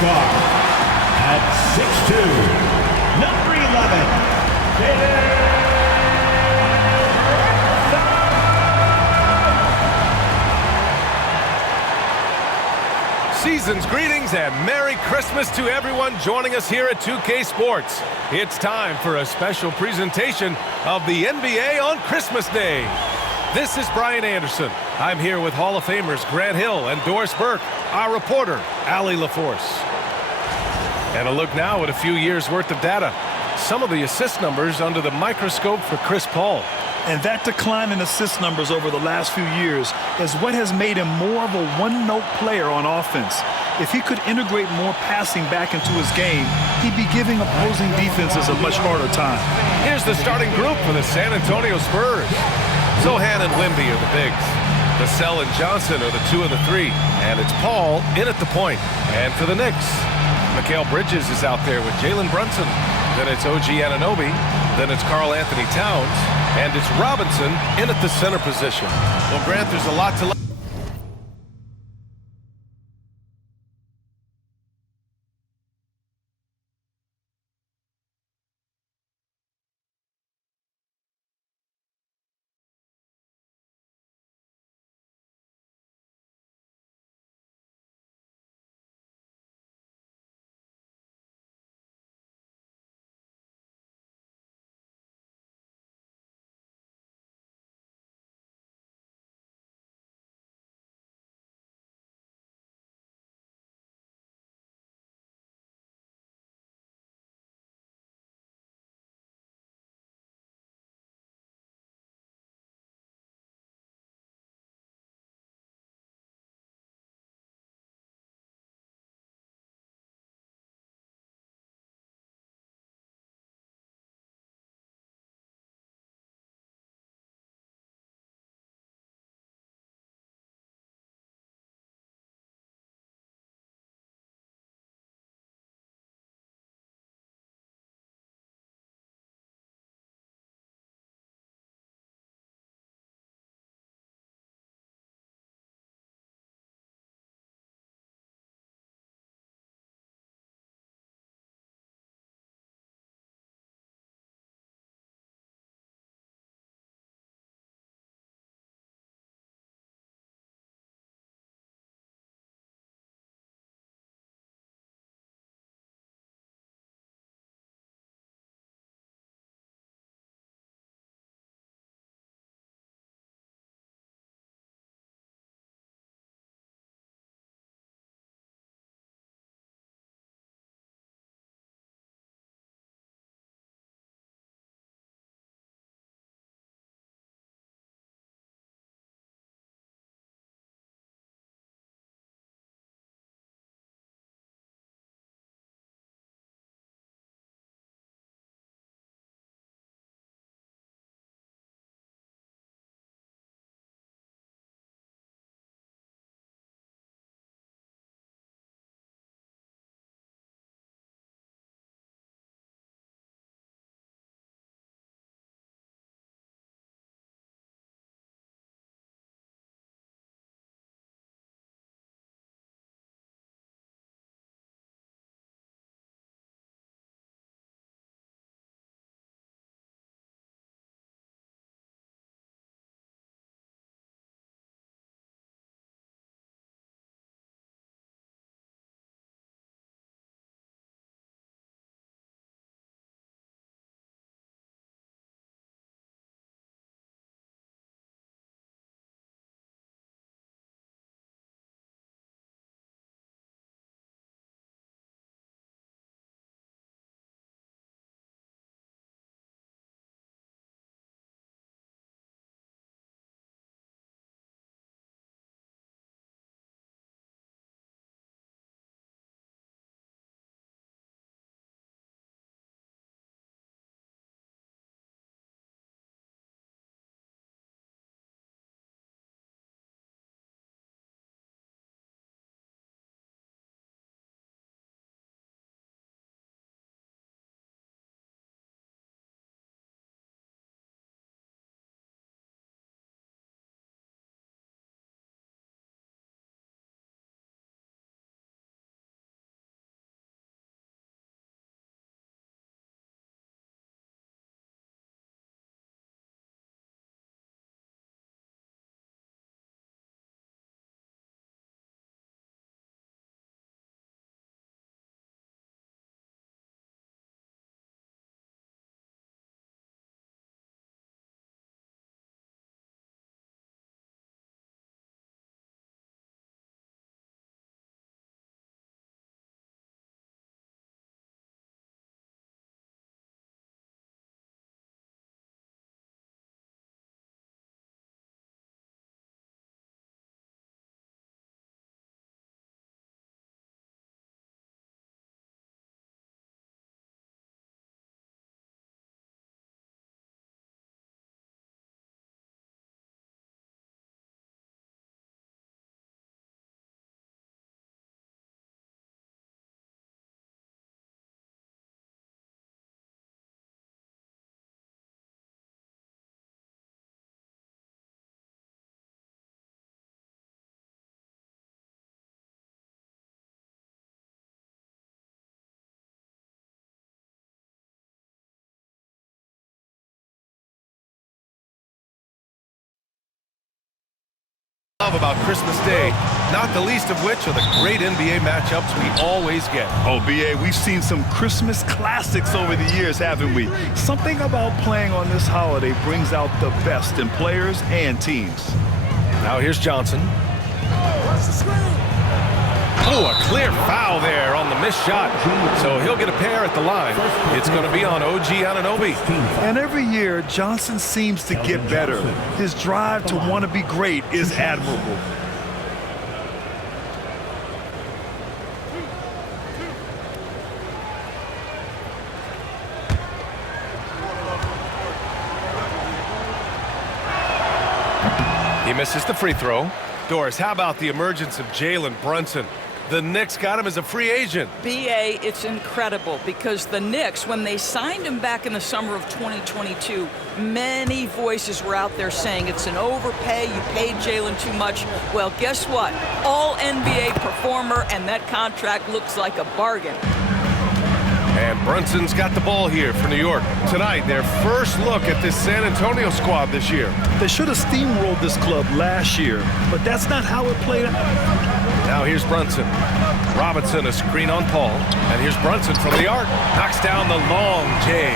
Guard at 6'2", number 11, Season's greetings and Merry Christmas to everyone joining us here at 2K Sports. It's time for a special presentation of the NBA on Christmas Day. This is Brian Anderson. I'm here with Hall of Famers Grant Hill and Doris Burke, our reporter, Allie LaForce. And a look now at a few years' worth of data. Some of the assist numbers under the microscope for Chris Paul. And that decline in assist numbers over the last few years is what has made him more of a one-note player on offense. If he could integrate more passing back into his game, he'd be giving opposing defenses a much harder time. Here's the starting group for the San Antonio Spurs. Zohan and Wemby are the bigs. Vassell and Johnson are the 2 and the 3. And it's Paul in at the point. And for the Knicks, Mikal Bridges is out there with Jalen Brunson. Then it's OG Anunoby. Then it's Karl Anthony Towns. And it's Robinson in at the center position. Well, Grant, there's a lot to like. about Christmas Day, not the least of which are the great NBA matchups we always get. Oh, B.A., we've seen some Christmas classics over the years, haven't we? Something about playing on this holiday brings out the best in players and teams. Now here's Johnson. Oh, a clear foul there on the missed shot. So he'll get a pair at the line. It's going to be on OG Anunoby. And every year, Johnson seems to get better. His drive to want to be great is admirable. He misses the free throw. Doris, how about the emergence of Jalen Brunson? The Knicks got him as a free agent. B.A., it's incredible because the Knicks, when they signed him back in the summer of 2022, many voices were out there saying it's an overpay, you paid Jalen too much. Well, guess what? All NBA performer, and that contract looks like a bargain. And Brunson's got the ball here for New York. Tonight, their first look at this San Antonio squad this year. They should have steamrolled this club last year, but that's not how it played out. Now here's Brunson. Robinson, a screen on Paul. And here's Brunson from the arc. Knocks down the long J.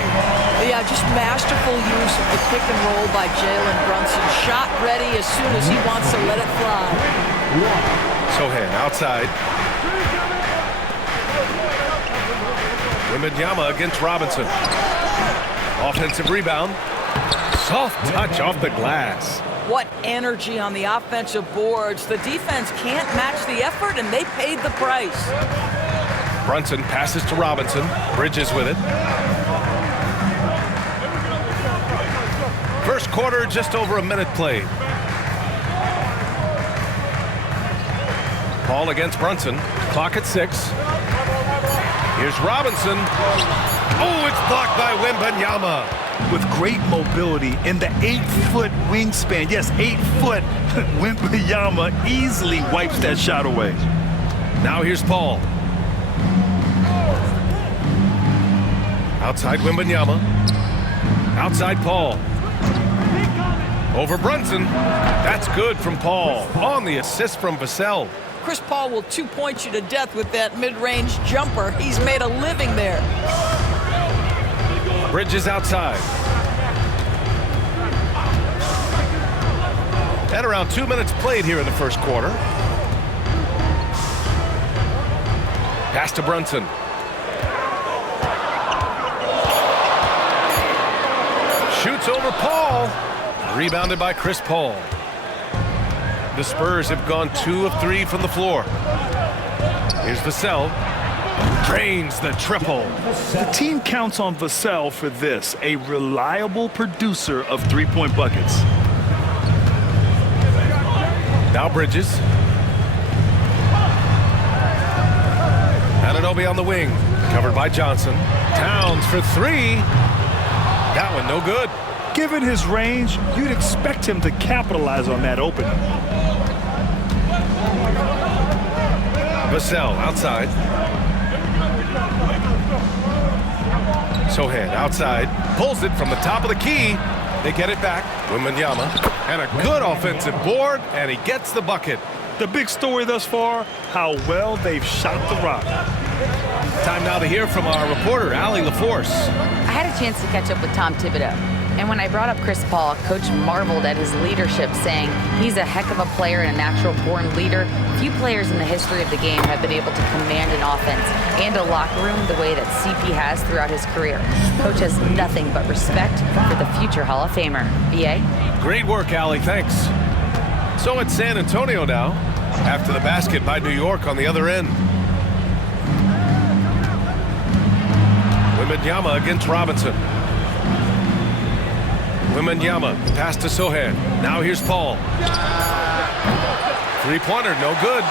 Yeah, just masterful use of the pick and roll by Jalen Brunson. Shot ready as soon as he wants to let it fly. Sohan outside. Wembanyama against Robinson. Offensive rebound. Soft touch off the glass. What energy on the offensive boards. The defense can't match the effort, and they paid the price. Brunson passes to Robinson. Bridges with it. First quarter, just over a minute played. Paul against Brunson. Clock at 6. Here's Robinson. Oh, it's blocked by Wembanyama. With great mobility in the 8-foot wingspan, yes, 8 foot, Wembanyama easily wipes that shot away. Now here's Paul. Outside Wembanyama. Outside Paul. Over Brunson. That's good from Paul. On the assist from Vassell. Chris Paul will two-point you to death with that mid-range jumper. He's made a living there. Bridges outside. And around 2 minutes played here in the first quarter. Pass to Brunson. Shoots over Paul. Rebounded by Chris Paul. The Spurs have gone 2 of 3 from the floor. Here's Vassell. Drains the triple. The team counts on Vassell for this, a reliable producer of three-point buckets. Now Bridges. Anunoby on the wing. Covered by Johnson. Towns for 3. That one no good. Given his range, you'd expect him to capitalize on that opening. Vassell outside. Sohan outside. Pulls it from the top of the key. They get it back. Wembanyama. And a good offensive board. And he gets the bucket. The big story thus far, how well they've shot the rock. Time now to hear from our reporter, Allie LaForce. I had a chance to catch up with Tom Thibodeau. And when I brought up Chris Paul, Coach marveled at his leadership, saying he's a heck of a player and a natural-born leader. Few players in the history of the game have been able to command an offense and a locker room the way that CP has throughout his career. Coach has nothing but respect for the future Hall of Famer. B.A.? Great work, Allie. Thanks. So it's San Antonio now, after the basket by New York on the other end. Wembanyama against Robinson. Wembanyama, pass to Sohan. Now here's Paul. Three-pointer, no good.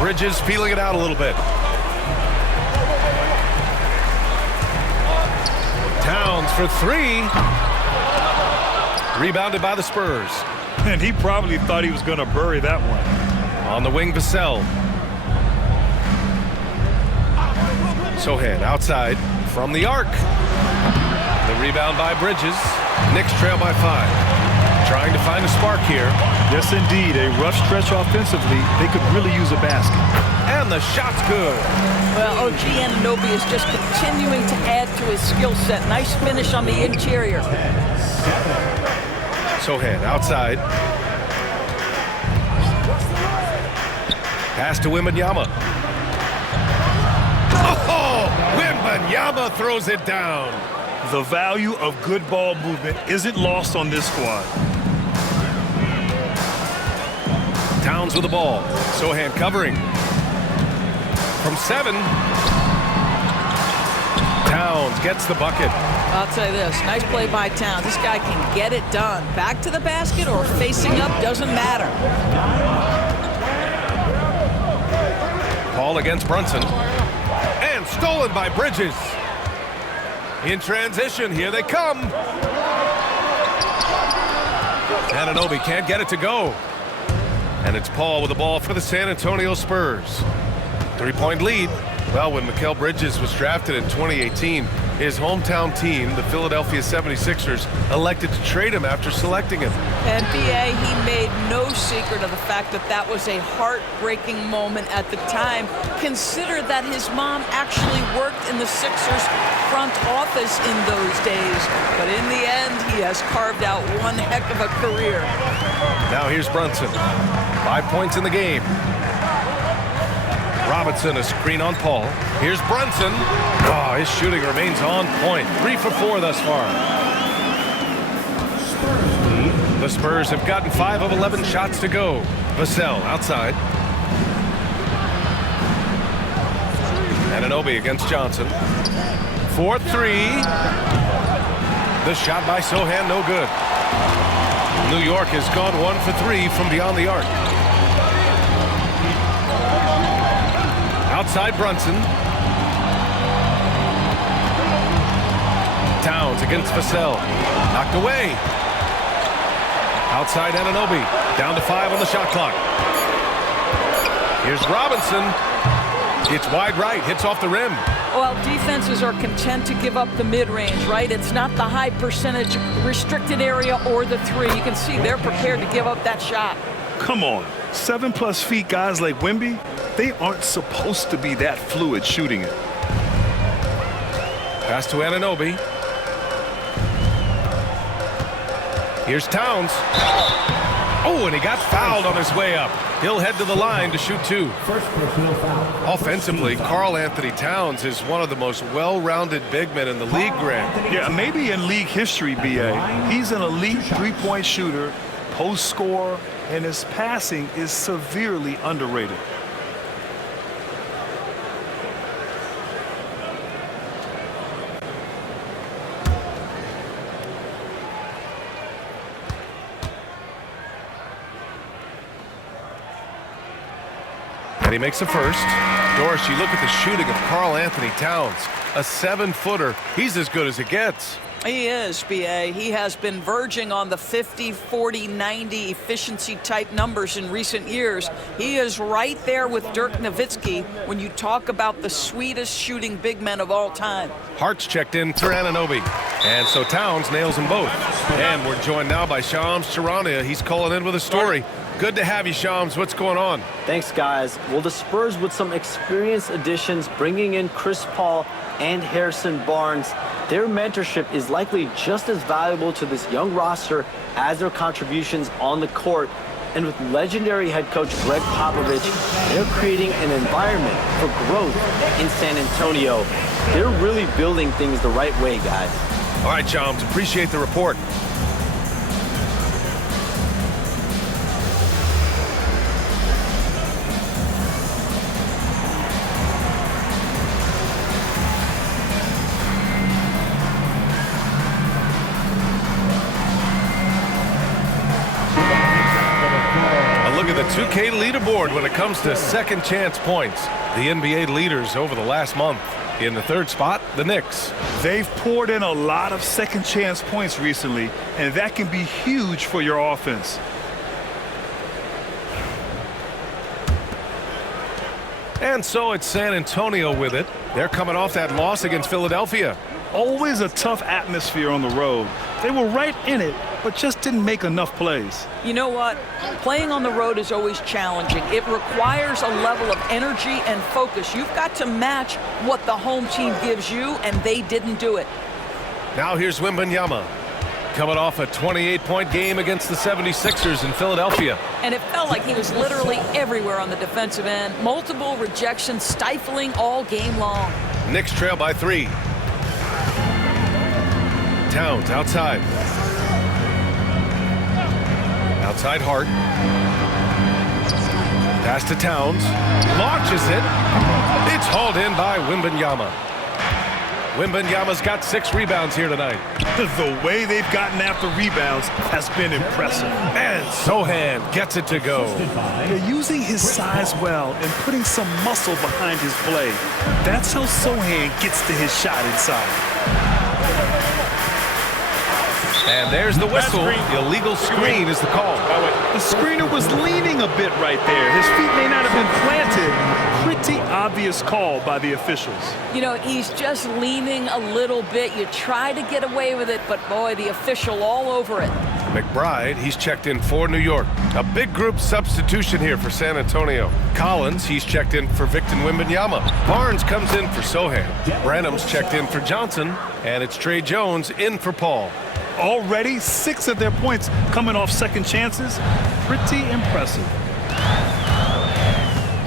Bridges feeling it out a little bit. Towns for 3. Rebounded by the Spurs. And he probably thought he was going to bury that one. On the wing, Vassell. Sohan outside from the arc. The rebound by Bridges. Knicks trail by 5. Trying to find a spark here. Yes, indeed. A rough stretch offensively. They could really use a basket. And the shot's good. Well, OG Anunoby is just continuing to add to his skill set. Nice finish on the interior. Sohan outside. Pass to Wembanyama. Oh, Wembanyama throws it down. The value of good ball movement isn't lost on this squad. Towns with the ball. Sohan covering. From 7. Towns gets the bucket. I'll tell you this, nice play by Towns. This guy can get it done. Back to the basket or facing up, doesn't matter. Paul against Brunson. And stolen by Bridges. In transition, here they come. Anunoby can't get it to go. And it's Paul with the ball for the San Antonio Spurs. 3-point lead. Well, when Mikal Bridges was drafted in 2018, his hometown team, the Philadelphia 76ers, elected to trade him after selecting him. NBA, he made no secret of the fact that that was a heartbreaking moment at the time. Consider that his mom actually worked in the Sixers front office in those days. But in the end, he has carved out one heck of a career. Now here's Brunson. 5 points in the game. Robinson, a screen on Paul. Here's Brunson. Oh, his shooting remains on point. 3 for 4 thus far. The Spurs have gotten 5 of 11 shots to go. Vassell outside. Anunoby against Johnson. 4-3. The shot by Sohan, no good. New York has gone 1 for 3 from beyond the arc. Outside Brunson. Towns against Vassell. Knocked away. Outside Anunoby. Down to 5 on the shot clock. Here's Robinson. It's wide right. Hits off the rim. Well, defenses are content to give up the mid-range, right? It's not the high percentage restricted area or the 3. You can see they're prepared to give up that shot. Come on. 7+ feet guys like Wemby, they aren't supposed to be that fluid shooting it. Pass to Anunoby. Here's Towns. Oh, and he got fouled on his way up. He'll head to the line to shoot 2. First personal foul. Offensively, Karl Anthony Towns is one of the most well-rounded big men in the league, Grant. Yeah, maybe in league history, B.A. He's an elite 3-point shooter, post scorer, and his passing is severely underrated. And he makes the first. Doris, you look at the shooting of Karl Anthony Towns. A 7-footer. He's as good as it gets. He is, B.A. He has been verging on the 50, 40, 90 efficiency type numbers in recent years. He is right there with Dirk Nowitzki when you talk about the sweetest shooting big men of all time. Hart's checked in for Anunoby. And so Towns nails them both. And we're joined now by Shams Charania. He's calling in with a story. Good to have you, Shams. What's going on? Thanks, guys. Well, the Spurs with some experienced additions, bringing in Chris Paul and Harrison Barnes. Their mentorship is likely just as valuable to this young roster as their contributions on the court. And with legendary head coach Greg Popovich, they're creating an environment for growth in San Antonio. They're really building things the right way, guys. All right, Shams, appreciate the report. Look at the 2K leaderboard when it comes to second chance points. The NBA leaders over the last month. In the 3rd spot, the Knicks. They've poured in a lot of second chance points recently, and that can be huge for your offense. And so it's San Antonio with it. They're coming off that loss against Philadelphia. Always a tough atmosphere on the road. They were right in it, but just didn't make enough plays. You know what? Playing on the road is always challenging. It requires a level of energy and focus. You've got to match what the home team gives you, and they didn't do it. Now here's Wembanyama, coming off a 28-point game against the 76ers in Philadelphia. And it felt like he was literally everywhere on the defensive end. Multiple rejections, stifling all game long. Knicks trail by 3. Towns outside. Outside Hart. Pass to Towns. Launches it. It's hauled in by Wembanyama. Wembanyama's got 6 rebounds here tonight. The way they've gotten after rebounds has been impressive. And Sohan gets it to go. They're using his size well and putting some muscle behind his play. That's how Sohan gets to his shot inside. And there's the whistle. Illegal screen is the call. The screener was leaning a bit right there. His feet may not have been planted. Pretty obvious call by the officials. You know, he's just leaning a little bit. You try to get away with it, but boy, the official all over it. McBride, he's checked in for New York. A big group substitution here for San Antonio. Collins, he's checked in for Victor Wembanyama. Barnes comes in for Sohan. Branham's checked in for Johnson. And it's Trey Jones in for Paul. Already 6 of their points coming off second chances. Pretty impressive.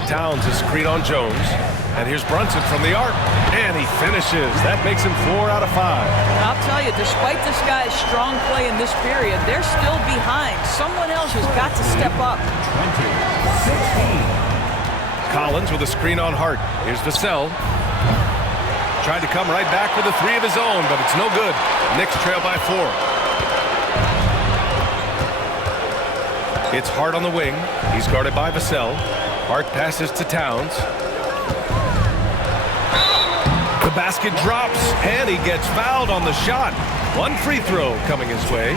Towns is screen on Jones. And here's Brunson from the arc. And he finishes. That makes him 4 out of 5. I'll tell you, despite this guy's strong play in this period, they're still behind. Someone else has got to step up. 20, 16. Collins with a screen on Hart. Here's Vassell. Tried to come right back with a 3 of his own, but it's no good. Knicks trail by 4. It's Hart on the wing. He's guarded by Vassell. Hart passes to Towns. The basket drops, and he gets fouled on the shot. 1 free throw coming his way.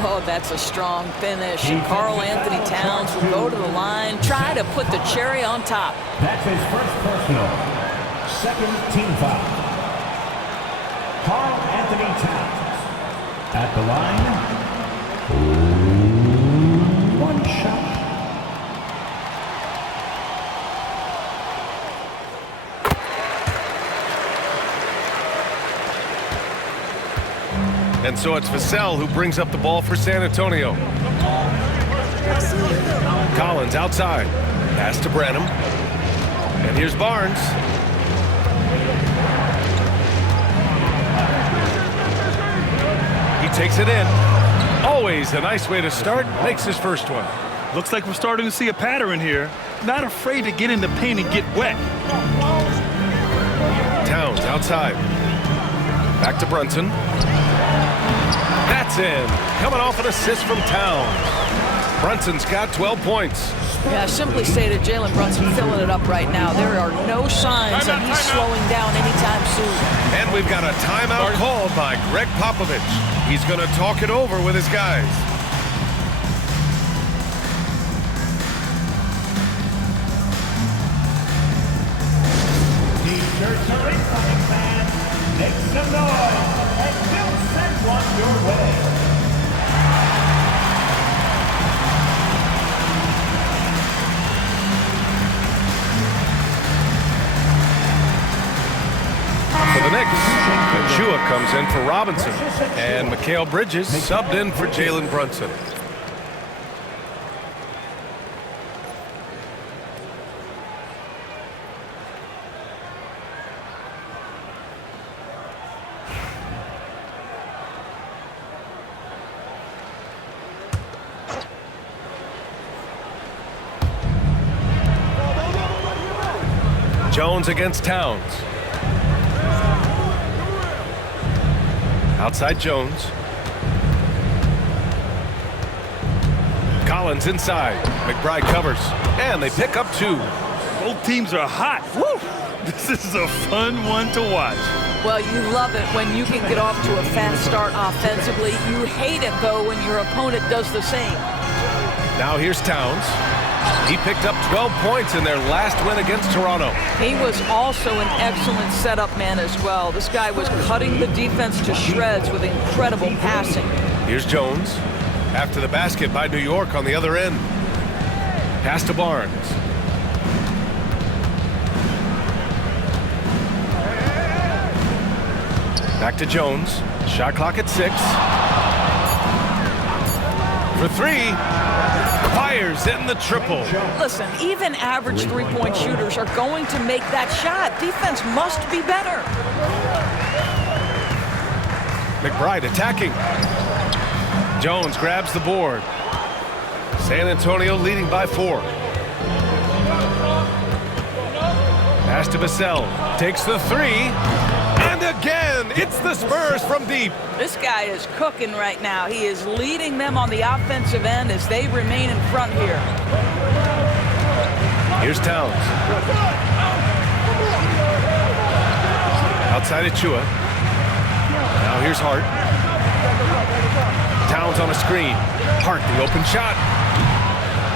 Oh, that's a strong finish. And Karl Anthony Towns will go to the line, try to put the cherry on top. That's his first personal. Second team foul. Karl Anthony Towns at the line. 1 shot. And so it's Vassell who brings up the ball for San Antonio. Collins outside. Pass to Branham. And here's Barnes. He takes it in. Always a nice way to start. Makes his first one. Looks like we're starting to see a pattern here. Not afraid to get in the paint and get wet. Towns outside. Back to Brunson. That's in. Coming off an assist from Towns. Brunson's got 12 points. Yeah, simply stated, Jalen Brunson filling it up right now. There are no signs that he's slowing down anytime soon. And we've got a timeout called by Greg Popovich. He's going to talk it over with his guys. T-shirts are incoming, fans. Make some noise, and we'll send one your way. For the Knicks, Achua comes in for Robinson, and Mikal Bridges subbed in for Jalen Brunson. Jones against Towns. Outside Jones. Collins inside. McBride covers. And they pick up 2. Both teams are hot. Woo! This is a fun one to watch. Well, you love it when you can get off to a fast start offensively. You hate it, though, when your opponent does the same. Now here's Towns. He picked up 12 points in their last win against Toronto. He was also an excellent setup man as well. This guy was cutting the defense to shreds with incredible passing. Here's Jones. After the basket by New York on the other end. Pass to Barnes. Back to Jones. Shot clock at 6. For 3. Fires in the triple. Listen, even average three-point shooters are going to make that shot. Defense must be better. McBride attacking. Jones grabs the board. San Antonio leading by 4. Pass to Vassell. Takes the 3. And again, it's the Spurs from deep. This guy is cooking right now. He is leading them on the offensive end as they remain in front here. Here's Towns. Outside Achua. Now here's Hart. Towns on a screen. Hart, the open shot.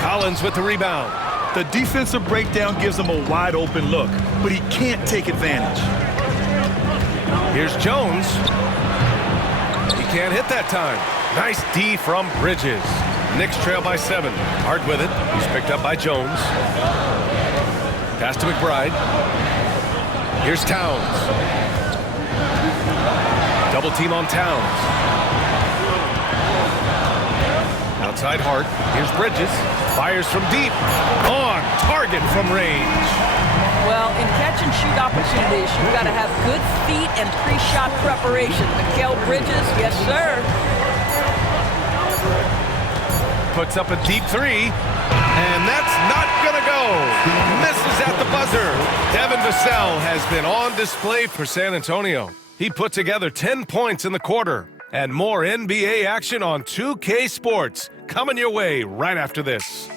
Collins with the rebound. The defensive breakdown gives him a wide open look, but he can't take advantage. Here's Jones. He can't hit that time. Nice D from Bridges. Knicks trail by 7. Hart with it. He's picked up by Jones. Pass to McBride. Here's Towns. Double team on Towns. Outside Hart. Here's Bridges. Fires from deep. On target from range. Well, in catch-and-shoot opportunities, you've got to have good feet and pre-shot preparation. Mikal Bridges, yes, sir. Puts up a deep 3, and that's not going to go. Misses at the buzzer. Devin Vassell has been on display for San Antonio. He put together 10 points in the quarter. And more NBA action on 2K Sports coming your way right after this.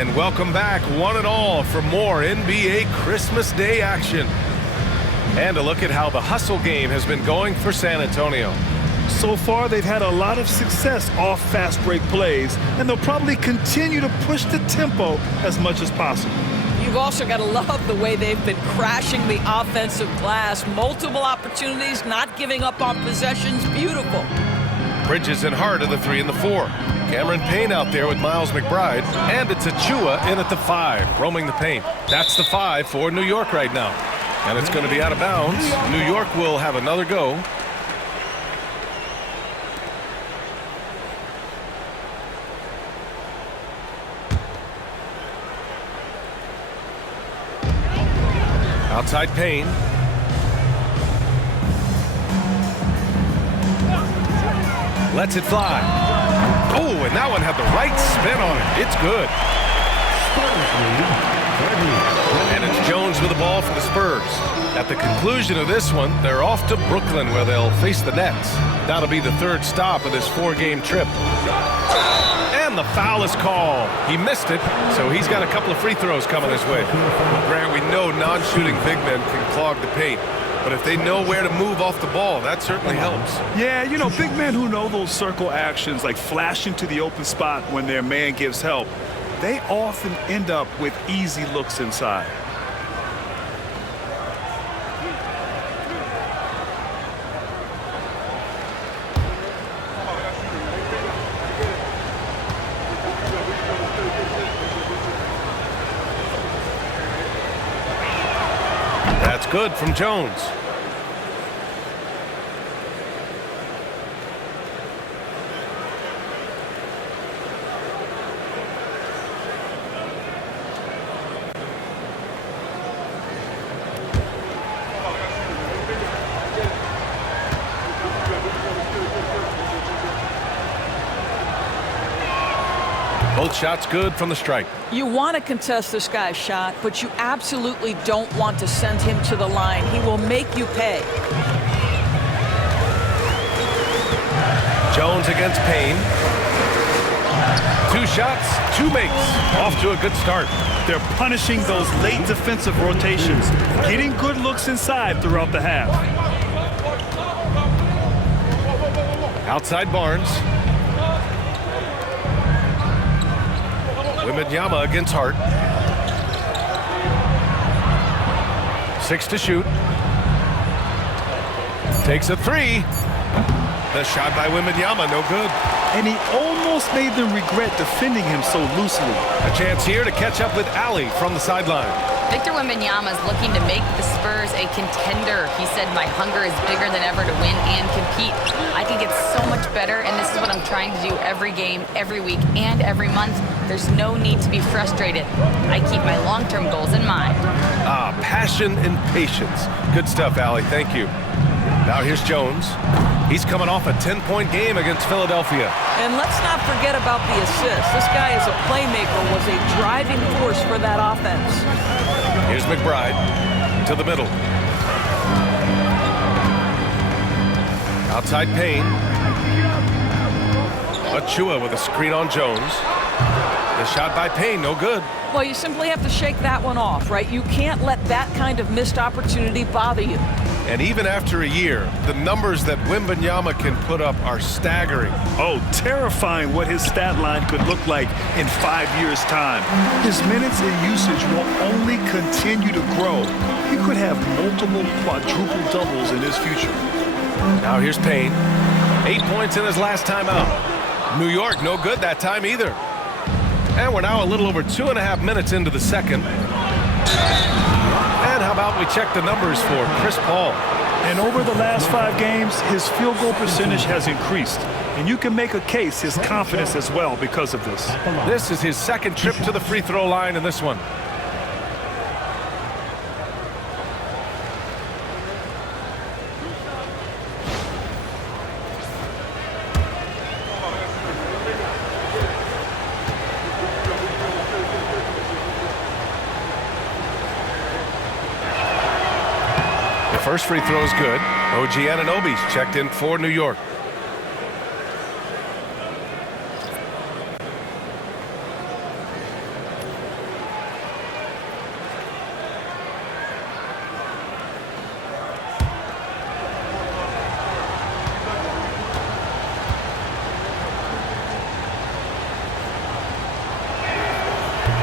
And welcome back, one and all, for more NBA Christmas Day action. And a look at how the hustle game has been going for San Antonio. So far, they've had a lot of success off fast break plays, and they'll probably continue to push the tempo as much as possible. You've also got to love the way they've been crashing the offensive glass. Multiple opportunities, not giving up on possessions. Beautiful. Bridges and Hart are the 3 and the 4. Cameron Payne out there with Miles McBride. And it's Achua in at the 5, roaming the paint. That's the 5 for New York right now. And it's going to be out of bounds. New York will have another go. Outside Payne. Lets it fly. Oh, and that one had the right spin on it. It's good. And it's Jones with the ball for the Spurs. At the conclusion of this one, they're off to Brooklyn where they'll face the Nets. That'll be the 3rd stop of this 4-game trip. And the foul is called. He missed it, so he's got a couple of free throws coming his way. Grant, we know non-shooting big men can clog the paint. But if they know where to move off the ball, that certainly helps. Yeah, you know, big men who know those circle actions, like flashing to the open spot when their man gives help, they often end up with easy looks inside. That's good from Jones. Both shots good from the stripe. You want to contest this guy's shot, but you absolutely don't want to send him to the line. He will make you pay. Jones against Payne. 2 shots, 2 makes. Off to a good start. They're punishing those late defensive rotations, getting good looks inside throughout the half. Outside Barnes. Wembanyama against Hart. 6 to shoot. Takes a 3. The shot by Wembanyama, no good. And he almost made them regret defending him so loosely. A chance here to catch up with Ali from the sideline. Victor Wembanyama is looking to make the Spurs a contender. He said, "My hunger is bigger than ever to win and compete. I can get so much better, and this is what I'm trying to do every game, every week, and every month. There's no need to be frustrated. I keep my long-term goals in mind." Passion and patience. Good stuff, Ali. Thank you. Now here's Jones. He's coming off a 10-point game against Philadelphia. And let's not forget about the assist. This guy as a playmaker was a driving force for that offense. Here's McBride to the middle. Outside Payne. Achua with a screen on Jones. The shot by Payne, no good. Well, you simply have to shake that one off, right? You can't let that kind of missed opportunity bother you. And even after a year, the numbers that Wembanyama can put up are staggering. Oh, terrifying what his stat line could look like in 5 years' time. His minutes and usage will only continue to grow. He could have multiple quadruple doubles in his future. Now here's Payne. 8 points in his last time out. New York, no good that time either. And we're now a little over 2.5 minutes into the second. And how about we check the numbers for Chris Paul? And over the last 5 games, his field goal percentage has increased. And you can make a case his confidence as well because of this. This is his second trip to the free throw line in this one. First free throw is good. OG Anunoby's checked in for New York.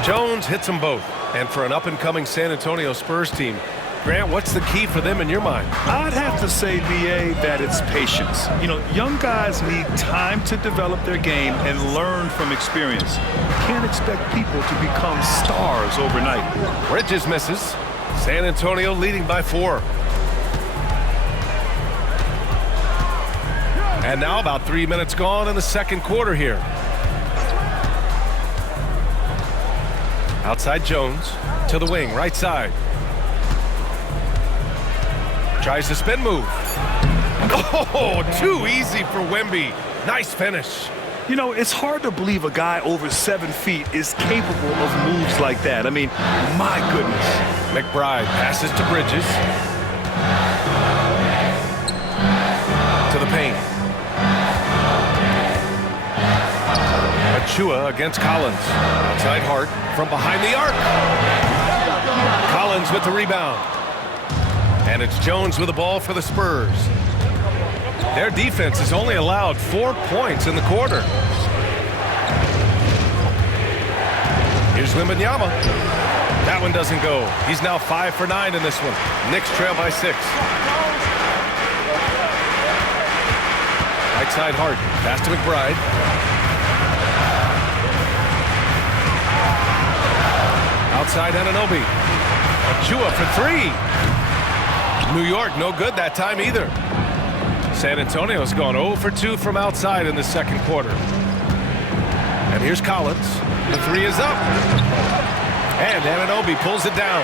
Jones hits them both. And for an up-and-coming San Antonio Spurs team, Grant, what's the key for them in your mind? I'd have to say, B.A., that it's patience. You know, young guys need time to develop their game and learn from experience. You can't expect people to become stars overnight. Bridges misses. San Antonio leading by 4. And now about 3 minutes gone in the second quarter here. Outside Jones to the wing, right side. Tries to spin move. Oh, too easy for Wemby. Nice finish. You know, it's hard to believe a guy over 7 feet is capable of moves like that. I mean, my goodness. McBride passes to Bridges. To the paint. Achua against Collins. Outside Hart from behind the arc. Collins with the rebound. And it's Jones with the ball for the Spurs. Their defense has only allowed 4 points in the quarter. Here's Wembanyama. That one doesn't go. He's now 5 for 9 in this one. Knicks trail by 6. Right side Hart. Pass to McBride. Outside Anunoby. Achua for 3. New York no good that time either. San Antonio's gone 0 for 2 from outside in the second quarter. And here's Collins. The 3 is up. And Anunoby pulls it down.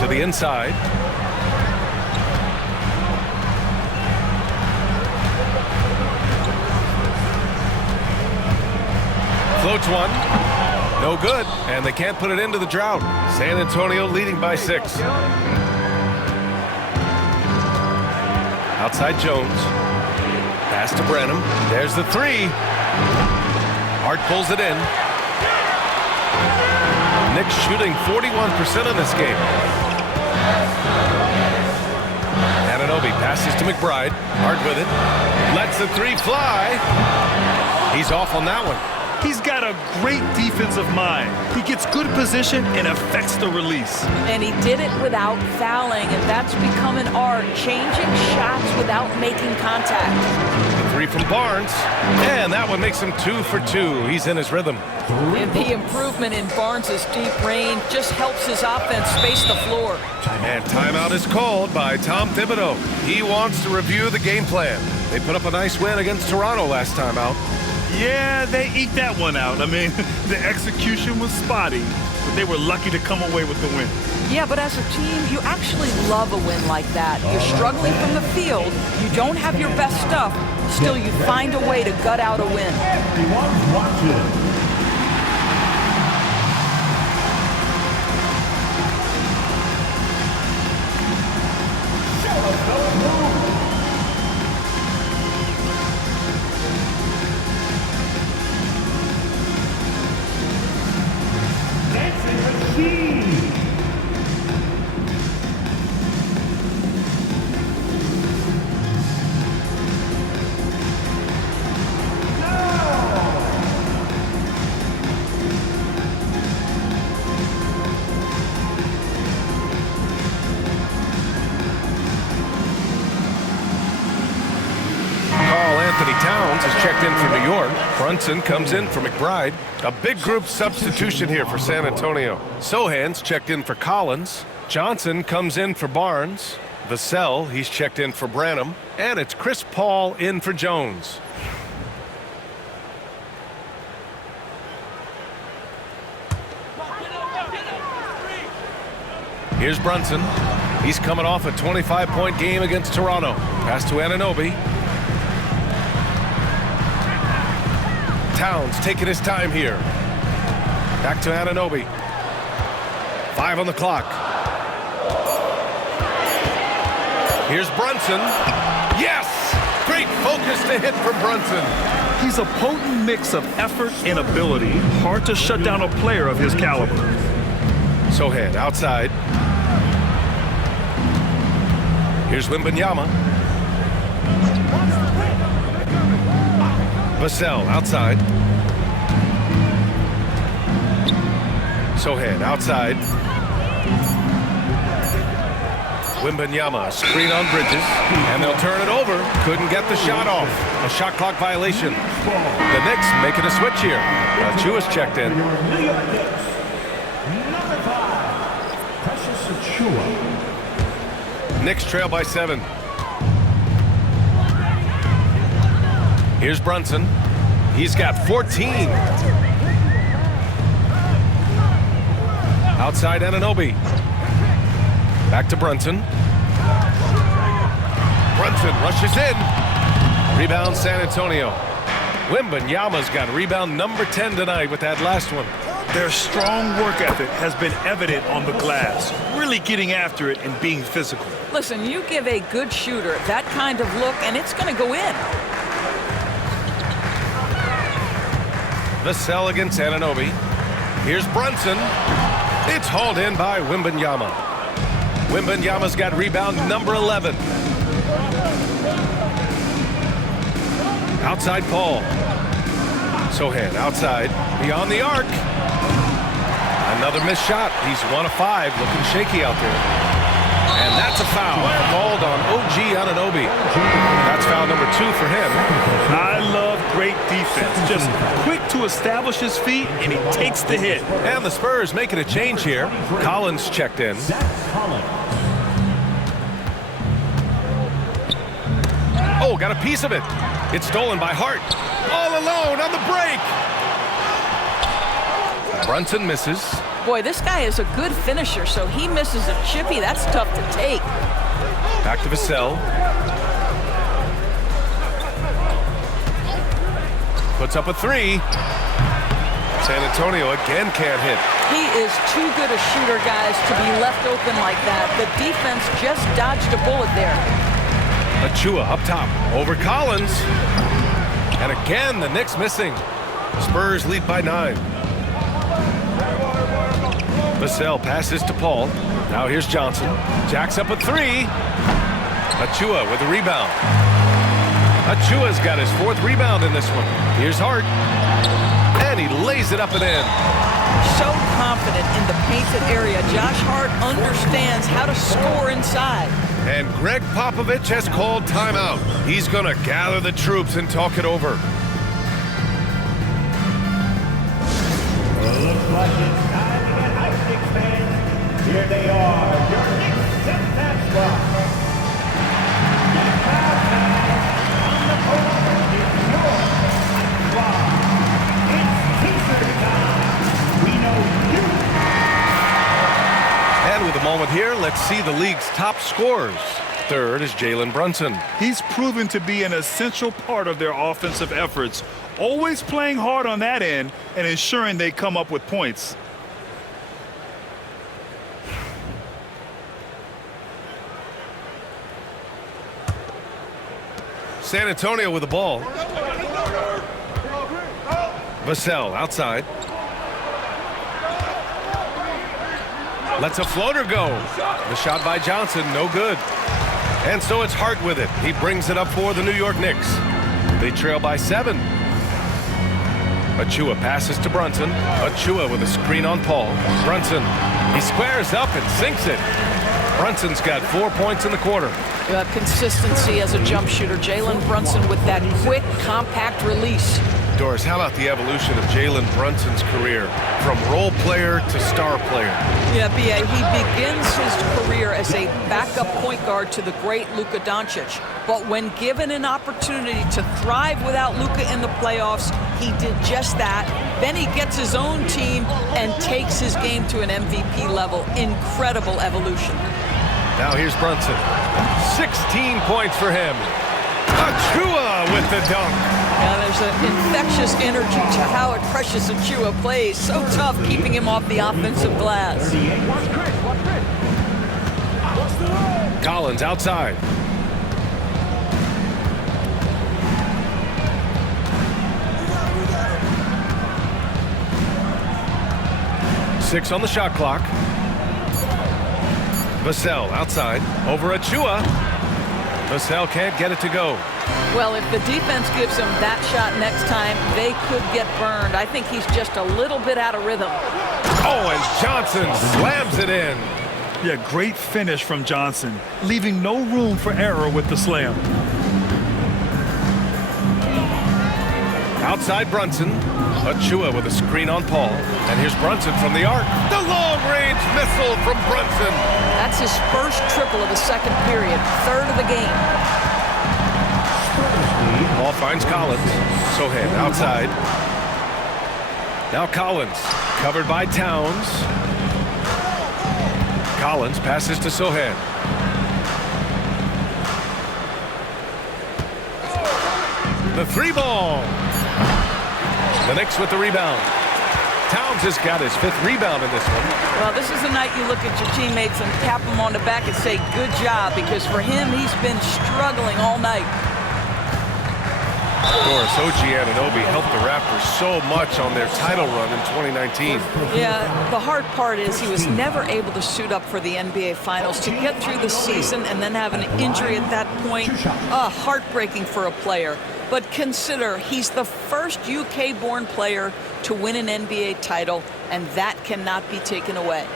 To the inside. Floats one. No good. And they can't put it into the drought. San Antonio leading by 6. Outside Jones. Pass to Branham. There's the 3. Hart pulls it in. Knicks shooting 41% in this game. Anunoby passes to McBride. Hart with it. Lets the 3 fly. He's off on that one. He's got a great defensive mind. He gets good position and affects the release. And he did it without fouling, and that's become an art, changing shots without making contact. 3 from Barnes, and that one makes him 2 for 2. He's in his rhythm. And the improvement in Barnes' deep range just helps his offense space the floor. And timeout is called by Tom Thibodeau. He wants to review the game plan. They put up a nice win against Toronto last time out. Yeah, they eked that one out. I mean, the execution was spotty, but they were lucky to come away with the win. Yeah, but as a team, you actually love a win like that. You're struggling from the field, you don't have your best stuff, still you find a way to gut out a win. Everyone watching. Towns is checked in for New York. Brunson comes in for McBride. A big group substitution here for San Antonio. Sohan's checked in for Collins. Johnson comes in for Barnes. Vassell, he's checked in for Branham. And it's Chris Paul in for Jones. Here's Brunson. He's coming off a 25-point game against Toronto. Pass to Anunoby. Towns taking his time here. Back to Anunoby. 5 on the clock. Here's Brunson. Yes! Great focus to hit from Brunson. He's a potent mix of effort and ability. Hard to shut down a player of his caliber. Sohan outside. Here's Wembanyama. Vassell outside. Sohan outside. Wembanyama, screen on Bridges, and they'll turn it over. Couldn't get the shot off. A shot clock violation. The Knicks making a switch here. Achua's checked in. New York Knicks, number 5, Precious Achua. Knicks trail by 7. Here's Brunson. He's got 14. Outside Anunoby. Back to Brunson. Brunson rushes in. Rebound San Antonio. Wembanyama's got rebound number 10 tonight with that last one. Their strong work ethic has been evident on the glass, really getting after it and being physical. Listen, you give a good shooter that kind of look, and it's going to go in. Vassell against Anunoby. Here's Brunson. It's hauled in by Wembanyama. Wembanyama's got rebound number 11. Outside Paul. Sohan outside. Beyond the arc. Another missed shot. He's 1 of 5. Looking shaky out there. And that's a foul. Called on OG Anunoby. That's foul number 2 for him. I love great defense. Just quick to establish his feet, and he takes the hit. And the Spurs making a change here. Collins checked in. Oh, got a piece of it. It's stolen by Hart. All alone on the break. Brunson misses. Boy, this guy is a good finisher, so he misses a chippy. That's tough to take. Back to Vassell. Puts up a 3. San Antonio again can't hit. He is too good a shooter, guys, to be left open like that. The defense just dodged a bullet there. Achua up top over Collins. And again, the Knicks missing. Spurs lead by 9. Vassell passes to Paul. Now here's Johnson. Jacks up a 3. Achua with the rebound. Achua's got his 4th rebound in this one. Here's Hart. And he lays it up and in. So confident in the painted area. Josh Hart understands how to score inside. And Greg Popovich has called timeout. He's going to gather the troops and talk it over. Looks like it's time to get hyped, Knicks fans. Here they are, your Knicks set-that squad. Get loud now. On the board is your hype squad. It's T-shirt time. We know you. And with a moment here, let's see the league's top scorers. 3rd is Jalen Brunson. He's proven to be an essential part of their offensive efforts, always playing hard on that end and ensuring they come up with points. San Antonio with the ball. Vassell outside. Lets a floater go. The shot by Johnson, no good. And so it's Hart with it. He brings it up for the New York Knicks. They trail by 7. Achua passes to Brunson. Achua with a screen on Paul. Brunson, he squares up and sinks it. Brunson's got 4 points in the quarter. Consistency as a jump shooter. Jalen Brunson with that quick, compact release. Doris, how about the evolution of Jalen Brunson's career from role player to star player? Yeah, B.A., he begins his career as a backup point guard to the great Luka Doncic. But when given an opportunity to thrive without Luka in the playoffs, he did just that. Then he gets his own team and takes his game to an MVP level. Incredible evolution. Now here's Brunson. 16 points for him. Achua with the dunk. Yeah, there's an infectious energy to how Precious Achua plays. So tough keeping him off the offensive glass. Collins outside. Six on the shot clock. Vassell outside. Over Achua. Vassell can't get it to go. Well, if the defense gives him that shot next time, they could get burned. I think he's just a little bit out of rhythm. Oh, and Johnson slams it in. Yeah, great finish from Johnson, leaving no room for error with the slam. Outside Brunson. Achua with a screen on Paul. And here's Brunson from the arc. The long-range missile from Brunson. That's his first triple of the second period, third of the game. Ball finds Collins. Sohan outside. Now Collins, covered by Towns. Collins passes to Sohan. The three ball. The Knicks with the rebound. Towns has got his 5th rebound in this one. Well, this is the night you look at your teammates and tap them on the back and say, good job, because for him, he's been struggling all night. Of course, OG Anunoby helped the Raptors so much on their title run in 2019. Yeah, the hard part is he was never able to suit up for the NBA Finals. To get through the season and then have an injury at that point, heartbreaking for a player. But consider, he's the first UK-born player to win an NBA title, and that cannot be taken away.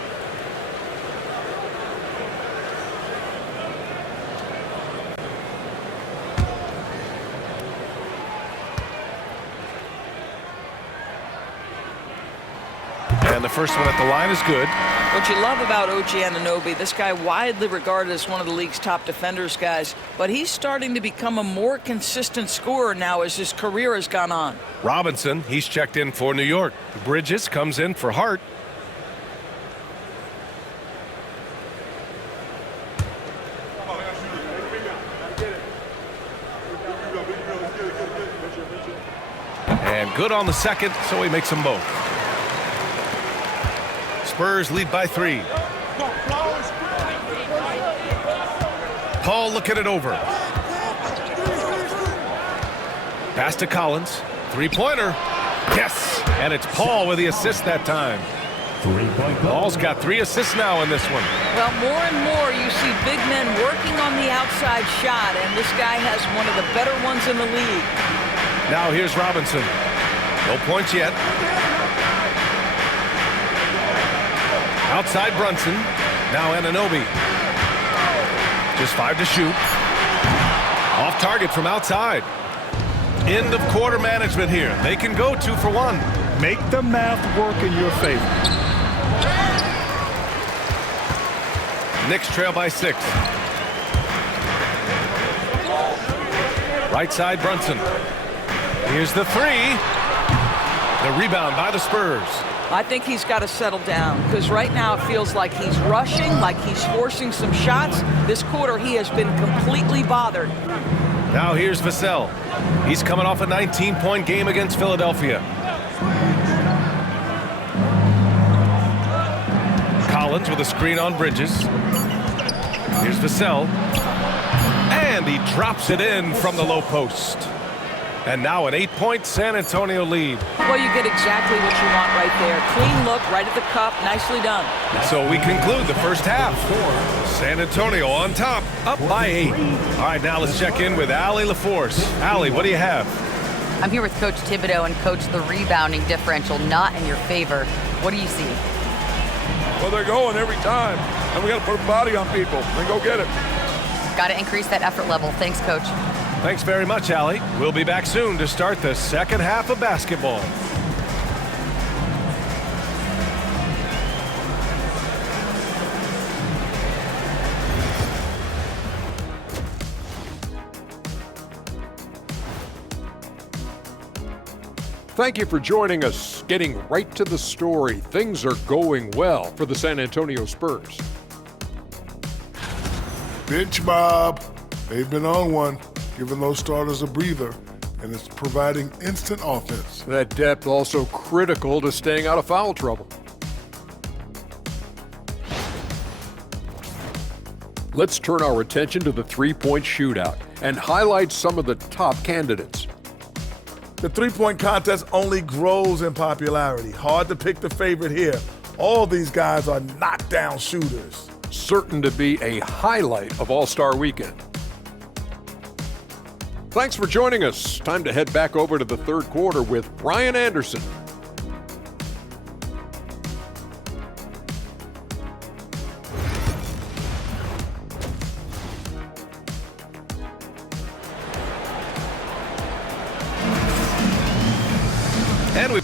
And the first one at the line is good. What you love about OG Anunoby, this guy widely regarded as one of the league's top defenders, guys, but he's starting to become a more consistent scorer now as his career has gone on. Robinson, he's checked in for New York. Bridges comes in for Hart. And good on the second, so he makes them both. Spurs lead by 3. Paul looking it over. Pass to Collins. Three-pointer. Yes! And it's Paul with the assist that time. Paul's got 3 assists now in this one. Well, more and more you see big men working on the outside shot, and this guy has one of the better ones in the league. Now here's Robinson. No points yet. Outside Brunson. Now Anunoby. Just 5 to shoot. Off target from outside. End of quarter management here. They can go 2 for 1. Make the math work in your favor. Knicks trail by 6. Right side Brunson. Here's the 3. The rebound by the Spurs. I think he's got to settle down because right now it feels like he's rushing, like he's forcing some shots. This quarter he has been completely bothered. Now here's Vassell. He's coming off a 19-point game against Philadelphia. Collins with a screen on Bridges. Here's Vassell. And he drops it in from the low post. And now an 8-point San Antonio lead. Well, you get exactly what you want right there. Clean look, right at the cup, nicely done. So we conclude the first half. San Antonio on top, up by 8. All right, now let's check in with Allie LaForce. Allie, what do you have? I'm here with Coach Thibodeau, and Coach, the rebounding differential not in your favor. What do you see? Well, they're going every time, and we got to put a body on people and go get it. Got to increase that effort level. Thanks, Coach. Thanks very much, Allie. We'll be back soon to start the second half of basketball. Thank you for joining us. Getting right to the story, things are going well for the San Antonio Spurs. Bench Bob. They've been on one, giving those starters a breather, and it's providing instant offense. That depth also critical to staying out of foul trouble. Let's turn our attention to the three-point shootout and highlight some of the top candidates. The three-point contest only grows in popularity. Hard to pick the favorite here. All these guys are knockdown shooters. Certain to be a highlight of All-Star Weekend. Thanks for joining us. Time to head back over to the third quarter with Brian Anderson. And we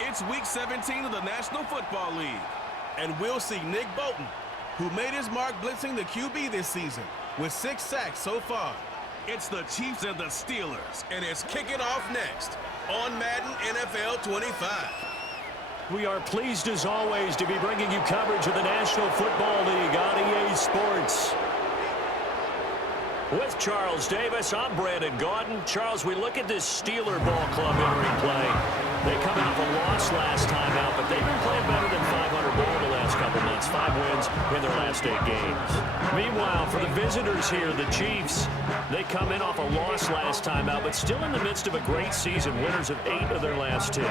It's week 17 of the National Football League, and we'll see Nick Bolton, who made his mark blitzing the QB this season with 6 sacks so far. It's the Chiefs and the Steelers, and it's kicking off next on Madden NFL 25. We are pleased as always to be bringing you coverage of the National Football League on EA Sports. With Charles Davis, I'm Brandon Gaudin. Charles, we look at this Steeler ball club entering play. They come out of a loss last time out, but they've been playing better than 500 ball the last couple months. 5 wins in their last 8 games. Meanwhile, for the visitors here, the Chiefs, they come in off a loss last time out, but still in the midst of a great season. Winners of 8 of their last 10.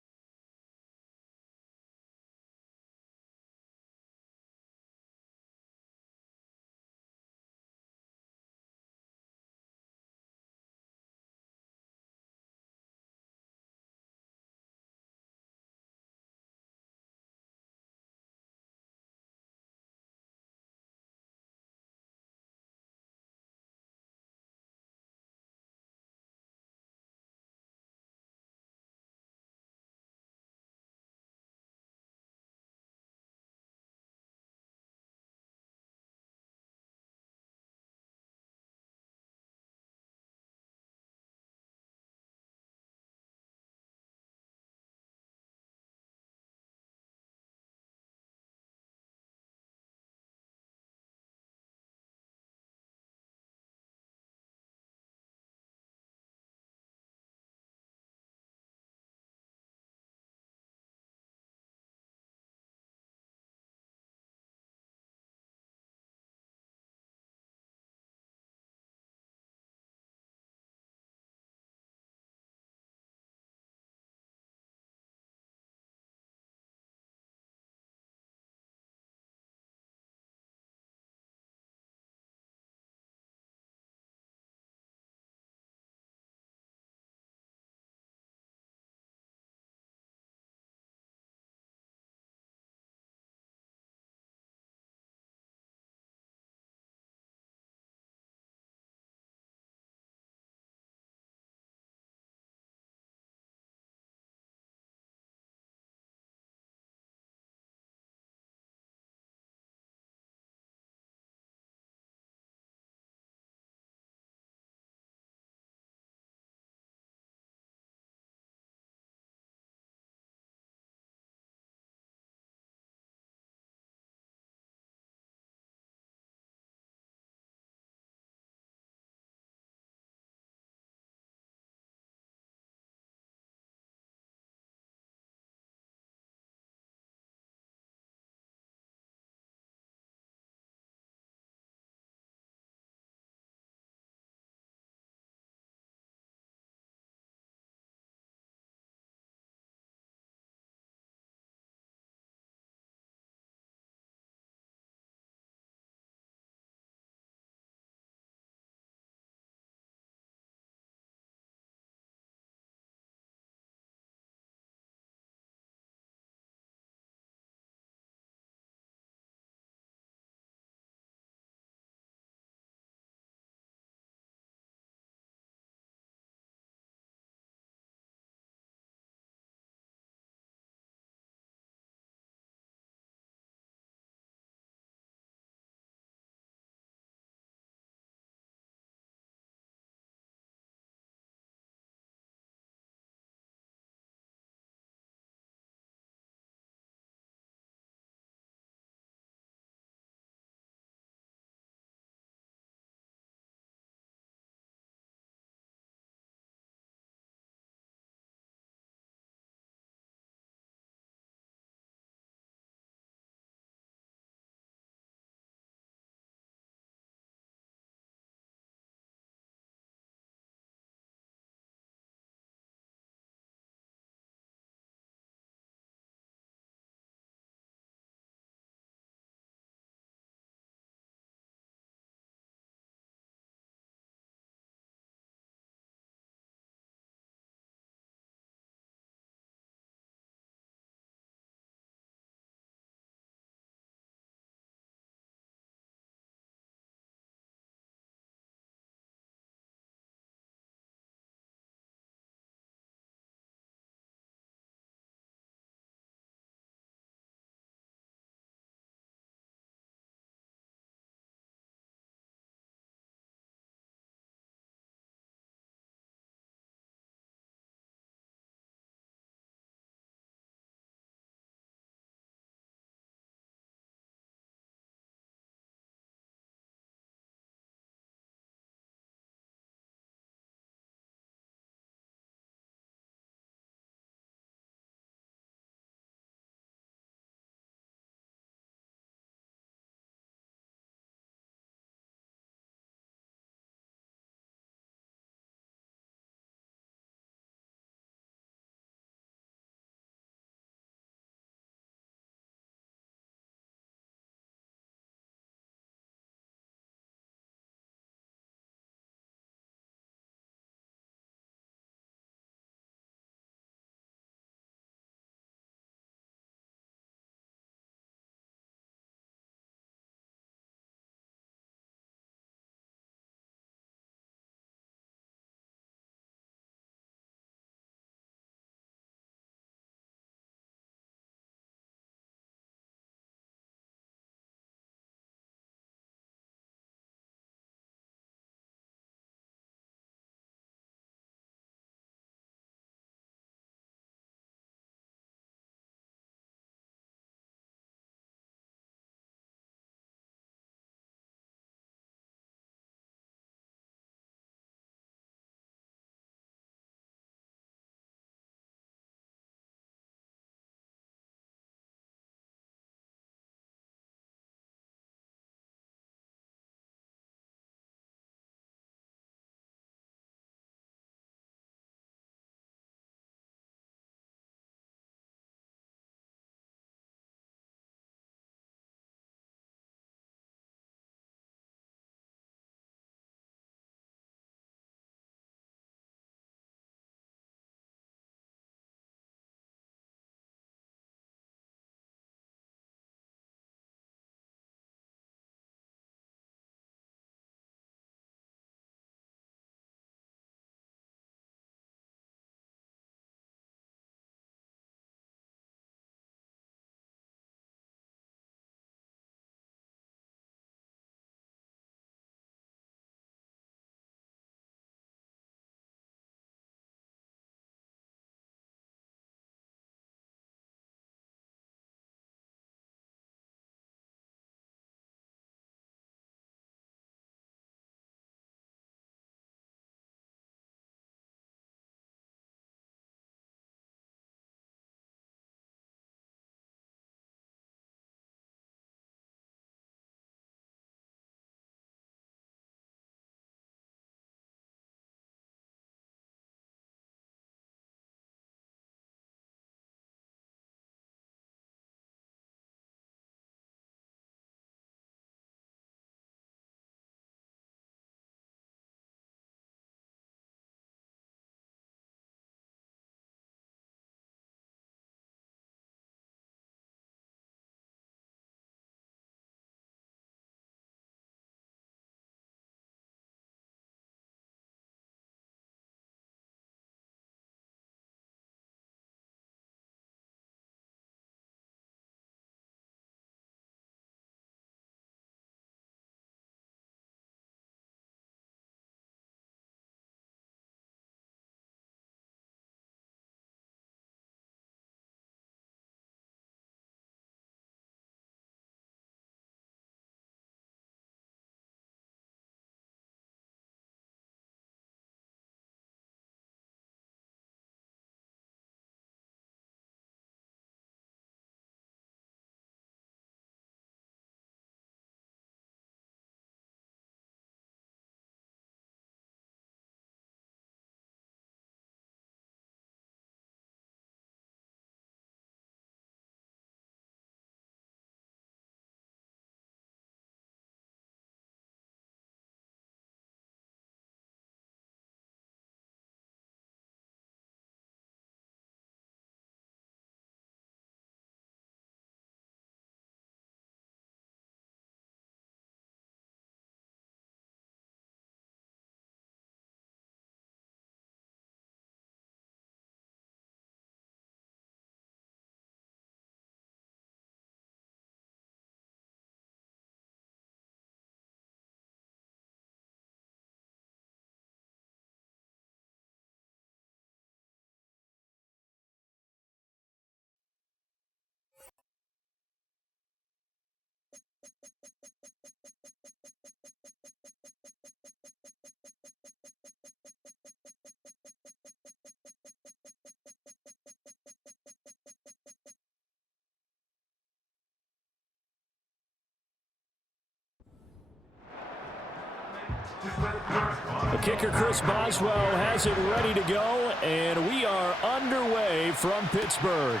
The kicker, Chris Boswell, has it ready to go, and we are underway from Pittsburgh.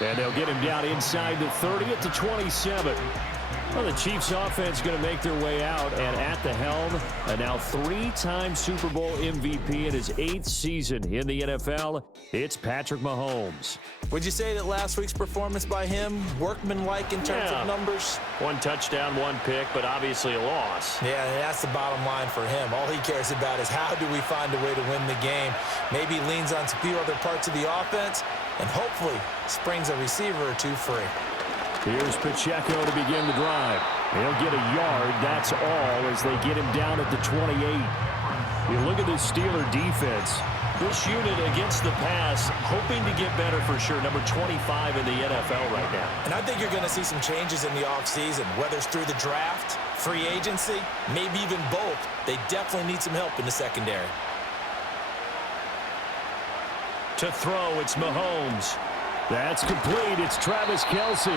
And they'll get him down inside the 30 at the 27. Well, the Chiefs offense going to make their way out, and at the helm, a now 3-time Super Bowl MVP in his 8th season in the NFL, it's Patrick Mahomes. Would you say that last week's performance by him, workmanlike in terms of numbers? 1 touchdown, 1 pick, but obviously a loss. Yeah, that's the bottom line for him. All he cares about is how do we find a way to win the game. Maybe leans on a few other parts of the offense, and hopefully springs a receiver or two free. Here's Pacheco to begin the drive. He'll get a yard, that's all, as they get him down at the 28. You look at this Steeler defense. This unit against the pass, hoping to get better for sure. Number 25 in the NFL right now. And I think you're going to see some changes in the offseason, whether it's through the draft, free agency, maybe even both. They definitely need some help in the secondary. To throw, it's Mahomes. That's complete. It's Travis Kelce.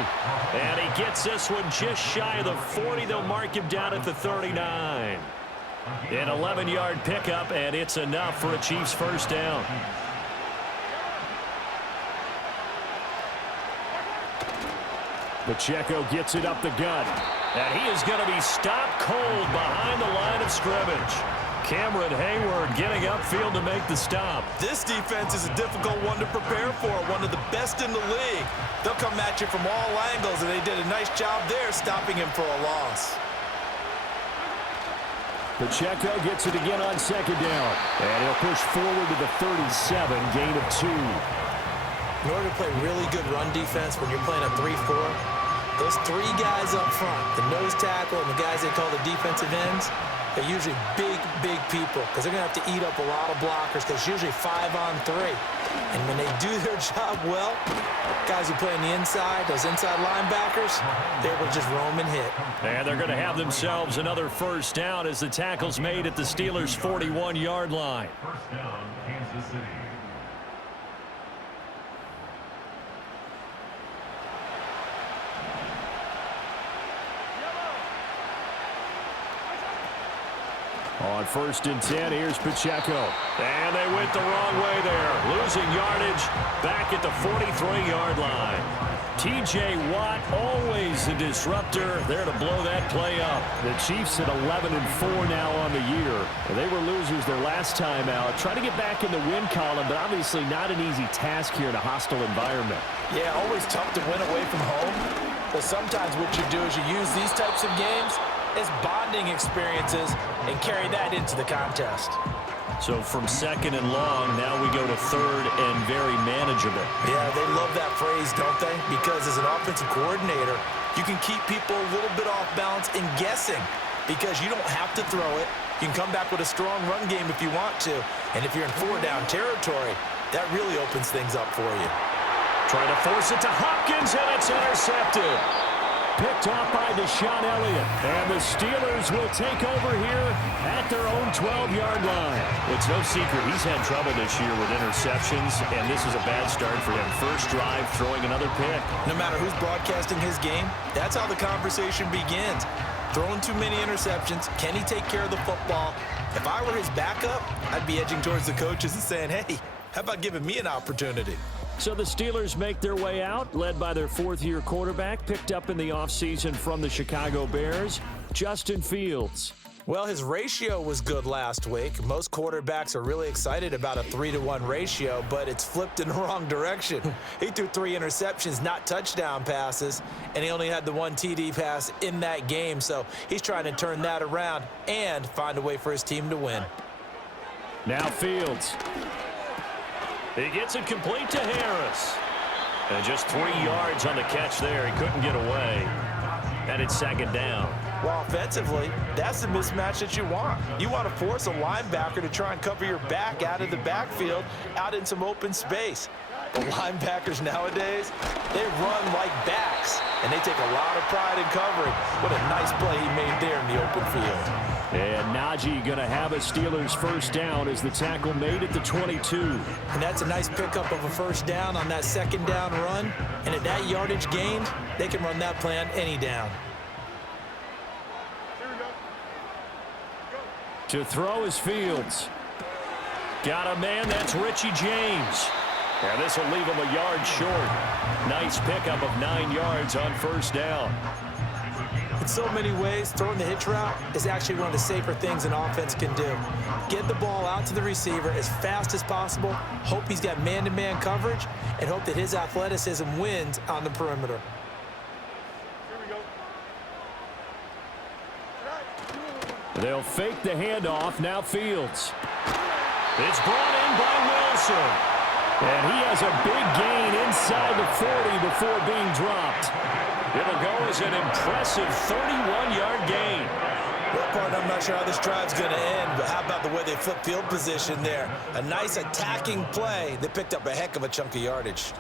And he gets this one just shy of the 40. They'll mark him down at the 39. An 11-yard pickup, and it's enough for a Chiefs first down. Pacheco gets it up the gut. And he is going to be stopped cold behind the line of scrimmage. Cameron Hayward getting upfield to make the stop. This defense is a difficult one to prepare for, one of the best in the league. They'll come at you from all angles, and they did a nice job there stopping him for a loss. Pacheco gets it again on second down. And he'll push forward to the 37, gain of 2. In order to play really good run defense when you're playing a 3-4, those 3 guys up front, the nose tackle and the guys they call the defensive ends, they're usually big people because they're going to have to eat up a lot of blockers because it's usually 5-on-3. And when they do their job well, guys who play on the inside, those inside linebackers, they will just roam and hit. And they're going to have themselves another first down as the tackle's made at the Steelers' 41-yard line. First down, Kansas City. On 1st and 10, here's Pacheco. And they went the wrong way there. Losing yardage back at the 43-yard line. T.J. Watt, always a disruptor, there to blow that play up. The Chiefs at 11-4 now on the year. They were losers their last time out. Trying to get back in the win column, but obviously not an easy task here in a hostile environment. Yeah, always tough to win away from home. But sometimes what you do is you use these types of games as bonding experiences and carry that into the contest. So from 2nd and long, now we go to 3rd and very manageable. Yeah, they love that phrase, don't they? Because as an offensive coordinator, you can keep people a little bit off balance and guessing because you don't have to throw it. You can come back with a strong run game if you want to. And if you're in 4-down territory, that really opens things up for you. Trying to force it to Hopkins, and it's intercepted. Picked off by Deshaun Elliott. And the Steelers will take over here at their own 12-yard line. It's no secret he's had trouble this year with interceptions, and this is a bad start for him. First drive, throwing another pick. No matter who's broadcasting his game, that's how the conversation begins. Throwing too many interceptions. Can he take care of the football? If I were his backup, I'd be edging towards the coaches and saying, hey, how about giving me an opportunity? So the Steelers make their way out, led by their 4th-year quarterback, picked up in the offseason from the Chicago Bears, Justin Fields. Well, his ratio was good last week. Most quarterbacks are really excited about a 3-to-1 ratio, but it's flipped in the wrong direction. He threw 3 interceptions, not touchdown passes, and he only had the 1 TD pass in that game, so he's trying to turn that around and find a way for his team to win. Now Fields. He gets it complete to Harris. And just 3 yards on the catch there. He couldn't get away. And it's 2nd down. Well, offensively, that's the mismatch that you want. You want to force a linebacker to try and cover your back out of the backfield, out in some open space. The linebackers nowadays, they run like backs, and they take a lot of pride in covering. What a nice play he made there in the open field. And Najee going to have a Steelers first down as the tackle made at the 22. And that's a nice pickup of a first down on that second down run. And at that yardage gained, they can run that play on any down. To throw is Fields. Got a man, that's Richie James. And this will leave him a yard short. Nice pickup of 9 yards on first down. In so many ways, throwing the hitch route is actually one of the safer things an offense can do. Get the ball out to the receiver as fast as possible, hope he's got man-to-man coverage, and hope that his athleticism wins on the perimeter. They'll fake the handoff, now Fields. It's brought in by Wilson. And he has a big gain inside the 40 before being dropped. It'll go as an impressive 31-yard gain. Well, partner, I'm not sure how this drive's going to end, but how about the way they flip field position there? A nice attacking play that picked up a heck of a chunk of yardage.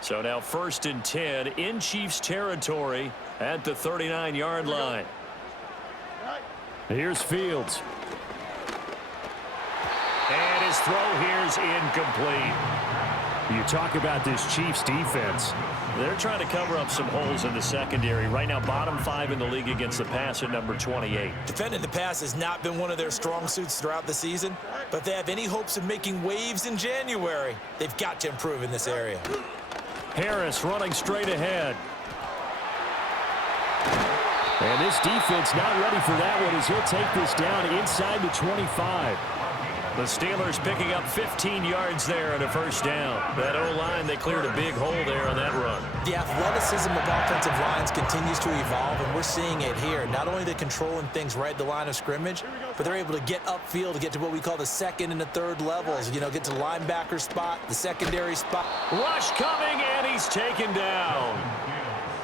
So now 1st and 10 in Chiefs territory at the 39-yard line. Here's Fields. And his throw here's incomplete. You talk about this Chiefs defense. They're trying to cover up some holes in the secondary. Right now, bottom 5 in the league against the pass at number 28. Defending the pass has not been one of their strong suits throughout the season, but if they have any hopes of making waves in January, they've got to improve in this area. Harris running straight ahead. And this defense not ready for that one as he'll take this down inside the 25. The Steelers picking up 15 yards there and a first down. That O-line, they cleared a big hole there on that run. The athleticism of offensive lines continues to evolve, and we're seeing it here. Not only are they controlling things right at the line of scrimmage, but they're able to get upfield to get to what we call the second and the third levels. You know, get to the linebacker spot, the secondary spot. Rush coming, and he's taken down.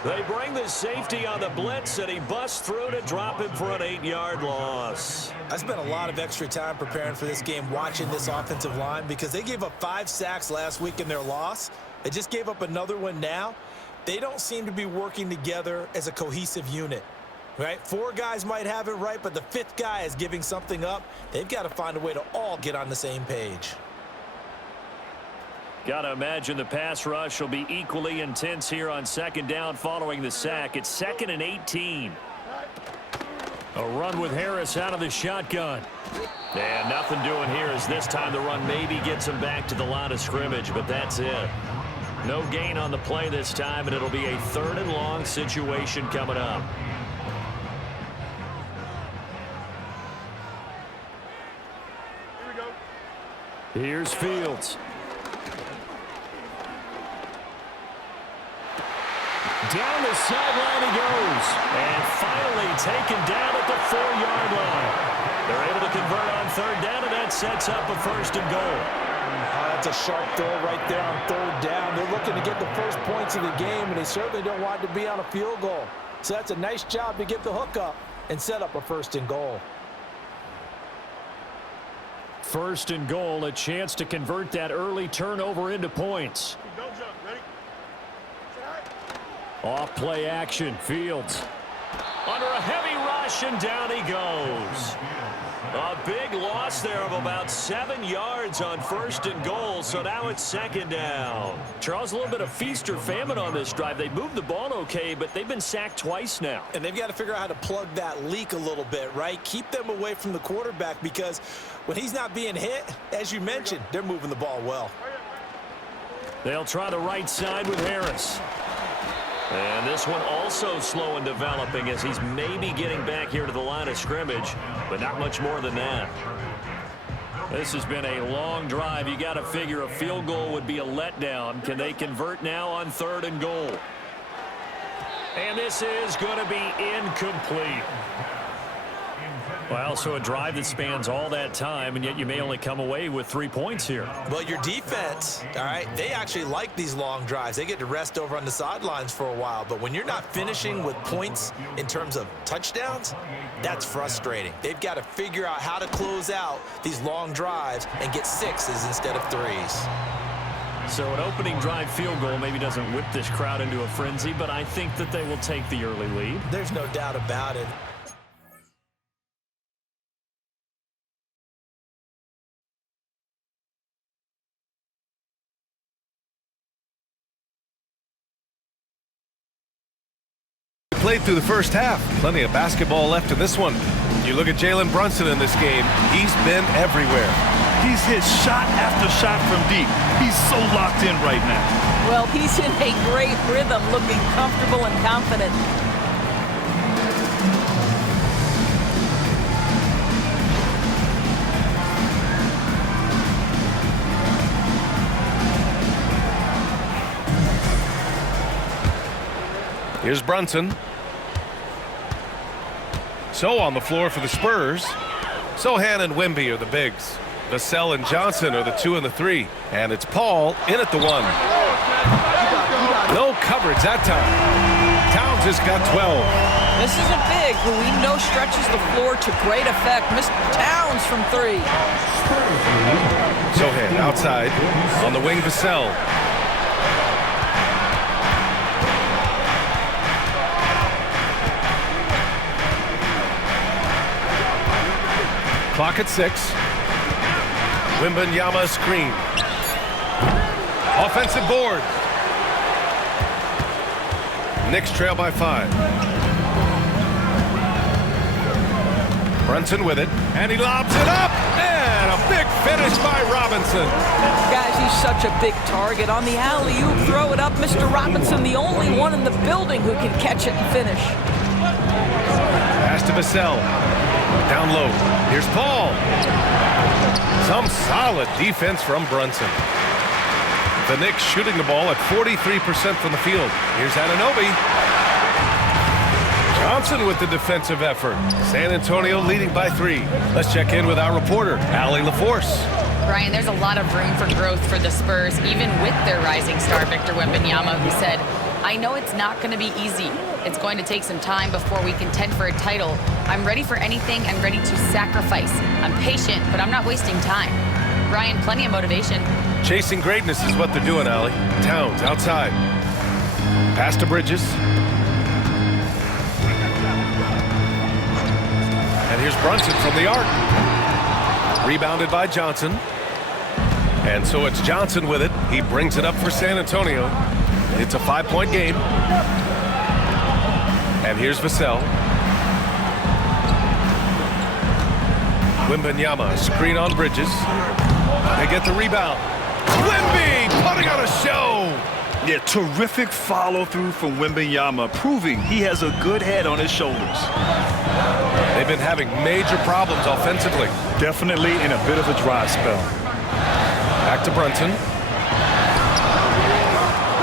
They bring the safety on the blitz, and he busts through to drop him for an 8-yard loss. I spent a lot of extra time preparing for this game watching this offensive line because they gave up 5 sacks last week in their loss. They just gave up another one now. They don't seem to be working together as a cohesive unit, right? 4 guys might have it right, but the 5th guy is giving something up. They've got to find a way to all get on the same page. Got to imagine the pass rush will be equally intense here on second down following the sack. It's 2nd and 18. A run with Harris out of the shotgun. And nothing doing here as this time the run maybe gets him back to the line of scrimmage, but that's it. No gain on the play this time, and it'll be a 3rd and long situation coming up. Here's Fields. Down the sideline he goes. And finally taken down at the 4-yard line. They're able to convert on 3rd down, and that sets up a 1st and goal. That's a sharp throw right there on 3rd down. They're looking to get the first points of the game, and they certainly don't want it to be on a field goal. So that's a nice job to get the hook up and set up a 1st and goal. 1st and goal, a chance to convert that early turnover into points. Off play action, Fields. Under a heavy rush, and down he goes. A big loss there of about 7 yards on 1st and goal, so now it's 2nd down. Charles, a little bit of feast or famine on this drive. They moved the ball okay, but they've been sacked twice now. And they've got to figure out how to plug that leak a little bit, right? Keep them away from the quarterback because when he's not being hit, as you mentioned, they're moving the ball well. They'll try the right side with Harris. And this one also slow in developing as he's maybe getting back here to the line of scrimmage, but not much more than that. This has been a long drive. You got to figure a field goal would be a letdown. Can they convert now on 3rd and goal? And this is going to be incomplete. Well, so a drive that spans all that time, and yet you may only come away with 3 points here. Well, your defense, all right, they actually like these long drives. They get to rest over on the sidelines for a while. But when you're not finishing with points in terms of touchdowns, that's frustrating. They've got to figure out how to close out these long drives and get 6s instead of 3s. So an opening drive field goal maybe doesn't whip this crowd into a frenzy, but I think that they will take the early lead. There's no doubt about it. Played through the first half. Plenty of basketball left in this one. You look at Jalen Brunson in this game. He's been everywhere. He's hit shot after shot from deep. He's so locked in right now. Well, he's in a great rhythm, looking comfortable and confident. Here's Brunson. So on the floor for the Spurs. Sohan and Wemby are the bigs. Vassell and Johnson are the 2 and the 3. And it's Paul in at the 1. No coverage that time. Towns has got 12. This is a big who we know stretches the floor to great effect. Mr. Towns from 3. Sohan outside. On the wing, Vassell. Clock at 6. Wembanyama screen. Offensive board. Knicks trail by 5. Brunson with it, and he lobs it up, and a big finish by Robinson. Guys, he's such a big target. On the alley-oop, throw it up. Mr. Robinson, the only one in the building who can catch it and finish. Pass to Vassell. Down low. Here's Paul. Some solid defense from Brunson. The Knicks shooting the ball at 43% from the field. Here's Anunoby. Johnson with the defensive effort. San Antonio leading by 3. Let's check in with our reporter, Allie LaForce. Brian, there's a lot of room for growth for the Spurs, even with their rising star, Victor Wembanyama, who said, I know it's not going to be easy. It's going to take some time before we contend for a title. I'm ready for anything and ready to sacrifice. I'm patient, but I'm not wasting time. Brian, plenty of motivation. Chasing greatness is what they're doing, Allie. Towns outside. Pass to Bridges. And here's Brunson from the arc. Rebounded by Johnson. And so it's Johnson with it. He brings it up for San Antonio. It's a 5-point game. And here's Vassell. Wembanyama, screen on Bridges. They get the rebound. Wemby putting on a show. Yeah, terrific follow-through from Wembanyama, proving he has a good head on his shoulders. They've been having major problems offensively. Definitely in a bit of a dry spell. Back to Brunson.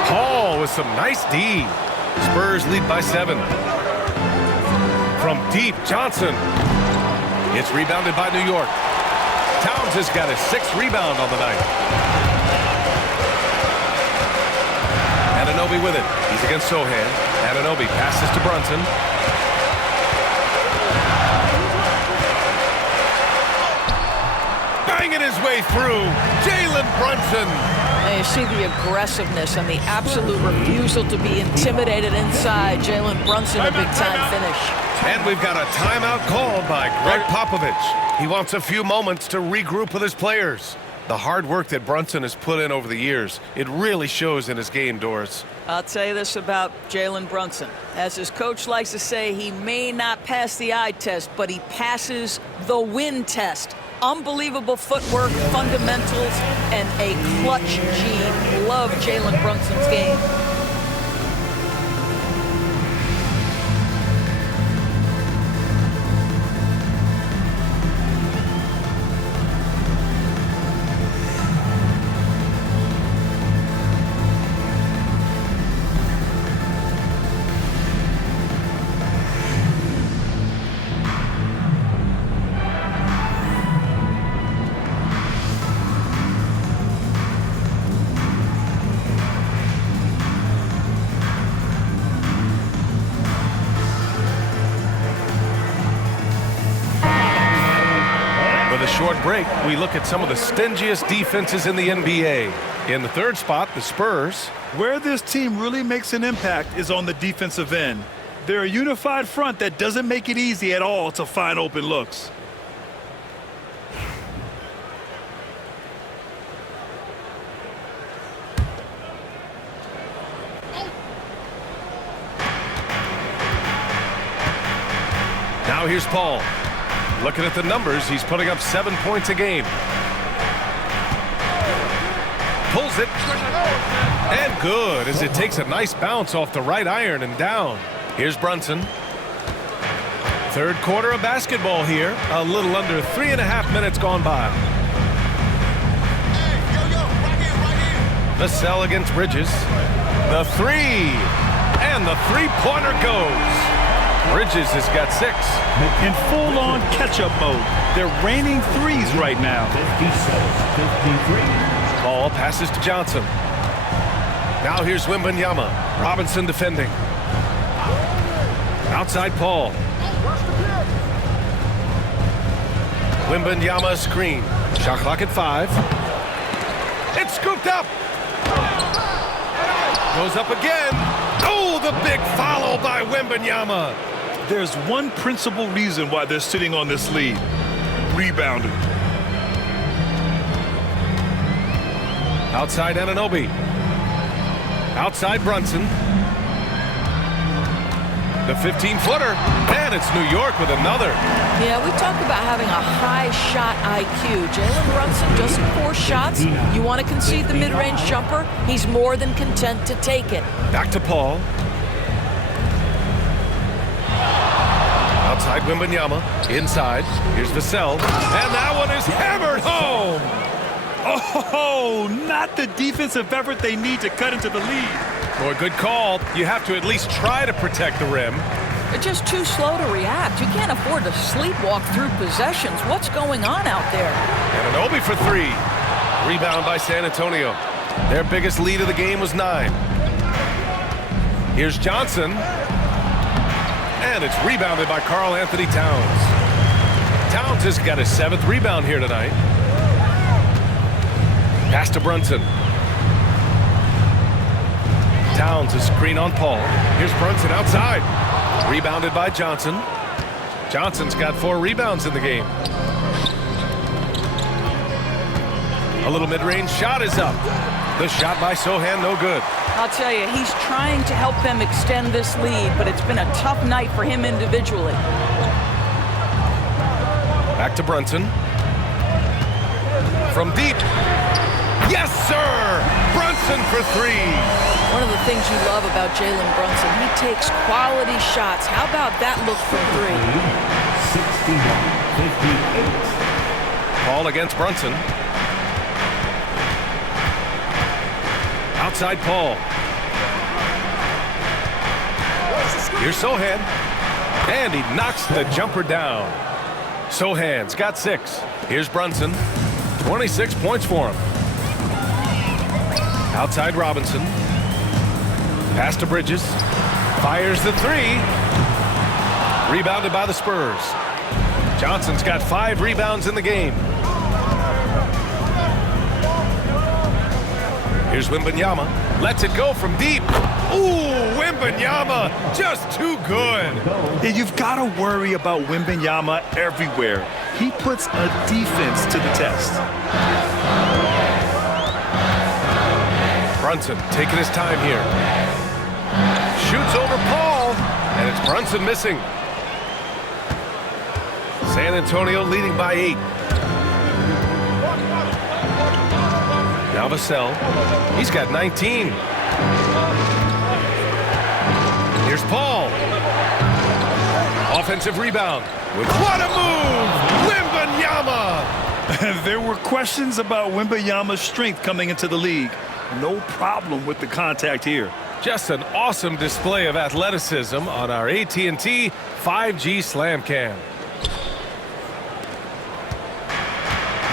Paul with some nice D. Spurs lead by 7. From deep, Johnson. It's rebounded by New York. Towns has got his 6th rebound on the night. Anunoby with it. He's against Sohan. Anunoby passes to Brunson. Banging his way through. Jalen Brunson. And you see the aggressiveness and the absolute refusal to be intimidated inside. Jalen Brunson, a big-time finish. And we've got a timeout called by Greg Popovich. He wants a few moments to regroup with his players. The hard work that Brunson has put in over the years, it really shows in his game, Doris. I'll tell you this about Jalen Brunson. As his coach likes to say, he may not pass the eye test, but he passes the win test. Unbelievable footwork, fundamentals, and a clutch gene. Love Jalen Brunson's game. short break, we look at some of the stingiest defenses in the NBA. In the third spot, the Spurs. Where this team really makes an impact is on the defensive end. They're a unified front that doesn't make it easy at all to find open looks. Now here's Paul. Looking at the numbers, he's putting up 7 points a game. Pulls it. And good, as it takes a nice bounce off the right iron and down. Here's Brunson. Third quarter of basketball here. A little under 3.5 minutes gone by. Vassell against Bridges. The three. And the three-pointer goes. Bridges has got 6. In full-on catch-up mode. They're raining threes right now. 56-53. Ball passes to Johnson. Now here's Wembanyama. Robinson defending. Outside Paul. Wembanyama screen. Shot clock at 5. It's scooped up. Goes up again. Oh, the big follow by Wembanyama. There's one principal reason why they're sitting on this lead. Rebounding. Outside Anunoby. Outside Brunson. The 15-footer. And it's New York with another. Yeah, we talk about having a high shot IQ. Jalen Brunson doesn't force shots. You want to concede the mid-range jumper, he's more than content to take it. Back to Paul. Outside Wembanyama. Inside. Here's Vassell. And that one is hammered home. Oh, not the defensive effort they need to cut into the lead. Boy, good call. You have to at least try to protect the rim. They're just too slow to react. You can't afford to sleepwalk through possessions. What's going on out there? Anunoby for 3. Rebound by San Antonio. Their biggest lead of the game was 9. Here's Johnson. And it's rebounded by Karl Anthony Towns. Towns has got his 7th rebound here tonight. Pass to Brunson. Towns is screen on Paul. Here's Brunson outside. Rebounded by Johnson. Johnson's got 4 rebounds in the game. A little mid-range shot is up. The shot by Sohan, no good. I'll tell you, he's trying to help them extend this lead, but it's been a tough night for him individually. Back to Brunson. From deep. Yes, sir! Brunson for 3. One of the things you love about Jalen Brunson, he takes quality shots. How about that look from 3? 61-58. Paul against Brunson. Outside Paul. Here's Sohan. And he knocks the jumper down. Sohan's got 6. Here's Brunson. 26 points for him. Outside Robinson. Pass to Bridges. Fires the 3. Rebounded by the Spurs. Johnson's got 5 rebounds in the game. Here's Wembanyama. Lets it go from deep. Ooh, Wembanyama, just too good. Yeah, you've got to worry about Wembanyama everywhere. He puts a defense to the test. Brunson taking his time here. Shoots over Paul, and it's Brunson missing. San Antonio leading by 8. Now Vassell. He's got 19. Here's Paul. Offensive rebound. With what a move! Wembanyama! There were questions about Wembanyama's strength coming into the league. No problem with the contact here. Just an awesome display of athleticism on our AT&T 5G Slam Cam.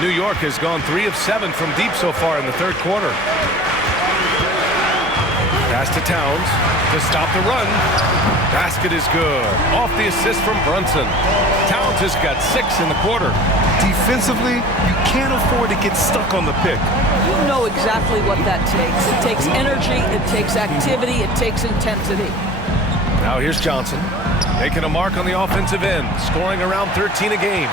New York has gone 3 of 7 from deep so far in the third quarter. Pass to Towns to stop the run. Basket is good. Off the assist from Brunson. Towns has got 6 in the quarter. Defensively, you can't afford to get stuck on the pick. You know exactly what that takes. It takes energy, it takes activity, it takes intensity. Now here's Johnson, making a mark on the offensive end, scoring around 13 a game.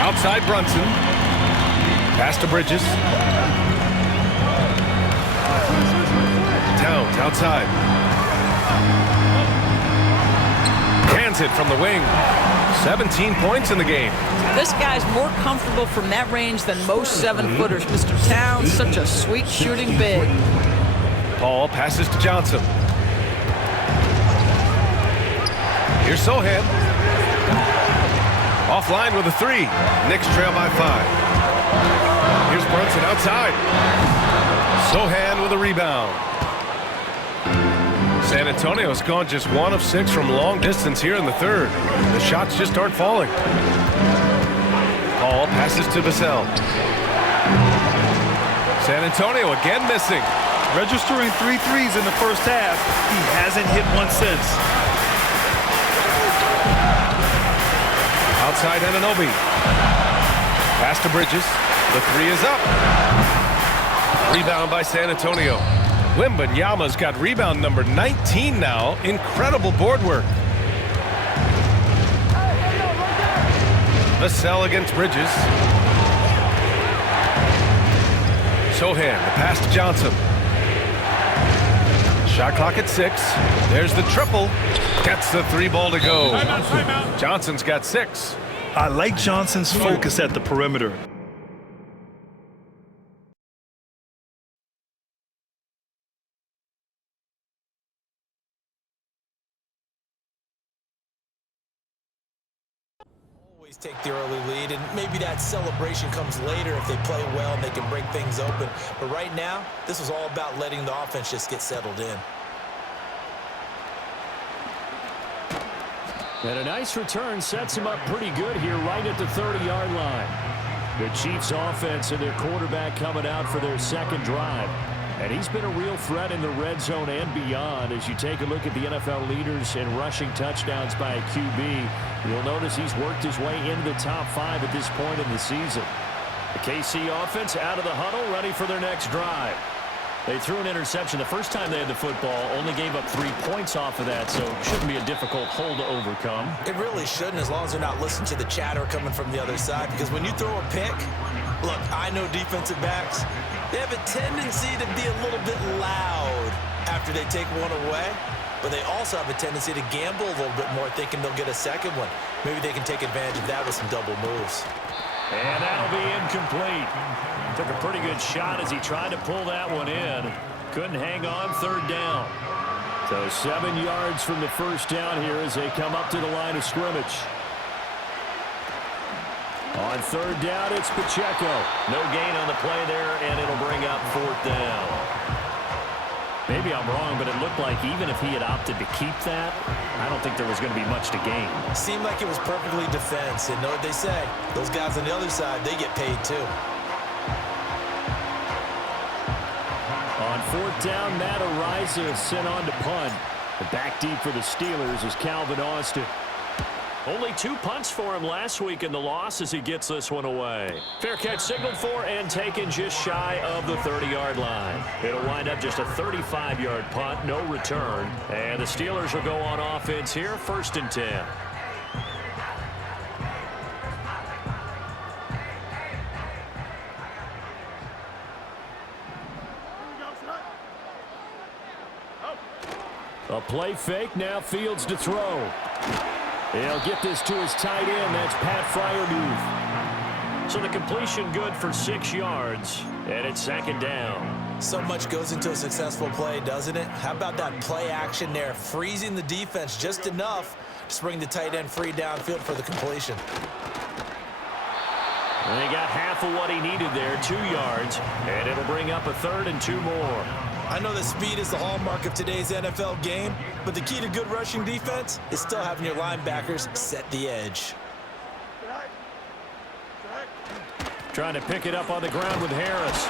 Outside Brunson. Pass to Bridges. Towns outside. Hands it from the wing. 17 points in the game. This guy's more comfortable from that range than most 7-footers. Mr. Towns, such a sweet shooting big. Paul passes to Johnson. Here's Sohan. Offline with a 3. Knicks trail by 5. Here's Brunson outside. Sohan with a rebound. San Antonio's gone just 1 of 6 from long distance here in the third. The shots just aren't falling. Paul passes to Vassell. San Antonio again missing. Registering 3 threes in the first half. He hasn't hit one since. Outside Anunoby. Pass to Bridges. The 3 is up. Rebound by San Antonio. Wembanyama's got rebound number 19 now. Incredible board work. Vassell against Bridges. Sohan, the pass to Johnson. Shot clock at 6. There's the triple. Gets the 3 ball to go. Timeout. Johnson's got 6. I like Johnson's focus at the perimeter. Always take the early lead, and maybe that celebration comes later if they play well and they can break things open. But right now, this was all about letting the offense just get settled in. And a nice return sets him up pretty good here right at the 30-yard line. The Chiefs offense and their quarterback coming out for their second drive. And he's been a real threat in the red zone and beyond. As you take a look at the NFL leaders in rushing touchdowns by a QB, you'll notice he's worked his way into the top 5 at this point in the season. The KC offense out of the huddle, ready for their next drive. They threw an interception the first time they had the football, only gave up 3 points off of that, so it shouldn't be a difficult hole to overcome. It really shouldn't, as long as they're not listening to the chatter coming from the other side, because when you throw a pick, look, I know defensive backs, they have a tendency to be a little bit loud after they take one away, but they also have a tendency to gamble a little bit more, thinking they'll get a second one. Maybe they can take advantage of that with some double moves. And that'll be incomplete. Took a pretty good shot as he tried to pull that one in. Couldn't hang on, third down. So 7 yards from the first down here as they come up to the line of scrimmage. On third down, it's Pacheco. No gain on the play there, and it'll bring up 4th down. Maybe I'm wrong, but it looked like even if he had opted to keep that, I don't think there was going to be much to gain. Seemed like it was perfectly defense, and know what they say. Those guys on the other side, they get paid too. On 4th down, Matt Ariza is sent on to punt. The back deep for the Steelers is Calvin Austin. Only 2 punts for him last week in the loss as he gets this one away. Fair catch signaled for and taken just shy of the 30-yard line. It'll wind up just a 35-yard punt, no return. And the Steelers will go on offense here, 1st and 10. A play fake, now Fields to throw. He'll get this to his tight end. That's Pat Freiermuth. So the completion good for 6 yards, and it's 2nd down. So much goes into a successful play, doesn't it? How about that play action there, freezing the defense just enough to bring the tight end free downfield for the completion. And they got half of what he needed there, 2 yards, and it'll bring up a 3rd and 2 more. I know that speed is the hallmark of today's NFL game, but the key to good rushing defense is still having your linebackers set the edge. Trying to pick it up on the ground with Harris.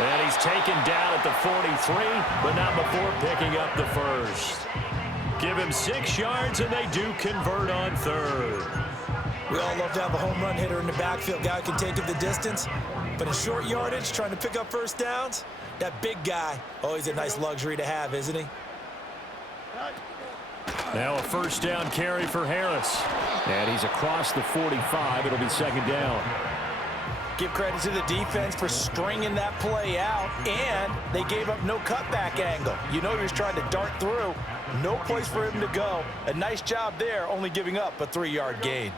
And he's taken down at the 43, but not before picking up the first. Give him 6 yards, and they do convert on third. We all love to have a home run hitter in the backfield. Guy who can take it the distance. But in short yardage, trying to pick up first downs, that big guy, always a nice luxury to have, isn't he? Now a first down carry for Harris. And he's across the 45. It'll be second down. Give credit to the defense for stringing that play out, and they gave up no cutback angle. You know he was trying to dart through. No place for him to go. A nice job there, only giving up a 3-yard gain.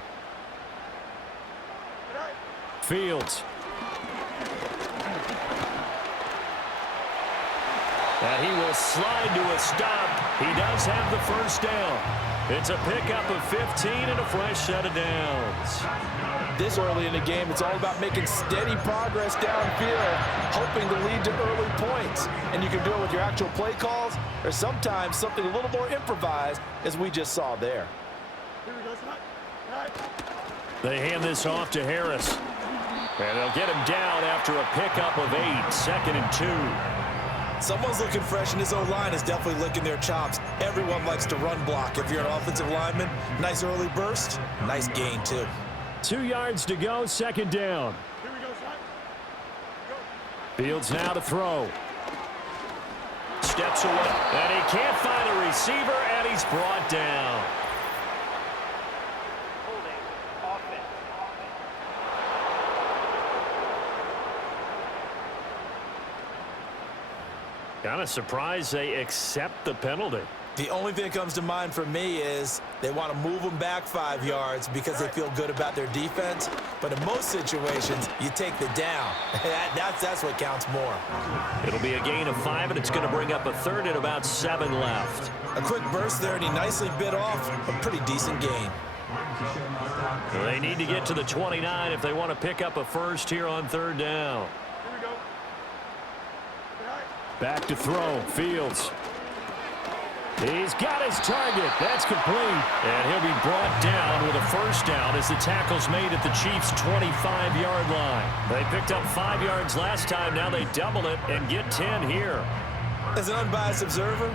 Fields. And he will slide to a stop. He does have the first down. It's a pickup of 15 and a fresh set of downs. This early in the game, it's all about making steady progress downfield, hoping to lead to early points. And you can do it with your actual play calls, or sometimes something a little more improvised, as we just saw there. They hand this off to Harris. And they'll get him down after a pickup of 8, 2nd and 2. Someone's looking fresh, and his O-line is definitely licking their chops. Everyone likes to run block. If you're an offensive lineman, nice early burst, nice gain too. 2 yards to go, second down. Fields now to throw. Steps away, and he can't find a receiver, and he's brought down. Kind of surprised they accept the penalty. The only thing that comes to mind for me is they want to move them back 5 yards because they feel good about their defense. But in most situations, you take the down. That's what counts more. It'll be a gain of 5, and it's going to bring up a third and about 7 left. A quick burst there, and he nicely bit off a pretty decent gain. They need to get to the 29 if they want to pick up a first here on third down. Back to throw, Fields. He's got his target. That's complete. And he'll be brought down with a first down as the tackle's made at the Chiefs' 25-yard line. They picked up 5 yards last time. Now they double it and get 10 here. As an unbiased observer,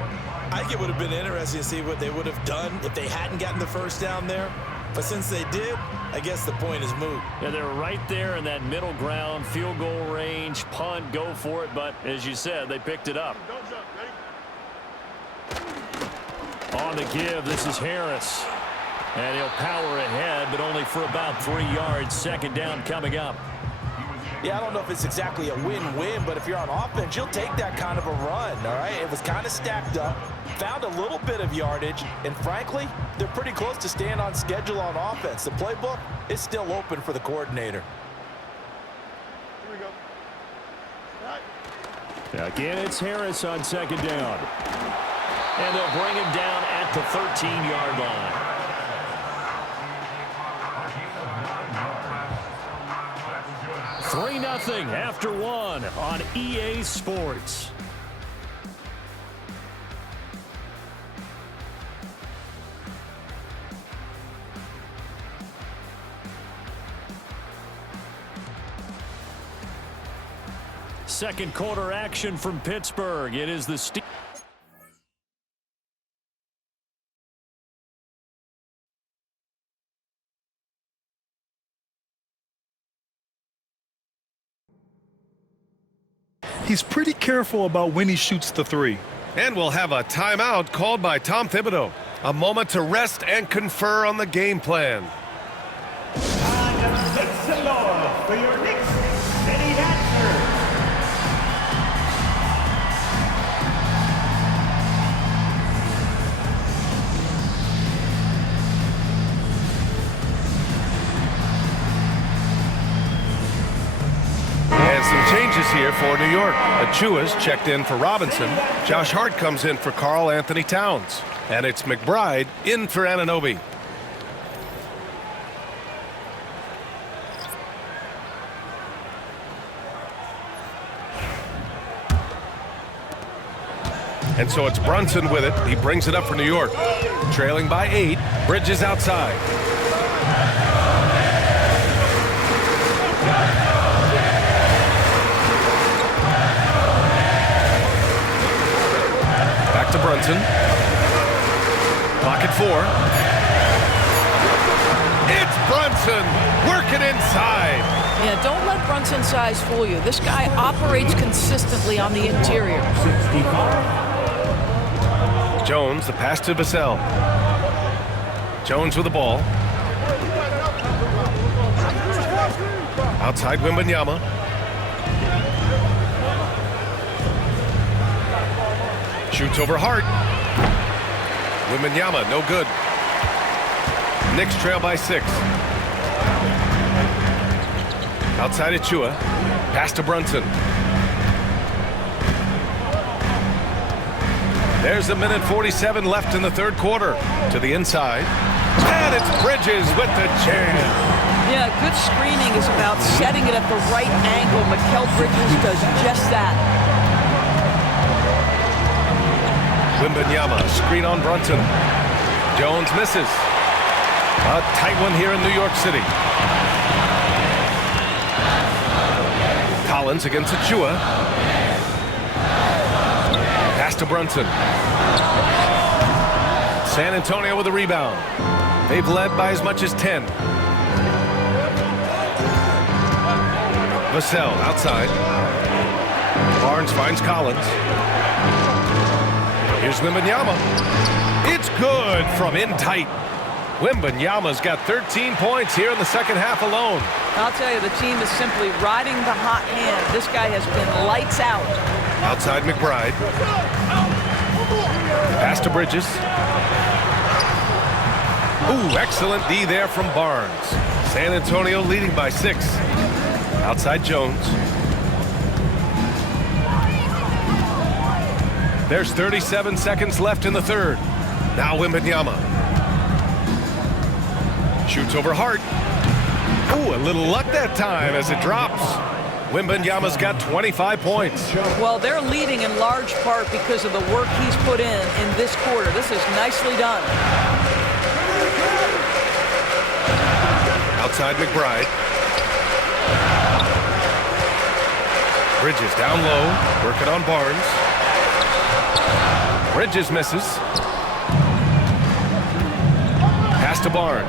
I think it would have been interesting to see what they would have done if they hadn't gotten the first down there. But since they did, I guess the point is moot. Yeah, they're right there in that middle ground, field goal range, punt, go for it. But as you said, they picked it up. On the give, this is Harris. And he'll power ahead, but only for about 3 yards. Second down coming up. Yeah, I don't know if it's exactly a win-win, but if you're on offense, you'll take that kind of a run, all right? It was kind of stacked up, found a little bit of yardage, and frankly, they're pretty close to staying on schedule on offense. The playbook is still open for the coordinator. Here we go. Again, it's Harris on second down. And they'll bring him down at the 13-yard line. Three 0 after 1 on EA Sports. Second quarter action from Pittsburgh. It is the Steelers. He's pretty careful about when he shoots the three. And we'll have a timeout called by Tom Thibodeau. A moment to rest and confer on the game plan. And make some noise for your Knicks City Dancers. And some changes here for New York. Achua's checked in for Robinson. Josh Hart comes in for Karl Anthony Towns. And it's McBride in for Anunoby. And so it's Brunson with it. He brings it up for New York. Trailing by 8. Bridges outside. Brunson. Pocket 4. It's Brunson working inside. Yeah, don't let Brunson's size fool you. This guy operates consistently on the interior. Jones, the pass to Vassell. Jones with the ball. Outside Wembanyama. Shoots over Hart. Wembanyama, no good. Knicks trail by 6. Outside Achua. Pass to Brunson. There's a minute 47 left in the third quarter. To the inside. And it's Bridges with the jam. Yeah, good screening is about setting it at the right angle. Mikal Bridges does just that. Wembanyama, screen on Brunson. Jones misses. A tight one here in New York City. Collins against Achua. Pass to Brunson. San Antonio with a rebound. They've led by as much as 10. Vassell outside. Barnes finds Collins. Here's Wembanyama. It's good from in tight. Wembanyama's got 13 points here in the second half alone. I'll tell you, the team is simply riding the hot hand. This guy has been lights out. Outside McBride. Pass to Bridges. Ooh, excellent D there from Barnes. San Antonio leading by 6. Outside Jones. There's 37 seconds left in the third. Now Wembanyama. Shoots over Hart. Ooh, a little luck that time as it drops. Wembanyama's got 25 points. Well, they're leading in large part because of the work he's put in this quarter. This is nicely done. Outside McBride. Bridges down low, working on Barnes. Bridges misses. Pass to Barnes.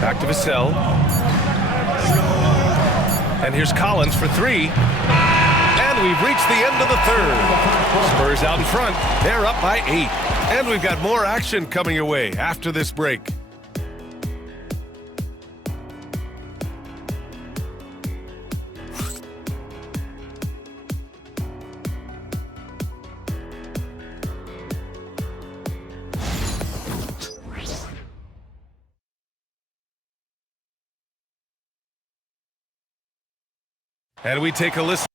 Back to Vassell. And here's Collins for 3. And we've reached the end of the third. Spurs out in front. They're up by 8. And we've got more action coming your way after this break. And we take a listen.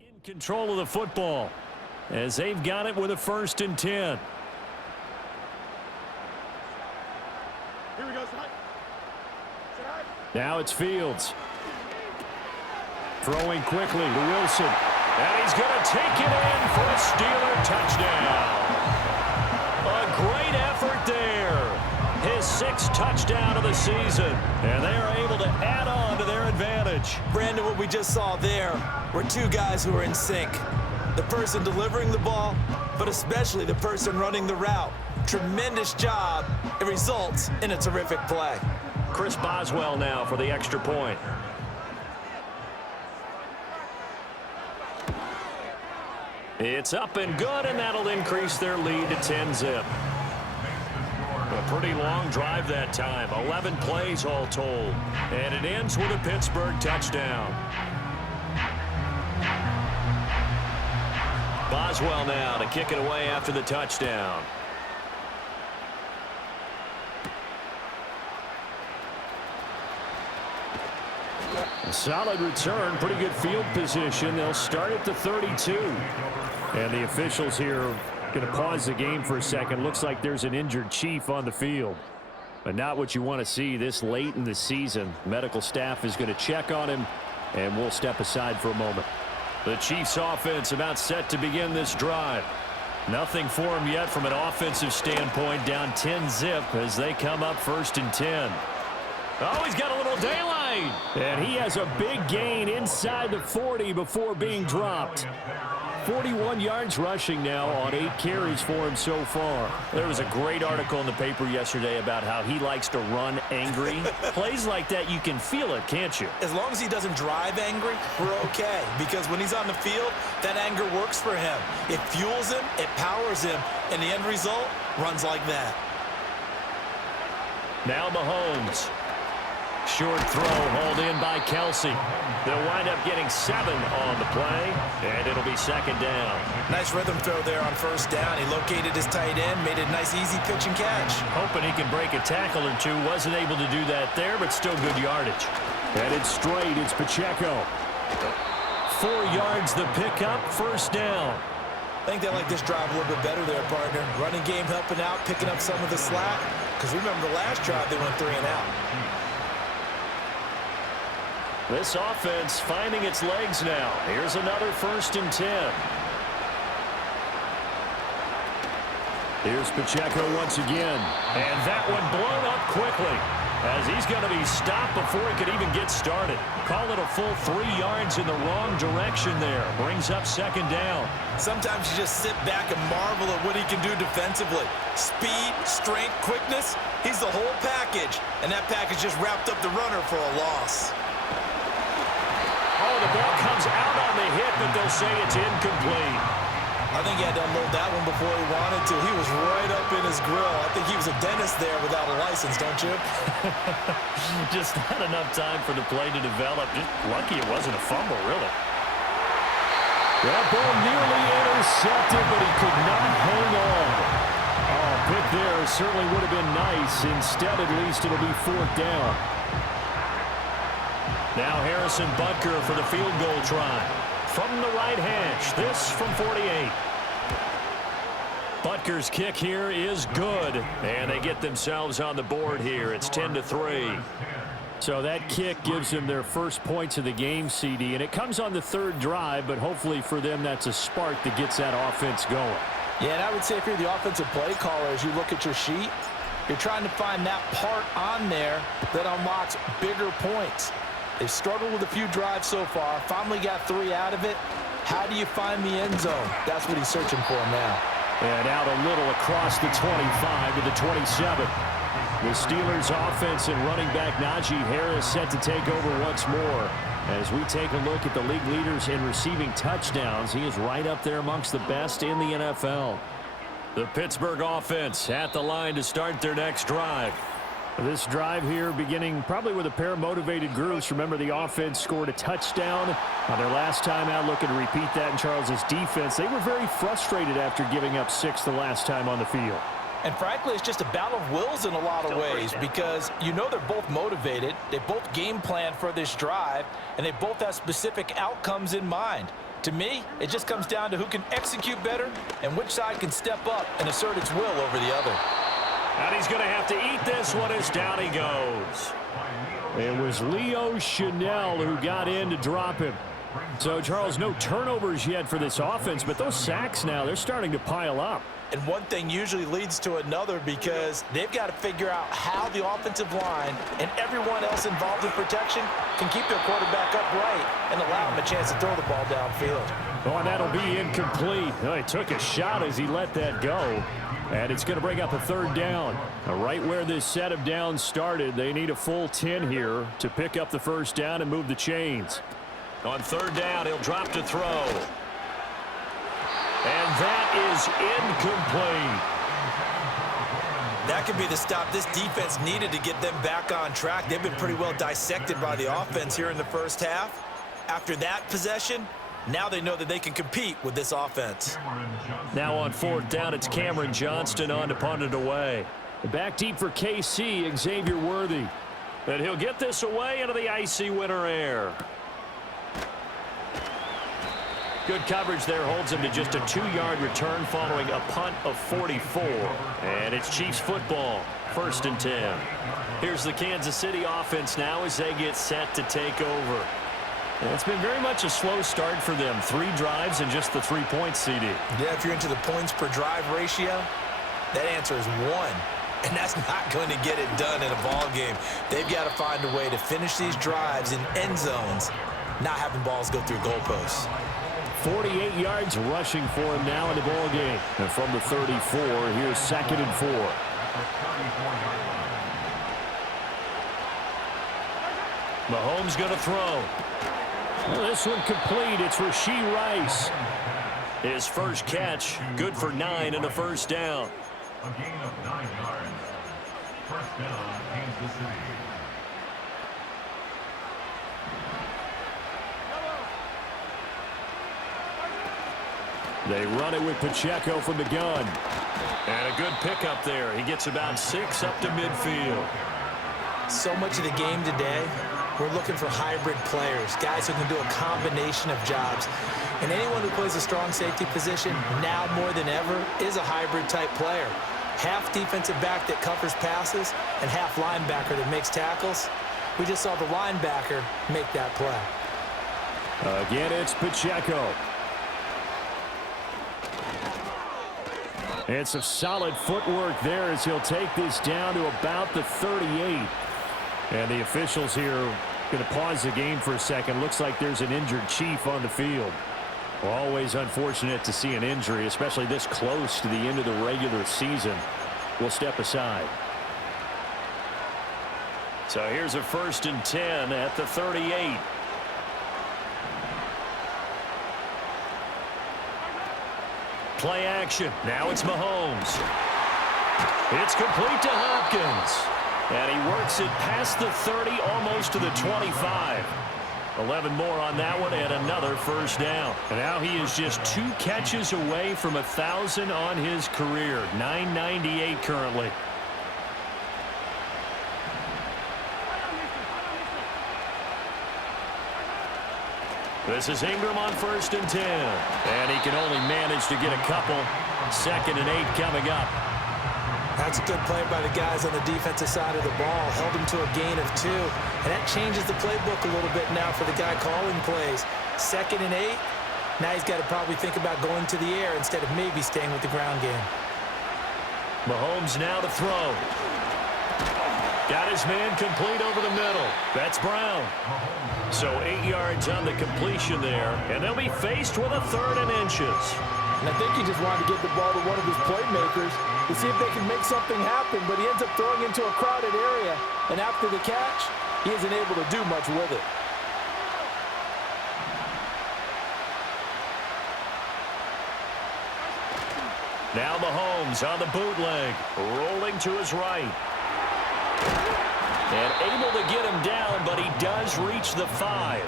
In control of the football as they've got it with a 1st and 10. Here we go. Now it's Fields. Throwing quickly to Wilson. And he's going to take it in for a Steeler touchdown. A great effort there. His 6th touchdown of the season. And they are able to add on to their advantage. Brandon, what we just saw there were 2 guys who are in sync. The person delivering the ball, but especially the person running the route. Tremendous job. It results in a terrific play. Chris Boswell now for the extra point. It's up and good, and that'll increase their lead to 10-zip. A pretty long drive that time. 11 plays all told. And it ends with a Pittsburgh touchdown. Boswell now to kick it away after the touchdown. A solid return, pretty good field position. They'll start at the 32. And the officials here are going to pause the game for a second. Looks like there's an injured Chief on the field. But not what you want to see this late in the season. Medical staff is going to check on him, and we'll step aside for a moment. The Chiefs offense about set to begin this drive. Nothing for him yet from an offensive standpoint. Down 10-zip as they come up 1st and 10. Oh, he's got a little daylight. And he has a big gain inside the 40 before being dropped. 41 yards rushing now on 8 carries for him so far. There was a great article in the paper yesterday about how he likes to run angry. Plays like that, you can feel it, can't you? As long as he doesn't drive angry, we're okay. Because when he's on the field, that anger works for him. It fuels him, it powers him, and the end result runs like that. Now Mahomes. Short throw hauled in by Kelsey. They'll wind up getting 7 on the play, and it'll be 2nd down. Nice rhythm throw there on 1st down. He located his tight end, made a nice easy pitch and catch. Hoping he can break a tackle or two. Wasn't able to do that there, but still good yardage. Headed straight, it's Pacheco. 4 yards the pickup, 1st down. I think they like this drive a little bit better there, partner. Running game helping out, picking up some of the slack. Because remember the last drive, they went 3 and out. This offense finding its legs now. Here's another 1st and 10. Here's Pacheco once again. And that one blown up quickly as he's going to be stopped before he could even get started. Call it a full 3 yards in the wrong direction there. Brings up 2nd down. Sometimes you just sit back and marvel at what he can do defensively. Speed, strength, quickness. He's the whole package. And that package just wrapped up the runner for a loss. Oh, the ball comes out on the hit, but they'll say it's incomplete. I think he had to unload that one before he wanted to. He was right up in his grill. I think he was a dentist there without a license, don't you? Just not enough time for the play to develop. Just lucky it wasn't a fumble, really. That ball nearly intercepted, but he could not hang on. Oh, pick there certainly would have been nice. Instead, at least, it'll be 4th down. Now Harrison Butker for the field goal try. From the right hash, this from 48. Butker's kick here is good, and they get themselves on the board here. It's 10-3. So that kick gives them their first points of the game, CD, and it comes on the 3rd drive, but hopefully for them that's a spark that gets that offense going. Yeah, and I would say if you're the offensive play caller, as you look at your sheet, you're trying to find that part on there that unlocks bigger points. They've struggled with a few drives so far, finally got 3 out of it. How do you find the end zone? That's what he's searching for now. And out a little across the 25 to the 27. The Steelers offense and running back Najee Harris set to take over once more. As we take a look at the league leaders in receiving touchdowns, he is right up there amongst the best in the NFL. The Pittsburgh offense at the line to start their next drive. This drive here beginning probably with a pair of motivated groups. Remember, the offense scored a touchdown on their last time out, looking to repeat that in Charles's defense. They were very frustrated after giving up 6 the last time on the field. And frankly, it's just a battle of wills in a lot of ways because you know they're both motivated. They both game plan for this drive, and they both have specific outcomes in mind. To me, it just comes down to who can execute better and which side can step up and assert its will over the other. And he's going to have to eat this one as down he goes. It was Leo Chanel who got in to drop him. So, Charles, no turnovers yet for this offense, but those sacks now, they're starting to pile up. And one thing usually leads to another because they've got to figure out how the offensive line and everyone else involved in protection can keep their quarterback upright and allow him a chance to throw the ball downfield. Oh, and that'll be incomplete. Oh, he took a shot as he let that go. And it's going to bring up a 3rd down. Right where this set of downs started, they need a full 10 here to pick up the 1st down and move the chains. On 3rd down, he'll drop to throw. And that is incomplete. That could be the stop this defense needed to get them back on track. They've been pretty well dissected by the offense here in the first half. After that possession, now they know that they can compete with this offense. Now on 4th down, it's Cameron Johnston on to punt it away. Back deep for KC, Xavier Worthy. And he'll get this away into the icy winter air. Good coverage there holds him to just a 2-yard return following a punt of 44. And it's Chiefs football, 1st and 10. Here's the Kansas City offense now as they get set to take over. It's been very much a slow start for them. 3 drives and just the 3 points, CD. Yeah, if you're into the points per drive ratio, that answer is 1. And that's not going to get it done in a ball game. They've got to find a way to finish these drives in end zones, not having balls go through goalposts. 48 yards rushing for him now in the ball game. And from the 34, here's 2nd and 4. Mahomes going to throw. Well, this one complete. It's Rashee Rice. His first catch, good for 9 and a first down. A gain of 9 yards. First down, Kansas City. They run it with Pacheco from the gun. And a good pickup there. He gets about 6 up to midfield. So much of the game today, we're looking for hybrid players, guys who can do a combination of jobs. And anyone who plays a strong safety position, now more than ever, is a hybrid type player. Half defensive back that covers passes and half linebacker that makes tackles. We just saw the linebacker make that play. Again, it's Pacheco. It's some solid footwork there as he'll take this down to about the 38. And the officials here are going to pause the game for a second. Looks like there's an injured Chief on the field. Well, always unfortunate to see an injury, especially this close to the end of the regular season. We'll step aside. So here's a 1st and 10 at the 38. Play action. Now it's Mahomes. It's complete to Hopkins. And he works it past the 30, almost to the 25. 11 more on that one and another first down. And now he is just 2 catches away from 1,000 on his career. 998 currently. This is Ingram on 1st and 10. And he can only manage to get a couple. 2nd and 8 coming up. That's a good play by the guys on the defensive side of the ball. Held him to a gain of 2. And that changes the playbook a little bit now for the guy calling plays. 2nd and 8. Now he's got to probably think about going to the air instead of maybe staying with the ground game. Mahomes now to throw. Got his man complete over the middle. That's Brown. So 8 yards on the completion there. And they'll be faced with a 3rd and inches. And I think he just wanted to get the ball to one of his playmakers to see if they can make something happen, but he ends up throwing into a crowded area, and after the catch, he isn't able to do much with it. Now Mahomes on the bootleg, rolling to his right. And able to get him down, but he does reach the 5.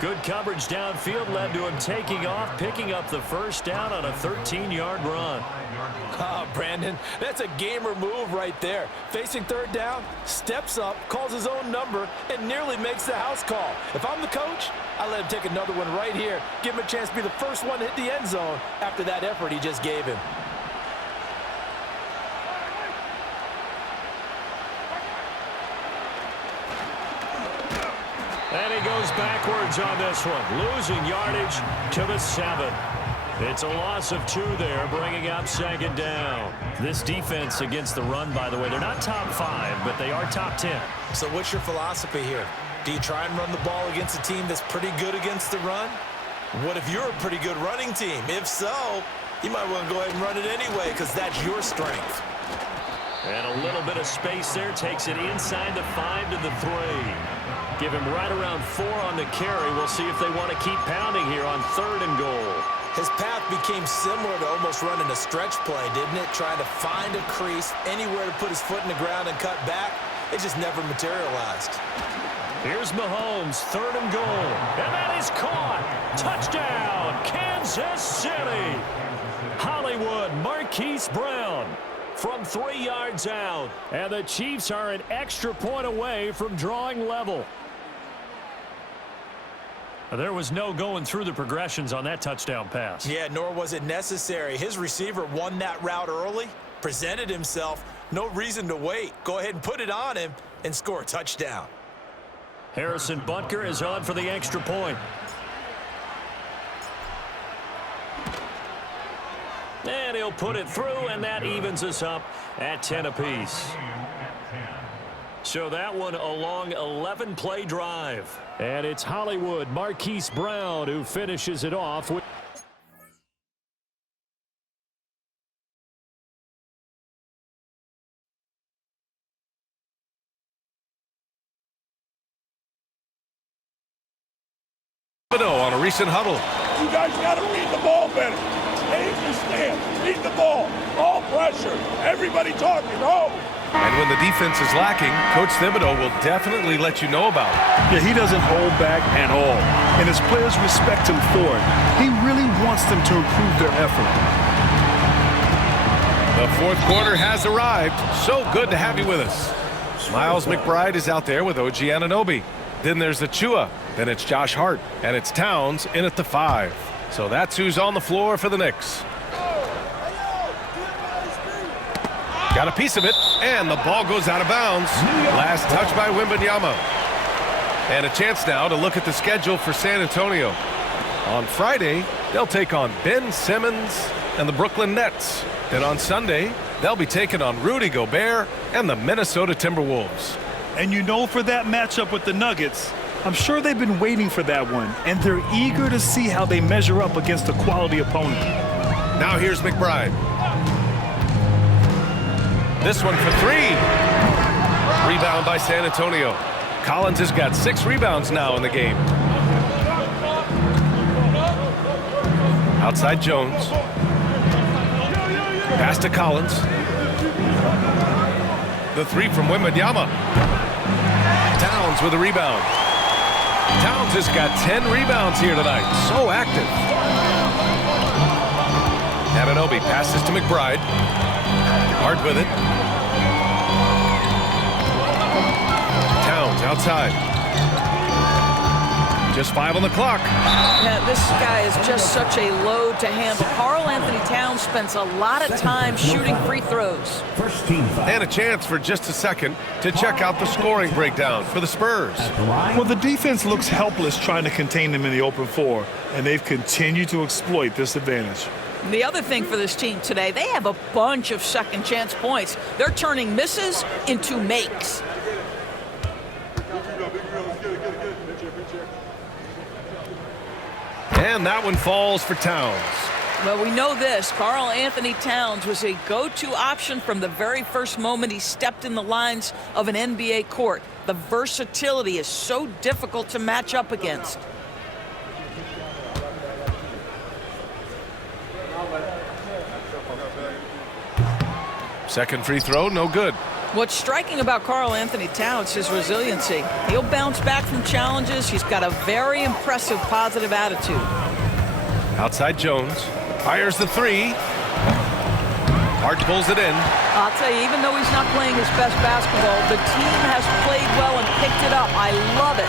Good coverage downfield led to him taking off, picking up the first down on a 13-yard run. Oh, Brandon, that's a gamer move right there. Facing 3rd down, steps up, calls his own number, and nearly makes the house call. If I'm the coach, I let him take another one right here. Give him a chance to be the first one to hit the end zone after that effort he just gave him. And he goes backwards on this one, losing yardage to the 7. It's a loss of 2 there, bringing up 2nd down. This defense against the run, by the way, they're not top 5, but they are top 10. So what's your philosophy here? Do you try and run the ball against a team that's pretty good against the run? What if you're a pretty good running team? If so, you might want to go ahead and run it anyway because that's your strength. And a little bit of space there, takes it inside the 5 to the 3. Give him right around 4 on the carry. We'll see if they want to keep pounding here on 3rd and goal. His path became similar to almost running a stretch play, didn't it? Trying to find a crease, anywhere to put his foot in the ground and cut back. It just never materialized. Here's Mahomes, 3rd and goal. And that is caught. Touchdown, Kansas City. Hollywood, Marquise Brown from 3 yards out. And the Chiefs are an extra point away from drawing level. There was no going through the progressions on that touchdown pass. Yeah, nor was it necessary. His receiver won that route early, presented himself, no reason to wait. Go ahead and put it on him and score a touchdown. Harrison Butker is on for the extra point. And he'll put it through, and that evens us up at 10 apiece. So that one a long 11-play drive. And it's Hollywood Marquise Brown who finishes it off with on a recent huddle. You guys got to read the ball better. Take your stand. Read the ball. All pressure. Everybody talking. Oh. And when the defense is lacking, Coach Thibodeau will definitely let you know about it. Yeah, he doesn't hold back at all. And his players respect him for it. He really wants them to improve their effort. The fourth quarter has arrived. So good to have you with us. Miles McBride is out there with OG Anunoby. Then there's Achua. Then it's Josh Hart. And it's Towns in at the 5. So that's who's on the floor for the Knicks. Got a piece of it, and the ball goes out of bounds. Last touch by Wembanyama. And a chance now to look at the schedule for San Antonio. On Friday, they'll take on Ben Simmons and the Brooklyn Nets. Then on Sunday, they'll be taking on Rudy Gobert and the Minnesota Timberwolves. And you know, for that matchup with the Nuggets, I'm sure they've been waiting for that one, and they're eager to see how they measure up against a quality opponent. Now here's McBride. This one for 3. Rebound by San Antonio. Collins has got 6 rebounds now in the game. Outside Jones. Pass to Collins. The 3 from Wembanyama. Towns with a rebound. Towns has got 10 rebounds here tonight. So active. Anunoby passes to McBride. Hart with it. Towns outside. Just 5 on the clock. Yeah, this guy is just such a load to handle. Karl Anthony Towns spends a lot of time shooting free throws. And a chance for just a second to check out the scoring breakdown for the Spurs. Well, the defense looks helpless trying to contain them in the open floor, and they've continued to exploit this advantage. The other thing for this team today, they have a bunch of second chance points. They're turning misses into makes. And that one falls for Towns. Well, we know this. Karl Anthony Towns was a go-to option from the very first moment he stepped in the lines of an NBA court. The versatility is so difficult to match up against. Second free throw, no good. What's striking about Karl Anthony Towns is resiliency. He'll bounce back from challenges. He's got a very impressive positive attitude. Outside Jones. Fires the 3. Hart pulls it in. I'll tell you, even though he's not playing his best basketball, the team has played well and picked it up. I love it.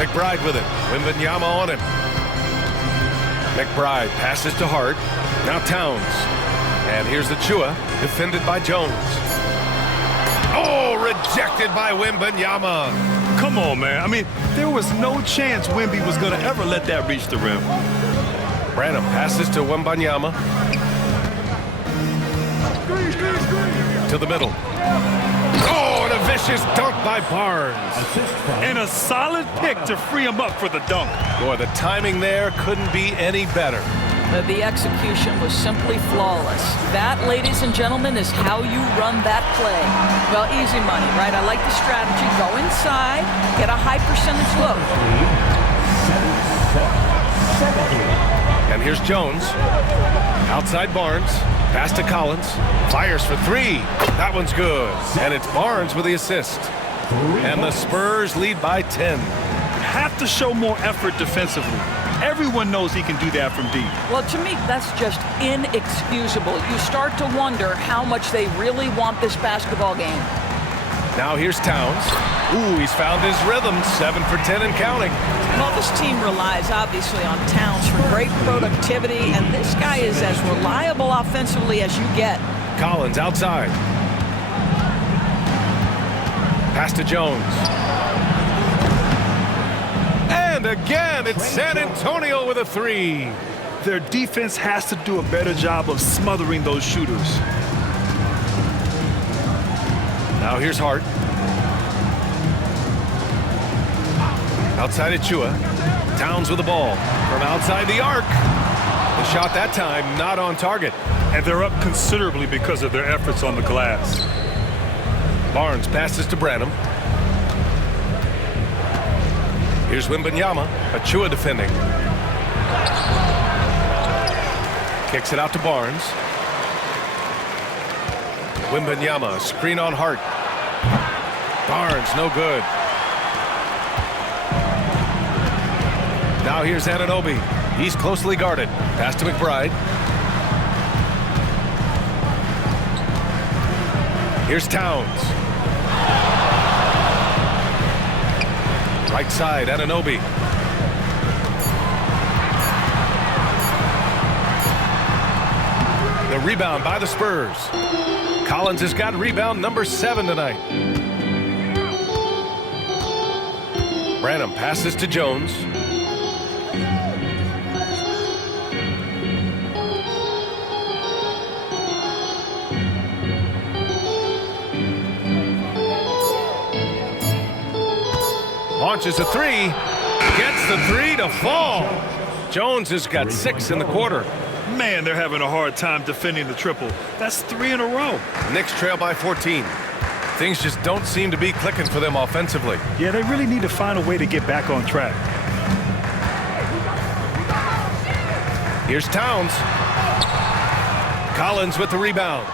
McBride with it. Wembanyama on him. McBride passes to Hart. Now Towns. And here's the Achua, defended by Jones. Oh, rejected by Wembanyama. Come on, man. I mean, there was no chance Wemby was going to ever let that reach the rim. Branham passes to Wembanyama. To the middle. Oh, and a vicious dunk by Barnes. And a solid pick to free him up for the dunk. Boy, the timing there couldn't be any better. The execution was simply flawless. That, ladies and gentlemen, is how you run that play. Well, easy money, right? I like the strategy. Go inside, get a high percentage look. And here's Jones. Outside Barnes. Pass to Collins. Fires for 3. That one's good. And it's Barnes with the assist. And the Spurs lead by 10. Have to show more effort defensively. Everyone knows he can do that from deep. Well, to me, that's just inexcusable. You start to wonder how much they really want this basketball game. Now here's Towns. Ooh, he's found his rhythm. 7 for 10 and counting. Well, this team relies, obviously, on Towns for great productivity, and this guy is as reliable offensively as you get. Collins outside. Pass to Jones. And again, it's San Antonio with a three. Their defense has to do a better job of smothering those shooters. Now here's Hart. Outside Achua. Towns with the ball. From outside the arc. The shot that time not on target. And they're up considerably because of their efforts on the glass. Barnes passes to Branham. Here's Wembanyama. Achua defending. Kicks it out to Barnes. Wembanyama, screen on Hart. Barnes, no good. Now here's Anunoby. He's closely guarded. Pass to McBride. Here's Towns. Right side, Anunoby. The rebound by the Spurs. Collins has got rebound number 7 tonight. Branham passes to Jones. Launches a three. Gets the three to fall. Jones has got 6 in the quarter. Man, they're having a hard time defending the triple. That's 3 in a row. Knicks trail by 14. Things just don't seem to be clicking for them offensively. Yeah, they really need to find a way to get back on track. Here's Towns. Collins with the rebound.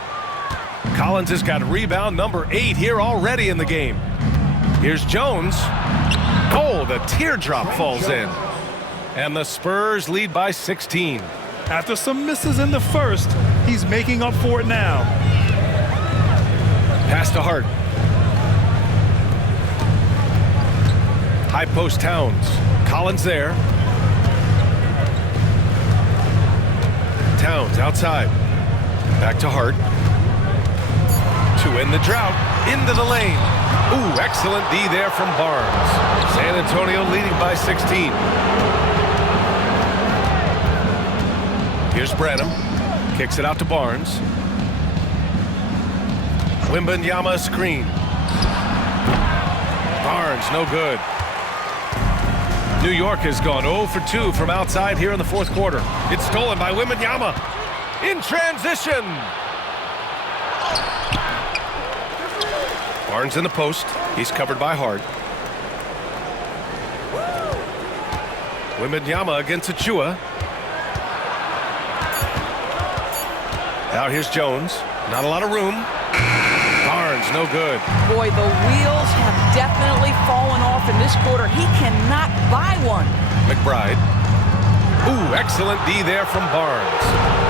Collins has got rebound number 8 here already in the game. Here's Jones. Oh, the teardrop falls in. And the Spurs lead by 16. After some misses in the first, he's making up for it now. Pass to Hart. High post Towns. Collins there. Towns outside. Back to Hart. To end the drought. Into the lane. Ooh, excellent D there from Barnes. San Antonio leading by 16. Here's Branham. Kicks it out to Barnes. Wembanyama screen. Barnes, no good. New York has gone 0 for 2 from outside here in the fourth quarter. It's stolen by Wembanyama. In transition. Barnes in the post. He's covered by Hart. Wembanyama against Achua. Now here's Jones. Not a lot of room. Barnes, no good. Boy, the wheels have definitely fallen off in this quarter. He cannot buy one. McBride. Ooh, excellent D there from Barnes.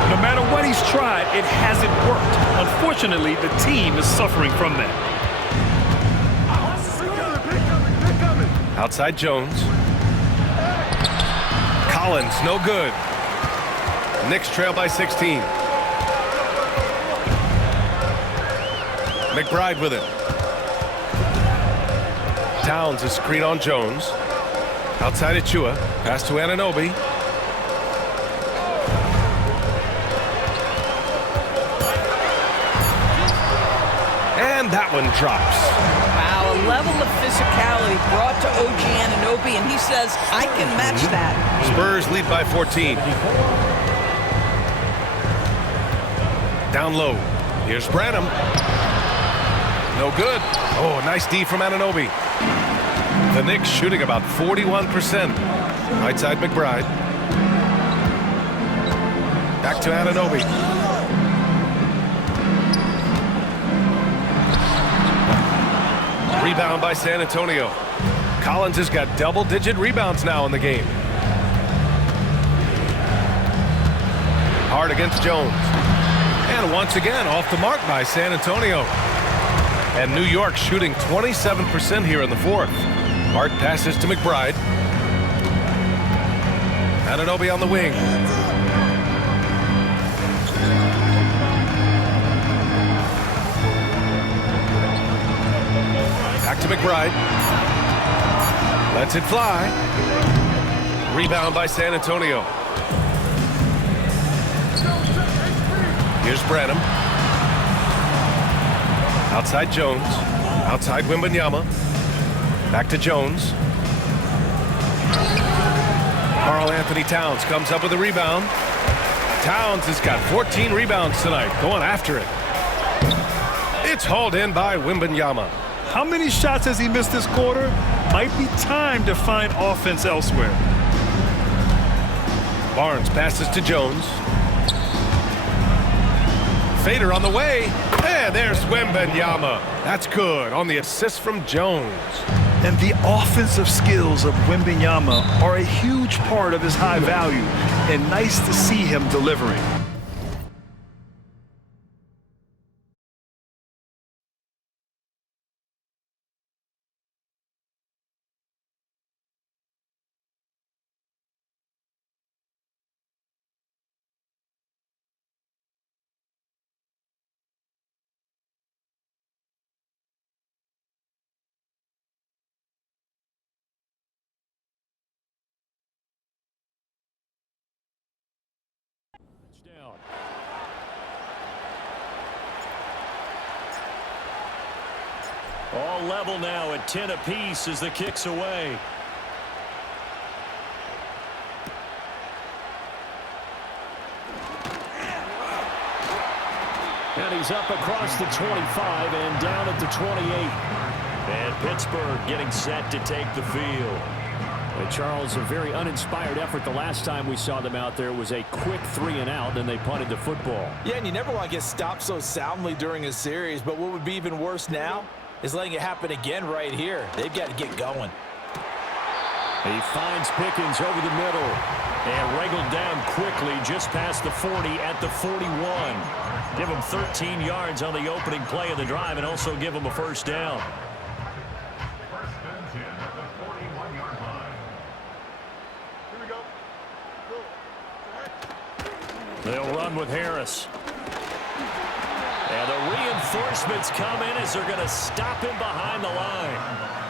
No matter what he's tried, it hasn't worked. Unfortunately, the team is suffering from that. Outside Jones. Collins, no good. Knicks trail by 16. McBride with it. Towns is screen on Jones. Outside Achua. Pass to Anunoby. And that one drops. Wow, a level of physicality brought to OG Anunoby, and he says, I can match that. Spurs lead by 14. Down low. Here's Branham. No good. Oh, nice D from Anunoby. The Knicks shooting about 41%. Right side McBride. Back to Anunoby. Rebound by San Antonio. Collins has got double-digit rebounds now in the game. Hard against Jones. And once again, off the mark by San Antonio. And New York shooting 27% here in the fourth. Hart passes to McBride. Anunoby on the wing. Back to McBride. Lets it fly. Rebound by San Antonio. Here's Branham. Outside Jones. Outside Wembanyama. Back to Jones. Karl Anthony Towns comes up with a rebound. Towns has got 14 rebounds tonight, going after it. It's hauled in by Wembanyama. How many shots has he missed this quarter? Might be time to find offense elsewhere. Barnes passes to Jones. Fader on the way. And there's Wembanyama. That's good on the assist from Jones. And the offensive skills of Wembanyama are a huge part of his high value, and nice to see him delivering. Down. All level now at 10 apiece as the kick's away. And he's up across the 25 and down at the 28. And Pittsburgh getting set to take the field. Charles, a very uninspired effort the last time we saw them out there was a quick 3-and-out, then they punted the football. Yeah, and you never want to get stopped so soundly during a series, but what would be even worse now is letting it happen again right here. They've got to get going. He finds Pickens over the middle and wriggled down quickly just past the 40 at the 41. Give him 13 yards on the opening play of the drive and also give him a first down. They'll run with Harris. And the reinforcements come in as they're going to stop him behind the line.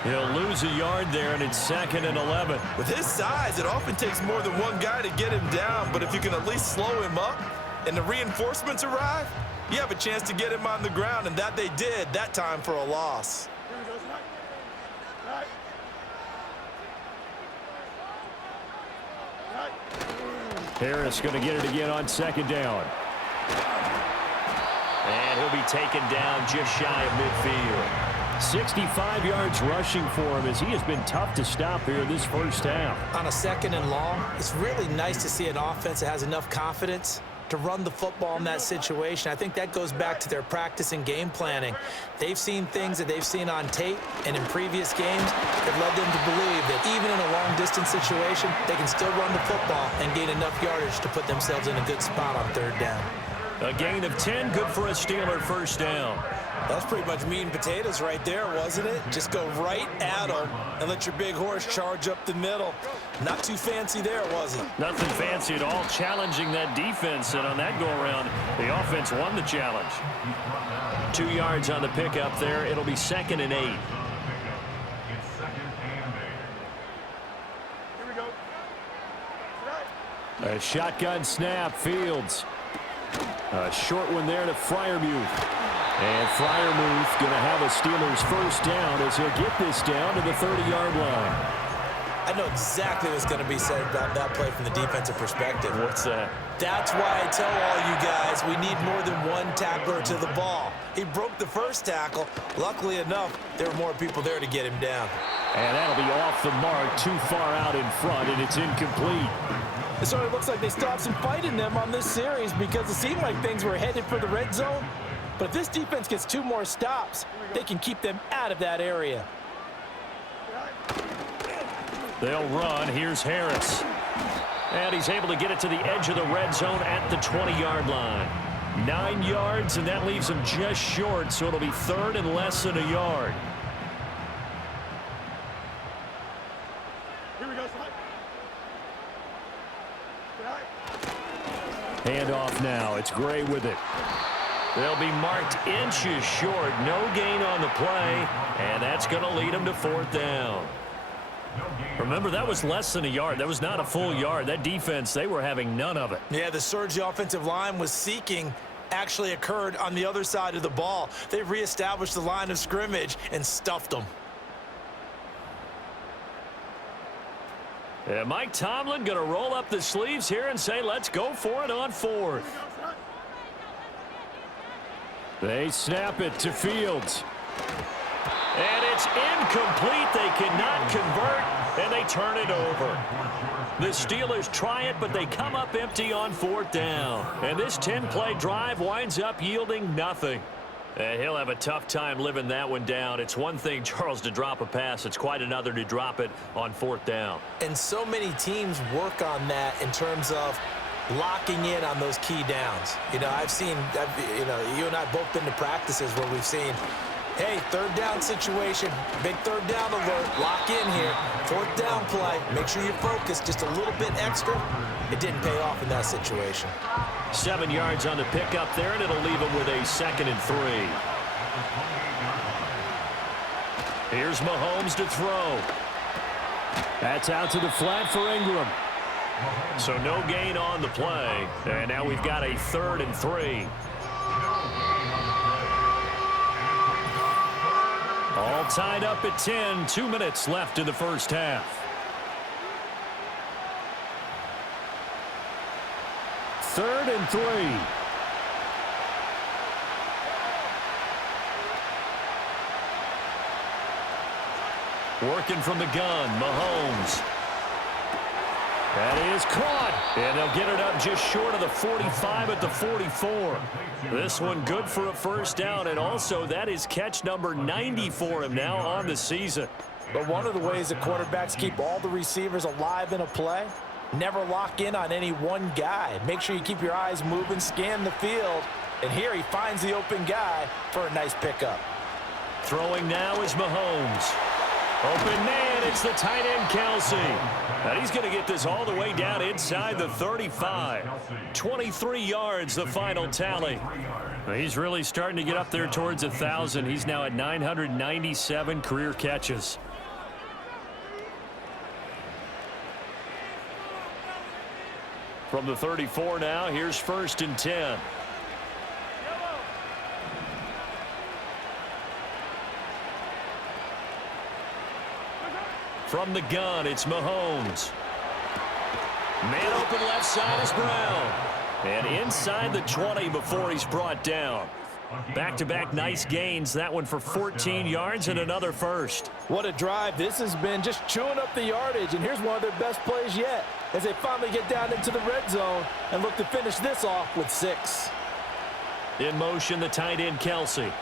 He'll lose a yard there, and it's 2nd and 11. With his size, it often takes more than one guy to get him down, but if you can at least slow him up and the reinforcements arrive, you have a chance to get him on the ground, and that they did that time for a loss. Harris going to get it again on 2nd down. And he'll be taken down just shy of midfield. 65 yards rushing for him as he has been tough to stop here this first half. On a 2nd and long, it's really nice to see an offense that has enough confidence to run the football in that situation. I think that goes back to their practice and game planning. They've seen things that they've seen on tape and in previous games that led them to believe that even in a long-distance situation, they can still run the football and gain enough yardage to put themselves in a good spot on 3rd down. A gain of 10, good for a Steeler first down. That was pretty much meat and potatoes right there, wasn't it? Just go right at them and let your big horse charge up the middle. Not too fancy there, was it? Nothing fancy at all, challenging that defense, and on that go-around, the offense won the challenge. 2 yards on the pickup there. It'll be 2nd and 8. Here we go. A shotgun snap, Fields. A short one there to Freiermuth. And Freiermuth going to have a Steelers first down as he'll get this down to the 30-yard line. I know exactly what's going to be said about that play from the defensive perspective. What's that? That's why I tell all you guys we need more than one tackler to the ball. He broke the first tackle. Luckily enough, there were more people there to get him down. And that'll be off the mark, too far out in front, and it's incomplete. It sort of looks like they stopped some fight in them on this series because it seemed like things were headed for the red zone. But if this defense gets 2 more stops, they can keep them out of that area. They'll run. Here's Harris. And he's able to get it to the edge of the red zone at the 20-yard line. 9 yards, and that leaves him just short, so it'll be 3rd and less than a yard. Here we go, Hand off now. It's Gray with it. They'll be marked inches short. No gain on the play, and that's going to lead them to 4th down. Remember, that was less than a yard. That was not a full yard. That defense, they were having none of it. Yeah, the surge the offensive line was seeking actually occurred on the other side of the ball. They reestablished the line of scrimmage and stuffed them. And Mike Tomlin going to roll up the sleeves here and say, let's go for it on 4th. They snap it to Fields. And it's incomplete. They cannot convert, and they turn it over. The Steelers try it, but they come up empty on 4th down. And this 10-play drive winds up yielding nothing. He'll have a tough time living that one down. It's one thing, Charles, to drop a pass. It's quite another to drop it on 4th down. And so many teams work on that in terms of locking in on those key downs. You know, you and I both been to practices where we've seen, hey, 3rd down situation, big 3rd down alert, lock in here, 4th down play, make sure you focus just a little bit extra. It didn't pay off in that situation. 7 yards on the pickup there, and it'll leave them with a 2nd and 3. Here's Mahomes to throw. That's out to the flat for Ingram. So no gain on the play, and now we've got a 3rd and 3. All tied up at 10, 2 minutes left in the first half. 3rd and 3. Working from the gun, Mahomes. That is caught, and they'll get it up just short of the 45 at the 44. This one good for a 1st down, and also that is catch number 90 for him now on the season. But one of the ways that quarterbacks keep all the receivers alive in a play, never lock in on any one guy. Make sure you keep your eyes moving, scan the field, and here he finds the open guy for a nice pickup. Throwing now is Mahomes. Open man, it's the tight end, Kelsey. And he's going to get this all the way down inside the 35. 23 yards, the final tally. He's really starting to get up there towards 1,000. He's now at 997 career catches. From the 34 now, here's 1st and 10. From the gun, it's Mahomes. Man open left side is Brown. And inside the 20 before he's brought down. Back-to-back nice gains. That one for 14 yards and another 1st. What a drive. This has been just chewing up the yardage. And here's one of their best plays yet as they finally get down into the red zone and look to finish this off with 6. In motion, the tight end, Kelsey.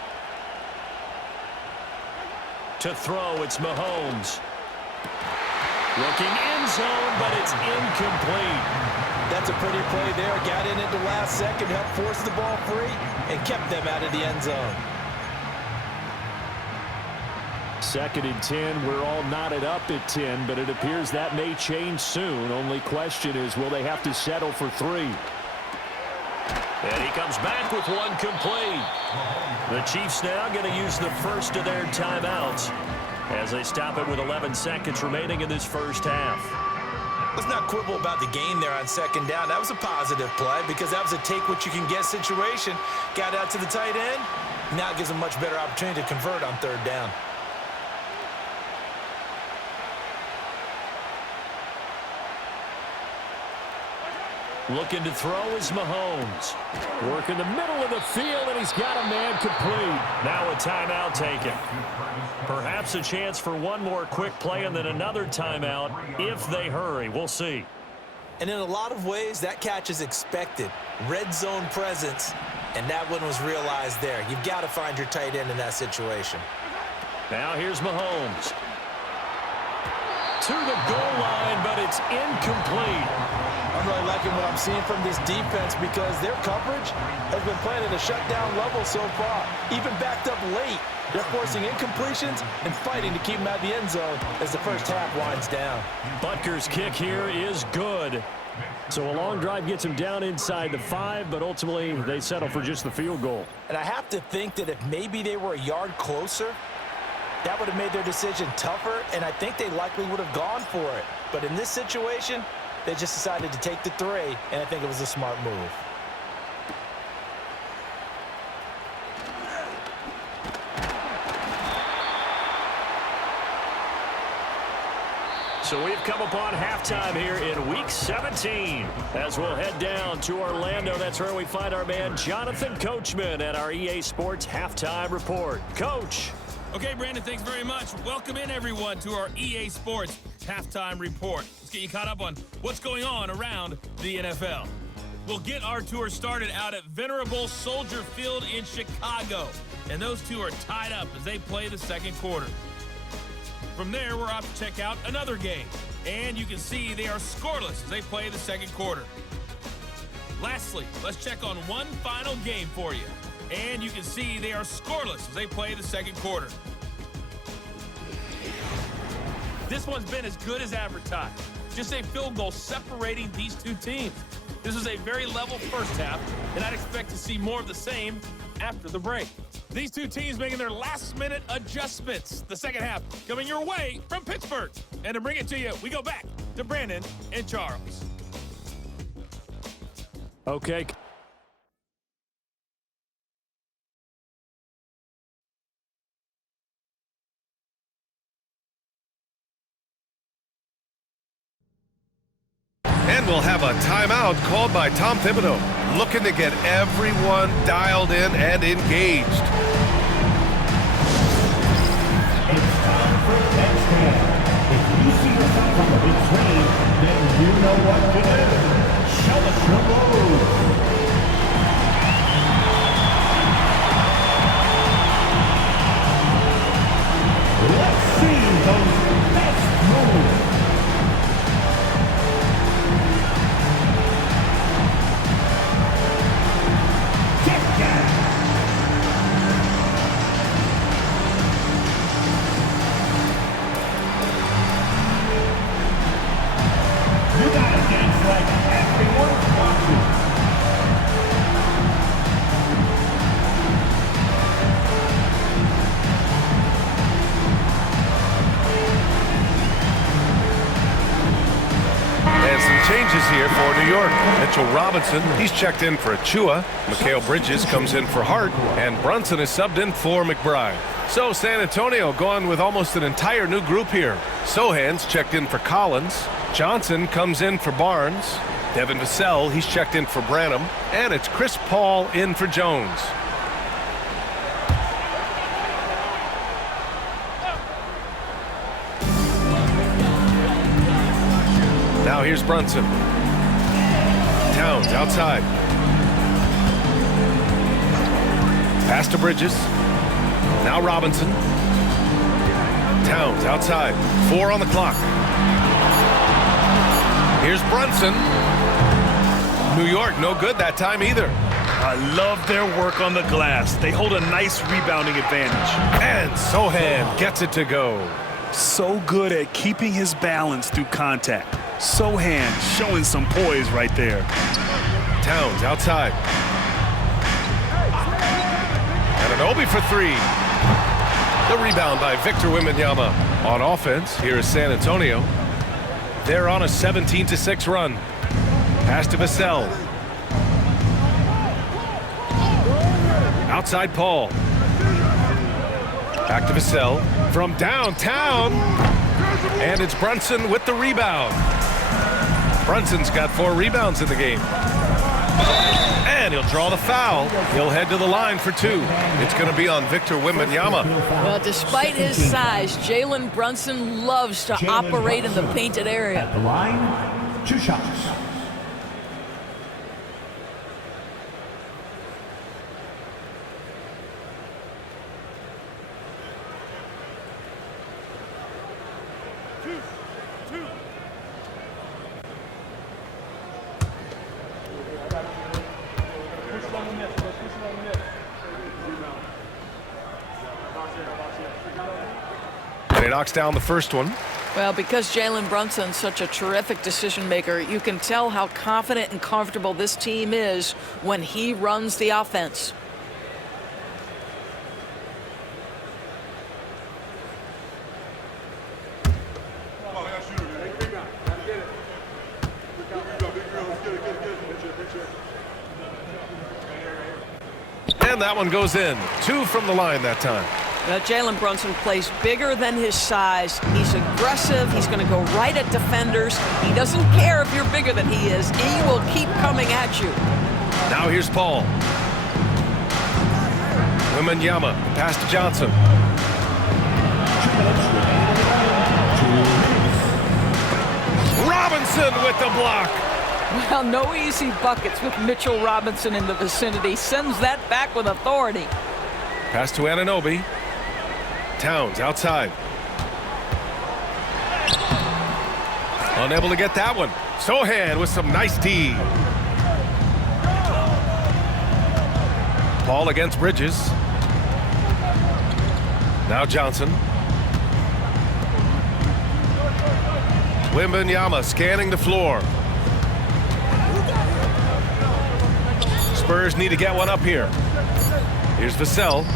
To throw, it's Mahomes. Looking end zone, but it's incomplete. That's a pretty play there. Got in at the last second, helped force the ball free, and kept them out of the end zone. 2nd and 10. We're all knotted up at 10, but it appears that may change soon. Only question is, will they have to settle for 3? And he comes back with one complete. The Chiefs now going to use the first of their timeouts as they stop it with 11 seconds remaining in this first half. Let's not quibble about the gain there on 2nd down. That was a positive play because that was a take-what-you-can-get situation. Got out to the tight end. Now it gives them a much better opportunity to convert on 3rd down. Looking to throw is Mahomes. Work in the middle of the field, and he's got a man complete. Now a timeout taken. Perhaps a chance for one more quick play and then another timeout if they hurry. We'll see. And in a lot of ways, that catch is expected. Red zone presence, and that one was realized there. You've got to find your tight end in that situation. Now here's Mahomes. To the goal line, but it's incomplete. I'm really liking what I'm seeing from this defense because their coverage has been playing at a shutdown level so far. Even backed up late, they're forcing incompletions and fighting to keep them out of the end zone as the first half winds down. Butker's kick here is good. So a long drive gets them down inside the 5, but ultimately they settle for just the field goal. And I have to think that if maybe they were a yard closer, that would have made their decision tougher, and I think they likely would have gone for it. But in this situation, they just decided to take the 3, and I think it was a smart move. So we've come upon halftime here in Week 17. As we'll head down to Orlando, that's where we find our man Jonathan Coachman at our EA Sports Halftime Report. Coach. Okay, Brandon, thanks very much. Welcome in, everyone, to our EA Sports Halftime Report. Let's get you caught up on what's going on around the NFL. We'll get our tour started out at Venerable Soldier Field in Chicago. And those two are tied up as they play the second quarter. From there, we're off to check out another game. And you can see they are scoreless as they play the second quarter. Lastly, let's check on one final game for you. And you can see they are scoreless as they play the second quarter. This one's been as good as advertised. Just a field goal separating these two teams. This is a very level first half, and I'd expect to see more of the same after the break. These two teams making their last-minute adjustments. The second half coming your way from Pittsburgh. And to bring it to you, we go back to Brandon and Charles. Okay. And we'll have a timeout called by Tom Thibodeau, looking to get everyone dialed in and engaged. It's time for the next game. If you see yourself on the big screen, then you know what to do. Show us your moves. Let's see those best moves. Changes here for New York. Mitchell Robinson, he's checked in for Achua. Mikal Bridges comes in for Hart. And Brunson is subbed in for McBride. So San Antonio going with almost an entire new group here. Sohan's checked in for Collins. Johnson comes in for Barnes. Devin Vassell, he's checked in for Branham. And it's Chris Paul in for Jones. Now here's Brunson. Towns outside. Pass to Bridges. Now Robinson. Towns outside. 4 on the clock. Here's Brunson. New York, no good that time either. I love their work on the glass. They hold a nice rebounding advantage. And Sohan gets it to go. So good at keeping his balance through contact. Sohan showing some poise right there. Towns outside. Anunoby for 3. The rebound by Victor Wembanyama. On offense, here is San Antonio. They're on a 17-6 run. Pass to Vassell. Outside Paul. Back to Vassell from downtown. And it's Brunson with the rebound. Brunson's got 4 rebounds in the game. And he'll draw the foul. He'll head to the line for 2. It's going to be on Victor Wembanyama. Well, despite his size, Jalen Brunson loves to operate in the painted area. At the line, 2 shots. And he knocks down the first one. Well, because Jalen Brunson's such a terrific decision maker, you can tell how confident and comfortable this team is when he runs the offense. And that one goes in. 2 from the line that time. Jalen Brunson plays bigger than his size. He's aggressive. He's going to go right at defenders. He doesn't care if you're bigger than he is. He will keep coming at you. Now here's Paul. Wembanyama, pass to Johnson. Robinson with the block. Well, no easy buckets with Mitchell Robinson in the vicinity. Sends that back with authority. Pass to Anunoby. Towns outside. Unable to get that one. Sohan with some nice D. Paul against Bridges. Now Johnson. Wembanyama scanning the floor. Spurs need to get one up here. Here's Vassell.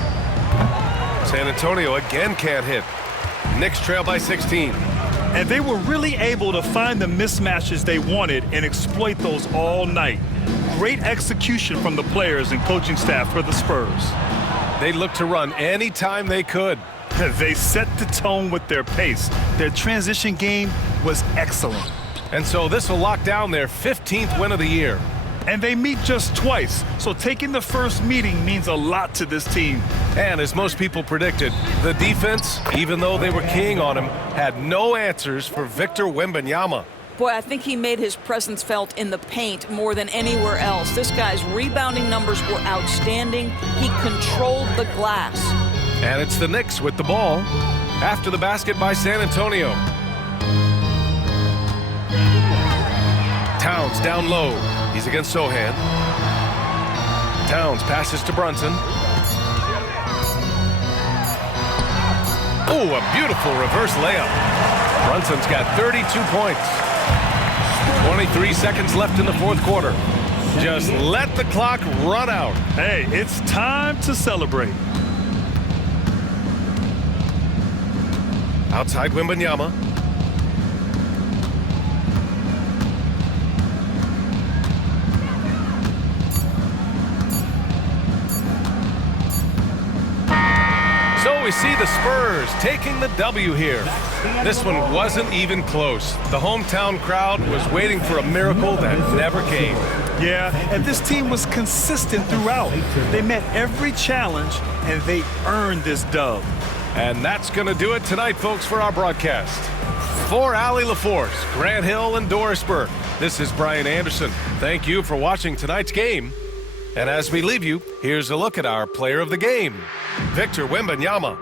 San Antonio again can't hit. Knicks trail by 16. And they were really able to find the mismatches they wanted and exploit those all night. Great execution from the players and coaching staff for the Spurs. They looked to run anytime they could. They set the tone with their pace. Their transition game was excellent. And so this will lock down their 15th win of the year. And they meet just twice, so taking the first meeting means a lot to this team. And as most people predicted, the defense, even though they were keying on him, had no answers for Victor Wembanyama. Boy, I think he made his presence felt in the paint more than anywhere else. This guy's rebounding numbers were outstanding. He controlled the glass. And it's the Knicks with the ball after the basket by San Antonio. Towns down low. He's against Sohan. Towns passes to Brunson. Oh, a beautiful reverse layup. Brunson's got 32 points. 23 seconds left in the fourth quarter. Just let the clock run out. Hey, it's time to celebrate. Outside Wembanyama. So we see the Spurs taking the W here. This one wasn't even close. The hometown crowd was waiting for a miracle that never came. Yeah, and this team was consistent throughout. They met every challenge, and they earned this dub. And that's going to do it tonight, folks, for our broadcast. For Allie LaForce, Grant Hill, and Doris Burke, this is Brian Anderson. Thank you for watching tonight's game. And as we leave you, here's a look at our player of the game, Victor Wembanyama.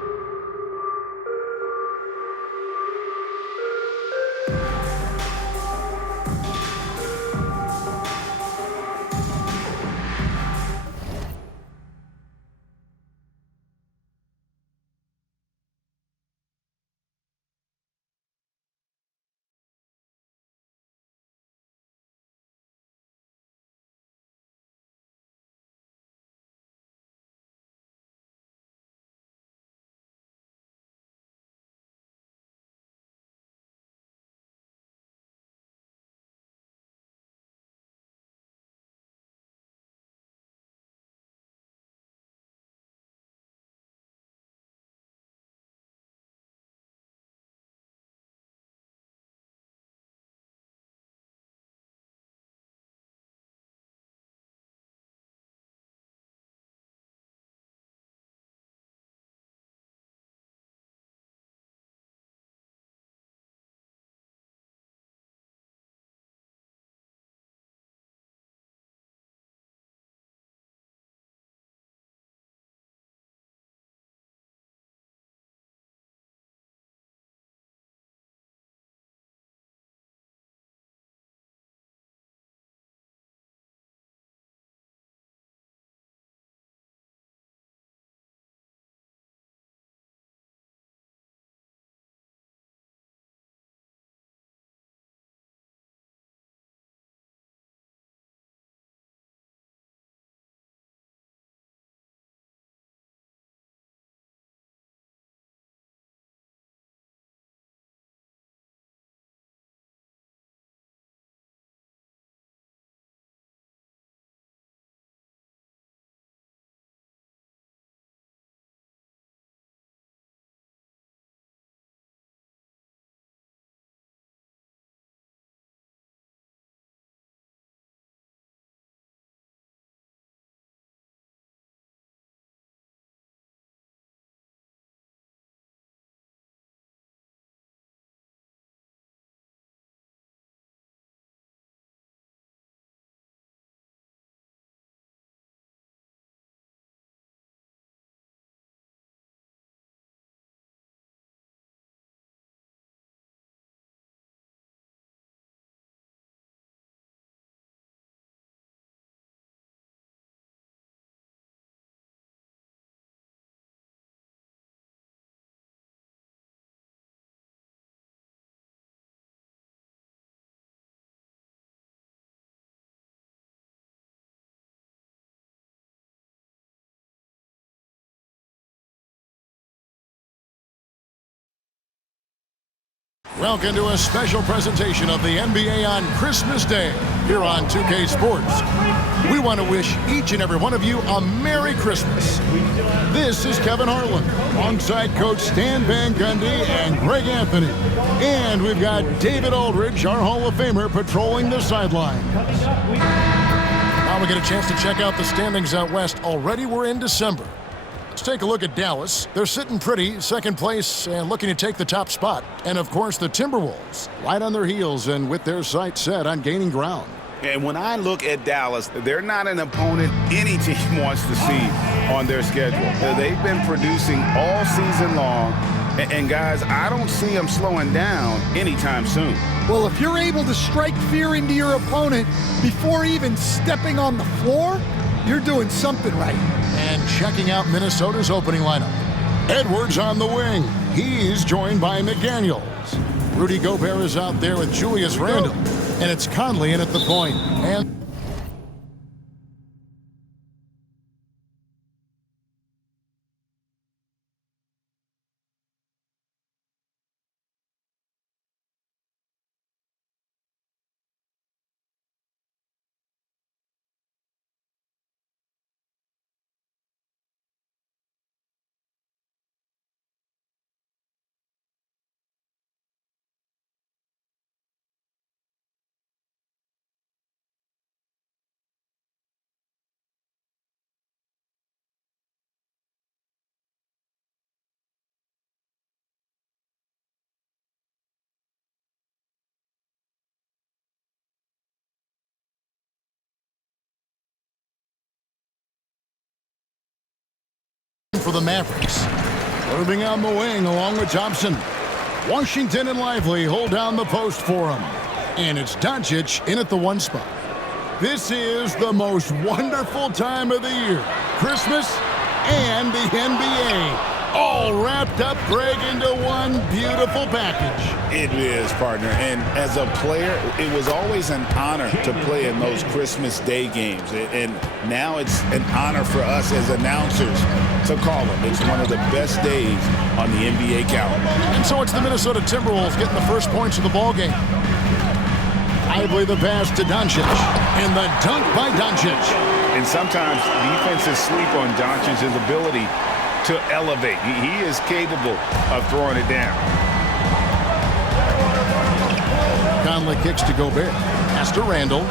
Welcome to a special presentation of the NBA on Christmas Day here on 2K Sports. We want to wish each and every one of you a Merry Christmas. This is Kevin Harlan, alongside Coach Stan Van Gundy and Greg Anthony. And we've got David Aldridge, our Hall of Famer, patrolling the sidelines. Now we get a chance to check out the standings out west. Already we're in December. Let's take a look at Dallas. They're sitting pretty, second place, and looking to take the top spot. And, of course, the Timberwolves, right on their heels and with their sights set on gaining ground. And when I look at Dallas, they're not an opponent any team wants to see on their schedule. They've been producing all season long, and guys, I don't see them slowing down anytime soon. Well, if you're able to strike fear into your opponent before even stepping on the floor, you're doing something right. And checking out Minnesota's opening lineup. Edwards on the wing. He's joined by McDaniels. Rudy Gobert is out there with Julius Randle. And it's Conley in at the point. And for the Mavericks. Moving on the wing along with Thompson. Washington and Lively hold down the post for him. And it's Doncic in at the one spot. This is the most wonderful time of the year. Christmas and the NBA. All wrapped up, Greg, into one beautiful package. It is, partner. And as a player, it was always an honor to play in those Christmas Day games. And now it's an honor for us as announcers to call them. It's one of the best days on the NBA calendar. And so it's the Minnesota Timberwolves getting the first points of the ball game. Lively the pass to Doncic. And the dunk by Doncic. And sometimes defenses sleep on Doncic's ability to elevate. He is capable of throwing it down. Conley kicks to Gobert. Pass to Randle.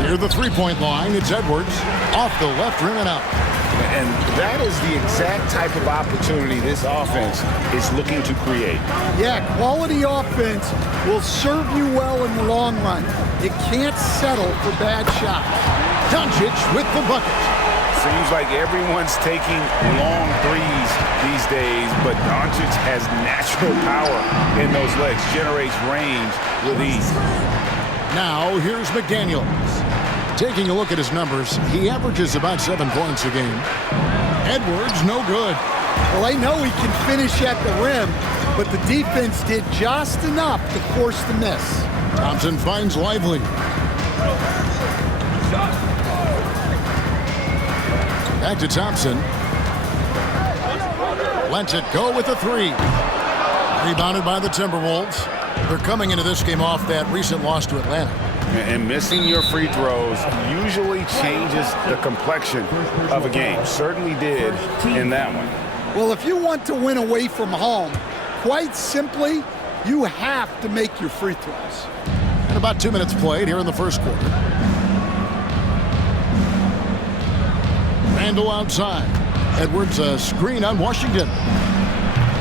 Near the three-point line, it's Edwards. Off the left rim and out. And that is the exact type of opportunity this offense is looking to create. Yeah, quality offense will serve you well in the long run. You can't settle for bad shots. Doncic with the bucket. Seems like everyone's taking long threes these days, but Doncic has natural power in those legs, generates range with ease. Now, here's McDaniels. Taking a look at his numbers, he averages about 7 points a game. Edwards, no good. Well, I know he can finish at the rim, but the defense did just enough to force the miss. Thompson finds Lively. Back to Thompson. Lets it go with a three. Rebounded by the Timberwolves. They're coming into this game off that recent loss to Atlanta. And missing your free throws usually changes the complexion of a game. Certainly did in that one. Well, if you want to win away from home, quite simply, you have to make your free throws. And about 2 minutes played here in the first quarter. Randle outside. Edwards a screen on Washington.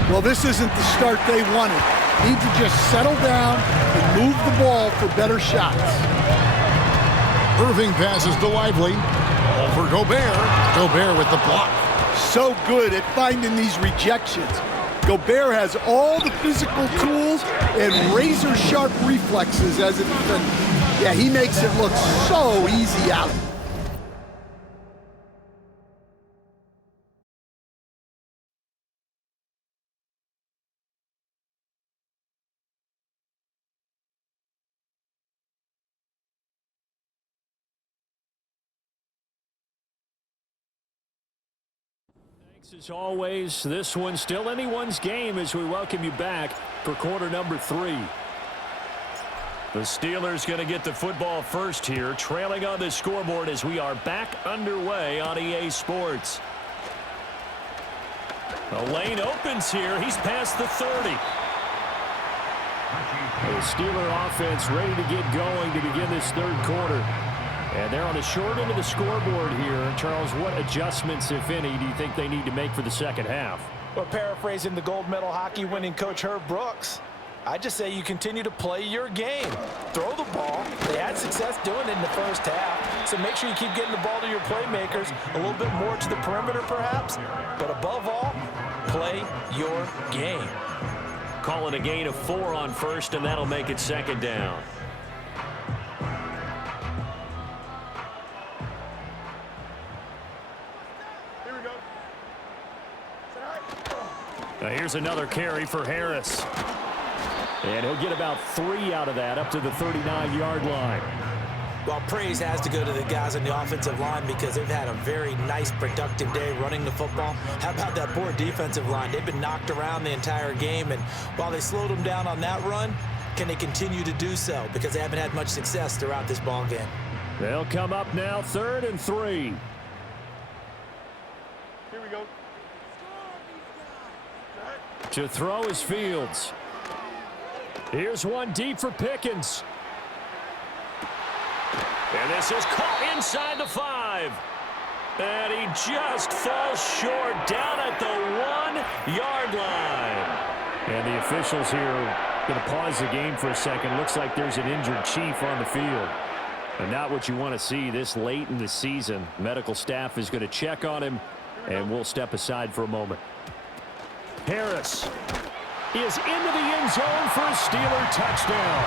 Well, this isn't the start they wanted. Need to just settle down and move the ball for better shots. Irving passes to Lively. Over Gobert. Gobert with the block. So good at finding these rejections. Gobert has all the physical tools and razor-sharp reflexes as a defender. Yeah, he makes it look so easy out. As always, this one's still anyone's game as we welcome you back for quarter number 3. The Steelers going to get the football first here, trailing on the scoreboard as we are back underway on EA Sports. The lane opens here. He's past the 30. The Steeler offense ready to get going to begin this third quarter. And they're on the short end of the scoreboard here. Charles, what adjustments, if any, do you think they need to make for the second half? Well, paraphrasing the gold medal hockey winning coach Herb Brooks, I just say you continue to play your game. Throw the ball. They had success doing it in the first half. So make sure you keep getting the ball to your playmakers, a little bit more to the perimeter perhaps. But above all, play your game. Call it a gain of 4 on first, and that'll make it second down. Now here's another carry for Harris. And he'll get about 3 out of that, up to the 39-yard line. Well, praise has to go to the guys on the offensive line because they've had a very nice, productive day running the football. How about that poor defensive line? They've been knocked around the entire game, and while they slowed them down on that run, can they continue to do so? Because they haven't had much success throughout this ball game. They'll come up now, 3rd and 3. Here we go. To throw is Fields. Here's one deep for Pickens. And this is caught inside the 5. And he just falls short down at the 1-yard line. And the officials here going to pause the game for a second. Looks like there's an injured Chief on the field. And not what you want to see this late in the season. Medical staff is going to check on him, and we'll step aside for a moment. Harris is into the end zone for a Steeler touchdown.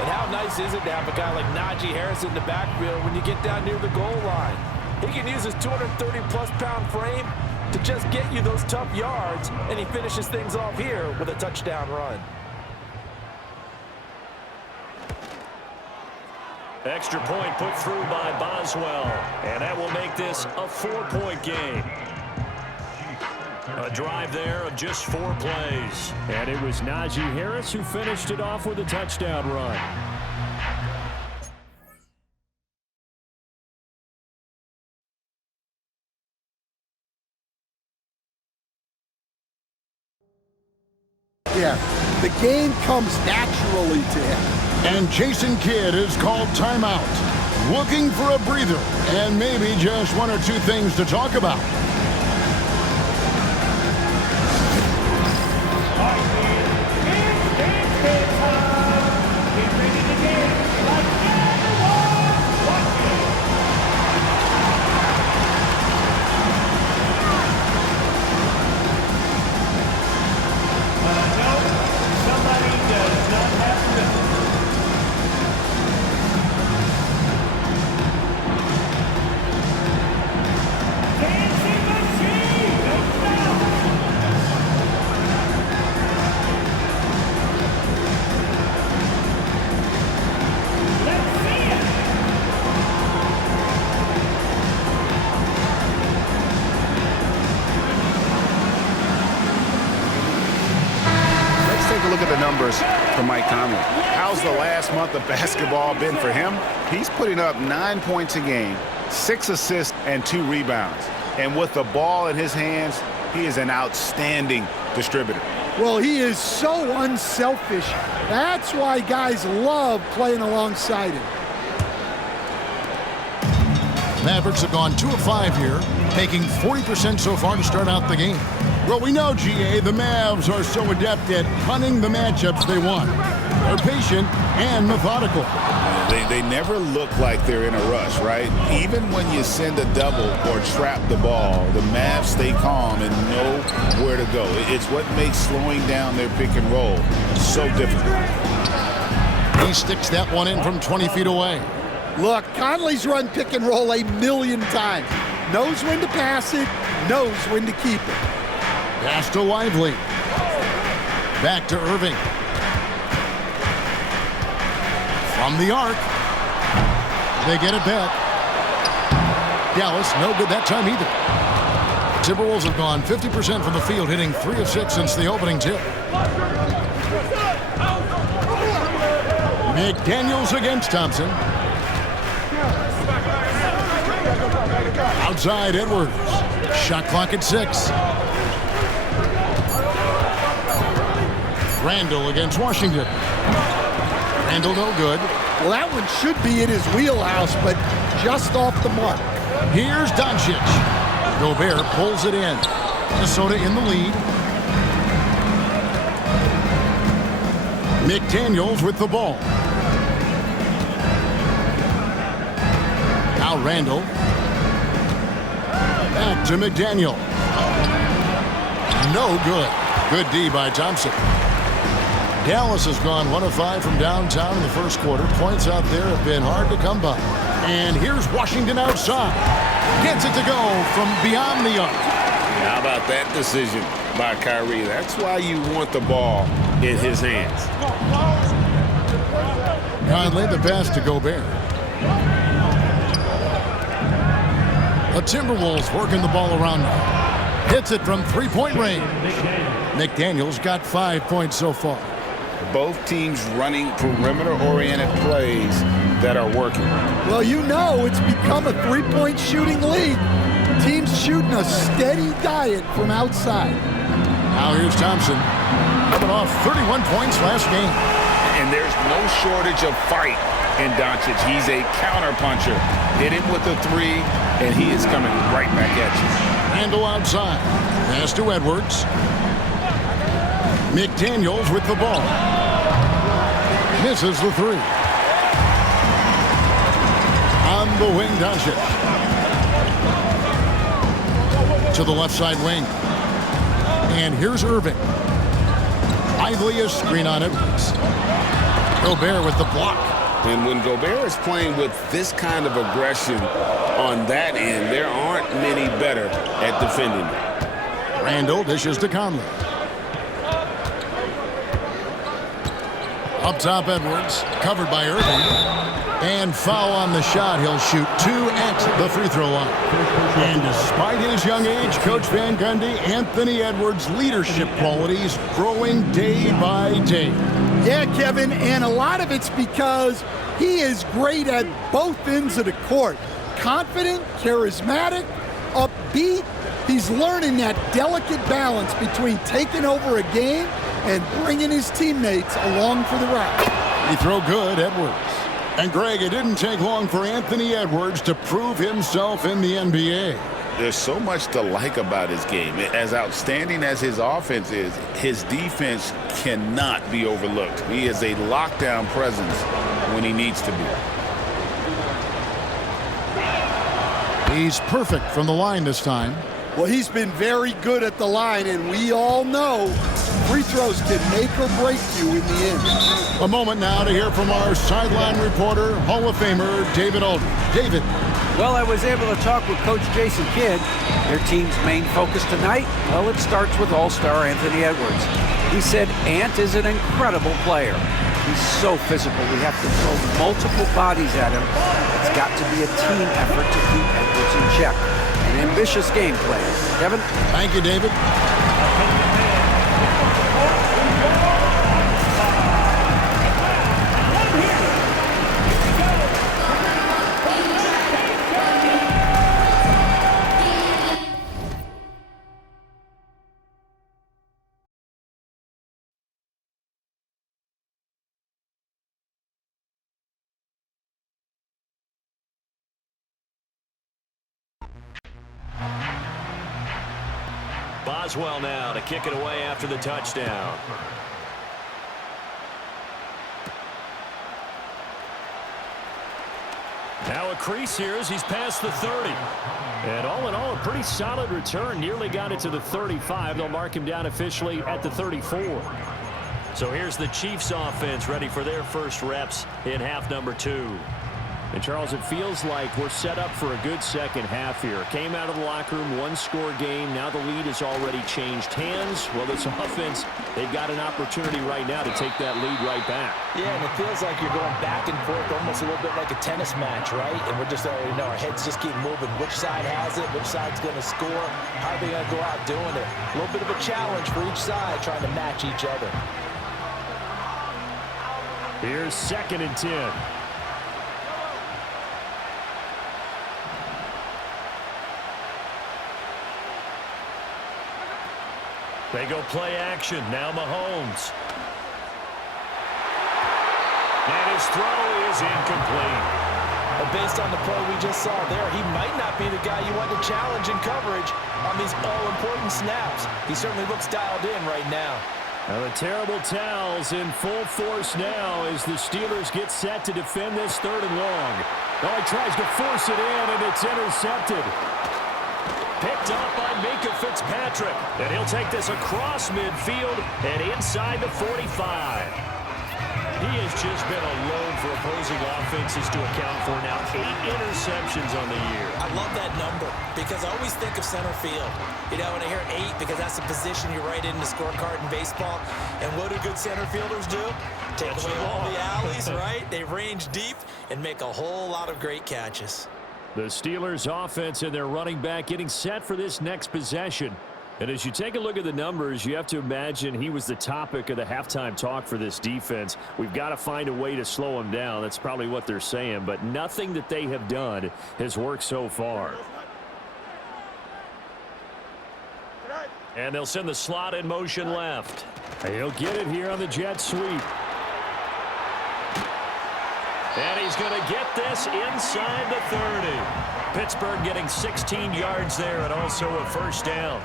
And how nice is it to have a guy like Najee Harris in the backfield when you get down near the goal line? He can use his 230-plus pound frame to just get you those tough yards, and he finishes things off here with a touchdown run. Extra point put through by Boswell, and that will make this a 4-point game. A drive there of just 4 plays. And it was Najee Harris who finished it off with a touchdown run. Yeah, the game comes naturally to him. And Jason Kidd is called timeout. Looking for a breather and maybe just 1 or 2 things to talk about. For Mike Conley. How's the last month of basketball been for him? He's putting up 9 points a game, 6 assists, and 2 rebounds. And with the ball in his hands, he is an outstanding distributor. Well, he is so unselfish. That's why guys love playing alongside him. Mavericks have gone 2 of 5 here, taking 40% so far to start out the game. Well, we know, GA, the Mavs are so adept at hunting the matchups they want. They're patient and methodical. They never look like they're in a rush, right? Even when you send a double or trap the ball, the Mavs stay calm and know where to go. It's what makes slowing down their pick and roll so difficult. He sticks that one in from 20 feet away. Look, Conley's run pick and roll a million times. Knows when to pass it, knows when to keep it. Pass to Lively. Back to Irving. From the arc. They get it back. Dallas, no good that time either. Timberwolves have gone 50% from the field, hitting 3 of 6 since the opening tip. McDaniels against Thompson. Outside Edwards. Shot clock at 6. Randall against Washington. Randall no good. Well, that one should be in his wheelhouse, but just off the mark. Here's Doncic. Gobert pulls it in. Minnesota in the lead. McDaniels with the ball. Now Randall. Back to McDaniel. No good. Good D by Thompson. Dallas has gone 1 of 5 from downtown in the first quarter. Points out there have been hard to come by. And here's Washington outside. Gets it to go from beyond the arc. How about that decision by Kyrie? That's why you want the ball in his hands. Conley, the pass to Gobert. The Timberwolves working the ball around now. Hits it from three-point range. McDaniels got 5 points so far. Both teams running perimeter-oriented plays that are working. Well, you know it's become a three-point shooting league. Teams shooting a steady diet from outside. Now here's Thompson. Coming off 31 points last game. And there's no shortage of fight in Doncic. He's a counterpuncher. Hit him with a 3, and he is coming right back at you. Randall outside. Pass to Edwards. McDaniels with the ball. Misses the 3. On the wing, Doncic. To the left side wing. And here's Irving. Lively a screen on Edwards. Gobert with the block. And when Gobert is playing with this kind of aggression on that end, there aren't many better at defending it. Randall dishes to Conley. Up top, Edwards. Covered by Irving. And foul on the shot. He'll shoot 2 at the free throw line. And despite his young age, Coach Van Gundy, Anthony Edwards' leadership qualities growing day by day. Yeah, Kevin, and a lot of it's because he is great at both ends of the court. Confident, charismatic, upbeat. He's learning that delicate balance between taking over a game and bringing his teammates along for the ride. He throw good, Edwards. And Greg, it didn't take long for Anthony Edwards to prove himself in the NBA. There's so much to like about his game. As outstanding as his offense is, his defense cannot be overlooked. He is a lockdown presence when he needs to be. He's perfect from the line this time. Well, he's been very good at the line, and we all know free throws can make or break you in the end. A moment now to hear from our sideline reporter, Hall of Famer David Aldridge. David. Well, I was able to talk with Coach Jason Kidd. Their team's main focus tonight, well, it starts with All-Star Anthony Edwards. He said Ant is an incredible player. He's so physical. We have to throw multiple bodies at him. It's got to be a team effort to keep Edwards in check. An ambitious game plan. Kevin? Thank you, David. Boswell now to kick it away after the touchdown. Now a crease here as he's past the 30. And all in all, a pretty solid return. Nearly got it to the 35. They'll mark him down officially at the 34. So here's the Chiefs offense ready for their first reps in half number 2. And Charles, it feels like we're set up for a good second half here. Came out of the locker room, one-score game. Now the lead has already changed hands. Well, this offense, they've got an opportunity right now to take that lead right back. Yeah, and it feels like you're going back and forth, almost a little bit like a tennis match, right? And we're just already know our heads just keep moving. Which side has it? Which side's going to score? How are they going to go out doing it? A little bit of a challenge for each side, trying to match each other. Here's 2nd and 10. They go play action. Now Mahomes. And his throw is incomplete. But based on the play we just saw there, he might not be the guy you want to challenge in coverage on these all-important snaps. He certainly looks dialed in right now. Now the terrible towels in full force now as the Steelers get set to defend this 3rd and long. Now he tries to force it in, and it's intercepted. Picked up by Minkah Fitzpatrick. And he'll take this across midfield and inside the 45. He has just been a load for opposing offenses to account for now. 8 interceptions on the year. I love that number because I always think of center field. You know, when I hear 8, because that's the position you write in the scorecard in baseball. And what do good center fielders do? Take away all the alleys, right? They range deep and make a whole lot of great catches. The Steelers offense and their running back getting set for this next possession. And as you take a look at the numbers, you have to imagine he was the topic of the halftime talk for this defense. We've got to find a way to slow him down. That's probably what they're saying. But nothing that they have done has worked so far. And they'll send the slot in motion left. He'll get it here on the jet sweep. And he's going to get this inside the 30. Pittsburgh getting 16 yards there and also a 1st down.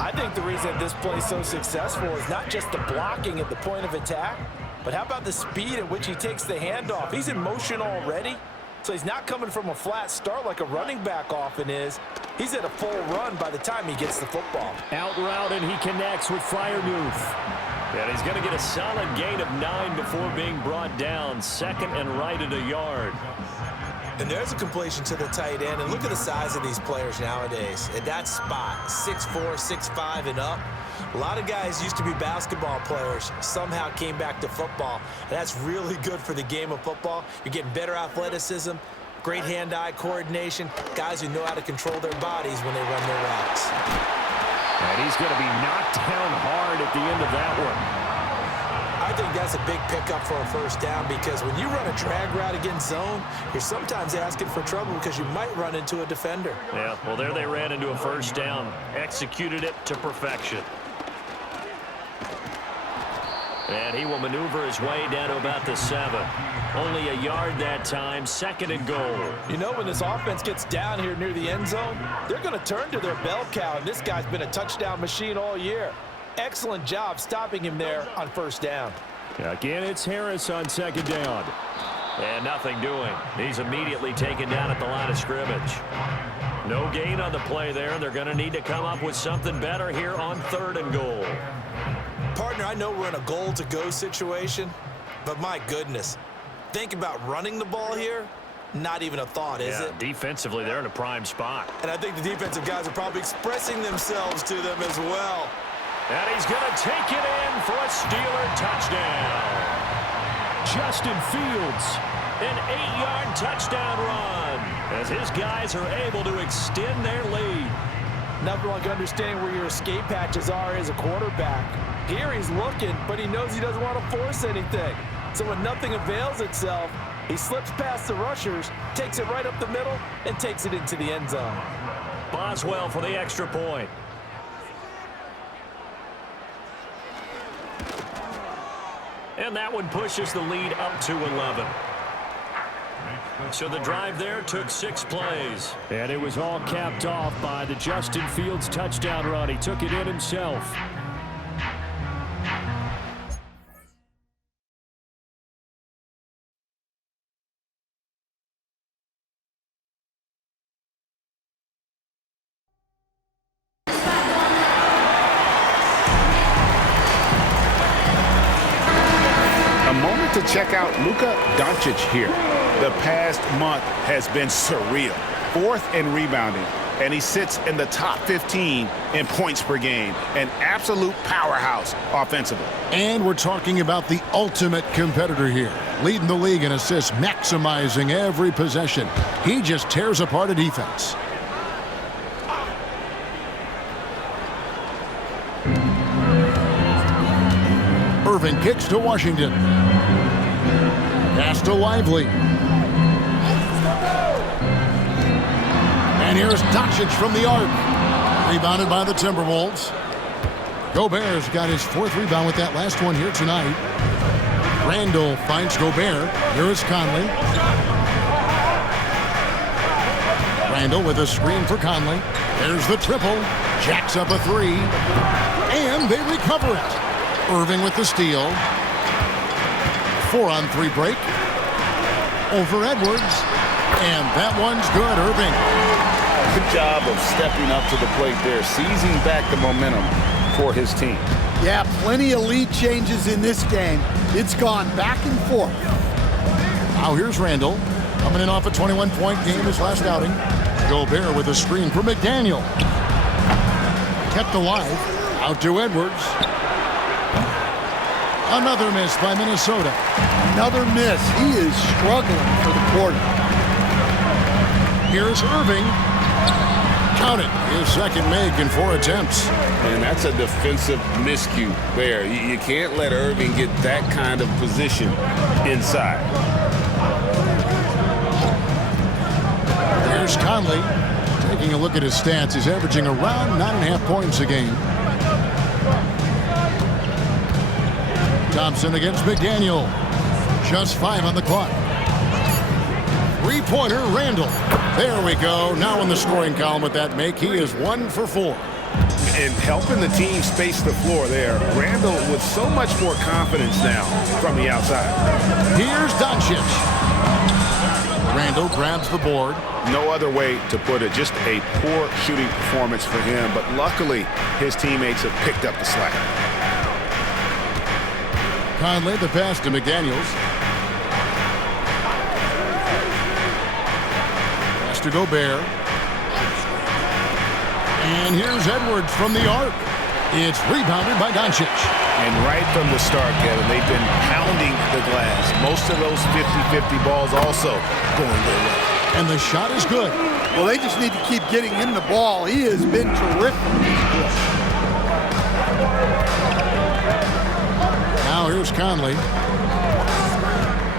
I think the reason this play is so successful is not just the blocking at the point of attack, but how about the speed at which he takes the handoff? He's in motion already, so he's not coming from a flat start like a running back often is. He's at a full run by the time he gets the football. Out route, and he connects with Freiermuth. And he's going to get a solid gain of 9 before being brought down. 2nd and right at a yard. And there's a completion to the tight end. And look at the size of these players nowadays. At that spot, 6'4", 6'5", and up. A lot of guys used to be basketball players, somehow came back to football. And that's really good for the game of football. You're getting better athleticism, great hand-eye coordination, guys who know how to control their bodies when they run their routes. And he's going to be knocked down hard at the end of that one. I think that's a big pickup for a 1st down because when you run a drag route against zone, you're sometimes asking for trouble because you might run into a defender. Yeah, well, there they ran into a 1st down. Executed it to perfection. And he will maneuver his way down to about the 7. Only a yard that time, 2nd and goal. You know, when this offense gets down here near the end zone, they're going to turn to their bell cow, and this guy's been a touchdown machine all year. Excellent job stopping him there on 1st down. Again, it's Harris on 2nd down. And nothing doing. He's immediately taken down at the line of scrimmage. No gain on the play there. They're going to need to come up with something better here on 3rd and goal. Partner, I know we're in a goal-to-go situation, but my goodness, think about running the ball here. Not even a thought, is it? Defensively, they're in a prime spot. And I think the defensive guys are probably expressing themselves to them as well. And he's going to take it in for a Steeler touchdown. Justin Fields, an 8-yard touchdown run as his guys are able to extend their lead. Nothing like understanding where your escape hatches are as a quarterback. Here he's looking, but he knows he doesn't want to force anything. So when nothing avails itself, he slips past the rushers, takes it right up the middle, and takes it into the end zone. Boswell for the extra point. And that one pushes the lead up to 11. So the drive there took 6 plays. And it was all capped off by the Justin Fields touchdown run. He took it in himself. To check out Luka Doncic here. The past month has been surreal. 4th in rebounding, and he sits in the top 15 in points per game. An absolute powerhouse offensively. And we're talking about the ultimate competitor here. Leading the league in assists, maximizing every possession. He just tears apart a defense. Irving kicks to Washington. Pass to Lively. And here's Doncic from the arc. Rebounded by the Timberwolves. Gobert's got his 4th rebound with that last one here tonight. Randall finds Gobert. Here is Conley. Randall with a screen for Conley. There's the triple. Jacks up a 3. And they recover it. Irving with the steal. 4-on-3 break. Over Edwards. And that one's good, Irving. Good job of stepping up to the plate there, seizing back the momentum for his team. Yeah, plenty of lead changes in this game. It's gone back and forth. Now here's Randall. Coming in off a 21-point game his last outing. Gobert with a screen for McDaniel. Kept alive. Out to Edwards. Another miss by Minnesota. Another miss. He is struggling for the quarter. Here's Irving. Count it. His second make in 4 attempts. And that's a defensive miscue there. You can't let Irving get that kind of position inside. There's Conley. Taking a look at his stats, he's averaging around 9.5 points a game. Thompson against McDaniel. Just 5 on the clock. 3-pointer, Randall. There we go. Now in the scoring column with that make, he is 1 for 4. And helping the team space the floor there. Randall with so much more confidence now from the outside. Here's Doncic. Randall grabs the board. No other way to put it. Just a poor shooting performance for him. But luckily, his teammates have picked up the slack. Conley, the pass to McDaniels. Pass to Gobert. And here's Edwards from the arc. It's rebounded by Doncic. And right from the start, Kevin, they've been pounding the glass. Most of those 50-50 balls also going their way. And the shot is good. Well, they just need to keep getting him the ball. He has been terrific. Now here's Conley.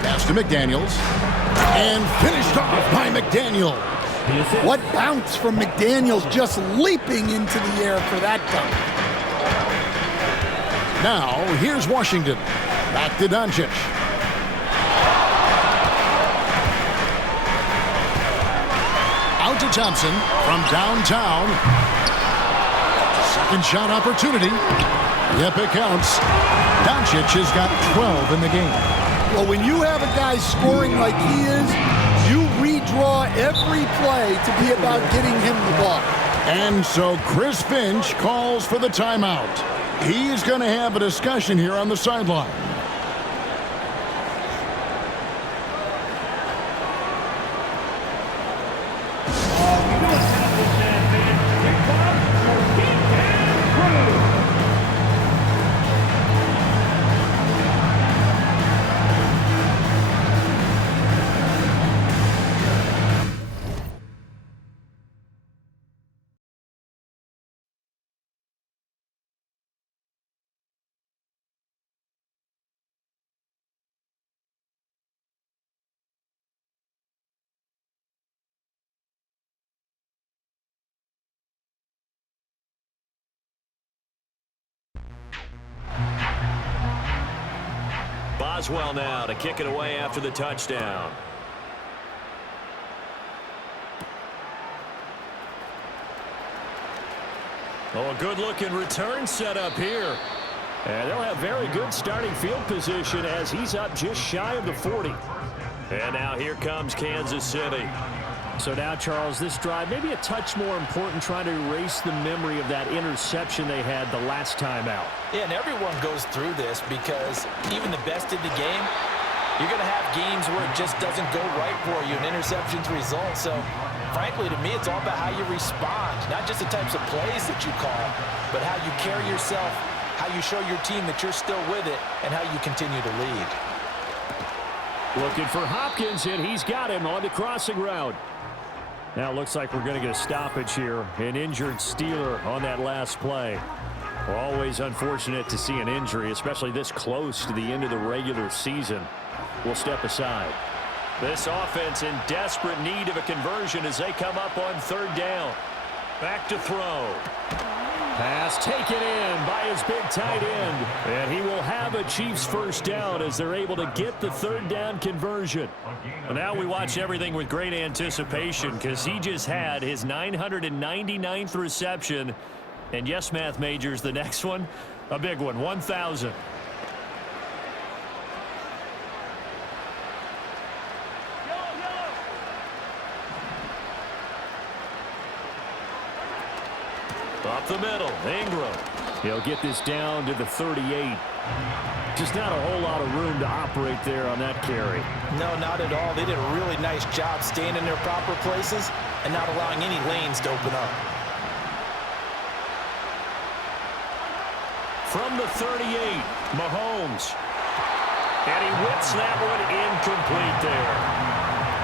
Pass to McDaniels. And finished off by McDaniel. What bounce from McDaniels, just leaping into the air for that dunk. Now here's Washington. Back to Doncic. Out to Thompson from downtown. Second shot opportunity. Yep, it counts. Doncic has got 12 in the game. Well, when you have a guy scoring like he is, you redraw every play to be about getting him the ball. And so Chris Finch calls for the timeout. He's going to have a discussion here on the sideline. Boswell now to kick it away after the touchdown. Oh, a good-looking return set up here. And they'll have very good starting field position as he's up just shy of the 40. And now here comes Kansas City. So now, Charles, this drive maybe a touch more important, trying to erase the memory of that interception they had the last time out. Yeah, and everyone goes through this because even the best in the game, You're going to have games where it just doesn't go right for you, and interceptions result. So, frankly, to me, it's all about how you respond, not just the types of plays that you call, but how you carry yourself, how you show your team that you're still with it, and how you continue to lead. Looking for Hopkins, and he's got him on the crossing route. Now it looks like we're going to get a stoppage here. An injured Steeler on that last play. Always unfortunate to see an injury, especially this close to the end of the regular season. We'll step aside. This offense in desperate need of a conversion as they come up on third down. Back to throw. Pass taken in by his big tight end. And he will have a Chiefs first down as they're able to get the third down conversion. Well, now we watch everything with great anticipation because he just had his 999th reception. And yes, math majors, the next one, a big one, 1,000. Up the middle, Ingram. He'll get this down to the 38. Just not a whole lot of room to operate there on that carry. No, not at all. They did a really nice job staying in their proper places and not allowing any lanes to open up. From the 38, Mahomes. And he whips that one incomplete there.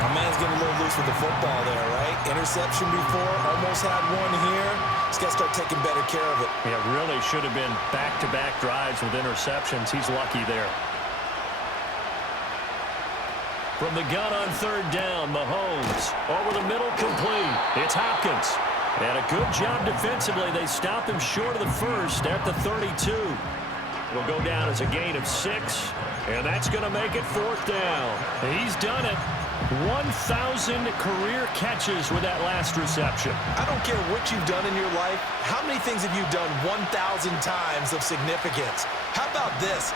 My man's getting a little loose with the football there, right? Interception before, almost had one here. He's got to start taking better care of it. Yeah, really should have been back-to-back drives with interceptions. He's lucky there. From the gun on third down, Mahomes. Over the middle, complete. It's Hopkins. And a good job defensively. They stop him short of the first at the 32. It'll go down as a gain of 6. And that's going to make it fourth down. He's done it. 1,000 career catches with that last reception. I don't care what you've done in your life. How many things have you done 1,000 times of significance? How about this?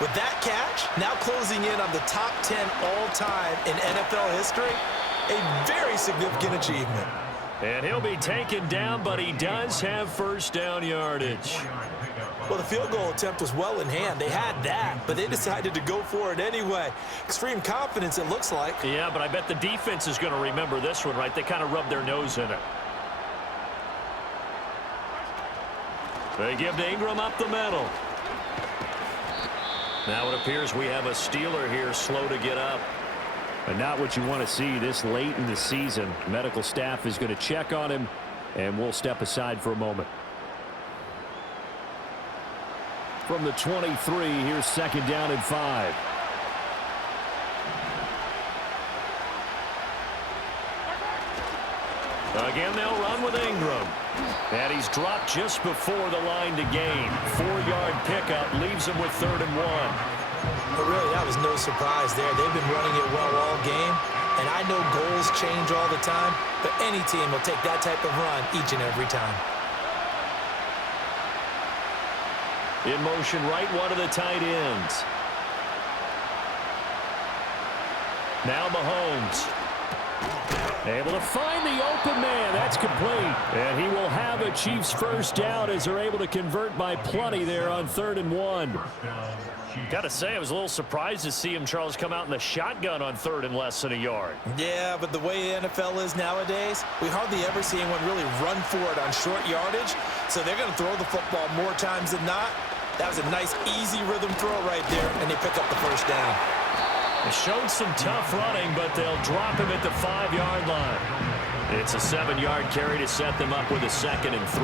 With that catch, now closing in on the top 10 all-time in NFL history, a very significant achievement. And he'll be taken down, but he does have first down yardage. Well, the field goal attempt was well in hand. They had that, but they decided to go for it anyway. Extreme confidence, it looks like. Yeah, but I bet the defense is going to remember this one, right? They kind of rubbed their nose in it. They give to Ingram up the middle. Now it appears we have a Steeler here slow to get up. And not what you want to see this late in the season. Medical staff is going to check on him, and we'll step aside for a moment. From the 23, here's second down and 5. Again, they'll run with Ingram. And he's dropped just before the line to gain. 4-yard pickup leaves him with 3rd and 1. But really, that was no surprise there. They've been running it well all game. And I know goals change all the time, but any team will take that type of run each and every time. In motion, right one of the tight ends. Now Mahomes. Able to find the open man. That's complete. And he will have a Chiefs first down as they're able to convert by plenty there on 3rd and 1. Got to say, I was a little surprised to see him, Charles, come out in the shotgun on 3rd and less than a yard. Yeah, but the way the NFL is nowadays, we hardly ever see anyone really run for it on short yardage. So they're going to throw the football more times than not. That was a nice, easy rhythm throw right there, and they pick up the first down. They showed some tough running, but they'll drop him at the 5-yard line. It's a 7-yard carry to set them up with a 2nd and 3.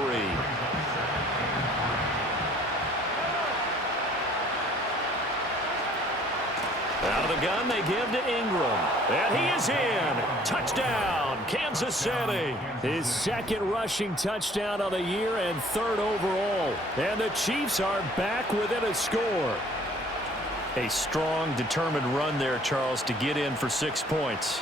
Out of the gun, they give to Ingram. And he is in. Touchdown, Kansas City. His 2nd rushing touchdown of the year and 3rd overall. And the Chiefs are back within a score. A strong, determined run there, Charles, to get in for 6 points.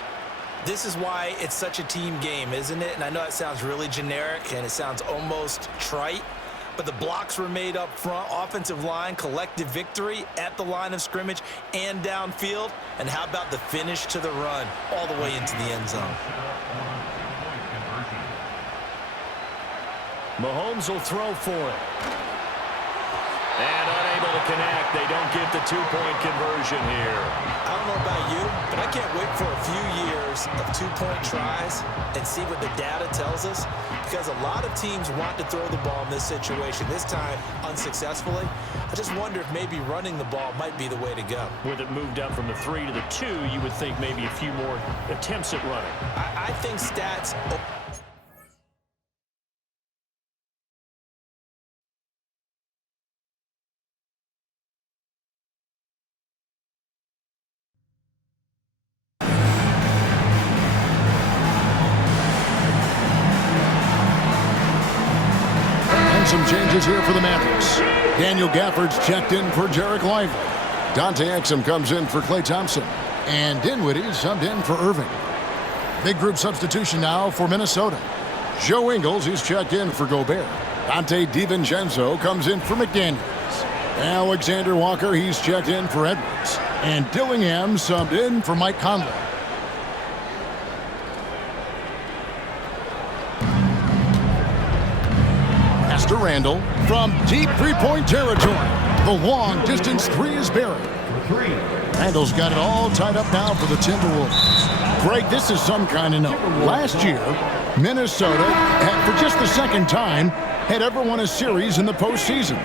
This is why it's such a team game, isn't it? And I know it sounds really generic and it sounds almost trite, but the blocks were made up front, offensive line, collective victory at the line of scrimmage and downfield. And how about the finish to the run all the way into the end zone? Mahomes will throw for it. And unable to connect. They don't get the two-point conversion here. I don't know about you, but I can't wait for a few years of two-point tries and see what the data tells us, because a lot of teams want to throw the ball in this situation, this time unsuccessfully. I just wonder if maybe running the ball might be the way to go. With it moved up from the 3 to the 2, you would think maybe a few more attempts at running. I think stats... Some changes here for the Mavericks. Daniel Gafford's checked in for Jarek Lively. Dante Exum comes in for Klay Thompson. And Dinwiddie subbed in for Irving. Big group substitution now for Minnesota. Joe Ingles, he's checked in for Gobert. Dante DiVincenzo comes in for McDaniels. Alexander Walker, he's checked in for Edwards. And Dillingham subbed in for Mike Conley. To Randall from deep three-point territory. The long-distance three is buried. Randall's got it all tied up now for the Timberwolves. Greg, this is some kind of note. Last year, Minnesota, for just the second time, had ever won a series in the postseason.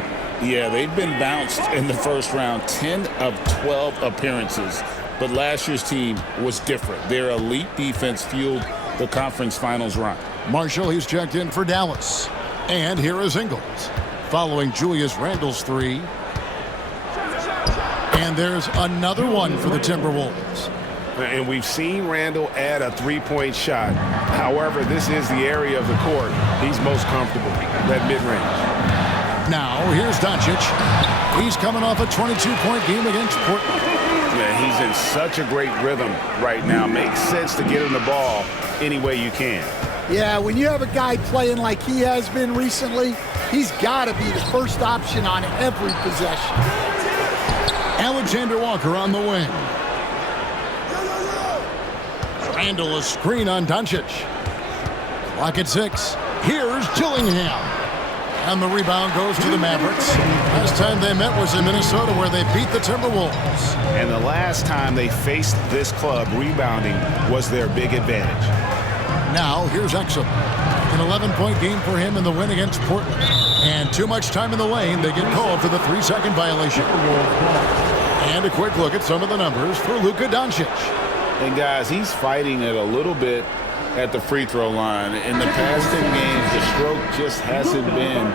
Yeah, they've been bounced in the first round, 10 of 12 appearances. But last year's team was different. Their elite defense fueled the conference finals run. Marshall, he's checked in for Dallas. And here is Ingles, following Julius Randle's three. And there's another one for the Timberwolves. And we've seen Randle add a three-point shot. However, this is the area of the court he's most comfortable, that mid-range. Now, here's Doncic. He's coming off a 22-point game against Portland. Yeah, he's in such a great rhythm right now. Makes sense to get him the ball any way you can. Yeah, when you have a guy playing like he has been recently, he's got to be the first option on every possession. Alexander Walker on the wing. Randle a screen on Doncic. Clock at 6. Here's Dillingham. And the rebound goes to the Mavericks. Last time they met was in Minnesota, where they beat the Timberwolves. And the last time they faced this club, rebounding was their big advantage. Now, here's Exum. An 11-point game for him in the win against Portland. And too much time in the lane, they get called for the 3-second violation. And a quick look at some of the numbers for Luka Doncic. And guys, he's fighting it a little bit at the free throw line. In the past 10 games, the stroke just hasn't been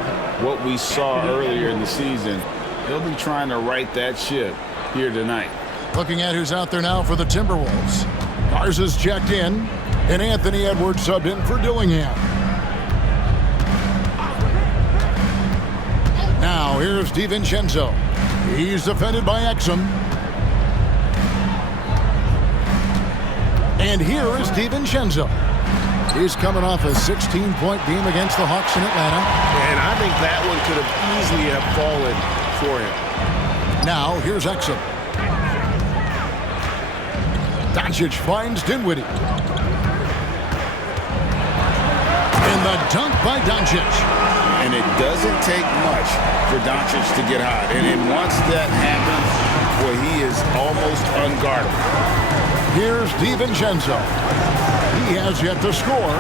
what we saw earlier in the season. He'll be trying to right that ship here tonight. Looking at who's out there now for the Timberwolves. Garza's checked in. And Anthony Edwards subbed in for Dillingham. Now here's DiVincenzo. He's defended by Exum. And here is DiVincenzo. He's coming off a 16-point game against the Hawks in Atlanta. And I think that one could have easily have fallen for him. Now here's Exum. Doncic finds Dinwiddie. And the dunk by Doncic. And it doesn't take much for Doncic to get hot. And then once that happens, well, he is almost unguardable. Here's DiVincenzo. He has yet to score.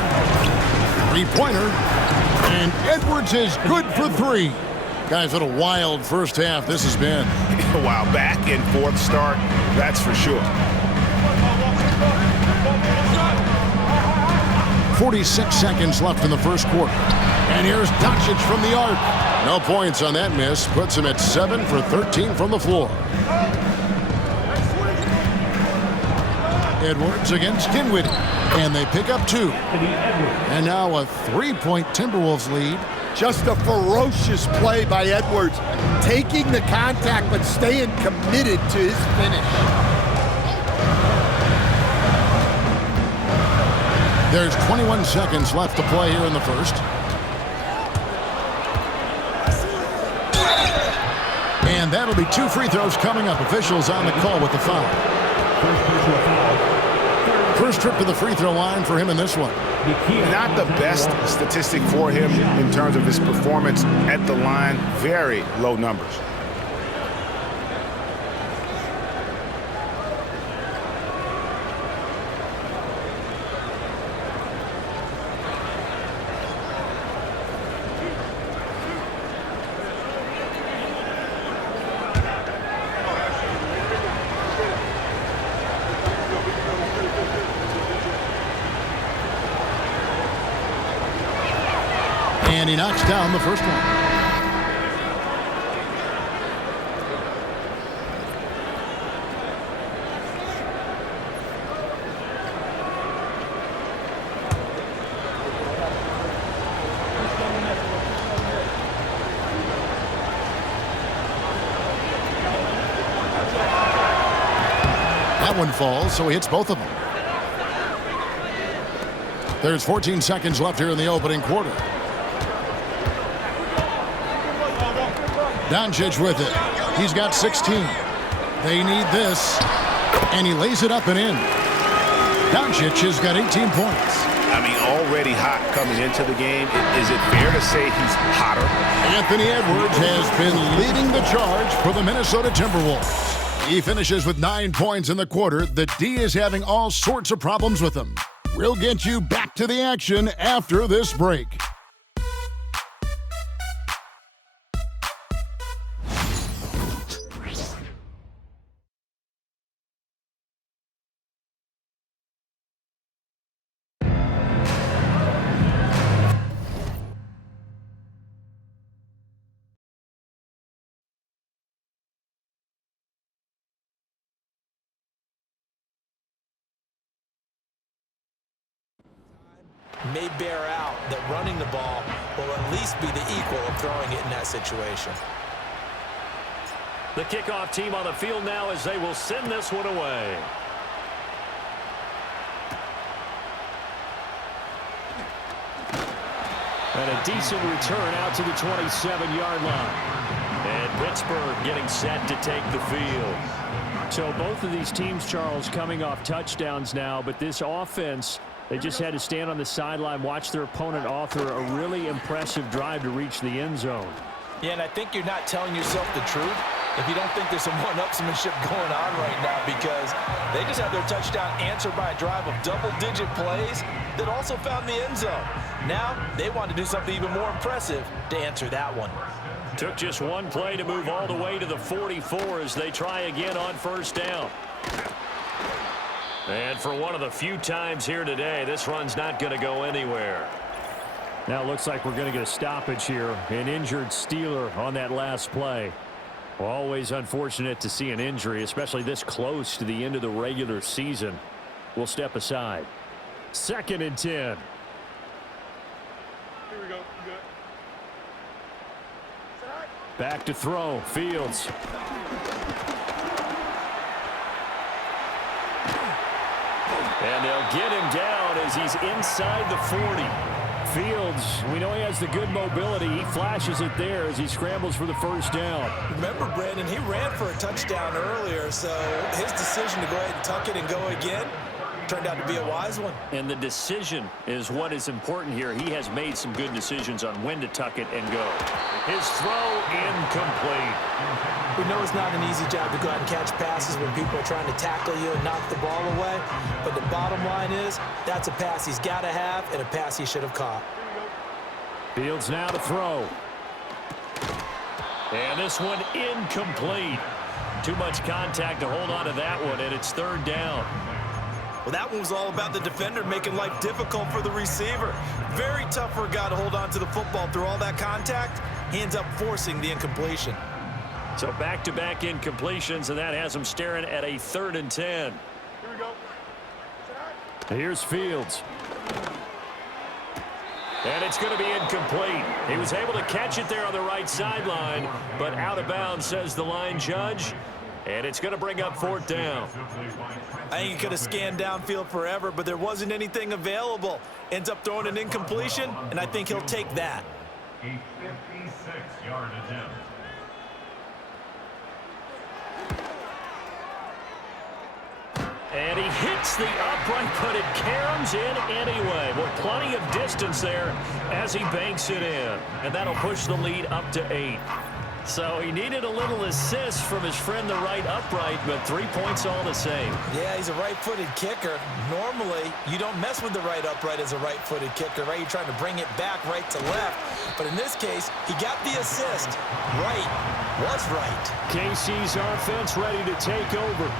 Three-pointer. And Edwards is good for 3. Guys, what a wild first half this has been. Wow, back and forth start, that's for sure. 46 seconds left in the first quarter. And here's Doncic from the arc. No points on that miss. Puts him at 7 for 13 from the floor. Edwards against Dinwiddie. And they pick up 2. And now a 3-point Timberwolves lead. Just a ferocious play by Edwards. Taking the contact but staying committed to his finish. There's 21 seconds left to play here in the first. And that'll be 2 free throws coming up. Officials on the call with the foul. First trip to the free throw line for him in this one. Not the best statistic for him in terms of his performance at the line. Very low numbers. And he knocks down the first one. That one falls, so he hits both of them. There's 14 seconds left here in the opening quarter. Doncic with it. He's got 16. They need this. And he lays it up and in. Doncic has got 18 points. I mean, already hot coming into the game. Is it fair to say he's hotter? Anthony Edwards has been leading the charge for the Minnesota Timberwolves. He finishes with 9 points in the quarter. The D is having all sorts of problems with him. We'll get you back to the action after this break. May bear out that running the ball will at least be the equal of throwing it in that situation. The kickoff team on the field now as they will send this one away. And a decent return out to the 27-yard line. And Pittsburgh getting set to take the field. So both of these teams, Charles, coming off touchdowns now, but this offense, they just had to stand on the sideline, watch their opponent author a really impressive drive to reach the end zone. Yeah, and I think you're not telling yourself the truth if you don't think there's some one-upsmanship going on right now, because they just had their touchdown answered by a drive of double-digit plays that also found the end zone. Now they want to do something even more impressive to answer that one. Took just one play to move all the way to the 44 as they try again on first down. And for one of the few times here today, this run's not going to go anywhere. Now it looks like we're going to get a stoppage here. An injured Steeler on that last play. Well, always unfortunate to see an injury, especially this close to the end of the regular season. We'll step aside. 2nd and 10. Here we go. Good. Back to throw. Fields. And they'll get him down as he's inside the 40. Fields, we know he has the good mobility. He flashes it there as he scrambles for the first down. Remember, Brandon, he ran for a touchdown earlier, so his decision to go ahead and tuck it and go again turned out to be a wise one. And the decision is what is important here. He has made some good decisions on when to tuck it and go. His throw incomplete. We know it's not an easy job to go out and catch passes when people are trying to tackle you and knock the ball away. But the bottom line is, that's a pass he's got to have and a pass he should have caught. Fields now to throw. And this one incomplete. Too much contact to hold on to that one, and it's 3rd down. Well, that one was all about the defender making life difficult for the receiver. Very tough for a guy to hold on to the football through all that contact. He ends up forcing the incompletion. So back-to-back incompletions, and that has him staring at a 3rd and 10. Here we go. Here's Fields. And it's going to be incomplete. He was able to catch it there on the right sideline, but out of bounds, says the line judge. And it's going to bring up 4th down. I think he could have scanned downfield forever, but there wasn't anything available. Ends up throwing an incompletion, and I think he'll take that. A 56-yard attempt. And he hits the upright, but it caroms in anyway. Well, plenty of distance there as he banks it in. And that'll push the lead up to 8. So he needed a little assist from his friend the right upright, but 3 points all the same. Yeah, he's a right-footed kicker. Normally, you don't mess with the right upright as a right-footed kicker, right? You're trying to bring it back right to left. But in this case, he got the assist. Right was right. KC's offense ready to take over.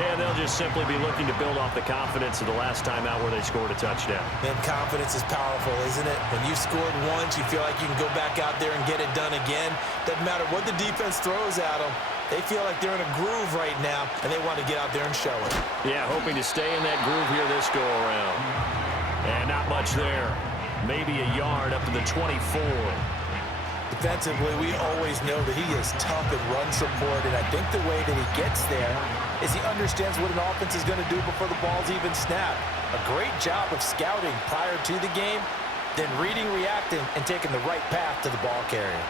and they'll just simply be looking to build off the confidence of the last time out where they scored a touchdown. And confidence is powerful, isn't it? When you scored once, you feel like you can go back out there and get it done again. Doesn't matter what the defense throws at them. They feel like they're in a groove right now, and they want to get out there and show it. Yeah, hoping to stay in that groove here this go-around. And not much there. Maybe a yard up to the 24. Defensively, we always know that he is tough in run support, and I think the way that he gets there is he understands what an offense is going to do before the ball's even snapped. A great job of scouting prior to the game, then reading, reacting, and taking the right path to the ball carrier.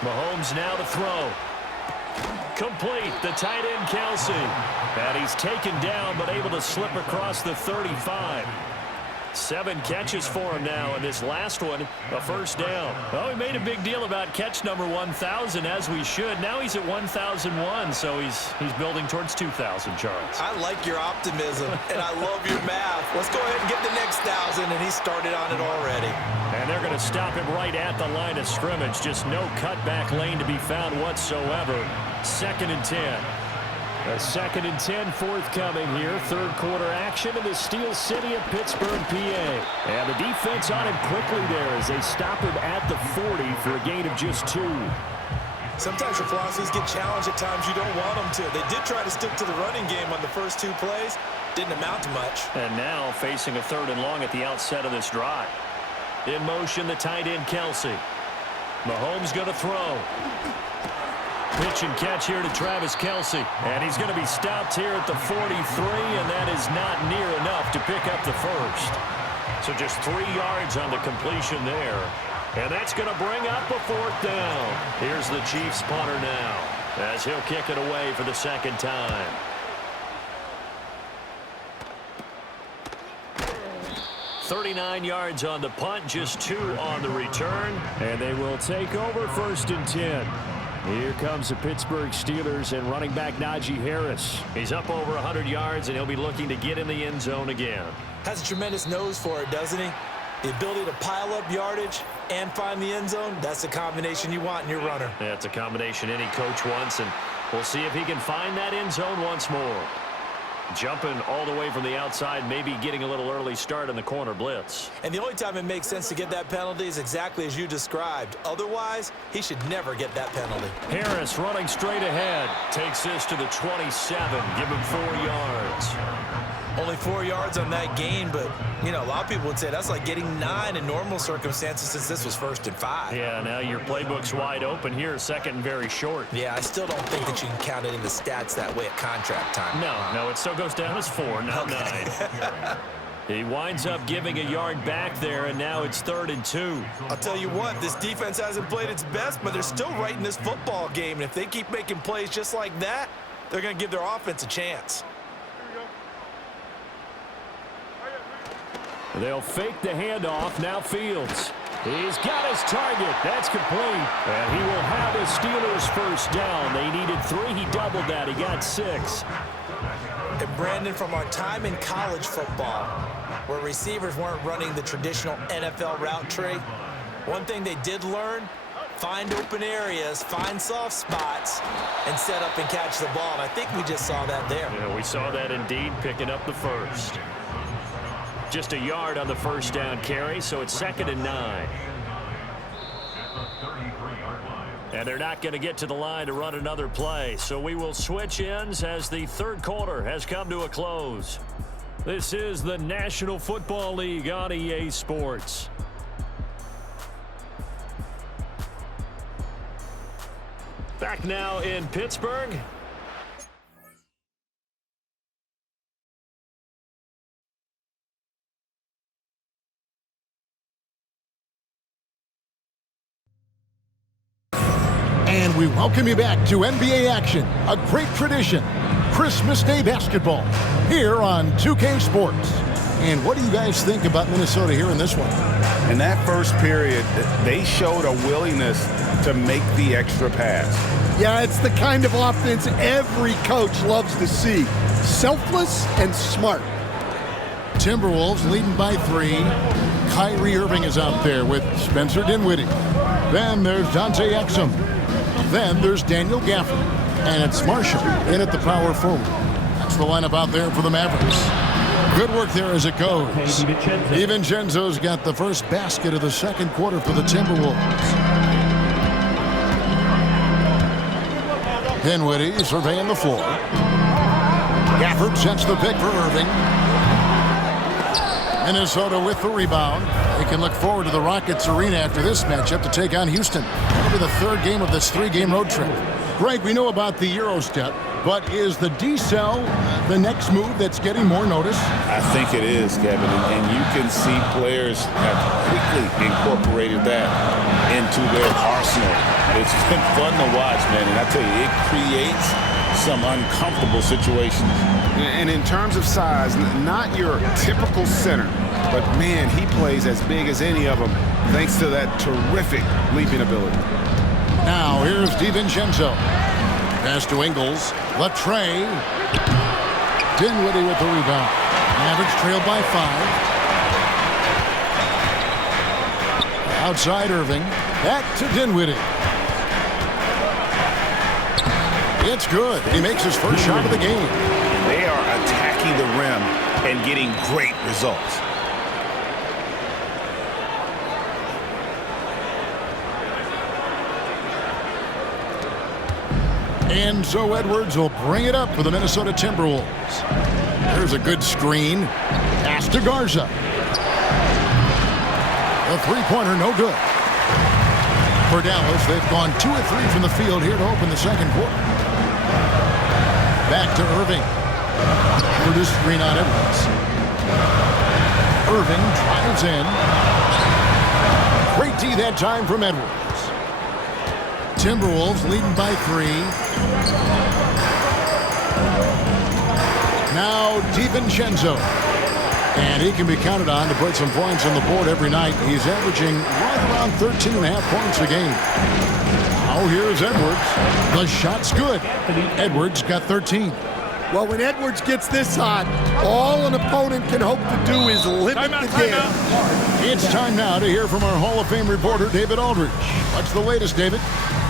Mahomes now to throw. Complete, the tight end Kelsey. And he's taken down, but able to slip across the 35. 7 catches for him now, and this last one, a first down. Well, we made a big deal about catch number 1,000, as we should. Now he's at 1,001, so he's building towards 2,000, Charles. I like your optimism, and I love your math. Let's go ahead and get the next 1,000, and he started on it already. And they're going to stop him right at the line of scrimmage. Just no cutback lane to be found whatsoever. 2nd and 10. A 2nd and 10 forthcoming here. Third quarter action in the Steel City of Pittsburgh, PA. And the defense on him quickly there as they stop him at the 40 for a gain of just 2. Sometimes your philosophies get challenged at times you don't want them to. They did try to stick to the running game on the first 2 plays. Didn't amount to much. And now facing a 3rd and long at the outset of this drive. In motion, the tight end Kelsey. Mahomes going to throw. Pitch and catch here to Travis Kelsey. And he's going to be stopped here at the 43, and that is not near enough to pick up the first. So just 3 yards on the completion there. And that's going to bring up a 4th down. Here's the Chiefs punter now, as he'll kick it away for the 2nd time. .39 yards on the punt, just 2 on the return. And they will take over 1st and 10. Here comes the Pittsburgh Steelers and running back Najee Harris. He's up over 100 yards, and he'll be looking to get in the end zone again. Has a tremendous nose for it, doesn't he? The ability to pile up yardage and find the end zone, that's the combination you want in your runner. Yeah, it's a combination any coach wants, and we'll see if he can find that end zone once more. Jumping all the way from the outside, maybe getting a little early start in the corner blitz. And the only time it makes sense to get that penalty is exactly as you described. Otherwise, he should never get that penalty. Harris running straight ahead. Takes this to the 27. Give him 4 yards. Only 4 yards on that gain, but, you know, a lot of people would say that's like getting 9 in normal circumstances since this was 1st and 5. Yeah, now your playbook's wide open here, 2nd and very short. Yeah, I still don't think that you can count it in the stats that way at contract time. No, it still goes down as 4, not 9. He winds up giving a yard back there, and now it's 3rd and 2. I'll tell you what, this defense hasn't played its best, but they're still right in this football game. And if they keep making plays just like that, they're going to give their offense a chance. They'll fake the handoff. Now Fields. He's got his target. That's complete. And he will have his Steelers first down. They needed 3. He doubled that. He got 6. And Brandon, from our time in college football, where receivers weren't running the traditional NFL route tree, one thing they did learn, find open areas, find soft spots, and set up and catch the ball. And I think we just saw that there. Yeah, we saw that indeed, picking up the first. Just a yard on the first down carry, so it's 2nd and 9. And they're not going to get to the line to run another play, so we will switch ends as the 3rd quarter has come to a close. This is the National Football League on EA Sports. Back now in Pittsburgh. And we welcome you back to NBA action, a great tradition, Christmas Day basketball, here on 2K Sports. And what do you guys think about Minnesota here in this one? In that first period, they showed a willingness to make the extra pass. Yeah, it's the kind of offense every coach loves to see. Selfless and smart. Timberwolves leading by 3. Kyrie Irving is out there with Spencer Dinwiddie. Then there's Dante Exum. Then there's Daniel Gafford. And it's Marshall in at the power forward. That's the lineup out there for the Mavericks. Good work there as it goes. DiVincenzo's got the first basket of the second quarter for the Timberwolves. Dinwiddie surveying the floor. Gafford sets the pick for Irving. Minnesota with the rebound. They can look forward to the Rockets Arena after this matchup to take on Houston. That'll be the third game of this three-game road trip. Greg, we know about the Euro step, but is the D-cell the next move that's getting more notice? I think it is, Kevin, and you can see players have quickly incorporated that into their arsenal. It's been fun to watch, man, and I tell you, it creates some uncomfortable situations. And in terms of size, not your typical center, but man, he plays as big as any of them thanks to that terrific leaping ability. Now here's DiVincenzo. Pass to Ingles. Latre. Dinwiddie with the rebound. Mavericks trailed by 5. Outside Irving. Back to Dinwiddie. It's good. He makes his first shot of the game. They are attacking the rim and getting great results. And so Edwards will bring it up for the Minnesota Timberwolves. There's a good screen. Pass to Garza. The three-pointer no good. For Dallas, they've gone 2 of 3 from the field here to open the second quarter. Back to Irving. For this screen on Edwards. Irving drives in. Great D that time from Edwards. Timberwolves leading by 3. Now DiVincenzo. And he can be counted on to put some points on the board every night. He's averaging right around 13.5 points a game. Now here's Edwards. The shot's good. Edwards got 13. Well, when Edwards gets this hot, all an opponent can hope to do is limit the game. It's time now to hear from our Hall of Fame reporter, David Aldridge. What's the latest, David?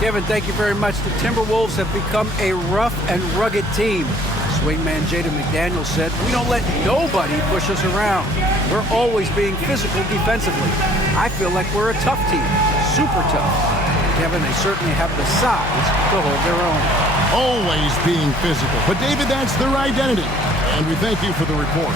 Kevin, thank you very much. The Timberwolves have become a rough and rugged team. Swingman Jaden McDaniels said, "We don't let nobody push us around. We're always being physical defensively. I feel like we're a tough team, super tough." Kevin, they certainly have the size to hold their own. Always being physical. But, David, that's their identity. And we thank you for the report.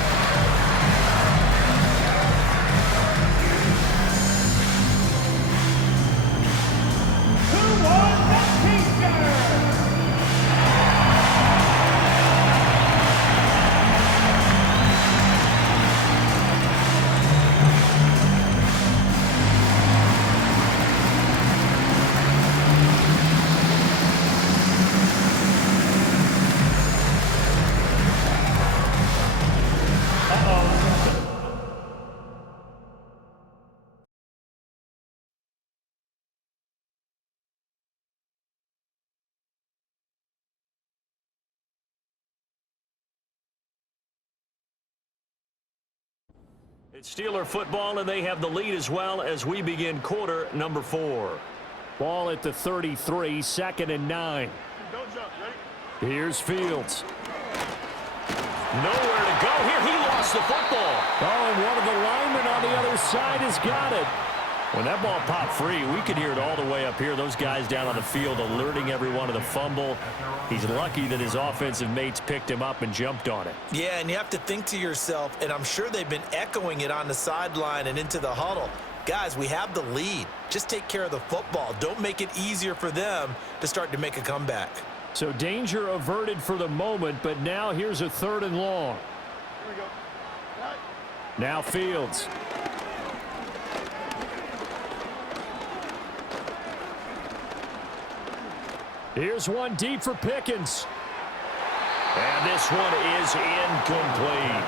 It's Steeler football, and they have the lead as well as we begin quarter number 4. Ball at the 33, 2nd and 9. Here's Fields. Nowhere to go here. He lost the football. Oh, and one of the linemen on the other side has got it. When that ball popped free, we could hear it all the way up here. Those guys down on the field alerting everyone of the fumble. He's lucky that his offensive mates picked him up and jumped on it. Yeah, and you have to think to yourself, and I'm sure they've been echoing it on the sideline and into the huddle. Guys, we have the lead. Just take care of the football. Don't make it easier for them to start to make a comeback. So danger averted for the moment, but now here's a 3rd and long. Here we go. Now Fields. Here's one deep for Pickens. And this one is incomplete.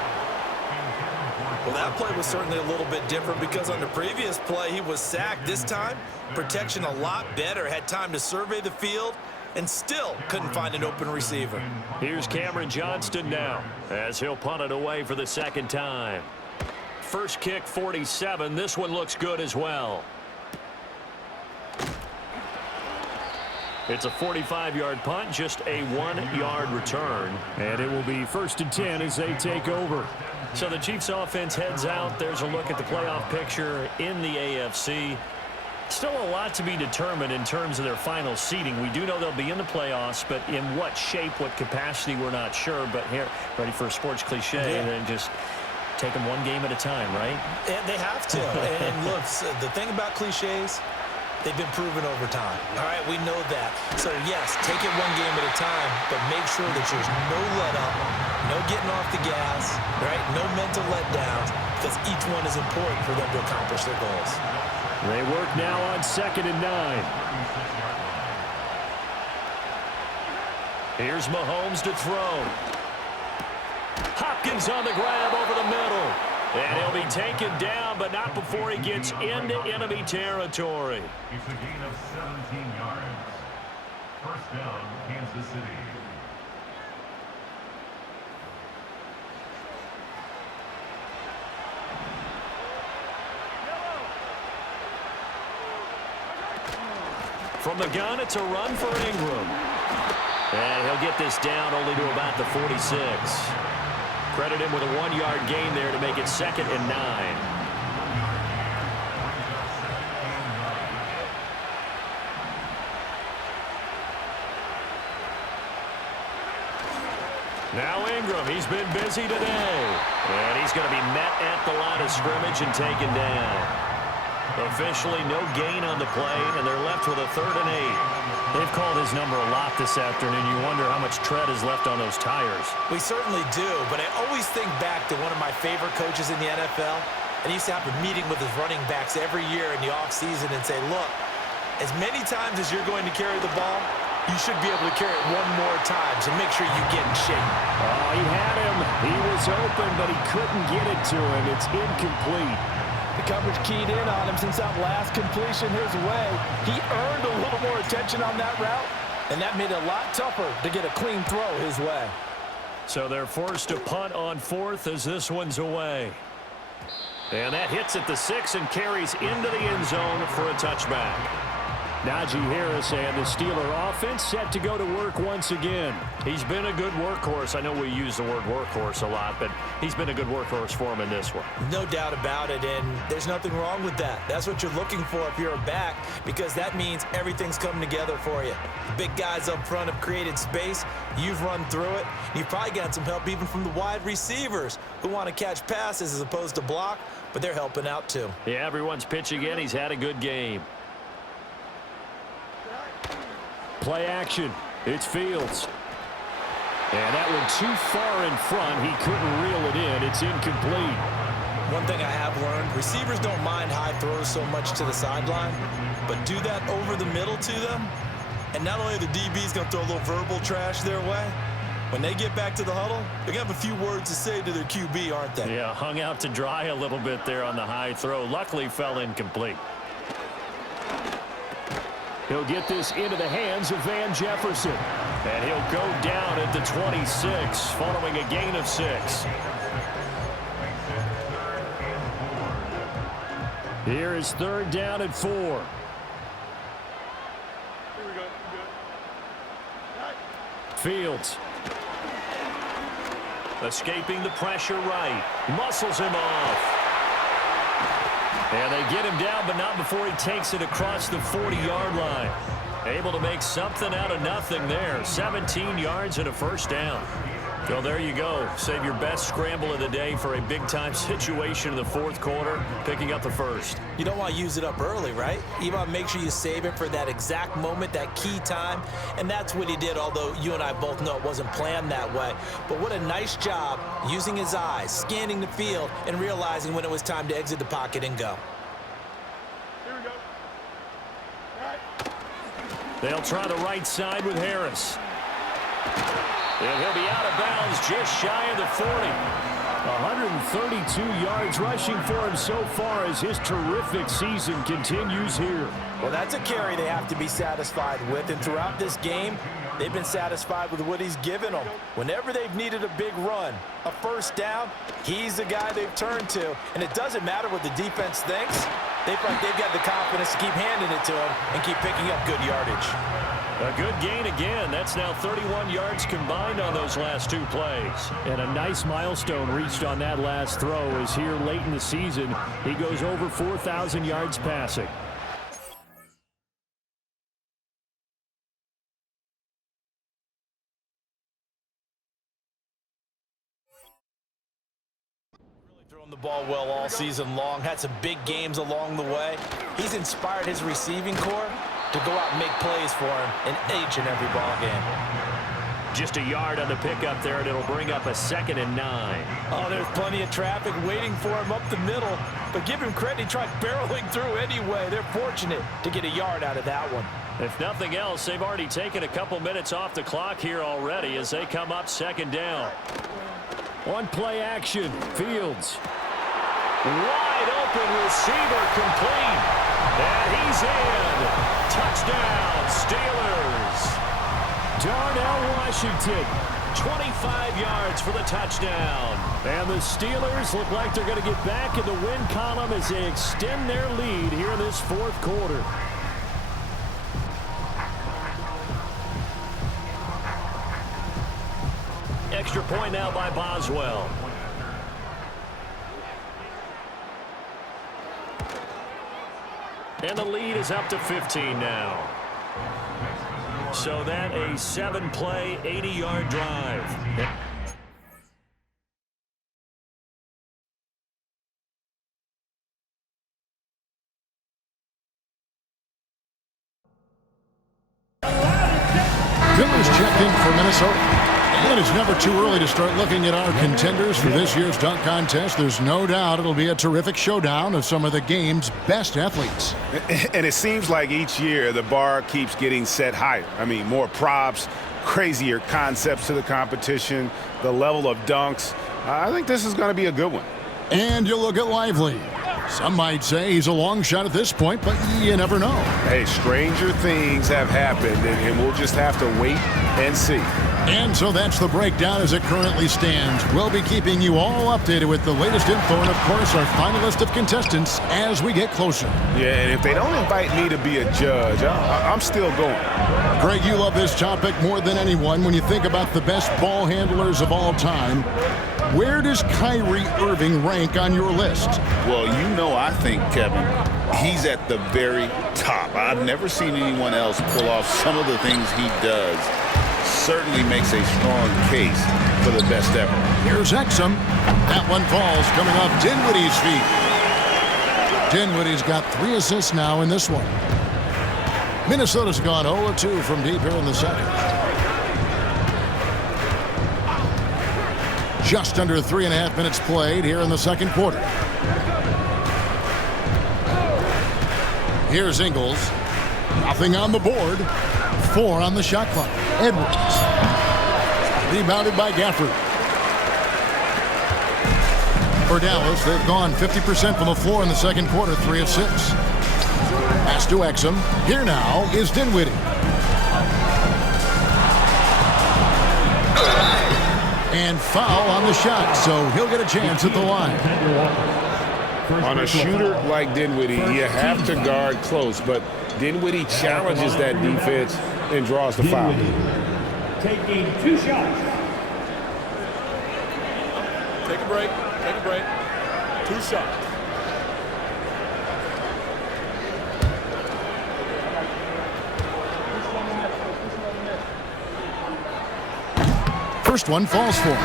Well, that play was certainly a little bit different because on the previous play, he was sacked. This time, protection a lot better. Had time to survey the field and still couldn't find an open receiver. Here's Cameron Johnston now as he'll punt it away for the second time. First kick, 47. This one looks good as well. It's a 45-yard punt, just a 1-yard return. And it will be 1st and 10 as they take over. So the Chiefs offense heads out. There's a look at the playoff picture in the AFC. Still a lot to be determined in terms of their final seeding. We do know they'll be in the playoffs, but in what shape, what capacity, we're not sure. But here, ready for a sports cliche, and then just take them one game at a time, right? And they have to. And look, the thing about cliches, they've been proven over time. All right, we know that. So, yes, take it one game at a time, but make sure that there's no let-up, no getting off the gas, right? No mental letdowns, because each one is important for them to accomplish their goals. They work now on 2nd and 9. Here's Mahomes to throw. Hopkins on the grab over the middle. And he'll be taken down, but not before he gets into enemy territory. It's a gain of 17 yards. First down, Kansas City. From the gun, it's a run for Ingram. And he'll get this down only to about the 46. Credit him with a 1-yard gain there to make it 2nd and 9. Now Ingram, he's been busy today. And he's going to be met at the line of scrimmage and taken down. Officially no gain on the play, and they're left with a 3rd and 8. They've called his number a lot this afternoon. You wonder how much tread is left on those tires. We certainly do, but I always think back to one of my favorite coaches in the NFL, and he used to have a meeting with his running backs every year in the offseason and say, look, as many times as you're going to carry the ball, you should be able to carry it one more time, so make sure you get in shape. Oh, he had him. He was open, but he couldn't get it to him. It's incomplete. The coverage keyed in on him since that last completion his way. He earned a little more attention on that route, and that made it a lot tougher to get a clean throw his way. So they're forced to punt on 4th as this one's away. And that hits at the 6 and carries into the end zone for a touchback. Najee Harris and the Steeler offense set to go to work once again. He's been a good workhorse. I know we use the word workhorse a lot, but he's been a good workhorse for him in this one. No doubt about it, and there's nothing wrong with that. That's what you're looking for if you're a back, because that means everything's coming together for you. The big guys up front have created space. You've run through it. You've probably got some help even from the wide receivers who want to catch passes as opposed to block, but they're helping out too. Yeah, everyone's pitching in. He's had a good game. Play action. It's Fields. And that one too far in front. He couldn't reel it in. It's incomplete. One thing I have learned, receivers don't mind high throws so much to the sideline, but do that over the middle to them, and not only are the DBs going to throw a little verbal trash their way, when they get back to the huddle, they're going to have a few words to say to their QB, aren't they? Yeah, hung out to dry a little bit there on the high throw. Luckily fell incomplete. He'll get this into the hands of Van Jefferson. And he'll go down at the 26 following a gain of 6. Here is 3rd down and 4. Here we go. Fields. Escaping the pressure right. Muscles him off. And they get him down, but not before he takes it across the 40-yard line. Able to make something out of nothing there. 17 yards and a 1st down. Well, there you go. Save your best scramble of the day for a big-time situation in the 4th quarter, picking up the 1st. You don't want to use it up early, right? You want to make sure you save it for that exact moment, that key time. And that's what he did, although you and I both know it wasn't planned that way. But what a nice job using his eyes, scanning the field, and realizing when it was time to exit the pocket and go. Here we go. All right. They'll try the right side with Harris. And he'll be out of bounds just shy of the 40. 132 yards rushing for him so far as his terrific season continues here. Well, that's a carry they have to be satisfied with, and throughout this game, they've been satisfied with what he's given them. Whenever they've needed a big run, a 1st down, he's the guy they've turned to, and it doesn't matter what the defense thinks. They've got the confidence to keep handing it to him and keep picking up good yardage. A good gain again. That's now 31 yards combined on those last 2 plays. And a nice milestone reached on that last throw as here late in the season, he goes over 4,000 yards passing. Throwing the ball well all season long, had some big games along the way. He's inspired his receiving corps to go out and make plays for him in each and every ball game. Just a yard on the pickup there, and it'll bring up a 2nd and 9. Oh, there's plenty of traffic waiting for him up the middle. But give him credit, he tried barreling through anyway. They're fortunate to get a yard out of that one. If nothing else, they've already taken a couple minutes off the clock here already as they come up 2nd down. On play action, Fields. Wide open receiver complete. And he's in. Touchdown, Steelers. Darnell Washington. 25 yards for the touchdown. And the Steelers look like they're going to get back in the win column as they extend their lead here in this 4th quarter. Extra point now by Boswell. And the lead is up to 15 now. So that a 7-play, 80-yard drive. Miller's checked in for Minnesota. And it's never too early to start looking at our contenders for this year's dunk contest. There's no doubt it'll be a terrific showdown of some of the game's best athletes. And it seems like each year the bar keeps getting set higher. I mean, more props, crazier concepts to the competition, the level of dunks. I think this is going to be a good one. And you look at Lively. Some might say he's a long shot at this point, but you never know. Hey, stranger things have happened, and we'll just have to wait and see. And so that's the breakdown as it currently stands. We'll be keeping you all updated with the latest info and, of course, our final list of contestants as we get closer. Yeah, and if they don't invite me to be a judge, I'm still going. Greg, you love this topic more than anyone. When you think about the best ball handlers of all time, where does Kyrie Irving rank on your list? Well, you know, I think, Kevin, he's at the very top. I've never seen anyone else pull off some of the things he does. Certainly makes a strong case for the best ever. Here's Exum. That one falls coming off Dinwiddie's feet. Dinwiddie's got 3 assists now in this one. Minnesota's gone 0-2 from deep here in the second. Just under 3.5 minutes played here in the second quarter. Here's Ingles. Nothing on the board. 4 on the shot clock. Edwards. Rebounded by Gafford. For Dallas, they've gone 50% from the floor in the second quarter, 3 of 6. Pass to Exum. Here now is Dinwiddie. And foul on the shot, so he'll get a chance at the line. On a shooter like Dinwiddie, you have to guard close, but Dinwiddie challenges that defense and draws the foul. Taking 2 shots. Take a break. Take a break. 2 shots. First one falls for him.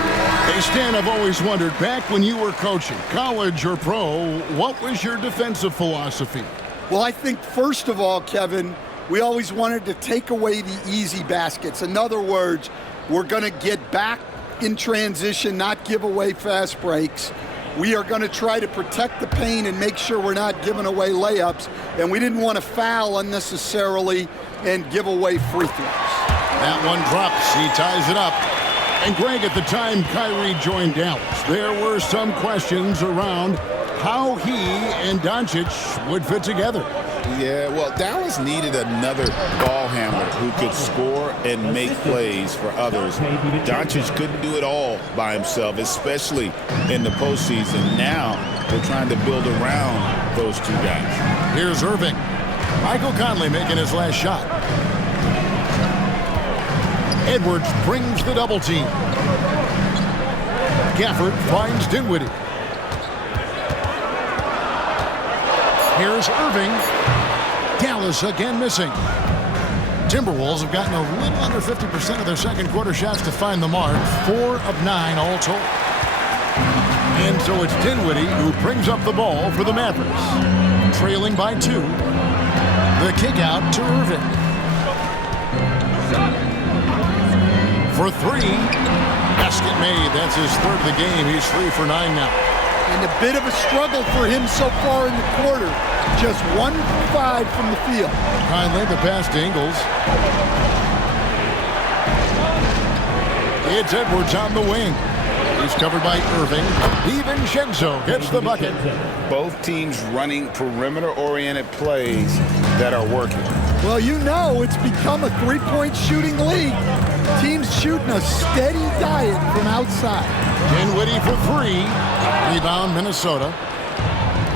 Hey, Stan, I've always wondered, back when you were coaching, college or pro, what was your defensive philosophy? Well, I think, first of all, Kevin, we always wanted to take away the easy baskets. In other words, we're going to get back in transition, not give away fast breaks. We are going to try to protect the paint and make sure we're not giving away layups. And we didn't want to foul unnecessarily and give away free throws. That one drops. He ties it up. And Greg, at the time Kyrie joined Dallas, there were some questions around how he and Doncic would fit together. Yeah, well, Dallas needed another ball handler who could score and make plays for others. Doncic couldn't do it all by himself, especially in the postseason. Now they're trying to build around those 2 guys. Here's Irving. Michael Conley making his last shot. Edwards brings the double team. Gafford finds Dinwiddie. Here's Irving. Dallas again missing. Timberwolves have gotten a little under 50% of their second quarter shots to find the mark. 4 of 9 all told. And so it's Dinwiddie who brings up the ball for the Mavericks. Trailing by 2. The kick out to Irving. For 3. Basket made. That's his third of the game. He's 3 for 9 now. And a bit of a struggle for him so far in the quarter. Just 1 for 5 from the field. Kindly the pass to Ingles. It's Edwards on the wing. He's covered by Irving. DiVincenzo gets the bucket. Both teams running perimeter-oriented plays that are working. Well, you know it's become a three-point shooting league. Teams shooting a steady diet from outside. Dinwiddie for 3. Rebound, Minnesota.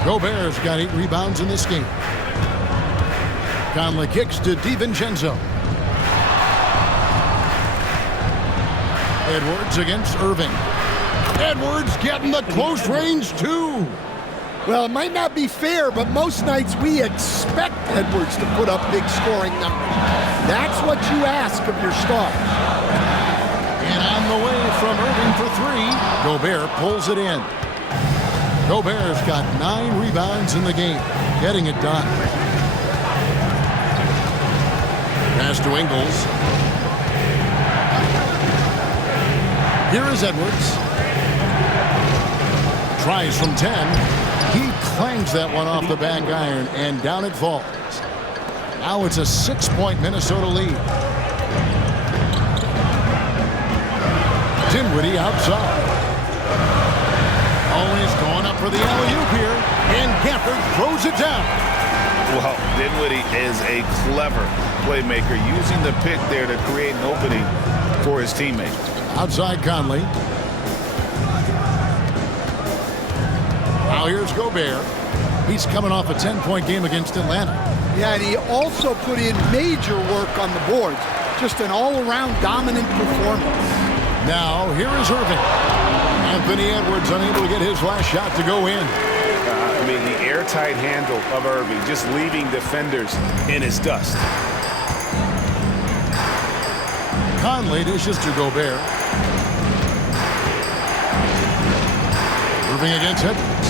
Gobert's got 8 rebounds in this game. Conley kicks to DiVincenzo. Edwards against Irving. Edwards getting the close range, too. Well, it might not be fair, but most nights we expect Edwards to put up big scoring numbers. That's what you ask of your stars. And on the way from Irving for 3. Gobert pulls it in. Gobert's got 9 rebounds in the game, getting it done. Pass to Ingles. Here is Edwards. Tries from 10. He clangs that one off the back iron, and down it falls. Now it's a 6-point Minnesota lead. Dinwiddie outside. Oh, he's going up for the alley-oop here, and Gafford throws it down. Well, Dinwiddie is a clever playmaker, using the pick there to create an opening for his teammate. Outside Conley. Now here's Gobert. He's coming off a 10-point game against Atlanta. Yeah, and he also put in major work on the boards. Just an all-around dominant performance. Now, here is Irving. Anthony Edwards unable to get his last shot to go in. I mean, the airtight handle of Irving, just leaving defenders in his dust. Conley dishes to Gobert. Irving against Edwards.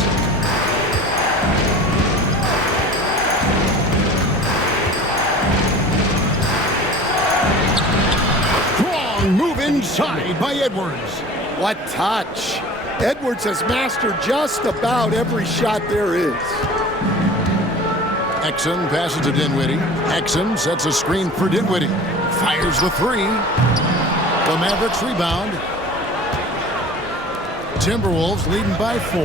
Strong move inside by Edwards. What touch. Edwards has mastered just about every shot there is. Exum passes to Dinwiddie. Exum sets a screen for Dinwiddie. Fires the 3. The Mavericks rebound. Timberwolves leading by 4.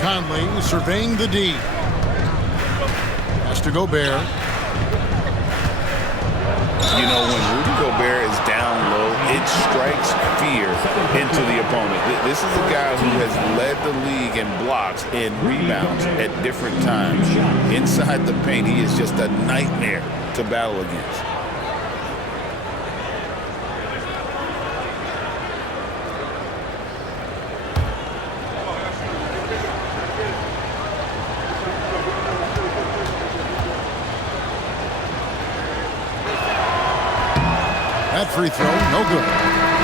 Conley surveying the D. Pass to Gobert. You know, when Rudy Gobert is down low, it strikes fear into the opponent. This is a guy who has led the league in blocks and rebounds at different times. Inside the paint, he is just a nightmare to battle against. That free throw, no good.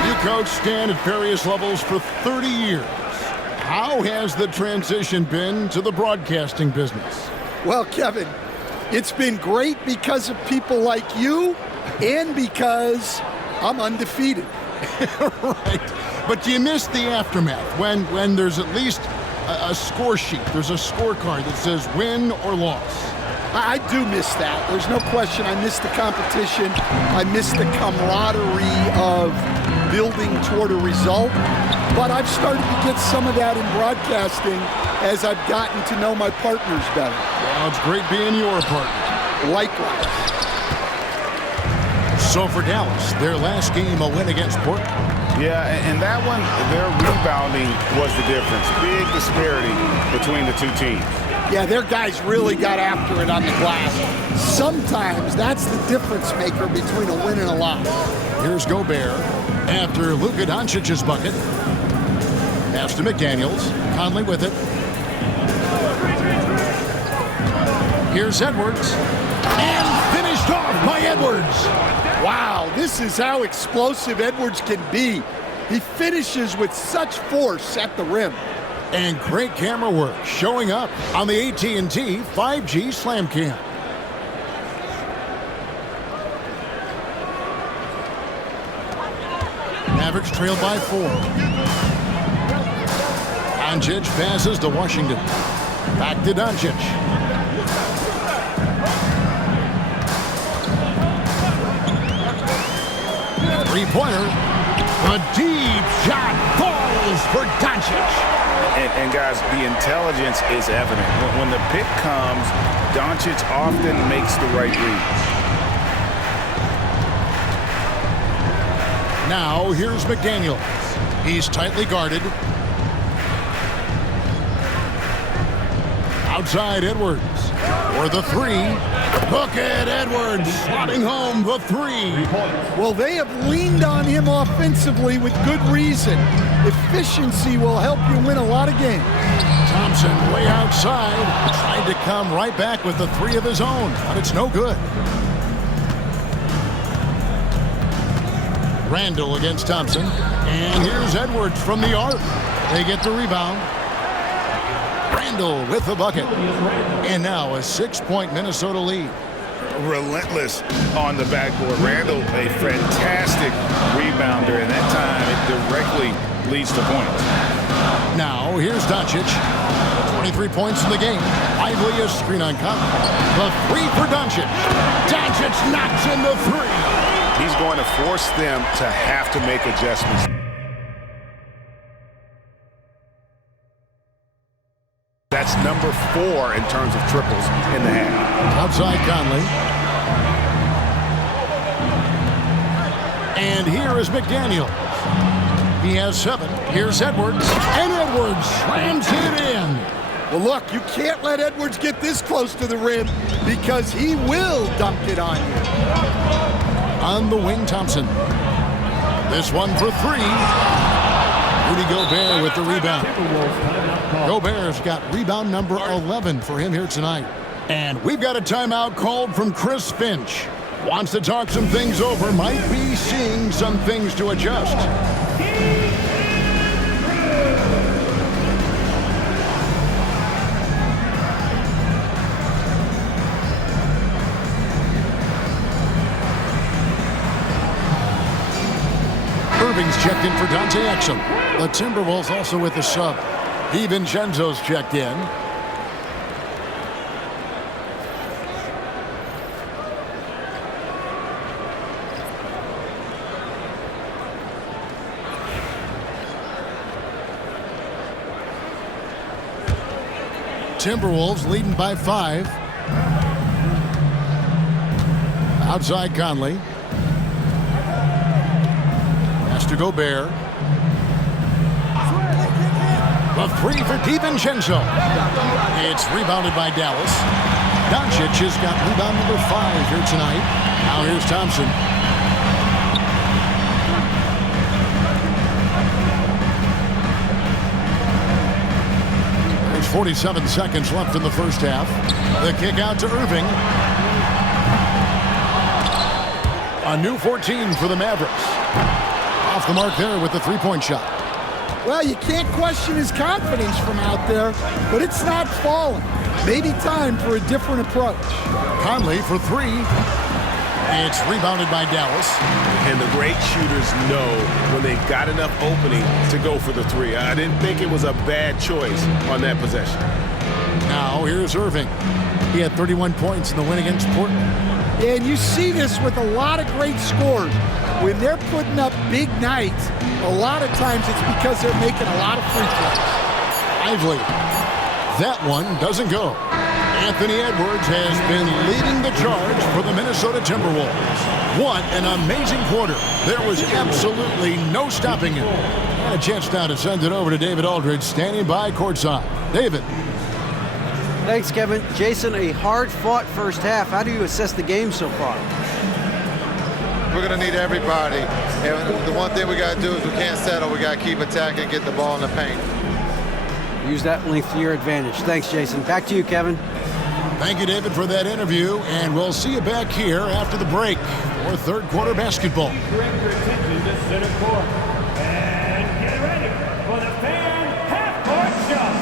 You coached Stan at various levels for 30 years. How has the transition been to the broadcasting business? Well, Kevin, it's been great because of people like you and because I'm undefeated. Right. But do you miss the aftermath when there's at least a score sheet? There's a scorecard that says win or loss. I do miss that. There's no question. I miss the competition. I miss the camaraderie of building toward a result. But I've started to get some of that in broadcasting as I've gotten to know my partners better. Well, it's great being your partner. Likewise. So for Dallas, their last game, a win against Portland. Yeah, and that one, their rebounding was the difference. Big disparity between the two teams. Yeah, their guys really got after it on the glass. sometimes that's the difference maker between a win and a loss. Here's Gobert after Luka Doncic's bucket. Pass to McDaniels. Conley with it. Here's Edwards. And finished off by Edwards. Wow, this is how explosive Edwards can be. He finishes with such force at the rim. And great camera work showing up on the AT&T 5G Slam Cam. Mavericks trail by 4. Doncic passes to Washington. Back to Doncic. Three-pointer. A deep shot falls for Doncic. And guys, the intelligence is evident. When the pick comes, Doncic often makes the right read. Now here's McDaniels. He's tightly guarded. Outside Edwards for the three. Look at Edwards slotting home the three. Well, they have leaned on him offensively with good reason. Efficiency will help you win a lot of games. Thompson way outside. Tried to come right back with the three of his own, but it's no good. Randall against Thompson. And here's Edwards from the arc. They get the rebound. Randall with the bucket. And now a 6-point Minnesota lead. Relentless on the backboard. Randall, a fantastic rebounder, and that time it directly leads to points. Now here's Doncic. 23 points in the game. Lively a screen on Conley. The three for Doncic. Doncic knocks in the three. He's going to force them to have to make adjustments. That's number 4 in terms of triples in the half. Outside Conley. And here is McDaniels. He has 7. Here's Edwards. And Edwards slams it in. Well, look, you can't let Edwards get this close to the rim because he will dunk it on you. On the wing, Thompson. This one for 3. Rudy Gobert with the rebound. Gobert's got rebound number 11 for him here tonight. And we've got a timeout called from Chris Finch. Wants to talk some things over. Might be seeing some things to adjust. Irving's checked in for Dante Exum. The Timberwolves also with the sub. DiVincenzo's checked in. Timberwolves leading by 5. Outside Conley. To Gobert. A 3 for DiVincenzo. It's rebounded by Dallas. Doncic has got rebound number 5 here tonight. Now here's Thompson. There's 47 seconds left in the first half. The kick out to Irving. A new 14 for the Mavericks. Off the mark there with the three-point shot. Well, you can't question his confidence from out there, but it's not falling. Maybe time for a different approach. Conley for 3. It's rebounded by Dallas. And the great shooters know when they've got enough opening to go for the 3. I didn't think it was a bad choice on that possession. Now here's Irving. He had 31 points in the win against Portland. And you see this with a lot of great scores. When they're putting up big nights, a lot of times it's because they're making a lot of free throws. Lively. That one doesn't go. Anthony Edwards has been leading the charge for the Minnesota Timberwolves. What an amazing quarter. There was absolutely no stopping him. And a chance now to send it over to David Aldridge, standing by courtside. David. Thanks, Kevin. Jason, a hard-fought first half. How do you assess the game so far? We're going to need everybody. And the one thing we got to do is we can't settle. We got to keep attacking, get the ball in the paint. Use that length to your advantage. Thanks, Jason. Back to you, Kevin. Thank you, David, for that interview, and we'll see you back here after the break for third quarter basketball. Direct your attention to center court. And get ready for the fan half-court shot.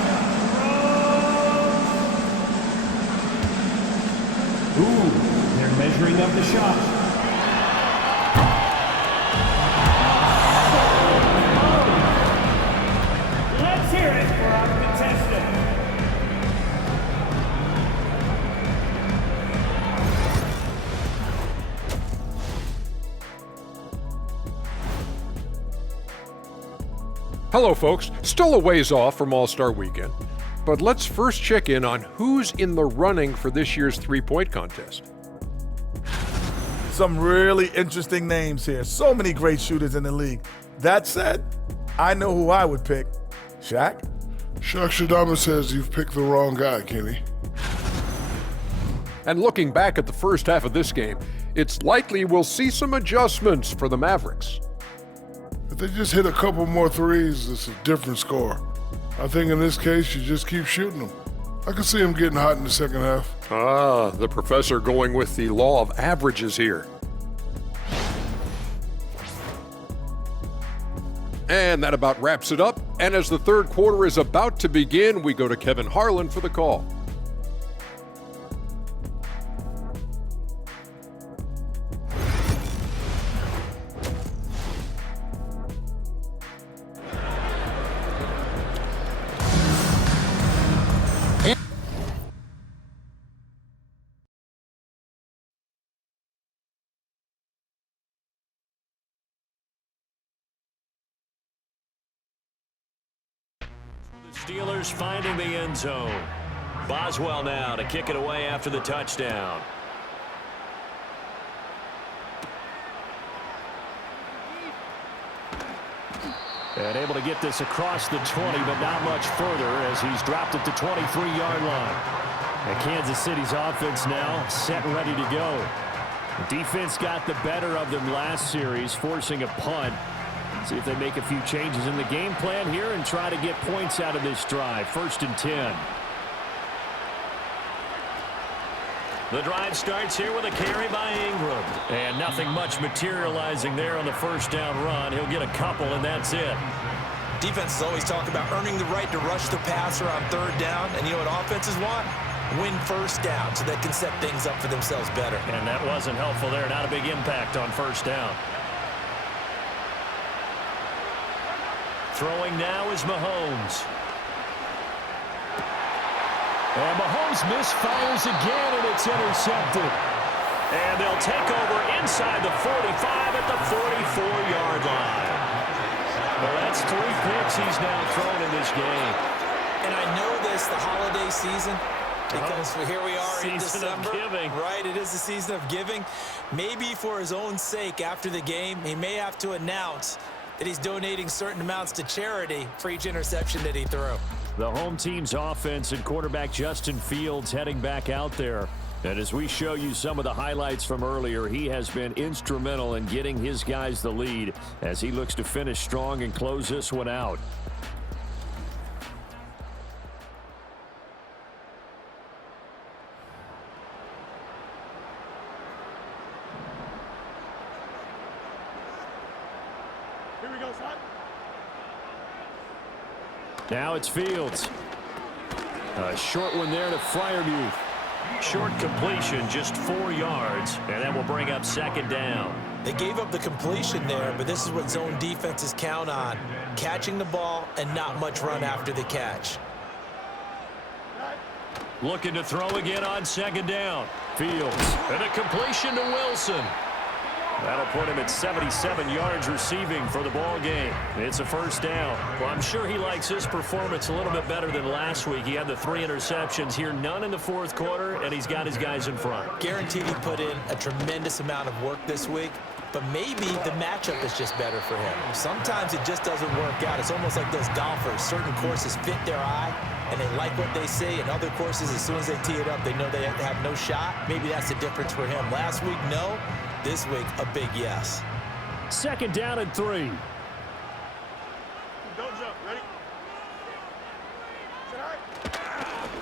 Ooh, they're measuring up the shot. Let's hear it for our contestant. Hello, folks. Still a ways off from All-Star Weekend, but let's first check in on who's in the running for this year's three-point contest. Some really interesting names here. So many great shooters in the league. That said, I know who I would pick. Shaq? Shaq Shadama says you've picked the wrong guy, Kenny. And looking back at the first half of this game, it's likely we'll see some adjustments for the Mavericks. If they just hit a couple more threes, it's a different score. I think in this case, you just keep shooting them. I can see them getting hot in the second half. Ah, the professor going with the law of averages here. And that about wraps it up. And as the third quarter is about to begin, we go to Kevin Harlan for the call. Steelers finding the end zone. Boswell now to kick it away after the touchdown. And able to get this across the 20, but not much further as he's dropped it to 23-yard line. And Kansas City's offense now set and ready to go. The defense got the better of them last series, forcing a punt. See if they make a few changes in the game plan here and try to get points out of this drive. 1st and 10. The drive starts here with a carry by Ingram. And nothing much materializing there on the first down run. He'll get a couple, and that's it. Defenses always talk about earning the right to rush the passer on 3rd down. And you know what offenses want? Win 1st down so they can set things up for themselves better. And that wasn't helpful there. Not a big impact on 1st down. Throwing now is Mahomes. And Mahomes misfires again, and it's intercepted. And they'll take over inside the 45 at the 44-yard line. Well, that's 3 picks he's now thrown in this game. And I know this, the holiday season, because here we are in December. Season of giving. Right, it is the season of giving. Maybe for his own sake after the game, he may have to announce that he's donating certain amounts to charity for each interception that he threw. The home team's offense and quarterback Justin Fields heading back out there. And as we show you some of the highlights from earlier, he has been instrumental in getting his guys the lead as he looks to finish strong and close this one out. Now it's Fields. A short one there to Freiermuth. Short completion, just 4 yards, and that will bring up 2nd down. They gave up the completion there, but this is what zone defenses count on. Catching the ball and not much run after the catch. Looking to throw again on 2nd down. Fields. And a completion to Wilson. That'll put him at 77 yards receiving for the ball game. It's a 1st down. Well, I'm sure he likes his performance a little bit better than last week. He had the 3 interceptions here, none in the 4th quarter, and he's got his guys in front. Guaranteed he put in a tremendous amount of work this week, but maybe the matchup is just better for him. Sometimes it just doesn't work out. It's almost like those golfers. Certain courses fit their eye, and they like what they see. In other courses, as soon as they tee it up, they know they have no shot. Maybe that's the difference for him. Last week, no. This week, a big yes. 2nd down and 3. Don't jump. Ready?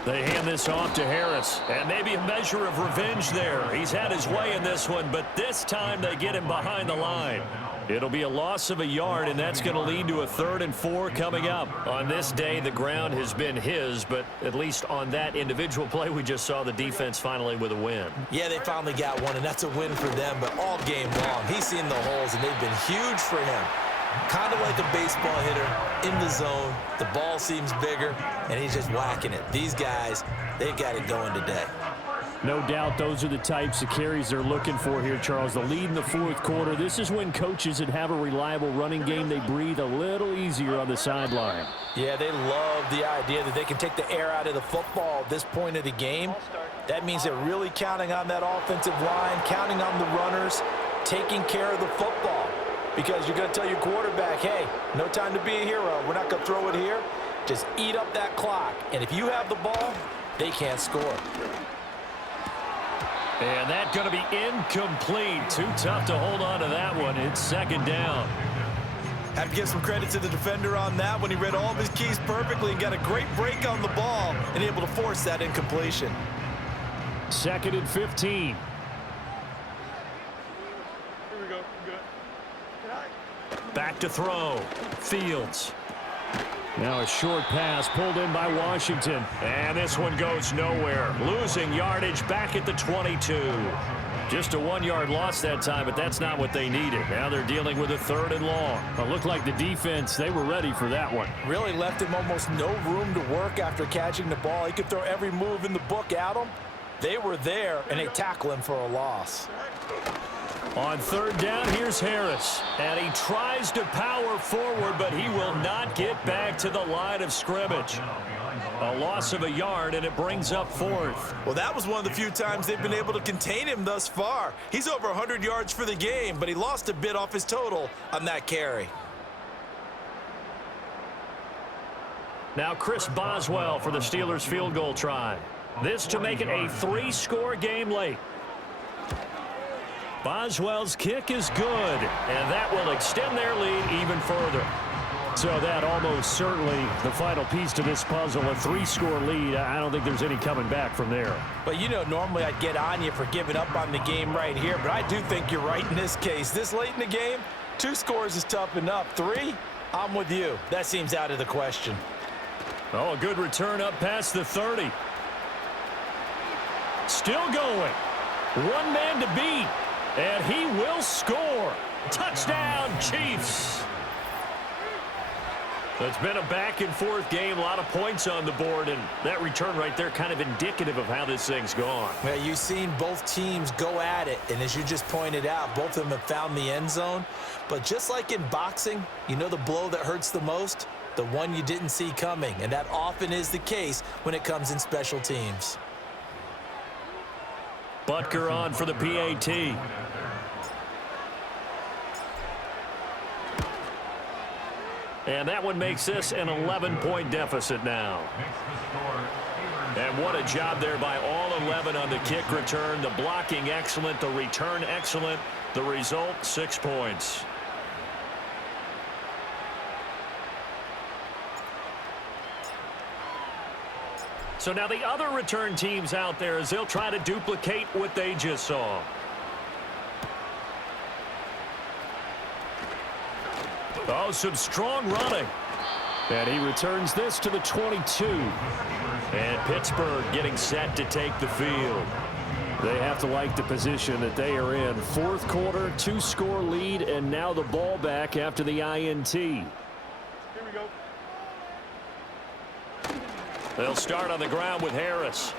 They hand this off to Harris, and maybe a measure of revenge there. He's had his way in this one, but this time they get him behind the line. It'll be a loss of a yard, and that's going to lead to a 3rd and 4 coming up. On this day, the ground has been his, but at least on that individual play, we just saw the defense finally with a win. Yeah, they finally got one, and that's a win for them, but all game long, he's seen the holes, and they've been huge for him. Kind of like a baseball hitter in the zone. The ball seems bigger, and he's just whacking it. These guys, they've got it going today. No doubt those are the types of carries they're looking for here, Charles. The lead in the 4th quarter. This is when coaches that have a reliable running game, they breathe a little easier on the sideline. Yeah, they love the idea that they can take the air out of the football at this point of the game. That means they're really counting on that offensive line, counting on the runners, taking care of the football. Because you're going to tell your quarterback, hey, no time to be a hero. We're not going to throw it here. Just eat up that clock. And if you have the ball, they can't score. And that's going to be incomplete. Too tough to hold on to that one. It's 2nd down. Have to give some credit to the defender on that when he read all of his keys perfectly and got a great break on the ball and able to force that incompletion. 2nd and 15. Here we go. Good. Back to throw. Fields. Now a short pass pulled in by Washington. And this one goes nowhere. Losing yardage back at the 22. Just a 1-yard loss that time, but that's not what they needed. Now they're dealing with a 3rd and long. It looked like the defense, they were ready for that one. Really left him almost no room to work after catching the ball. He could throw every move in the book at him. They were there, and they tackle him for a loss. On 3rd down, here's Harris. And he tries to power forward, but he will not get back to the line of scrimmage. A loss of a yard, and it brings up 4th. Well, that was one of the few times they've been able to contain him thus far. He's over 100 yards for the game, but he lost a bit off his total on that carry. Now Chris Boswell for the Steelers field goal try. This to make it a 3-score game late. Boswell's kick is good, and that will extend their lead even further. So that almost certainly the final piece to this puzzle, a 3-score lead. I don't think there's any coming back from there. But, you know, normally I'd get on you for giving up on the game right here, but I do think you're right in this case. This late in the game, 2 scores is tough enough. 3, I'm with you. That seems out of the question. Oh, a good return up past the 30. Still going. 1 man to beat. And he will score. Touchdown, Chiefs. It's been a back-and-forth game, a lot of points on the board, and that return right there kind of indicative of how this thing's gone. Well, you've seen both teams go at it, and as you just pointed out, both of them have found the end zone. But just like in boxing, you know the blow that hurts the most? The one you didn't see coming, and that often is the case when it comes in special teams. Butker on for the PAT. And that one makes this an 11-point deficit now. And what a job there by all 11 on the kick return. The blocking excellent, the return excellent. The result, 6 points. So now the other return teams out there as they'll try to duplicate what they just saw. Oh, some strong running. And he returns this to the 22. And Pittsburgh getting set to take the field. They have to like the position that they are in. 4th quarter, 2-score lead, and now the ball back after the INT. Here we go. They'll start on the ground with Harris.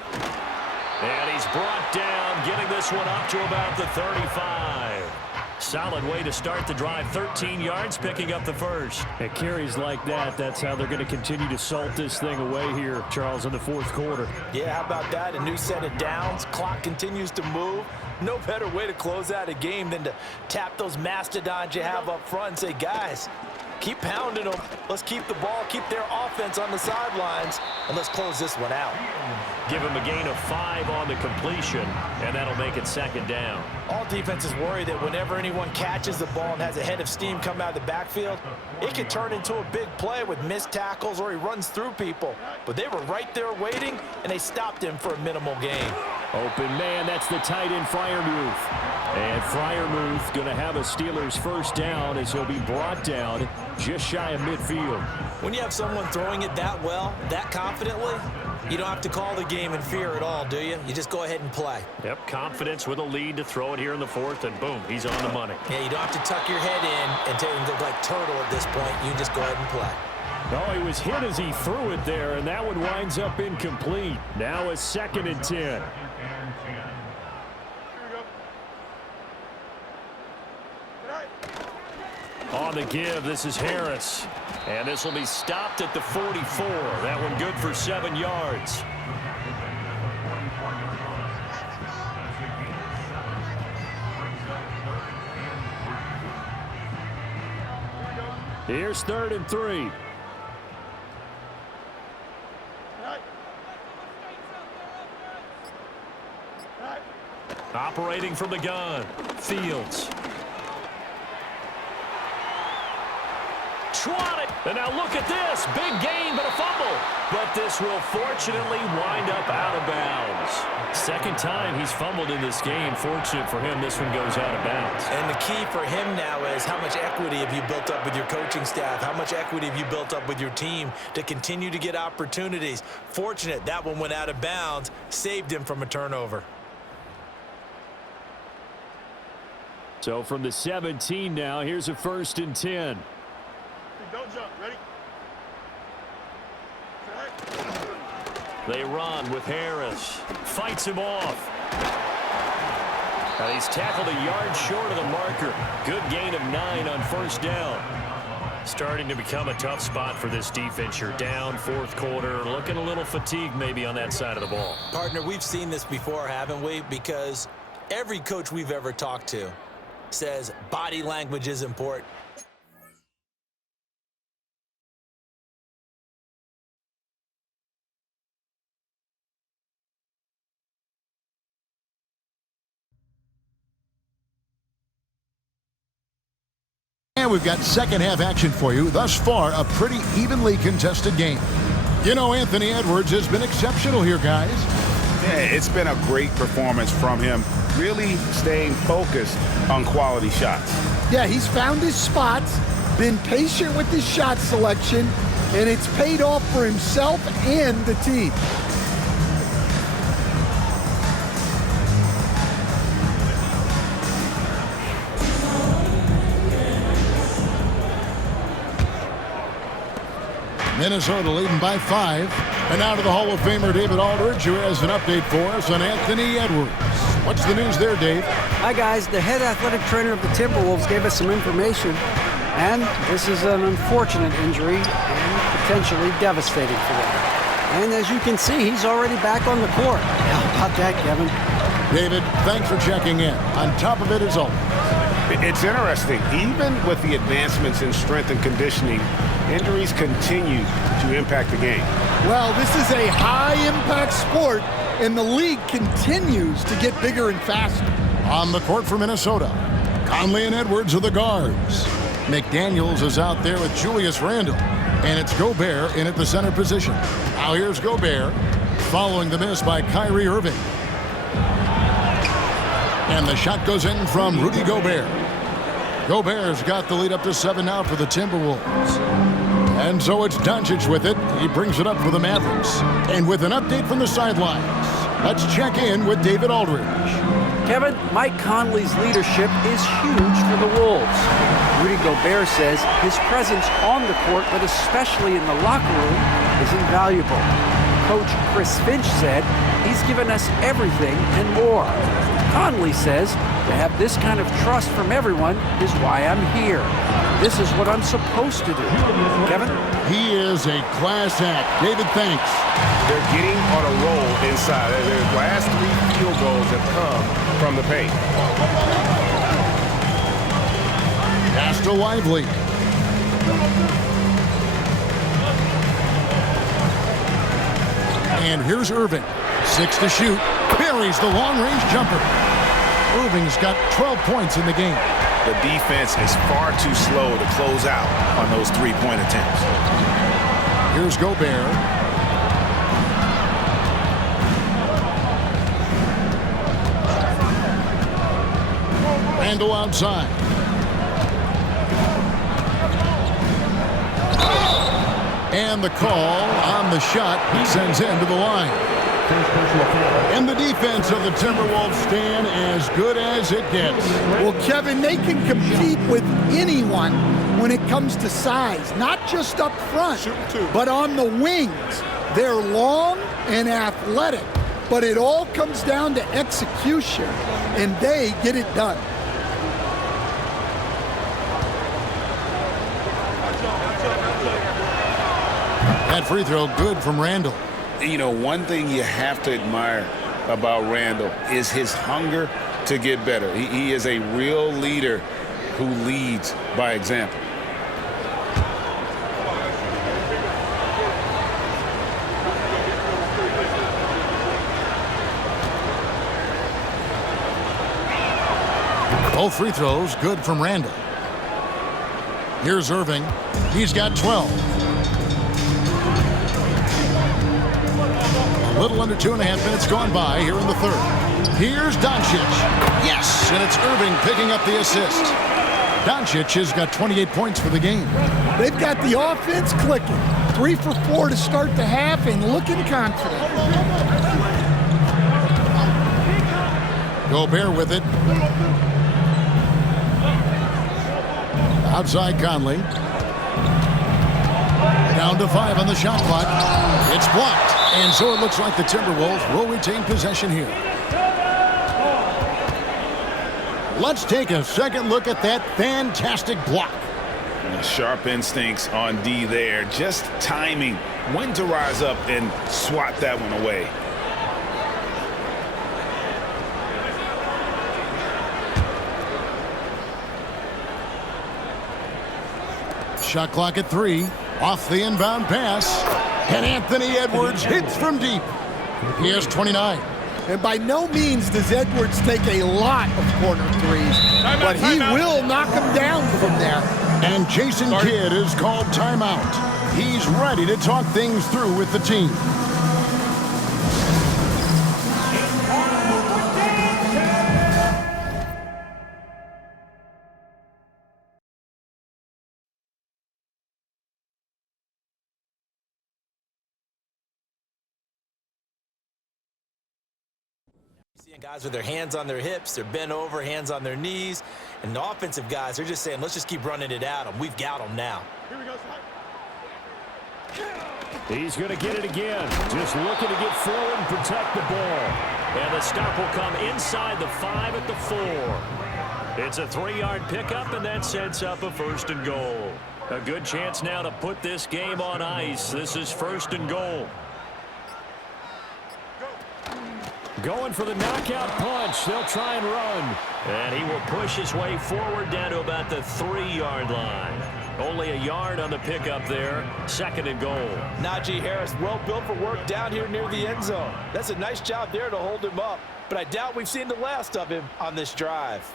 And he's brought down, getting this one up to about the 35. Solid way to start the drive. 13 yards, picking up the first. At carries like that, that's how they're going to continue to salt this thing away here, Charles, in the 4th quarter. Yeah, how about that? A new set of downs. Clock continues to move. No better way to close out a game than to tap those mastodons you have up front and say, guys, Keep pounding them. Let's keep the ball, keep their offense on the sidelines, and let's close this one out. Give him a gain of 5 on the completion, and that'll make it 2nd down. All defenses worry that whenever anyone catches the ball and has a head of steam come out of the backfield, it can turn into a big play with missed tackles or he runs through people. But they were right there waiting, and they stopped him for a minimal gain. Open man, that's the tight end Freiermuth. And Freiermuth going to have a Steelers 1st down as he'll be brought down just shy of midfield. When you have someone throwing it that well, that confidently, you don't have to call the game in fear at all, do you? You just go ahead and play. Yep, confidence with a lead to throw it here in the 4th, and boom, he's on the money. Yeah, you don't have to tuck your head in and look like turtle at this point. You just go ahead and play. No, he was hit as he threw it there, and that one winds up incomplete. Now a 2nd and 10. On the give, this is Harris. And this will be stopped at the 44. That one good for 7 yards. Here's 3rd and 3. Operating from the gun, Fields. Swatted. And now look at this. Big gain, but a fumble. But this will fortunately wind up out of bounds. 2nd time he's fumbled in this game. Fortunate for him, this one goes out of bounds. And the key for him now is how much equity have you built up with your coaching staff? How much equity have you built up with your team to continue to get opportunities? Fortunate that one went out of bounds, saved him from a turnover. So from the 17 now, here's a 1st and 10. Don't jump. Ready? They run with Harris. Fights him off. Now he's tackled a yard short of the marker. Good gain of 9 on 1st down. Starting to become a tough spot for this defense. You're down 4th quarter. Looking a little fatigued maybe on that side of the ball. Partner, we've seen this before, haven't we? Because every coach we've ever talked to says body language is important. And we've got 2nd half action for you. Thus far, a pretty evenly contested game. You know, Anthony Edwards has been exceptional here, guys. Yeah, it's been a great performance from him, really staying focused on quality shots. Yeah, he's found his spots, been patient with his shot selection, and it's paid off for himself and the team. Minnesota leading by 5. And now to the Hall of Famer David Aldridge, who has an update for us on Anthony Edwards. What's the news there, Dave? Hi, guys. The head athletic trainer of the Timberwolves gave us some information, and this is an unfortunate injury and potentially devastating for them. And as you can see, he's already back on the court. How about that, Kevin? David, thanks for checking in. On top of it is all. It's interesting. Even with the advancements in strength and conditioning, injuries continue to impact the game. Well, this is a high-impact sport, and the league continues to get bigger and faster. On the court for Minnesota, Conley and Edwards are the guards. McDaniels is out there with Julius Randle, and it's Gobert in at the center position. Now here's Gobert, following the miss by Kyrie Irving. And the shot goes in from Rudy Gobert. Gobert's got the lead up to 7 now for the Timberwolves. And so it's Doncic with it. He brings it up for the Mavericks. And with an update from the sidelines, let's check in with David Aldridge. Kevin, Mike Conley's leadership is huge for the Wolves. Rudy Gobert says his presence on the court, but especially in the locker room, is invaluable. Coach Chris Finch said he's given us everything and more. Conley says to have this kind of trust from everyone is why I'm here. This is what I'm supposed to do. Kevin? He is a class act. David, thanks. They're getting on a roll inside. Their last 3 field goals have come from the paint. Pass to Lively. And here's Irving. 6 to shoot. Buries the long-range jumper. Irving's got 12 points in the game. The defense is far too slow to close out on those three-point attempts. Here's Gobert. Randle outside. And the call on the shot sends him to the line. And the defense of the Timberwolves stand as good as it gets. Well, Kevin, they can compete with anyone when it comes to size, not just up front, but on the wings. They're long and athletic, but it all comes down to execution, and they get it done. That free throw good from Randle. You know, one thing you have to admire about Randle is his hunger to get better. He is a real leader who leads by example. Both free throws good from Randle. Here's Irving. He's got 12. A little under 2.5 minutes gone by here in the third. Here's Doncic. Yes, and it's Irving picking up the assist. Doncic has got 28 points for the game. They've got the offense clicking. 3 for 4 to start the half and looking confident. Gobert with it. Outside Conley. Down to 5 on the shot clock. It's blocked. And so it looks like the Timberwolves will retain possession here. Let's take a second look at that fantastic block. Sharp instincts on D there. Just timing when to rise up and swat that one away. Shot clock at 3. Off the inbound pass. And Anthony Edwards hits from deep. He has 29. And by no means does Edwards take a lot of corner threes, but he will knock them down from there. And Jason Kidd is called timeout. He's ready to talk things through with the team. Seeing guys with their hands on their hips, they're bent over, hands on their knees, and the offensive guys, they're just saying, let's just keep running it at them. We've got them now. Here we go. He's going to get it again. Just looking to get forward and protect the ball. And the stop will come inside the 5 at the 4. It's a 3-yard pickup, and that sets up a 1st and goal. A good chance now to put this game on ice. This is 1st and goal. Going for the knockout punch. They'll try and run. And he will push his way forward down to about the 3-yard line. Only a yard on the pickup there. 2nd and goal. Najee Harris, well built for work down here near the end zone. That's a nice job there to hold him up. But I doubt we've seen the last of him on this drive.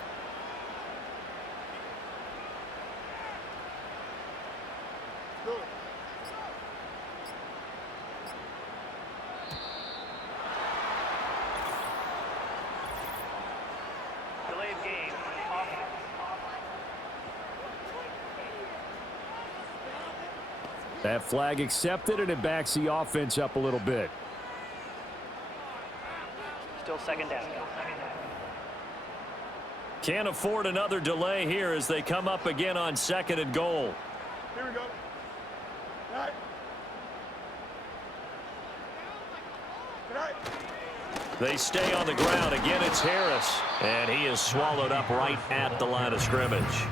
That flag accepted, and it backs the offense up a little bit. Still 2nd down. Can't afford another delay here as they come up again on 2nd and goal. Here we go. All right. They stay on the ground. Again, it's Harris. And he is swallowed up right at the line of scrimmage.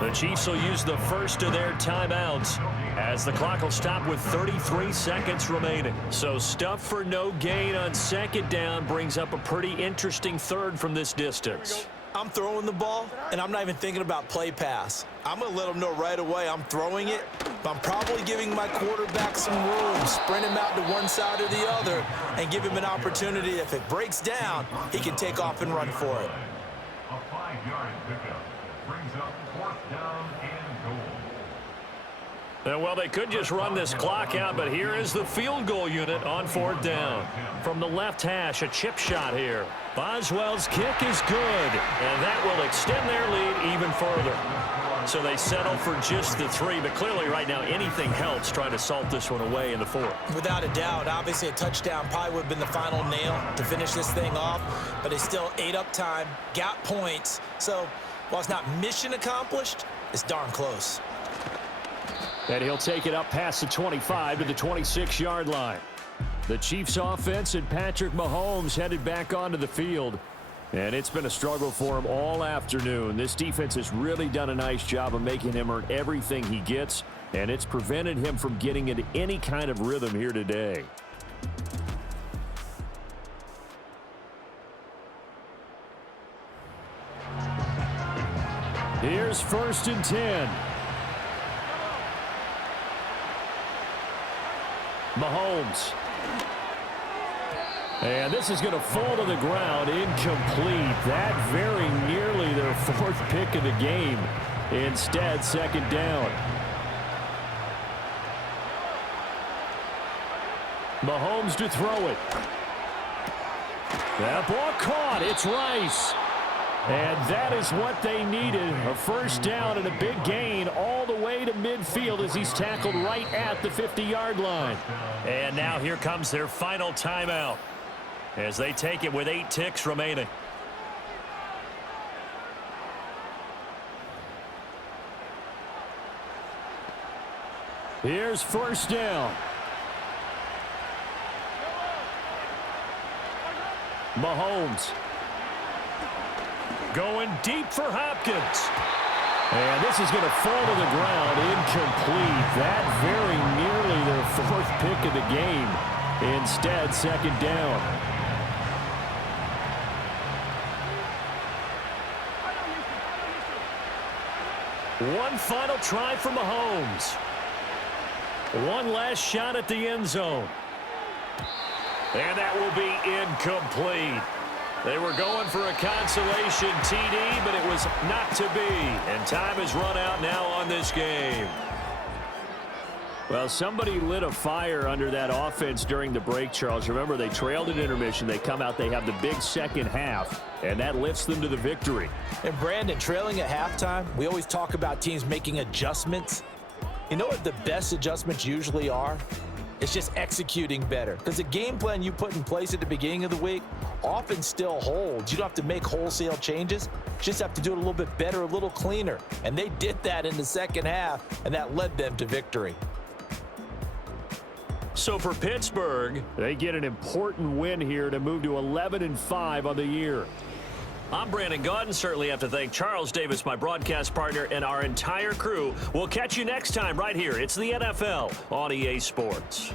The Chiefs will use the first of their timeouts as the clock will stop with 33 seconds remaining. So stuff for no gain on 2nd down brings up a pretty interesting 3rd from this distance. I'm throwing the ball, and I'm not even thinking about play pass. I'm going to let them know right away I'm throwing it, but I'm probably giving my quarterback some room, sprint him out to one side or the other, and give him an opportunity. If it breaks down, he can take off and run for it. A 5-yard pickup brings up 4th down and goal. Well, they could just run this clock out, but here is the field goal unit on 4th down. From the left hash, a chip shot here. Boswell's kick is good, and that will extend their lead even further. So they settle for just the 3, but clearly right now anything helps trying to salt this one away in the 4th. Without a doubt, obviously a touchdown probably would have been the final nail to finish this thing off, but it's still ate up time, got points. So while it's not mission accomplished, it's darn close. And he'll take it up past the 25 to the 26-yard line. The Chiefs offense and Patrick Mahomes headed back onto the field. And it's been a struggle for him all afternoon. This defense has really done a nice job of making him earn everything he gets, and it's prevented him from getting into any kind of rhythm here today. Here's 1st and 10. Mahomes. And this is going to fall to the ground, incomplete. That very nearly their 4th pick of the game. Instead, 2nd down. Mahomes to throw it. That ball caught. It's Rice. And that is what they needed. A 1st down and a big gain all the way to midfield as he's tackled right at the 50-yard line. And now here comes their final timeout as they take it with 8 ticks remaining. Here's 1st down. Mahomes going deep for Hopkins. And this is going to fall to the ground, incomplete. That very nearly their 4th pick of the game. Instead, 2nd down. One final try for Mahomes. One last shot at the end zone. And that will be incomplete. They were going for a consolation TD, but it was not to be. And time has run out now on this game. Well, somebody lit a fire under that offense during the break, Charles. Remember, they trailed at intermission. They come out, they have the big second half, and that lifts them to the victory. And Brandon, trailing at halftime, we always talk about teams making adjustments. You know what the best adjustments usually are? It's just executing better. Because the game plan you put in place at the beginning of the week often still holds. You don't have to make wholesale changes. You just have to do it a little bit better, a little cleaner. And they did that in the second half, and that led them to victory. So for Pittsburgh, they get an important win here to move to 11-5 on the year. I'm Brandon Gaudin. Certainly have to thank Charles Davis, my broadcast partner, and our entire crew. We'll catch you next time right here. It's the NFL on EA Sports.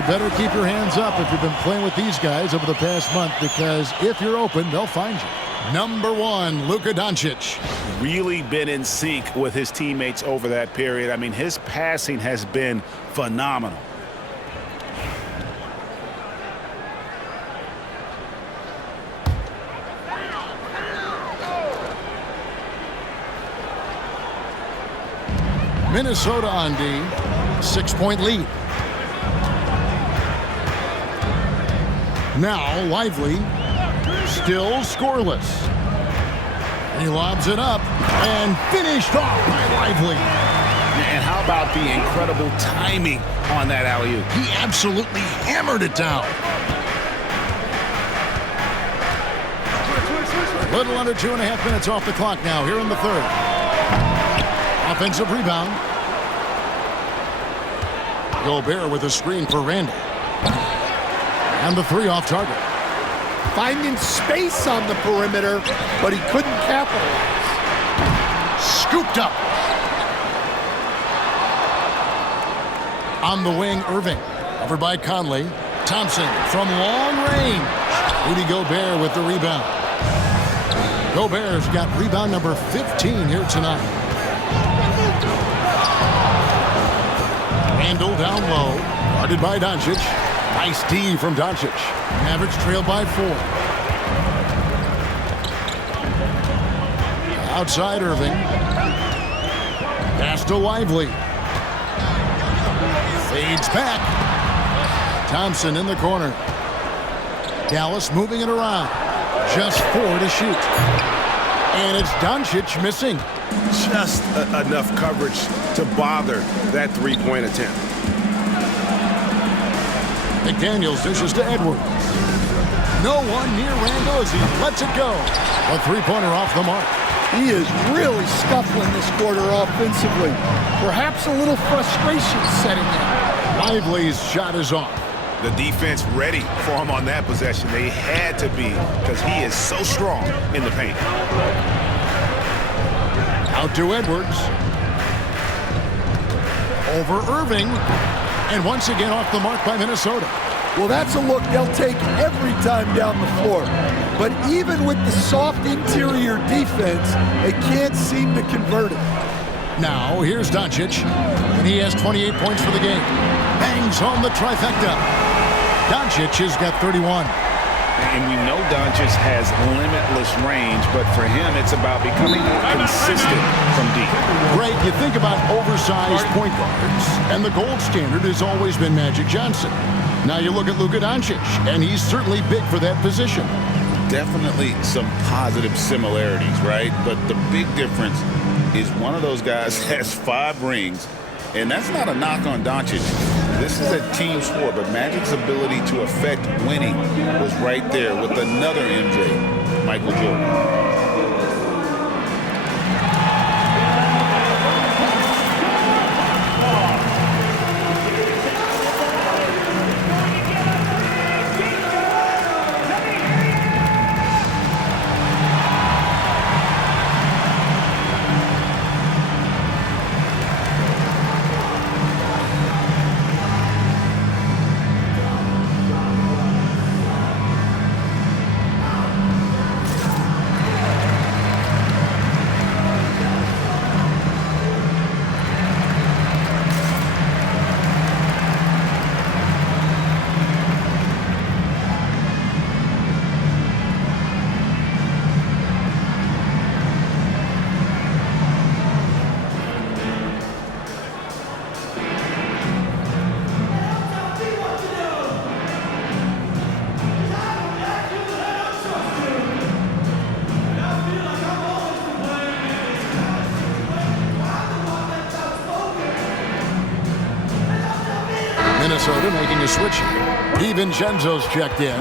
you better keep your hands up if you've been playing with these guys over the past month, because if you're open, they'll find you. Number 1, Luka Doncic. Really been in sync with his teammates over that period. I mean, his passing has been phenomenal. Minnesota on D, 6-point lead. Now Lively, still scoreless. He lobs it up and finished off by Lively. And how about the incredible timing on that alley-oop? He absolutely hammered it down. A little under 2.5 minutes off the clock now here in the third. Offensive rebound. Gobert with a screen for Randall. And the 3 off target. Finding space on the perimeter, but he couldn't capitalize. Scooped up. On the wing, Irving. Over by Conley. Thompson from long range. Rudy Gobert with the rebound. Gobert's got rebound number 15 here tonight. Randall down low. Guarded by Doncic. Nice D from Doncic. Mavericks trail by 4. Outside Irving. Pass to Lively. Fades back. Thompson in the corner. Dallas moving it around. Just 4 to shoot. And it's Doncic missing. Just enough coverage to bother that 3-point attempt. McDaniels dishes to Edwards. No one near Randall as he lets it go. A 3-pointer off the mark. He is really scuffling this quarter offensively. Perhaps a little frustration setting in. Lively's shot is off. The defense ready for him on that possession. They had to be, because he is so strong in the paint. Out to Edwards. Over Irving. And once again off the mark by Minnesota. Well, that's a look they'll take every time down the floor. But even with the soft interior defense, they can't seem to convert it. Now, here's Doncic. And he has 28 points for the game. Bangs home the trifecta. Doncic has got 31. And we know Doncic has limitless range, but for him, it's about becoming more consistent from deep. Greg, you think about oversized point guards, and the gold standard has always been Magic Johnson. Now you look at Luka Doncic, and he's certainly big for that position. Definitely some positive similarities, right? But the big difference is one of those guys has 5 rings, and that's not a knock on Doncic. This is a team sport, but Magic's ability to affect winning was right there with another MJ, Michael Jordan. Minnesota making a switch. DiVincenzo's checked in.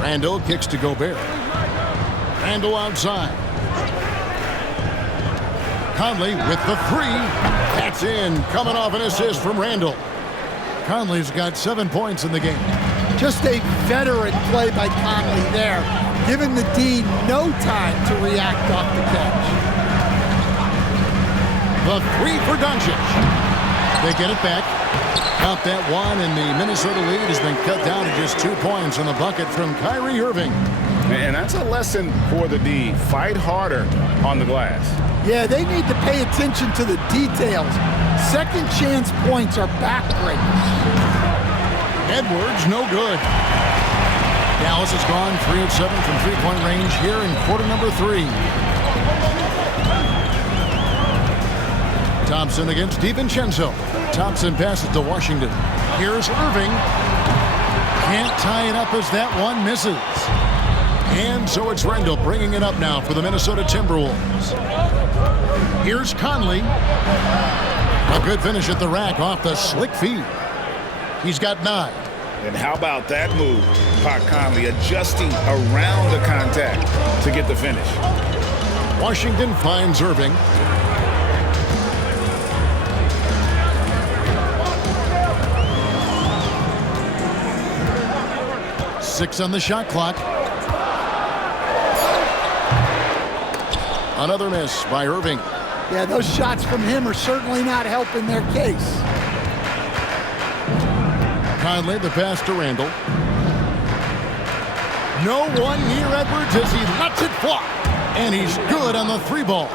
Randall kicks to Gobert. Randall outside. Conley with the three. That's in, coming off an assist from Randall. Conley's got 7 points in the game. Just a veteran play by Conley there, giving the D no time to react off the catch. The three for Doncic. They get it back. Count that one, and the Minnesota lead has been cut down to just 2 points in the bucket from Kyrie Irving. And that's a lesson for the D. Fight harder on the glass. Yeah, they need to pay attention to the details. Second chance points are backbreakers. Edwards, no good. Dallas has gone 3 of 7 from three-point range here in quarter number 3. Thompson against DiVincenzo. Thompson passes to Washington. Here's Irving. Can't tie it up as that one misses. And so it's Randall bringing it up now for the Minnesota Timberwolves. Here's Conley. A good finish at the rack off the slick feed. He's got 9. And how about that move? Pat Conley adjusting around the contact to get the finish. Washington finds Irving. Six on the shot clock. Another miss by Irving. Yeah, those shots from him are certainly not helping their case. Conley, the pass to Randall. No one near Edwards as he lets it fly. And he's good on the 3 ball.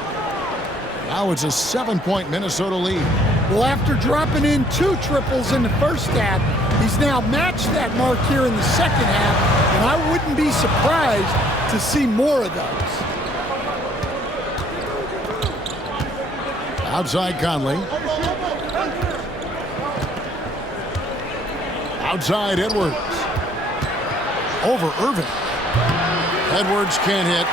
Now it's a 7-point Minnesota lead. Well, after dropping in 2 triples in the first half, he's now matched that mark here in the second half, and I wouldn't be surprised to see more of those. Outside Conley. Outside Edwards. Over Irving. Edwards can't hit.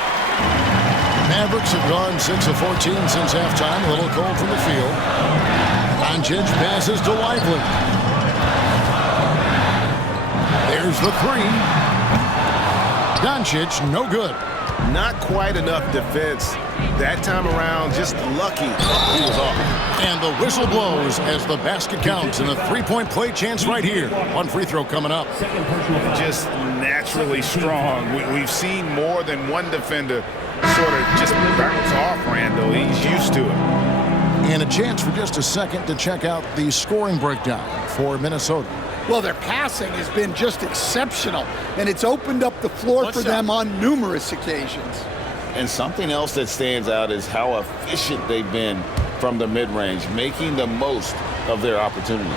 Mavericks have gone 6 of 14 since halftime. A little cold from the field. Doncic passes to Lively. There's the 3. Doncic, no good. Not quite enough defense that time around. Just lucky he was off. And the whistle blows as the basket counts, and a 3-point play chance right here. One free throw coming up. Just naturally strong. We've seen more than one defender sort of just bounce off Randall. He's used to it. And a chance for just a second to check out the scoring breakdown for Minnesota. Well, their passing has been just exceptional, and it's opened up the floor for them on numerous occasions. And something else that stands out is how efficient they've been from the mid-range, making the most of their opportunities.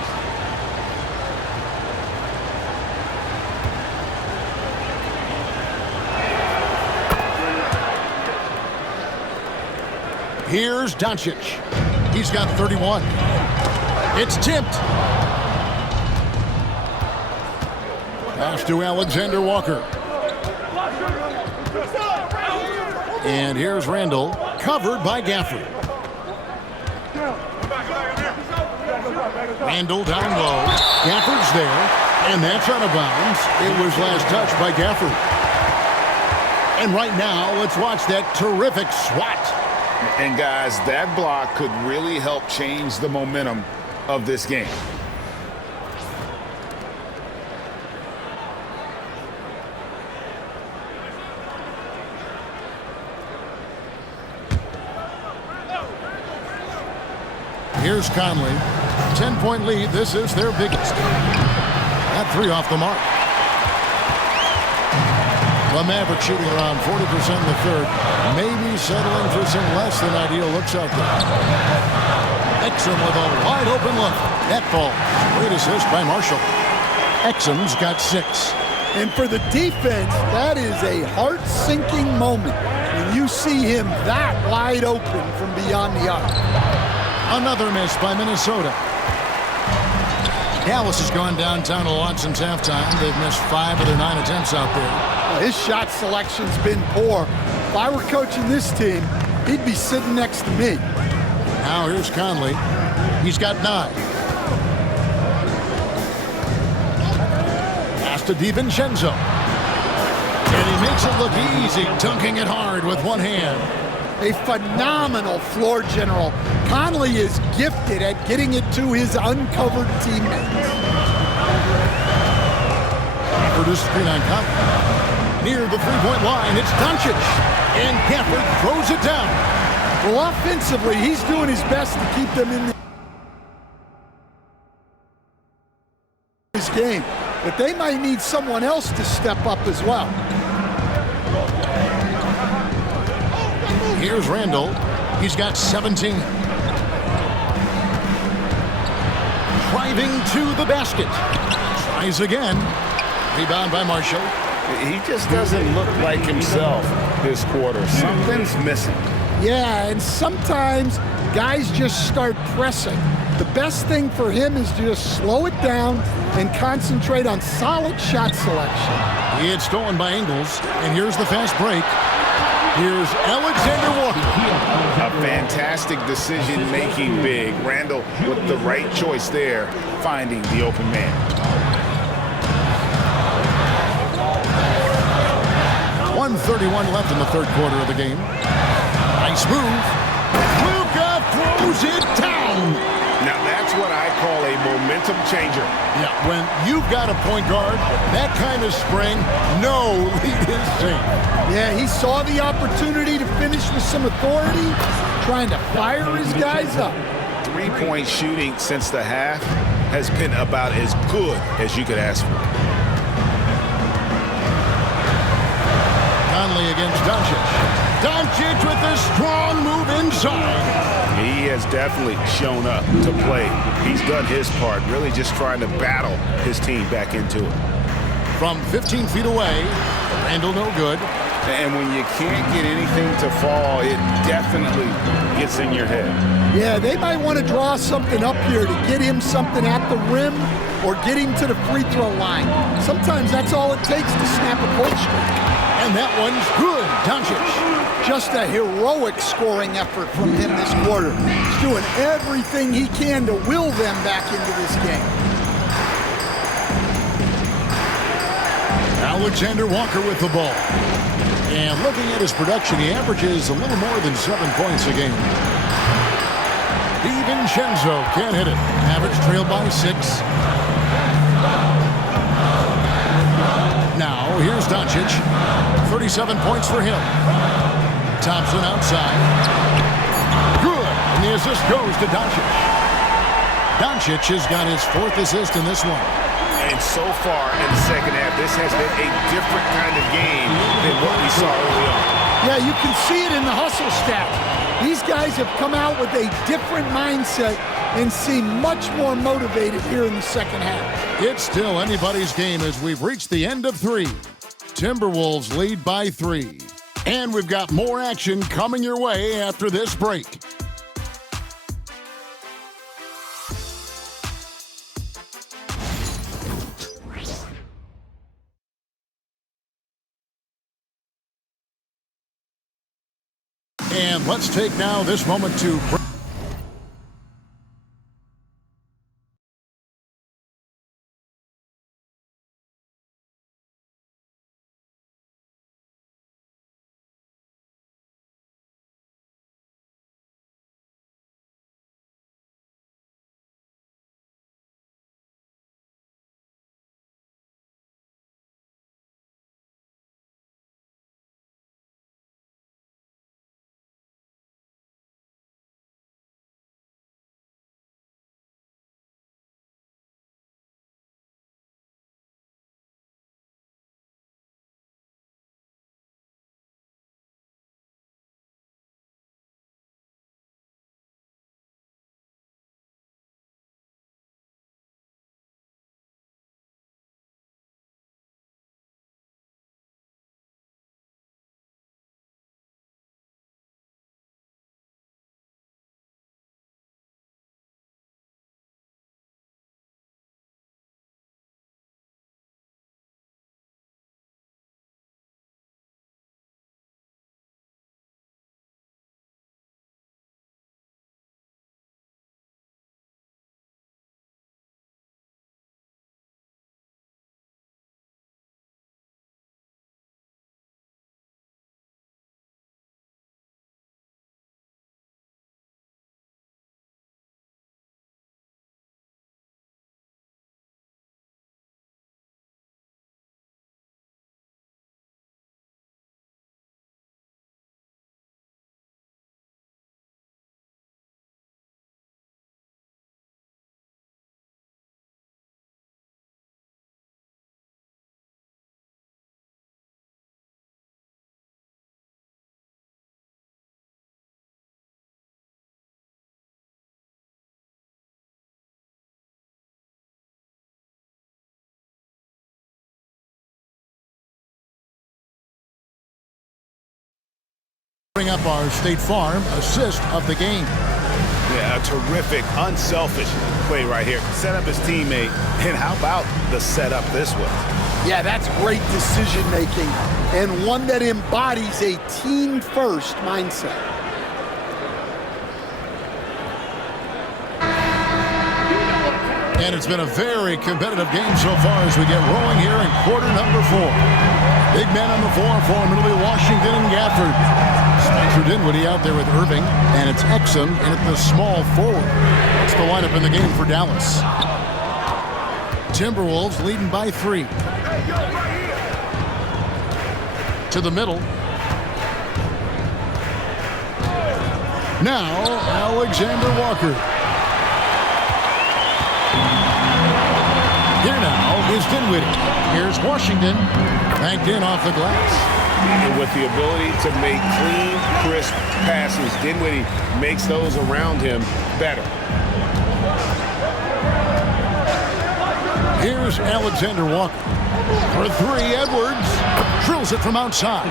Here's Doncic. He's got 31. It's tipped. Pass to Alexander Walker. And here's Randall, covered by Gafford. Randall down low. Gafford's there, and that's out of bounds. It was last touched by Gafford. And right now, let's watch that terrific swat. And guys, that block could really help change the momentum of this game. Here's Conley. 10-point lead. This is their biggest. That 3 off the mark. The Mavericks shooting around 40% in the third. Maybe settling for some less than ideal looks out there. Exum with a wide open look. That falls. Great assist by Marshall. Exum's got 6. And for the defense, that is a heart-sinking moment when you see him that wide open from beyond the arc. Another miss by Minnesota. Dallas has gone downtown a lot since halftime. They've missed 5 of their 9 attempts out there. Well, his shot selection's been poor. If I were coaching this team, he'd be sitting next to me. Now here's Conley. He's got 9. Pass to DiVincenzo. And he makes it look easy, dunking it hard with one hand. a phenomenal floor general. Conley is gifted at getting it to his uncovered teammates. For this screen on Conley. Near the three-point line, it's Doncic. And Gafford throws it down. Well, offensively, he's doing his best to keep them in this game. But they might need someone else to step up as well. Here's Randall. He's got 17. Driving to the basket. Tries again. Rebound by Marshall. He just doesn't look like himself this quarter. Something's missing. Yeah, and sometimes guys just start pressing. The best thing for him is to just slow it down and concentrate on solid shot selection. It's stolen by Ingles, and here's the fast break. Here's Alexander Walker. A fantastic decision-making big. Randall with the right choice there, finding the open man. 1:31 left in the third quarter of the game. Nice move. Luka throws it down. Now that's what I call a momentum changer. Yeah, when you've got a point guard, that kind of spring, no lead is safe. Yeah, he saw the opportunity to finish with some authority, trying to fire his guys up. Three-point shooting since the half has been about as good as you could ask for. Conley against Doncic. Doncic with a strong move inside. He has definitely shown up to play. He's done his part, really just trying to battle his team back into it. From 15 feet away, Randall no good. And when you can't get anything to fall, it definitely gets in your head. Yeah, they might want to draw something up here to get him something at the rim or get him to the free throw line. Sometimes that's all it takes to snap a cold streak. And that one's good. Doncic. Just a heroic scoring effort from him this quarter. He's doing everything he can to will them back into this game. Alexander Walker with the ball. And looking at his production, he averages a little more than 7 points a game. DiVincenzo can't hit it. Average trailed by 6. Now, here's Doncic. 37 points for him. Thompson outside. Good. And the assist goes to Doncic. Doncic has got his 4th assist in this one. And so far in the second half, this has been a different kind of game than what we saw early on. Yeah, you can see it in the hustle stat. These guys have come out with a different mindset and seem much more motivated here in the second half. It's still anybody's game as we've reached the end of 3. Timberwolves lead by 3. And we've got more action coming your way after this break. And let's take now this moment to Coming up, our State Farm assist of the game. Yeah, a terrific, unselfish play right here. Set up his teammate, and how about the setup this way? Yeah, that's great decision making and one that embodies a team-first mindset. And it's been a very competitive game so far as we get rolling here in quarter number 4. Big men on the floor for Middle Washington and Gafford. Spencer Dinwiddie out there with Irving, and it's Exum in at the small forward. That's the lineup in the game for Dallas. Timberwolves leading by 3. To the middle. Now, Alexander Walker. Here now is Dinwiddie. Here's Washington. Banked in off the glass. And with the ability to make clean, crisp passes, Dinwiddie makes those around him better. Here's Alexander Walker. For 3, Edwards drills it from outside.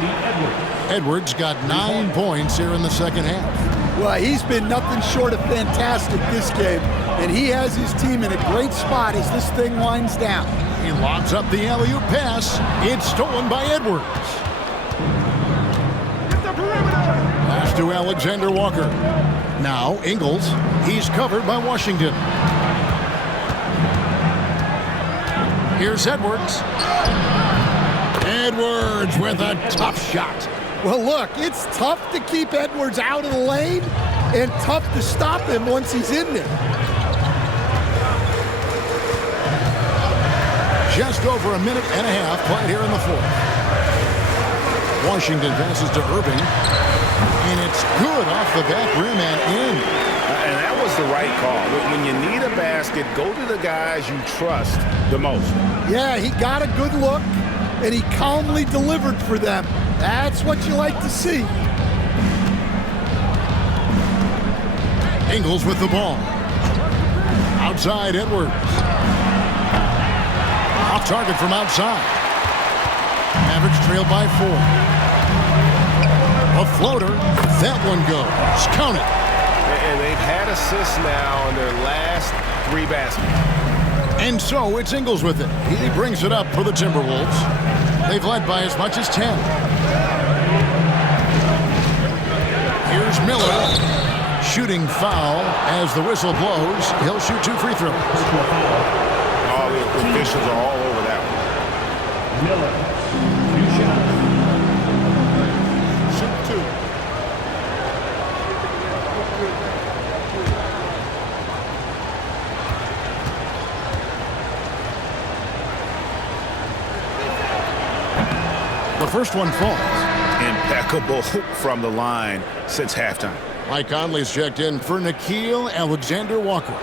Edwards got 9 points here in the second half. Well, he's been nothing short of fantastic this game, and he has his team in a great spot as this thing winds down. He lobs up the alley-oop pass. It's stolen by Edwards. Pass to Alexander Walker. Now Ingles. He's covered by Washington. Here's Edwards. Edwards with a tough shot. Well, look, it's tough to keep Edwards out of the lane and tough to stop him once he's in there. Just over a minute and a half played here in the 4th. Washington passes to Irving, and it's good off the back rim and in. And that was the right call. When you need a basket, go to the guys you trust the most. Yeah, he got a good look, and he calmly delivered for them. That's what you like to see. Ingles with the ball. Outside Edwards. Off target from outside. Mavericks trail by 4. A floater. That one goes. Count it. And they've had assists now in their last 3 baskets. And so it's Ingles with it. He brings it up for the Timberwolves. They've led by as much as 10. Here's Miller. Shooting foul as the whistle blows. He'll shoot 2 free throws. All the officials are all over that one. Miller, 2 shots. Shoot 2. The first one falls. Impeccable from the line since halftime. Mike Conley's checked in for Nickeil Alexander-Walker.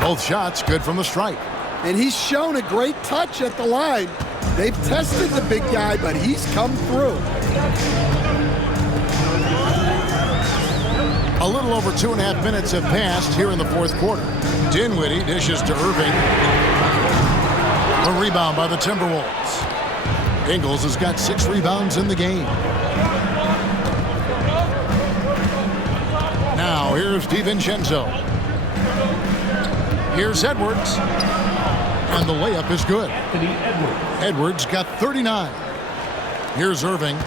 Both shots good from the stripe. And he's shown a great touch at the line. They've tested the big guy, but he's come through. A little over 2.5 minutes have passed here in the 4th quarter. Dinwiddie dishes to Irving. A rebound by the Timberwolves. Ingles has got 6 rebounds in the game. Now here's DiVincenzo. Here's Edwards. And the layup is good. Edwards got 39. Here's Irving.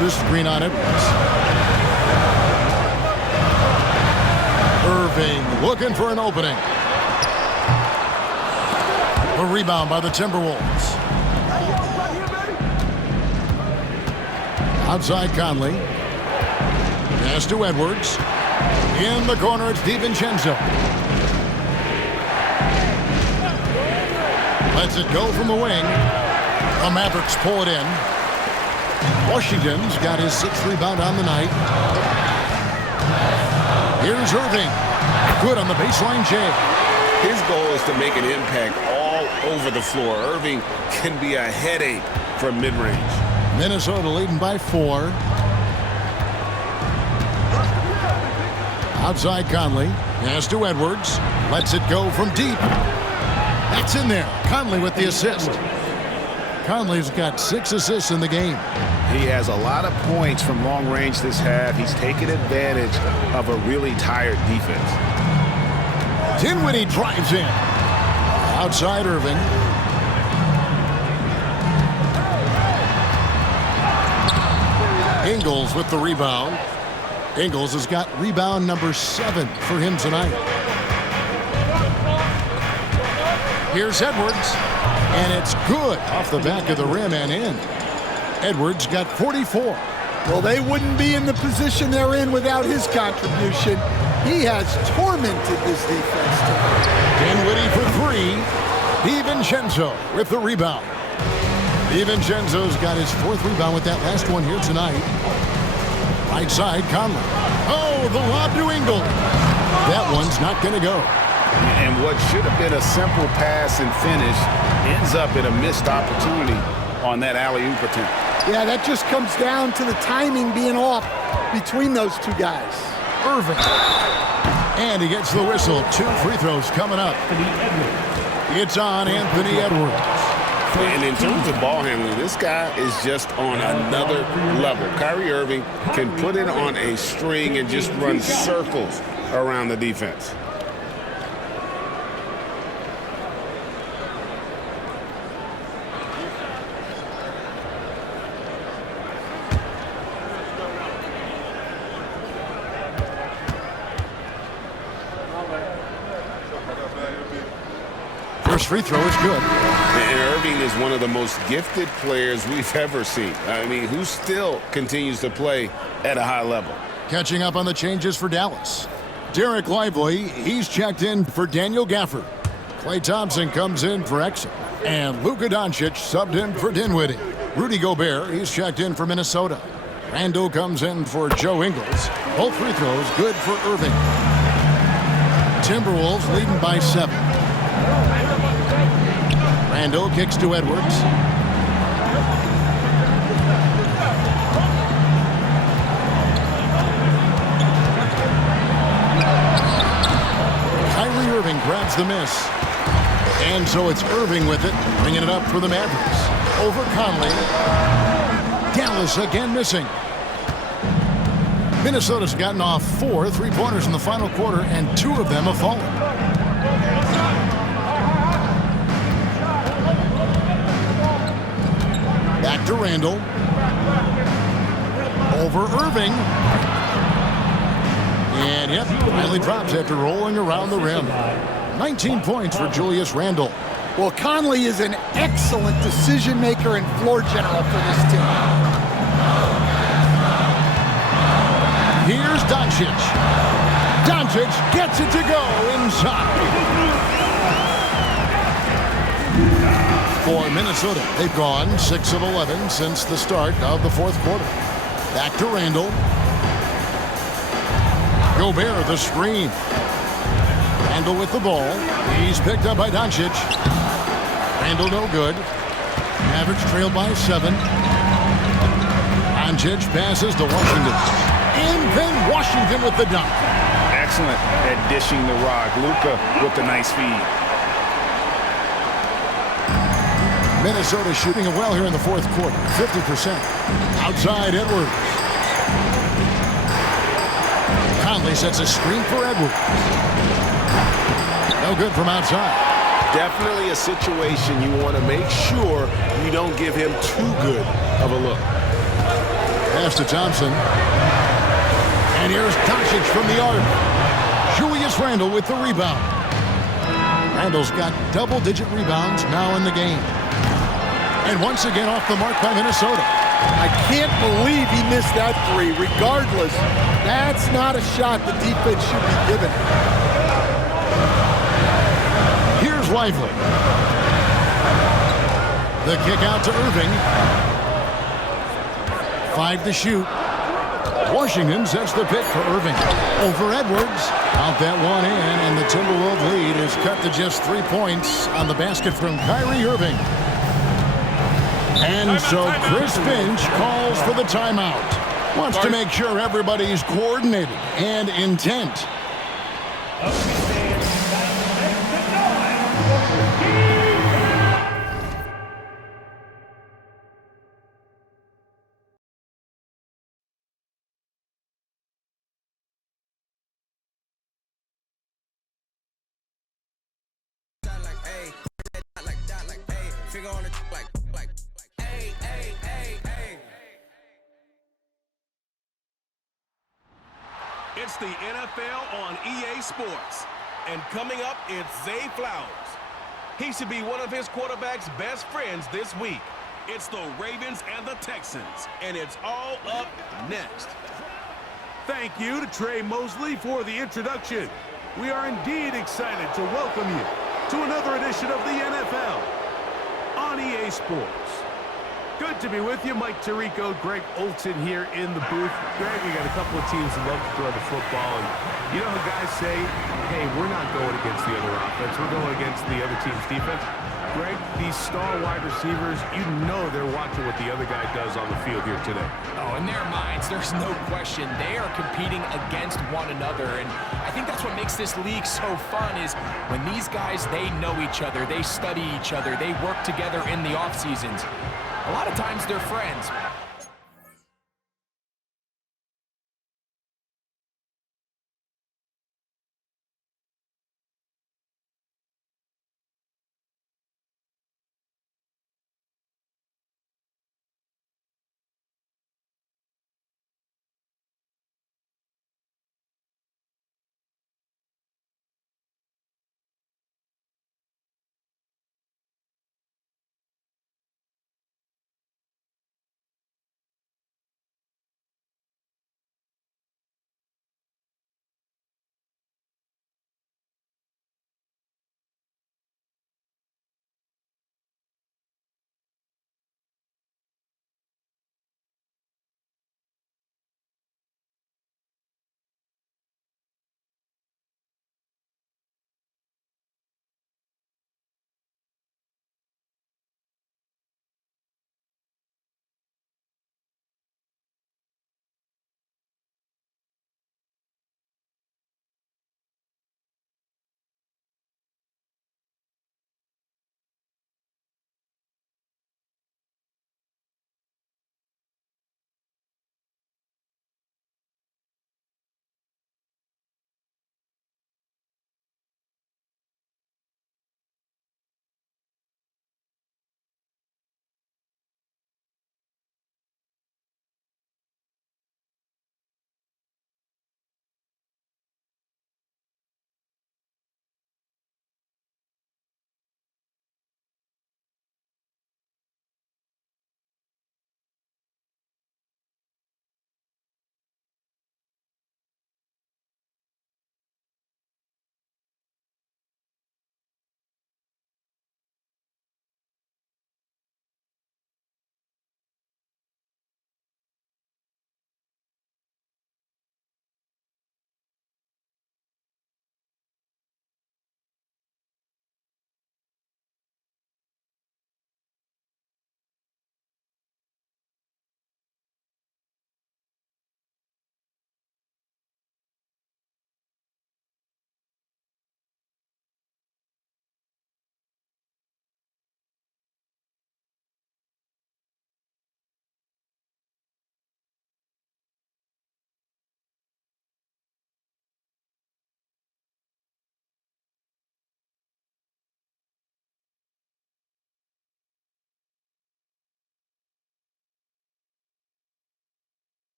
This screen on Edwards. Irving looking for an opening. A rebound by the Timberwolves. Outside Conley. Pass to Edwards. In the corner, it's DiVincenzo. Lets it go from the wing. The Mavericks pull it in. Washington's got his 6th rebound on the night. Here's Irving. Good on the baseline jay. His goal is to make an impact all over the floor. Irving can be a headache from mid-range. Minnesota leading by 4. Outside Conley. Pass to Edwards. Lets it go from deep. That's in there. Conley with the assist. Conley's got 6 assists in the game. He has a lot of points from long range this half. He's taken advantage of a really tired defense. Dinwiddie drives in. Outside Irving. Ingles with the rebound. Ingles has got rebound number 7 for him tonight. Here's Edwards. And it's good off the back of the rim and in. Edwards got 44. Well, they wouldn't be in the position they're in without his contribution. He has tormented this defense tonight. Dinwiddie for 3. DiVincenzo with the rebound. DiVincenzo's got his 4th rebound with that last one here tonight. Right side, Conley. Oh, the lob to Ingles. That one's not going to go. And what should have been a simple pass and finish ends up in a missed opportunity on that alley-oop attempt. Yeah, that just comes down to the timing being off between those two guys. Irving. And he gets the whistle. 2 free throws coming up. It's on Anthony Edwards. And in terms of ball handling, this guy is just on another level. Kyrie Irving can put it on a string and just run circles around the defense. First free throw is good. And Irving is one of the most gifted players we've ever seen. I mean, who still continues to play at a high level. Catching up on the changes for Dallas. Derek Lively, he's checked in for Daniel Gafford. Klay Thompson comes in for Exum. And Luka Doncic subbed in for Dinwiddie. Rudy Gobert, he's checked in for Minnesota. Randle comes in for Joe Ingles. Both free throws good for Irving. Timberwolves leading by 7. Randle kicks to Edwards. Kyrie Irving grabs the miss. And so it's Irving with it, bringing it up for the Mavericks. Over Conley. Dallas again missing. Minnesota's gotten off 4 3-pointers in the final quarter, and 2 of them have fallen. Back to Randle. Over Irving. And yep, finally drops after rolling around the rim. 19 points for Julius Randle. Well, Conley is an excellent decision maker and floor general for this team. Here's Doncic. Doncic gets it to go inside. For Minnesota, they've gone 6 of 11 since the start of the 4th quarter. Back to Randle. Gobert the screen. Randle with the ball. He's picked up by Doncic. Randle no good. Mavericks trailed by 7. Doncic passes to Washington. And then Washington with the dunk. Excellent at dishing the rock. Luka with the nice feed. Minnesota shooting it well here in the 4th quarter. 50%. Outside Edwards. Conley sets a screen for Edwards. No good from outside. Definitely a situation you want to make sure you don't give him too good of a look. Pass to Thompson. And here's Doncic from the arc. Julius Randle with the rebound. Randle's got double-digit rebounds now in the game. And once again off the mark by Minnesota. I can't believe he missed that 3. Regardless, that's not a shot the defense should be given. Here's Lively. The kick out to Irving. 5 to shoot. Washington sets the pick for Irving. Over Edwards. Out that one in, and the Timberwolves lead is is cut to just 3 points on the basket from Kyrie Irving. And so Chris Finch calls for the timeout. Wants to make sure everybody's coordinated and intent. It's the NFL on EA Sports. And coming up, it's Zay Flowers. He should be one of his quarterback's best friends this week. It's the Ravens and the Texans, and it's all up next. Thank you to Trey Mosley for the introduction. We are indeed excited to welcome you to another edition of the NFL on EA Sports. Good to be with you. Mike Tirico, Greg Olson here in the booth. Greg, we got a couple of teams that love to throw the football. And you know how guys say, hey, we're not going against the other offense. We're going against the other team's defense. Greg, these star wide receivers, you know they're watching what the other guy does on the field here today. Oh, in their minds, there's no question. They are competing against one another. And I think that's what makes this league so fun is when these guys, they know each other. They study each other. They work together in the off seasons. A lot of times they're friends.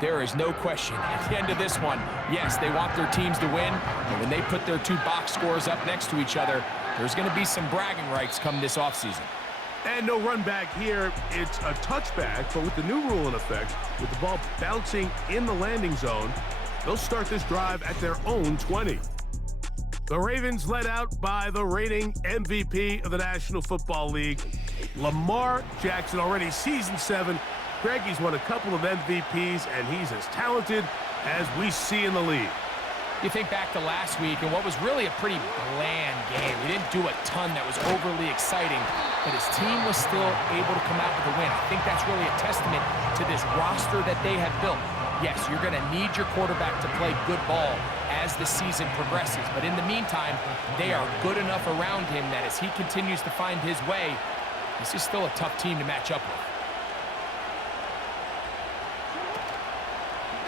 There is no question at the end of this one, yes, they want their teams to win, but when they put their two box scores up next to each other, there's going to be some bragging rights come this offseason. And no run back here. It's a touchback, but with the new rule in effect, with the ball bouncing in the landing zone, they'll start this drive at their own 20. The Ravens led out by the reigning MVP of the National Football League, Lamar Jackson, already season 7. Greg, he's won a couple of MVPs, and he's as talented as we see in the league. You think back to last week and what was really a pretty bland game. We didn't do a ton that was overly exciting, but his team was still able to come out with a win. I think that's really a testament to this roster that they have built. Yes, you're going to need your quarterback to play good ball as the season progresses, but in the meantime, they are good enough around him that as he continues to find his way, this is still a tough team to match up with.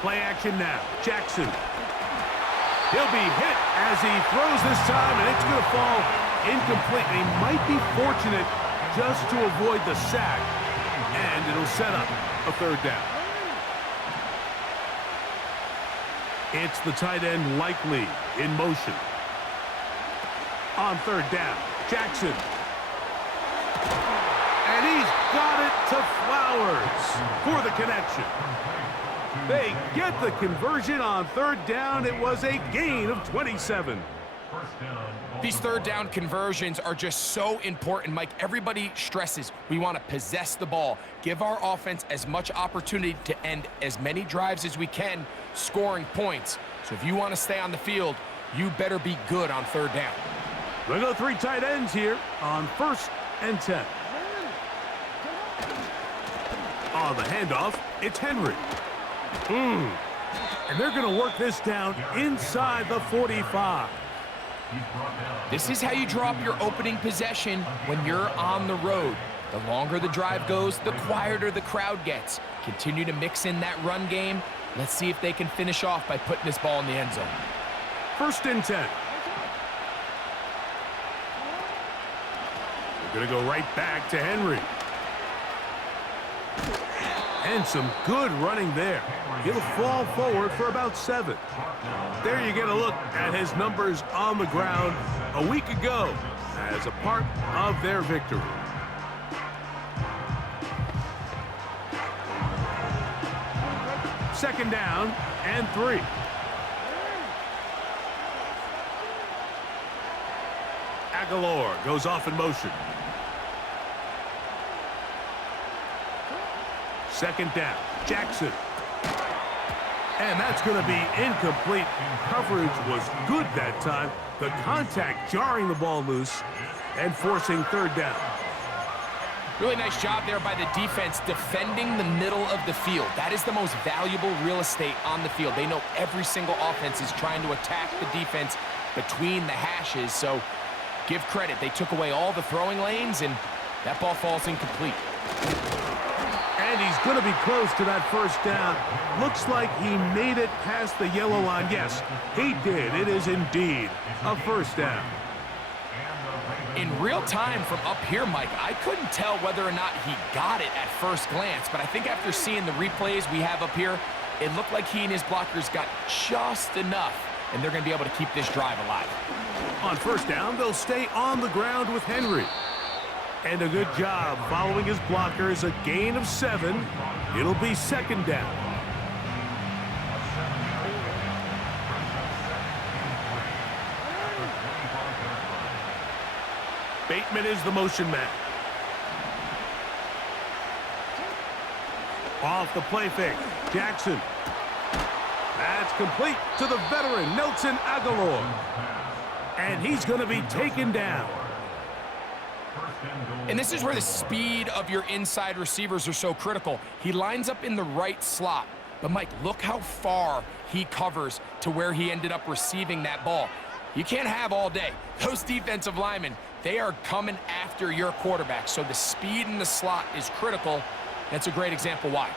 Play action now. Jackson. He'll be hit as he throws this time, and it's going to fall incomplete. And he might be fortunate just to avoid the sack, and it'll set up a third down. It's the tight end Likely in motion. On third down, Jackson. And he's got it to Flowers for the connection. They get the conversion on third down. It was a gain of 27. These third down conversions are just so important, Mike. Everybody stresses we want to possess the ball, give our offense as much opportunity to end as many drives as we can, scoring points. So if you want to stay on the field, you better be good on third down. We'll go 3 tight ends here on 1st and 10. On the handoff, it's Henry. And they're going to work this down inside the 45. This is how you draw up your opening possession when you're on the road. The longer the drive goes, the quieter the crowd gets. Continue to mix in that run game. Let's see if they can finish off by putting this ball in the end zone. 1st and 10. We're going to go right back to Henry. And some good running there. He'll fall forward for about 7. There you get a look at his numbers on the ground a week ago as a part of their victory. Second down and 3. Aguilar goes off in motion. Second down, Jackson. And that's going to be incomplete. Coverage was good that time. The contact jarring the ball loose and forcing third down. Really nice job there by the defense defending the middle of the field. That is the most valuable real estate on the field. They know every single offense is trying to attack the defense between the hashes. So give credit. They took away all the throwing lanes, and that ball falls incomplete. And he's going to be close to that first down. Looks like he made it past the yellow line. Yes, he did. It is indeed a first down. In real time from up here, Mike, I couldn't tell whether or not he got it at first glance, but I think after seeing the replays we have up here, it looked like he and his blockers got just enough, and they're going to be able to keep this drive alive. On first down, they'll stay on the ground with Henry. And a good job following his blockers, a gain of 7. It'll be second down. Bateman is the motion man. Off the play fake, Jackson. That's complete to the veteran, Nelson Aguilar. And he's going to be taken down. And this is where the speed of your inside receivers are so critical. He lines up in the right slot. But, Mike, look how far he covers to where he ended up receiving that ball. You can't have all day. Those defensive linemen, they are coming after your quarterback. So the speed in the slot is critical. That's a great example why.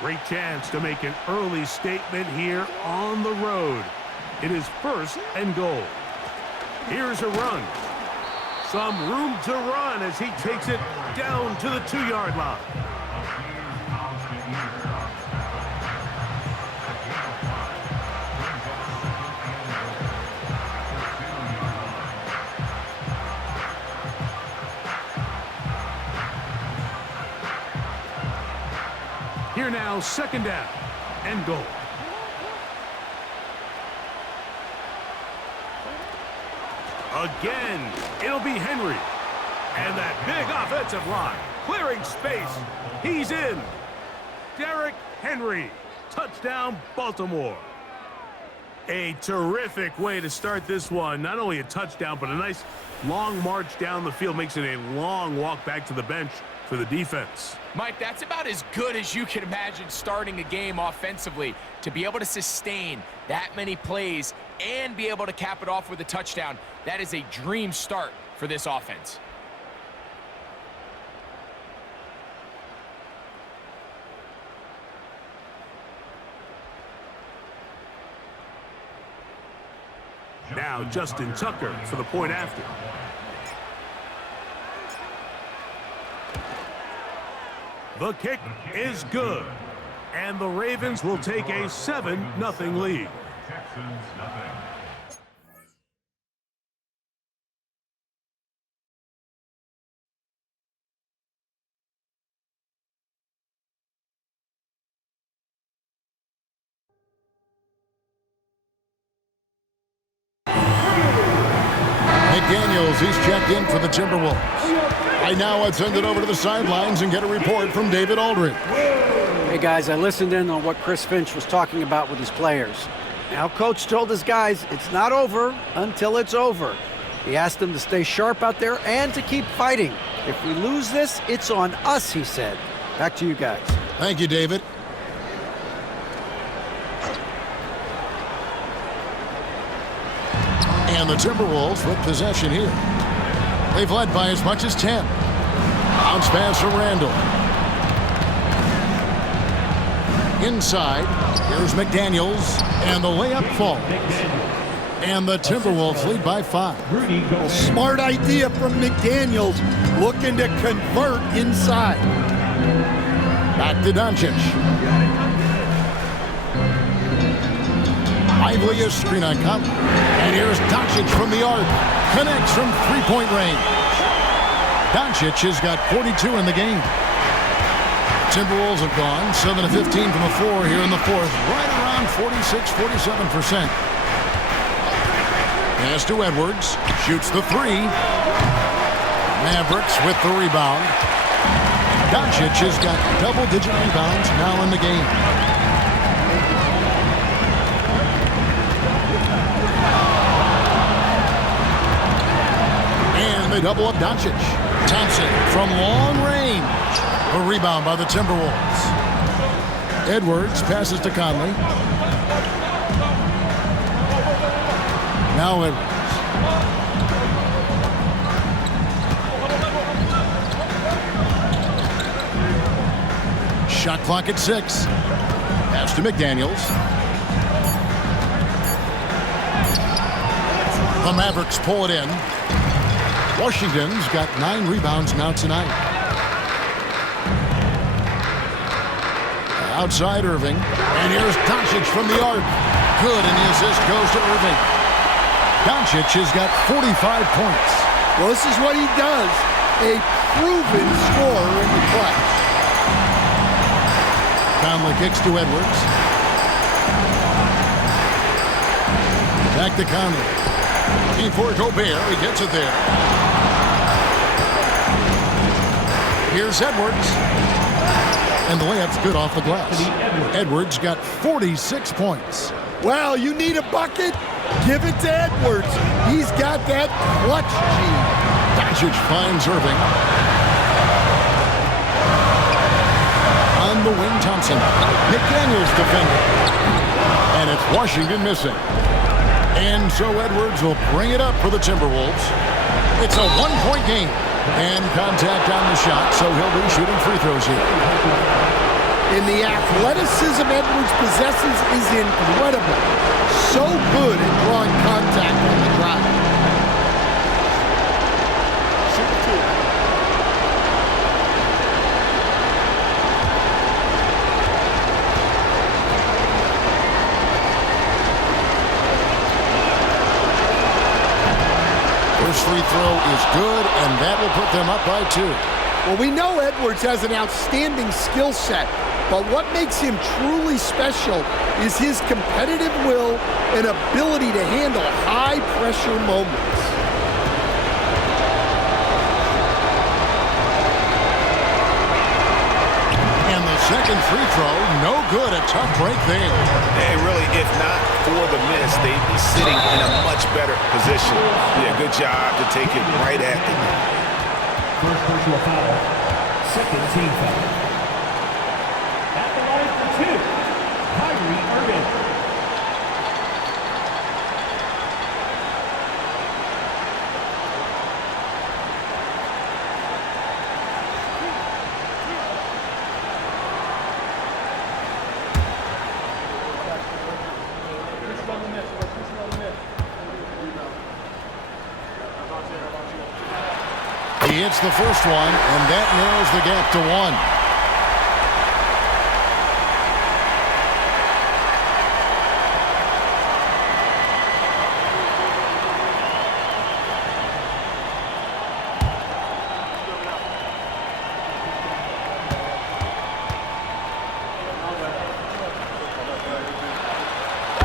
Great chance to make an early statement here on the road. It is 1st and goal. Here's a run. Some room to run as he takes it down to the 2-yard line. Here now, second down and goal. Again, it'll be Henry. And that big offensive line, clearing space. He's in. Derrick Henry, touchdown Baltimore. A terrific way to start this one. Not only a touchdown, but a nice long march down the field. Makes it a long walk back to the bench for the defense. Mike, that's about as good as you can imagine starting a game offensively. To be able to sustain that many plays and be able to cap it off with a touchdown, that is a dream start for this offense. Now Justin Tucker for the point after. The kick is good. And the Ravens will take a 7-0 lead. McDaniels, he's checked in for the Timberwolves. Right now, let's send it over to the sidelines and get a report from David Aldridge. Hey, guys, I listened in on what Chris Finch was talking about with his players. Now, Coach told his guys it's not over until it's over. He asked them to stay sharp out there and to keep fighting. If we lose this, it's on us, he said. Back to you guys. Thank you, David. And the Timberwolves with possession here. They've led by as much as 10. Bounce pass from Randall. Inside, here's McDaniels, and the layup falls. And the Timberwolves lead by 5. A smart idea from McDaniels, looking to convert inside. Back to Doncic. Lively a screen on Conley. And here's Doncic from the arc. Connects from three-point range. Doncic has got 42 in the game. Timberwolves have gone 7 of 15 from the floor here in the fourth. Right around 46-47%. Pass to Edwards. Shoots the three. Mavericks with the rebound. Doncic has got double-digit rebounds now in the game. And they double up Doncic. Thompson from long range. A rebound by the Timberwolves. Edwards passes to Conley. Now Edwards. Shot clock at 6. Pass to McDaniels. The Mavericks pull it in. Washington's got 9 rebounds now tonight. Outside Irving. And here's Doncic from the arc. Good, and the assist goes to Irving. Doncic has got 45 points. Well, this is what he does. A proven scorer in the clutch. Conley kicks to Edwards. Back to Conley. Looking for Gobert. He gets it there. Here's Edwards. And the layup's good off the glass. Edwards got 46 points. Well, you need a bucket? Give it to Edwards. He's got that clutch gene. Doncic finds Irving. On the wing, Thompson. McDaniels defending. And it's Washington missing. And so Edwards will bring it up for the Timberwolves. It's a 1-point game. And contact on the shot, so he'll be shooting free throws here. And the athleticism Edwards possesses is incredible. So good at drawing contact on the drive. good, and that will put them up by 2. Well, we know Edwards has an outstanding skill set, but what makes him truly special is his competitive will and ability to handle high-pressure moments. And the second free throw, no good. A tough break there. Hey, really, if not for the miss, they'd be sitting in a much better position. Yeah, good job to take it right at them. First personal foul, second team foul. At the line for 2, Kyrie Irving. He hits the first one, and that narrows the gap to 1.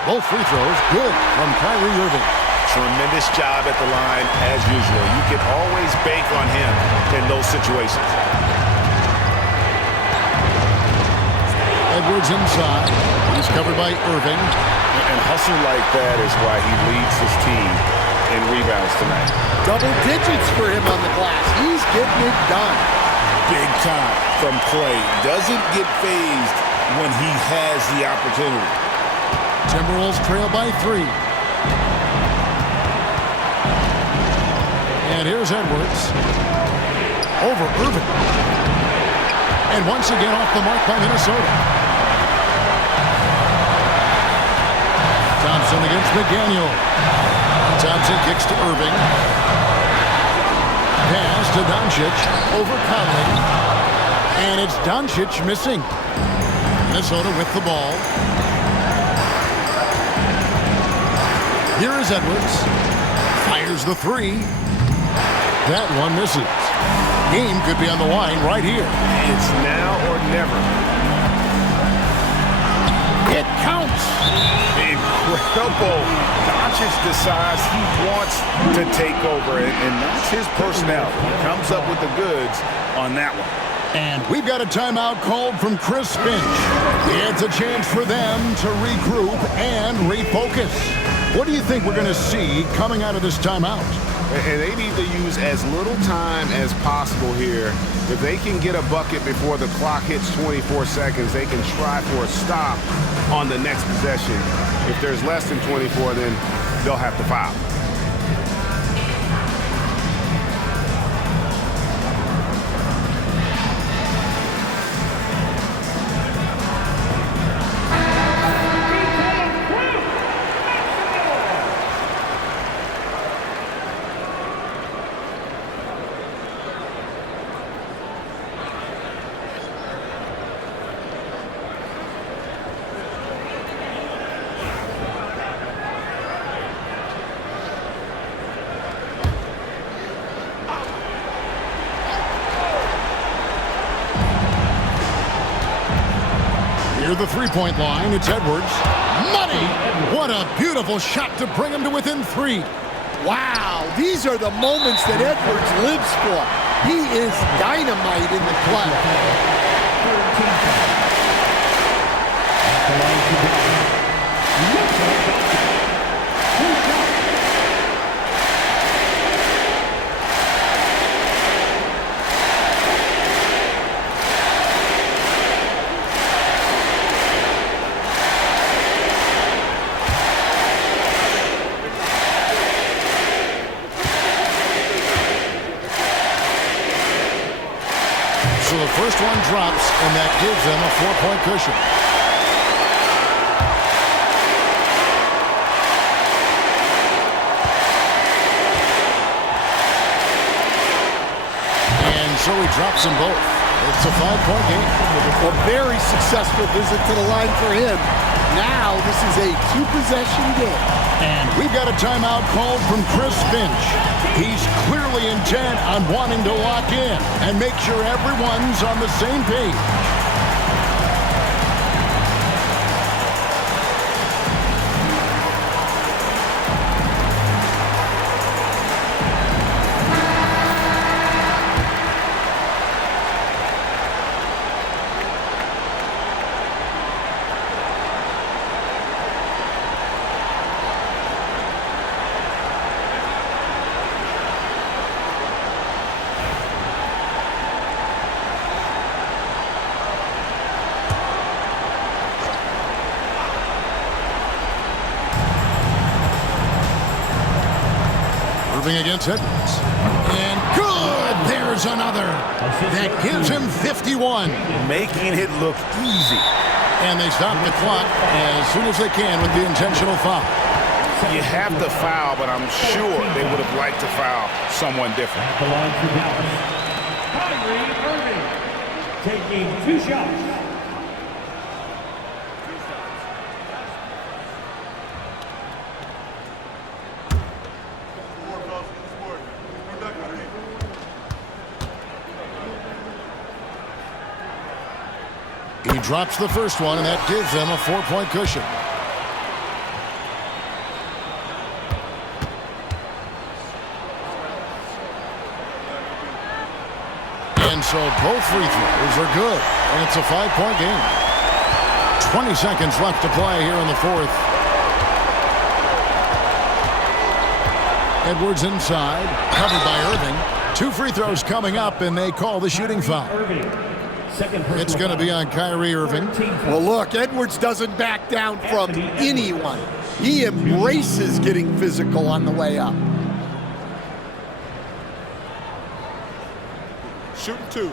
Both free throws good from Kyrie Irving. Tremendous job at the line as usual. You can always bank on him in those situations. Edwards inside. He's covered by Irving. And hustle like that is why he leads his team in rebounds tonight. Double digits for him on the glass. He's getting it done. Big time from Clay. Doesn't get fazed when he has the opportunity. Timberwolves trail by 3. And here's Edwards. Over Irving. And once again off the mark by Minnesota. Thompson against McDaniel. Thompson kicks to Irving. Pass to Doncic. Over Conley. And it's Doncic missing. Minnesota with the ball. Here is Edwards. Fires the 3. That one misses. Game could be on the line right here. It's now or never. It counts. Incredible. Doncic decides he wants to take over, and that's his personality. He comes up with the goods on that one. And we've got a timeout called from Chris Finch. It's a chance for them to regroup and refocus. What do you think we're going to see coming out of this timeout? And they need to use as little time as possible here. If they can get a bucket before the clock hits 24 seconds, they can try for a stop on the next possession. If there's less than 24, then they'll have to foul. Near the three-point line, it's Edwards. Money! What a beautiful shot to bring him to within 3. Wow, these are the moments that Edwards lives for. He is dynamite in the So the first one drops, and that gives them a 4-point cushion. And so he drops them both. It's a 5-point game. A very successful visit to the line for him. Now this is a 2-possession game. And we've got a timeout called from Chris Finch. He's clearly intent on wanting to lock in and make sure everyone's on the same page. Irving against Edwards. And good! There's another. That gives him 51. Making it look easy. And they stop the clock as soon as they can with the intentional foul. You have to foul, but I'm sure they would have liked to foul someone different. At the line for Dallas, Kyrie Irving taking 2 shots. He drops the first one, and that gives them a 4-point cushion. And so both free throws are good, and it's a 5-point game. 20 seconds left to play here in the fourth. Edwards inside, covered by Irving. 2 free throws coming up, and they call the shooting foul. It's going to be on Kyrie Irving. Well, look, Edwards doesn't back down from anyone. He embraces getting physical on the way up. Shooting 2.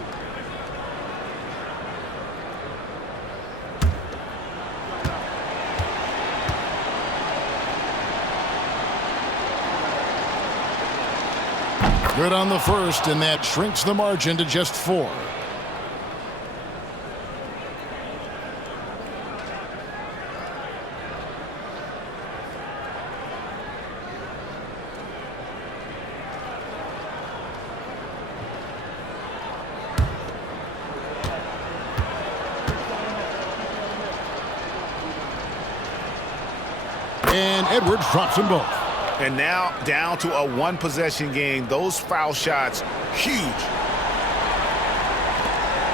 Good on the first, and that shrinks the margin to just 4. And Edwards drops them both. And now down to a 1-possession game. Those foul shots, huge.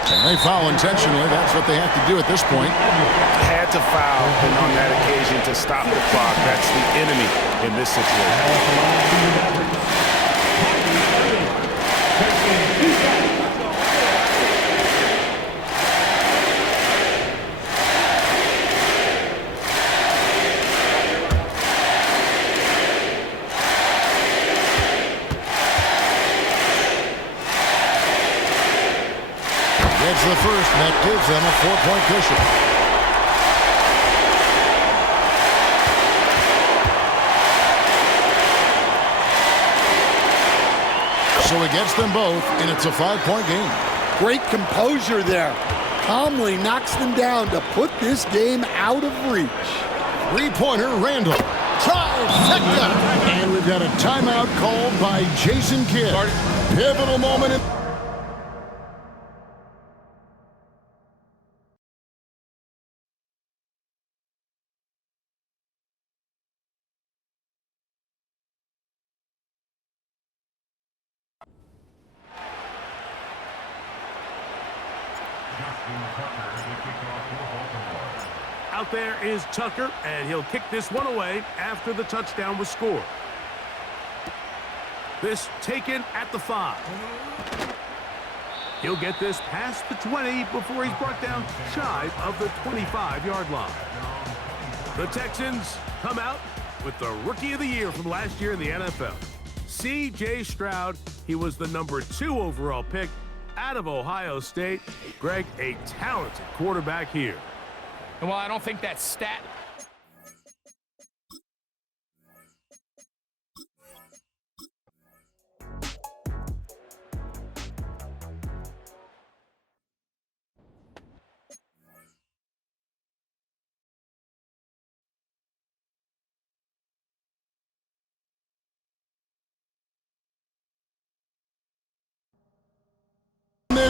And they foul intentionally. That's what they have to do at this point. Had to foul, and on that occasion to stop the clock. That's the enemy in this situation. Gets the first, and that gives them a 4-point cushion. So he gets them both, and it's a 5-point game. Great composure there. Calmly knocks them down to put this game out of reach. 3-pointer, Randall. Trifecta! And we've got a timeout called by Jason Kidd. Pivotal moment in Out there is Tucker, and he'll kick this one away after the touchdown was scored. This taken at the 5. He'll get this past the 20 before he's brought down shy of the 25-yard line. The Texans come out with the Rookie of the Year from last year in the NFL. C.J. Stroud, he was the number 2 overall pick out of Ohio State. Greg, a talented quarterback here. Well, I don't think that stat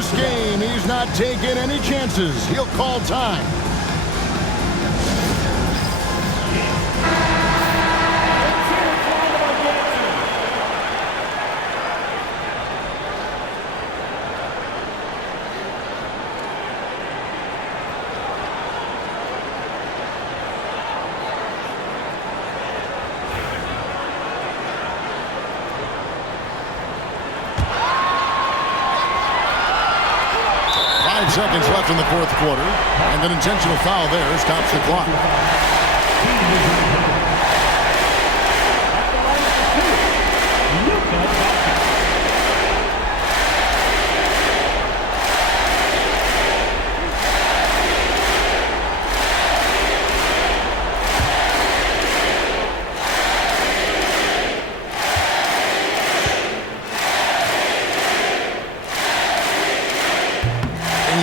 this game, he's not taking any chances. He'll call time. Seconds left in the fourth quarter, and an intentional foul there stops the clock.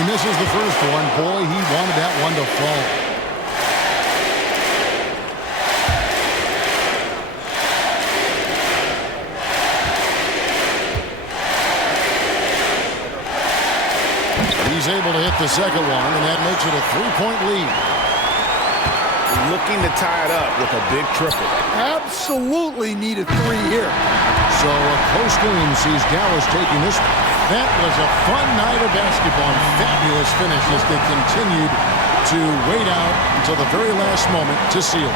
Misses the first one. Boy, he wanted that one to fall. He's able to hit the second one, and that makes it a 3-point lead. Looking to tie it up with a big triple. Absolutely needed 3 here. So a close game sees Dallas taking this. That was a fun night of basketball. Fabulous finish as they continued to wait out until the very last moment to seal.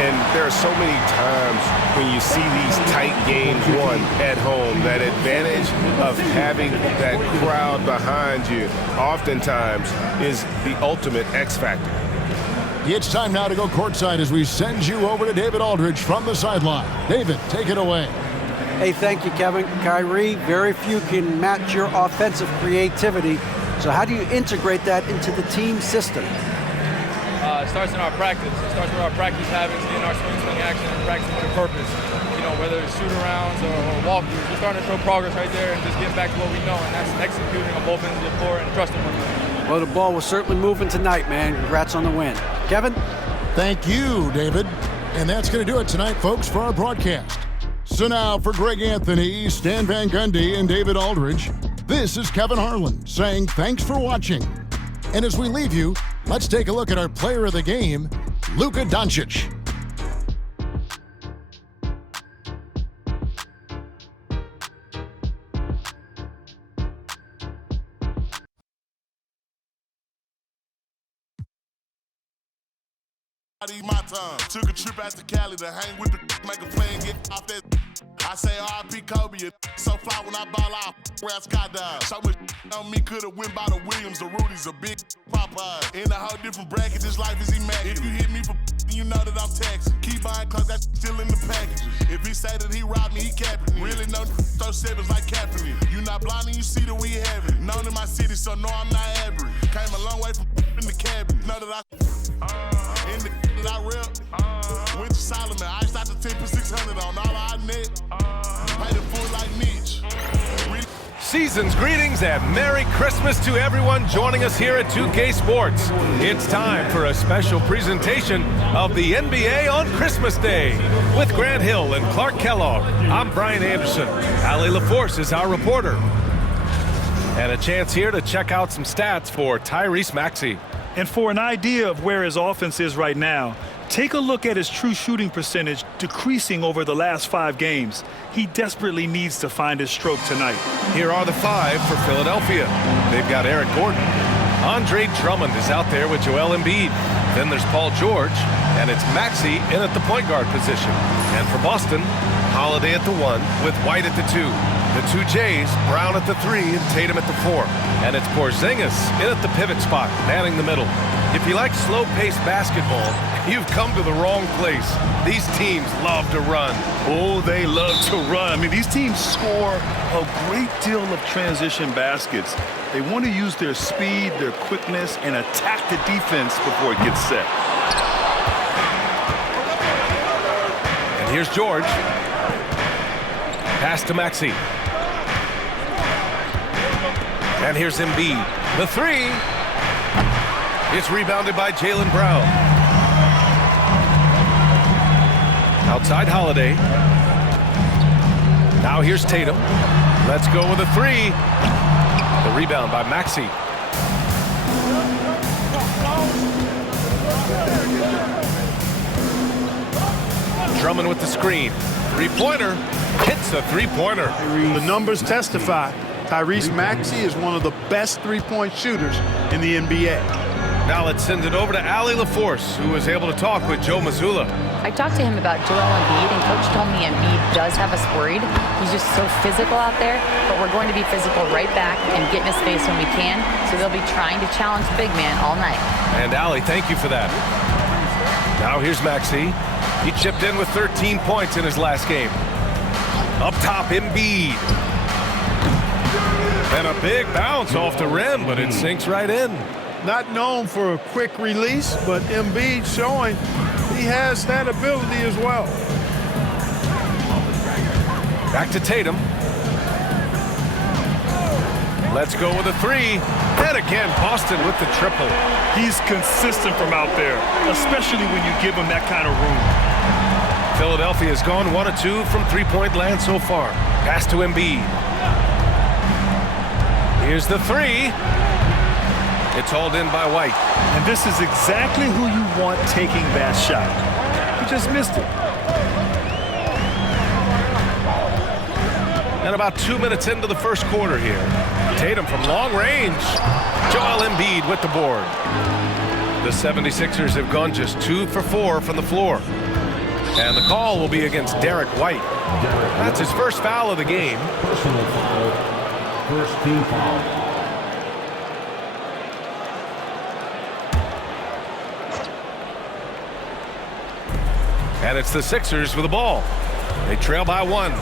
And there are so many times when you see these tight games won at home, that advantage of having that crowd behind you oftentimes is the ultimate X factor. It's time now to go courtside as we send you over to David Aldridge from the sideline. David, take it away. Hey, thank you, Kevin. Kyrie, very few can match your offensive creativity. So how do you integrate that into the team system? It starts in our practice. It starts with our practice habits, getting our swing action, and practicing with a purpose. You know, whether it's shoot-arounds or walkthroughs, we're starting to show progress right there and just getting back to what we know, and that's executing on both ends of the floor and trusting one another. Well, the ball was certainly moving tonight, man. Congrats on the win. Kevin? Thank you, David. And that's going to do it tonight, folks, for our broadcast. So now for Greg Anthony, Stan Van Gundy, and David Aldridge, this is Kevin Harlan saying thanks for watching. And as we leave you, let's take a look at our player of the game, Luka Doncic. My time. Took a trip out to Cali to hang with the make a play and get off that. I say R.I.P. Kobe, so fly when I ball out, where I skydive. So much on me could've went by the Williams or Rudy's, a big Popeye. In a whole different bracket, this life is immaculate. If you hit me for you know that I'm taxing. Keep buying cause that's still in the package. If he say that he robbed me, he capping me. Really know throw sevens like Kaepernick. You not blind and you see that we have it. Known in my city, so no, I'm not average. Came a long way from in the cabin. Know that in the that I rep. Went to Solomon, I out the 10 for 600 on all I net. Paid it full like Mitch. Season's greetings and Merry Christmas to everyone joining us here at 2K Sports. It's time for a special presentation of the NBA on Christmas Day. With Grant Hill and Clark Kellogg, I'm Brian Anderson. Ali LaForce is our reporter. And a chance here to check out some stats for Tyrese Maxey. And for an idea of where his offense is right now, take a look at his true shooting percentage decreasing over the last 5 games. He desperately needs to find his stroke tonight. Here are the 5 for Philadelphia. They've got Eric Gordon. Andre Drummond is out there with Joel Embiid. Then there's Paul George, and it's Maxey in at the point guard position. And for Boston, Holiday at the 1 with White at the 2. The 2 Jays, Brown at the 3 and Tatum at the 4. And it's Porzingis in at the pivot spot, manning the middle. If you like slow-paced basketball, you've come to the wrong place. These teams love to run. Oh, they love to run. I mean, these teams score a great deal of transition baskets. They want to use their speed, their quickness, and attack the defense before it gets set. And here's George. Pass to Maxey. And here's Embiid. The 3. It's rebounded by Jaylen Brown. Outside Holiday. Now here's Tatum. Let's go with a 3. The rebound by Maxey. Drummond with the screen. Three-pointer. Hits a three-pointer. The numbers testify. Tyrese Maxey is one of the best three-point shooters in the NBA. Now let's send it over to Allie LaForce, who was able to talk with Joe Mazzulla. I talked to him about Joel Embiid, and Coach told me Embiid does have us worried. He's just so physical out there, but we're going to be physical right back and get in his face when we can, so they'll be trying to challenge the big man all night. And Allie, thank you for that. Now here's Maxey. He chipped in with 13 points in his last game. Up top, Embiid. And a big bounce off the rim, but it sinks right in. Not known for a quick release, but Embiid showing he has that ability as well. Back to Tatum. Let's go with a three. And again, Boston with the triple. He's consistent from out there, especially when you give him that kind of room. Philadelphia has gone 1 of 2 from three-point land so far. Pass to Embiid. Here's the three. It's hauled in by White. And this is exactly who you want taking that shot. He just missed it. And about 2 minutes into the first quarter here. Tatum from long range. Joel Embiid with the board. The 76ers have gone just 2 for 4 from the floor. And the call will be against Derek White. That's his first foul of the game. Personal foul. First team foul. And it's the Sixers with the ball. They trail by 1.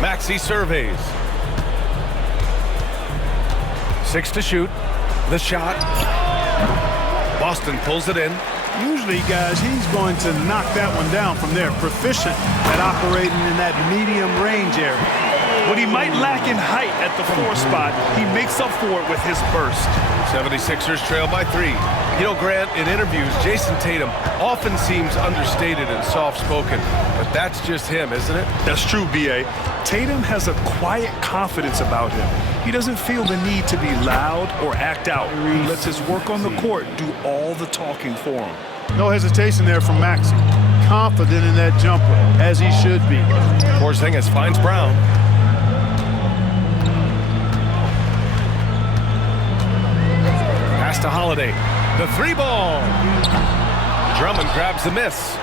Maxey surveys. 6 to shoot. The shot. Boston pulls it in. Usually, guys, he's going to knock that one down from there. Proficient at operating in that medium range area. What he might lack in height at the 4 spot, he makes up for it with his burst. 76ers trail by 3. You know, Grant, in interviews, Jason Tatum often seems understated and soft-spoken, but that's just him, isn't it? That's true, B.A. Tatum has a quiet confidence about him. He doesn't feel the need to be loud or act out. He lets his work on the court do all the talking for him. No hesitation there from Maxey. Confident in that jumper, as he should be. Porzingis finds Brown. Pass to Holiday. The 3-ball. Drummond grabs the miss.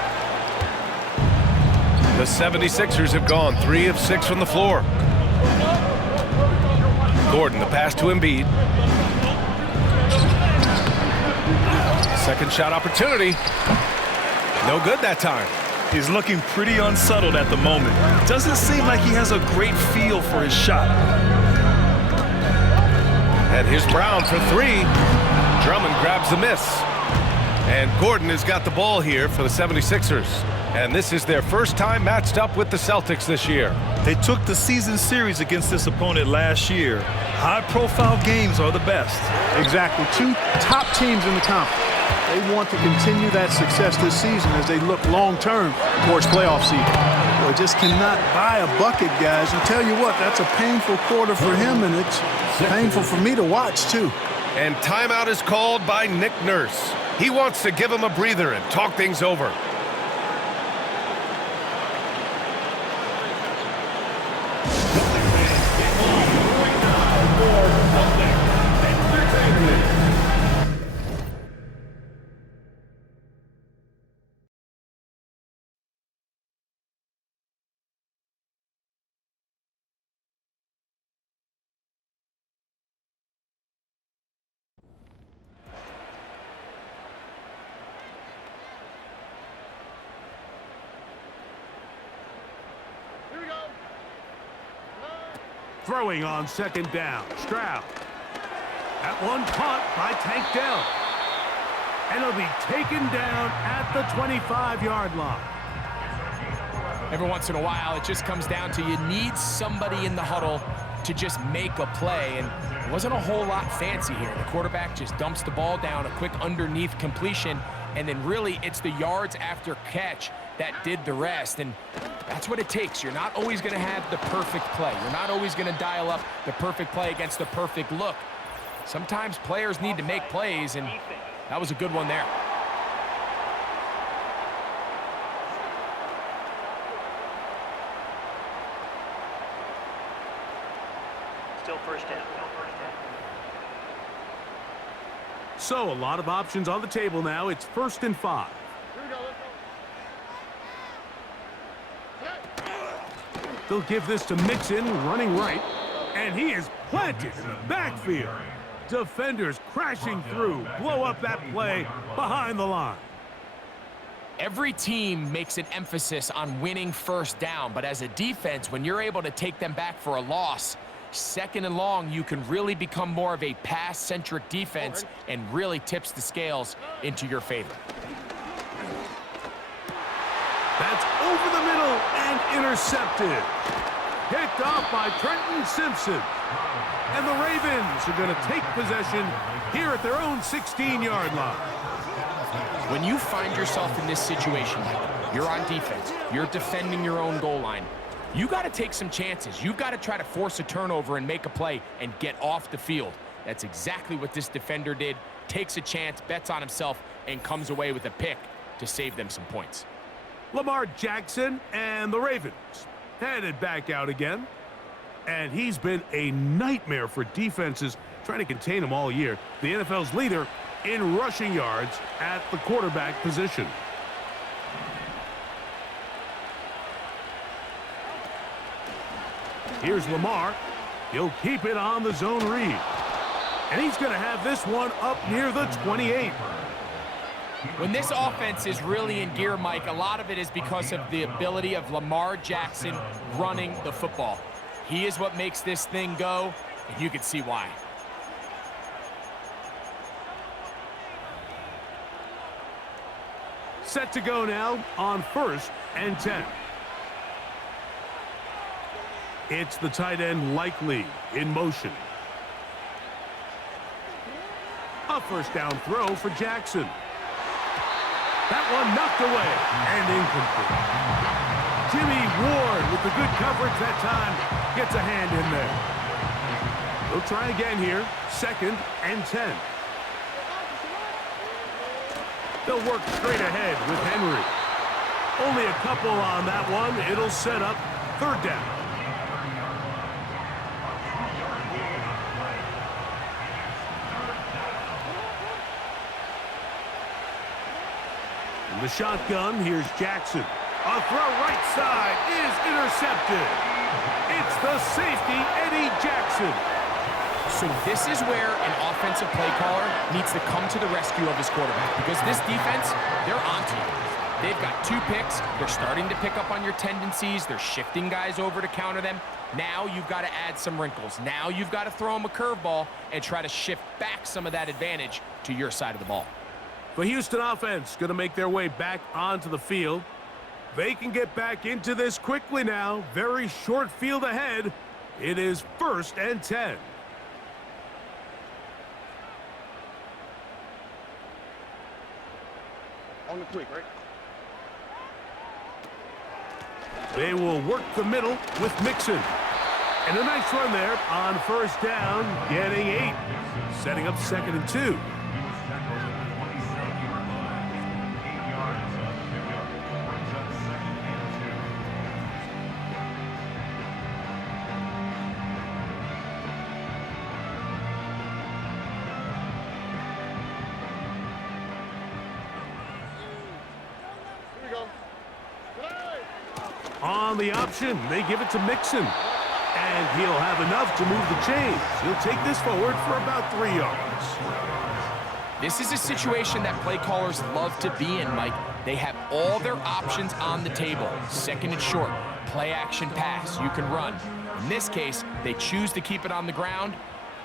The 76ers have gone 3 of 6 from the floor. Gordon, the pass to Embiid. Second shot opportunity. No good that time. He's looking pretty unsettled at the moment. Doesn't seem like he has a great feel for his shot. And here's Brown for 3. Drummond grabs the miss. And Gordon has got the ball here for the 76ers. And this is their first time matched up with the Celtics this year. They took the season series against this opponent last year. High-profile games are the best. Exactly. 2 top teams in the conference. They want to continue that success this season as they look long-term towards playoff season. Well, just cannot buy a bucket, guys. And tell you what, that's a painful quarter for him, and it's painful for me to watch, too. And timeout is called by Nick Nurse. He wants to give him a breather and talk things over. Throwing on second down, Stroud. That one caught by Tank Dell. And it'll be taken down at the 25-yard line. Every once in a while, it just comes down to you need somebody in the huddle to just make a play, and it wasn't a whole lot fancy here. The quarterback just dumps the ball down, a quick underneath completion, and then really it's the yards after catch that did the rest, and that's what it takes. You're not always going to have the perfect play. You're not always going to dial up the perfect play against the perfect look. Sometimes players need to make plays, and that was a good one there. Still first down. So a lot of options on the table now. It's 1st and 5. They'll give this to Mixon, running right, and he is planted in the backfield. Defenders crashing through, blow up that play behind the line. Every team makes an emphasis on winning first down, but as a defense, when you're able to take them back for a loss, 2nd and long, you can really become more of a pass-centric defense and really tips the scales into your favor. That's over the middle and intercepted. Picked off by Trenton Simpson. And the Ravens are going to take possession here at their own 16-yard line. When you find yourself in this situation, you're on defense, you're defending your own goal line, you got to take some chances. You've got to try to force a turnover and make a play and get off the field. That's exactly what this defender did. Takes a chance, bets on himself, and comes away with a pick to save them some points. Lamar Jackson and the Ravens headed back out again. And he's been a nightmare for defenses trying to contain him all year. The NFL's leader in rushing yards at the quarterback position. Here's Lamar. He'll keep it on the zone read. And he's going to have this one up near the 28. When this offense is really in gear, Mike, a lot of it is because of the ability of Lamar Jackson running the football. He is what makes this thing go, and you can see why. Set to go now on 1st and 10. It's the tight end Likely in motion. A 1st down throw for Jackson. That one knocked away and incomplete. Jimmy Ward with the good coverage that time gets a hand in there. They'll try again here. 2nd and 10. They'll work straight ahead with Henry. Only a couple on that one. It'll set up 3rd down. In the shotgun, here's Jackson. A throw right side is intercepted. It's the safety, Eddie Jackson. So this is where an offensive play caller needs to come to the rescue of his quarterback, because this defense, they're onto you. They've got 2 picks. They're starting to pick up on your tendencies. They're shifting guys over to counter them. Now you've got to add some wrinkles. Now you've got to throw them a curveball and try to shift back some of that advantage to your side of the ball. The Houston offense going to make their way back onto the field. They can get back into this quickly now. Very short field ahead. It is 1st and 10. On the quick, right? They will work the middle with Mixon. And a nice run there on 1st down, getting 8. Setting up 2nd and 2. On the option, they give it to Mixon. And he'll have enough to move the chains. He'll take this forward for about 3 yards. This is a situation that play callers love to be in, Mike. They have all their options on the table. 2nd and short, play action pass, you can run. In this case, they choose to keep it on the ground,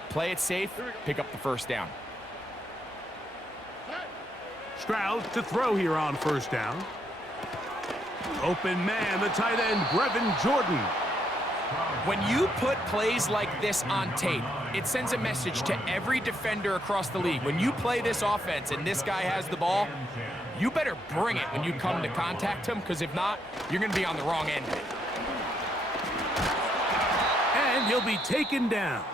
play it safe, pick up the 1st down. Stroud to throw here on 1st down. Open man, the tight end, Brevin Jordan. When you put plays like this on tape, it sends a message to every defender across the league. When you play this offense and this guy has the ball, you better bring it when you come to contact him, because if not, you're going to be on the wrong end of it. And he'll be taken down.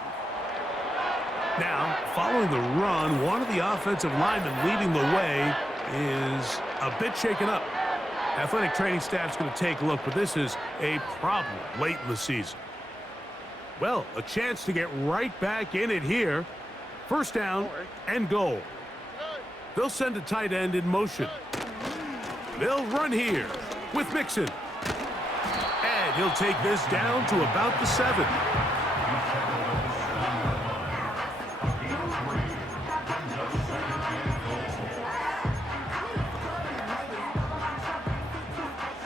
Now, following the run, one of the offensive linemen leading the way is a bit shaken up. Athletic training staff's going to take a look, but this is a problem late in the season. Well, a chance to get right back in it here. First down and goal. They'll send a tight end in motion. They'll run here with Mixon. And he'll take this down to about the 7.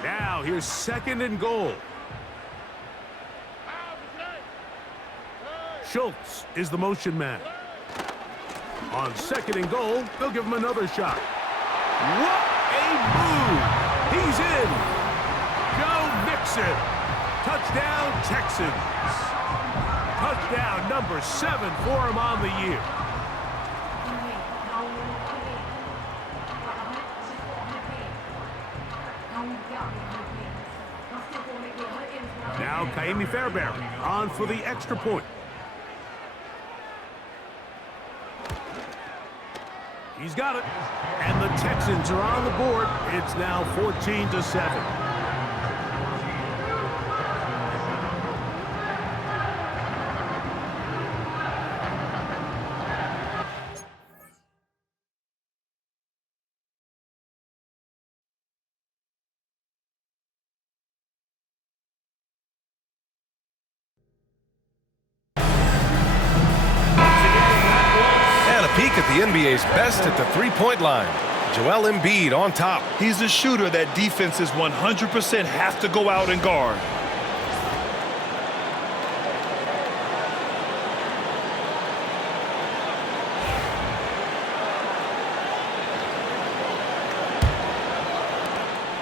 Now here's 2nd and goal. Schultz is the motion man. On 2nd and goal, they'll give him another shot. What a move! He's in! Joe Mixon! Touchdown, Texans! Touchdown number 7 for him on the year. Now Kaimi Fairbairn on for the extra point. He's got it. And the Texans are on the board. It's now 14-7. Peek at the NBA's best at the three-point line. Joel Embiid on top. He's a shooter that defenses 100% have to go out and guard.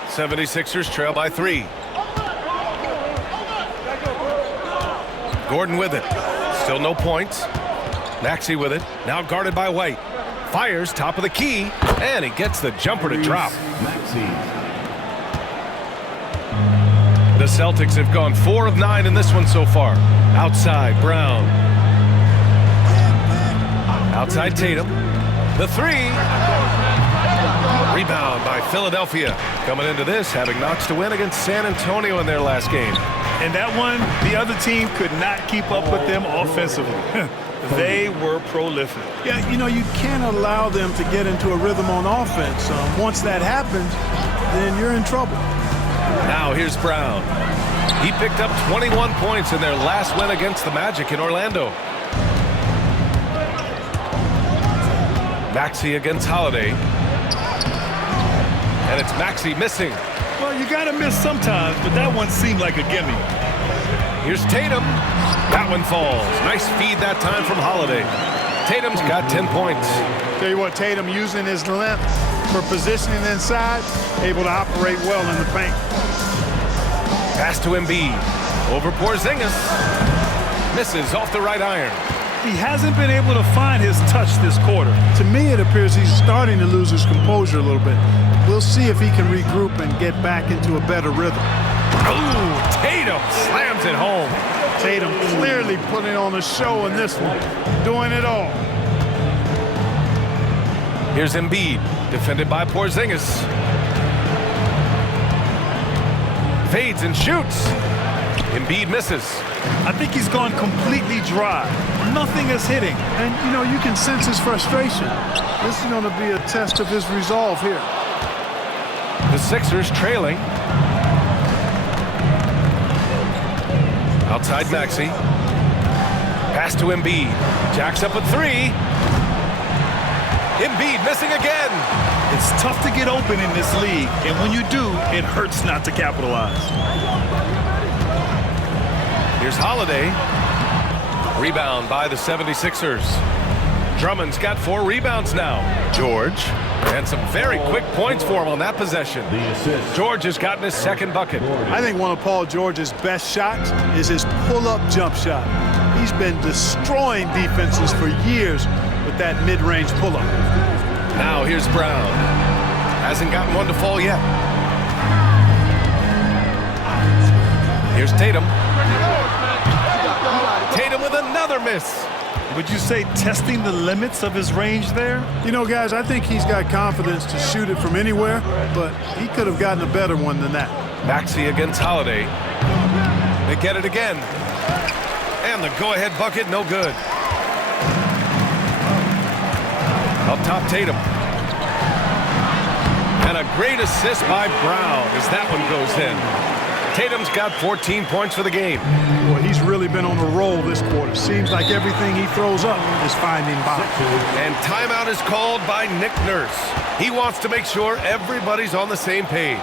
'76ers trail by 3. Gordon with it. Still no points. Maxey with it, now guarded by White. Fires top of the key, and he gets the jumper to drop. The Celtics have gone 4 of 9 in this one so far. Outside, Brown. Outside, Tatum. The 3. Rebound by Philadelphia. Coming into this, having notched to win against San Antonio in their last game. And that one, the other team could not keep up with them offensively. They were prolific. Yeah, you know, you can't allow them to get into a rhythm on offense. Once that happens, then you're in trouble. Now here's Brown. He picked up 21 points in their last win against the Magic in Orlando. Maxey against Holiday. And it's Maxey missing. Well, you got to miss sometimes, but that one seemed like a gimme. Here's Tatum. That one falls. Nice feed that time from Holiday. Tatum's got 10 points. Tell you what, Tatum using his length for positioning inside, able to operate well in the paint. Pass to Embiid. Over Porzingis. Misses off the right iron. He hasn't been able to find his touch this quarter. To me, it appears he's starting to lose his composure a little bit. We'll see if he can regroup and get back into a better rhythm. Ooh, Tatum slams it home. Tatum clearly putting on a show in this one, doing it all. Here's Embiid, defended by Porzingis. Fades and shoots. Embiid misses. I think he's gone completely dry. Nothing is hitting. And, you know, you can sense his frustration. This is going to be a test of his resolve here. The Sixers trailing. Outside Maxey. Pass to Embiid. Jacks up a 3. Embiid missing again. It's tough to get open in this league, and when you do, it hurts not to capitalize. Here's Holiday. Rebound by the 76ers. Drummond's got 4 rebounds now. George. And some very quick points for him on that possession. George has gotten his 2nd bucket. I think one of Paul George's best shots is his pull-up jump shot. He's been destroying defenses for years with that mid-range pull-up. Now here's Brown. Hasn't gotten one to fall yet. Here's Tatum. Tatum with another miss. Would you say testing the limits of his range there? You know, guys, I think he's got confidence to shoot it from anywhere, but he could have gotten a better one than that. Maxey against Holiday. They get it again. And the go-ahead bucket, no good. Up top, Tatum. And a great assist by Brown as that one goes in. Tatum's got 14 points for the game. Boy, he's really been on a roll this quarter. Seems like everything he throws up is finding box. And timeout is called by Nick Nurse. He wants to make sure everybody's on the same page.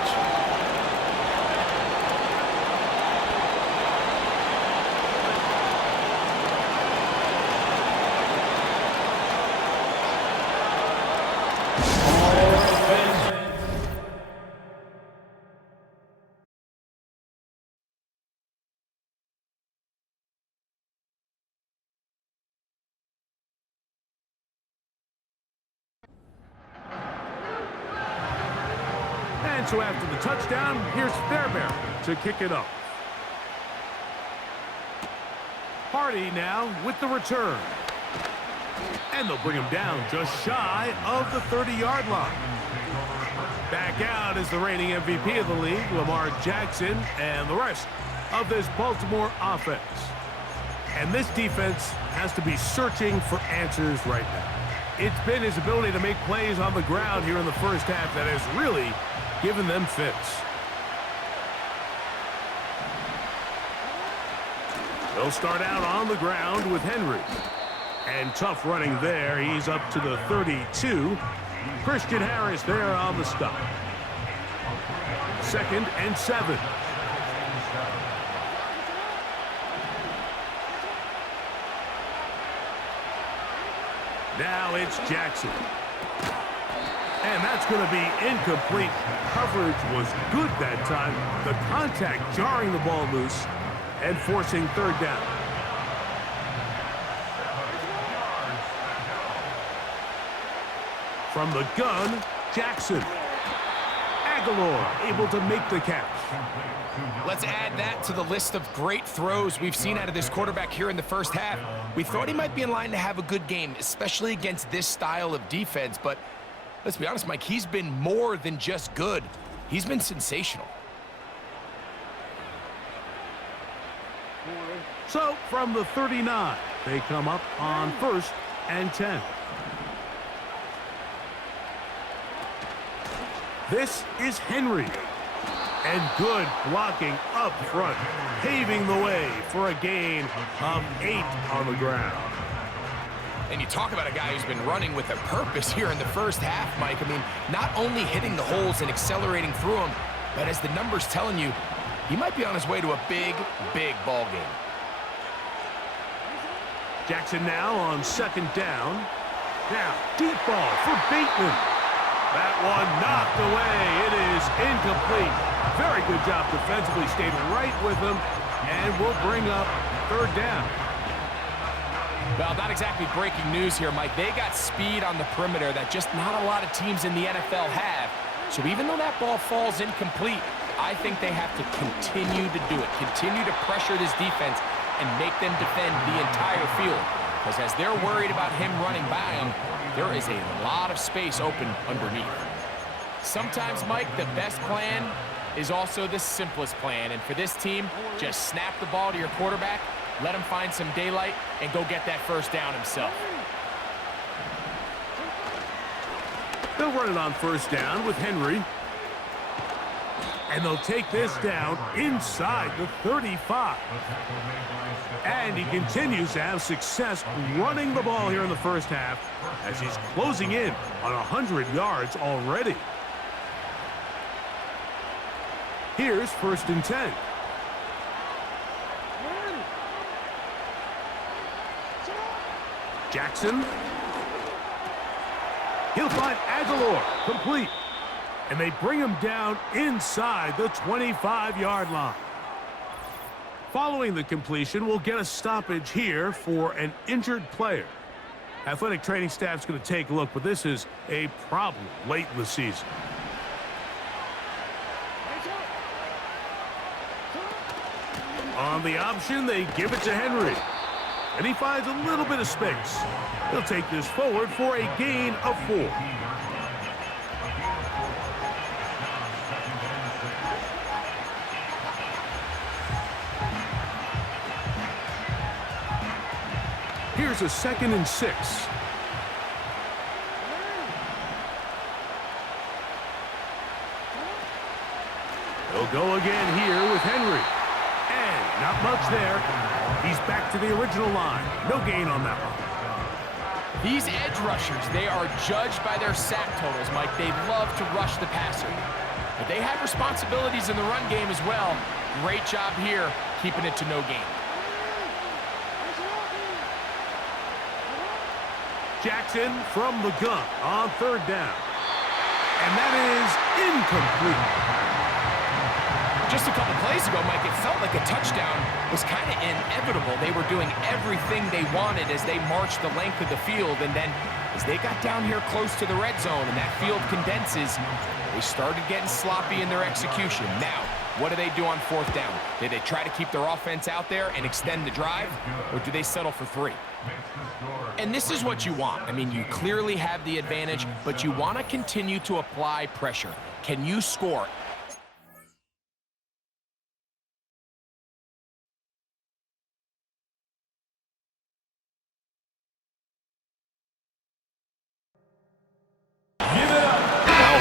So after the touchdown, here's Fairbairn to kick it off. Hardy now with the return. And they'll bring him down just shy of the 30-yard line. Back out is the reigning MVP of the league, Lamar Jackson, and the rest of this Baltimore offense. And this defense has to be searching for answers right now. It's been his ability to make plays on the ground here in the first half that has really given them fits. They'll start out on the ground with Henry. And tough running there. He's up to the 32. Christian Harris there on the stop. 2nd and 7. Now it's Jackson. And that's going to be incomplete. Coverage was good that time. The contact jarring the ball loose and forcing 3rd down. From the gun, Jackson. Aguilar able to make the catch. Let's add that to the list of great throws we've seen out of this quarterback here in the first half. We thought he might be in line to have a good game, especially against this style of defense, but let's be honest, Mike, he's been more than just good. He's been sensational. So, from the 39, they come up on 1st and 10. This is Henry. And good blocking up front, paving the way for a gain of 8 on the ground. And you talk about a guy who's been running with a purpose here in the first half, Mike. I mean, not only hitting the holes and accelerating through them, but as the numbers telling you, he might be on his way to a big, big ball game. Jackson now on 2nd down. Now, deep ball for Bateman. That one knocked away. It is incomplete. Very good job defensively. Stayed right with him, and will bring up 3rd down. Well, not exactly breaking news here, Mike. They got speed on the perimeter that just not a lot of teams in the NFL have. So even though that ball falls incomplete, I think they have to continue to do it. Continue to pressure this defense and make them defend the entire field. Because as they're worried about him running by them, there is a lot of space open underneath. Sometimes, Mike, the best plan is also the simplest plan. And for this team, just snap the ball to your quarterback, let him find some daylight, and go get that 1st down himself. They'll run it on 1st down with Henry. And they'll take this down inside the 35. And he continues to have success running the ball here in the first half as he's closing in on 100 yards already. Here's 1st and 10. Jackson. He'll find Aguilar, complete. And they bring him down inside the 25-yard line. Following the completion, we'll get a stoppage here for an injured player. Athletic training staff's going to take a look, but this is a problem late in the season. On the option, they give it to Henry. And he finds a little bit of space. He'll take this forward for a gain of 4. Here's a 2nd and 6. He'll go again here with Henry. And not much there. He's back to the original line. No gain on that one. These edge rushers, they are judged by their sack totals, Mike. They love to rush the passer. But they have responsibilities in the run game as well. Great job here, keeping it to no gain. Jackson from the gun on 3rd down. And that is incomplete. Just a couple plays ago, Mike, it felt like a touchdown was kind of inevitable. They were doing everything they wanted as they marched the length of the field, and then as they got down here close to the red zone and that field condenses, they started getting sloppy in their execution. Now, what do they do on 4th down? Do they try to keep their offense out there and extend the drive, or do they settle for 3? And this is what you want. I mean, you clearly have the advantage, but you want to continue to apply pressure. Can you score?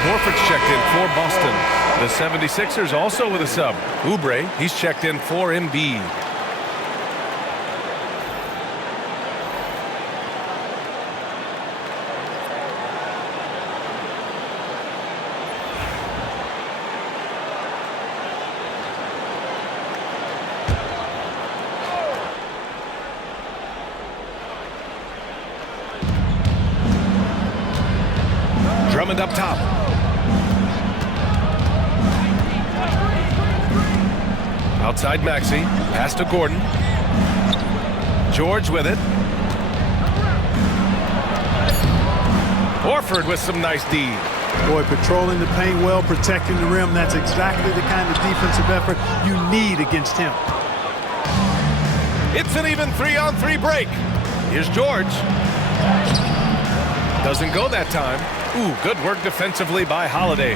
Horford's checked in for Boston. The 76ers also with a sub. Oubre, he's checked in for Embiid. Drummond up top. Outside Maxey, pass to Gordon. George with it. Horford with some nice D. Boy, patrolling the paint well, protecting the rim. That's exactly the kind of defensive effort you need against him. It's an even 3-on-3 break. Here's George. Doesn't go that time. Ooh, good work defensively by Holiday.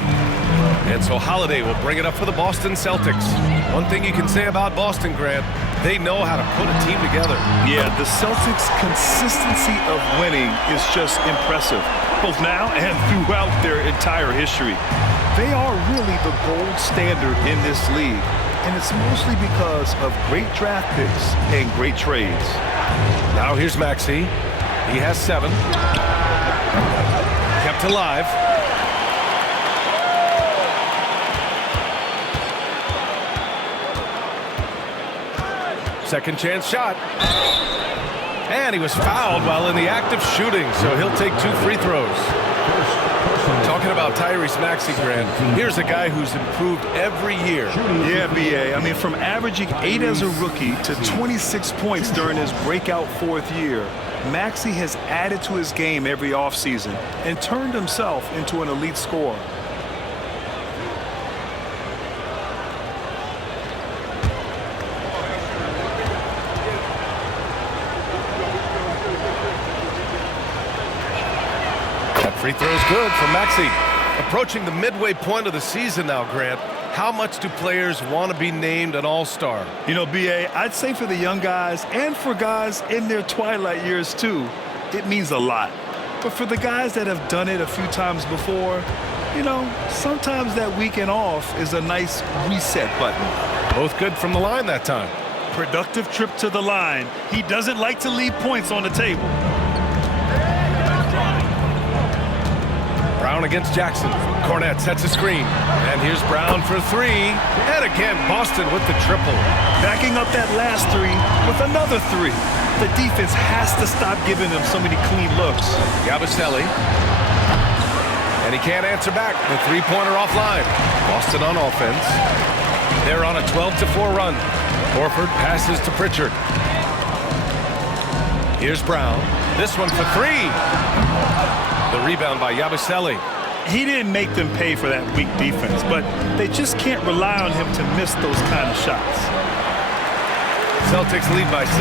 And so Holiday will bring it up for the Boston Celtics. One thing you can say about Boston, Grant, they know how to put a team together. Yeah, the Celtics' consistency of winning is just impressive, both now and throughout their entire history. They are really the gold standard in this league, and it's mostly because of great draft picks and great trades. Now here's Maxey. He has 7. Kept alive. Second chance shot. And he was fouled while in the act of shooting, so he'll take 2 free throws. Talking about Tyrese Maxey, Grant, here's a guy who's improved every year. Yeah, B.A. I mean, from averaging 8 as a rookie to 26 points during his breakout 4th year, Maxey has added to his game every offseason and turned himself into an elite scorer. Free throw's good for Maxey. Approaching the midway point of the season now, Grant. How much do players want to be named an all-star? You know, B.A., I'd say for the young guys and for guys in their twilight years too, it means a lot. But for the guys that have done it a few times before, you know, sometimes that weekend off is a nice reset button. Both good from the line that time. Productive trip to the line. He doesn't like to leave points on the table. Brown against Jackson. Cornette sets a screen. And here's Brown for 3. And again, Boston with the triple. Backing up that last 3 with another 3. The defense has to stop giving them so many clean looks. Yabusele. And he can't answer back. The 3-pointer offline. Boston on offense. They're on a 12-4 run. Horford passes to Pritchard. Here's Brown. This one for 3. The rebound by Yabusele. He didn't make them pay for that weak defense, but they just can't rely on him to miss those kind of shots. Celtics lead by 6.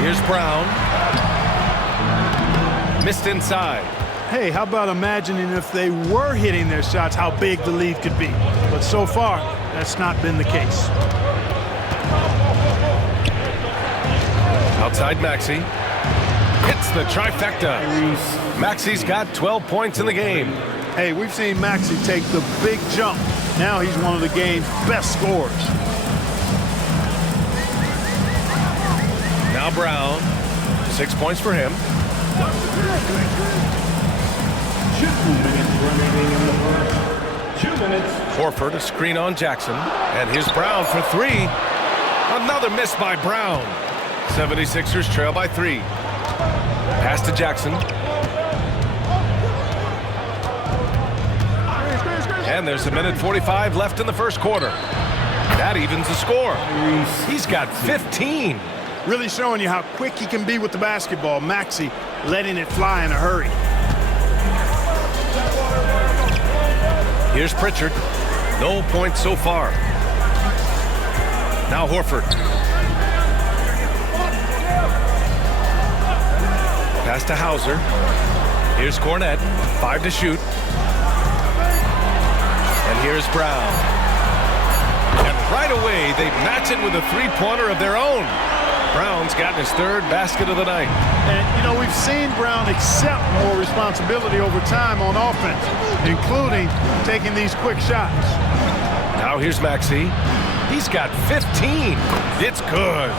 Here's Brown. Missed inside. Hey, how about imagining if they were hitting their shots, how big the lead could be? But so far, that's not been the case. Outside Maxey. Hits the trifecta. Maxey's got 12 points in the game. Hey, we've seen Maxey take the big jump. Now he's one of the game's best scorers. Now Brown. 6 points for him. 2 minutes remaining in the first. 2 minutes. Horford, a screen on Jackson. And here's Brown for 3. Another miss by Brown. 76ers trail by 3. Pass to Jackson. And there's 1:45 left in the first quarter. That evens the score. He's got 15. Really showing you how quick he can be with the basketball. Maxey letting it fly in a hurry. Here's Pritchard. No points so far. Now Horford. Pass to Hauser. Here's Cornette. 5 to shoot. And here's Brown. And right away, they match it with a three-pointer of their own. Brown's gotten his 3rd basket of the night. And, you know, we've seen Brown accept more responsibility over time on offense, including taking these quick shots. Now here's Maxey. He's got 15. It's good.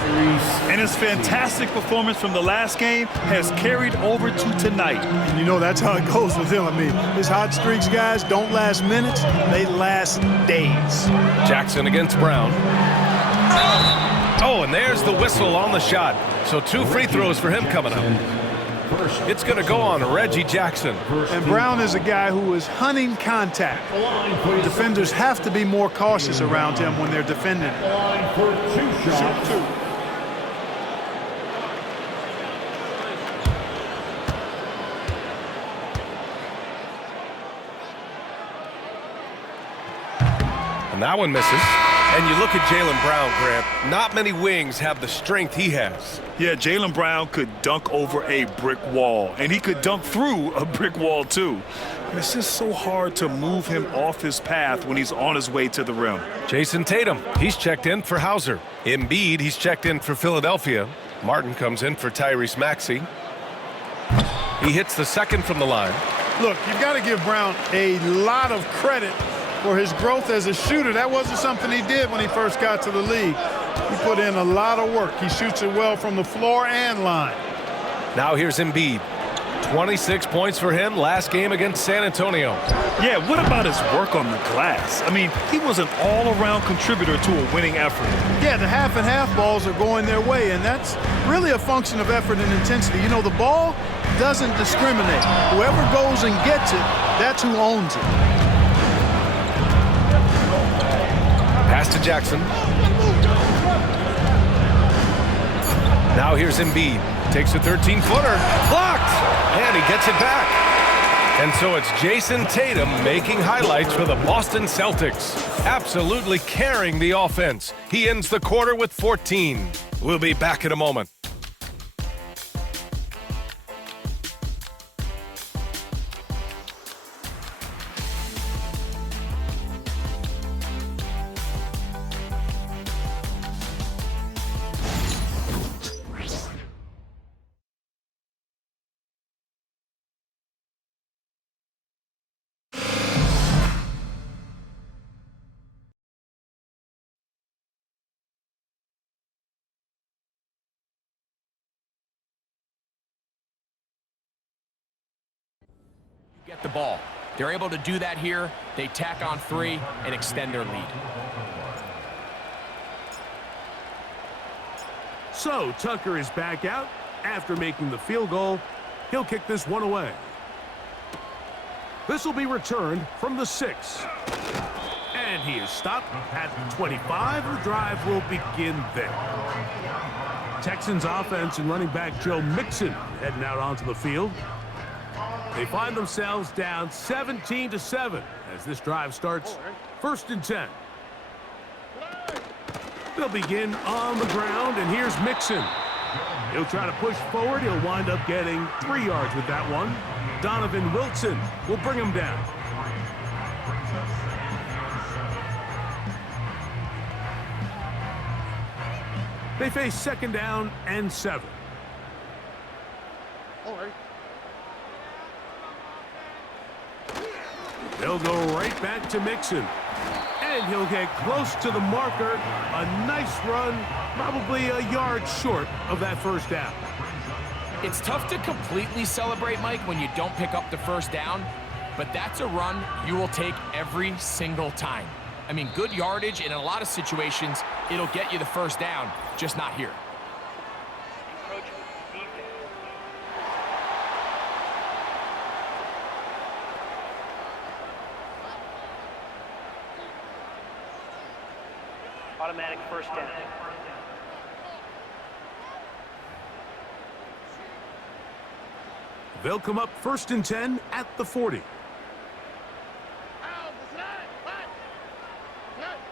And his fantastic performance from the last game has carried over to tonight. And you know, that's how it goes with him. I mean, his hot streaks, guys, don't last minutes. They last days. Jackson against Brown. Oh, and there's the whistle on the shot. So 2 free throws for him coming up. It's going to go on Reggie Jackson. And Brown is a guy who is hunting contact. Defenders have to be more cautious around him when they're defending. For 2 shots. Shoot 2. And that one misses. And you look at Jaylen Brown, Grant. Not many wings have the strength he has. Yeah, Jaylen Brown could dunk over a brick wall, and he could dunk through a brick wall, too. And it's just so hard to move him off his path when he's on his way to the rim. Jason Tatum, he's checked in for Hauser. Embiid, he's checked in for Philadelphia. Martin comes in for Tyrese Maxey. He hits the 2nd from the line. Look, you've got to give Brown a lot of credit for his growth as a shooter. That wasn't something he did when he first got to the league. He put in a lot of work. He shoots it well from the floor and line. Now here's Embiid. 26 points for him last game against San Antonio. Yeah, what about his work on the glass? I mean, he was an all-around contributor to a winning effort. Yeah, the half and half balls are going their way, and that's really a function of effort and intensity. You know, the ball doesn't discriminate. Whoever goes and gets it, that's who owns it. Pass to Jackson. Now here's Embiid. Takes a 13-footer. Blocked! And he gets it back. And so it's Jason Tatum making highlights for the Boston Celtics. Absolutely carrying the offense. He ends the quarter with 14. We'll be back in a moment. Get the ball. They're able to do that here. They tack on 3 and extend their lead. So Tucker is back out after making the field goal. He'll kick this one away. This will be returned from the 6. And he is stopped at the 25. The drive will begin there. Texans offense and running back Joe Mixon heading out onto the field. They find themselves down 17-7 as this drive starts 1st and 10. They'll begin on the ground, and here's Mixon. He'll try to push forward. He'll wind up getting 3 yards with that one. Donovan Wilson will bring him down. They face 2nd down and 7. They'll go right back to Mixon. And he'll get close to the marker. A nice run, probably a yard short of that 1st down. It's tough to completely celebrate, Mike, when you don't pick up the 1st down, but that's a run you will take every single time. I mean, good yardage, and in a lot of situations, it'll get you the 1st down, just not here. Automatic 1st down. They'll come up 1st and 10 at the 40.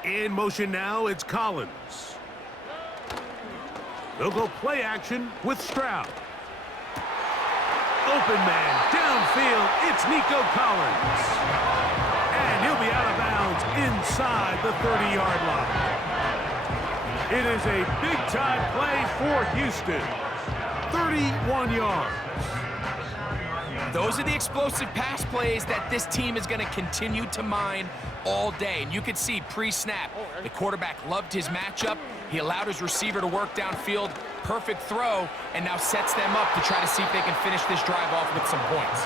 In motion now, it's Collins. They'll go play action with Stroud. Open man, downfield, it's Nico Collins. And he'll be out of bounds inside the 30-yard line. It is a big-time play for Houston. 31 yards. Those are the explosive pass plays that this team is going to continue to mine all day. And you can see pre-snap, the quarterback loved his matchup. He allowed his receiver to work downfield. Perfect throw, and now sets them up to try to see if they can finish this drive off with some points.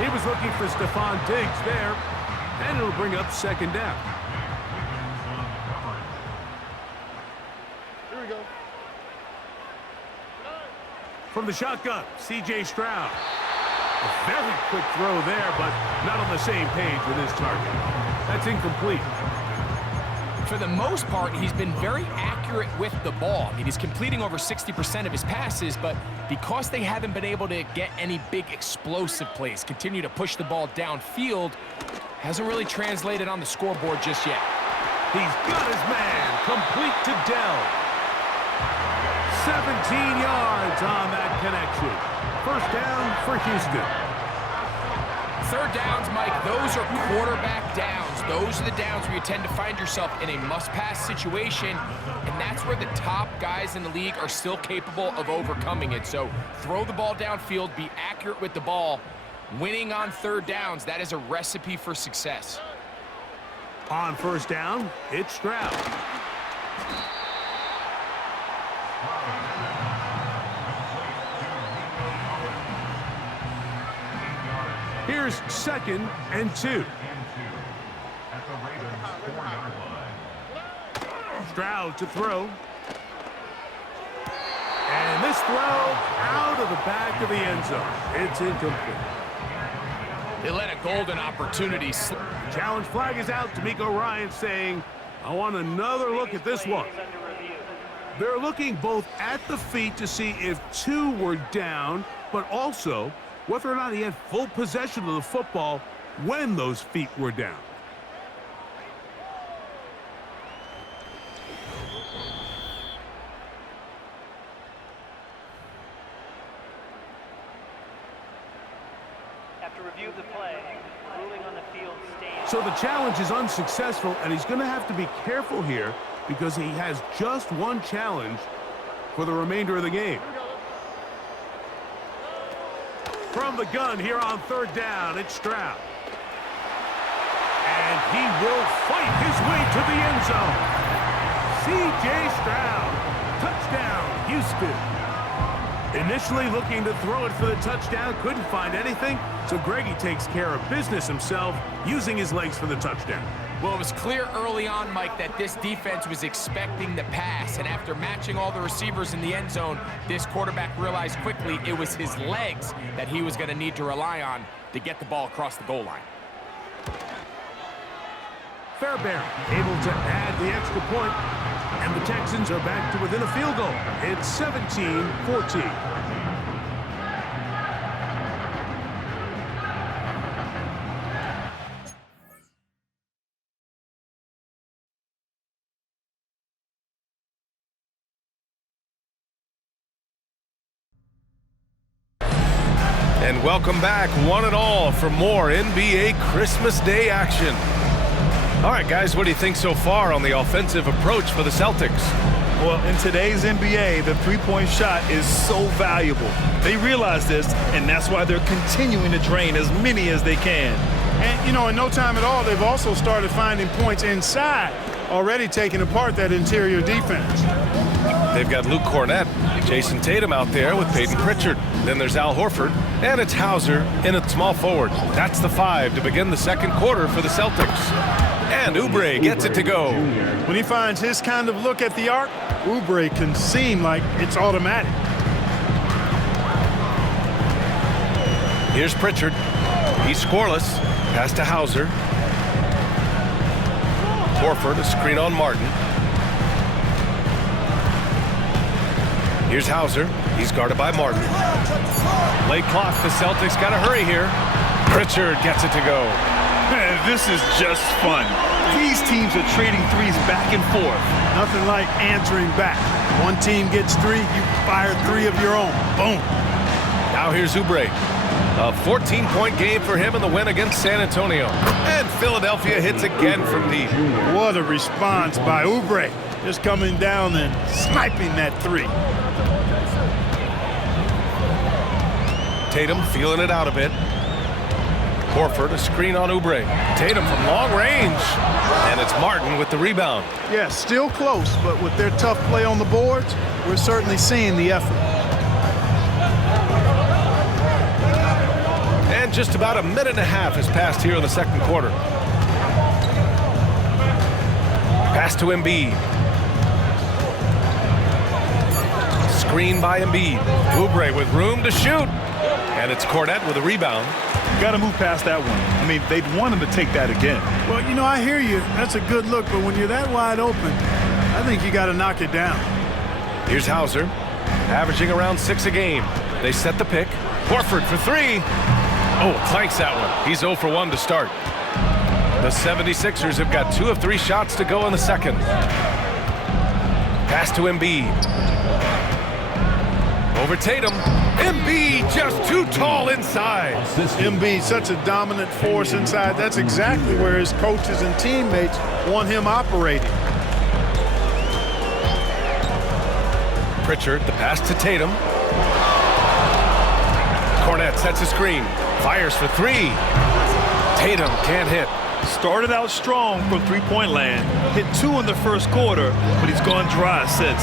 He was looking for Stephon Diggs there, and it'll bring up 2nd down. Here we go. From the shotgun, C.J. Stroud. A very quick throw there, but not on the same page with his target. That's incomplete. For the most part, he's been very accurate with the ball. I mean, he's completing over 60% of his passes, but because they haven't been able to get any big explosive plays, continue to push the ball downfield, hasn't really translated on the scoreboard just yet. He's got his man, complete to Dell. 17 yards on that connection. 1st down for Houston. 3rd downs, Mike, those are quarterback downs. Those are the downs where you tend to find yourself in a must-pass situation, and that's where the top guys in the league are still capable of overcoming it. So throw the ball downfield, be accurate with the ball. Winning on 3rd downs, that is a recipe for success. On 1st down, it's Stroud. Here's 2nd and 2. Stroud to throw. And this throw out of the back of the end zone. It's incomplete. They let a golden opportunity slip. Challenge flag is out. D'Amico Ryan saying, I want another look at this one. They're looking both at the feet to see if 2 were down, but also whether or not he had full possession of the football when those feet were down. After review of the play, ruling on the field stays. So the challenge is unsuccessful, and he's going to have to be careful here because he has just one challenge for the remainder of the game. From the gun here on 3rd down, it's Stroud. And he will fight his way to the end zone. C.J. Stroud, touchdown, Houston. Initially looking to throw it for the touchdown, couldn't find anything, so Greggy takes care of business himself, using his legs for the touchdown. Well, it was clear early on, Mike, that this defense was expecting the pass, and after matching all the receivers in the end zone, this quarterback realized quickly it was his legs that he was going to need to rely on to get the ball across the goal line. Fairbairn able to add the extra point, and the Texans are back to within a field goal. It's 17-14. And welcome back, one and all, for more NBA Christmas Day action. All right, guys, what do you think so far on the offensive approach for the Celtics? Well, in today's NBA, the three-point shot is so valuable. They realize this, and that's why they're continuing to drain as many as they can. And, you know, in no time at all, they've also started finding points inside, already taking apart that interior defense. They've got Luke Cornett, Jason Tatum out there with Peyton Pritchard. Then there's Al Horford, and it's Hauser in at small forward. That's the 5 to begin the second quarter for the Celtics. And Oubre gets it to go. When he finds his kind of look at the arc, Oubre can seem like it's automatic. Here's Pritchard. He's scoreless. Pass to Hauser. Horford, a screen on Martin. Here's Hauser. He's guarded by Martin. Late clock. The Celtics got to hurry here. Pritchard gets it to go. Man, this is just fun. These teams are trading threes back and forth. Nothing like answering back. One team gets 3, you fire 3 of your own. Boom. Now here's Oubre. A 14-point game for him in the win against San Antonio. And Philadelphia hits again from deep. What a response by Oubre. Just coming down and sniping that 3. Tatum feeling it out a bit. Horford, a screen on Oubre. Tatum from long range. And it's Martin with the rebound. Yeah, still close, but with their tough play on the boards, we're certainly seeing the effort. And just about a minute and a half has passed here in the second quarter. Pass to Embiid. Screen by Embiid. Oubre with room to shoot. And it's Cornett with a rebound. Got to move past that one. I mean, they'd want him to take that again. Well, you know, I hear you. That's a good look, but when you're that wide open, I think you got to knock it down. Here's Hauser, averaging around 6 a game. They set the pick. Horford for 3. Oh, clanks that one. He's 0 for 1 to start. The 76ers have got 2 of 3 shots to go in the second. Pass to Embiid. Over Tatum. Embiid just too tall inside. Embiid, such a dominant force inside. That's exactly where his coaches and teammates want him operating. Pritchard, the pass to Tatum. Cornett sets a screen. Fires for 3. Tatum can't hit. Started out strong from three-point land. Hit 2 in the first quarter, but he's gone dry since.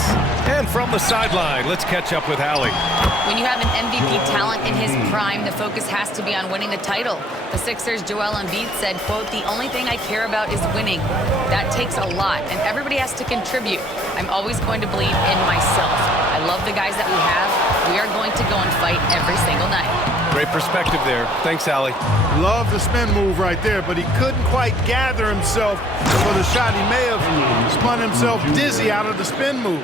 And from the sideline, let's catch up with Allie. When you have an MVP talent in his prime, the focus has to be on winning the title. The Sixers' Joel Embiid said, quote, "The only thing I care about is winning. That takes a lot, and everybody has to contribute. I'm always going to believe in myself. I love the guys that we have. We are going to go and fight every single night." Great perspective there. Thanks, Allie. Love the spin move right there, but he couldn't quite gather himself for the shot. He may have spun himself dizzy out of the spin move.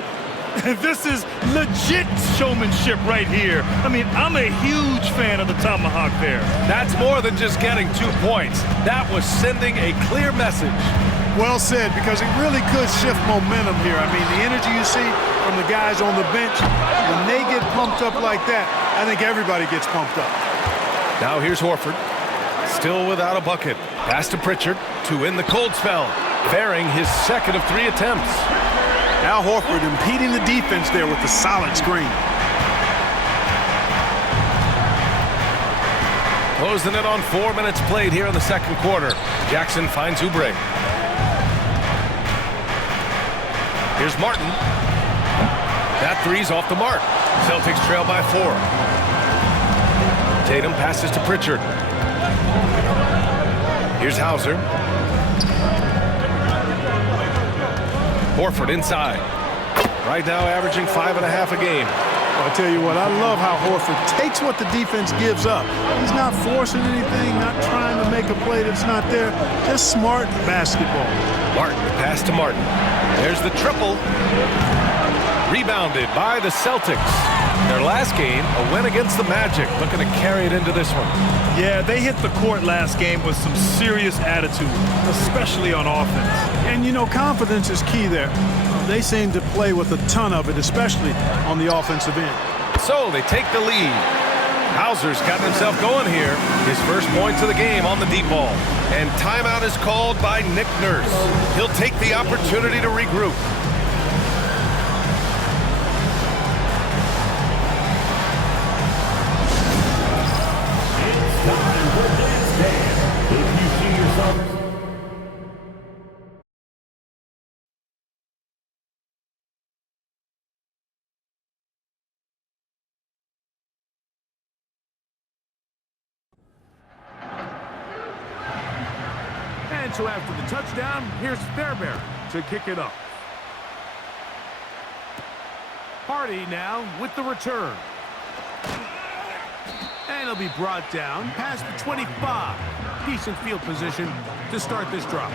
This is legit showmanship right here. I mean, I'm a huge fan of the tomahawk there. That's more than just getting 2 points. That was sending a clear message. Well said, because it really could shift momentum here. I mean, the energy you see from the guys on the bench, when they get pumped up like that, I think everybody gets pumped up. Now here's Horford, still without a bucket. Pass to Pritchard to end the cold spell, bearing his second of 3 attempts. Al Horford impeding the defense there with the solid screen. Closing it on 4 minutes played here in the second quarter. Jackson finds Oubre. Here's Martin. That 3's off the mark. Celtics trail by 4. Tatum passes to Pritchard. Here's Hauser. Horford inside. Right now averaging 5.5 a game. I'll tell you what, I love how Horford takes what the defense gives up. He's not forcing anything, not trying to make a play that's not there. Just smart basketball. Martin, the pass to Martin. There's the triple. Rebounded by the Celtics. Their last game, a win against the Magic. Looking to carry it into this one. Yeah, they hit the court last game with some serious attitude, especially on offense. And, you know, confidence is key there. They seem to play with a ton of it, especially on the offensive end. So they take the lead. Hauser's got himself going here. His first points of the game on the deep ball. And timeout is called by Nick Nurse. He'll take the opportunity to regroup. It's time for Dance Dance. If you see yourself... And so after the touchdown, here's Fairbairn to kick it off. Hardy now with the return. And he'll be brought down past the 25. Decent field position to start this drive.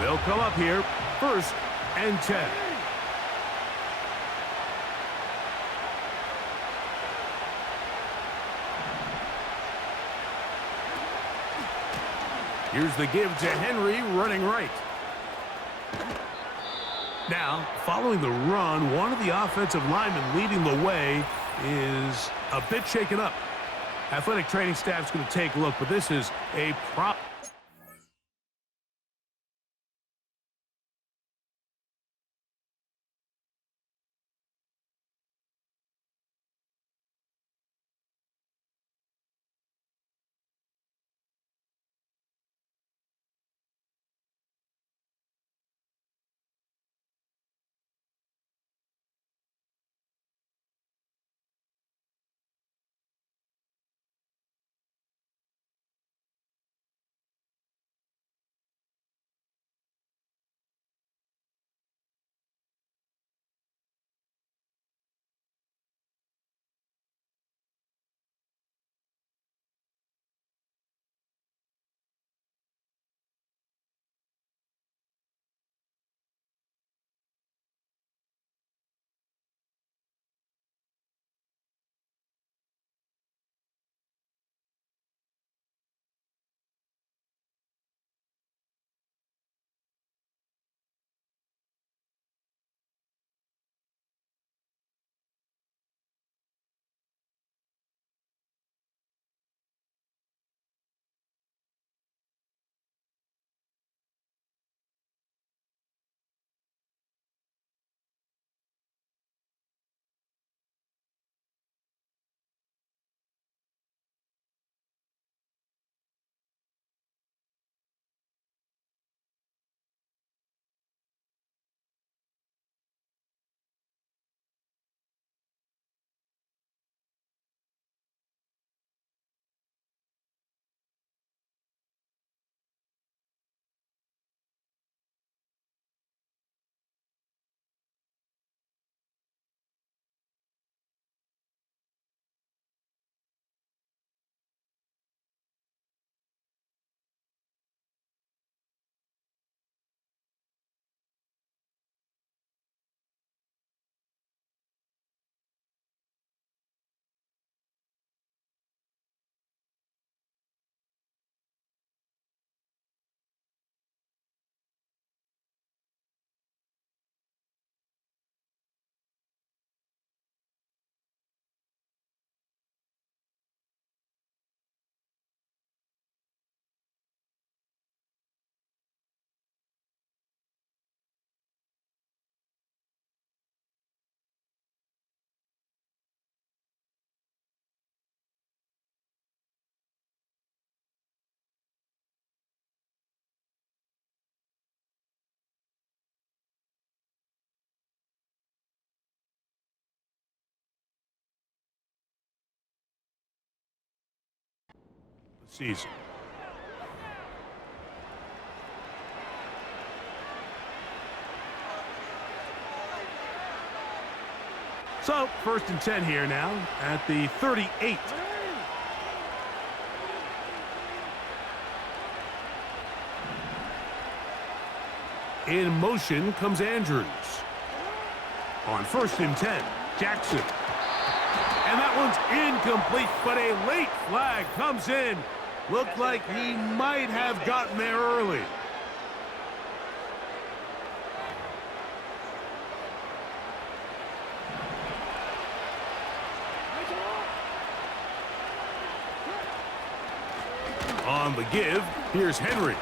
They'll come up here, 1st and 10. Here's the give to Henry, running right. Now, following the run, one of the offensive linemen leading the way is a bit shaken up. Athletic training staff's going to take a look, but this is a problem. Season. So, 1st and 10 here now at the 38. In motion comes Andrews. On 1st and 10, Jackson. And that one's incomplete, but a late flag comes in. Looked like he might have gotten there early. On the give, here's Henry.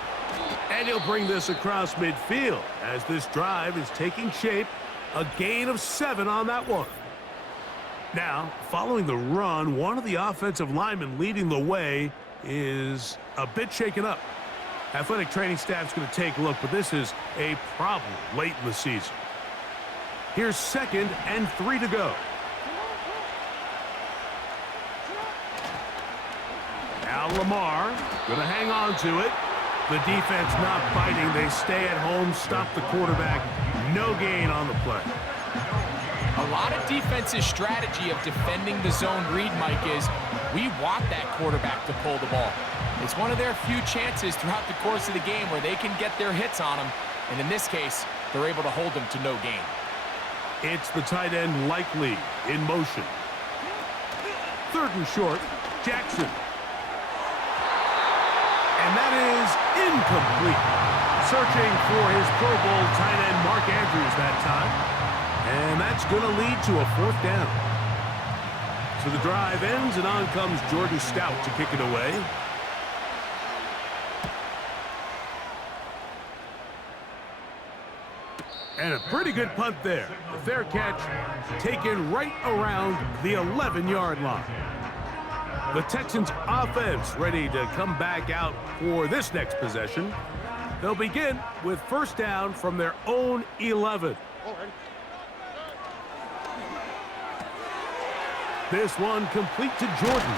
And he'll bring this across midfield as this drive is taking shape. A gain of 7 on that one. Now, following the run, one of the offensive linemen leading the way is a bit shaken up. Athletic training staff's going to take a look, but this is a problem late in the season. Here's 2nd and 3 to go. Now Lamar going to hang on to it. The defense not fighting. They stay at home, stop the quarterback. No gain on the play. A lot of defense's strategy of defending the zone read, Mike, is we want that quarterback to pull the ball. It's one of their few chances throughout the course of the game where they can get their hits on him. And in this case, they're able to hold him to no gain. It's the tight end Likely in motion. 3rd and short, Jackson. And that is incomplete. Searching for his Pro Bowl tight end Mark Andrews that time. And that's going to lead to a 4th down. So the drive ends, and on comes Jordan Stout to kick it away. And a pretty good punt there. A fair catch taken right around the 11-yard line. The Texans offense ready to come back out for this next possession. They'll begin with 1st down from their own 11. This one complete to Jordan.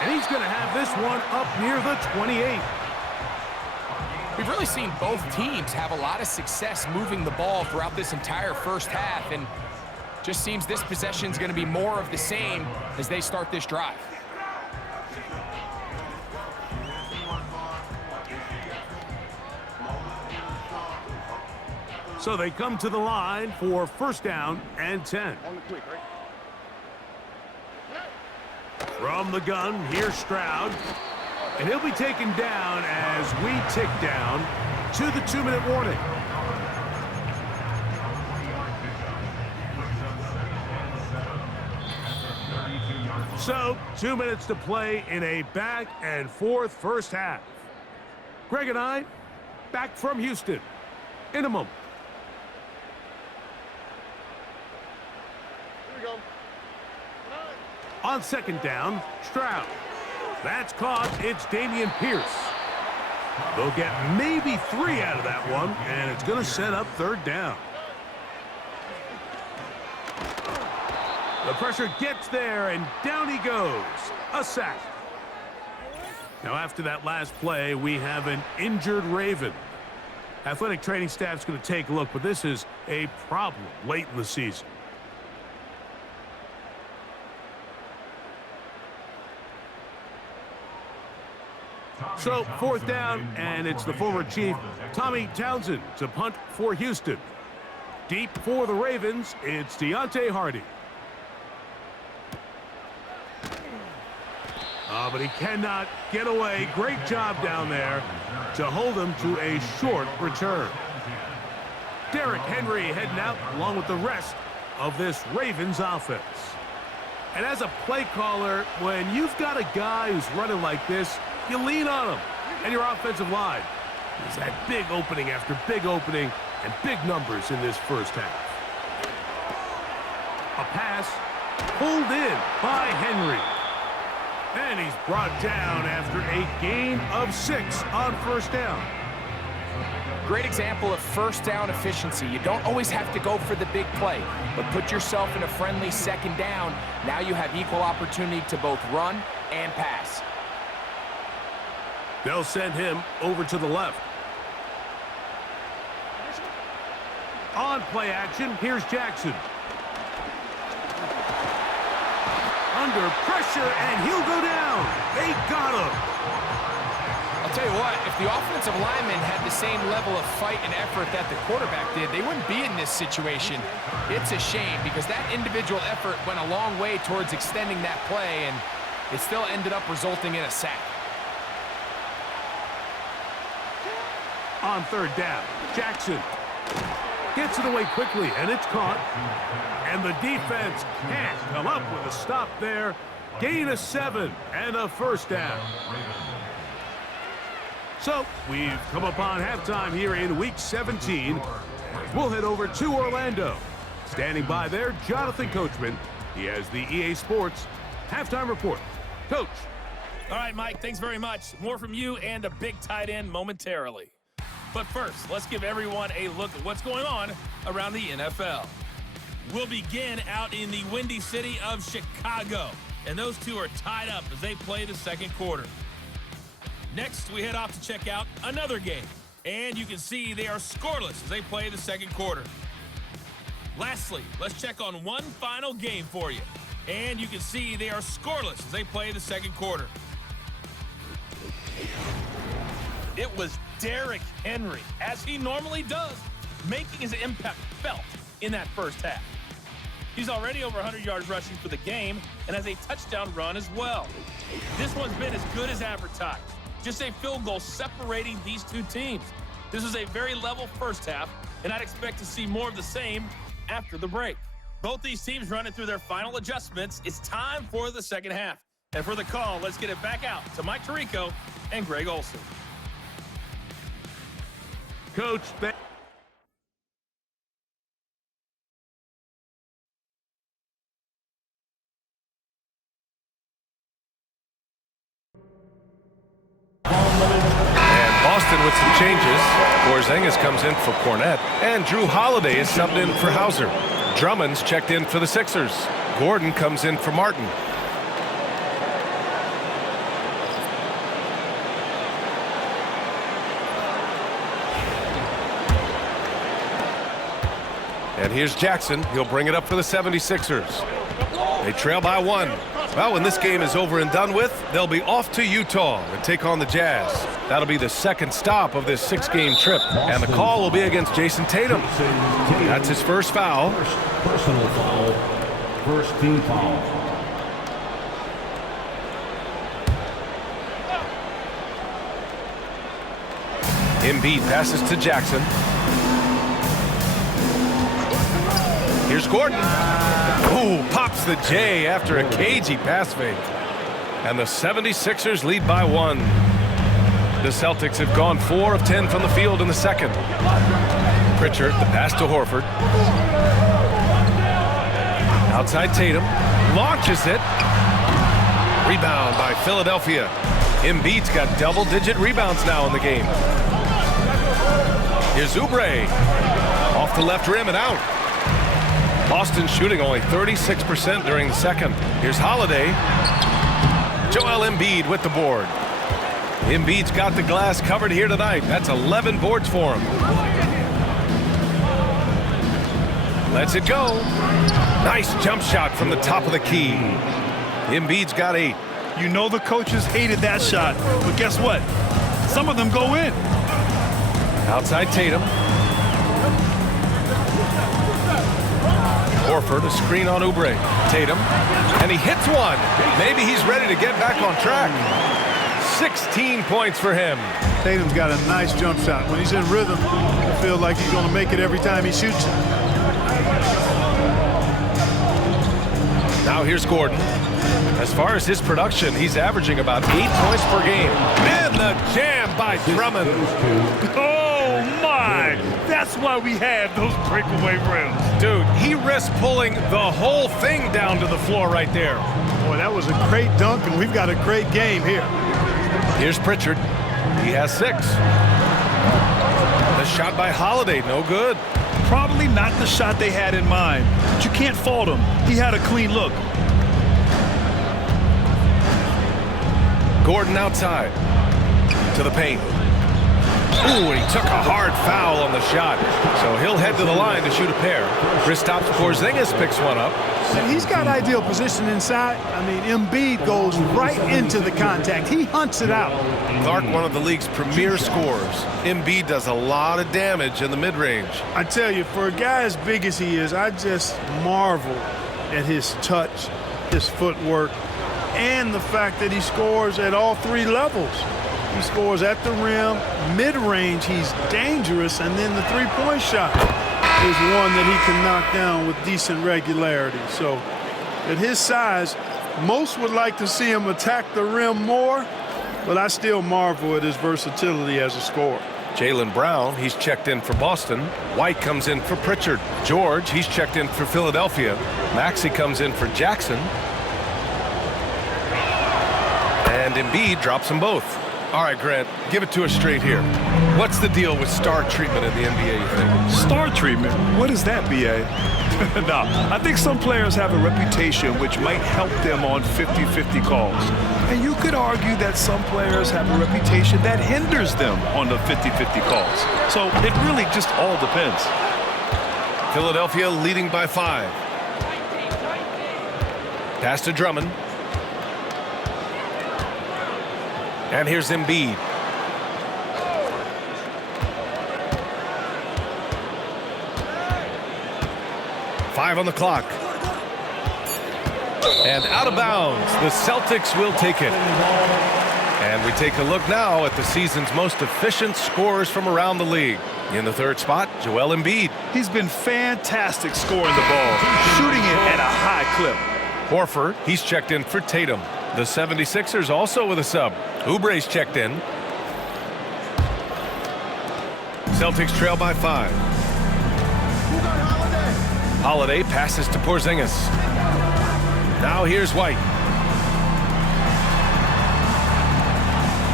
And he's going to have this one up near the 28. We've really seen both teams have a lot of success moving the ball throughout this entire first half, and just seems this possession is going to be more of the same as they start this drive. So they come to the line for 1st down and 10. From the gun, here's Stroud. And he'll be taken down as we tick down to the 2-minute warning. So, 2 minutes to play in a back-and-forth first half. Greg and I, back from Houston in a moment. On 2nd down, Stroud. That's caught. It's Dameon Pierce. They'll get maybe 3 out of that one, and it's going to set up 3rd down. The pressure gets there, and down he goes. A sack. Now, after that last play, we have an injured Raven. Athletic training staff's going to take a look, but this is a problem late in the season. So, 4th down, and it's the former Chief, Tommy Townsend, to punt for Houston. Deep for the Ravens, it's Deontay Hardy. But he cannot get away. Great job down there to hold him to a short return. Derrick Henry heading out along with the rest of this Ravens offense. And as a play caller, when you've got a guy who's running like this, you lean on him. And your offensive line has had big opening after big opening and big numbers in this first half. A pass pulled in by Henry. And he's brought down after a gain of 6 on 1st down. Great example of 1st down efficiency. You don't always have to go for the big play, but put yourself in a friendly 2nd down. Now you have equal opportunity to both run and pass. They'll send him over to the left. On play action, here's Jackson. Under pressure, and he'll go down. They got him. I'll tell you what, if the offensive lineman had the same level of fight and effort that the quarterback did, they wouldn't be in this situation. It's a shame because that individual effort went a long way towards extending that play, and it still ended up resulting in a sack. On 3rd down, Jackson gets it away quickly, and it's caught. And the defense can't come up with a stop there. Gain of 7 and a 1st down. So, we've come upon halftime here in Week 17. We'll head over to Orlando. Standing by there, Jonathan Coachman. He has the EA Sports Halftime Report. Coach. All right, Mike, thanks very much. More from you and a big tight end momentarily. But first, let's give everyone a look at what's going on around the NFL. We'll begin out in the Windy City of Chicago, and those two are tied up as they play the second quarter. Next, we head off to check out another game, and you can see they are scoreless as they play the second quarter. Lastly, let's check on one final game for you, and you can see they are scoreless as they play the second quarter. It was Derrick Henry, as he normally does, making his impact felt in that first half. He's already over 100 yards rushing for the game and has a touchdown run as well. This one's been as good as advertised. Just a field goal separating these two teams. This is a very level first half, and I'd expect to see more of the same after the break. Both these teams running through their final adjustments. It's time for the second half. And for the call, let's get it back out to Mike Tirico and Greg Olsen. Coach, Boston with some changes. Porzingis comes in for Cornette, and Drew Holiday is subbed in for Hauser. Drummond's checked in for the Sixers. Gordon comes in for Martin. And here's Jackson. He'll bring it up for the 76ers. They trail by 1. Well, when this game is over and done with, they'll be off to Utah and take on the Jazz. That'll be the second stop of this 6-game trip. And the call will be against Jason Tatum. That's his first foul. Personal foul. First team foul. Embiid passes to Jackson. Here's Gordon. Ooh, pops the J after a cagey pass fake. And the 76ers lead by 1. The Celtics have gone 4 of 10 from the field in the second. Pritchard, the pass to Horford. Outside Tatum. Launches it. Rebound by Philadelphia. Embiid's got double-digit rebounds now in the game. Here's Oubre. Off the left rim and out. Boston shooting only 36% during the second. Here's Holiday. Joel Embiid with the board. Embiid's got the glass covered here tonight. That's 11 boards for him. Lets it go. Nice jump shot from the top of the key. Embiid's got 8. You know the coaches hated that shot, but guess what? Some of them go in. Outside Tatum. Horford, a screen on Oubre. Tatum, and he hits one. Maybe he's ready to get back on track. 16 points for him. Tatum's got a nice jump shot. When he's in rhythm, I feel like he's going to make it every time he shoots it. Now here's Gordon. As far as his production, he's averaging about 8 points per game. And the jam by Drummond. Oh, my. That's why we have those breakaway rims. Dude, he risked pulling the whole thing down to the floor right there. Boy, that was a great dunk, and we've got a great game here. Here's Pritchard. He has 6. The shot by Holiday, no good. Probably not the shot they had in mind, but you can't fault him. He had a clean look. Gordon outside to the paint. Ooh, and he took a hard foul on the shot. So he'll head to the line to shoot a pair. Kristaps Porzingis picks one up. And he's got ideal position inside. I mean, Embiid goes right into the contact. He hunts it out. Clark, one of the league's premier scorers. Embiid does a lot of damage in the mid-range. I tell you, for a guy as big as he is, I just marvel at his touch, his footwork, and the fact that he scores at all 3 levels. He scores at the rim, mid-range, he's dangerous, and then the three-point shot is one that he can knock down with decent regularity. So at his size, most would like to see him attack the rim more, Well, I still marvel at his versatility as a scorer. Jaylen Brown, he's checked in for Boston. White comes in for Pritchard. George, he's checked in for Philadelphia. Maxey comes in for Jackson. And Embiid drops them both. All right, Grant, give it to us straight here. What's the deal with star treatment in the NBA, you think? Star treatment? What is that, B.A.? No, I think some players have a reputation which might help them on 50-50 calls. And you could argue that some players have a reputation that hinders them on the 50-50 calls. So it really just all depends. Philadelphia leading by 5. Pass to Drummond. And here's Embiid. Five on the clock. And out of bounds. The Celtics will take it. And we take a look now at the season's most efficient scorers from around the league. In the third spot, Joel Embiid. He's been fantastic scoring the ball, shooting it at a high clip. Horford, he's checked in for Tatum. The 76ers also with a sub. Oubre's checked in. Celtics trail by 5. Holiday passes to Porzingis. Now here's White.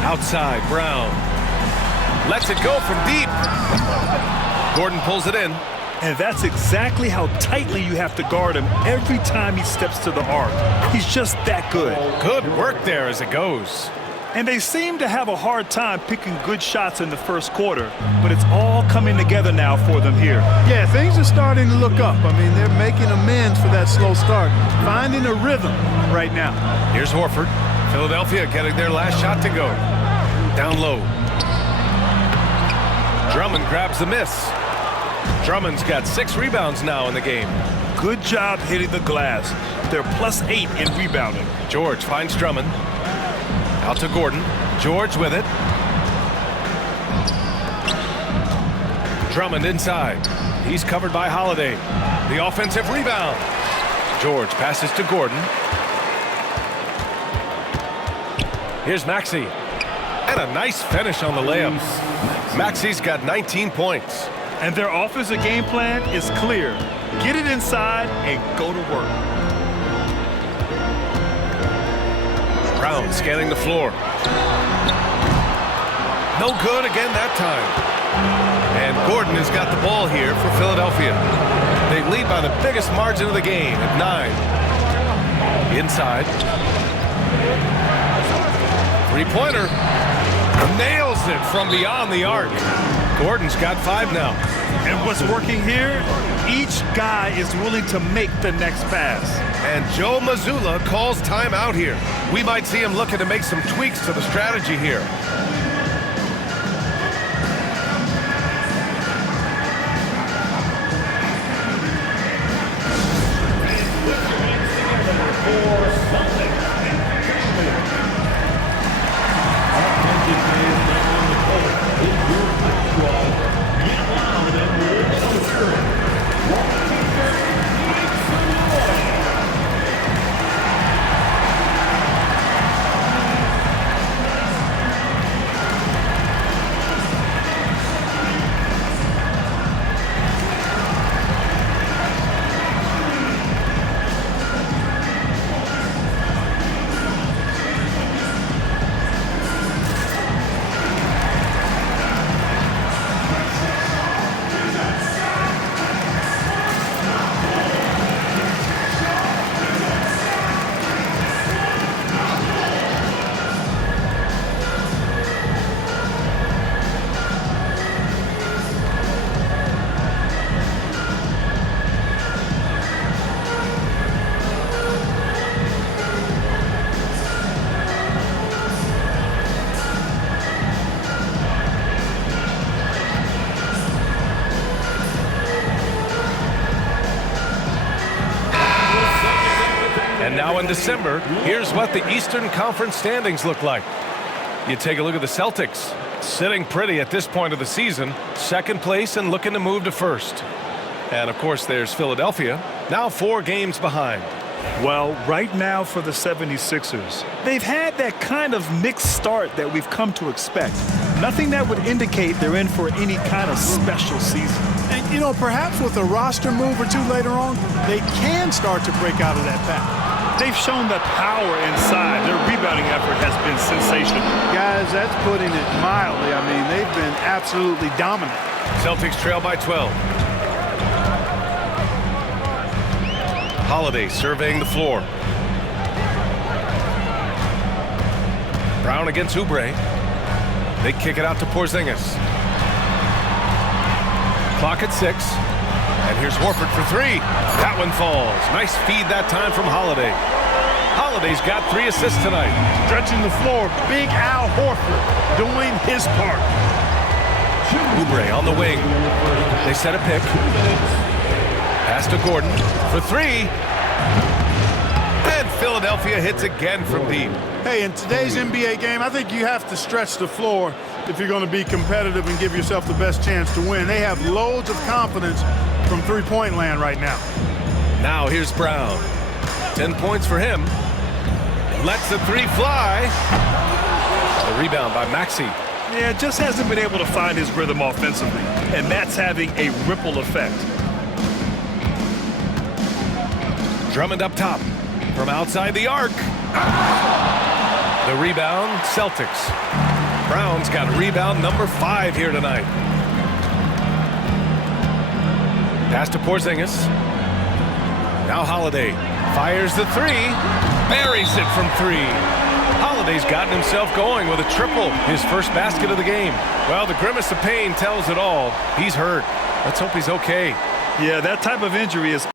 Outside, Brown. Lets it go from deep. Gordon pulls it in. And that's exactly how tightly you have to guard him every time he steps to the arc. He's just that good. Good work there as it goes. And they seem to have a hard time picking good shots in the first quarter, but it's all coming together now for them here. Yeah, things are starting to look up. I mean, they're making amends for that slow start, finding a rhythm right now. Here's Horford. Philadelphia getting their last shot to go. Down low. Drummond grabs the miss. Drummond's got 6 rebounds now in the game. Good job hitting the glass. They're +8 in rebounding. George finds Drummond. Out to Gordon. George with it. Drummond inside. He's covered by Holiday. The offensive rebound. George passes to Gordon. Here's Maxey. And a nice finish on the layup. Maxey's got 19 points. And their offensive game plan is clear. Get it inside and go to work. Brown scanning the floor. No good again that time. And Gordon has got the ball here for Philadelphia. They lead by the biggest margin of the game at 9. Inside. Three-pointer. Nails it from beyond the arc. Gordon's got 5 now. And what's working here? Each guy is willing to make the next pass. And Joe Mazzulla calls timeout here. We might see him looking to make some tweaks to the strategy here. And now in December, here's what the Eastern Conference standings look like. You take a look at the Celtics, sitting pretty at this point of the season, second place and looking to move to first. And of course, there's Philadelphia, now 4 games behind. Well, right now for the 76ers, they've had that kind of mixed start that we've come to expect. Nothing that would indicate they're in for any kind of special season. And, you know, perhaps with a roster move or two later on, they can start to break out of that pack. They've shown the power inside. Their rebounding effort has been sensational. Guys, that's putting it mildly. I mean, they've been absolutely dominant. Celtics trail by 12. Holiday surveying the floor. Brown against Oubre. They kick it out to Porzingis. Clock at 6. And here's Horford for 3. That one falls. Nice feed that time from Holiday. Holiday's got 3 assists tonight. Stretching the floor, Big Al Horford doing his part. Oubre on the wing. They set a pick. Pass to Gordon for 3. And Philadelphia hits again from deep. Hey, in today's NBA game, I think you have to stretch the floor if you're going to be competitive and give yourself the best chance to win. They have loads of confidence from three-point land right now. Now here's Brown. 10 points for him. Lets the 3 fly. The rebound by Maxey. Yeah, just hasn't been able to find his rhythm offensively, and that's having a ripple effect. Drummond up top from outside the arc. The rebound, Celtics. Brown's got rebound number 5 here tonight. Pass to Porzingis. Now Holiday fires the 3. Buries it from 3. Holiday's gotten himself going with a triple, his first basket of the game. Well, the grimace of pain tells it all. He's hurt. Let's hope he's okay. Yeah, that type of injury is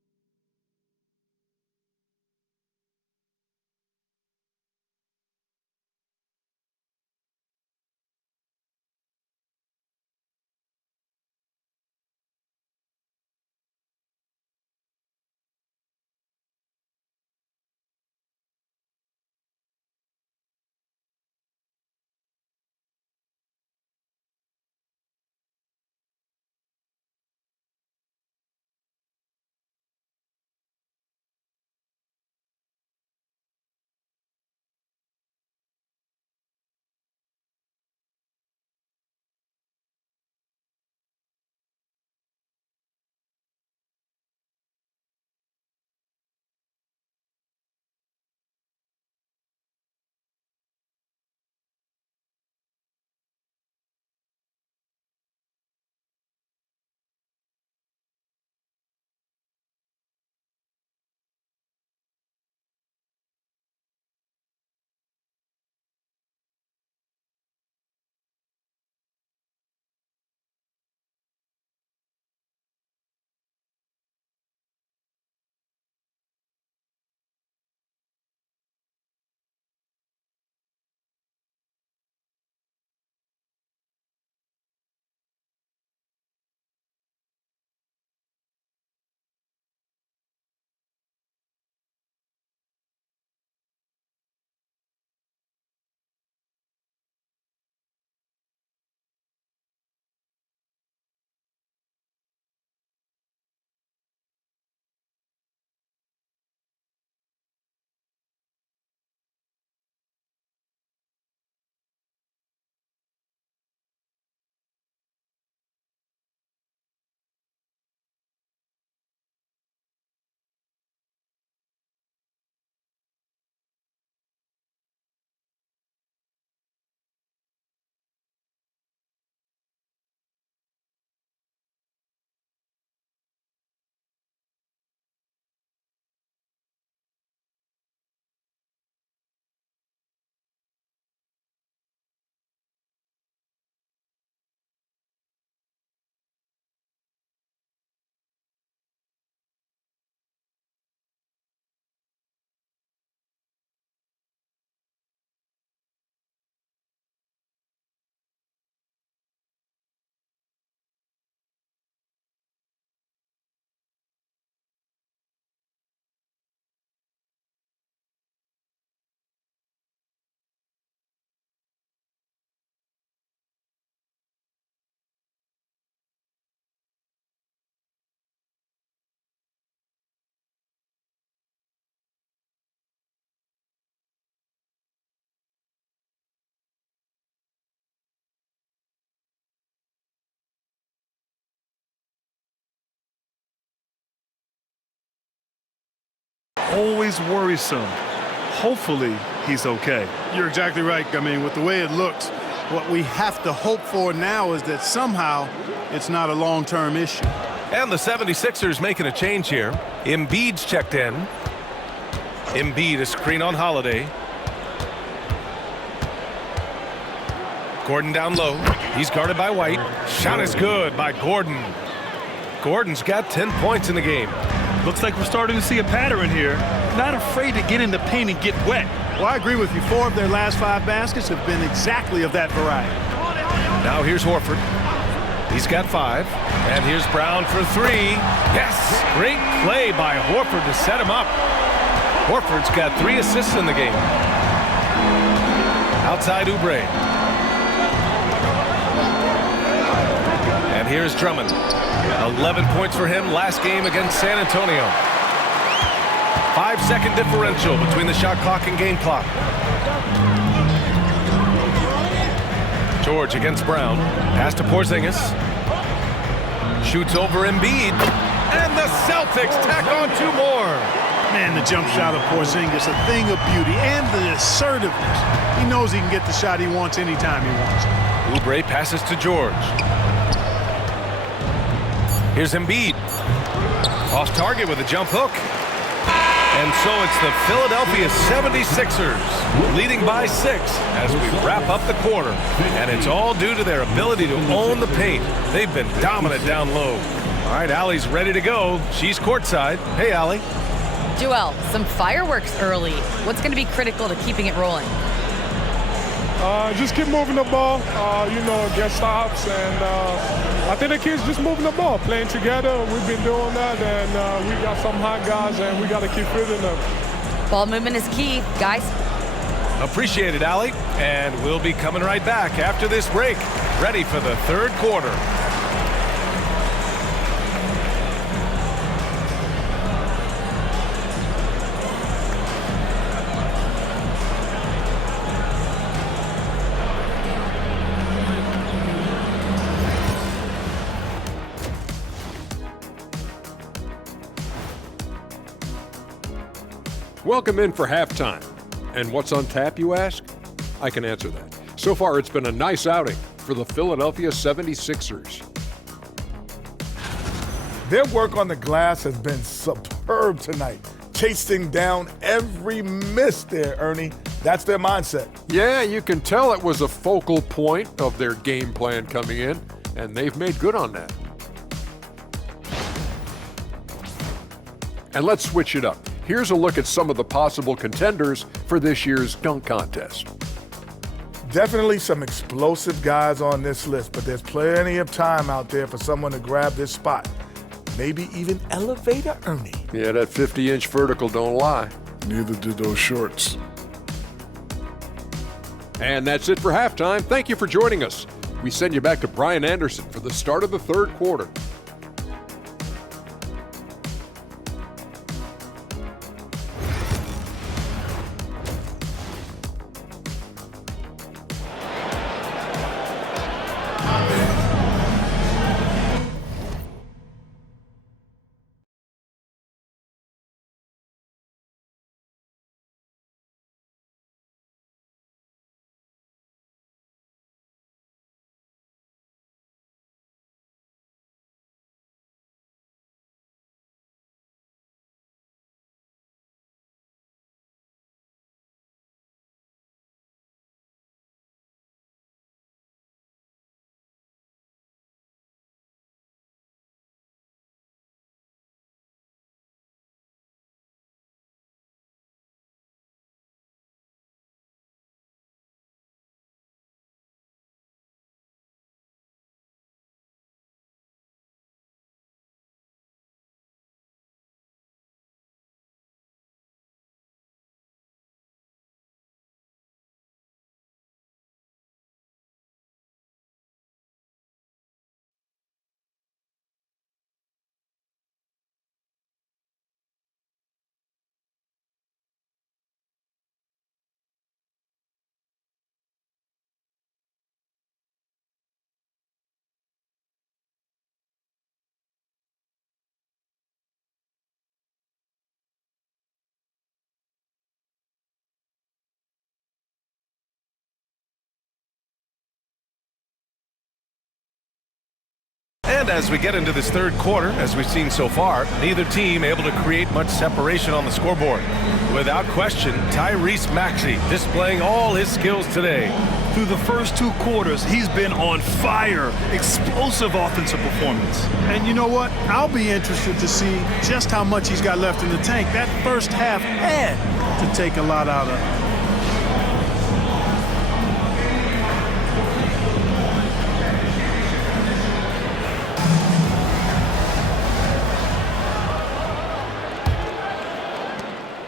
always worrisome. Hopefully, he's okay. You're exactly right. I mean, with the way it looks, what we have to hope for now is that somehow it's not a long-term issue. And the 76ers making a change here. Embiid's checked in. Embiid, a screen on Holiday. Gordon down low. He's guarded by White. Shot is good by Gordon. Gordon's got 10 points in the game. Looks like we're starting to see a pattern here. Not afraid to get in the paint and get wet. Well, I agree with you. 4 of their last 5 baskets have been exactly of that variety. Now here's Horford. He's got 5. And here's Brown for 3. Yes! Great play by Horford to set him up. Horford's got 3 assists in the game. Outside Oubre. And here's Drummond. 11 points for him last game against San Antonio. 5-second differential between the shot clock and game clock. George against Brown. Pass to Porzingis. Shoots over Embiid. And the Celtics tack on 2 more. Man, the jump shot of Porzingis, a thing of beauty, and the assertiveness. He knows he can get the shot he wants anytime he wants. Oubre passes to George. Here's Embiid. Off target with a jump hook. And so it's the Philadelphia 76ers leading by 6 as we wrap up the quarter. And it's all due to their ability to own the paint. They've been dominant down low. All right, Allie's ready to go. She's courtside. Hey, Allie. Joel, some fireworks early. What's going to be critical to keeping it rolling? Just keep moving the ball, get stops, and I think the kids just moving the ball, playing together. We've been doing that, and we got some hot guys, and we got to keep fitting them. Ball movement is key, guys. Appreciate it, Allie. And we'll be coming right back after this break, ready for the third quarter. Welcome in for halftime. And what's on tap, you ask? I can answer that. So far, it's been a nice outing for the Philadelphia 76ers. Their work on the glass has been superb tonight, chasing down every miss there, Ernie. That's their mindset. Yeah, you can tell it was a focal point of their game plan coming in, and they've made good on that. And let's switch it up. Here's a look at some of the possible contenders for this year's dunk contest. Definitely some explosive guys on this list, but there's plenty of time out there for someone to grab this spot. Maybe even elevator Ernie. Yeah, that 50-inch vertical don't lie. Neither did those shorts. And that's it for halftime. Thank you for joining us. We send you back to Brian Anderson for the start of the third quarter. And as we get into this third quarter, as we've seen so far, neither team able to create much separation on the scoreboard. Without question, Tyrese Maxey displaying all his skills today. Through the first 2 quarters, he's been on fire. Explosive offensive performance. And you know what? I'll be interested to see just how much he's got left in the tank. That first half had to take a lot out of him.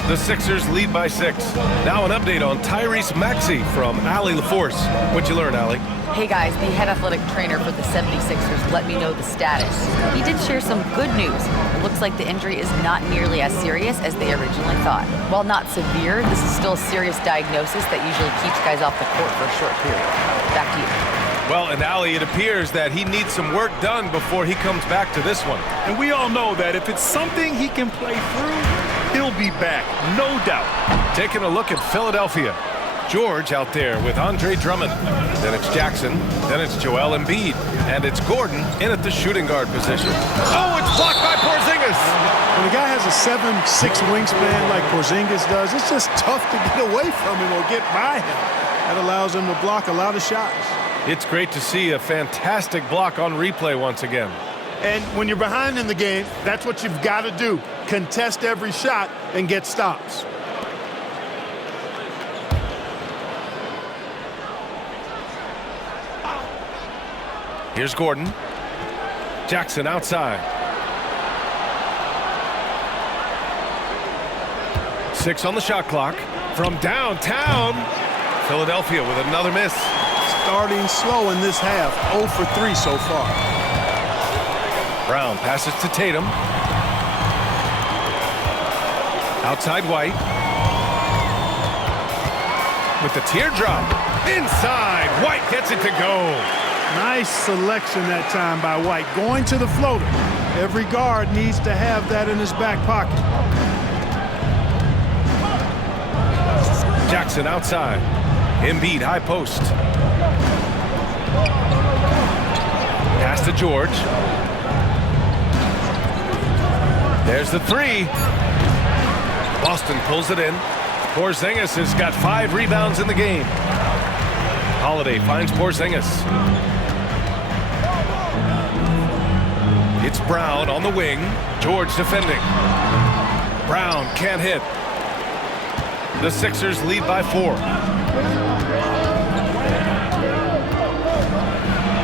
The Sixers lead by 6. Now an update on Tyrese Maxey from Allie LaForce. What'd you learn, Allie? Hey guys, the head athletic trainer for the 76ers let me know the status. He did share some good news. It looks like the injury is not nearly as serious as they originally thought. While not severe, this is still a serious diagnosis that usually keeps guys off the court for a short period. Back to you. Well, and Allie, it appears that he needs some work done before he comes back to this one. And we all know that if it's something he can play through, he'll be back, no doubt. Taking a look at Philadelphia. George out there with Andre Drummond. Then it's Jackson. Then it's Joel Embiid. And it's Gordon in at the shooting guard position. Oh, it's blocked by Porzingis. When a guy has a 7'6" wingspan like Porzingis does, it's just tough to get away from him or get by him. That allows him to block a lot of shots. It's great to see a fantastic block on replay once again. And when you're behind in the game, that's what you've got to do. Contest every shot and get stops. Here's Gordon. Jackson outside. 6 on the shot clock. From downtown, Philadelphia with another miss. Starting slow in this half, 0 for 3 so far. Brown passes to Tatum. Outside White. With the teardrop. Inside. White gets it to go. Nice selection that time by White. Going to the floater. Every guard needs to have that in his back pocket. Jackson outside. Embiid high post. Pass to George. There's the 3. Boston pulls it in. Porzingis has got 5 rebounds in the game. Holiday finds Porzingis. It's Brown on the wing. George defending. Brown can't hit. The Sixers lead by 4.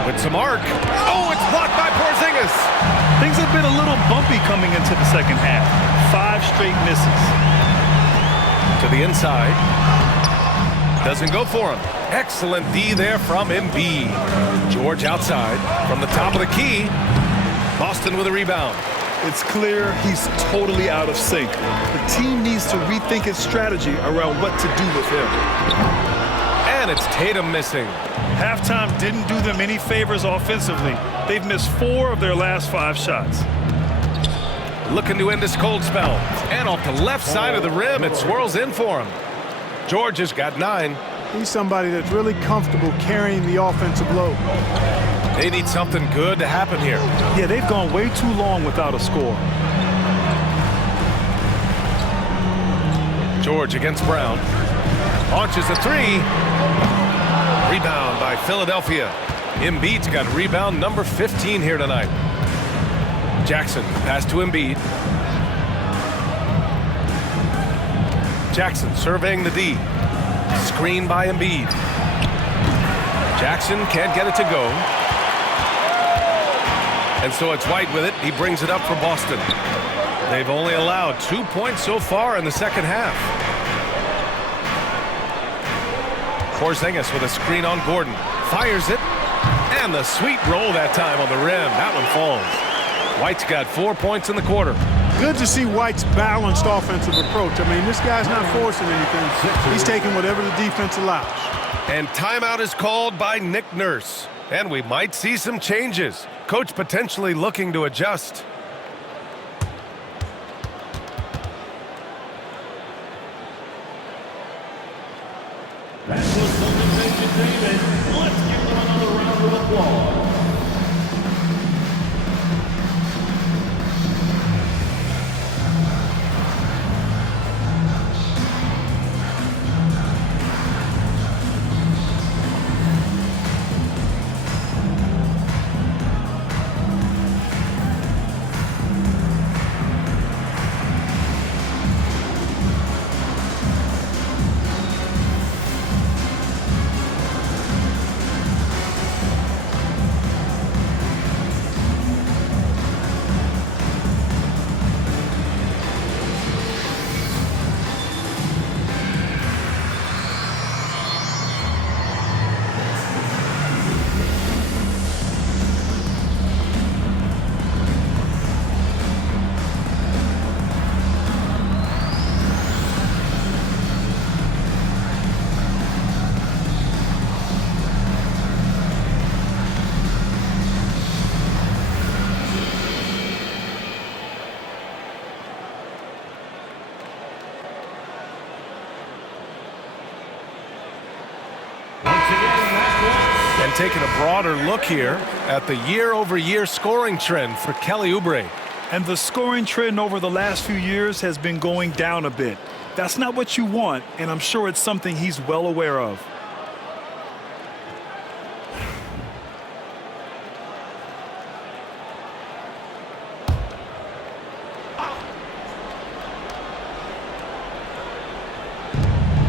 With some arc. Oh, it's blocked by Porzingis. Things have been a little bumpy coming into the second half. 5 straight misses. To the inside. Doesn't go for him. Excellent D there from Embiid. George outside. From the top of the key. Boston with a rebound. It's clear he's totally out of sync. The team needs to rethink its strategy around what to do with him. And it's Tatum missing. Halftime didn't do them any favors offensively. They've missed 4 of their last 5 shots. Looking to end this cold spell. And off the left side of the rim, it swirls in for him. George has got 9. He's somebody that's really comfortable carrying the offensive load. They need something good to happen here. Yeah, they've gone way too long without a score. George against Brown. Launches a 3. Rebound by Philadelphia. Embiid's got rebound number 15 here tonight. Jackson pass to Embiid. Jackson surveying the D. Screen by Embiid. Jackson can't get it to go. And so it's White with it. He brings it up for Boston. They've only allowed 2 points so far in the second half. Porzingis with a screen on Gordon. Fires it. And the sweet roll that time on the rim. That one falls. White's got 4 points in the quarter. Good to see White's balanced offensive approach. I mean, this guy's not forcing anything. He's taking whatever the defense allows. And timeout is called by Nick Nurse. And we might see some changes. Coach potentially looking to adjust. That was Golden State David. Let's give them another round of applause. And taking a broader look here at the year-over-year scoring trend for Kelly Oubre. And the scoring trend over the last few years has been going down a bit. That's not what you want, and I'm sure it's something he's well aware of.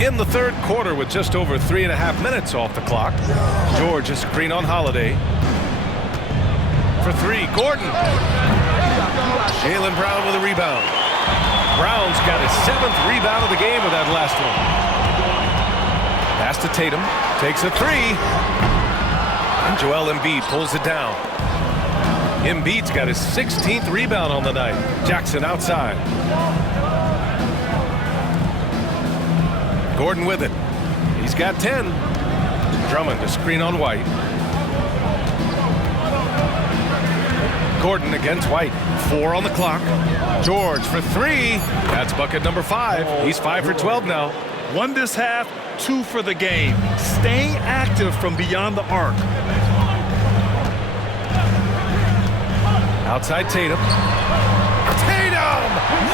In the third quarter with just over 3.5 minutes off the clock, George a screen on Holiday. For three, Gordon. Jaylen Brown with a rebound. Brown's got his 7th rebound of the game with that last one. Pass to Tatum. Takes a three. And Joel Embiid pulls it down. Embiid's got his 16th rebound on the night. Jackson outside. Gordon with it. He's got 10. Drummond a screen on White. Gordon against White. 4 on the clock. George for three. That's bucket number 5. He's 5 for 12 now. 1 this half, 2 for the game. Staying active from beyond the arc. Outside Tatum. Tatum!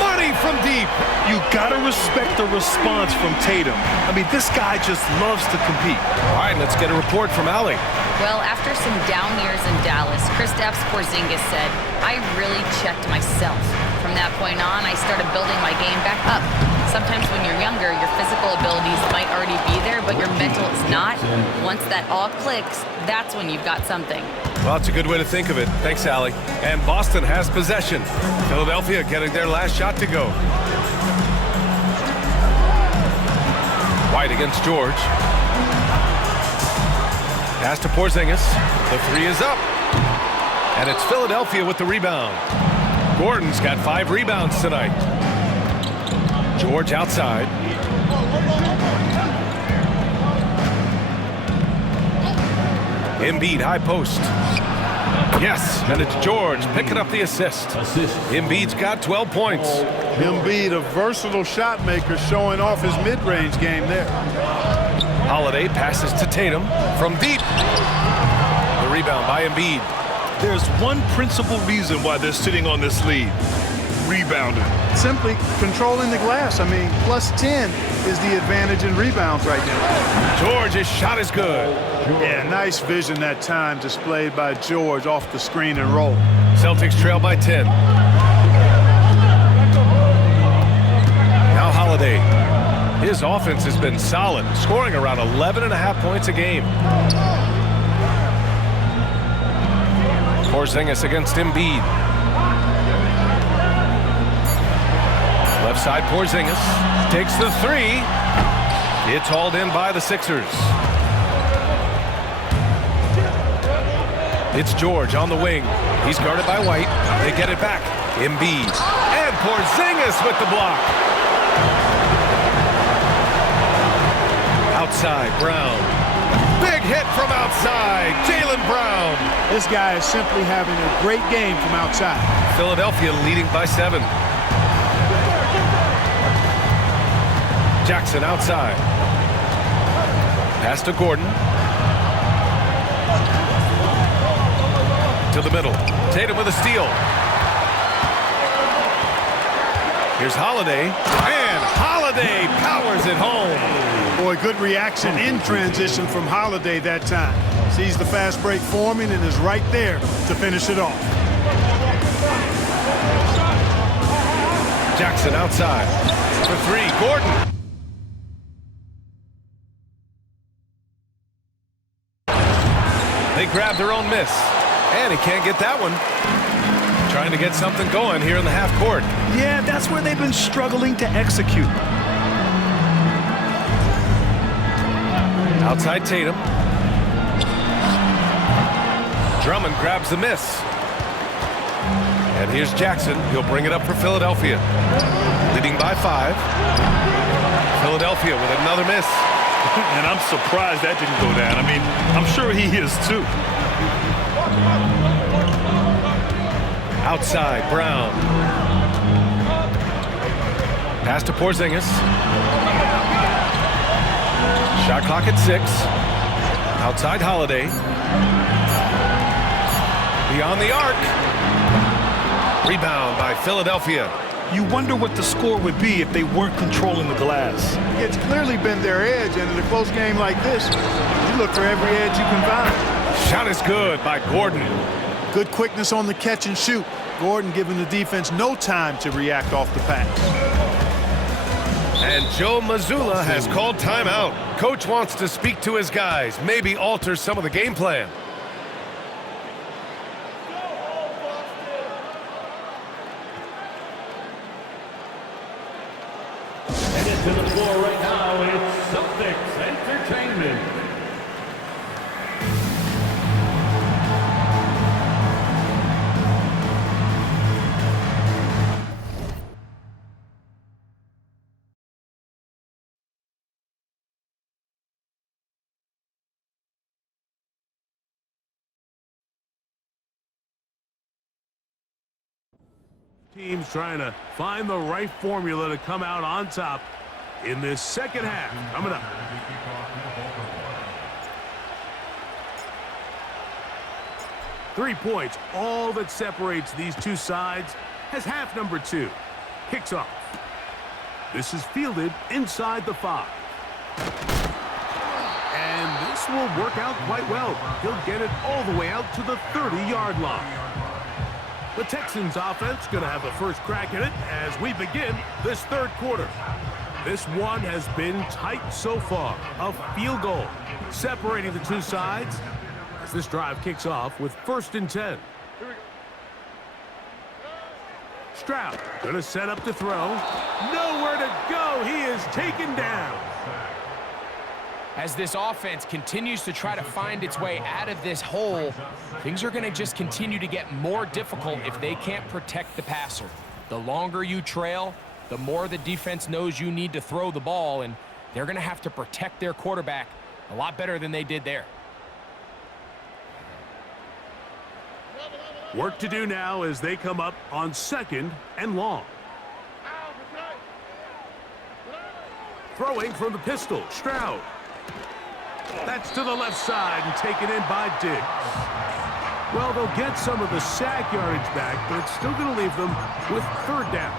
Money from deep. You gotta respect the response from Tatum. I mean, this guy just loves to compete. All right, let's get a report from Allie. Well, after some down years in Dallas, Kristaps Porzingis said, I really checked myself. From that point on, I started building my game back up. Sometimes when you're younger, your physical abilities might already be there, but your mental is not. Once that all clicks, that's when you've got something. Well, that's a good way to think of it. Thanks, Allie. And Boston has possession. Philadelphia getting their last shot to go. White against George. Pass to Porzingis. The three is up. And it's Philadelphia with the rebound. Gordon's got 5 rebounds tonight. George outside. Embiid high post. Yes, and it's George picking up the assist. Embiid's got 12 points. Embiid, a versatile shot maker, showing off his mid-range game there. Holiday passes to Tatum from deep. The rebound by Embiid. There's one principal reason why they're sitting on this lead. Rebounding. Simply controlling the glass. I mean, plus 10 is the advantage in rebounds right now. George's shot is good. Yeah, nice vision that time displayed by George off the screen and roll. Celtics trail by 10. Now Holiday. His offense has been solid, scoring around 11.5 points a game. Porzingis against Embiid. Left side Porzingis takes the three. It's hauled in by the Sixers. It's George on the wing. He's guarded by White. They get it back. Embiid. And Porzingis with the block. Outside, Brown. Big hit from outside. Jaylen Brown. This guy is simply having a great game from outside. Philadelphia leading by 7. Jackson outside. Pass to Gordon. To the middle. Tatum with a steal. Here's Holiday. And Holiday powers it home. Boy, good reaction in transition from Holiday that time. Sees the fast break forming and is right there to finish it off. Jackson outside. For three, Gordon. They grab their own miss. And he can't get that one. Trying to get something going here in the half court. Yeah, that's where they've been struggling to execute. Outside Tatum. Drummond grabs the miss. And here's Jackson. He'll bring it up for Philadelphia. Leading by 5. Philadelphia with another miss. And I'm surprised that didn't go down. I mean, I'm sure he is too. Outside, Brown. Pass to Porzingis. Shot clock at 6. Outside Holiday. Beyond the arc. Rebound by Philadelphia. You wonder what the score would be if they weren't controlling the glass. It's clearly been their edge, and in a close game like this, you look for every edge you can find. Shot is good by Gordon. Good quickness on the catch and shoot. Gordon giving the defense no time to react off the pass. And Joe Mazzulla has called timeout. Coach wants to speak to his guys, maybe alter some of the game plan. Headed to the floor right now, it's Celtics Entertainment. Teams trying to find the right formula to come out on top in this second half. Coming up. Three points, all that separates these two sides as half number 2 kicks off. This is fielded inside the 5. And this will work out quite well. He'll get it all the way out to the 30-yard line. The Texans offense going to have the first crack at it as we begin this third quarter. This one has been tight so far. A field goal separating the two sides as this drive kicks off with 1st and 10. Stroud going to set up to throw. Nowhere to go. He is taken down. As this offense continues to try to find its way out of this hole, things are going to just continue to get more difficult if they can't protect the passer. The longer you trail, the more the defense knows you need to throw the ball, and they're going to have to protect their quarterback a lot better than they did there. Work to do now as they come up on 2nd and long. Throwing from the pistol, Stroud. That's to the left side and taken in by Diggs. Well, they'll get some of the sack yardage back, but it's still going to leave them with 3rd down.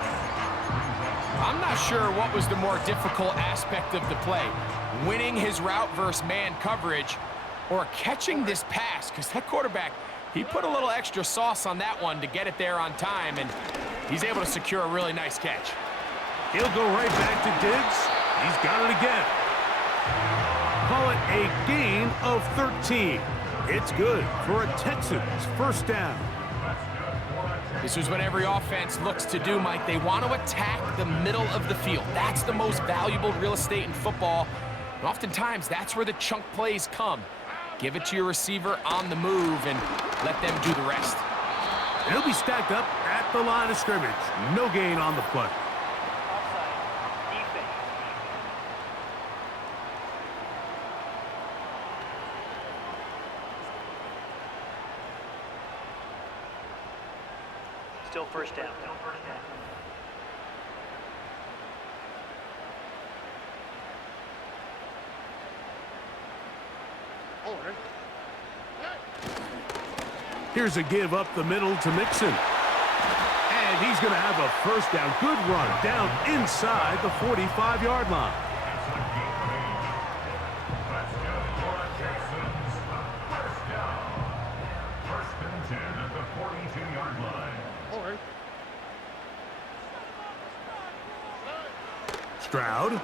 I'm not sure what was the more difficult aspect of the play, winning his route versus man coverage or catching this pass, because that quarterback, he put a little extra sauce on that one to get it there on time, and he's able to secure a really nice catch. He'll go right back to Diggs. He's got it again. Call it a gain of 13. It's good for a Texans 1st down. This is what every offense looks to do, Mike. They want to attack the middle of the field. That's the most valuable real estate in football. And oftentimes, that's where the chunk plays come. Give it to your receiver on the move and let them do the rest. And he'll be stacked up at the line of scrimmage. No gain on the play. Still 1st down. Here's a give up the middle to Mixon. And he's going to have a 1st down. Good run down inside the 45-yard line. Stroud.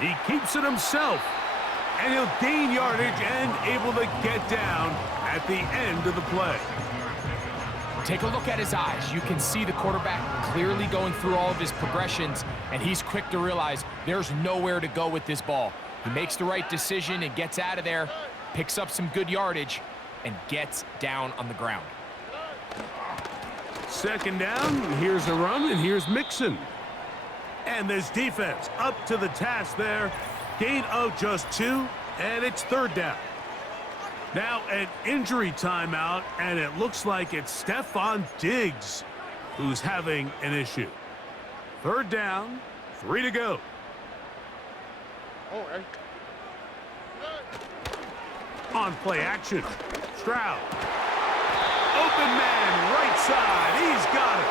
He keeps it himself. And he'll gain yardage and able to get down at the end of the play. Take a look at his eyes. You can see the quarterback clearly going through all of his progressions, and he's quick to realize there's nowhere to go with this ball. He makes the right decision and gets out of there, picks up some good yardage, and gets down on the ground. 2nd down, here's a run, and here's Mixon. And this defense up to the task there. Gain of just 2, and it's 3rd down. Now an injury timeout, and it looks like it's Stephon Diggs who's having an issue. 3rd down, 3 to go. On play action, Stroud. Open man, right side. He's got it.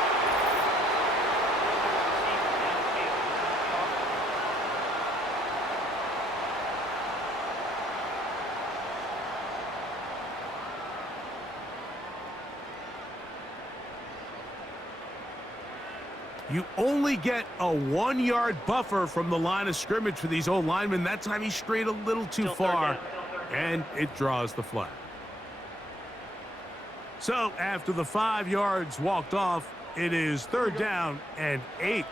You only get a 1-yard buffer from the line of scrimmage for these old linemen. That time he strayed a little too far, and it draws the flag. So after the 5 yards walked off, it is 3rd down and 8.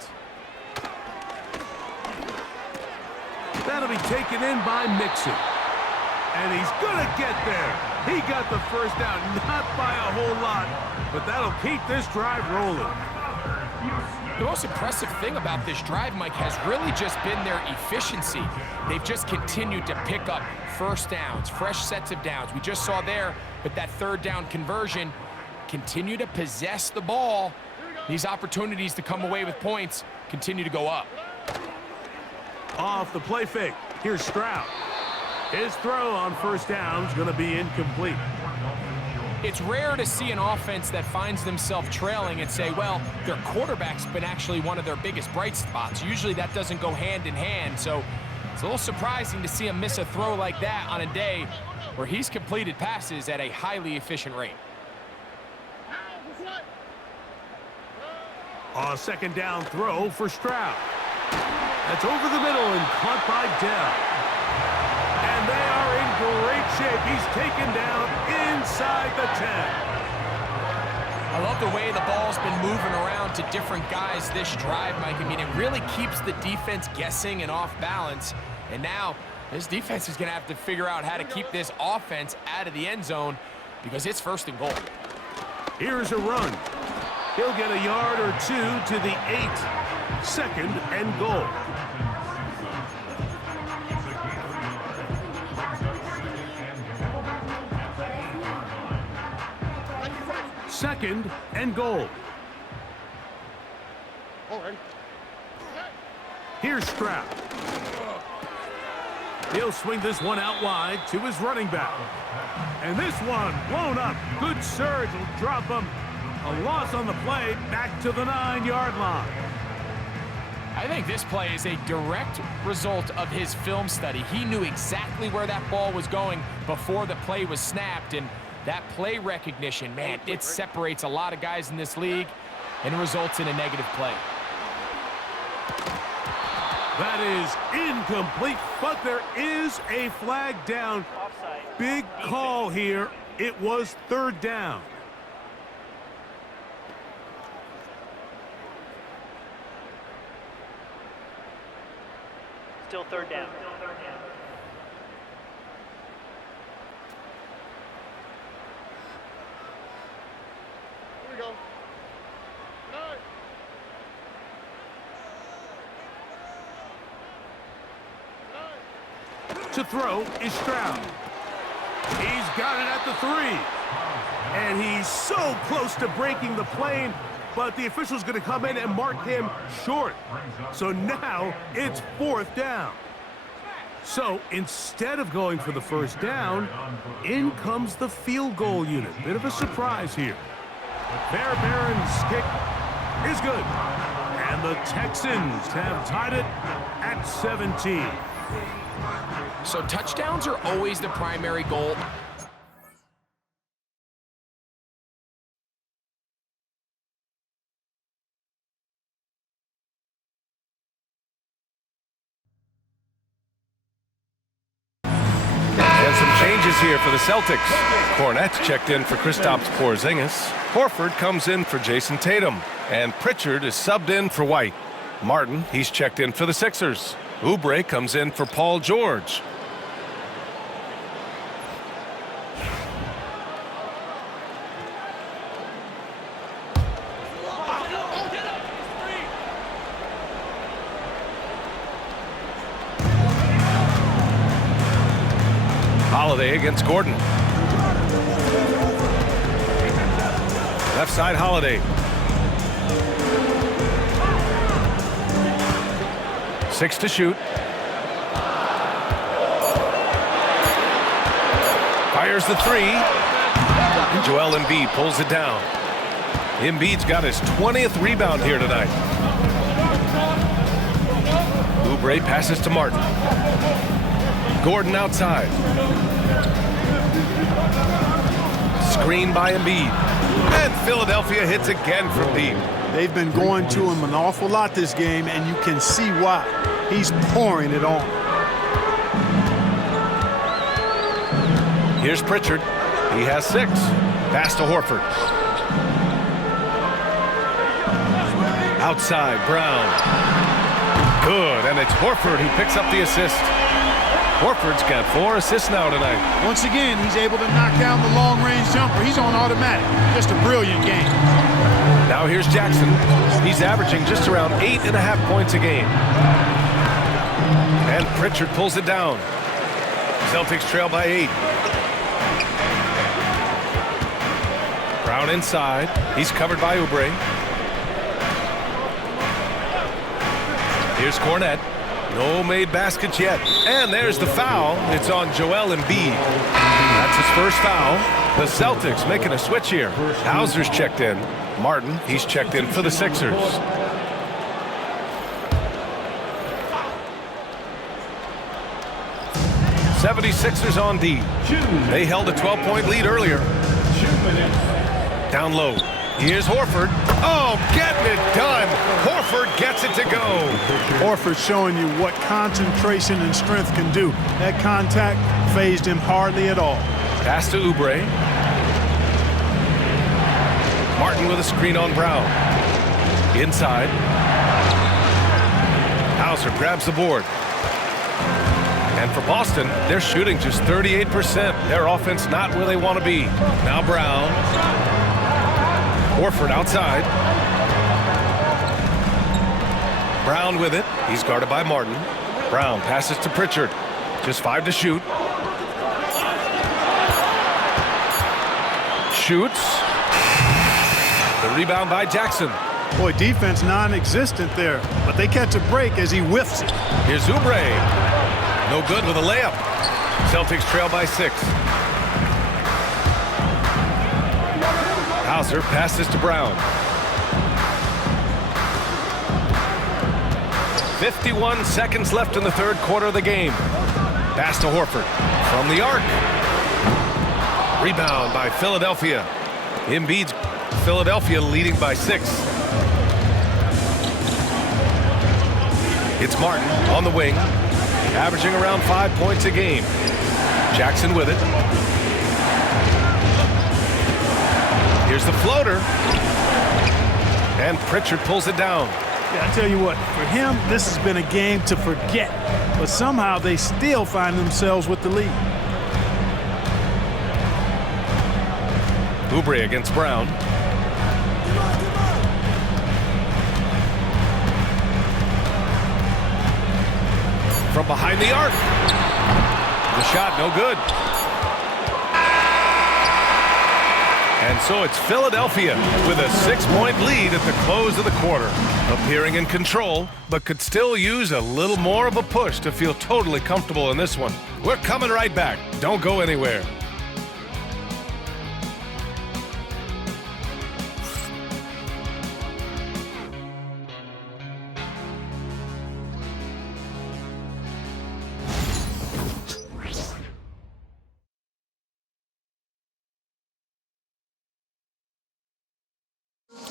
That'll be taken in by Mixon. And he's going to get there. He got the first down, not by a whole lot, but that'll keep this drive rolling. The most impressive thing about this drive, Mike, has really just been their efficiency. They've just continued to pick up first downs, fresh sets of downs. We just saw there with that 3rd down conversion, continue to possess the ball. These opportunities to come away with points continue to go up. Off the play fake, here's Stroud. His throw on first down is going to be incomplete. It's rare to see an offense that finds themselves trailing and say, well, their quarterback's been actually one of their biggest bright spots. Usually that doesn't go hand in hand, so it's a little surprising to see him miss a throw like that on a day where he's completed passes at a highly efficient rate. A 2nd down throw for Stroud. That's over the middle and caught by Dell. And they are in great shape. He's taken down inside the 10. I love the way the ball's been moving around to different guys this drive, Mike. I mean, it really keeps the defense guessing and off balance. And now this defense is going to have to figure out how to keep this offense out of the end zone because it's 1st and goal. Here's a run. He'll get a yard or 2 to the 8. 2nd and goal. Second and goal. Here's Stroud. He'll swing this one out wide to his running back. And this one blown up. Good surge will drop him. A loss on the play, back to the 9-yard line. I think this play is a direct result of his film study. He knew exactly where that ball was going before the play was snapped, and that play recognition, man, it separates a lot of guys in this league and results in a negative play. That is incomplete, but there is a flag down. Big call here. It was 3rd down. Still 3rd down. Here we go. To throw is Stroud. He's got it at the 3. And he's so close to breaking the plane, but the official's going to come in and mark him short. So now it's 4th down. So instead of going for the 1st down, in comes the field goal unit. Bit of a surprise here. Bear Barron's kick is good. And the Texans have tied it at 17. So touchdowns are always the primary goal. And some changes here for the Celtics. Cornette's checked in for Kristaps Porzingis. Horford comes in for Jason Tatum. And Pritchard is subbed in for White. Martin, he's checked in for the Sixers. Oubre comes in for Paul George. Holiday against Gordon. Left side, Holiday. 6 to shoot. Fires the three. And Joel Embiid pulls it down. Embiid's got his 20th rebound here tonight. Oubre passes to Martin. Gordon outside. Screen by Embiid. And Philadelphia hits again from deep. They've been going to him an awful lot this game, and you can see why. He's pouring it on. Here's Pritchard. He has 6. Pass to Horford. Outside, Brown. Good, and it's Horford who picks up the assist. Horford's got 4 assists now tonight. Once again, he's able to knock down the long-range jumper. He's on automatic. Just a brilliant game. Now here's Jackson. He's averaging just around 8.5 points a game. And Pritchard pulls it down. Celtics trail by 8. Brown inside. He's covered by Oubre. Here's Cornette. No made baskets yet. And there's the foul. It's on Joel Embiid. That's his first foul. The Celtics making a switch here. Hauser's checked in. Martin, he's checked in for the Sixers. '76ers on D. They held a 12-point lead earlier. Down low. Here's Horford. Oh, getting it done. Horford gets it to go. Horford showing you what concentration and strength can do. That contact phased him hardly at all. Pass to Oubre. Martin with a screen on Brown. Inside. Hauser grabs the board. And for Boston, they're shooting just 38%. Their offense not where they want to be. Now Brown. Horford outside. Brown with it. He's guarded by Martin. Brown passes to Pritchard. Just 5 to shoot. Shoots. The rebound by Jackson. Boy, defense non-existent there, but they catch a break as he whiffs it. Here's Oubre. No good with a layup. Celtics trail by 6. Hauser passes to Brown. 51 seconds left in the third quarter of the game. Pass to Horford. From the arc. Rebound by Philadelphia. Embiid's Philadelphia leading by 6. It's Martin on the wing. Averaging around 5 points a game. Jackson with it. Here's the floater. And Pritchard pulls it down. Yeah, I tell you what, for him, this has been a game to forget. But somehow they still find themselves with the lead. Oubre against Brown. From behind the arc. The shot no good. And so it's Philadelphia with a 6-point lead at the close of the quarter. Appearing in control, but could still use a little more of a push to feel totally comfortable in this one. We're coming right back. Don't go anywhere.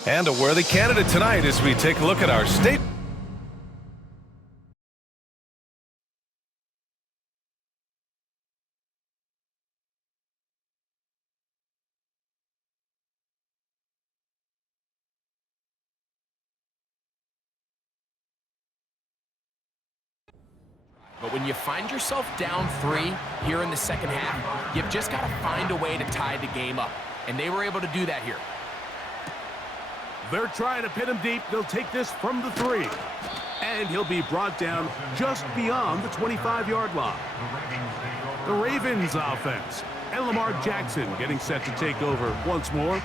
And a worthy candidate tonight as we take a look at our state. But when you find yourself down 3 here in the second half, you've just got to find a way to tie the game up. And they were able to do that here. They're trying to pin him deep. They'll take this from the 3. And he'll be brought down just beyond the 25-yard line. The Ravens offense. And Lamar Jackson getting set to take over once more.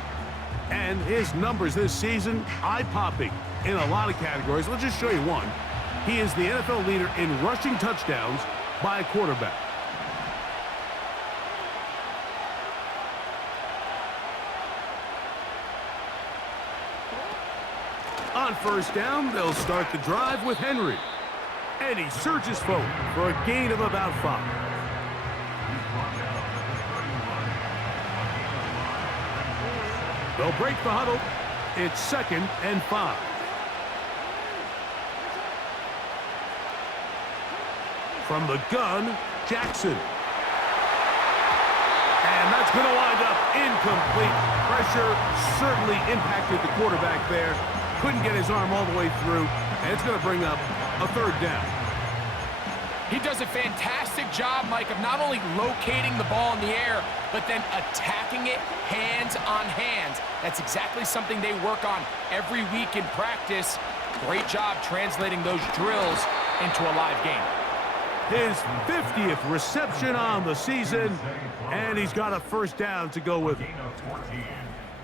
And his numbers this season, eye-popping in a lot of categories. Let's just show you one. He is the NFL leader in rushing touchdowns by a quarterback. On first down, they'll start the drive with Henry. And he surges forward for a gain of about 5. They'll break the huddle. It's 2nd and 5. From the gun, Jackson. And that's going to wind up incomplete. Pressure certainly impacted the quarterback there. Couldn't get his arm all the way through, and it's going to bring up a 3rd down. He does a fantastic job, Mike, of not only locating the ball in the air, but then attacking it hands on hands. That's exactly something they work on every week in practice. Great job translating those drills into a live game. His 50th reception on the season, and he's got a 1st down to go with it.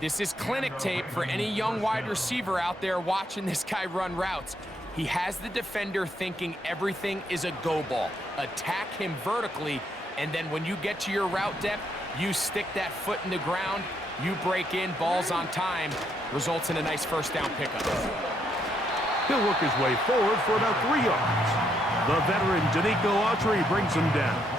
This is clinic tape for any young wide receiver out there watching this guy run routes. He has the defender thinking everything is a go ball. Attack him vertically, and then when you get to your route depth, you stick that foot in the ground, you break in, balls on time, results in a nice 1st down pickup. He'll work his way forward for about 3 yards. The veteran Danico Autry brings him down.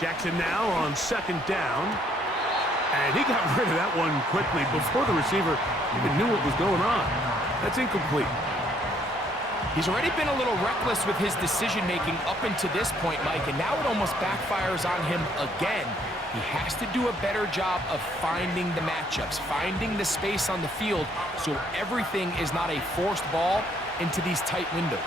Jackson now on 2nd down. And he got rid of that one quickly before the receiver even knew what was going on. That's incomplete. He's already been a little reckless with his decision-making up until this point, Mike, and now it almost backfires on him again. He has to do a better job of finding the matchups, finding the space on the field, so everything is not a forced ball into these tight windows.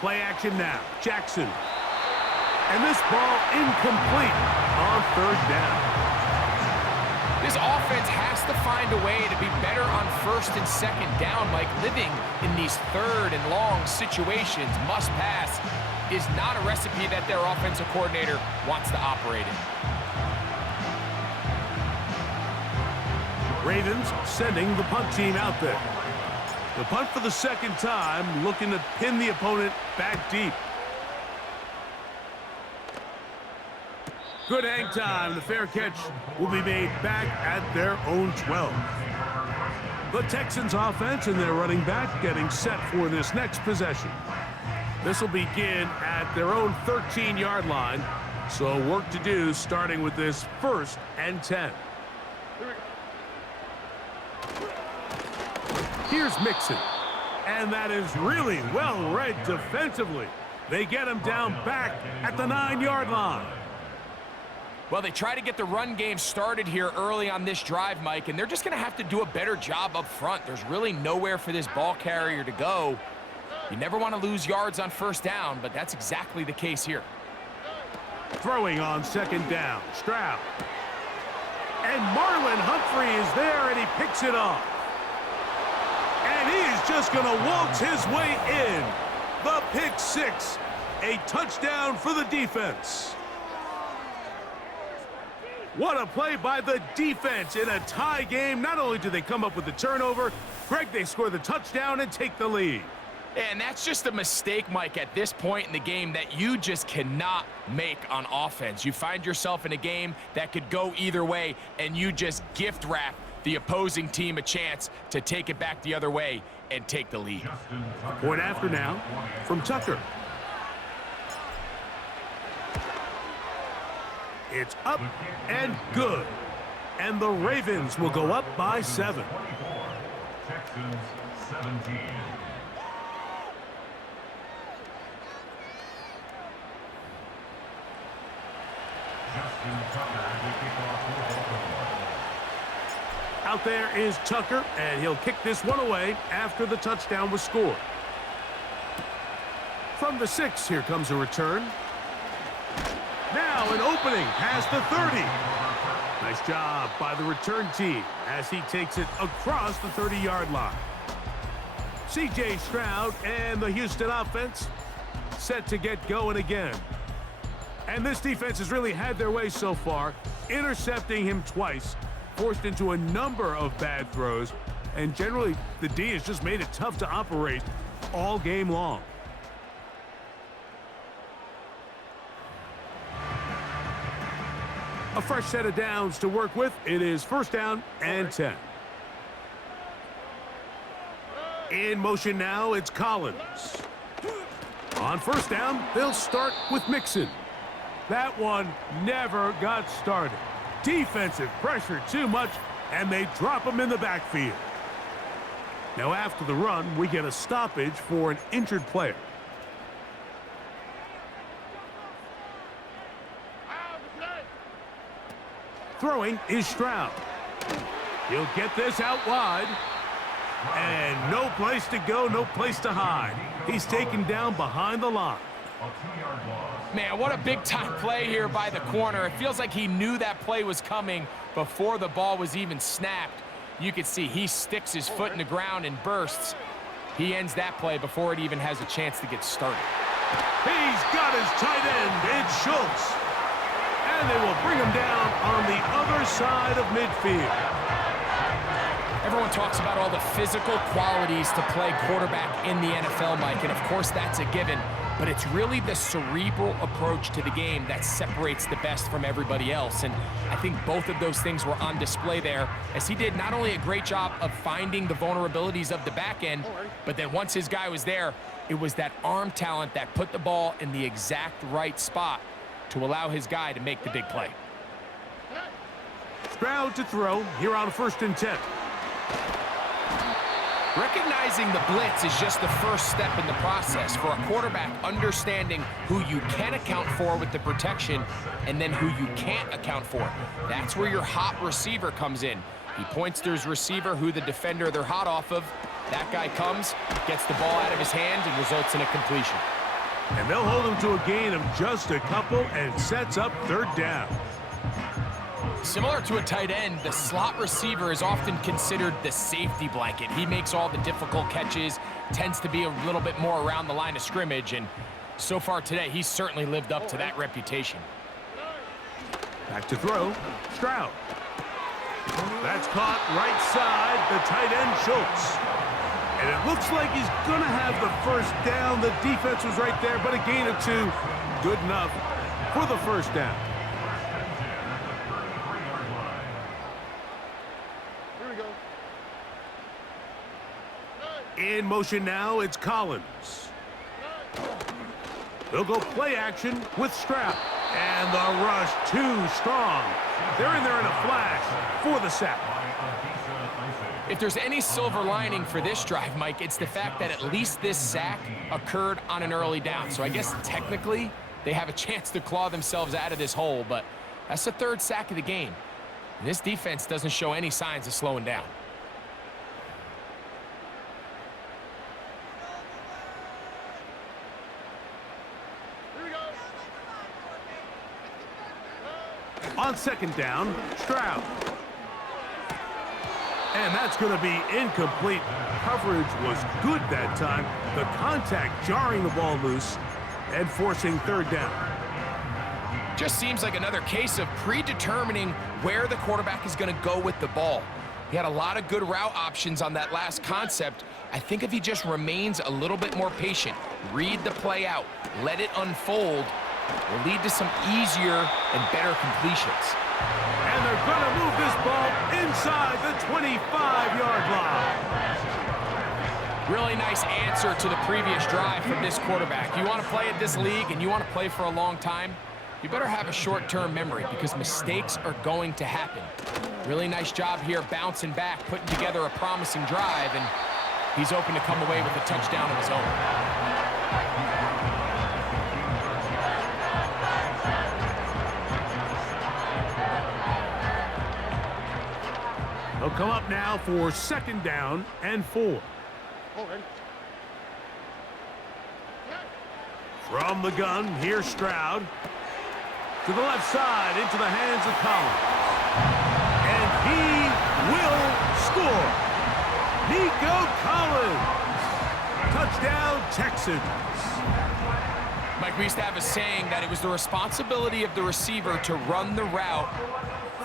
Play action now. Jackson. And this ball incomplete on 3rd down. This offense has to find a way to be better on 1st and 2nd down, Mike. Living in these 3rd and long situations, must pass, is not a recipe that their offensive coordinator wants to operate in. Ravens sending the punt team out there. The punt for the 2nd time, looking to pin the opponent back deep. Good hang time. The fair catch will be made back at their own 12. The Texans offense and their running back getting set for this next possession. This will begin at their own 13-yard line. So work to do starting with this 1st and 10. Here's Mixon. And that is really well read defensively. They get him down back at the 9-yard line. Well, they try to get the run game started here early on this drive, Mike, and they're just going to have to do a better job up front. There's really nowhere for this ball carrier to go. You never want to lose yards on 1st down, but that's exactly the case here. Throwing on 2nd down, Stroud. And Marlon Humphrey is there, and he picks it off. And he is just going to waltz his way in. The pick 6, a touchdown for the defense. What a play by the defense in a tie game. Not only do they come up with the turnover, Greg, they score the touchdown and take the lead. And that's just a mistake, Mike, at this point in the game that you just cannot make on offense. You find yourself in a game that could go either way, and you just gift wrap the opposing team a chance to take it back the other way and take the lead. Point after now from Tucker. It's up and good. And the Ravens will go up by 7. Texans 17. Out there is Tucker, and he'll kick this one away after the touchdown was scored. From the 6, here comes a return. Now an opening past the 30. Nice job by the return team as he takes it across the 30-yard line. C.J. Stroud and the Houston offense set to get going again. And this defense has really had their way so far, intercepting him twice, forced into a number of bad throws, and generally the D has just made it tough to operate all game long. A fresh set of downs to work with. It is 1st down and 10. In motion now, it's Collins. On 1st down, they'll start with Mixon. That one never got started. Defensive pressure too much, and they drop him in the backfield. Now after the run, we get a stoppage for an injured player. Throwing is Stroud. He'll get this out wide. And no place to go, no place to hide. He's taken down behind the line. Man, what a big-time play here by the corner. It feels like he knew that play was coming before the ball was even snapped. You can see he sticks his foot in the ground and bursts. He ends that play before it even has a chance to get started. He's got his tight end. It's Schultz. And they will bring him down on the other side of midfield. Everyone talks about all the physical qualities to play quarterback in the NFL, Mike, and of course that's a given, but it's really the cerebral approach to the game that separates the best from everybody else, and I think both of those things were on display there, as he did not only a great job of finding the vulnerabilities of the back end, but then once his guy was there, it was that arm talent that put the ball in the exact right spot to allow his guy to make the big play. Stroud to throw here on 1st and 10. Recognizing the blitz is just the first step in the process for a quarterback, understanding who you can account for with the protection and then who you can't account for. That's where your hot receiver comes in. He points to his receiver, who the defender they're hot off of. That guy comes, gets the ball out of his hand, and results in a completion. And they'll hold him to a gain of just a couple and sets up 3rd down. Similar to a tight end, the slot receiver is often considered the safety blanket. He makes all the difficult catches, tends to be a little bit more around the line of scrimmage, and so far today, he's certainly lived up to that reputation. Back to throw, Stroud. That's caught right side, the tight end, Schultz. And it looks like he's going to have the 1st down. The defense was right there, but a gain of 2. Good enough for the 1st down. In motion now, it's Collins. They'll go play action with Stroud. And the rush too strong. They're in there in a flash for the sack. If there's any silver lining for this drive, Mike, it's the fact that at least this sack occurred on an early down. So I guess technically they have a chance to claw themselves out of this hole, but that's the 3rd sack of the game. And this defense doesn't show any signs of slowing down. On 2nd down, Stroud. And that's going to be incomplete. Coverage was good that time. The contact jarring the ball loose and forcing 3rd down. Just seems like another case of predetermining where the quarterback is going to go with the ball. He had a lot of good route options on that last concept. I think if he just remains a little bit more patient, read the play out, let it unfold, will lead to some easier and better completions. And they're going to move this ball inside the 25-yard line. Really nice answer to the previous drive from this quarterback. You want to play at this league and you want to play for a long time, you better have a short-term memory because mistakes are going to happen. Really nice job here bouncing back, putting together a promising drive, and he's open to come away with a touchdown of his own. They'll come up now for 2nd down and 4. From the gun, here's Stroud. To the left side, into the hands of Collins. And he will score. Nico Collins. Touchdown, Texans. Mike, we used to have a saying that it was the responsibility of the receiver to run the route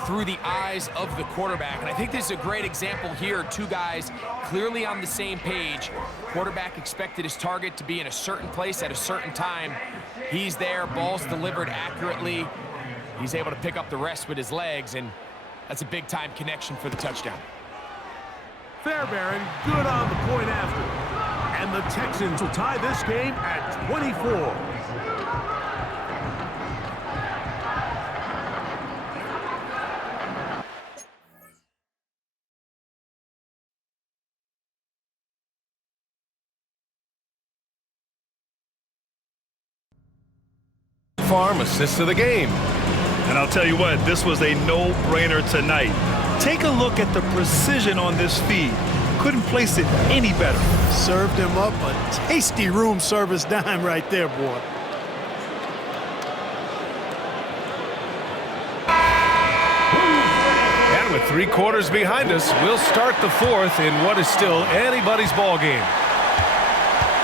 through the eyes of the quarterback. And I think this is a great example here. Two guys clearly on the same page. Quarterback expected his target to be in a certain place at a certain time. He's there, ball's delivered accurately. He's able to pick up the rest with his legs, and that's a big-time connection for the touchdown. Fairbairn, good on the point after. And the Texans will tie this game at 24. Farm assist of the game. And I'll tell you what, this was a no-brainer tonight. Take a look at the precision on this feed. Couldn't place it any better. Served him up a tasty room service dime right there, boy. And with 3 quarters behind us, we'll start the 4th in what is still anybody's ball game.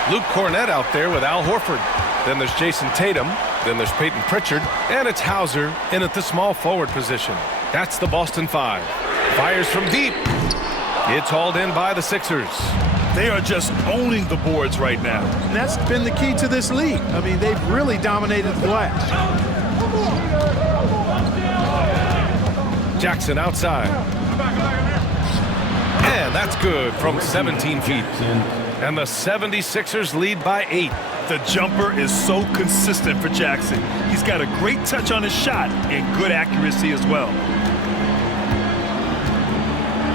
Luke Cornett out there with Al Horford. Then there's Jason Tatum. Then there's Peyton Pritchard. And it's Hauser in at the small forward position. That's the Boston 5. Fires from deep. It's hauled in by the Sixers. They are just owning the boards right now. And that's been the key to this league. I mean, they've really dominated the glass. Jackson outside. And that's good from 17 feet. And the 76ers lead by 8. The jumper is so consistent for Jackson. He's got a great touch on his shot and good accuracy as well.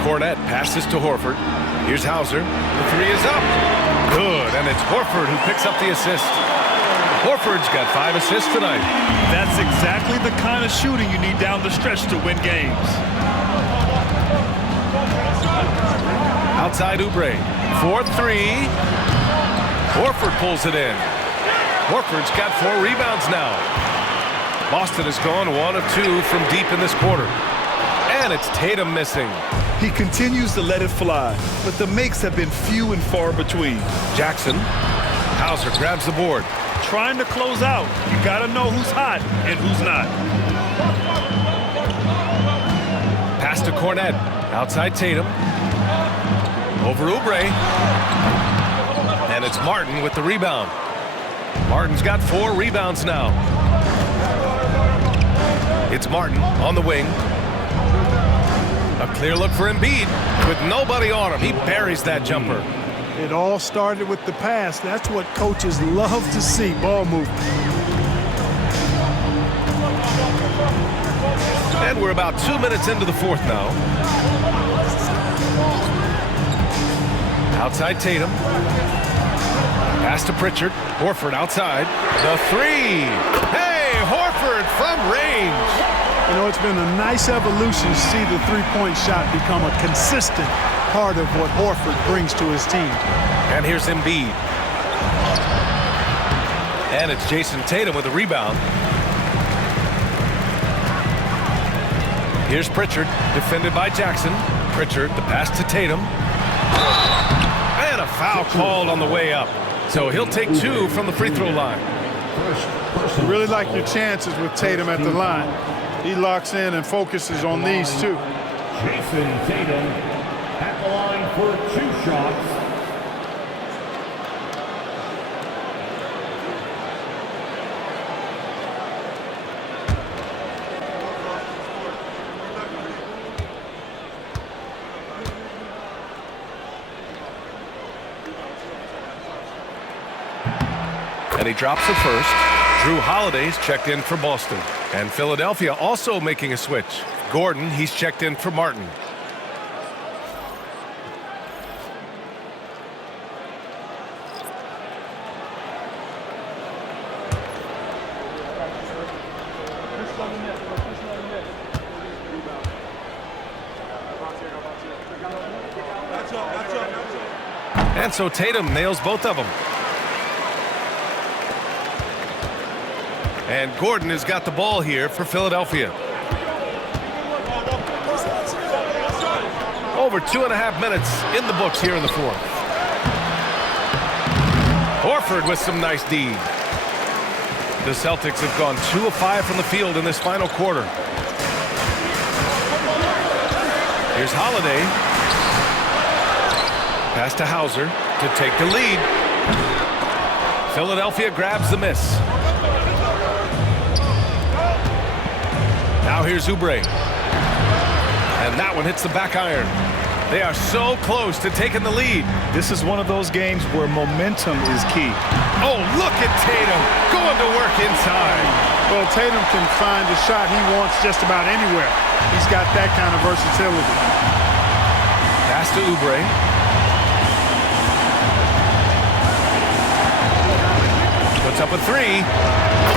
Cornett passes to Horford. Here's Hauser. The 3 is up. Good, and it's Horford who picks up the assist. Horford's got 5 assists tonight. That's exactly the kind of shooting you need down the stretch to win games. Outside Oubre. 4-3. Horford pulls it in. Horford's got 4 rebounds now. Boston has gone 1 of 2 from deep in this quarter. And it's Tatum missing. He continues to let it fly, but the makes have been few and far between. Jackson. Hauser grabs the board. Trying to close out. You got to know who's hot and who's not. Pass to Cornett. Outside Tatum. Over Oubre. And it's Martin with the rebound. Martin's got 4 rebounds now. It's Martin on the wing. A clear look for Embiid with nobody on him. He buries that jumper. It all started with the pass. That's what coaches love to see, ball movement. And we're about 2 minutes into the 4th now. Outside Tatum. Pass to Pritchard. Horford outside. The 3. Hey, Horford from range. You know, it's been a nice evolution to see the three-point shot become a consistent part of what Horford brings to his team. And here's Embiid. And it's Jason Tatum with a rebound. Here's Pritchard, defended by Jackson. Pritchard, the pass to Tatum. And a foul called on the way up. So he'll take 2 from the free throw line. You really like your chances with Tatum at the line. He locks in and focuses on these 2. Jason Tatum at the line for 2 shots. And he drops the first. Drew Holiday's checked in for Boston. And Philadelphia also making a switch. Gordon, he's checked in for Martin. And so Tatum nails both of them. And Gordon has got the ball here for Philadelphia. Over 2.5 minutes in the books here in the fourth. Horford with some nice D. The Celtics have gone 2 of 5 from the field in this final quarter. Here's Holiday. Pass to Hauser to take the lead. Philadelphia grabs the miss. Now here's Oubre. And that one hits the back iron. They are so close to taking the lead. This is one of those games where momentum is key. Oh, look at Tatum going to work inside. Well, Tatum can find the shot he wants just about anywhere. He's got that kind of versatility. Pass to Oubre. Puts up a three.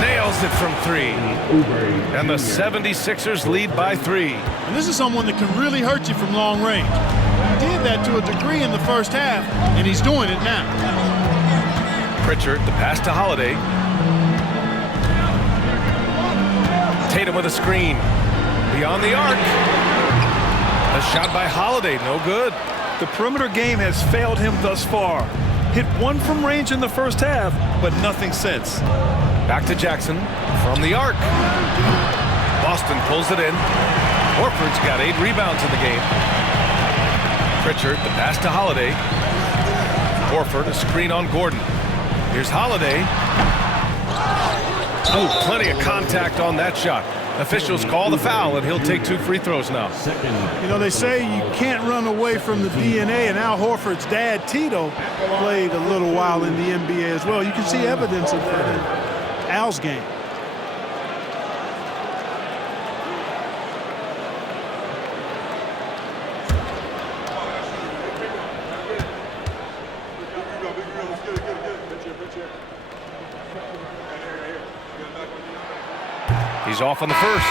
Nails it from 3. And the 76ers lead by 3. And this is someone that can really hurt you from long range. He did that to a degree in the first half, and he's doing it now. Pritchard, the pass to Holiday. Tatum with a screen. Beyond the arc. A shot by Holiday, no good. The perimeter game has failed him thus far. Hit one from range in the first half, but nothing since. Back to Jackson from the arc. Boston pulls it in. Horford's got 8 rebounds in the game. Pritchard, the pass to Holiday. Horford, a screen on Gordon. Here's Holiday. Oh, plenty of contact on that shot. Officials call the foul, and he'll take 2 free throws now. You know, they say you can't run away from the DNA, and Al Horford's dad, Tito, played a little while in the NBA as well. You can see evidence of that in Al's game. He's off on the first.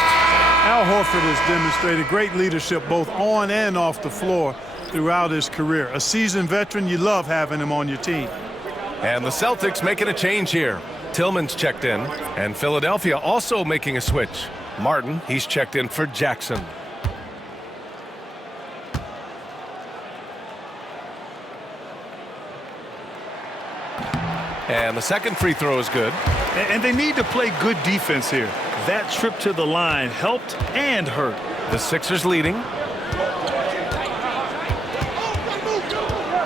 Al Horford has demonstrated great leadership both on and off the floor throughout his career. A seasoned veteran, you love having him on your team. And the Celtics making a change here. Tillman's checked in, and Philadelphia also making a switch. Martin, he's checked in for Jackson. And the second free throw is good. And they need to play good defense here. That trip to the line helped and hurt. The Sixers leading.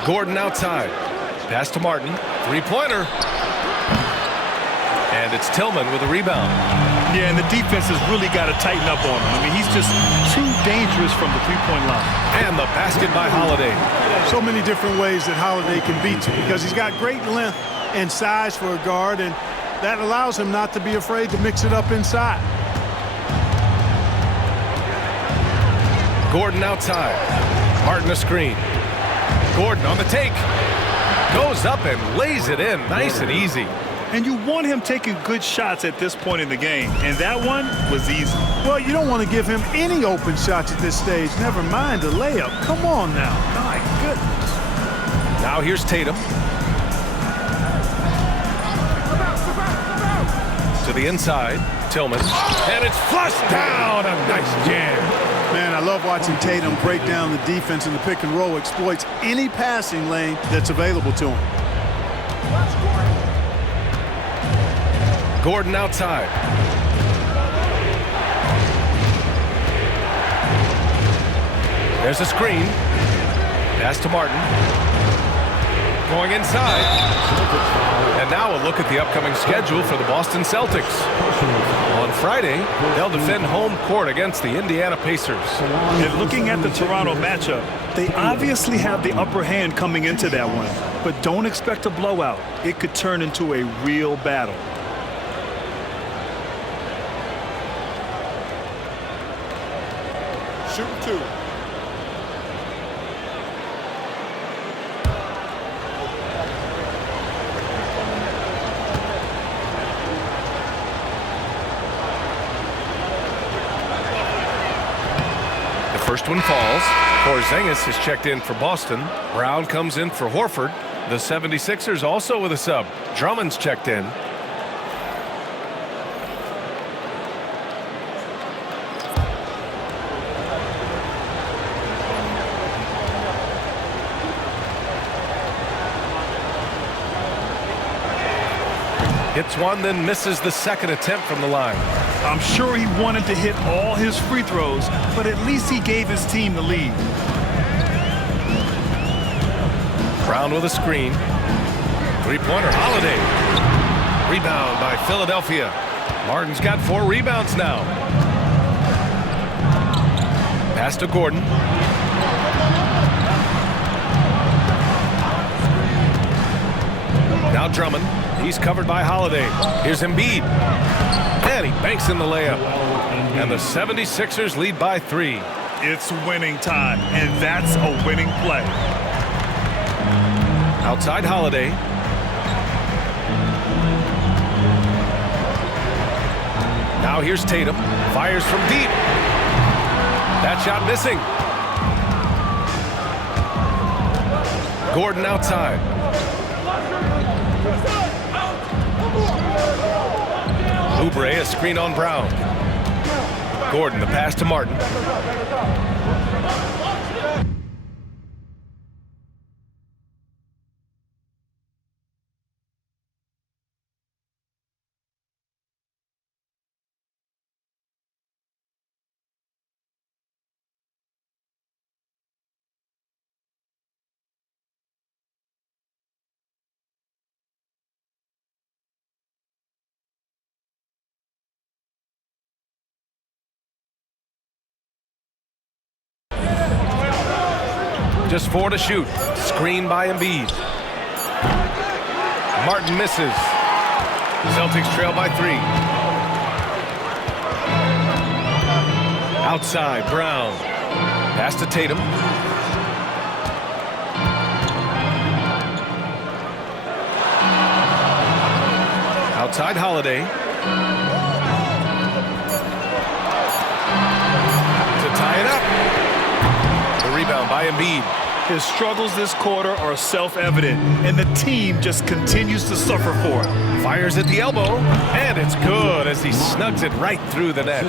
Gordon outside. Pass to Martin. Three-pointer. And it's Tillman with a rebound. Yeah, and the defense has really got to tighten up on him. I mean, he's just too dangerous from the three-point line. And the basket by Holiday. So many different ways that Holiday can beat you because he's got great length and size for a guard, and that allows him not to be afraid to mix it up inside. Gordon outside. Martin a screen. Gordon on the take. Goes up and lays it in nice and easy. And you want him taking good shots at this point in the game, and that one was easy. Well, you don't want to give him any open shots at this stage, never mind a layup. Come on now. My goodness. Now here's Tatum. To the inside, Tillman. And it's flushed down. A nice jam. Man, I love watching Tatum break down the defense in the pick and roll, exploits any passing lane that's available to him. Gordon outside. There's a screen. Pass to Martin. Going inside. And now a look at the upcoming schedule for the Boston Celtics. On Friday, they'll defend home court against the Indiana Pacers. And looking at the Toronto matchup, they obviously have the upper hand coming into that one. But don't expect a blowout. It could turn into a real battle. Shooting 2. The first one falls. Porzingis is checked in for Boston. Brown comes in for Horford. The 76ers also with a sub. Drummond's checked in. Hits one, then misses the second attempt from the line. I'm sure he wanted to hit all his free throws, but at least he gave his team the lead. Brown with a screen. Three-pointer, Holiday. Rebound by Philadelphia. Martin's got 4 rebounds now. Pass to Gordon. Now Drummond. He's covered by Holiday. Here's Embiid. And he banks in the layup. And the 76ers lead by 3. It's winning time, and that's a winning play. Outside Holiday. Now here's Tatum. Fires from deep. That shot missing. Gordon outside. Oubre, a screen on Brown. Gordon, the pass to Martin. Just 4 to shoot. Screen by Embiid. Martin misses. Celtics trail by 3. Outside, Brown. Pass to Tatum. Outside, Holiday. To tie it up. The rebound by Embiid. His struggles this quarter are self-evident, and the team just continues to suffer for it. Fires at the elbow, and it's good as he snugs it right through the net.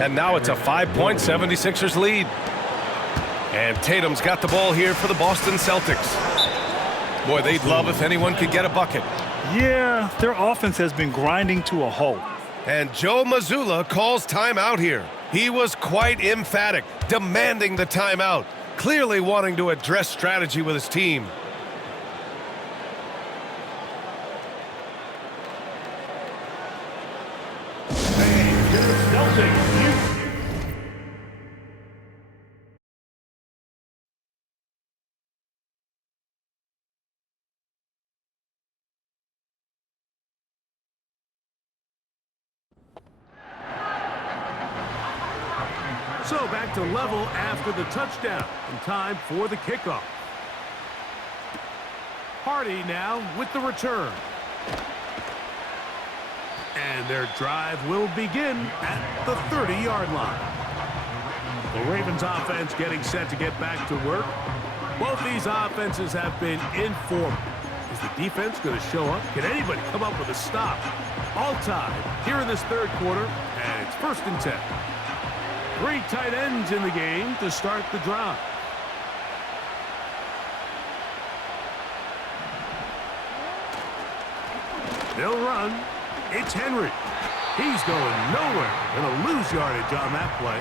And now it's a 5-point 76ers lead. And Tatum's got the ball here for the Boston Celtics. Boy, they'd love if anyone could get a bucket. Yeah, their offense has been grinding to a halt. And Joe Mazzulla calls timeout here. He was quite emphatic, demanding the timeout, clearly wanting to address strategy with his team. So back to level after the touchdown, and time for the kickoff. Hardy now with the return. And their drive will begin at the 30-yard line. The Ravens offense getting set to get back to work. Both these offenses have been informal. Is the defense going to show up? Can anybody come up with a stop? All tied here in this third quarter, and it's 1st and 10. 3 tight ends in the game to start the drive. They'll run. It's Henry. He's going nowhere. Going to lose yardage on that play.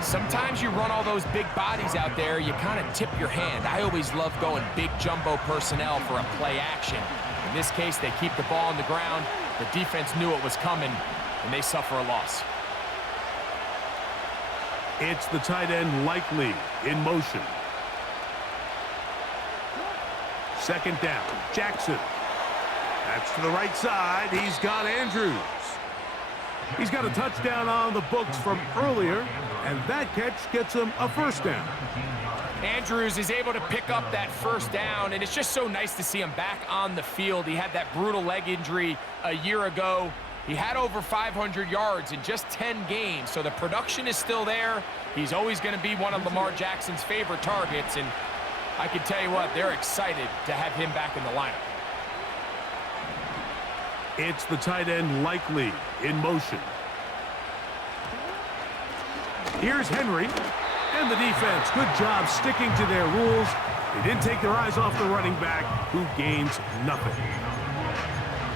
Sometimes you run all those big bodies out there, you kind of tip your hand. I always love going big jumbo personnel for a play action. In this case, they keep the ball on the ground. The defense knew it was coming, and they suffer a loss. It's the tight end Likely in motion. 2nd down. Jackson. That's to the right side. He's got Andrews. He's got a touchdown on the books from earlier, and that catch gets him a 1st down. Andrews is able to pick up that 1st down, and it's just so nice to see him back on the field. He had that brutal leg injury a year ago. He had over 500 yards in just 10 games, so the production is still there. He's always going to be one of Lamar Jackson's favorite targets, and I can tell you what, they're excited to have him back in the lineup. It's the tight end Likely in motion. Here's Henry. And the defense, good job sticking to their rules. They didn't take their eyes off the running back, who gains nothing.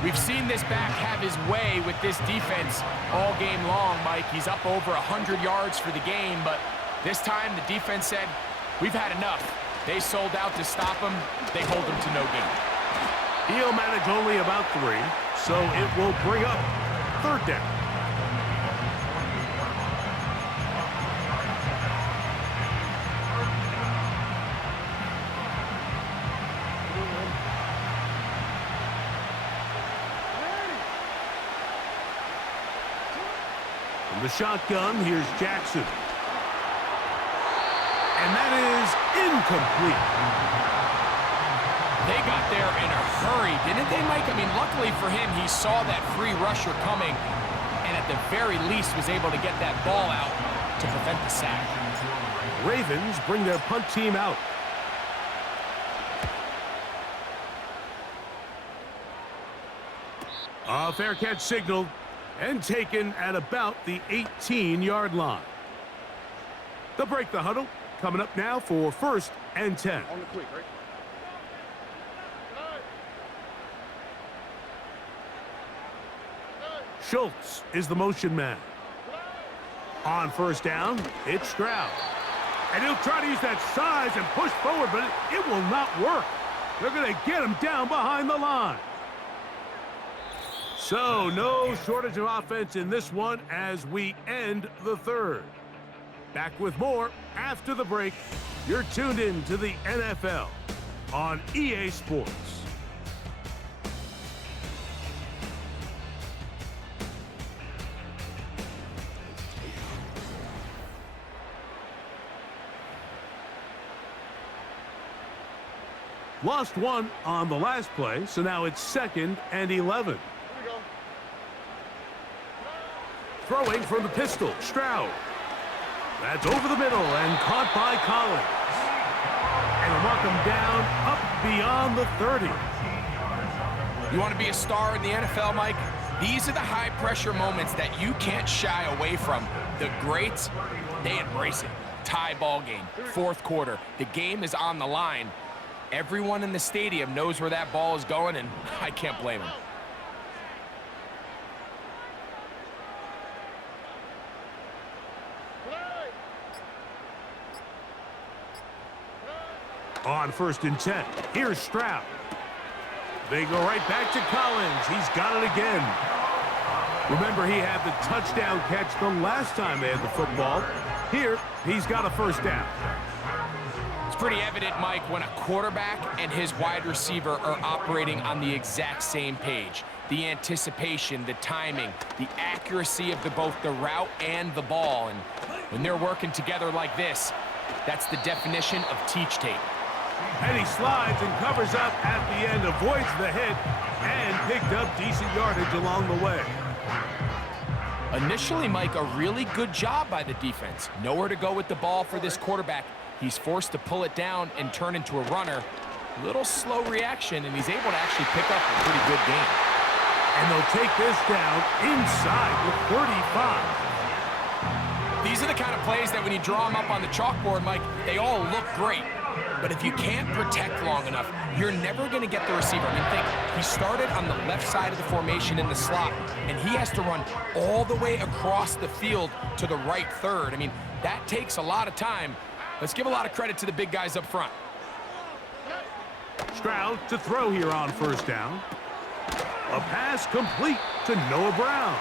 We've seen this back have his way with this defense all game long, Mike. He's up over 100 yards for the game, but this time the defense said, we've had enough. They sold out to stop him. They hold him to no gain. He'll manage only about 3, so it will bring up 3rd down. From the shotgun, here's Jackson. And that is incomplete. They got there in a hurry, didn't they, Mike? I mean, luckily for him, he saw that free rusher coming and at the very least was able to get that ball out to prevent the sack. Ravens bring their punt team out. A fair catch signaled and taken at about the 18-yard line. They'll break the huddle. Coming up now for 1st and 10. On the quick, right? Schultz is the motion man. On 1st down, it's Stroud. And he'll try to use that size and push forward, but it will not work. They're going to get him down behind the line. So, no shortage of offense in this one as we end the 3rd. Back with more after the break. You're tuned in to the NFL on EA Sports. Lost 1 on the last play, so now it's 2nd and 11. Throwing from the pistol, Stroud. That's over the middle and caught by Collins. And will mark him down up beyond the 30. You want to be a star in the NFL, Mike? These are the high-pressure moments that you can't shy away from. The greats, they embrace it. Tie ball game, 4th quarter. The game is on the line. Everyone in the stadium knows where that ball is going, and I can't blame them. On 1st and 10, here's Stroud. They go right back to Collins. He's got it again. Remember, he had the touchdown catch the last time they had the football. Here, he's got a 1st down. It's pretty evident, Mike, when a quarterback and his wide receiver are operating on the exact same page. The anticipation, the timing, the accuracy of both the route and the ball. And when they're working together like this, that's the definition of teach tape. And he slides and covers up at the end, avoids the hit, and picked up decent yardage along the way. Initially, Mike, a really good job by the defense. Nowhere to go with the ball for this quarterback. He's forced to pull it down and turn into a runner. Little slow reaction, and he's able to actually pick up a pretty good game. And they'll take this down inside the 35. These are the kind of plays that when you draw them up on the chalkboard, Mike, they all look great. But if you can't protect long enough, you're never going to get the receiver. I mean, think, he started on the left side of the formation in the slot, and he has to run all the way across the field to the right 3rd. I mean, that takes a lot of time. Let's give a lot of credit to the big guys up front. Stroud to throw here on 1st down. A pass complete to Noah Brown.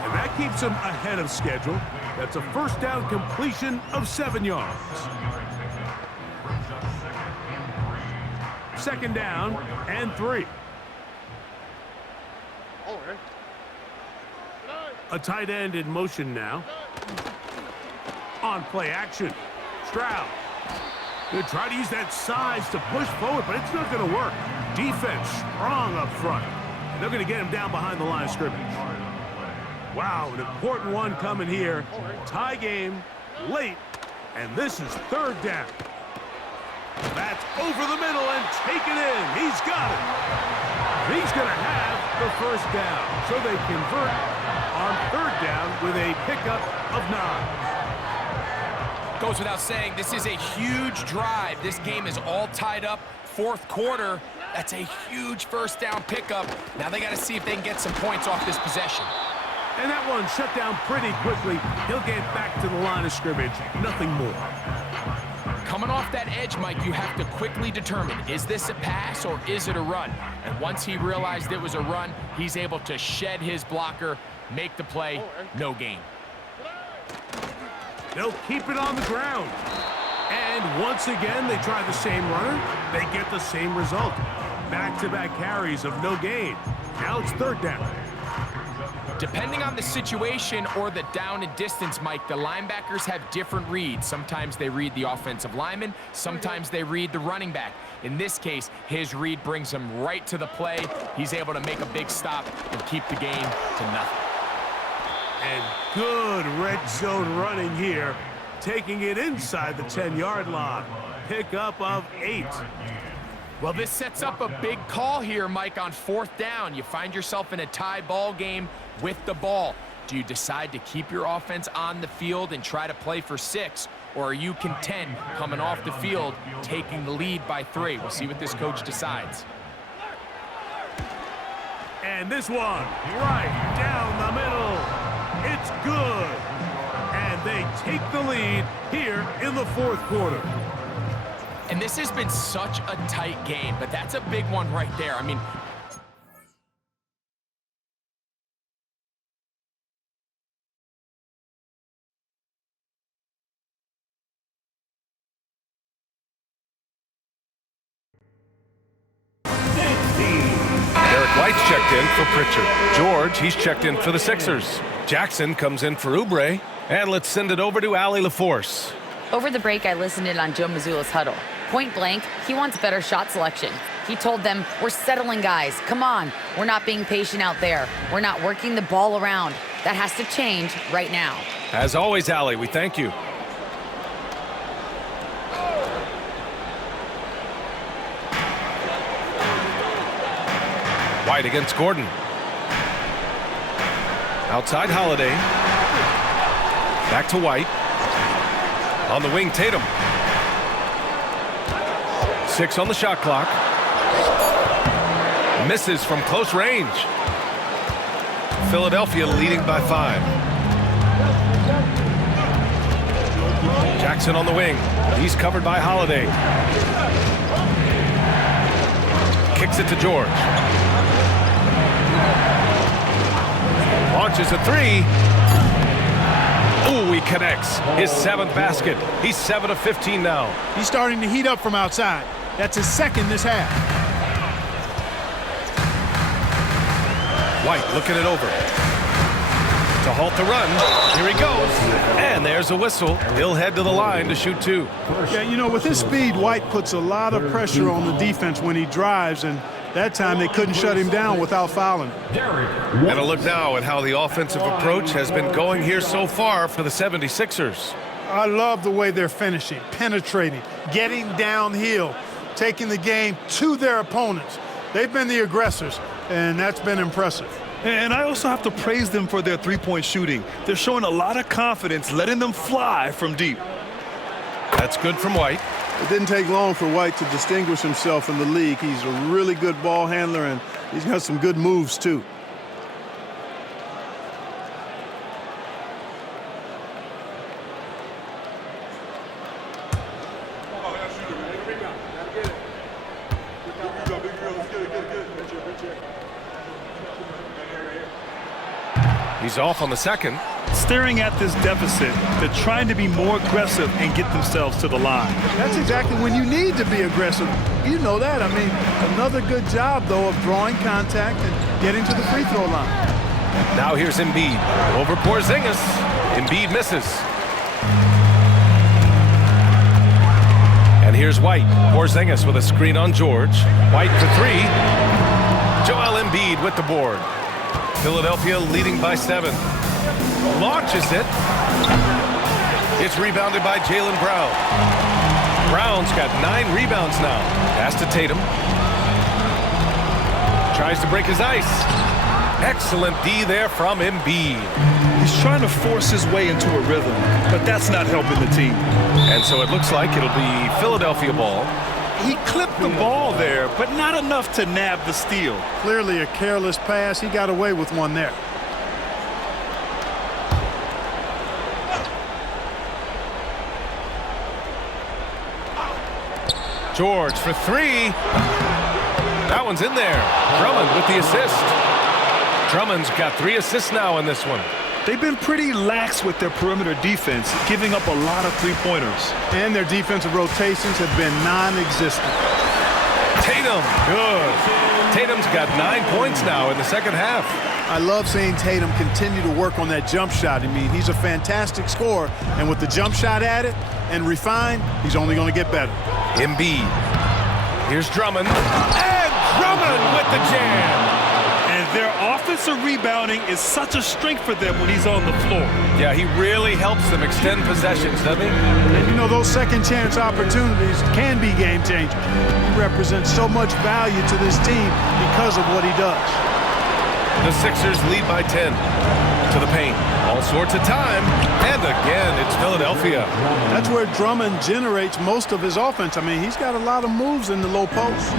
And that keeps him ahead of schedule. That's a 1st down completion of 7 yards. 2nd down and 3. A tight end in motion now. On play action, Stroud. They try to use that size to push forward, but it's not going to work. Defense strong up front. And they're going to get him down behind the line of scrimmage. Wow, an important one coming here. Tie game, late, and this is 3rd down. That's over the middle and taken in. He's got it. He's going to have the first down. So they convert on third down with a pickup of 9. Goes without saying, this is a huge drive. This game is all tied up. Fourth quarter, that's a huge first down pickup. Now they got to see if they can get some points off this possession. And that one shut down pretty quickly. He'll get back to the line of scrimmage. Nothing more. Coming off that edge, Mike, you have to quickly determine, is this a pass or is it a run? And once he realized it was a run, he's able to shed his blocker, make the play, no gain. They'll keep it on the ground. And once again, they try the same runner. They get the same result. Back-to-back carries of no gain. Now it's third down. Depending on the situation or the down and distance, Mike, the linebackers have different reads. Sometimes they read the offensive lineman. Sometimes they read the running back. In this case, his read brings him right to the play. He's able to make a big stop and keep the game to nothing. And good red zone running here, taking it inside the 10-yard line. Pickup of 8. Well, this sets up a big call here, Mike, on fourth down. You find yourself in a tie ball game with the ball. Do you decide to keep your offense on the field and try to play for 6? Or are you content coming off the field, taking the lead by 3? We'll see what this coach decides. And this one, right down the middle. It's good. And they take the lead here in the fourth quarter. And this has been such a tight game, but that's a big one right there. I mean, Derek White's checked in for Pritchard. George, he's checked in for the Sixers. Jackson comes in for Oubre. And let's send it over to Allie LaForce. Over the break, I listened in on Joe Mazzulla's huddle. Point blank, he wants better shot selection. He told them, we're settling guys. Come on. We're not being patient out there. We're not working the ball around. That has to change right now. As always, Allie, we thank you. White against Gordon. Outside Holiday. Back to White. On the wing, Tatum. 6 on the shot clock. Misses from close range. Philadelphia leading by 5. Jackson on the wing. He's covered by Holiday. Kicks it to George. Launches a 3. Ooh, he connects. His 7th basket. He's 7 of 15 now. He's starting to heat up from outside. That's his 2nd this half. White looking it over. To halt the run. Here he goes. And there's a whistle. He'll head to the line to shoot 2. Yeah, you know, with his speed, White puts a lot of pressure on the defense when he drives, and that time they couldn't shut him down without fouling. And a look now at how the offensive approach has been going here so far for the 76ers. I love the way they're finishing, penetrating, getting downhill, taking the game to their opponents. They've been the aggressors, and that's been impressive. And I also have to praise them for their three-point shooting. They're showing a lot of confidence, letting them fly from deep. That's good from White. It didn't take long for White to distinguish himself in the league. He's a really good ball handler, and he's got some good moves, too. He's off on the 2nd. Staring at this deficit, they're trying to be more aggressive and get themselves to the line. That's exactly when you need to be aggressive. You know that. I mean, another good job, though, of drawing contact and getting to the free throw line. Now here's Embiid. Over Porzingis. Embiid misses. And here's White. Porzingis with a screen on George. White for 3. Joel Embiid with the board. Philadelphia leading by 7. Launches it. It's rebounded by Jaylen Brown. Brown's got 9 rebounds now. Pass to Tatum. Tries to break his ice. Excellent D there from Embiid. He's trying to force his way into a rhythm, but that's not helping the team. And so it looks like it'll be Philadelphia ball. He clipped the ball there, but not enough to nab the steal. Clearly a careless pass. He got away with one there. George for 3. That one's in there. Drummond with the assist. Drummond's got 3 assists now in this one. They've been pretty lax with their perimeter defense, giving up a lot of three-pointers. And their defensive rotations have been non-existent. Tatum, good. Tatum's got 9 points now in the second half. I love seeing Tatum continue to work on that jump shot. I mean, he's a fantastic scorer, and with the jump shot added and refined, he's only going to get better. Embiid. Here's Drummond. And Drummond with the jam. And their offensive rebounding is such a strength for them when he's on the floor. Yeah, he really helps them extend possessions, doesn't he? And you know, those second chance opportunities can be game changers. He represents so much value to this team because of what he does. The Sixers lead by 10. To the paint. All sorts of time. And again, it's Philadelphia. That's where Drummond generates most of his offense. I mean, he's got a lot of moves in the low post.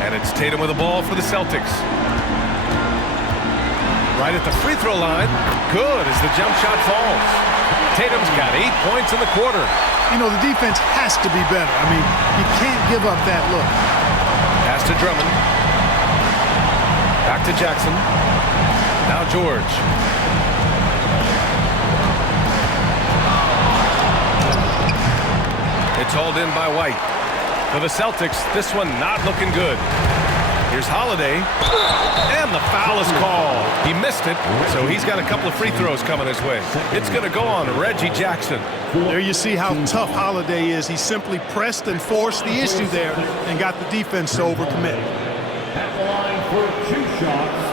And it's Tatum with the ball for the Celtics. Right at the free throw line. Good as the jump shot falls. Tatum's got 8 points in the quarter. You know, the defense has to be better. I mean, you can't give up that look. Pass to Drummond. Back to Jackson. Now George. It's hauled in by White. For the Celtics, this one not looking good. Here's Holiday. And the foul is called. He missed it, so he's got a couple of free throws coming his way. It's going to go on Reggie Jackson. There you see how tough Holiday is. He simply pressed and forced the issue there and got the defense to overcommit. At the line for 2 shots.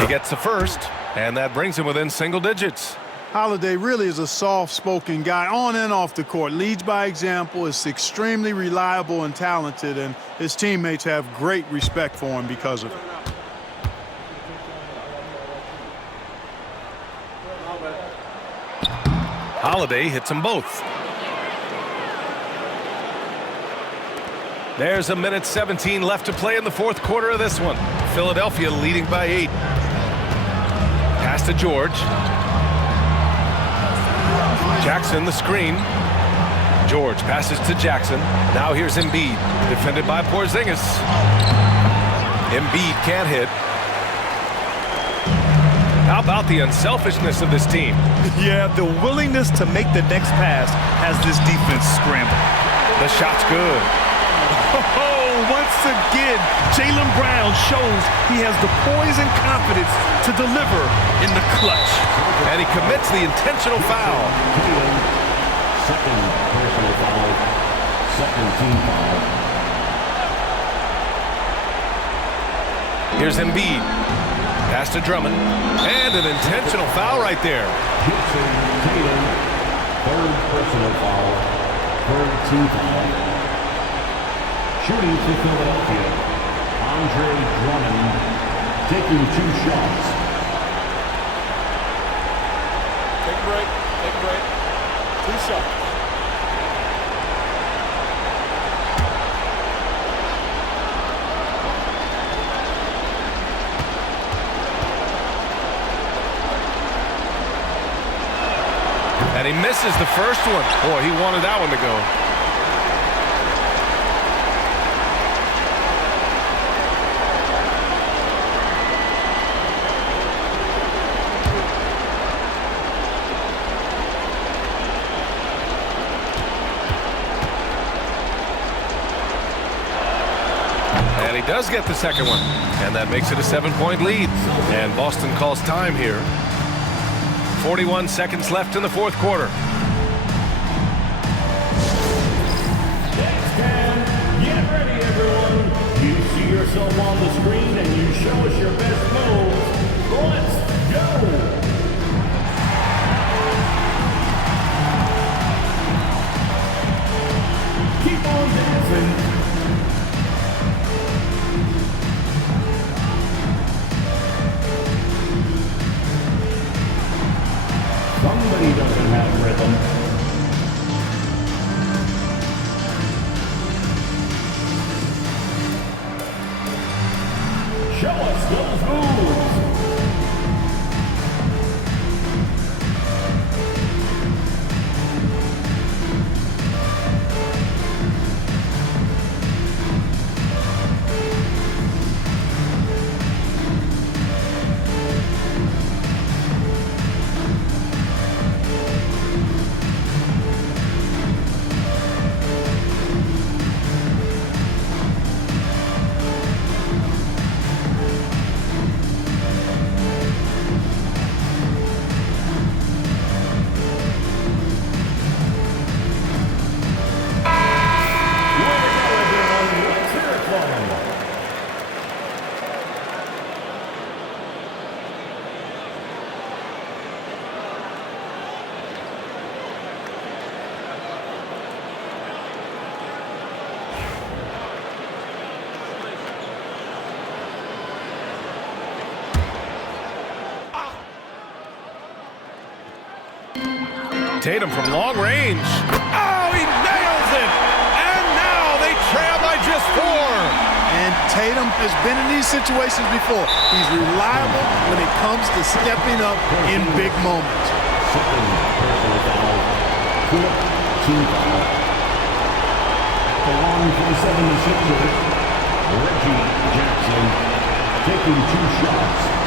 He gets the first, and that brings him within single digits. Holiday really is a soft-spoken guy on and off the court. Leads by example, is extremely reliable and talented, and his teammates have great respect for him because of it. Holiday hits them both. There's a minute 17 left to play in the fourth quarter of this one. Philadelphia leading by 8. Pass to George. Jackson, the screen. George passes to Jackson. Now here's Embiid, defended by Porzingis. Embiid can't hit. How about the unselfishness of this team? Yeah, the willingness to make the next pass has this defense scrambled. The shot's good. Oh, once again, Jaylen Brown shows he has the poise and confidence to deliver in the clutch. And he commits the intentional foul. Second personal foul. Second team foul. Here's Embiid. Pass to Drummond. And an intentional foul right there. Third personal foul. Third team foul. Shooting for Philadelphia, Andre Drummond taking 2 shots. Take a break. Take a break. 2 shots. And he misses the first one. Boy, he wanted that one to go. And he does get the second one. And that makes it a 7-point lead. And Boston calls time here. 41 seconds left in the fourth quarter. yourself on the screen and you show us your best moves. Let's go! Keep on dancing. Somebody doesn't have rhythm. Show us those moves. Tatum from long range. Oh, he nails it! And now they trail by just 4. And Tatum has been in these situations before. He's reliable when it comes to stepping up in big moments. The line for the 76ers, Reggie Jackson, taking 2 shots.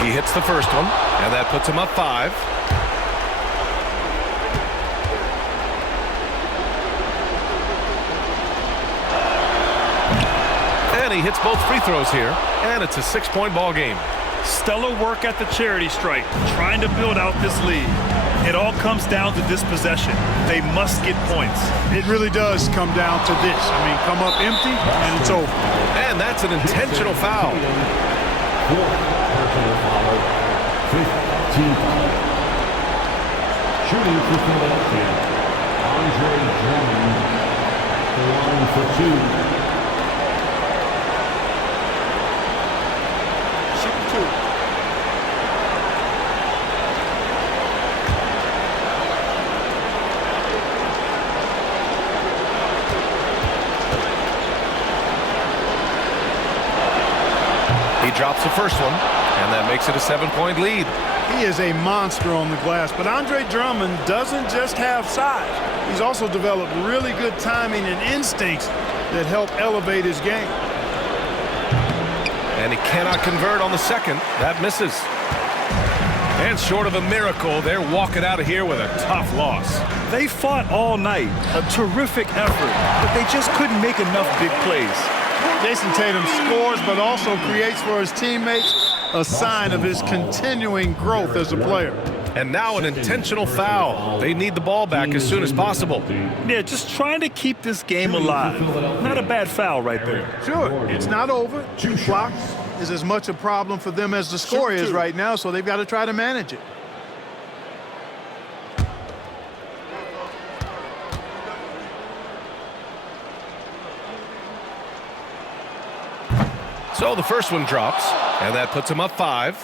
He hits the first one, and that puts him up 5. And he hits both free throws here, and it's a 6-point ball game. Stellar work at the charity stripe, trying to build out this lead. It all comes down to this possession. They must get points. It really does come down to this. I mean, come up empty, and it's over. And that's an intentional foul. Personal foul, 15 foul. Shooting for Philadelphia, Andre Drummond, the line for 2. He drops the first one, and that makes it a 7-point lead. He is a monster on the glass, but Andre Drummond doesn't just have size. He's also developed really good timing and instincts that help elevate his game. And he cannot convert on the second. That misses. And short of a miracle, they're walking out of here with a tough loss. They fought all night. A terrific effort, but they just couldn't make enough big plays. Jason Tatum scores, but also creates for his teammates, a sign of his continuing growth as a player. And now an intentional foul. They need the ball back as soon as possible. Yeah, just trying to keep this game alive. Not a bad foul right there. Sure, it's not over. 2 blocks is as much a problem for them as the score is right now, so they've got to try to manage it. So the first one drops, and that puts him up 5.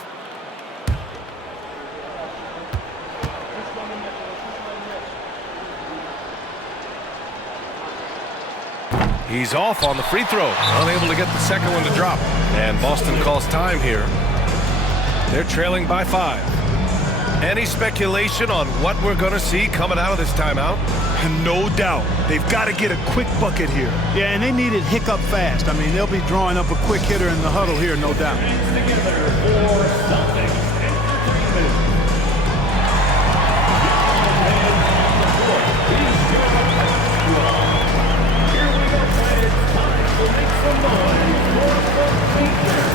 He's off on the free throw, unable to get the second one to drop. And Boston calls time here. They're trailing by 5. Any speculation on what we're going to see coming out of this timeout? No doubt. They've got to get a quick bucket here. Yeah, and they need it hiccup fast. I mean, they'll be drawing up a quick hitter in the huddle here, no doubt. Together for Celtics. Here we go, Planet So make some noise for the feature.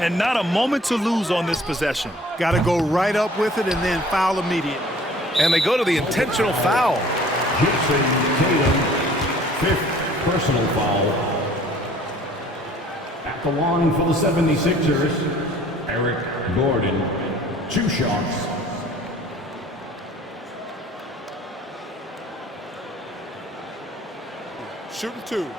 And not a moment to lose on this possession. Got to go right up with it and then foul immediately. And they go to the intentional foul. Jason Tatum, 5th personal foul. At the line for the 76ers, Eric Gordon, 2 shots. Shooting 2.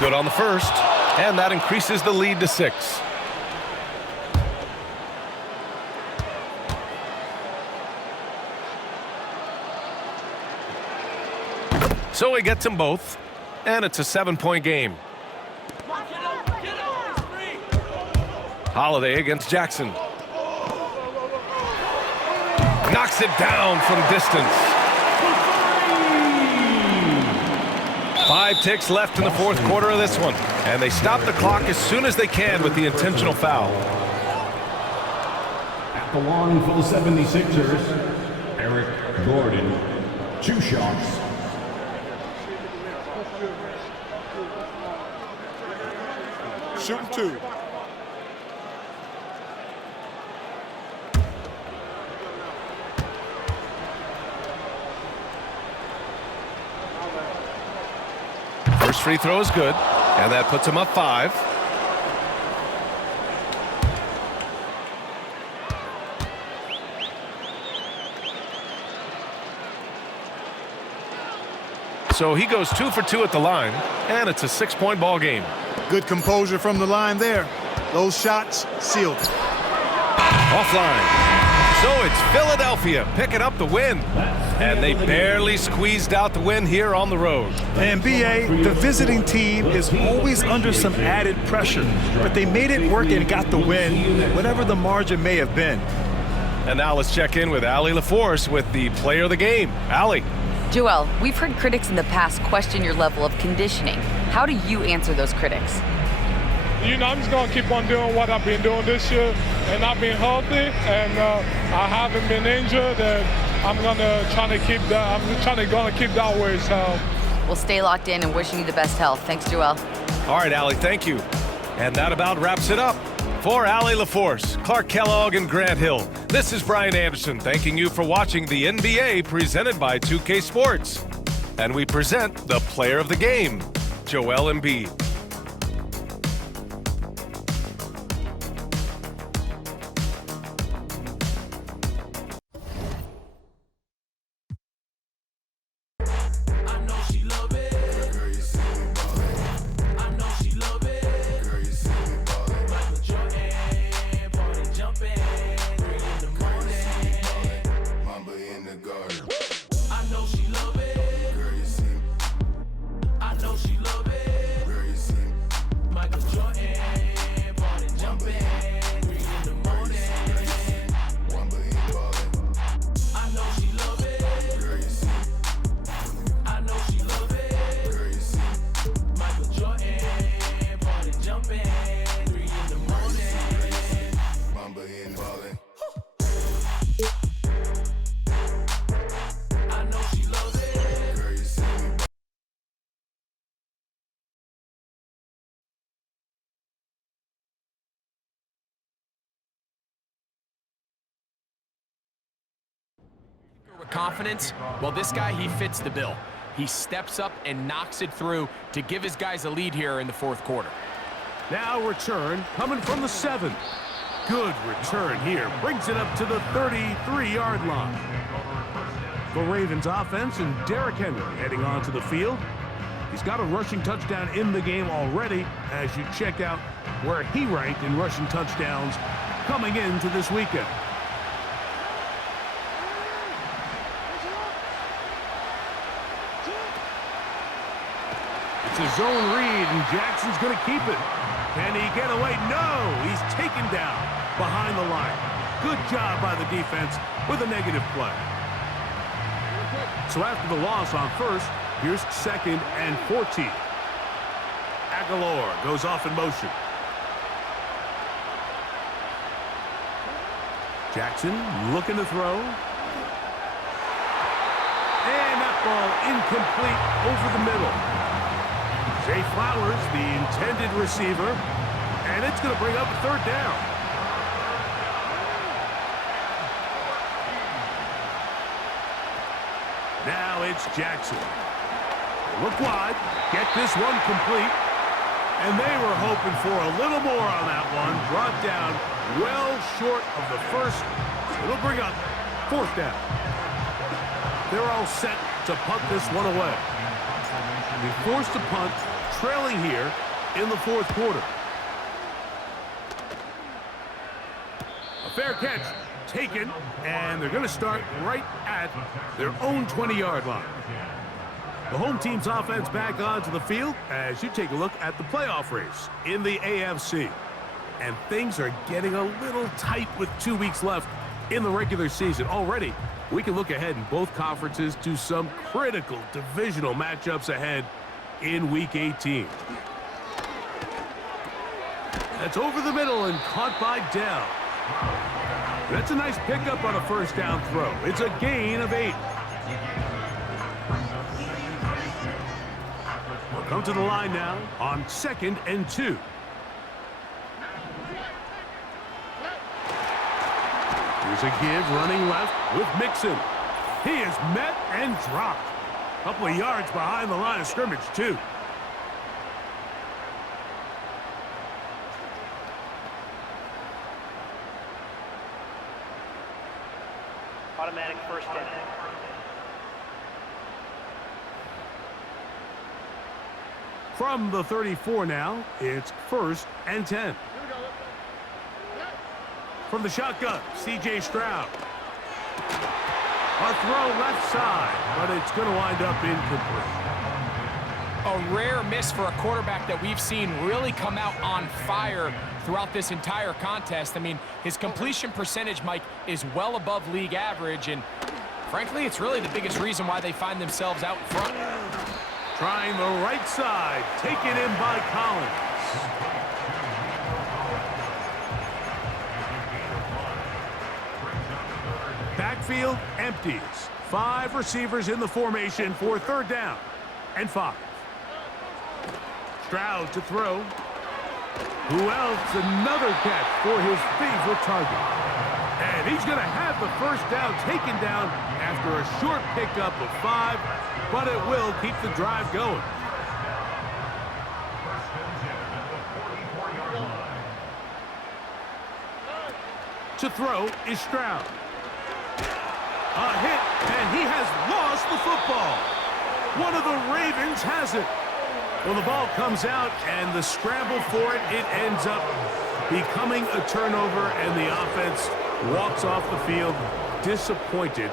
Good on the first, and that increases the lead to 6. So he gets them both, and it's a 7-point game. Holiday against Jackson. Knocks it down from distance. 5 ticks left in the 4th quarter of this one, and they stop the clock as soon as they can with the intentional foul. At the line for the 76ers, Eric Gordon, 2 shots. Shooting 2. First free throw is good, and that puts him up 5. So he goes 2 for 2 at the line, and it's a 6-point ball game. Good composure from the line there. Those shots sealed it. Offline. So it's Philadelphia picking up the win. And they barely squeezed out the win here on the road. And B.A., the visiting team is always under some added pressure, but they made it work and got the win, whatever the margin may have been. And now let's check in with Allie LaForce with the player of the game. Allie. Joel, we've heard critics in the past question your level of conditioning. How do you answer those critics? You know, I'm just going to keep on doing what I've been doing this year, and I've been healthy, and I haven't been injured, and I'm going to try to keep that. I'm going to keep that way. So we'll stay locked in and wishing you the best health. Thanks, Joel. All right, Allie, thank you. And that about wraps it up. For Allie LaForce, Clark Kellogg, and Grant Hill, this is Brian Anderson thanking you for watching the NBA presented by 2K Sports. And we present the player of the game, Joel Embiid. Confidence? Well, this guy, he fits the bill. He steps up and knocks it through to give his guys a lead here in the 4th quarter. Now return coming from the 7. Good return here. Brings it up to the 33-yard line. The Ravens offense and Derrick Henry heading onto the field. He's got a rushing touchdown in the game already as you check out where he ranked in rushing touchdowns coming into this weekend. It's a zone read, and Jackson's going to keep it. Can he get away? No! He's taken down behind the line. Good job by the defense with a negative play. So after the loss on first, here's 2nd and 14. Aguilar goes off in motion. Jackson looking to throw. And that ball incomplete over the middle. Zay Flowers, the intended receiver, and it's going to bring up a 3rd down. Now it's Jackson. Look wide, get this one complete, and they were hoping for a little more on that one. Brought down well short of the first. It'll bring up 4th down. They're all set to punt this one away. They forced to punt, trailing here in the 4th quarter. A fair catch taken, and they're going to start right at their own 20-yard line. The home team's offense back onto the field as you take a look at the playoff race in the AFC. And things are getting a little tight with 2 weeks left in the regular season. Already, we can look ahead in both conferences to some critical divisional matchups ahead in Week 18. That's over the middle and caught by Dell. That's a nice pickup on a 1st down throw. It's a gain of 8. We'll come to the line now on 2nd and 2. Here's a give running left with Mixon. He is met and dropped. A couple of yards behind the line of scrimmage, too. Automatic 1st down. From the 34 now, it's 1st and 10. From the shotgun, C.J. Stroud. A throw left side, but it's going to wind up incomplete. A rare miss for a quarterback that we've seen really come out on fire throughout this entire contest. I mean, his completion percentage, Mike, is well above league average, and frankly, it's really the biggest reason why they find themselves out in front. Trying the right side, taken in by Collins. Backfield empties. 5 receivers in the formation for 3rd down and 5. Stroud to throw. Who else? Another catch for his favorite target. And he's going to have the 1st down taken down after a short pickup of 5, but it will keep the drive going. To throw is Stroud. A hit, and he has lost the football. One of the Ravens has it. Well, the ball comes out, and the scramble for it ends up becoming a turnover, and the offense walks off the field disappointed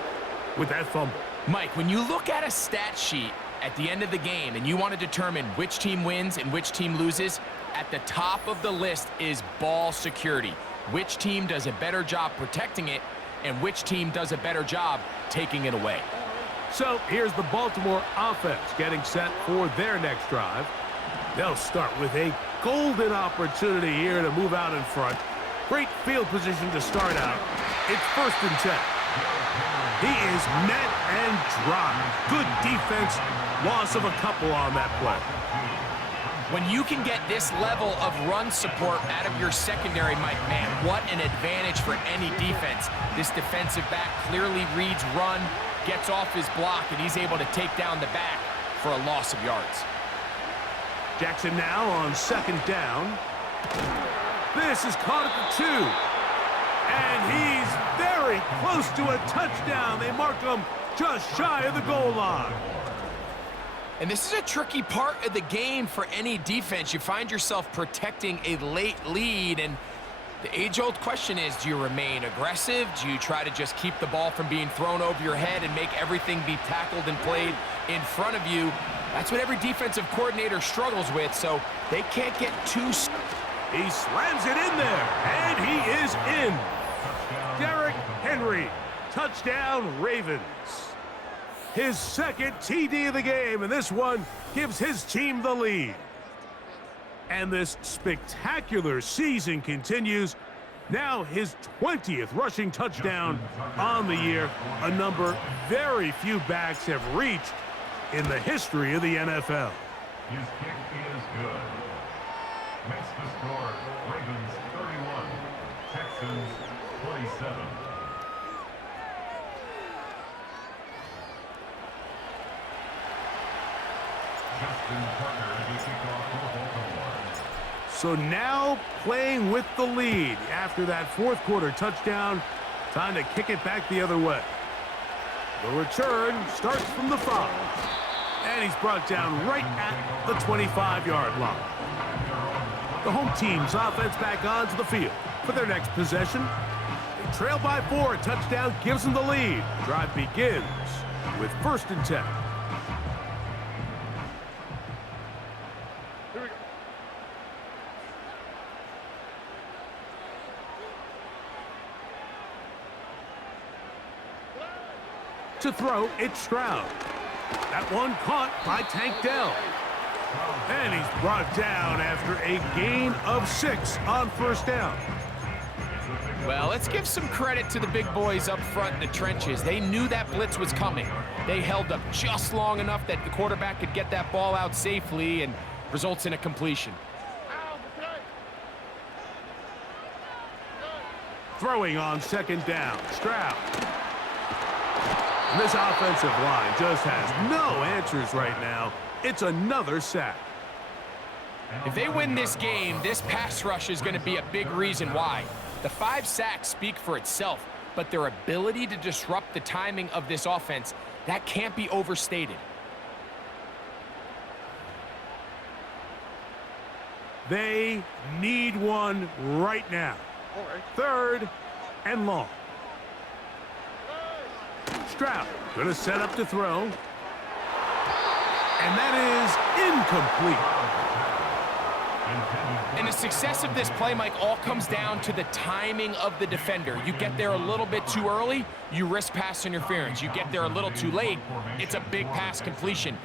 with that fumble. Mike, when you look at a stat sheet at the end of the game and you want to determine which team wins and which team loses, at the top of the list is ball security. Which team does a better job protecting it, and which team does a better job taking it away. So here's the Baltimore offense getting set for their next drive. They'll start with a golden opportunity here to move out in front. Great field position to start out. It's 1st and 10. He is met and dropped. Good defense. Loss of a couple on that play. When you can get this level of run support out of your secondary, Mike, man, what an advantage for any defense. This defensive back clearly reads run, gets off his block, and he's able to take down the back for a loss of yards. Jackson now on 2nd down. This is caught at the 2. And he's very close to a touchdown. They mark him just shy of the goal line. And this is a tricky part of the game for any defense. You find yourself protecting a late lead, and The age-old question is, do you remain aggressive? Do you try to just keep the ball from being thrown over your head and make everything be tackled and played in front of you? That's what every defensive coordinator struggles with, so they can't get too... He slams it in there, and he is in. Derrick Henry, touchdown Ravens. His second TD of the game, and this one gives his team the lead. And this spectacular season continues. Now his 20th rushing touchdown on the year, a number very few backs have reached in the history of the NFL. His kick is good. Makes the score Ravens 31, Texans 27. Justin Tucker to kick off for Baltimore. So now playing with the lead after that fourth quarter touchdown, time to kick it back the other way. The return starts from the 5, and he's brought down right at the 25-yard line. The home team's offense back onto the field for their next possession. They trail by 4, a touchdown gives them the lead. Drive begins with 1st and 10. To throw, it's Stroud. That one caught by Tank Dell. And he's brought down after a gain of 6 on 1st down. Well, let's give some credit to the big boys up front in the trenches. They knew that blitz was coming. They held up just long enough that the quarterback could get that ball out safely and results in a completion. Throwing on 2nd down, Stroud. And this offensive line just has no answers right now. It's another sack. If they win this game, this pass rush is going to be a big reason why. The 5 sacks speak for itself, but their ability to disrupt the timing of this offense, that can't be overstated. They need one right now. 3rd and long. Stroud gonna set up to throw. And that is incomplete. And the success of this play, Mike, all comes down to the timing of the defender. You get there a little bit too early, you risk pass interference. You get there a little too late, it's a big pass completion.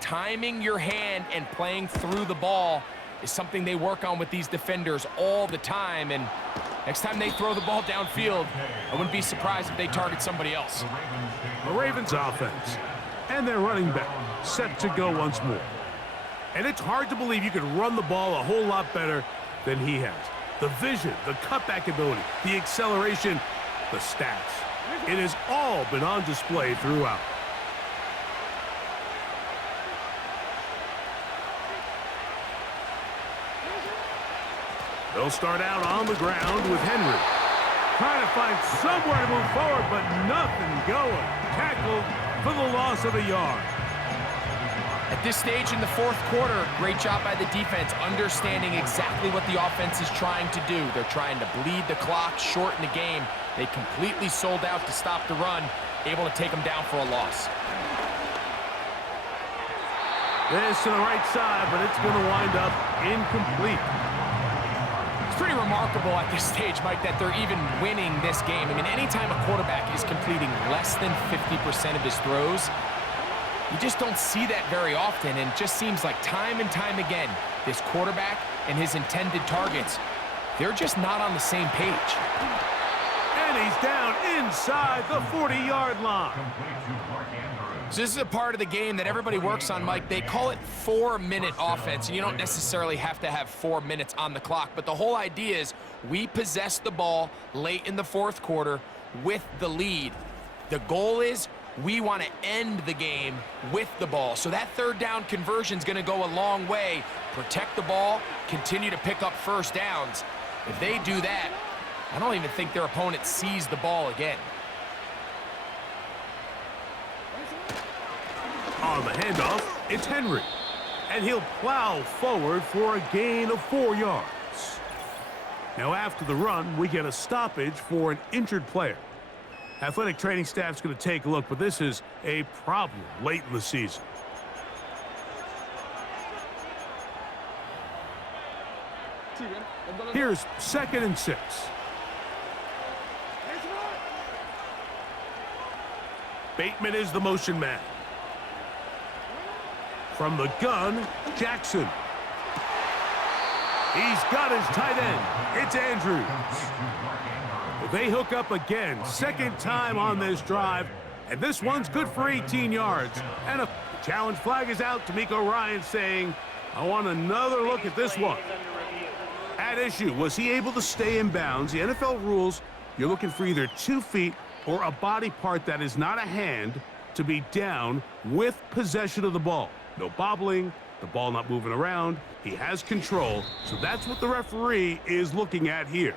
Timing your hand and playing through the ball is something they work on with these defenders all the time. And next time they throw the ball downfield, I wouldn't be surprised if they target somebody else. The Ravens offense and their running back set to go once more. And it's hard to believe you could run the ball a whole lot better than he has. The vision, the cutback ability, the acceleration, the stats. It has all been on display throughout. They'll start out on the ground with Henry. Trying to find somewhere to move forward, but nothing going. Tackled for the loss of a yard. At this stage in the fourth quarter, great job by the defense, understanding exactly what the offense is trying to do. They're trying to bleed the clock, shorten the game. They completely sold out to stop the run, able to take them down for a loss. This to the right side, but it's going to wind up incomplete. It's pretty remarkable at this stage, Mike, that they're even winning this game. I mean, anytime a quarterback is completing less than 50% of his throws, you just don't see that very often, and it just seems like time and time again, this quarterback and his intended targets, they're just not on the same page. And he's down inside the 40-yard line. So this is a part of the game that everybody works on, Mike. They call it 4-minute offense, and you don't necessarily have to have 4 minutes on the clock, but the whole idea is we possess the ball late in the fourth quarter with the lead. The goal is we want to end the game with the ball. So that 3rd down conversion is going to go a long way. Protect the ball, continue to pick up first downs. If they do that, I don't even think their opponent sees the ball again. On the handoff, it's Henry. And he'll plow forward for a gain of 4 yards. Now after the run, we get a stoppage for an injured player. Athletic training staff's going to take a look, but this is a problem late in the season. Here's 2nd and 6. Bateman is the motion man. From the gun, Jackson. He's got his tight end. It's Andrews. They hook up again, 2nd time on this drive, and this one's good for 18 yards. And a challenge flag is out. D'Amico Ryan saying, I want another look at this one. At issue, was he able to stay in bounds? The NFL rules, you're looking for either 2 feet or a body part that is not a hand to be down with possession of the ball. No bobbling, the ball not moving around. He has control, so that's what the referee is looking at here.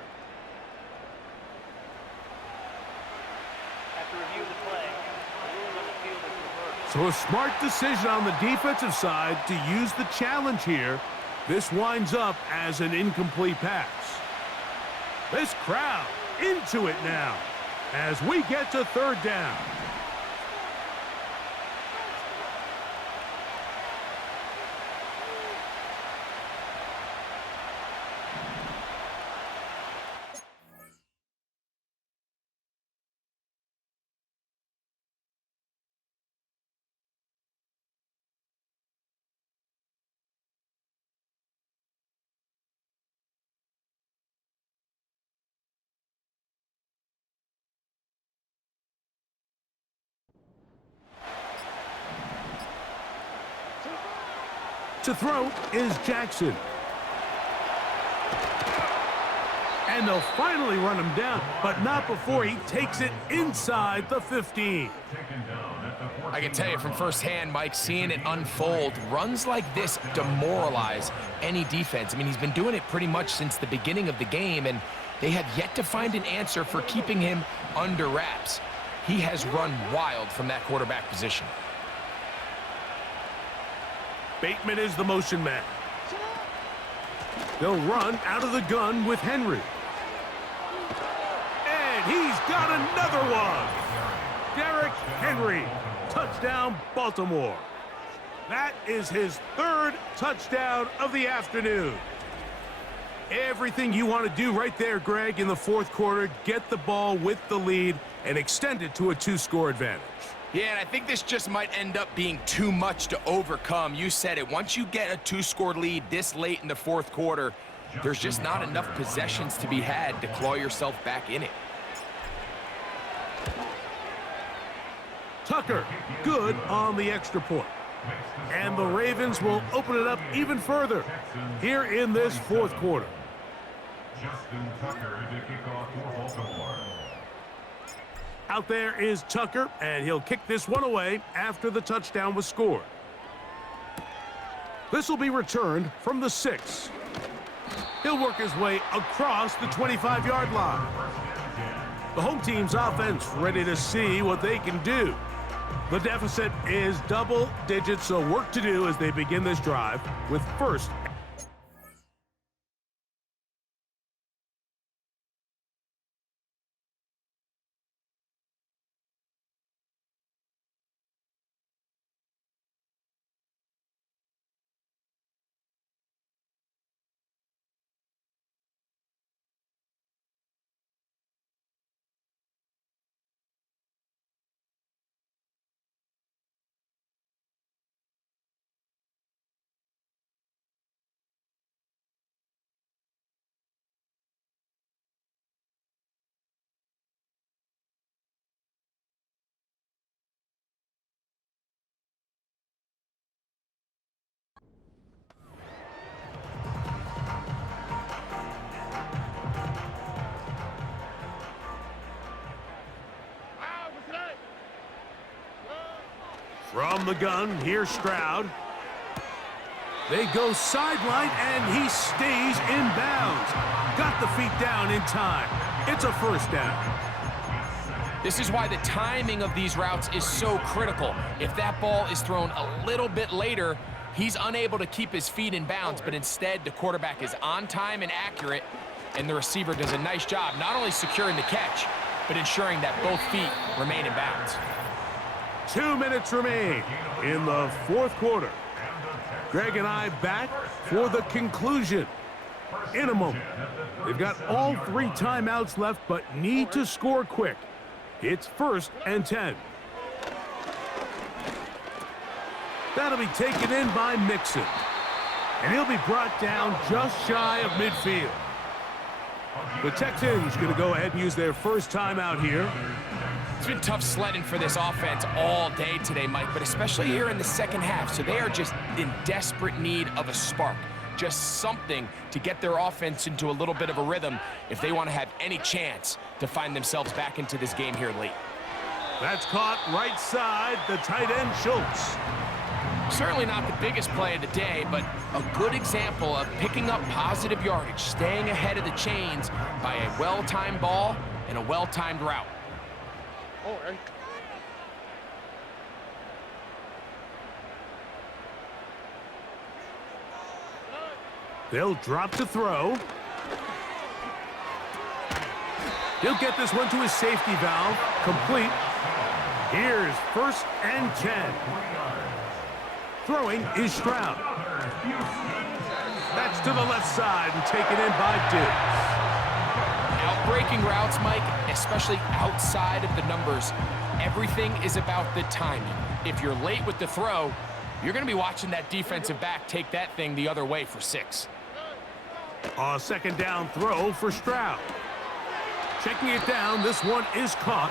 After review of the play, the ruling on the field is reversed. So a smart decision on the defensive side to use the challenge here. This winds up as an incomplete pass. This crowd into it now as we get to 3rd down. To throw is Jackson. And they'll finally run him down, but not before he takes it inside the 15. I can tell you from firsthand, Mike, seeing it unfold, runs like this demoralize any defense. I mean, he's been doing it pretty much since the beginning of the game, and they have yet to find an answer for keeping him under wraps. He has run wild from that quarterback position. Bateman is the motion man. They'll run out of the gun with Henry. And he's got another one. Derrick Henry, touchdown Baltimore. That is his 3rd touchdown of the afternoon. Everything you want to do right there, Greg, in the 4th quarter, get the ball with the lead and extend it to a 2-score advantage. Yeah, and I think this just might end up being too much to overcome. You said it. Once you get a 2-score lead this late in the 4th quarter, there's just not enough possessions to be had to claw yourself back in it. Tucker, good on the extra point. And the Ravens will open it up even further here in this 4th quarter. Justin Tucker to kick off for Baltimore. Out there is Tucker, and he'll kick this one away after the touchdown was scored. This will be returned from the 6. He'll work his way across the 25-yard line. The home team's offense ready to see what they can do. The deficit is double digits, so work to do as they begin this drive with 1st. From the gun, here's Stroud. They go sideline, and he stays in bounds. Got the feet down in time. It's a 1st down. This is why the timing of these routes is so critical. If that ball is thrown a little bit later, he's unable to keep his feet in bounds, but instead the quarterback is on time and accurate, and the receiver does a nice job not only securing the catch, but ensuring that both feet remain in bounds. 2 minutes remain in the fourth quarter. Greg and I back for the conclusion in a moment. They've got all 3 timeouts left, but need to score quick. It's 1st and 10. That'll be taken in by Mixon. And he'll be brought down just shy of midfield. The Texans going to go ahead and use their first timeout here. It's been tough sledding for this offense all day today, Mike, but especially here in the second half. So they are just in desperate need of a spark. Just something to get their offense into a little bit of a rhythm if they want to have any chance to find themselves back into this game here late. That's caught right side, the tight end Schultz. Certainly not the biggest play of the day, but a good example of picking up positive yardage, staying ahead of the chains by a well-timed ball and a well-timed route. They'll drop to throw. He'll get this one to his safety valve, complete. Here's 1st and 10. Throwing is Stroud. That's to the left side and taken in by Diggs. Outbreaking routes, Mike, especially outside of the numbers, everything is about the timing. If you're late with the throw, you're going to be watching that defensive back take that thing the other way for 6. A 2nd down throw for Stroud. Checking it down, this one is caught.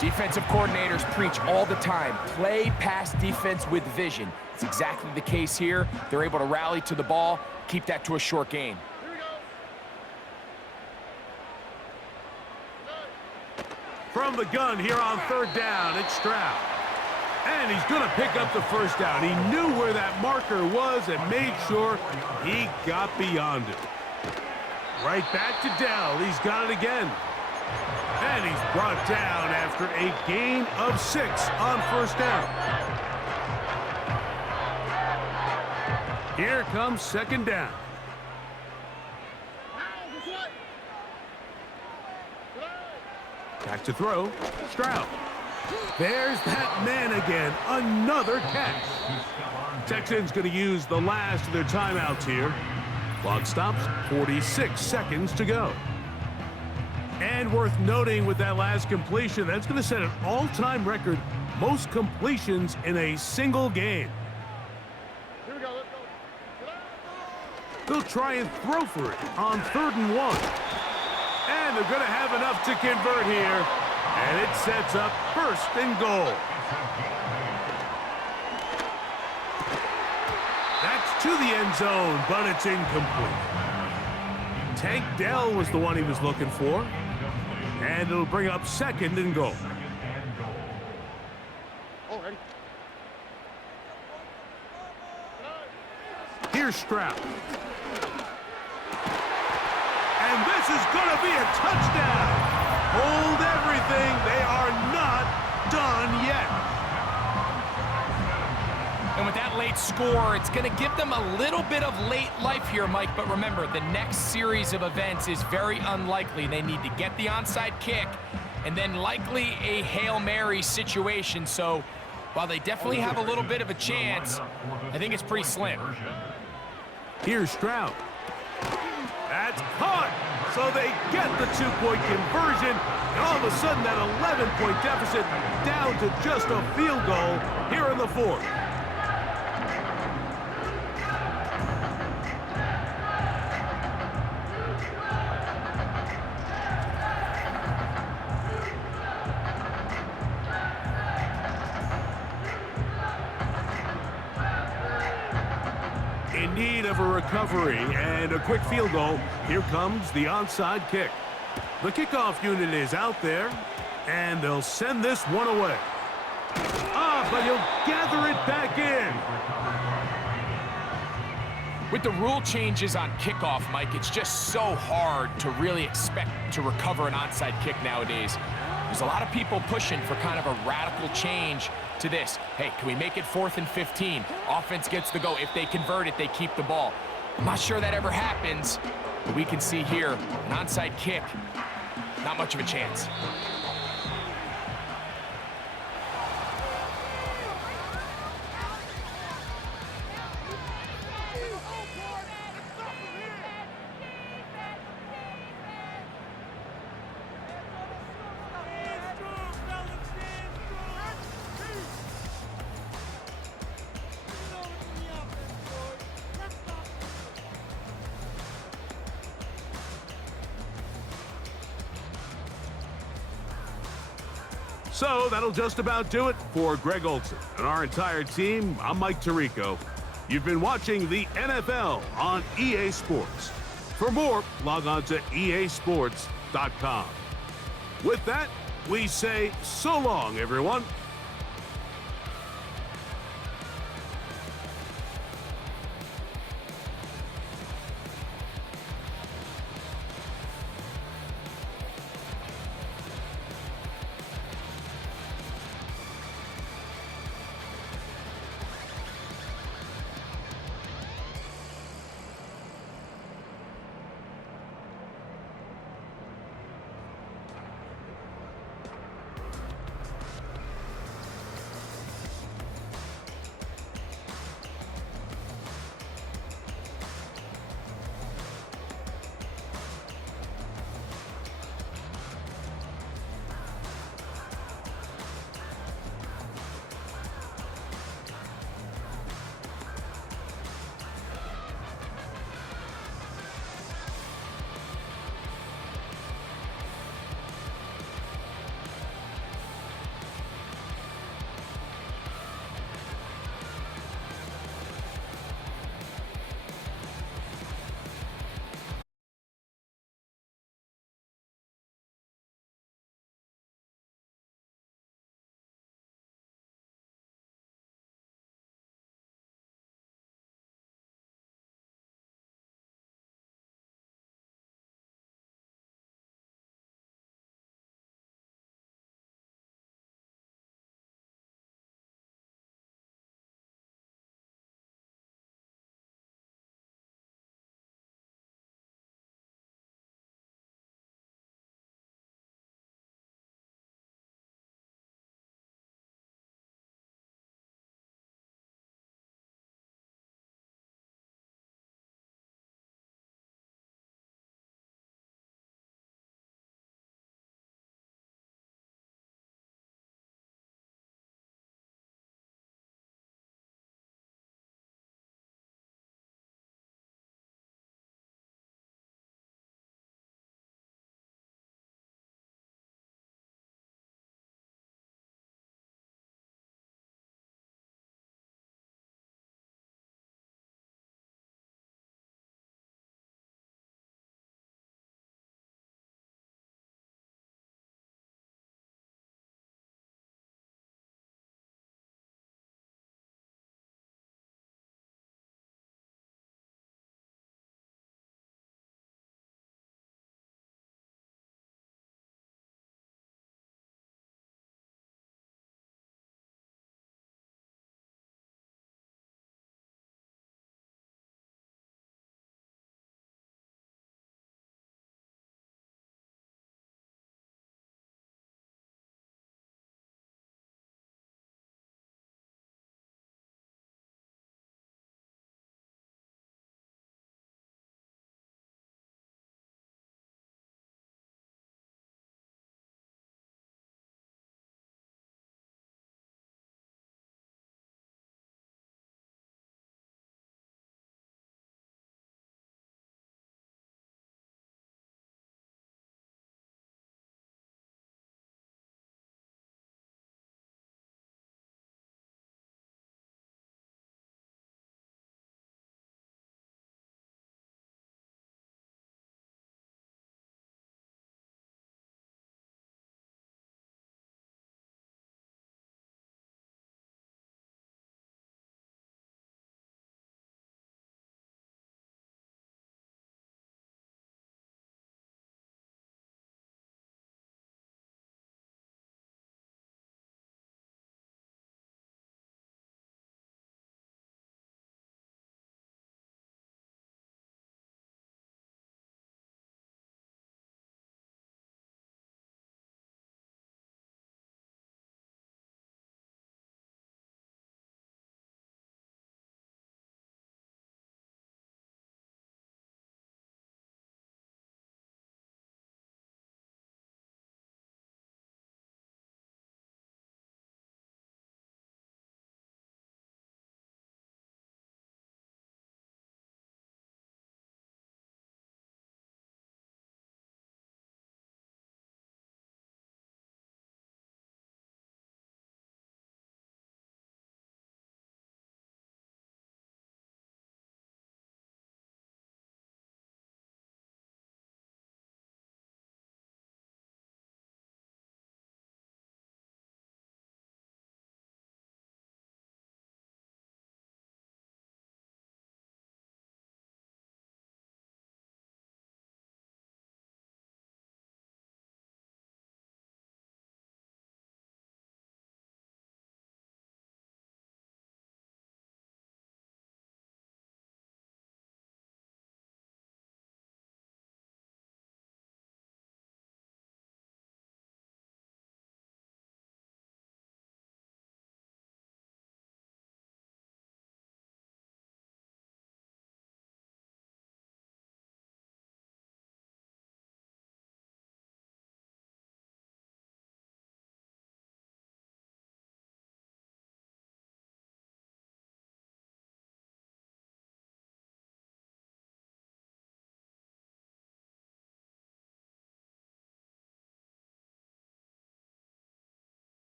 Defensive coordinators preach all the time, play pass defense with vision. It's exactly the case here. They're able to rally to the ball, keep that to a short gain. From the gun here on 3rd down, it's Stroud. And he's going to pick up the 1st down. He knew where that marker was and made sure he got beyond it. Right back to Dell. He's got it again. And he's brought down after a gain of 6 on 1st down. Here comes 2nd down. Back to throw. Stroud. There's that man again. Another catch. Texans going to use the last of their timeouts here. Clock stops. 46 seconds to go. And worth noting with that last completion, that's going to set an all-time record, most completions in a single game. Here we go, let's go. They'll try and throw for it on 3rd and 1. And they're going to have enough to convert here. And it sets up 1st and goal. That's to the end zone, but it's incomplete. Tank Dell was the one he was looking for. And it'll bring up 2nd and goal. Here's Stroud. And this is going to be a touchdown. Hold everything. They are not done yet. And with that late score, it's going to give them a little bit of late life here, Mike. But remember, the next series of events is very unlikely. They need to get the onside kick and then likely a Hail Mary situation. So while they definitely have a little bit of a chance, I think it's pretty slim. Here's Stroud. That's caught. So they get the 2-point conversion. And all of a sudden, that 11-point deficit down to just a field goal here in the 4th. In need of a recovery and a quick field goal, here comes the onside kick. The kickoff unit is out there, and they'll send this one away. But he'll gather it back in. With the rule changes on kickoff, Mike, it's just so hard to really expect to recover an onside kick nowadays. There's a lot of people pushing for kind of a radical change to this. Hey, can we make it 4th and 15? Offense gets the go. If they convert it, they keep the ball. I'm not sure that ever happens, but we can see here, an onside kick, not much of a chance. So that'll just about do it for Greg Olson and our entire team. I'm Mike Tirico. You've been watching the NFL on EA Sports. For more, log on to easports.com. With that, we say so long, everyone.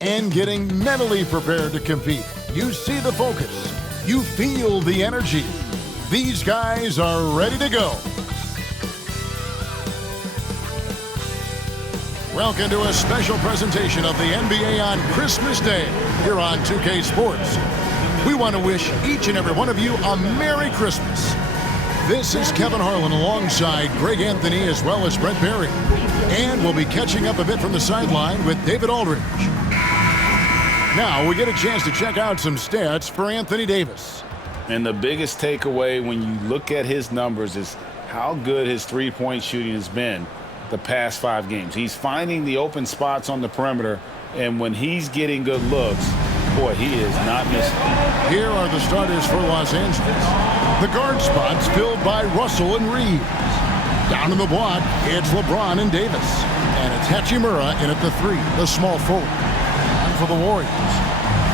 and getting mentally prepared to compete. You see the focus. You feel the energy. These guys are ready to go. Welcome to a special presentation of the NBA on Christmas Day here on 2K Sports. We want to wish each and every one of you a Merry Christmas. This is Kevin Harlan alongside Greg Anthony as well as Brent Barry. And we'll be catching up a bit from the sideline with David Aldridge. Now we get a chance to check out some stats for Anthony Davis. And the biggest takeaway when you look at his numbers is how good his three-point shooting has been the past 5 games. He's finding the open spots on the perimeter, and when he's getting good looks, boy, he is not missing. Here are the starters for Los Angeles. The guard spots filled by Russell and Reeves. Down in the block, it's LeBron and Davis. And it's Hachimura in at the 3, the small forward. And for the Warriors.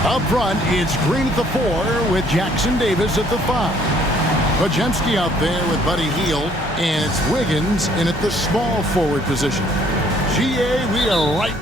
Up front, it's Green at the 4 with Jackson Davis at the 5. Podziemski out there with Buddy Hield. And it's Wiggins in at the small forward position. GA, we are right.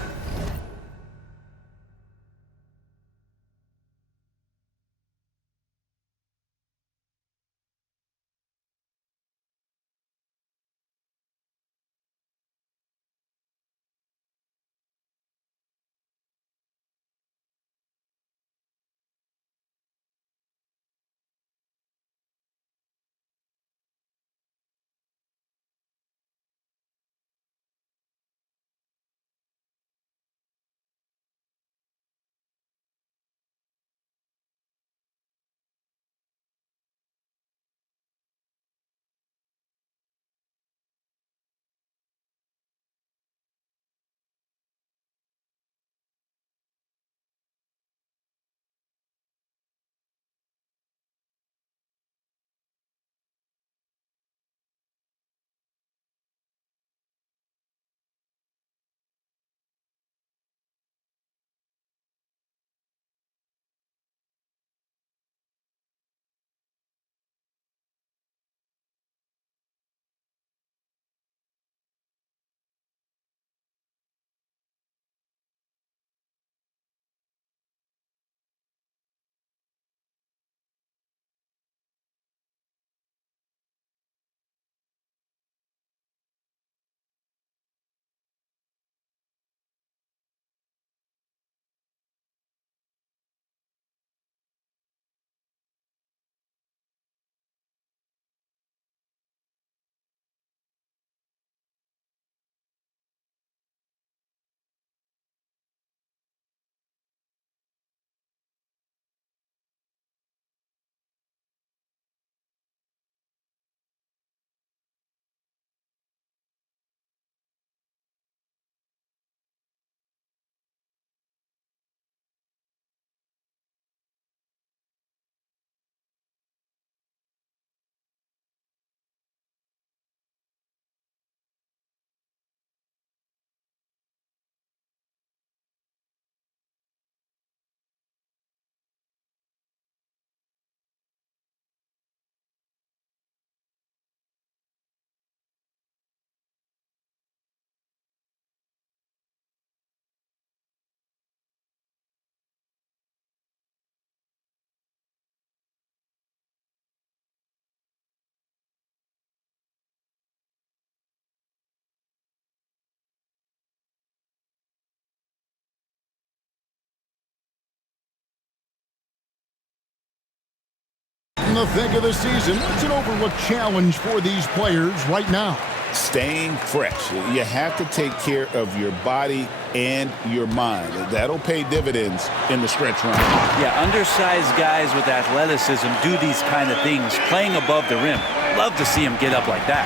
In the thick of the season, what's an overlooked challenge for these players right now? Staying fresh. You have to take care of your body and your mind. That'll pay dividends in the stretch run. Yeah, undersized guys with athleticism do these kind of things, playing above the rim. Love to see him get up like that.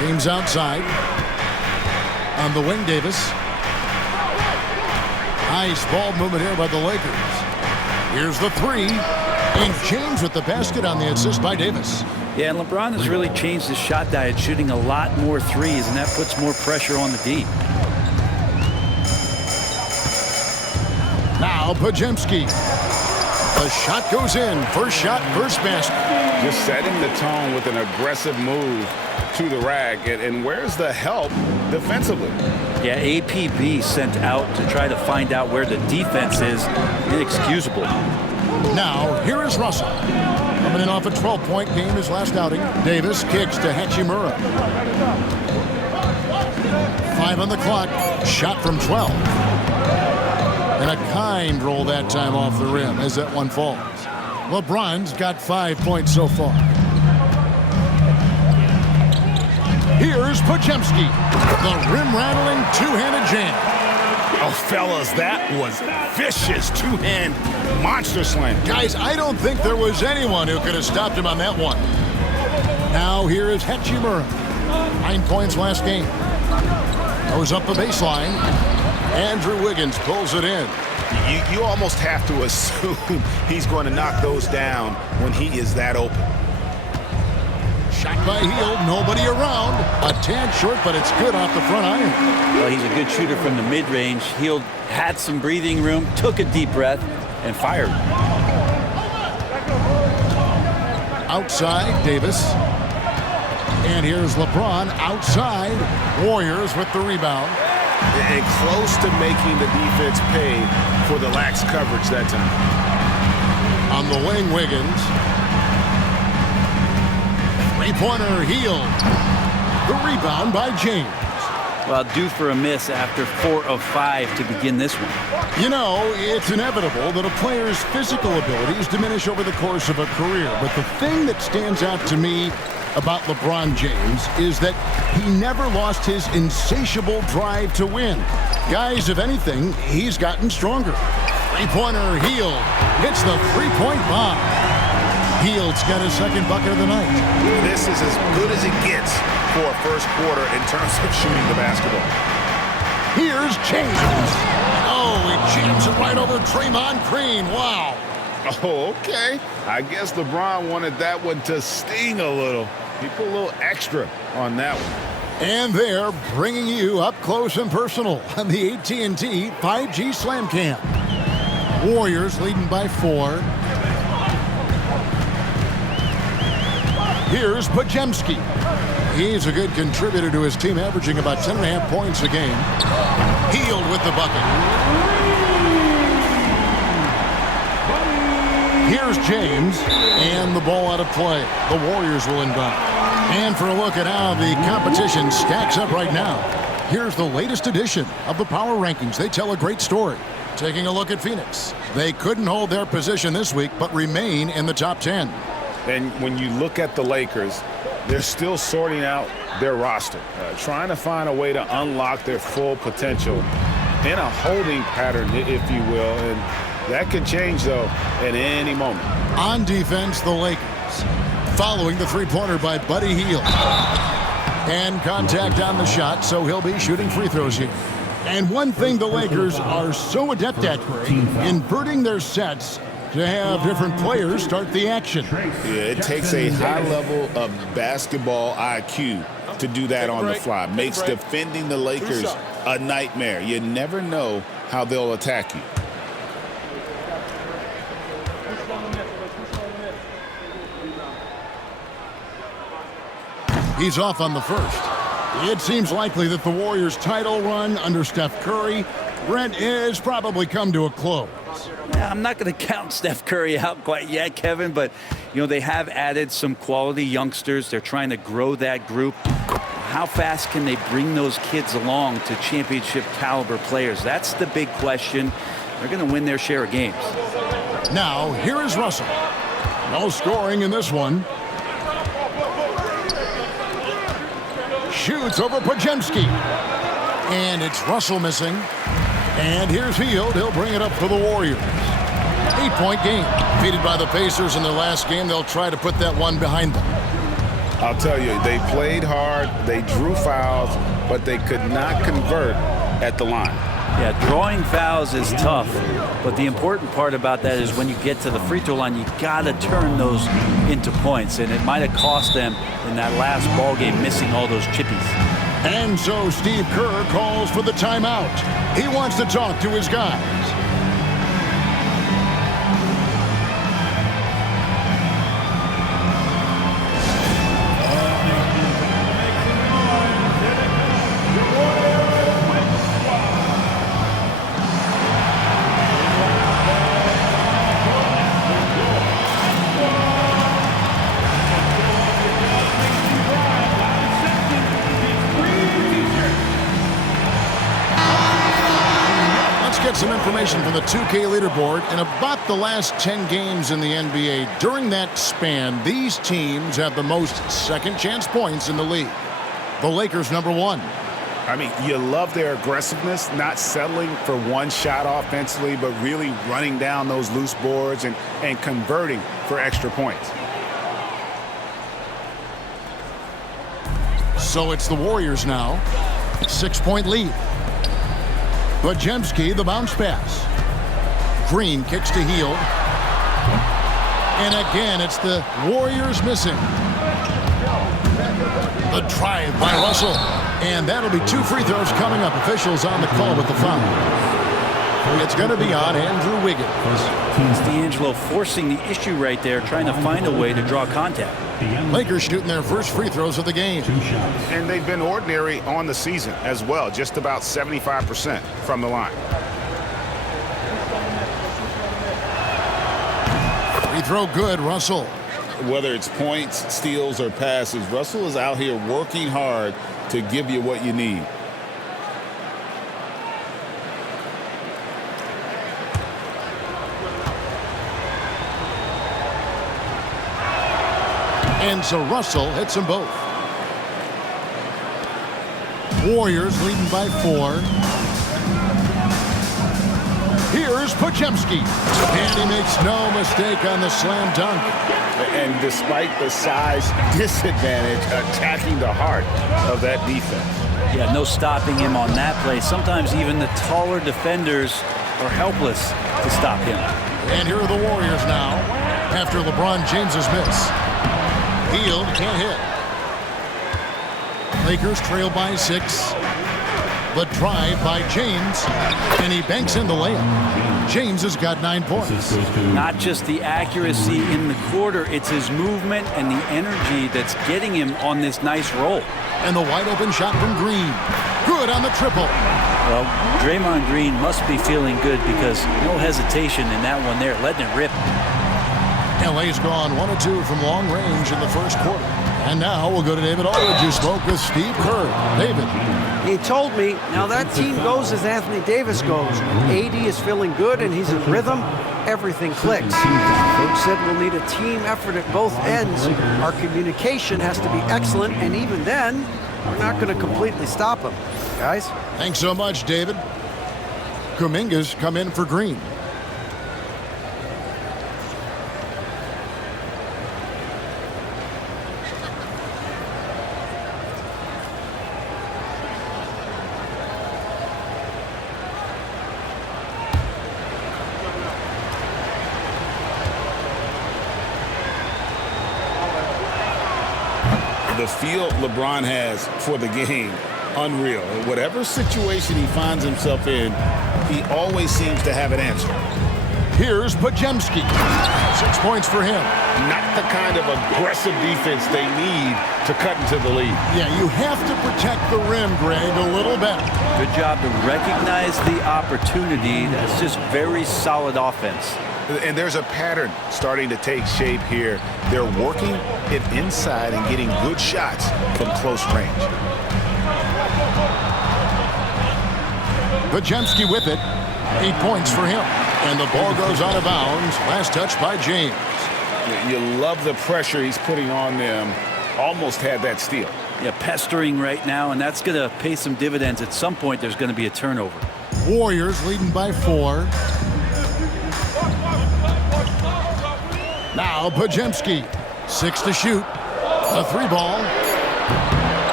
James outside. On the wing, Davis. Nice ball movement here by the Lakers. Here's the 3. And James with the basket on the assist by Davis. Yeah, and LeBron has really changed his shot diet, shooting a lot more threes, and that puts more pressure on the D. Now Podziemski. The shot goes in. First shot, first basket. just setting the tone with an aggressive move to the rack. And where's the help defensively? Yeah, APB sent out to try to find out where the defense is. Inexcusable. Now, here is Russell. Coming in off a 12-point game his last outing. Davis kicks to Hachimura. 5 on the clock. Shot from 12. And a kind roll that time off the rim as that one falls. LeBron's got 5 points so far. Here's Podziemski. The rim-rattling two-handed jam. Oh, fellas, that was vicious two-hand monster slam. Guys, I don't think there was anyone who could have stopped him on that one. Now here is Hachimura. 9 points last game. Goes up the baseline. Andrew Wiggins pulls it in. You almost have to assume he's going to knock those down when he is that open. Shot by Hield, nobody around. A tad short, but it's good off the front iron. Well, he's a good shooter from the mid-range. Hield had some breathing room, took a deep breath, and fired. Outside, Davis. And here's LeBron outside. Warriors with the rebound. And close to making the defense pay for the lax coverage that time. On the wing, Wiggins. Three-pointer Hield. The rebound by James. Well, due for a miss after 4 of 5 to begin this one. You know, it's inevitable that a player's physical abilities diminish over the course of a career. But the thing that stands out to me about LeBron James is that he never lost his insatiable drive to win. Guys, if anything, he's gotten stronger. Three-pointer Hield hits the three-point bomb. Hield's got his second bucket of the night. This is as good as it gets for a first quarter in terms of shooting the basketball. Here's James. Oh, he jams it right over Draymond Green. Wow. Oh, okay. I guess LeBron wanted that one to sting a little. He put a little extra on that one. And they're bringing you up close and personal on the AT&T 5G Slam Cam. Warriors leading by 4. Here's Podziemski. He's a good contributor to his team, averaging about 10.5 points a game. Hield with the bucket. Here's James, and the ball out of play. The Warriors will inbound. And for a look at how the competition stacks up right now, here's the latest edition of the Power Rankings. They tell a great story. Taking a look at Phoenix. They couldn't hold their position this week, but remain in the top 10. And when you look at the Lakers, they're still sorting out their roster, trying to find a way to unlock their full potential in a holding pattern, if you will. And that could change, though, at any moment. On defense, the Lakers. Following the three-pointer by Buddy Hield. And contact on the shot, so he'll be shooting free throws here. And one thing the Lakers are so adept at, inverting their sets to have different players start the action. Yeah, it takes a high level of basketball IQ to do that on the fly. Makes defending the Lakers a nightmare. You never know how they'll attack you. He's off on the first. It seems likely that the Warriors' title run under Steph Curry, Brent, has probably come to a close. I'm not going to count Steph Curry out quite yet, Kevin, but, you know, they have added some quality youngsters. They're trying to grow that group. How fast can they bring those kids along to championship caliber players? That's the big question. They're going to win their share of games. Now, here is Russell. No scoring in this one. Shoots over Podziemski. And it's Russell missing. And here's Hield. He'll bring it up for the Warriors. 8-point game. Defeated by the Pacers in their last game. They'll try to put that one behind them. I'll tell you, they played hard. They drew fouls, but they could not convert at the line. Yeah, drawing fouls is tough, but the important part about that is when you get to the free throw line, you got to turn those into points, and it might have cost them in that last ball game missing all those chippies. And so Steve Kerr calls for the timeout. He wants to talk to his guys. get some information from the 2K leaderboard. In about the last 10 games in the NBA, during that span, these teams have the most second chance points in the league. The Lakers, number 1. I mean, you love their aggressiveness, not settling for one shot offensively, but really running down those loose boards and converting for extra points. So it's the Warriors now. 6-point lead. Bajemski, the bounce pass. Green kicks to Hield. And again, it's the Warriors missing. The drive by Russell. And that'll be 2 free throws coming up. Officials on the call with the foul. It's going to be on Andrew Wiggins. It's D'Angelo forcing the issue right there, trying to find a way to draw contact. Lakers shooting their first free throws of the game. And they've been ordinary on the season as well, just about 75% from the line. Free throw good, Russell. Whether it's points, steals, or passes, Russell is out here working hard to give you what you need. And so Russell hits them both. Warriors leading by 4. Here's Bajemski. And he makes no mistake on the slam dunk. And despite the size disadvantage, attacking the heart of that defense. Yeah, no stopping him on that play. Sometimes even the taller defenders are helpless to stop him. And here are the Warriors now after LeBron James's miss. Hield can't hit. Lakers trail by 6. The drive by James, and he banks in the layup. James has got 9 points. Not just the accuracy in the quarter, it's his movement and the energy that's getting him on this nice roll. And the wide open shot from Green. Good on the triple. Well, Draymond Green must be feeling good because no hesitation in that one there, letting it rip. LA's gone 1 of 2 from long range in the first quarter. And now we'll go to David Aldridge, who spoke with Steve Kerr. David. He told me, now that team goes as Anthony Davis goes. AD is feeling good and he's in rhythm. Everything clicks. Coach said we'll need a team effort at both ends. Our communication has to be excellent, and even then, we're not going to completely stop them. Guys? Thanks so much, David. Kuminga's come in for Green. The feel LeBron has for the game, unreal. Whatever situation he finds himself in, he always seems to have an answer. Here's Bajemski. 6 points for him. Not the kind of aggressive defense they need to cut into the lead. Yeah, you have to protect the rim, Greg, a little better. Good job to recognize the opportunity. That's just very solid offense. And there's a pattern starting to take shape here. They're working it inside and getting good shots from close range. Bajemski with it. 8 points for him. And the ball goes out of bounds. Last touch by James. You love the pressure he's putting on them. Almost had that steal. Yeah, pestering right now, and that's going to pay some dividends. At some point, there's going to be a turnover. Warriors leading by 4. Now Bajemski, 6 to shoot. A 3 ball.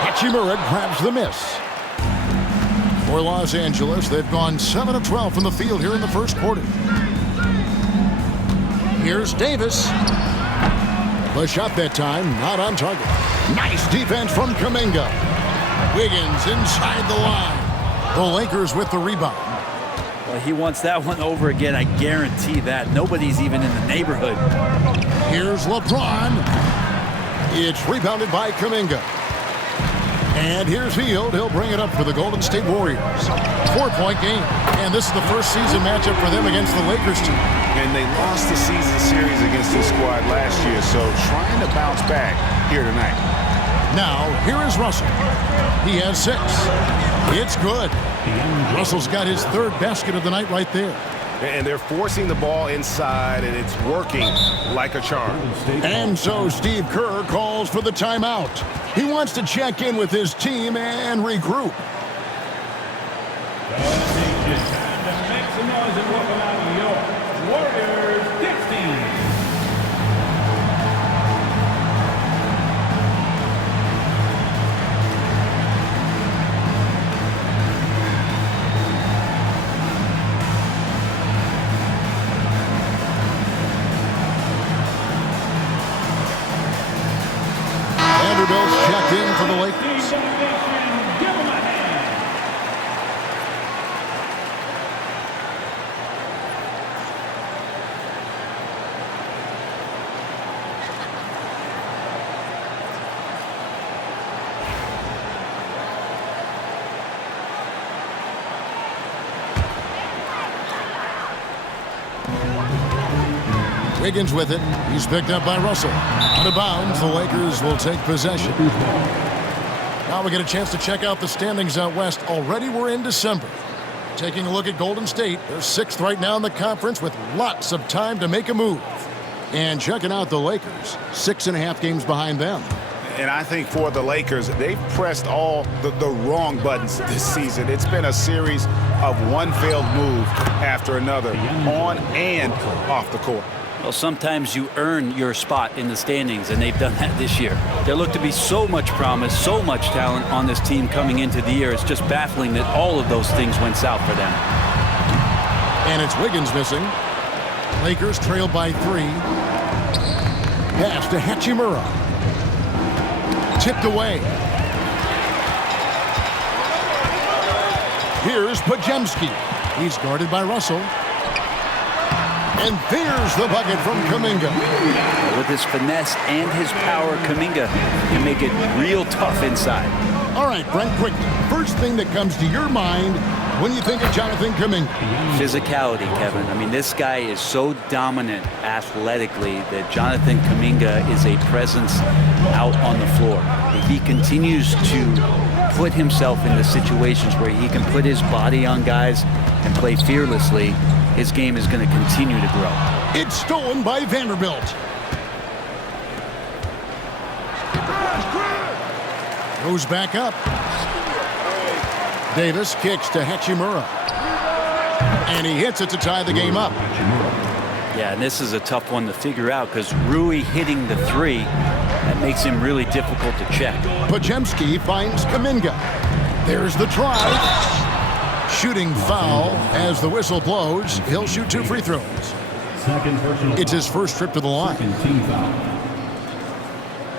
Hachimura grabs the miss. For Los Angeles, they've gone 7 of 12 from the field here in the first quarter. Here's Davis. The shot that time, not on target. Nice defense from Kuminga. Wiggins inside the line. The Lakers with the rebound. Well, he wants that one over again, I guarantee that. Nobody's even in the neighborhood. Here's LeBron. It's rebounded by Kuminga. And here's Hield. He'll bring it up for the Golden State Warriors. 4-point game. And this is the first season matchup for them against the Lakers team. And they lost the season series against this squad last year, so trying to bounce back here tonight. Now, here is Russell. He has 6. It's good. Russell's got his third basket of the night right there. And they're forcing the ball inside, and it's working like a charm. And so Steve Kerr calls for the timeout. He wants to check in with his team and regroup. Time to make some noise and welcome out your Warriors Knicks team. Vanderbilt's checked in for the Lakers. Wiggins with it. He's picked up by Russell. Out of bounds, the Lakers will take possession. Now we get a chance to check out the standings out west. Already we're in December. Taking a look at Golden State. They're 6th right now in the conference with lots of time to make a move. And checking out the Lakers, 6.5 games behind them. And I think for the Lakers, they've pressed all the wrong buttons this season. It's been a series of one failed move after another, on and off the court. Well, sometimes you earn your spot in the standings, and they've done that this year. There looked to be so much promise, so much talent on this team coming into the year. It's just baffling that all of those things went south for them. And it's Wiggins missing. Lakers trail by 3. Pass to Hachimura. Tipped away. Here's Podziemski. He's guarded by Russell. And there's the bucket from Kuminga. With his finesse and his power, Kuminga can make it real tough inside. All right, Brent, quick. First thing that comes to your mind when you think of Jonathan Kuminga. Physicality, Kevin. I mean, this guy is so dominant athletically that Jonathan Kuminga is a presence out on the floor. If he continues to put himself into situations where he can put his body on guys and play fearlessly, his game is going to continue to grow. It's stolen by Vanderbilt. Goes back up. Davis kicks to Hachimura. And he hits it to tie the game up. Yeah, and this is a tough one to figure out because Rui hitting the 3, that makes him really difficult to check. Podziemski finds Kuminga. There's the try. Shooting foul as the whistle blows. He'll shoot 2 free throws. It's his first trip to the line. Team foul.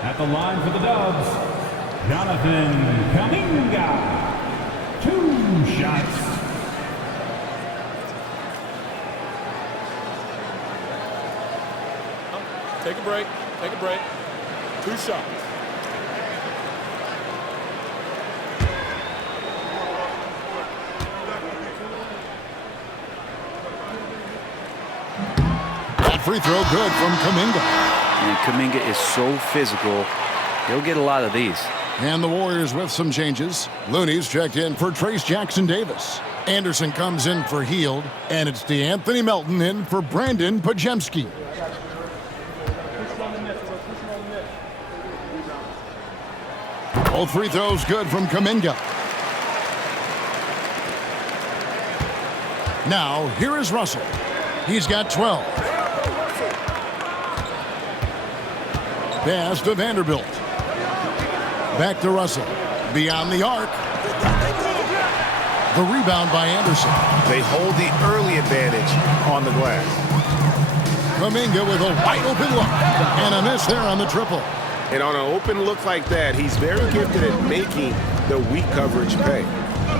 At the line for the Dubs, Jonathan Kuminga. 2 shots. Take a break. Take a break. 2 shots. Free throw good from Kuminga. And Kuminga is so physical, he'll get a lot of these. And the Warriors with some changes. Looney's checked in for Trace Jackson-Davis. Anderson comes in for Hield, and it's DeAnthony Melton in for Brandon Podziemski. Both free throws good from Kuminga. Now, here is Russell. He's got 12. Pass to Vanderbilt. Back to Russell. Beyond the arc. The rebound by Anderson. They hold the early advantage on the glass. Kuminga with a wide open look. And a miss there on the triple. And on an open look like that, he's very gifted at making the weak coverage pay.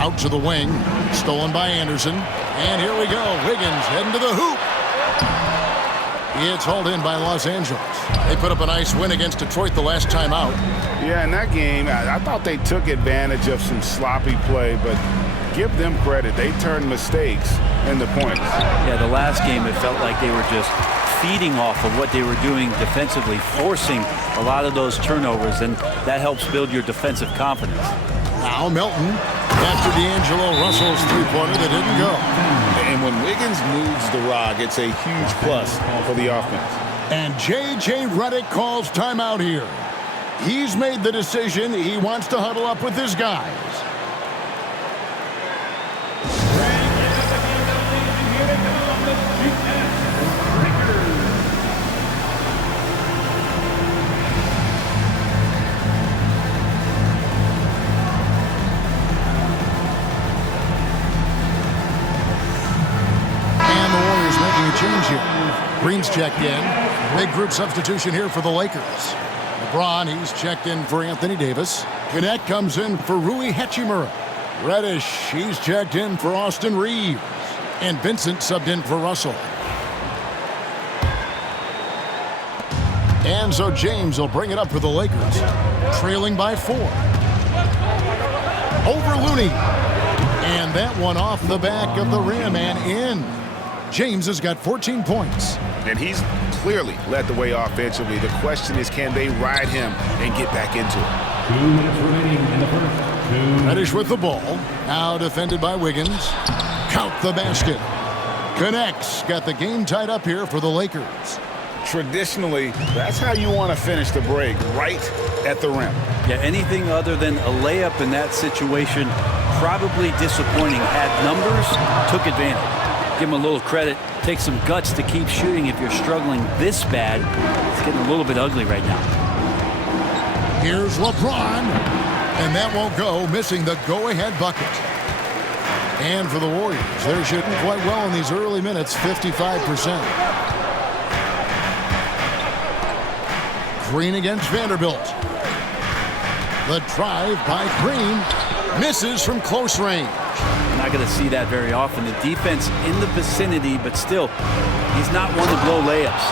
Out to the wing. Stolen by Anderson. And here we go. Wiggins heading to the hoop. It's hauled in by Los Angeles. They put up a nice win against Detroit the last time out. Yeah, in that game, I thought they took advantage of some sloppy play, but give them credit. They turned mistakes into points. Yeah, the last game, it felt like they were just feeding off of what they were doing defensively, forcing a lot of those turnovers, and that helps build your defensive confidence. Now Melton after D'Angelo Russell's three-pointer that didn't go. And when Wiggins moves the rock, it's a huge plus for the offense. And J.J. Redick calls timeout here. He's made the decision. He wants to huddle up with his guys. Change here. Green's checked in. Big group substitution here for the Lakers. LeBron, he's checked in for Anthony Davis. Gannett comes in for Rui Hachimura. Reddish, he's checked in for Austin Reeves. And Vincent subbed in for Russell. And so James will bring it up for the Lakers. Trailing by 4. Over Looney. And that one off the back of the rim and in. James has got 14 points. And he's clearly led the way offensively. The question is, can they ride him and get back into it? 2 minutes remaining in the first. Reddish with the ball. Now defended by Wiggins. Count the basket. Connects. Got the game tied up here for the Lakers. Traditionally, that's how you want to finish the break, right at the rim. Yeah, anything other than a layup in that situation, probably disappointing. Had numbers, took advantage. Give him a little credit. Take some guts to keep shooting if you're struggling this bad. It's getting a little bit ugly right now. Here's LeBron. And that won't go, missing the go-ahead bucket. And for the Warriors, they're shooting quite well in these early minutes, 55%. Green against Vanderbilt. The drive by Green misses from close range. Not going to see that very often. The defense in the vicinity, but still, he's not one to blow layups.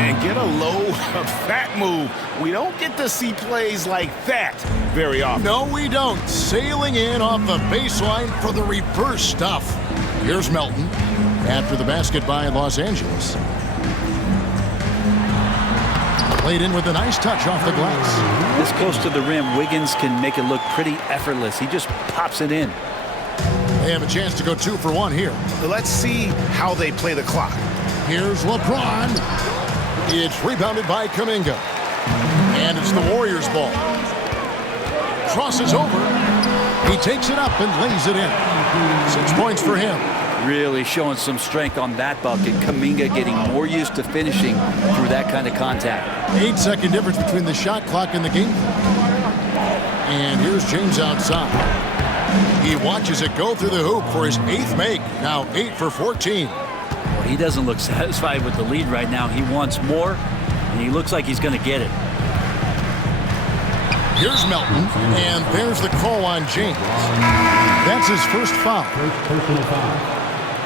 And get a low, fat move. We don't get to see plays like that very often. No, we don't. Sailing in off the baseline for the reverse stuff. Here's Melton after the basket by Los Angeles. Played in with a nice touch off the glass. This close to the rim, Wiggins can make it look pretty effortless. He just pops it in. They have a chance to go 2 for 1 here. Let's see how they play the clock. Here's LeBron. It's rebounded by Kuminga. And it's the Warriors' ball. Crosses over. He takes it up and lays it in. 6 points for him. Really showing some strength on that bucket. Kuminga getting more used to finishing through that kind of contact. 8-second difference between the shot clock and the game clock. And here's James outside. He watches it go through the hoop for his 8th make. Now 8 for 14. Well, he doesn't look satisfied with the lead right now. He wants more, and he looks like he's going to get it. Here's Melton, and there's the call on James. That's his first foul. First personal foul.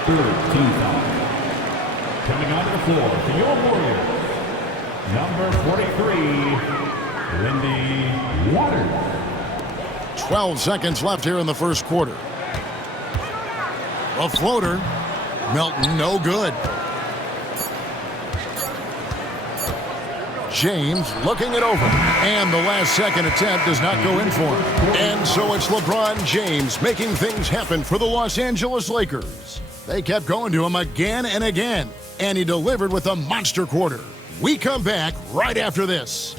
3rd team foul. Coming onto the floor for your Warriors, number 43, Lindy Waters. 12 seconds left here in the first quarter. A floater. Melton, no good. James looking it over. And the last second attempt does not go in for him. And so it's LeBron James making things happen for the Los Angeles Lakers. They kept going to him again and again. And he delivered with a monster quarter. We come back right after this.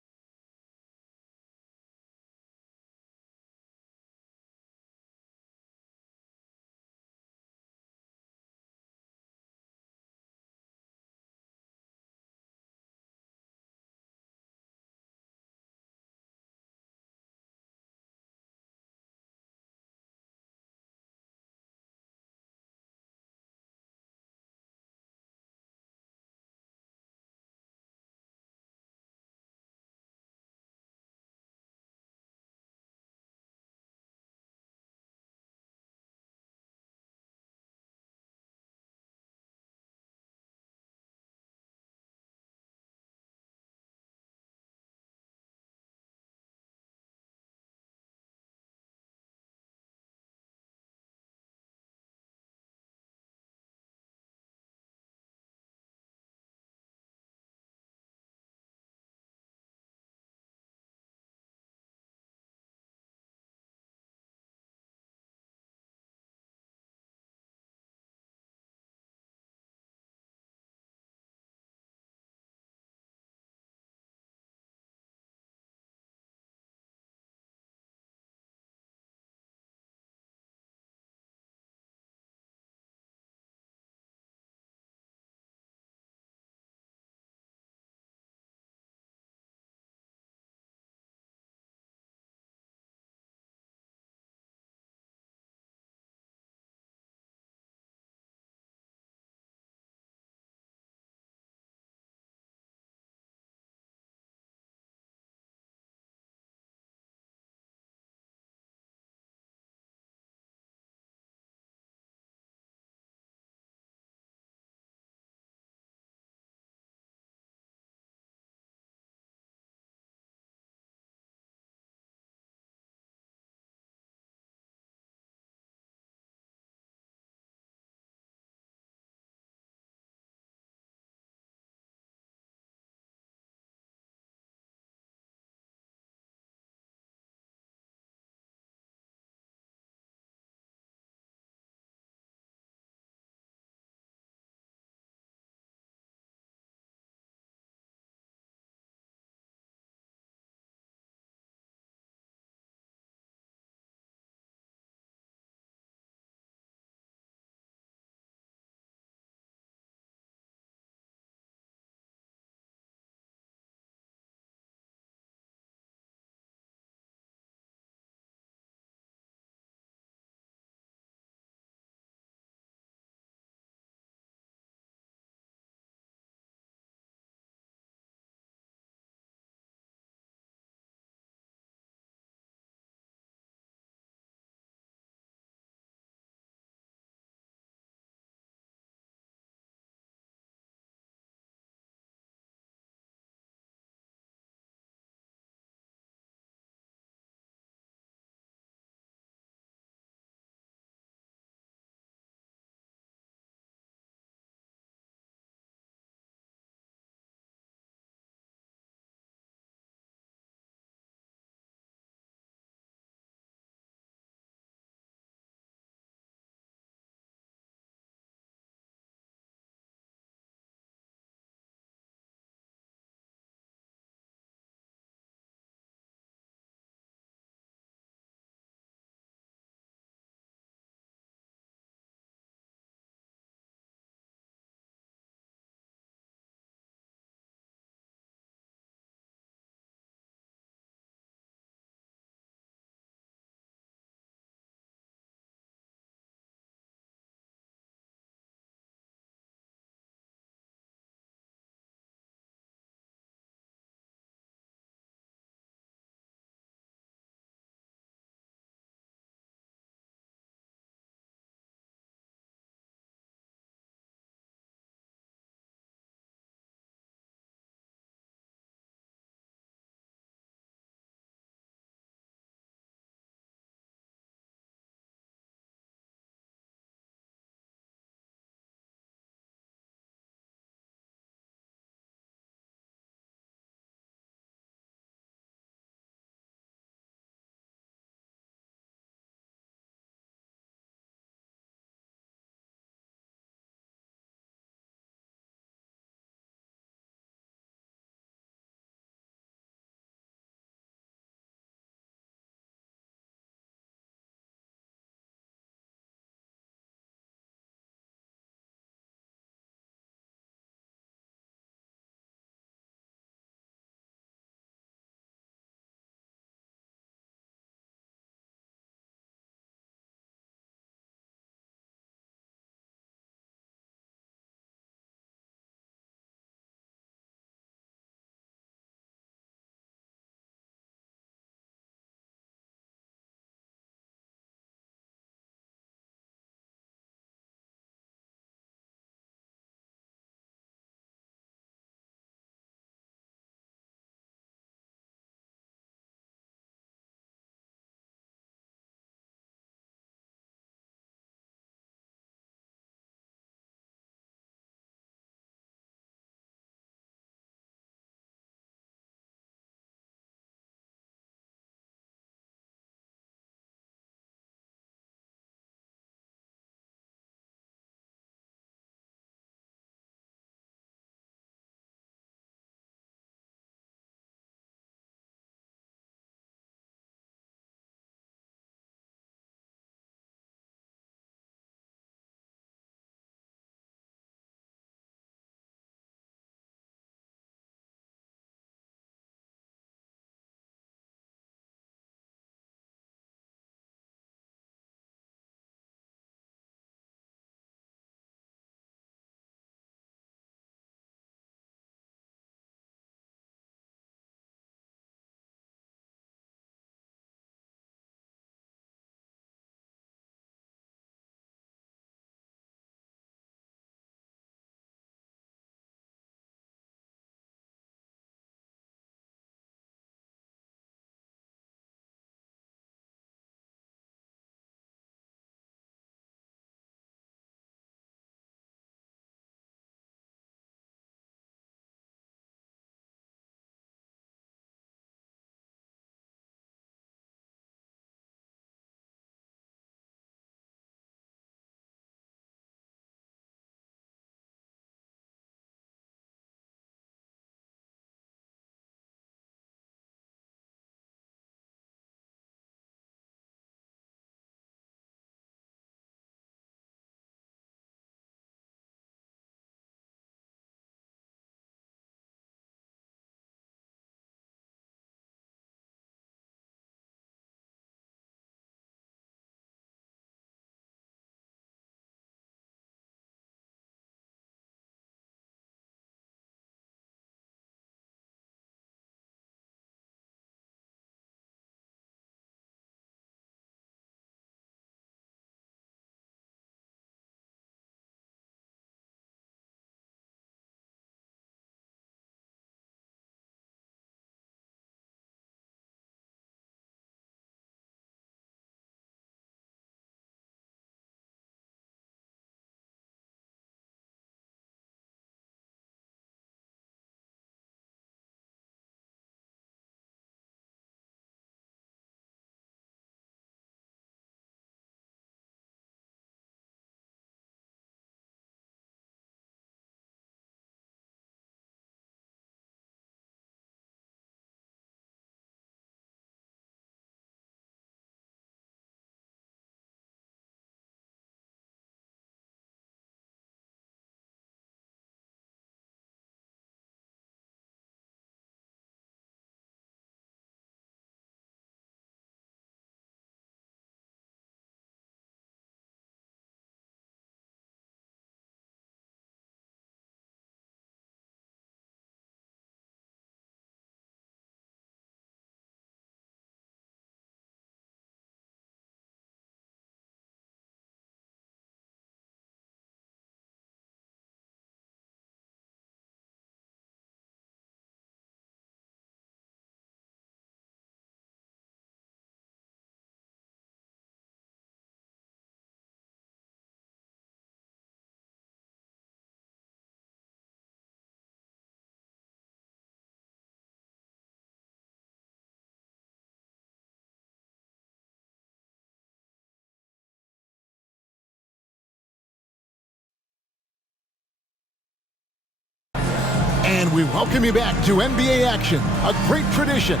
And we welcome you back to NBA action, a great tradition,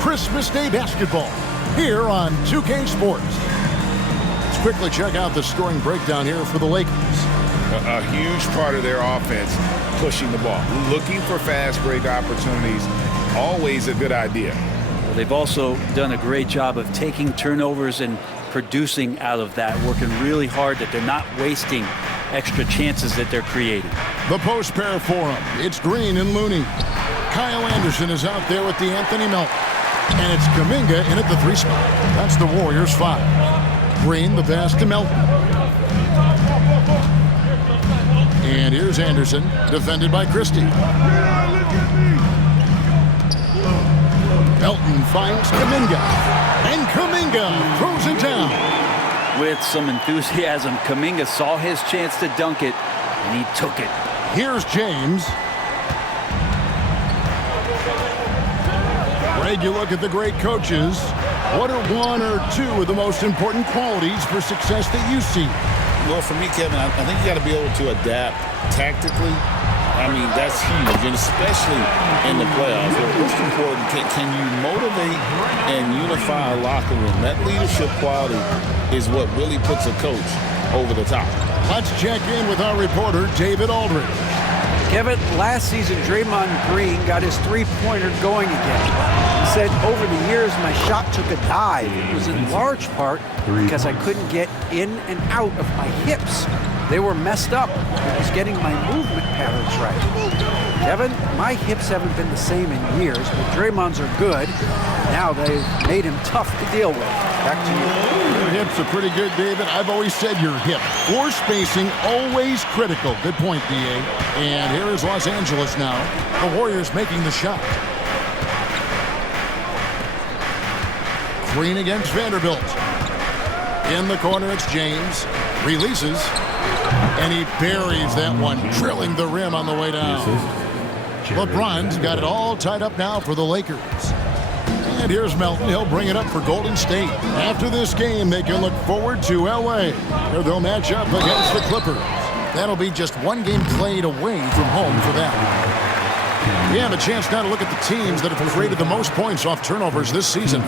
Christmas Day basketball, here on 2K Sports. Let's quickly check out the scoring breakdown here for the Lakers. A huge part of their offense, pushing the ball, looking for fast break opportunities, always a good idea. Well, they've also done a great job of taking turnovers and producing out of that, working really hard that they're not wasting extra chances that they're creating. The post pair for him. It's Green and Looney. Kyle Anderson is out there with the Anthony Melton. And it's Kuminga in at the 3 spot. That's the Warriors 5. Green, the pass to Melton. And here's Anderson, defended by Christie. Melton finds Kuminga. And Kuminga throws it down. With some enthusiasm, Kuminga saw his chance to dunk it, and he took it. Here's James. Greg, you look at the great coaches. What are 1 or 2 of the most important qualities for success that you see? Well, for me, Kevin, I think you got to be able to adapt tactically. I mean, that's huge, and especially in the playoffs. What's important, can you motivate and unify a locker room? That leadership quality is what really puts a coach over the top. Let's check in with our reporter, David Aldridge. Kevin, last season, Draymond Green got his three-pointer going again. He said, over the years, my shot took a dive. It was in large part because I couldn't get in and out of my hips. They were messed up. I was getting my movement patterns right. Kevin, my hips haven't been the same in years, but Draymond's are good. Now they've made him tough to deal with. Back to you. Your hips are pretty good, David. I've always said your hip. Floor spacing, always critical. Good point, D.A. And here is Los Angeles now. The Warriors making the shot. Green against Vanderbilt. In the corner, it's James. Releases. And he buries that one, drilling the rim on the way down. LeBron's got it all tied up now for the Lakers. And here's Melton. He'll bring it up for Golden State. After this game, they can look forward to L.A., where they'll match up against the Clippers. That'll be just one game played away from home for them. We have a chance now to look at the teams that have created the most points off turnovers this season.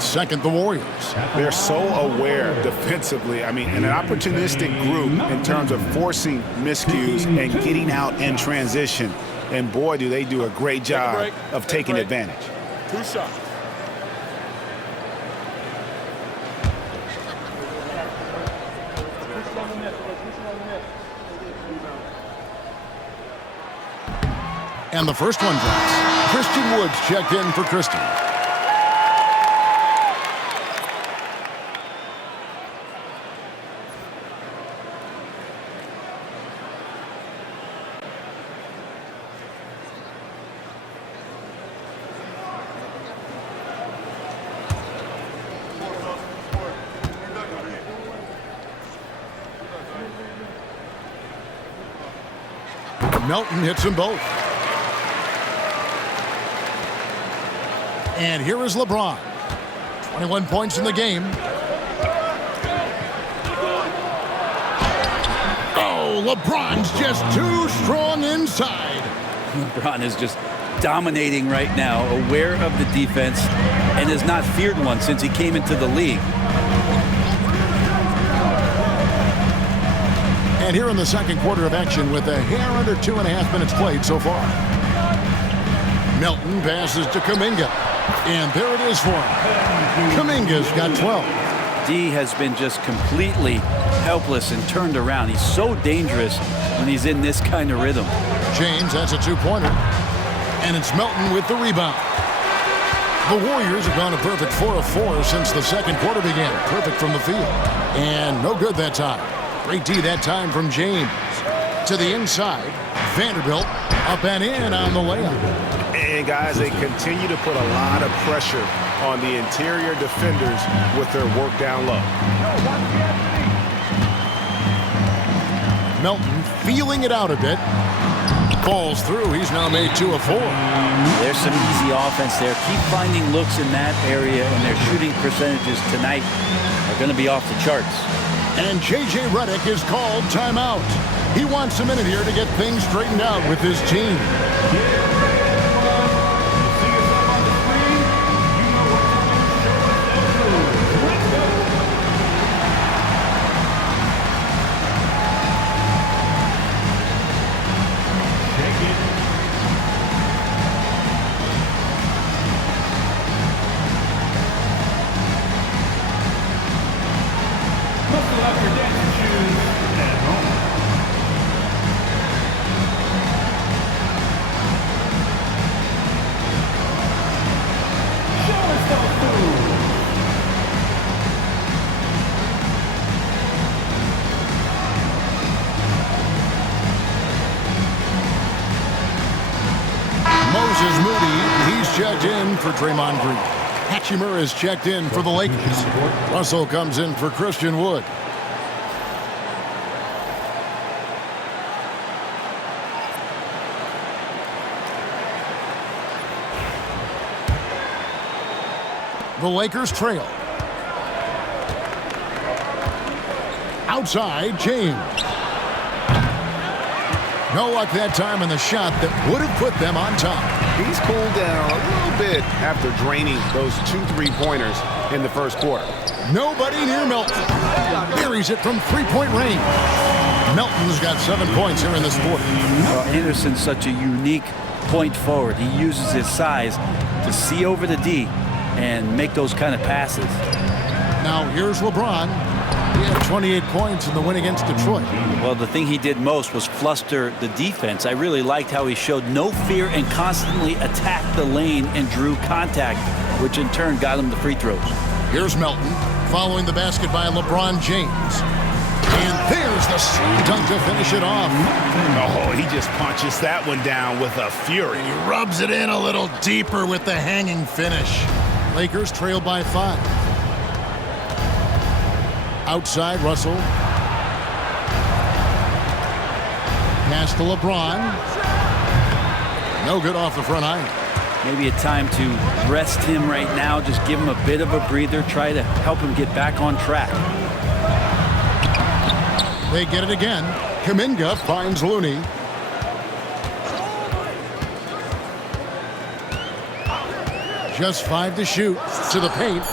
Second, the Warriors. They're so aware defensively. I mean, an opportunistic group in terms of forcing miscues and getting out in transition. And boy, do they do a great job of taking advantage. 2 shots. And the first one drops. Christian Woods checked in for Christie. Melton hits them both. And here is LeBron. 21 points in the game. Oh, LeBron's just too strong inside. LeBron is just dominating right now, aware of the defense, and has not feared one since he came into the league. And here in the second quarter of action with a hair under 2.5 minutes played so far. Melton passes to Kuminga. And there it is for him. Kuminga's got 12. D has been just completely helpless and turned around. He's so dangerous when he's in this kind of rhythm. James has a 2-pointer. And it's Melton with the rebound. The Warriors have gone a perfect 4 of 4 since the second quarter began. Perfect from the field. And no good that time. Great D that time from James. To the inside. Vanderbilt up and in on the layup. And guys, they continue to put a lot of pressure on the interior defenders with their work down low. Melton feeling it out a bit. Falls through. He's now made 2 of 4. There's some easy offense there. Keep finding looks in that area, and their shooting percentages tonight are going to be off the charts. And J.J. Redick is called timeout. He wants a minute here to get things straightened out with his team. Moses Moody, he's checked in for Draymond Green. Hachimura is checked in for the Lakers. Russell comes in for Christian Wood. The Lakers trail. Outside, James. No luck that time in the shot that would have put them on top. He's cooled down a little bit after draining those 2 3-pointers in the first quarter. Nobody near Melton. Buries it from three-point range. Melton's got 7 points here in this quarter. Well, Anderson's such a unique point forward. He uses his size to see over the D and make those kind of passes. Now here's LeBron. He had 28 points in the win against Detroit. Well, the thing he did most was fluster the defense. I really liked how he showed no fear and constantly attacked the lane and drew contact, which in turn got him the free throws. Here's Melton following the basket by LeBron James. And there's the slam dunk to finish it off. Oh, he just punches that one down with a fury. He rubs it in a little deeper with the hanging finish. Lakers trail by 5. Outside, Russell. Pass to LeBron. No good off the front iron. Maybe a time to rest him right now. Just give him a bit of a breather. Try to help him get back on track. They get it again. Kuminga finds Looney. Just 5 to shoot. To the paint.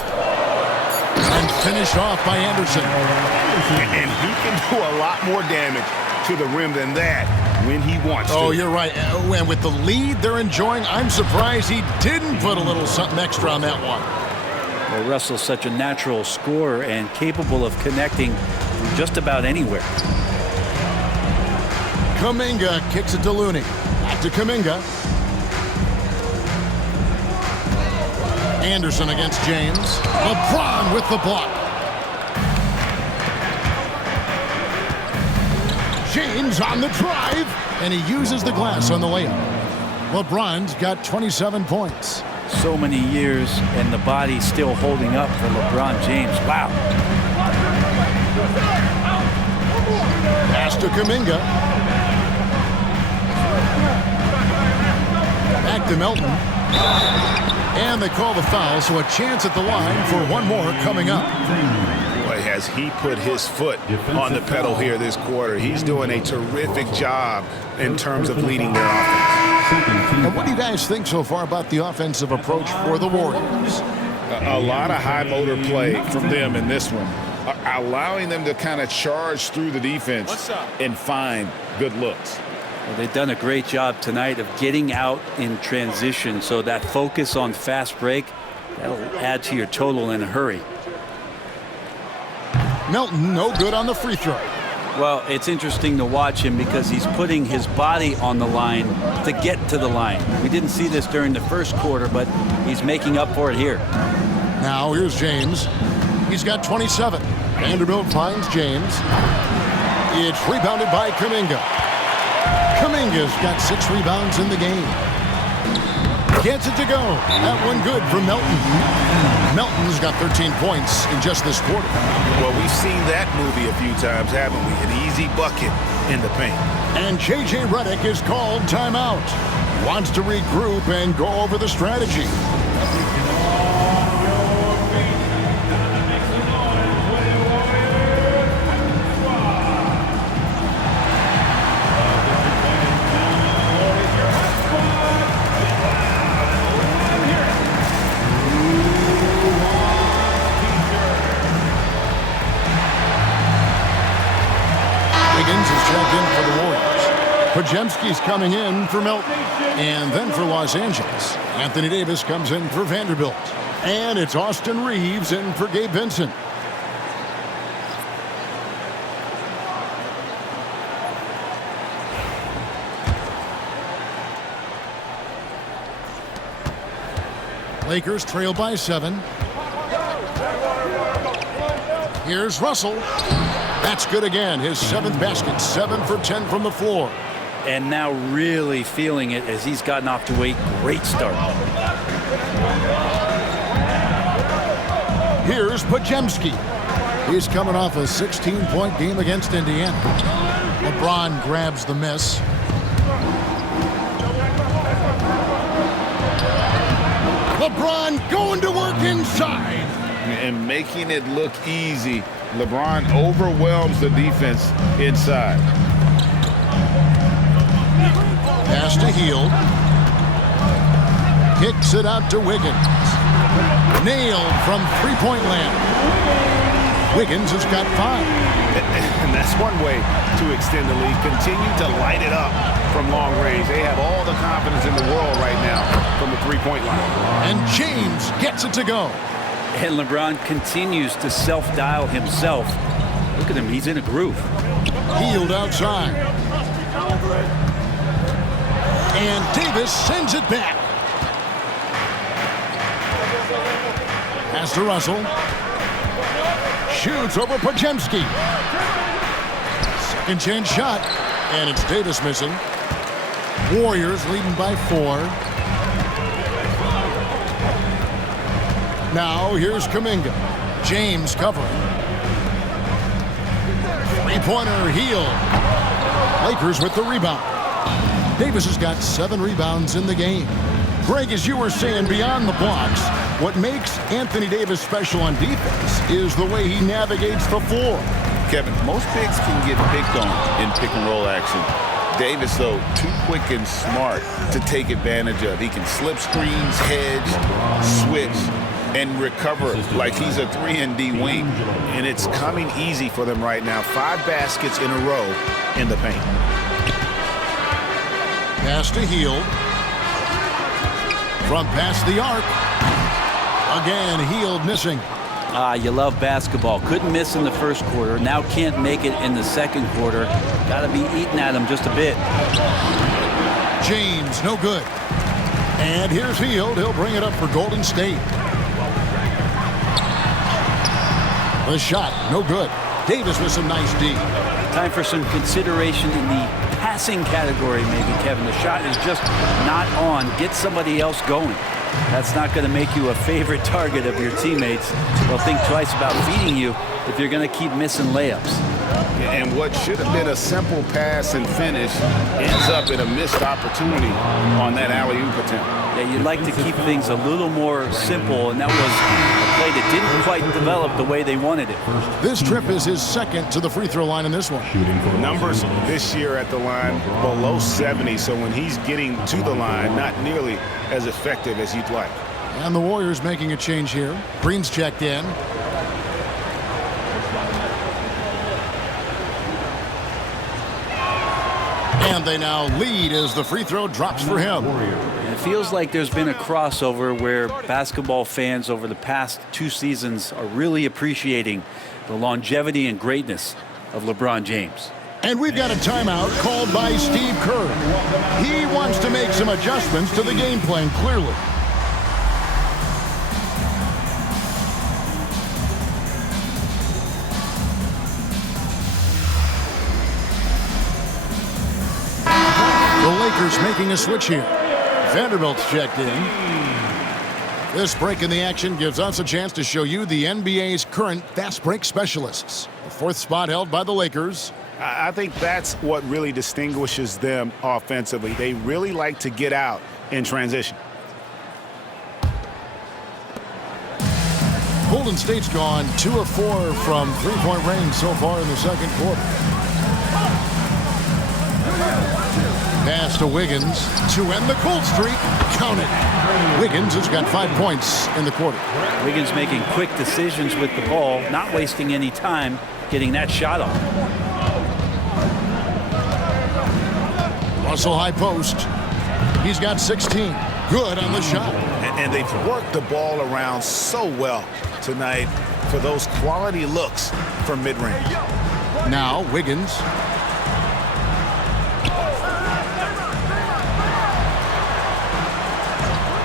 And finished off by Anderson. And he can do a lot more damage to the rim than that when he wants to. Oh, you're right. And with the lead they're enjoying, I'm surprised he didn't put a little something extra on that one. Well, Russell's such a natural scorer and capable of connecting from just about anywhere. Kuminga kicks it to Looney. Back to Kuminga. Anderson against James. LeBron with the block. James on the drive, and he uses the glass on the layup. LeBron's got 27 points. So many years, and the body still holding up for LeBron James. Wow. Pass to Kuminga. Back to Melton. And they call the foul, so a chance at the line for one more coming up. Boy, has he put his foot on the pedal here this quarter. He's doing a terrific job in terms of leading their offense. And what do you guys think so far about the offensive approach for the Warriors? A lot of high motor play from them in this one, allowing them to kind of charge through the defense and find good looks. Well, they've done a great job tonight of getting out in transition, so that focus on fast break, that'll add to your total in a hurry. Melton, no good on the free throw. Well, it's interesting to watch him because he's putting his body on the line to get to the line. We didn't see this during the first quarter, but he's making up for it here. Now here's James. He's got 27. Vanderbilt finds James. It's rebounded by Kuminga. Kuminga's got 6 rebounds in the game. Gets it to go. That one good for Melton. Melton's got 13 points in just this quarter. Well, we've seen that movie a few times, haven't we? An easy bucket in the paint. And J.J. Redick is called timeout. He wants to regroup and go over the strategy. Wiggins is checked in for the Warriors. Podziemski's coming in for Milton. And then for Los Angeles, Anthony Davis comes in for Vanderbilt. And it's Austin Reeves in for Gabe Vincent. Lakers trail by 7. Here's Russell. That's good again. His 7th basket. 7 for 10 from the floor. And now really feeling it as he's gotten off to a great start. Here's Podziemski. He's coming off a 16-point game against Indiana. LeBron grabs the miss. LeBron going to work inside. And making it look easy. LeBron overwhelms the defense inside. Pass to Hield. Kicks it out to Wiggins. Nailed from three-point land. Wiggins has got 5. And that's one way to extend the lead. Continue to light it up from long range. They have all the confidence in the world right now from the three-point line. And James gets it to go. And LeBron continues to self-dial himself. Look at him, he's in a groove. Hield outside. And Davis sends it back. Pass to Russell. Shoots over Podziemski. Second chance shot. And it's Davis missing. Warriors leading by 4. Now here's Kuminga. James covering. Three-pointer Hield. Lakers with the rebound. Davis has got 7 rebounds in the game. Greg, as you were saying, beyond the blocks, what makes Anthony Davis special on defense is the way he navigates the floor. Kevin, most bigs can get picked on in pick-and-roll action. Davis, though, too quick and smart to take advantage of. He can slip screens, hedge, switch, and recover like he's a 3-and-D wing. And it's coming easy for them right now. 5 baskets in a row in the paint. Pass to Hield. From past the arc. Again, Hield missing. You love basketball. Couldn't miss in the first quarter. Now can't make it in the second quarter. Got to be eating at him just a bit. James, no good. And here's Hield. He'll bring it up for Golden State. The shot, no good. Davis with some nice D. Time for some consideration in the passing category, maybe, Kevin. The shot is just not on. Get somebody else going. That's not going to make you a favorite target of your teammates. They'll think twice about feeding you if you're going to keep missing layups. And what should have been a simple pass and finish ends up in a missed opportunity on that alley-oop attempt. Yeah, you'd like to keep things a little more simple, and that was a play that didn't quite develop the way they wanted it. This trip is his second to the free throw line in this one. Numbers this year at the line below 70, so when he's getting to the line, not nearly as effective as you'd like. And the Warriors making a change here. Green's checked in. And they now lead as the free throw drops for him. It feels like there's been a crossover where basketball fans over the past 2 seasons are really appreciating the longevity and greatness of LeBron James. And we've got a timeout called by Steve Kerr. He wants to make some adjustments to the game plan, clearly. The Lakers making a switch here. Vanderbilt's checked in. This break in the action gives us a chance to show you the NBA's current fast break specialists. The 4th spot held by the Lakers. I think that's what really distinguishes them offensively. They really like to get out in transition. Golden State's gone 2 of 4 from three-point range so far in the second quarter. Pass to Wiggins to end the cold streak. Count it. Wiggins has got 5 points in the quarter. Wiggins making quick decisions with the ball, not wasting any time getting that shot off. Russell high post. He's got 16. Good on the shot. And they've worked the ball around so well tonight for those quality looks from mid-range. Now Wiggins.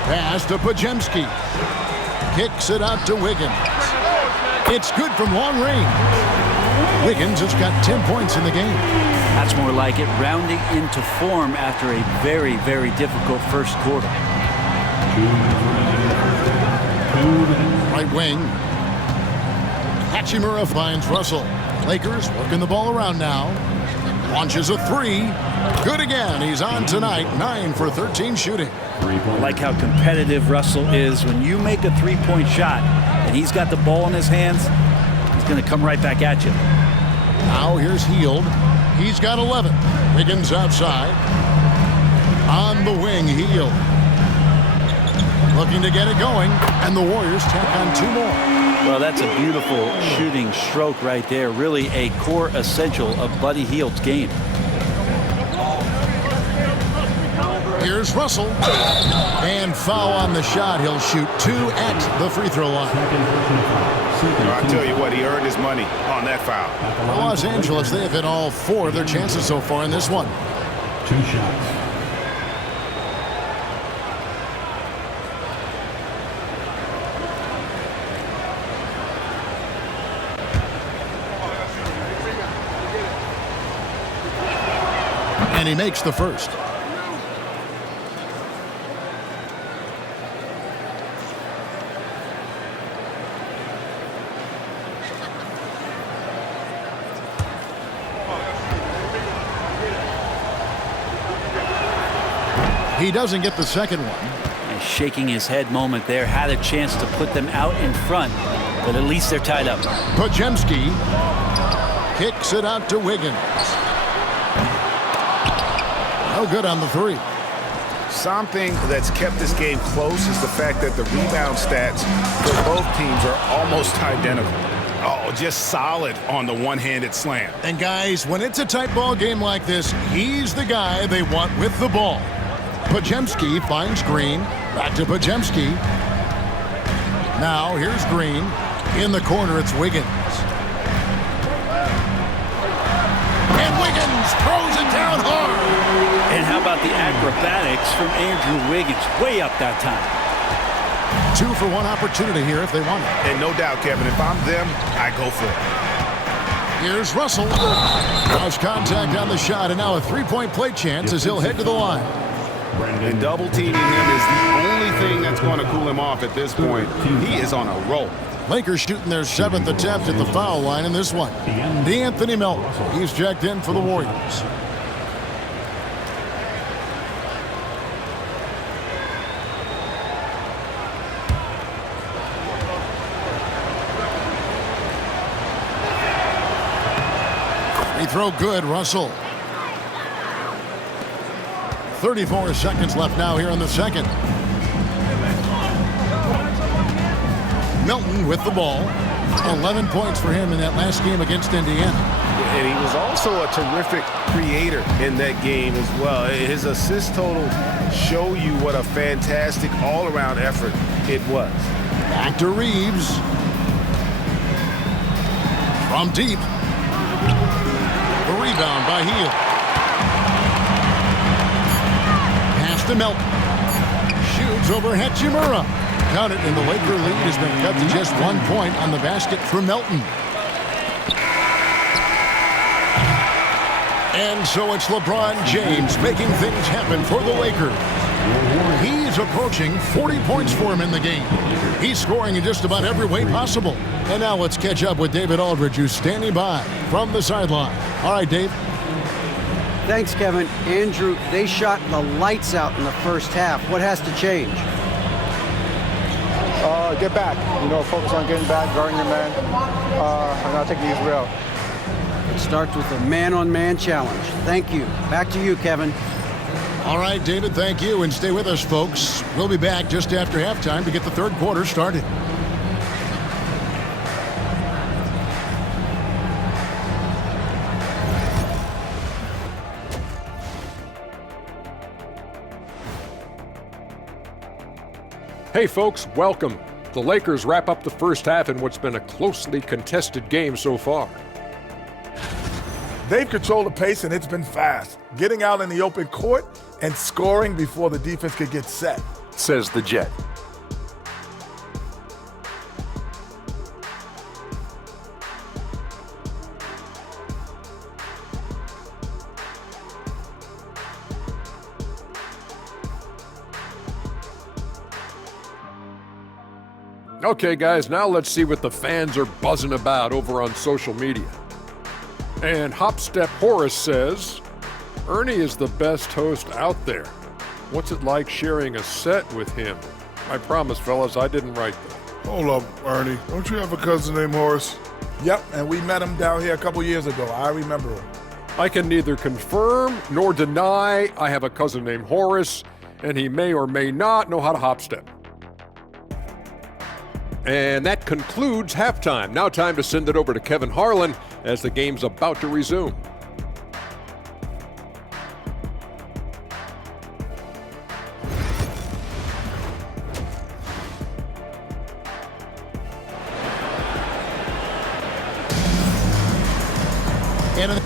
Pass to Pajemski. Kicks it out to Wiggins. It's good from long range. Wiggins has got 10 points in the game. That's more like it, rounding into form after a very, very difficult first quarter. Right wing. Hachimura finds Russell. Lakers working the ball around now. Launches a three. Good again. He's on tonight. 9 for 13 shooting. I like how competitive Russell is. When you make a three-point shot and he's got the ball in his hands, he's going to come right back at you. Now here's Hield. He's got 11. Wiggins outside. On the wing, Hield. Looking to get it going, and the Warriors tack on 2 more. Well, that's a beautiful shooting stroke right there. Really a core essential of Buddy Hield's game. Here's Russell. And foul on the shot. He'll shoot 2 at the free throw line. I tell you what, he earned his money on that foul. For Los Angeles, they have hit all 4 of their chances so far in this one. 2 shots. And he makes the first. He doesn't get the second one. A shaking his head moment there. Had a chance to put them out in front, but at least they're tied up. Pajemski kicks it out to Wiggins. No good on the three. Something that's kept this game close is the fact that the rebound stats for both teams are almost identical. Oh, just solid on the one-handed slam. And guys, when it's a tight ball game like this, he's the guy they want with the ball. Pajemski finds Green. Back to Pajemski. Now here's Green. In the corner, it's Wiggins. And Wiggins throws it down hard. And how about the acrobatics from Andrew Wiggins? Way up that time. 2 for 1 opportunity here if they want it. And no doubt, Kevin, if I'm them, I go for it. Here's Russell. Cross contact on the shot, and now a 3-point play chance as he'll head to the line. And double teaming him is the only thing that's going to cool him off at this point. He is on a roll. Lakers shooting their 7th attempt at the foul line in this one. D'Anthony Melton. He's checked in for the Warriors. Free throw good, Russell. 34 seconds left now here in the second. Melton with the ball. 11 points for him in that last game against Indiana. And he was also a terrific creator in that game as well. His assist total show you what a fantastic all-around effort it was. Back to Reeves. From deep. The rebound by Hield. To Melton. Shoots over Hachimura. Count it, and the Laker lead has been cut to just 1 point on the basket for Melton. And so it's LeBron James making things happen for the Lakers. He's approaching 40 points for him in the game. He's scoring in just about every way possible. And now let's catch up with David Aldridge, who's standing by from the sideline. All right, Dave. Thanks, Kevin. Andrew, they shot the lights out in the first half. What has to change? Get back. Focus on getting back, guarding your man, and not taking these real. It starts with a man-on-man challenge. Thank you. Back to you, Kevin. All right, David, thank you. And stay with us, folks. We'll be back just after halftime to get the third quarter started. Hey folks, welcome. The Lakers wrap up the first half in what's been a closely contested game so far. They've controlled the pace and it's been fast, getting out in the open court and scoring before the defense could get set, says the Jet. Okay, guys, now let's see what the fans are buzzing about over on social media. And Hopstep Horace says, Ernie is the best host out there. What's it like sharing a set with him? I promise, fellas, I didn't write that. Hold up, Ernie. Don't you have a cousin named Horace? Yep, and we met him down here a couple years ago. I remember him. I can neither confirm nor deny I have a cousin named Horace, and he may or may not know how to hopstep. And that concludes halftime. Now time to send it over to Kevin Harlan as the game's about to resume. And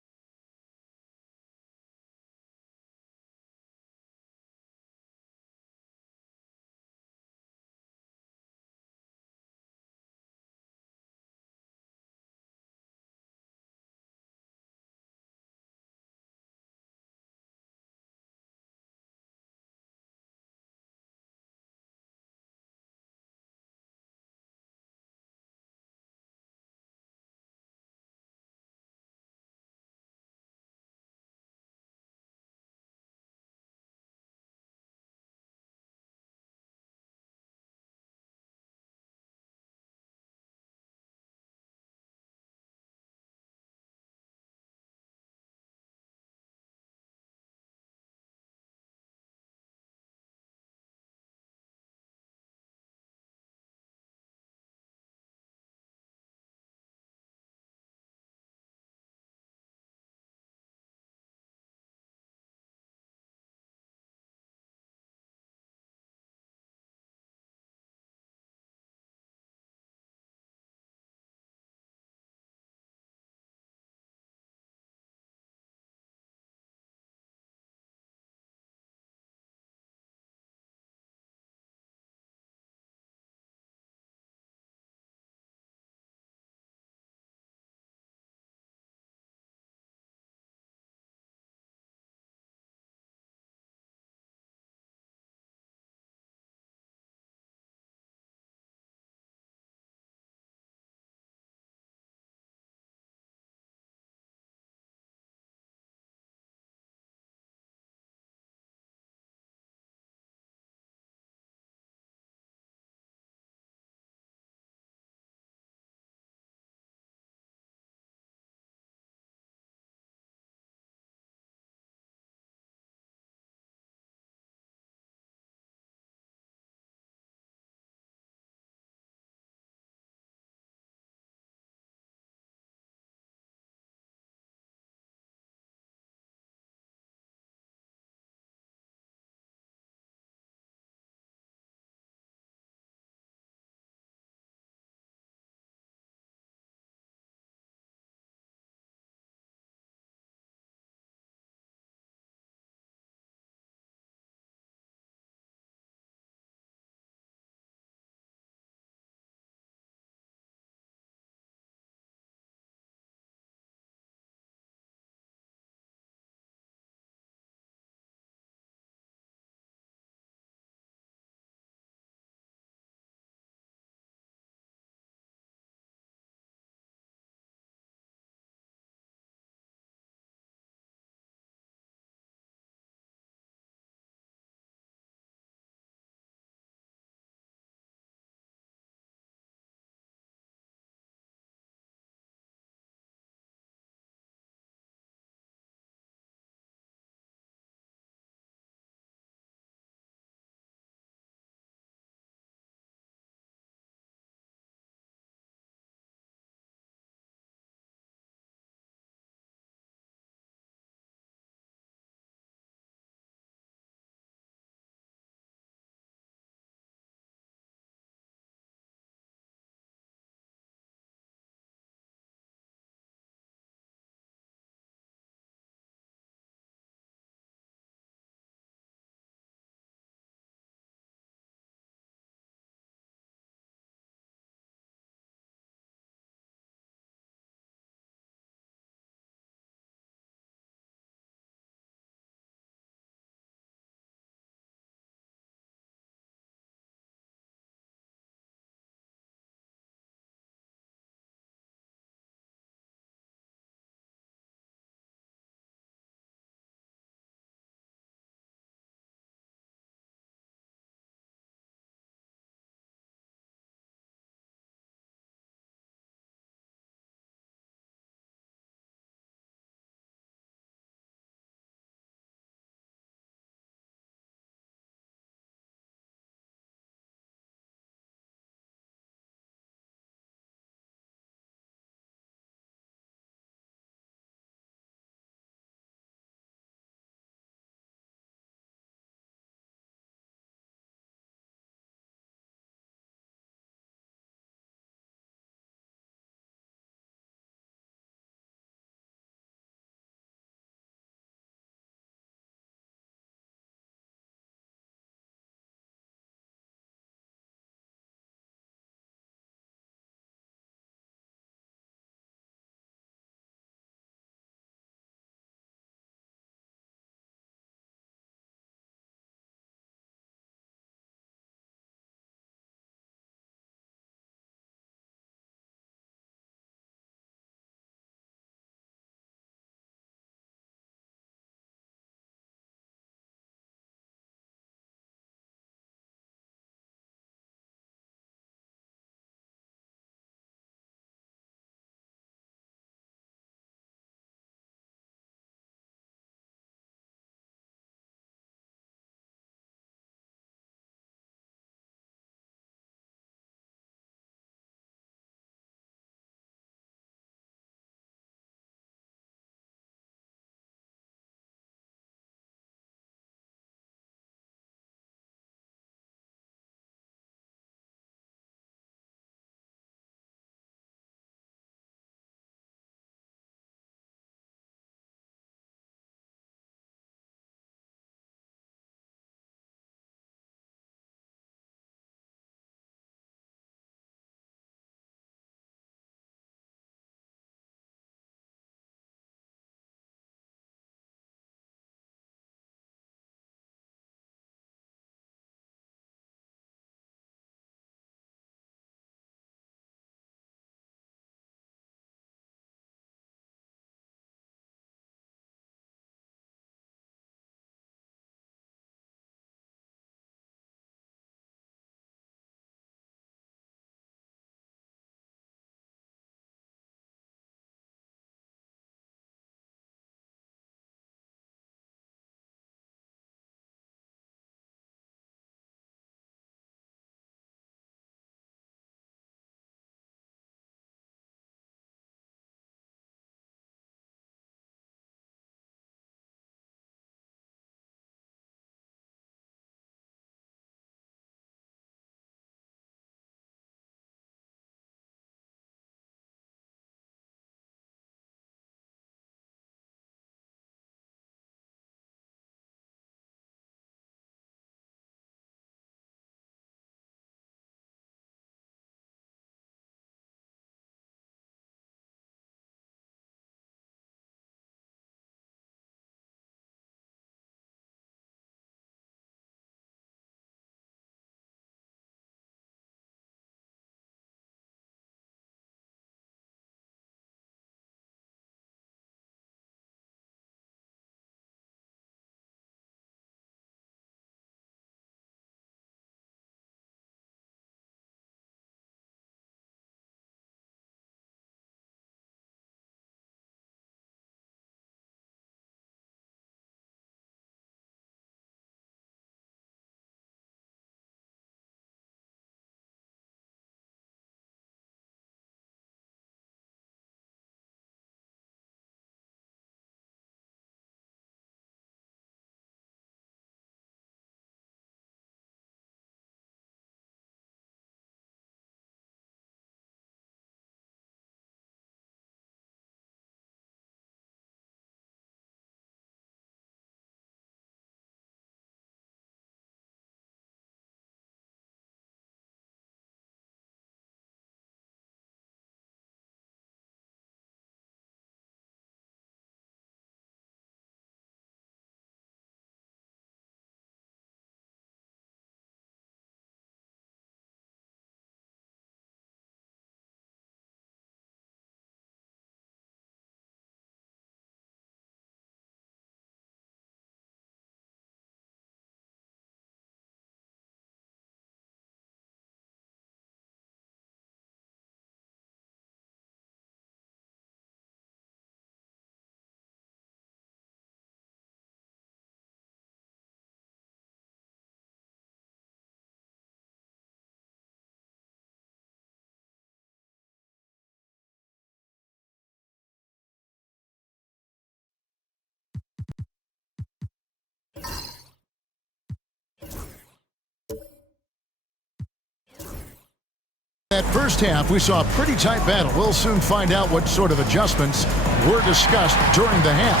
that first half, we saw a pretty tight battle. We'll soon find out what sort of adjustments were discussed during the half.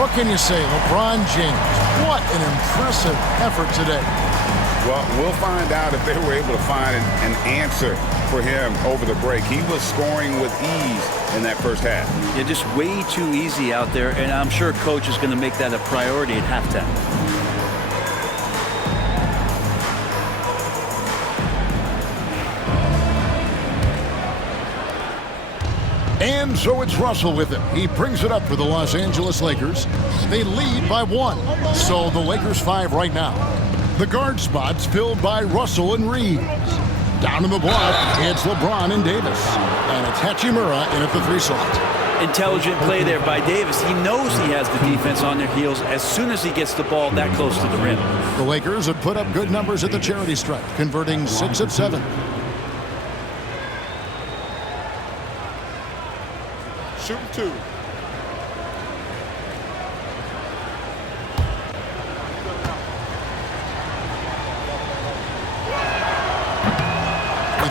What can you say, LeBron James? What an impressive effort today. Well, we'll find out if they were able to find an answer for him over the break. He was scoring with ease in that first half. Yeah, just way too easy out there, and I'm sure Coach is going to make that a priority at halftime. And so it's Russell with it. He brings it up for the Los Angeles Lakers. They lead by 1. So the Lakers 5 right now. The guard spots filled by Russell and Reeves. Down in the block, it's LeBron and Davis. And it's Hachimura in at the 3 slot. Intelligent play there by Davis. He knows he has the defense on their heels as soon as he gets the ball that close to the rim. The Lakers have put up good numbers at the charity stripe, converting 6 of 7. Shooting 2.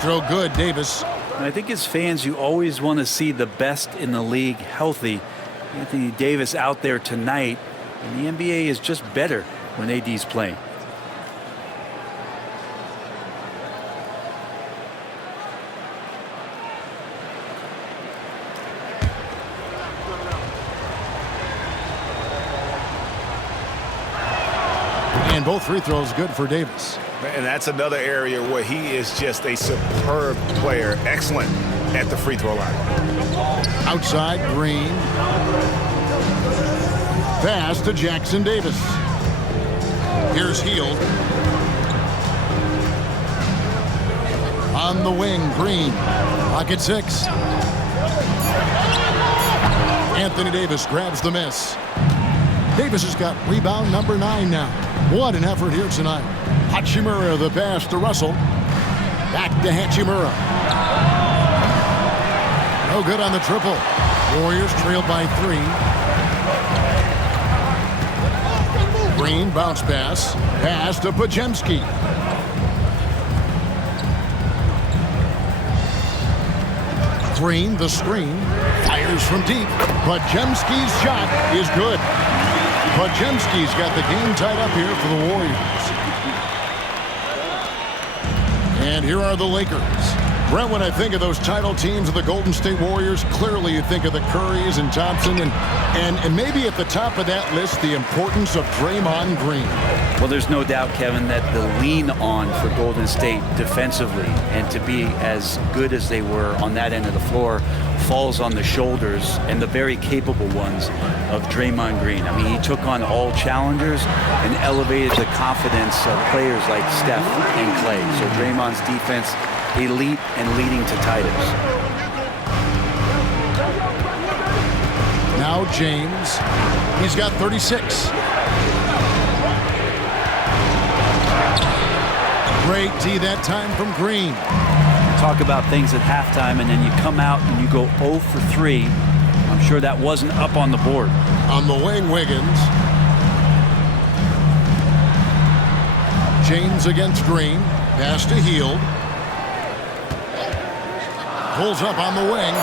Throw good, Davis. And I think as fans, you always want to see the best in the league healthy. Anthony Davis out there tonight, and the NBA is just better when AD's playing. And both free throws good for Davis. And that's another area where he is just a superb player. Excellent at the free throw line. Outside, Green. Pass to Jackson Davis. Here's Hield. On the wing, Green. Pocket 6. Anthony Davis grabs the miss. Davis has got rebound number 9 now. What an effort here tonight. Hachimura, the pass to Russell. Back to Hachimura. No good on the triple. Warriors trailed by 3. Green, bounce pass. Pass to Pajemski. Green, the screen. Fires from deep. Pajemski's shot is good. Pajemski's got the game tied up here for the Warriors. And here are the Lakers. Brent, when I think of those title teams of the Golden State Warriors, clearly you think of the Currys and Thompson, and maybe at the top of that list, the importance of Draymond Green. Well, there's no doubt, Kevin, that the lean on for Golden State defensively and to be as good as they were on that end of the floor falls on the shoulders, and the very capable ones, of Draymond Green. I mean, he took on all challengers and elevated the confidence of players like Steph and Clay. So Draymond's defense, elite and leading to titles. Now James, he's got 36. Great D that time from Green. Talk about things at halftime, and then you come out and you go 0 for 3. I'm sure that wasn't up on the board. On the wing, Wiggins. James against Green. Pass to Hield. Pulls up on the wing.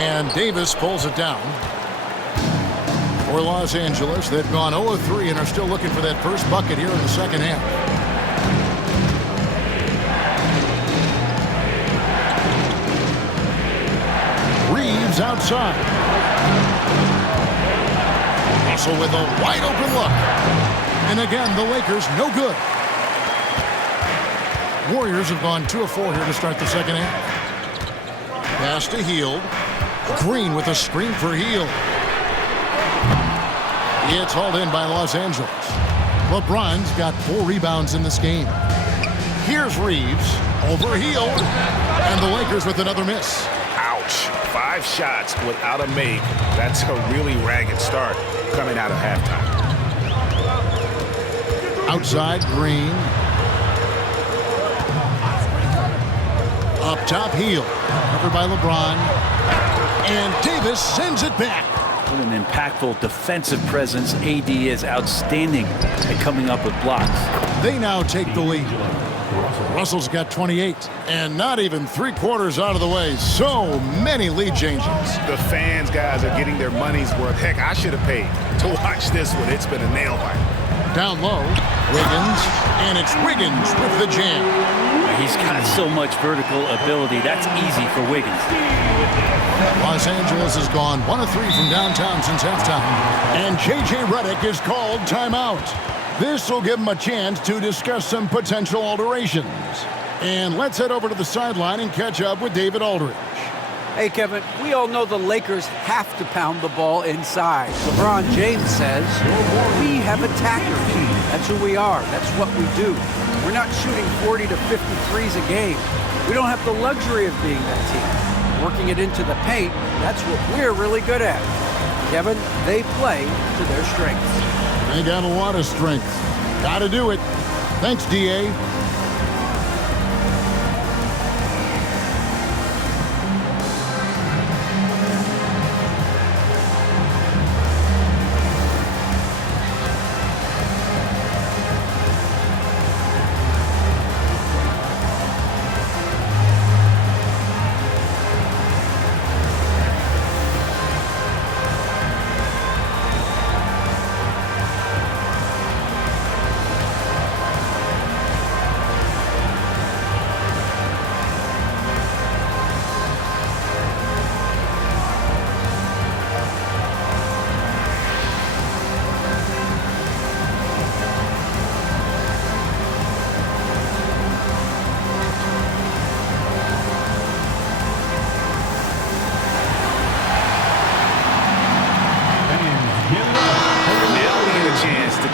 And Davis pulls it down. For Los Angeles, they've gone 0-3 and are still looking for that first bucket here in the second half. Reeves outside. Russell with a wide open look. And again, the Lakers no good. Warriors have gone 2 of 4 here to start the second half. Pass to Hield. Green with a screen for Hield. It's hauled in by Los Angeles. LeBron's got 4 rebounds in this game. Here's Reeves over Hield. And the Lakers with another miss. Ouch. 5 shots without a make. That's a really ragged start coming out of halftime. Outside, Green. Up top, Hield. Covered by LeBron. And Davis sends it back. What an impactful defensive presence. AD is outstanding at coming up with blocks. They now take the lead. Russell's got 28, and not even 3/4 out of the way. So many lead changes. The fans, guys, are getting their money's worth. Heck, I should have paid to watch this one. It's been a nail biter. Down low, Wiggins, and it's Wiggins with the jam. He's got so much vertical ability. That's easy for Wiggins. Los Angeles has gone 1 of 3 from downtown since halftime. And J.J. Redick is called timeout. This will give him a chance to discuss some potential alterations. And let's head over to the sideline and catch up with David Aldridge. Hey, Kevin, we all know the Lakers have to pound the ball inside. LeBron James says, we have attackers. That's who we are. That's what we do. We're not shooting 40 to 50 threes a game. We don't have the luxury of being that team. Working it into the paint, that's what we're really good at. Kevin, they play to their strengths. They got a lot of strength. Got to do it. Thanks, D.A.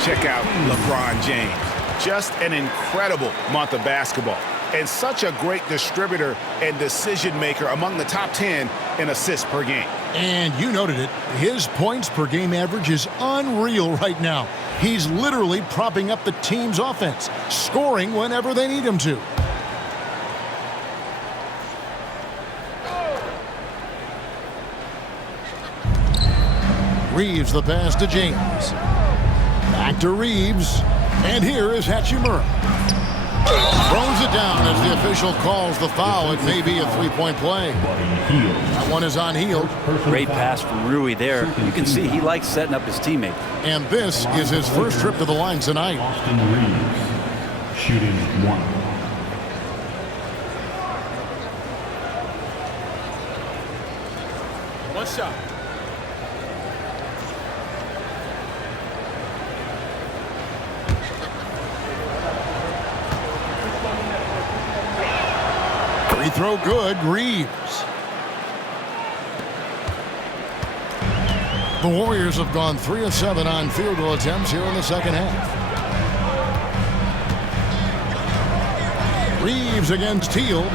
Check out LeBron James. Just an incredible month of basketball. And such a great distributor and decision maker among the top 10 in assists per game. And you noted it. His points per game average is unreal right now. He's literally propping up the team's offense, scoring whenever they need him to. Reeves the pass to James. Back to Reeves. And here is Hachimura. Throws it down as the official calls the foul. It may be a three-point play. That one is on Hield. Great pass from Rui there. You can see he likes setting up his teammate. And this is his first trip to the line tonight. Austin Reeves, shooting 1. One shot. Free throw good, Reeves. The Warriors have gone 3 of 7 on field goal attempts here in the second half. Reeves against Hield.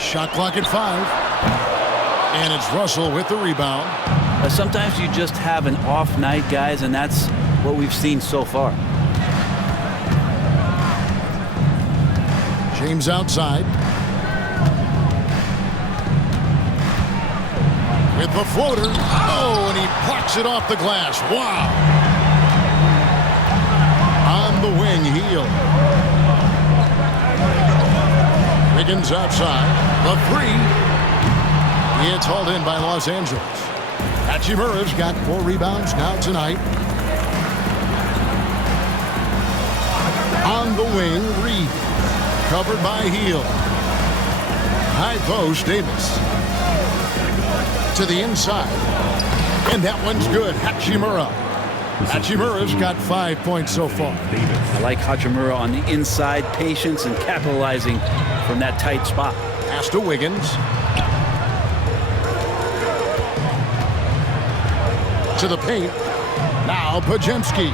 Shot clock at 5. And it's Russell with the rebound. Sometimes you just have an off night, guys, and that's what we've seen so far. James outside. With the floater. Oh, and he plucks it off the glass. Wow. On the wing, Hield. Wiggins outside. The 3. It's hauled in by Los Angeles. Hachimura's got 4 rebounds now tonight. On the wing, Reed. Covered by Hield. High post, Davis. To the inside. And that one's good. Hachimura. Hachimura's got 5 points so far. I like Hachimura on the inside, patience and capitalizing from that tight spot. Pass to Wiggins. To the paint. Now Pajemski.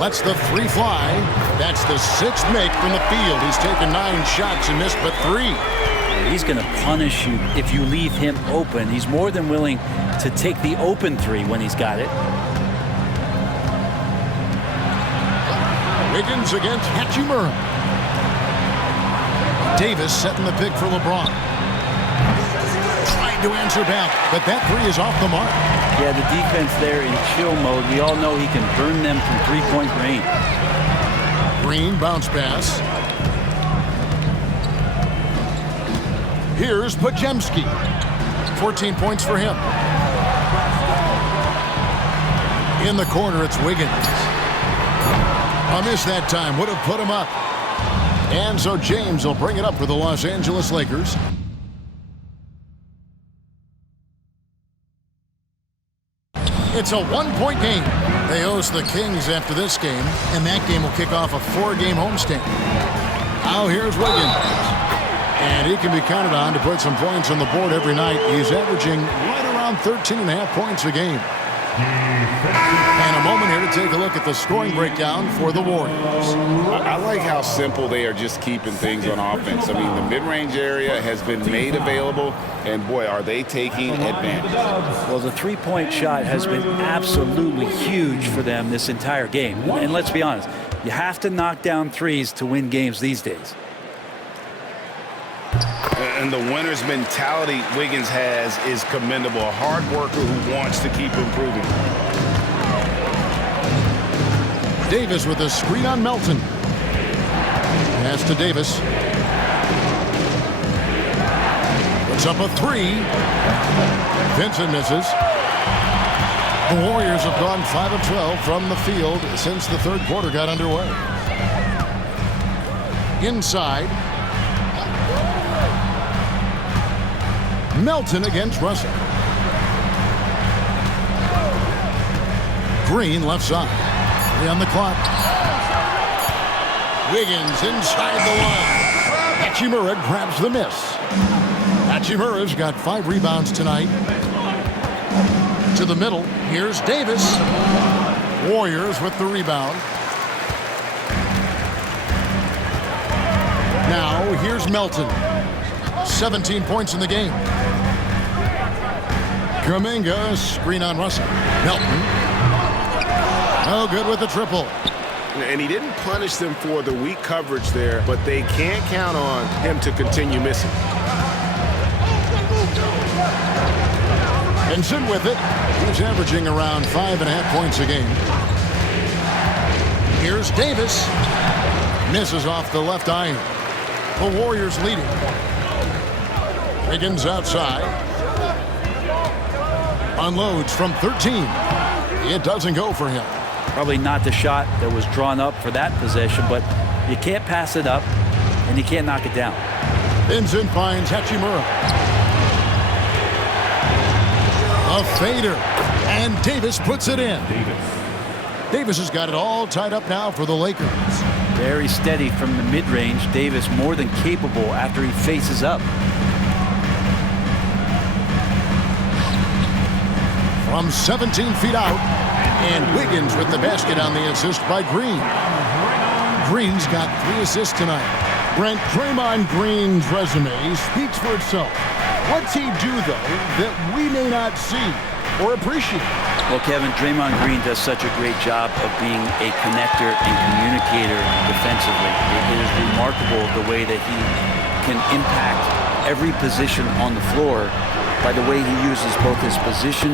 Lets the 3 fly. That's the 6th make from the field. He's taken 9 shots and missed but 3. He's going to punish you if you leave him open. He's more than willing to take the open 3 when he's got it. Wiggins against Hachimura. Davis setting the pick for LeBron. Trying trying to answer back, but that three is off the mark. Yeah, the defense there in chill mode. We all know he can burn them from three-point range. Green bounce pass. Here's Pajemski. 14 points for him. In the corner, it's Wiggins. A miss that time. Would have put him up. And so James will bring it up for the Los Angeles Lakers. It's a one-point game. They host the Kings after this game, and that game will kick off a four-game homestand. Now here's Wiggins. And he can be counted on to put some points on the board every night. He's averaging right around 13.5 points a game. And a moment here to take a look at the scoring breakdown for the Warriors. I like how simple they are just keeping things on offense. I mean, the mid-range area has been made available, and boy, are they taking advantage. Well, the three-point shot has been absolutely huge for them this entire game. And let's be honest, you have to knock down threes to win games these days. And the winner's mentality Wiggins has is commendable. A hard worker who wants to keep improving. Davis with a screen on Melton. Pass to Davis. Puts up a three. Vincent misses. The Warriors have gone 5 of 12 from the field since the third quarter got underway. Inside. Melton against Russell. Green left side. 3 on the clock. Wiggins inside the line. Hachimura grabs the miss. Hachimura's got 5 rebounds tonight. To the middle. Here's Davis. Warriors with the rebound. Now here's Melton. 17 points in the game. Kuminga, screen on Russell. Melton. No good with the triple. And he didn't punish them for the weak coverage there, but they can't count on him to continue missing. Vincent with it. He's averaging around 5.5 points a game. Here's Davis. Misses off the left iron. The Warriors leading. Wiggins outside. Unloads from 13. It doesn't go for him. Probably not the shot that was drawn up for that possession, but you can't pass it up and you can't knock it down. Vincent finds Hachimura. A fader. And Davis puts it in. Davis has got it all tied up now for the Lakers. Very steady from the mid-range. Davis more than capable after he faces up. From 17 feet out, and Wiggins with the basket on the assist by Green. Green's got 3 assists tonight. Brent, Draymond Green's resume speaks for itself. What's he do, though, that we may not see or appreciate? Well, Kevin, Draymond Green does such a great job of being a connector and communicator defensively. It is remarkable the way that he can impact every position on the floor by the way he uses both his position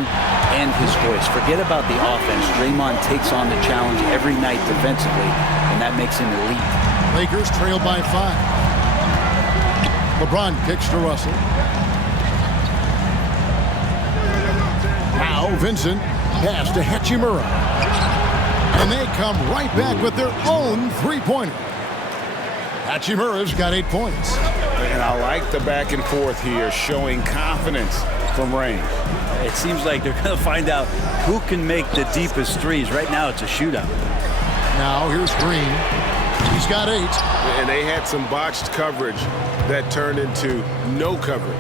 and his voice. Forget about the offense. Draymond takes on the challenge every night defensively, and that makes him elite. Lakers trail by 5. LeBron kicks to Russell. Now Vincent pass to Hachimura. And they come right back with their own three-pointer. Hachimura's got 8 points. And I like the back and forth here, showing confidence from range. It seems like they're going to find out who can make the deepest threes. Right now it's a shootout. Now here's Green. He's got 8. And they had some botched coverage that turned into no coverage.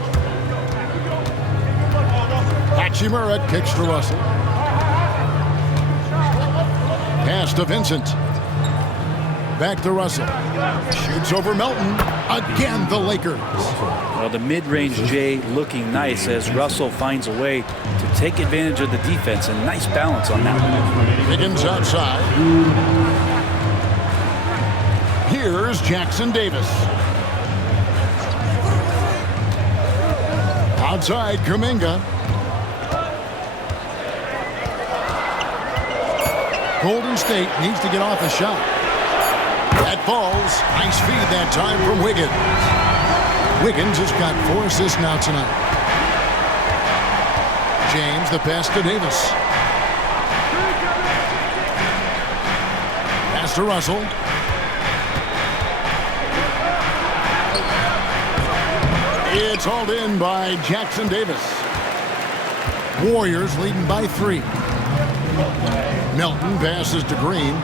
Hachimura kicks to Russell. Pass to Vincent. Back to Russell. Shoots over Melton. Again, the Lakers. Well, the mid-range Jay looking nice as Russell finds a way to take advantage of the defense, and nice balance on that one. Wiggins outside. Here's Jackson Davis. Outside, Kuminga. Golden State needs to get off a shot. That falls. Nice feed that time from Wiggins. Wiggins has got 4 assists now tonight. James, the pass to Davis. Pass to Russell. It's hauled in by Jackson Davis. Warriors leading by 3. Melton passes to Green.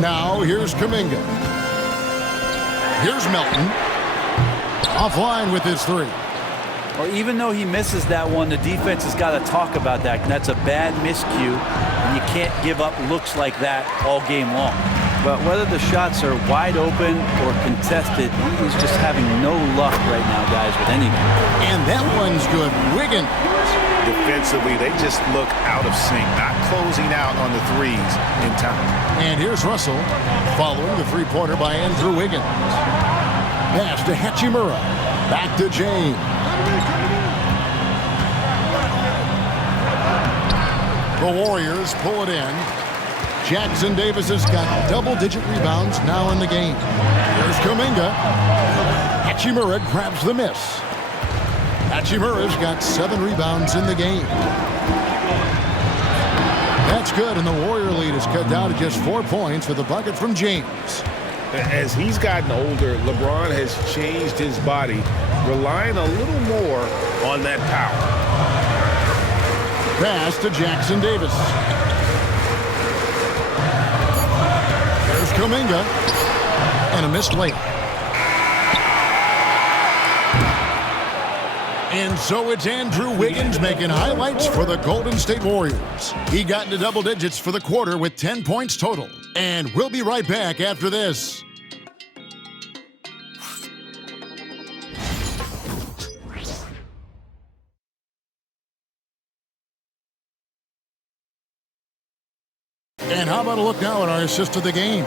Now here's Kuminga. Here's Melton. Offline with his 3. Or even though he misses that one, the defense has got to talk about that. And that's a bad miscue, and you can't give up looks like that all game long. But whether the shots are wide open or contested, he's just having no luck right now, guys, with anything. And that one's good. Wiggins. Defensively, they just look out of sync, not closing out on the threes in time. And here's Russell following the three-pointer by Andrew Wiggins. Pass to Hachimura. Back to James. The Warriors pull it in. Jackson Davis has got double-digit rebounds now in the game. Here's Kuminga. Hachimura grabs the miss. Hachimura's got 7 rebounds in the game. That's good, and the Warrior lead is cut down to just 4 points with a bucket from James. As he's gotten older, LeBron has changed his body, relying a little more on that power. Pass to Jackson Davis. There's Kuminga. And a missed layup. And so it's Andrew Wiggins making highlights for the Golden State Warriors. He got into double digits for the quarter with 10 points total. And we'll be right back after this. And how about a look now at our assist of the game?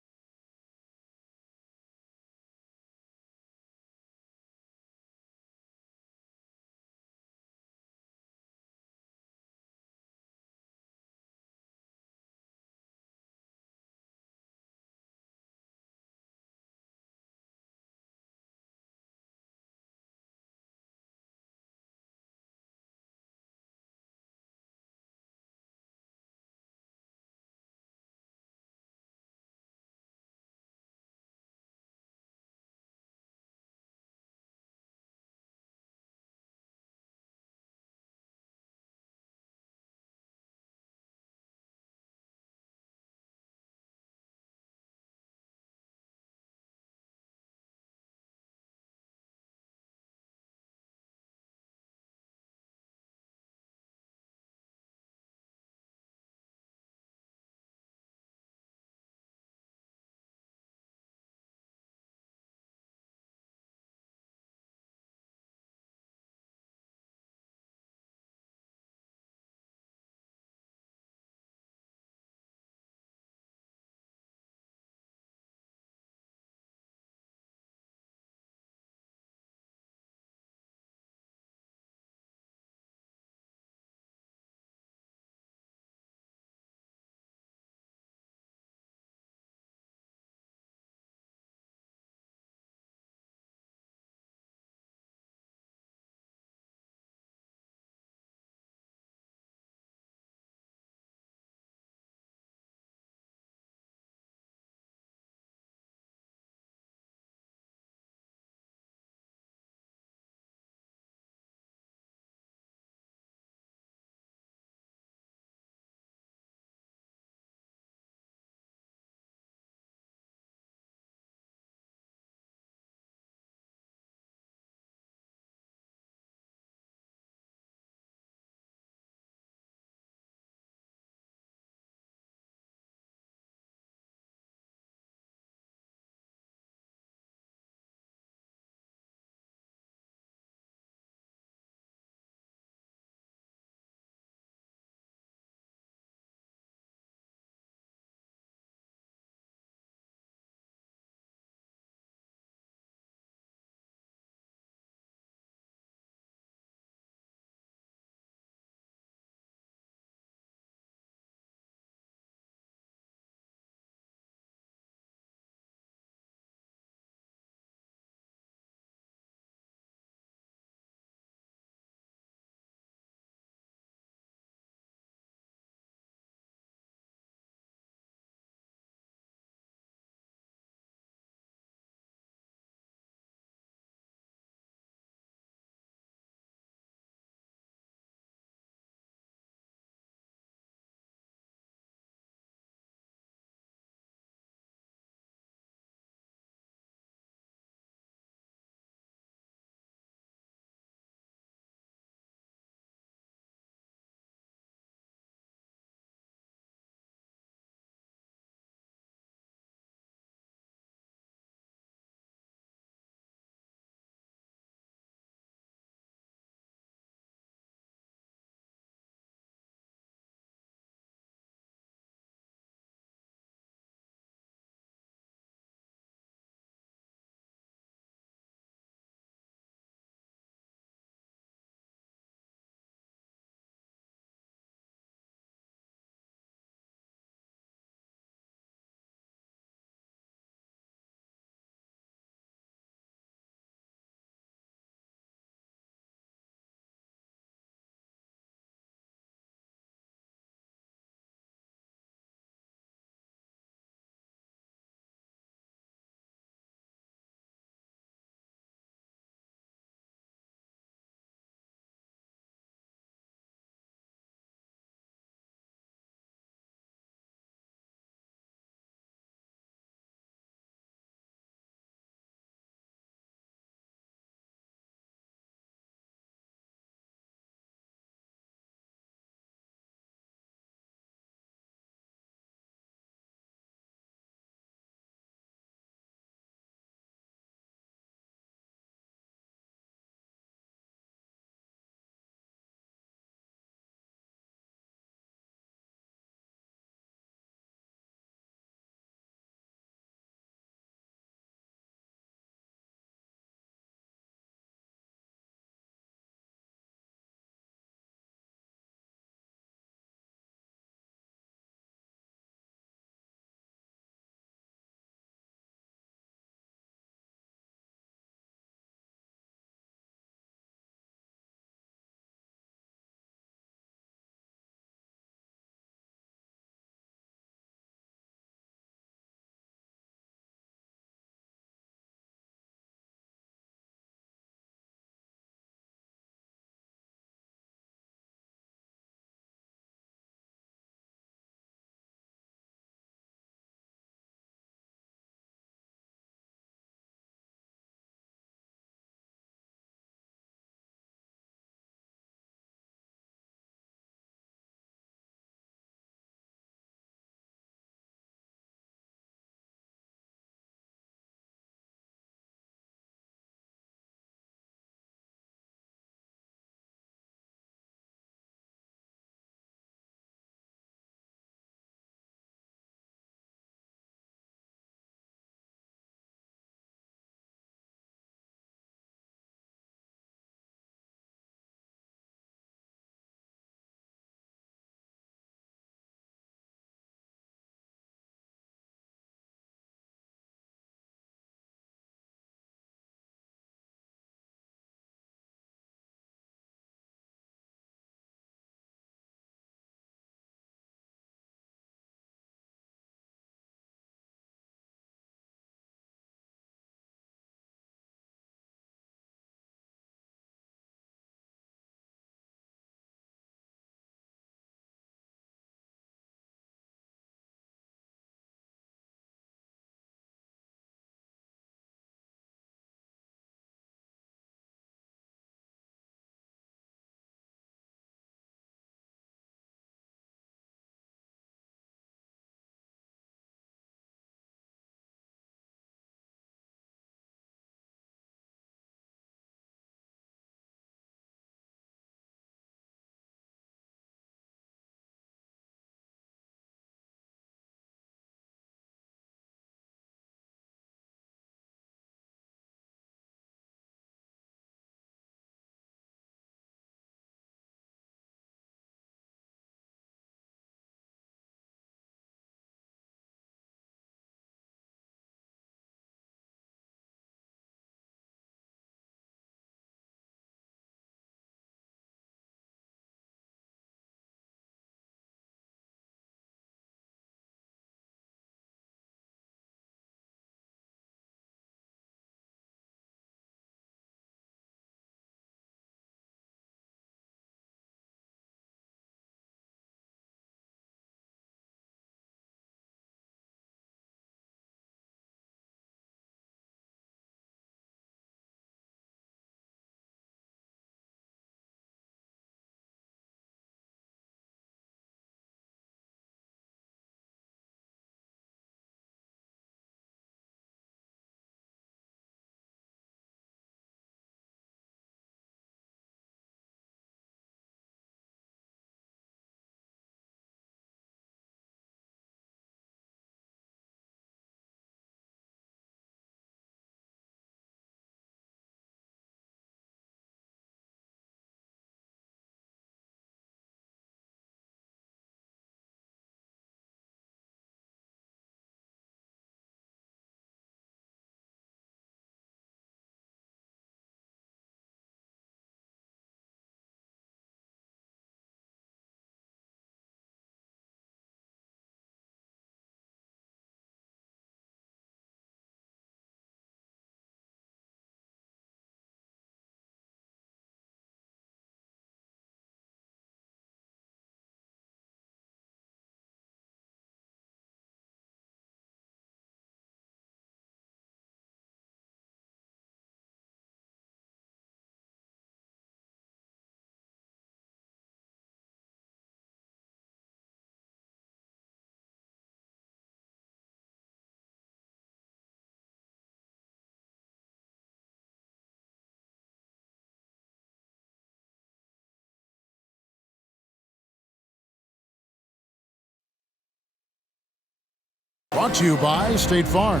Brought to you by State Farm.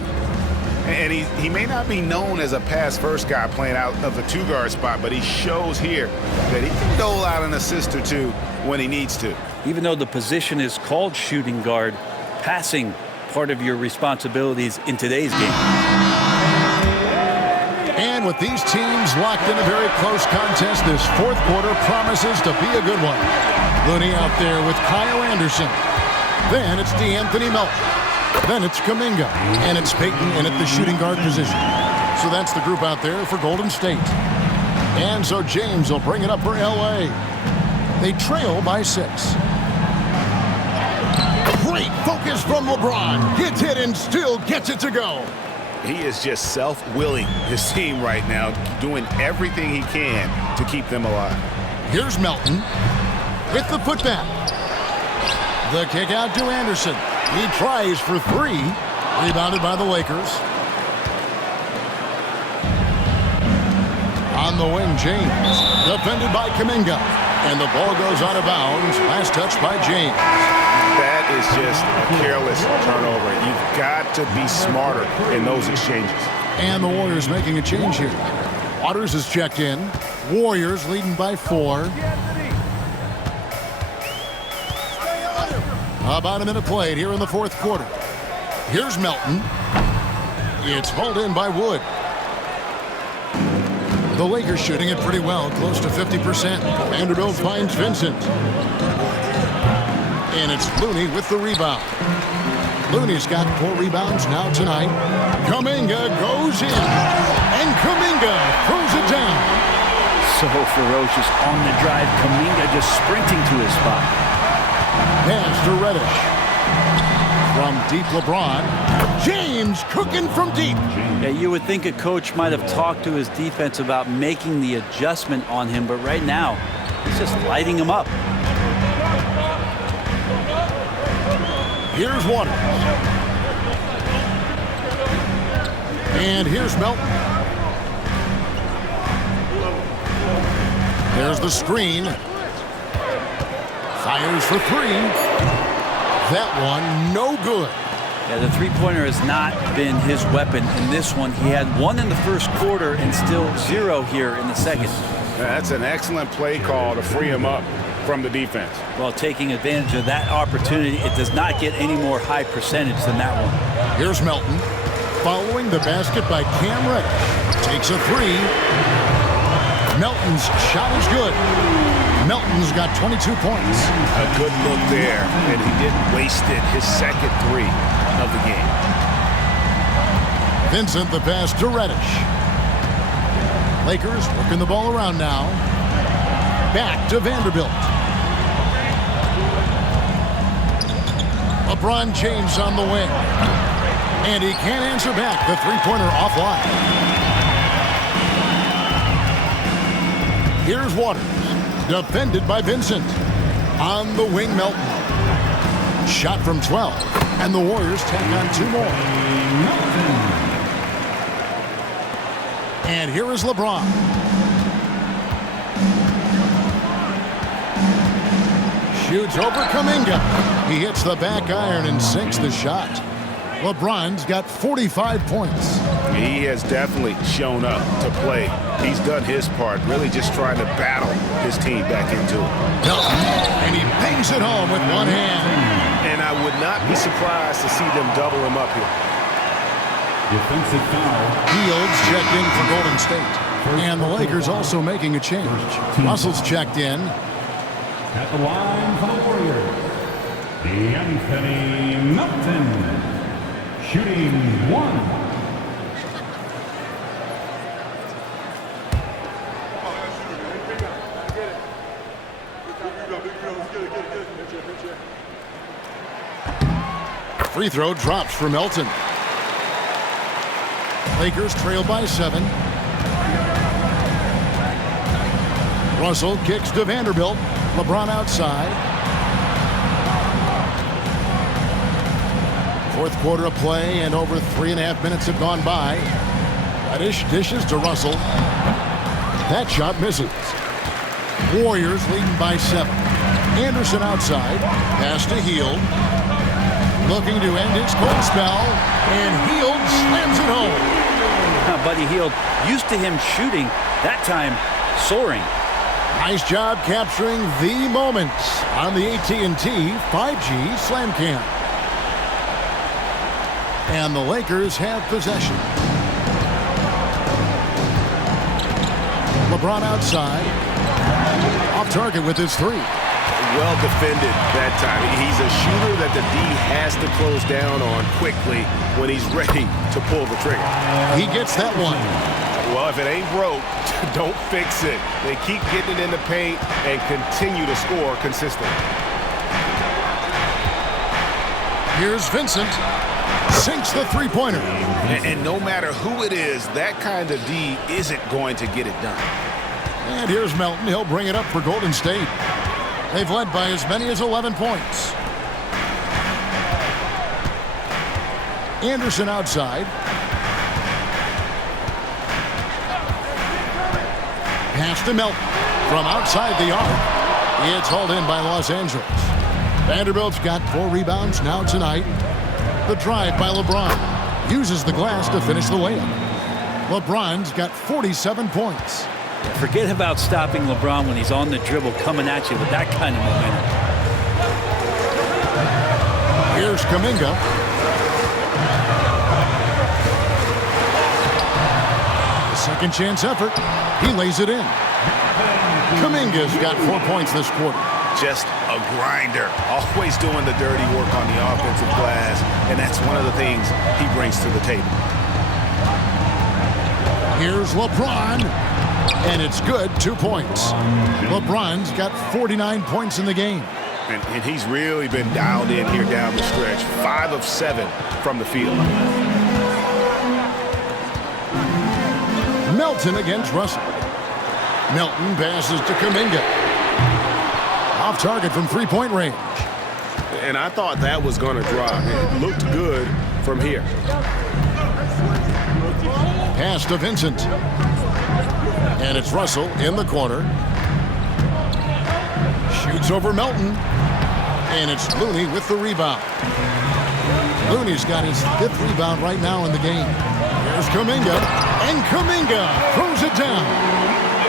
And he may not be known as a pass-first guy playing out of the two-guard spot, but he shows here that he can dole out an assist or two when he needs to. Even though the position is called shooting guard, passing part of your responsibilities in today's game. And with these teams locked in a very close contest, this fourth quarter promises to be a good one. Looney out there with Kyle Anderson. Then it's DeAnthony Melton. Then it's Kuminga, and it's Peyton in at the shooting guard position. So that's the group out there for Golden State. And so James will bring it up for L.A. They trail by 6. Great focus from LeBron. Gets it and still gets it to go. He is just self-willing his team right now, doing everything he can to keep them alive. Here's Melton with the putback. The kick out to Anderson. He tries for 3. Rebounded by the Lakers. On the wing, James. Defended by Kuminga. And the ball goes out of bounds. Last touch by James. That is just a careless turnover. You've got to be smarter in those exchanges. And the Warriors making a change here. Waters is checked in. Warriors leading by 4. About a minute played here in the fourth quarter. Here's Melton. It's hauled in by Wood. The Lakers shooting it pretty well, close to 50%. Vanderbilt finds Vincent. And it's Looney with the rebound. Looney's got 4 rebounds now tonight. Kuminga goes in. And Kuminga throws it down. So ferocious on the drive. Kuminga just sprinting to his spot. Pass to Reddish. From deep, LeBron. James cooking from deep. Yeah, you would think a coach might have talked to his defense about making the adjustment on him, but right now, he's just lighting him up. Here's Waters. And here's Melton. There's the screen. Fires for 3. That one, no good. Yeah, the three-pointer has not been his weapon in this one. He had 1 in the first quarter and still 0 here in the second. That's an excellent play call to free him up from the defense. Well, taking advantage of that opportunity, it does not get any more high percentage than that one. Here's Melton. Following the basket by Cam Reddish. Takes a 3. Melton's shot is good. Melton's got 22 points. A good look there, and he didn't waste it. His second 3 of the game. Vincent the pass to Reddish. Lakers working the ball around now. Back to Vanderbilt. LeBron James on the wing. And he can't answer back. The three-pointer offline. Here's Waters. Defended by Vincent. On the wing, Melton. Shot from 12. And the Warriors take on 2 more. And here is LeBron. Shoots over Kuminga. He hits the back iron and sinks the shot. LeBron's got 45 points. He has definitely shown up to play. He's done his part, really just trying to battle his team back into it. And he bangs it home with one hand. And I would not be surprised to see them double him up here. Defensive foul. Fields checked in for Golden State. And the Lakers also making a change. Russell's checked in. At the line for the Warriors, DeAnthony Melton. Shooting 1. Free throw drops for Melton. Lakers trail by 7. Russell kicks to Vanderbilt. LeBron outside. Fourth quarter of play, and over 3.5 minutes have gone by. Reddish dishes to Russell. That shot misses. Warriors leading by 7. Anderson outside. Pass to Hield. looking to end his cold spell, and Hield slams it home. Buddy Hield, used to him shooting, that time soaring. Nice job capturing the moment on the AT&T 5G Slam Cam. And the Lakers have possession. LeBron outside. Off target with his three. Well defended that time. He's a shooter that the D has to close down on quickly when he's ready to pull the trigger. He gets that one. Well, if it ain't broke, don't fix it. They keep getting it in the paint and continue to score consistently. Here's Vincent. Sinks the three-pointer. And no matter who it is, that kind of D isn't going to get it done. And here's Melton. He'll bring it up for Golden State. They've led by as many as 11 points. Anderson outside. Pass to Melton from outside the arc. It's hauled in by Los Angeles. Vanderbilt's got 4 rebounds now tonight. The drive by LeBron. Uses the glass to finish the layup. LeBron's got 47 points. Forget about stopping LeBron when he's on the dribble coming at you with that kind of momentum. Here's Kuminga. A second chance effort. He lays it in. Kuminga's got 4 points this quarter. Just a grinder. Always doing the dirty work on the offensive glass, and that's one of the things he brings to the table. Here's LeBron. And it's good, 2 points. LeBron's got 49 points in the game. And he's really been dialed in here down the stretch. 5 of 7 from the field. Melton against Russell. Melton passes to Kuminga. Off target from three-point range. And I thought that was going to drop. It looked good from here. Pass to Vincent. And it's Russell in the corner. Shoots over Melton. And it's Looney with the rebound. Looney's got his 5th rebound right now in the game. Here's Kuminga. And Kuminga throws it down.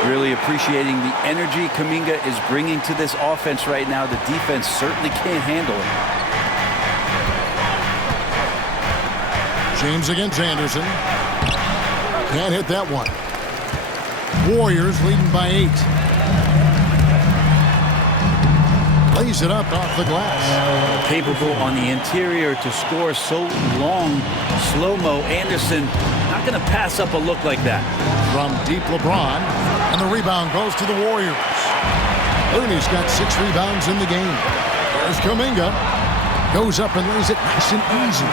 Really appreciating the energy Kuminga is bringing to this offense right now. The defense certainly can't handle it. James against Anderson. Can't hit that one. Warriors leading by 8. Lays it up off the glass. Capable on the interior to score so long. Slow-mo. Anderson not going to pass up a look like that. From deep LeBron. And the rebound goes to the Warriors. Looney's got 6 rebounds in the game. There's Kuminga. Goes up and lays it nice and easy.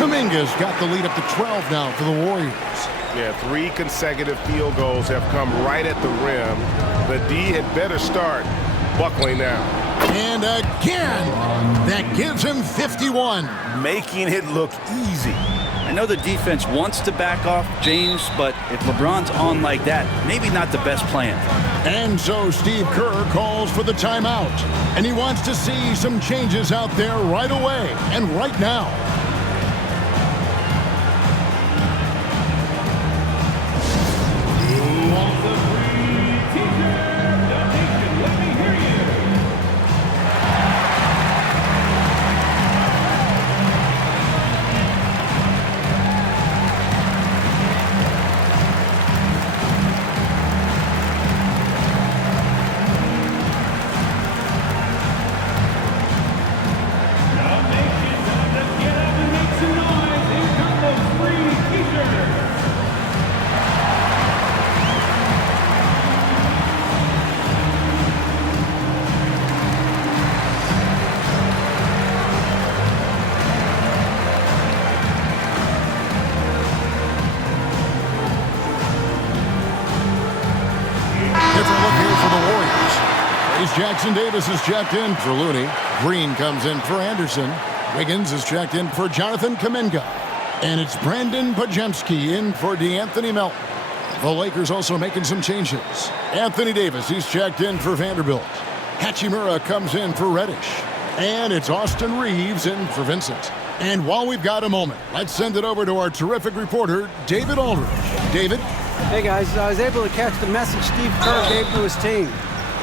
Kuminga's got the lead up to 12 now for the Warriors. Yeah, 3 consecutive field goals have come right at the rim. The D had better start buckling down. And again, that gives him 51. Making it look easy. I know the defense wants to back off James, but if LeBron's on like that, maybe not the best plan. And so Steve Kerr calls for the timeout. And he wants to see some changes out there right away and right now. Jackson Davis is checked in for Looney. Green comes in for Anderson. Wiggins is checked in for Jonathan Kuminga. And it's Brandon Pajemski in for DeAnthony Melton. The Lakers also making some changes. Anthony Davis, he's checked in for Vanderbilt. Hachimura comes in for Reddish. And it's Austin Reeves in for Vincent. And while we've got a moment, let's send it over to our terrific reporter, David Aldridge. David? Hey, guys. I was able to catch the message Steve Kerr gave to his team.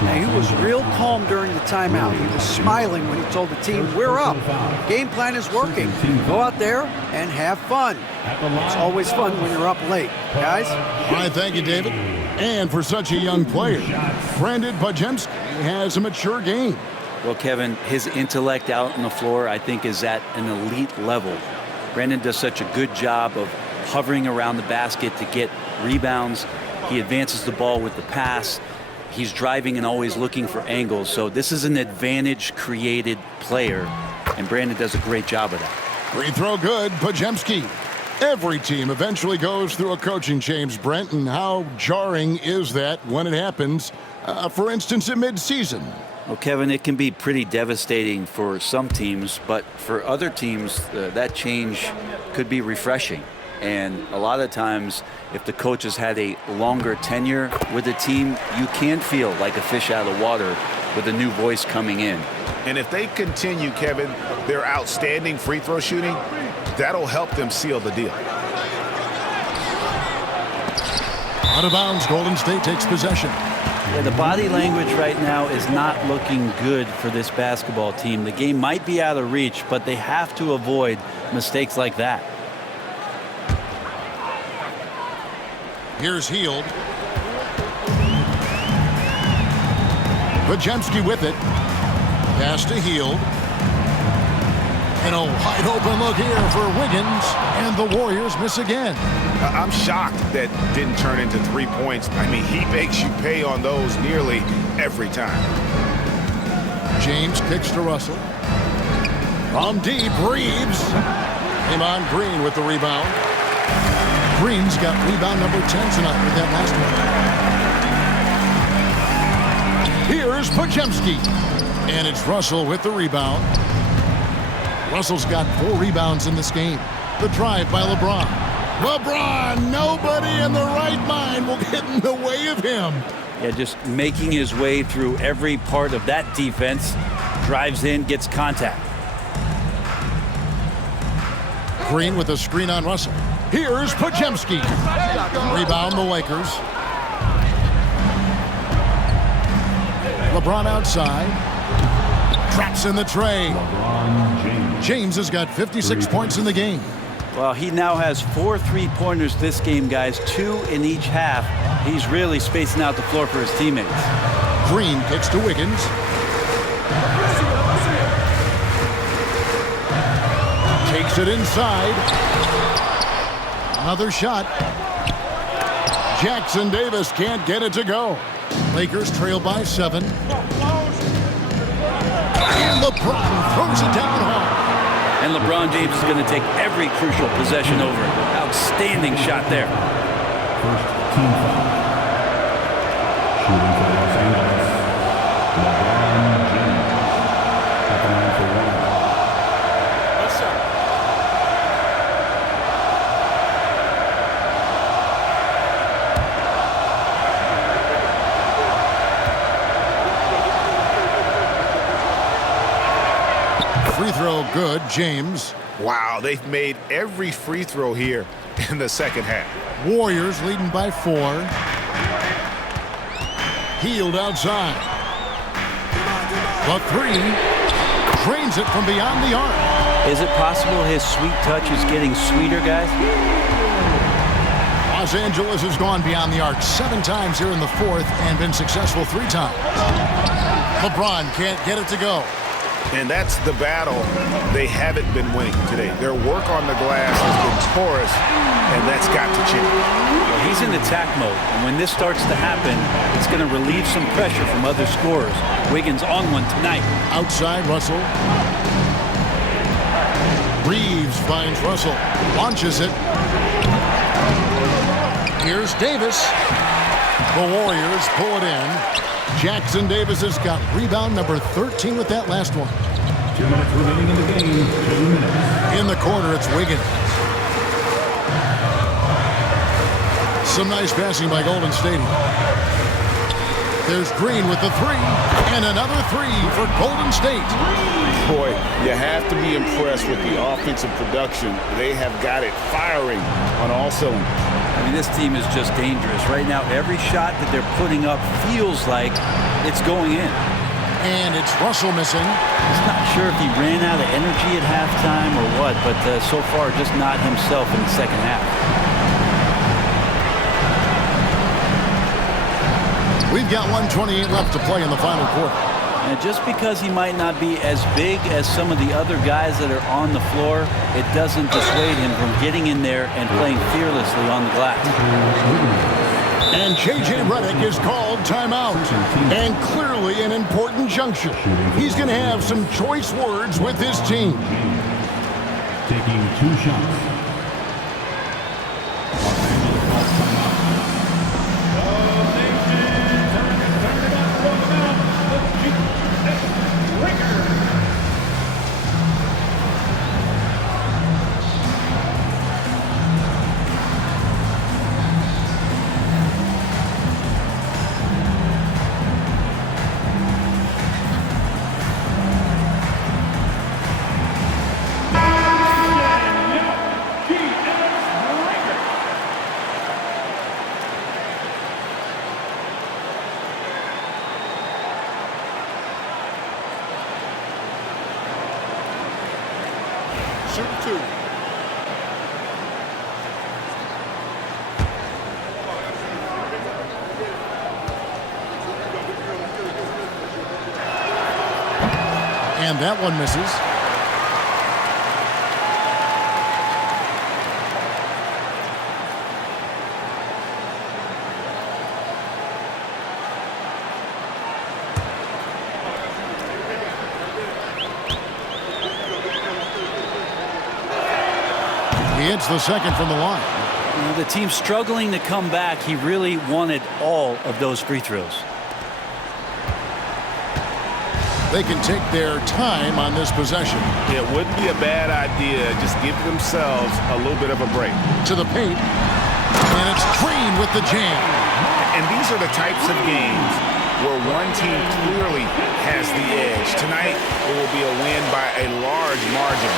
Now, he was real calm during the timeout. He was smiling when he told the team, we're up. Game plan is working. Go out there and have fun. It's always fun when you're up late. Guys? All right, thank you, David. And for such a young player, Brandon Bajemski has a mature game. Well, Kevin, his intellect out on the floor, I think, is at an elite level. Brandon does such a good job of hovering around the basket to get rebounds. He advances the ball with the pass. He's driving and always looking for angles. So this is an advantage-created player, and Brandon does a great job of that. Free throw good, Bajemski. Every team eventually goes through a coaching change, Brent, and how jarring is that when it happens, for instance, in midseason? Well, Kevin, it can be pretty devastating for some teams, but for other teams, that change could be refreshing. And a lot of times, if the coach has had a longer tenure with a team, you can feel like a fish out of water with a new voice coming in. And if they continue, Kevin, their outstanding free throw shooting, that'll help them seal the deal. Out of bounds, Golden State takes possession. Yeah, the body language right now is not looking good for this basketball team. The game might be out of reach, but they have to avoid mistakes like that. Here's Hield. Bajemski with it. Pass to Hield. And a wide open look here for Wiggins. And the Warriors miss again. I'm shocked that didn't turn into 3 points. I mean, he makes you pay on those nearly every time. James kicks to Russell. From deep, Reeves. Draymond Green with the rebound. Green's got rebound number 10 tonight with that last one. Here's Bajemski. And it's Russell with the rebound. Russell's got 4 rebounds in this game. The drive by LeBron. LeBron, nobody in the right mind will get in the way of him. Yeah, just making his way through every part of that defense. Drives in, gets contact. Green with a screen on Russell. Here's Bajemski. Rebound the Lakers. LeBron outside. Traps in the tray. James has got 56 points in the game. Well, he now has 4 3-pointers this game, guys. 2 in each half. He's really spacing out the floor for his teammates. Green kicks to Wiggins. Takes it inside. Another shot. Jackson Davis can't get it to go. Lakers trail by 7. And LeBron throws it down hard. And LeBron James is going to take every crucial possession over. Outstanding shot there. First team foul. Shooting for Los Angeles, LeBron James. At the line for 1. Yes, sir. Free throw good, James. Wow, they've made every free throw here in the second half. Warriors leading by 4. Hield outside. The 3. Drains it from beyond the arc. Is it possible his sweet touch is getting sweeter, guys? Los Angeles has gone beyond the arc 7 times here in the 4th and been successful 3 times. LeBron can't get it to go. And that's the battle they haven't been winning today. Their work on the glass has been porous, and that's got to change. Well, he's in attack mode, and when this starts to happen, it's going to relieve some pressure from other scorers. Wiggins on one tonight. Outside, Russell. Reeves finds Russell. Launches it. Here's Davis. The Warriors pull it in. Jackson Davis has got rebound number 13 with that last one. 2 minutes remaining in the game. 2 minutes. In the corner, it's Wiggins. Some nice passing by Golden State. There's Green with the three, and another three for Golden State. Boy, you have to be impressed with the offensive production. They have got it firing on all cylinders. I mean, this team is just dangerous. Right now, every shot that they're putting up feels like it's going in. And it's Russell missing. He's not sure if he ran out of energy at halftime or what, but so far just not himself in the second half. We've got 1:28 left to play in the final quarter. And just because he might not be as big as some of the other guys that are on the floor, it doesn't dissuade him from getting in there and playing fearlessly on the glass. And J.J. Redick is called timeout. And clearly an important juncture. He's going to have some choice words with his team. Taking 2 shots. Shoot 2. And that one misses. He hits the second from the line. The team's struggling to come back. He really wanted all of those free throws. They can take their time on this possession. It wouldn't be a bad idea. Just give themselves a little bit of a break. To the paint. And it's Green with the jam. And these are the types of games where one team clearly has the edge. Tonight, it will be a win by a large margin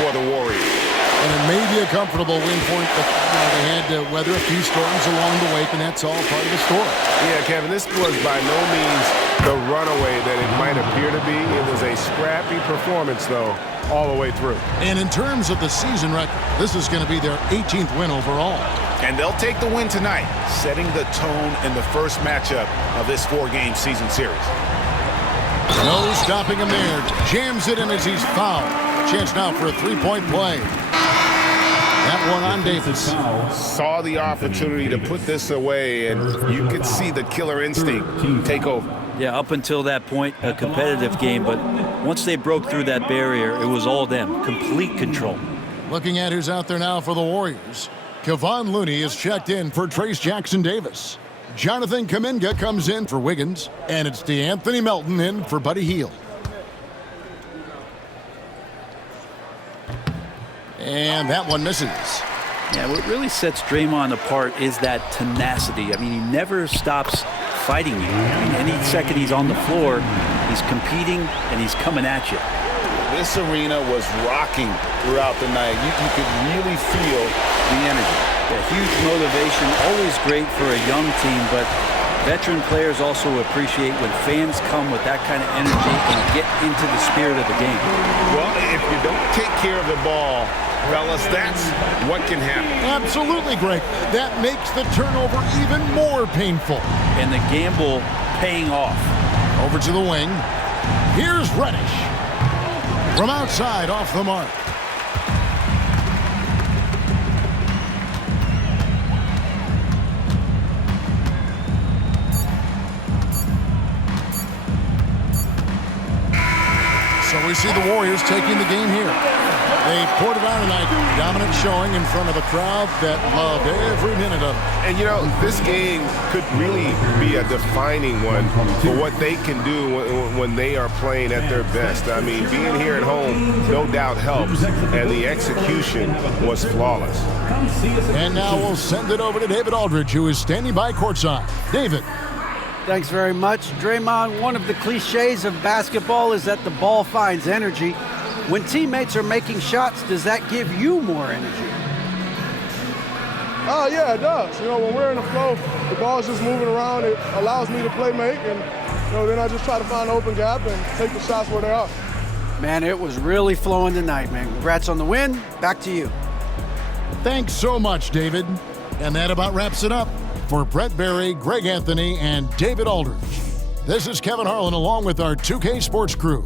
for the Warriors. And it may be a comfortable win for them, but they had to weather a few storms along the way, and that's all part of the story. Yeah, Kevin, this was by no means the runaway that it might appear to be. It was a scrappy performance, though, all the way through. And in terms of the season record, this is going to be their 18th win overall. And they'll take the win tonight, setting the tone in the first matchup of this 4-game season series. No stopping him there. Jams it in as he's fouled. Chance now for a 3-point play. That one on Davis. Saw the opportunity to put this away, and you could see the killer instinct take over. Yeah, up until that point, a competitive game, but once they broke through that barrier, it was all them. Complete control. Looking at who's out there now for the Warriors. Kevon Looney is checked in for Trace Jackson-Davis. Jonathan Kuminga comes in for Wiggins, and it's DeAnthony Melton in for Buddy Hield. And that one misses. Yeah, what really sets Draymond apart is that tenacity. I mean, he never stops fighting you. I mean, any second he's on the floor, he's competing and he's coming at you. This arena was rocking throughout the night. You could really feel the energy. A huge motivation, always great for a young team, but veteran players also appreciate when fans come with that kind of energy and get into the spirit of the game. Well, if you don't take care of the ball, fellas, that's what can happen. Absolutely, Greg. That makes the turnover even more painful. And the gamble paying off. Over to the wing. Here's Reddish. From outside, off the mark. So we see the Warriors taking the game here. They poured it on tonight. Dominant showing in front of a crowd that loved every minute of it. And, you know, this game could really be a defining one for what they can do when they are playing at their best. I mean, being here at home no doubt helps, and the execution was flawless. And now we'll send it over to David Aldridge, who is standing by courtside. David. Thanks very much. Draymond, one of the cliches of basketball is that the ball finds energy. When teammates are making shots, does that give you more energy? Oh, yeah, it does. When we're in the flow, the ball's just moving around. It allows me to play make, and then I just try to find an open gap and take the shots where they are. Man, it was really flowing tonight, man. Congrats on the win. Back to you. Thanks so much, David. And that about wraps it up. For Brett Berry, Greg Anthony, and David Aldridge, this is Kevin Harlan along with our 2K Sports crew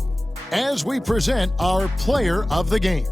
as we present our Player of the Game.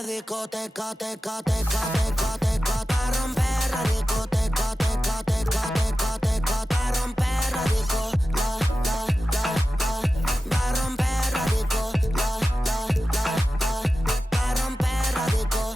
Discoteca, teca, teca, teca, teca, pa' romper la discoteca, teca, teca, teca, teca, pa' romper la disco, pa' romper la disco, pa' romper la disco.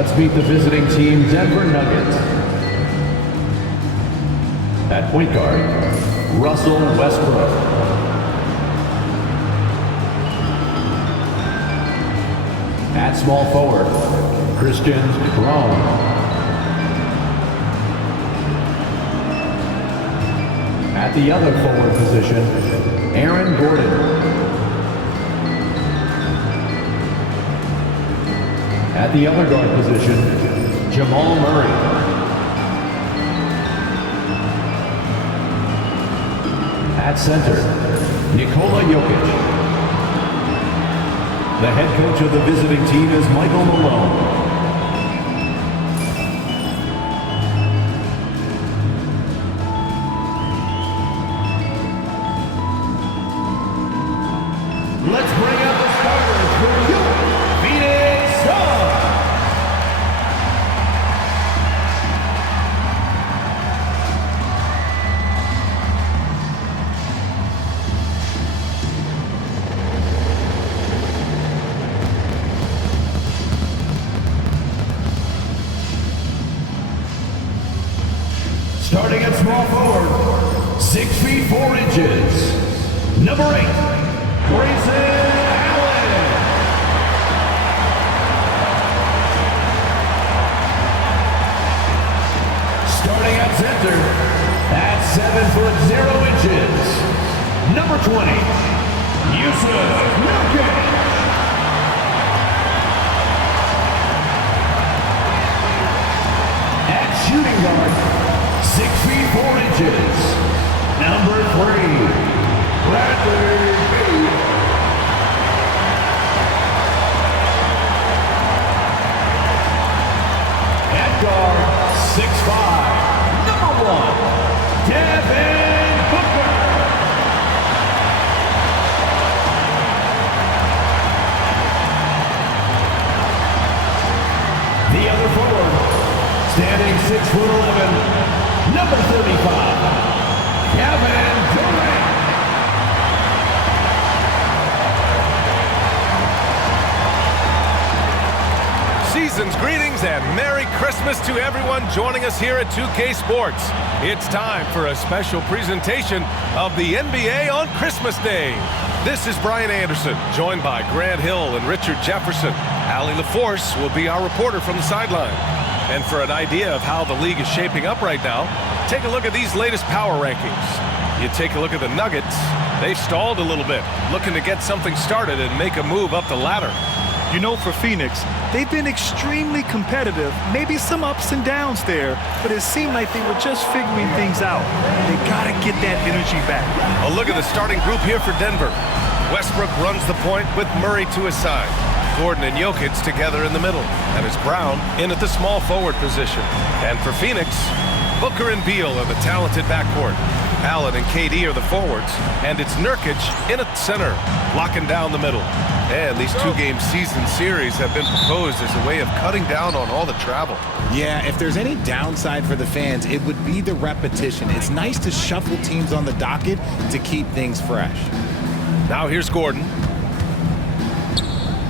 Let's meet the visiting team, Denver Nuggets. At point guard, Russell Westbrook. At small forward, Christian Braun. At the other forward position, Aaron Gordon. At the other guard position, Jamal Murray. At center, Nikola Jokic. The head coach of the visiting team is Michael Malone. Let's bring out the starters for you, Phoenix Suns. Starting at small forward, 6 feet 4 inches, number 8, Grayson Allen. Starting at center, at 7 foot 0 inches, number 20, Yusuf Nurkic. At shooting guard, 6 feet 4 inches, number 3, Bradley Beal. At guard, 6'5", number 1, Devin Booker. The other forward, standing 6'11", number 35, Kevin Durant. Season's greetings and Merry Christmas to everyone joining us here at 2K Sports. It's time for a special presentation of the NBA on Christmas Day. This is Brian Anderson, joined by Grant Hill and Richard Jefferson. Allie LaForce will be our reporter from the sideline. And for an idea of how the league is shaping up right now, take a look at these latest power rankings. You take a look at the Nuggets. They've stalled a little bit, looking to get something started and make a move up the ladder. You know, for Phoenix, they've been extremely competitive, maybe some ups and downs there, but it seemed like they were just figuring things out. They gotta get that energy back. A look at the starting group here for Denver. Westbrook runs the point with Murray to his side. Gordon and Jokic together in the middle, and it's Brown in at the small forward position. And for Phoenix, Booker and Beal are the talented backcourt. Allen and KD are the forwards, and it's Nurkic in at center, locking down the middle. And these two-game season series have been proposed as a way of cutting down on all the travel. Yeah, if there's any downside for the fans, it would be the repetition. It's nice to shuffle teams on the docket to keep things fresh. Now here's Gordon.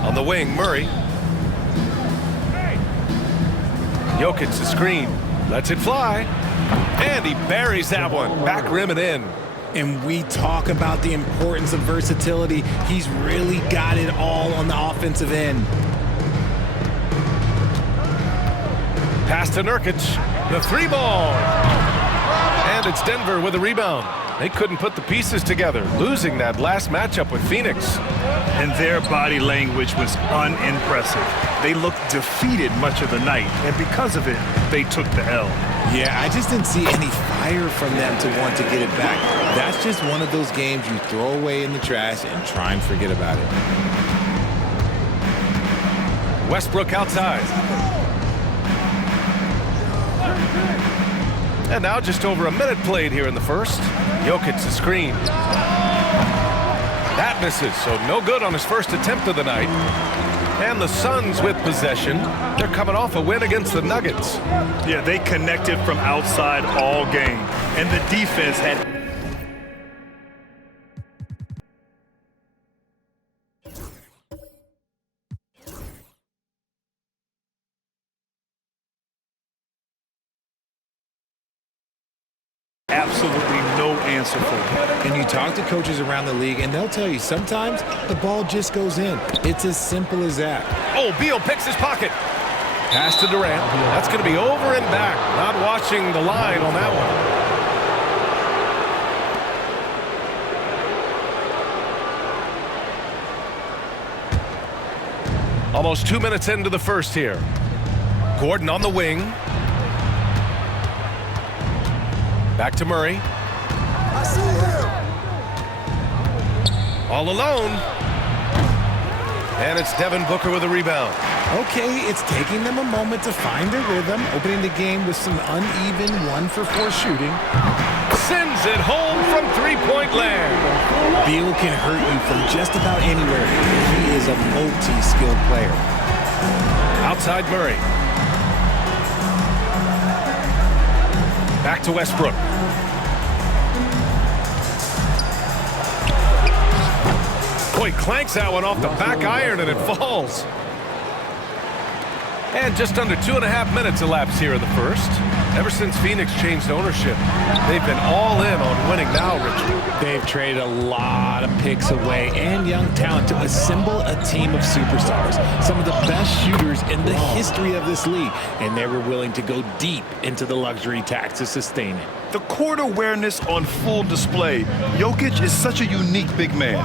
On the wing, Murray. Jokic the screen. Lets it fly. And he buries that one. Back rim and in. And we talk about the importance of versatility. He's really got it all on the offensive end. Pass to Nurkic. The three ball. And it's Denver with a rebound. They couldn't put the pieces together, losing that last matchup with Phoenix. And their body language was unimpressive. They looked defeated much of the night, and because of it, they took the L. Yeah, I just didn't see any fire from them to want to get it back. That's just one of those games you throw away in the trash and try and forget about it. Westbrook outside. And now just over a minute played here in the first. Jokic the screen. That misses, so no good on his first attempt of the night. And the Suns with possession. They're coming off a win against the Nuggets. Yeah, they connected from outside all game. And the defense had absolutely no answer for him. And you talk to coaches around the league, and they'll tell you sometimes the ball just goes in. It's as simple as that. Oh, Beal picks his pocket. Pass to Durant. That's going to be over and back. Not watching the line on that one. Almost 2 minutes into the first here. Gordon on the wing. Back to Murray. I see him. All alone. And it's Devin Booker with a rebound. Okay, it's taking them a moment to find their rhythm, opening the game with some uneven 1-for-4 shooting. Sends it home from three-point land. Beal can hurt you from just about anywhere. He is a multi-skilled player. Outside Murray. Back to Westbrook. Boy, clanks that one off the back iron and it falls. And just under 2.5 minutes elapsed here in the first. Ever since Phoenix changed ownership, they've been all in on winning now, Richard. They've traded a lot of picks away and young talent to assemble a team of superstars. Some of the best shooters in the history of this league. And they were willing to go deep into the luxury tax to sustain it. The court awareness on full display. Jokic is such a unique big man.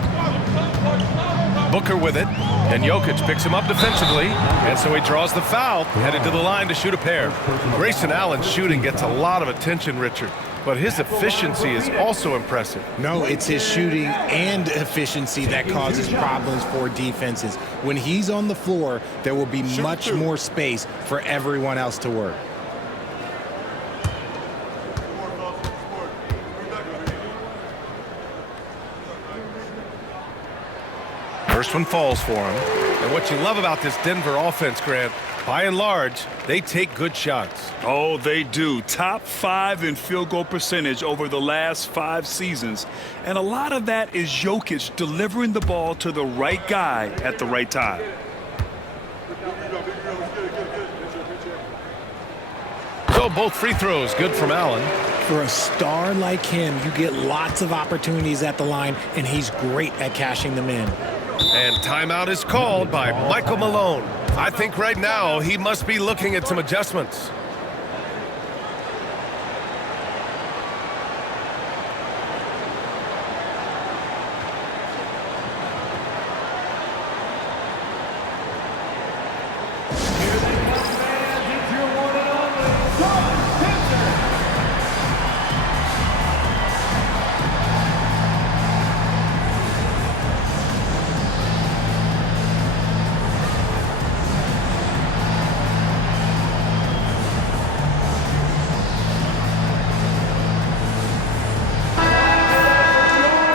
Booker with it, and Jokic picks him up defensively, and so he draws the foul, headed to the line to shoot a pair. Grayson Allen's shooting gets a lot of attention, Richard, but his efficiency is also impressive. No, it's his shooting and efficiency that causes problems for defenses. When he's on the floor, there will be much more space for everyone else to work. First one falls for him. And what you love about this Denver offense, Grant, by and large, they take good shots. Oh, they do. Top 5 in field goal percentage over the last 5 seasons. And a lot of that is Jokic delivering the ball to the right guy at the right time. So both free throws good from Allen. For a star like him, you get lots of opportunities at the line, and he's great at cashing them in. And timeout is called by Michael Malone. I think right now he must be looking at some adjustments.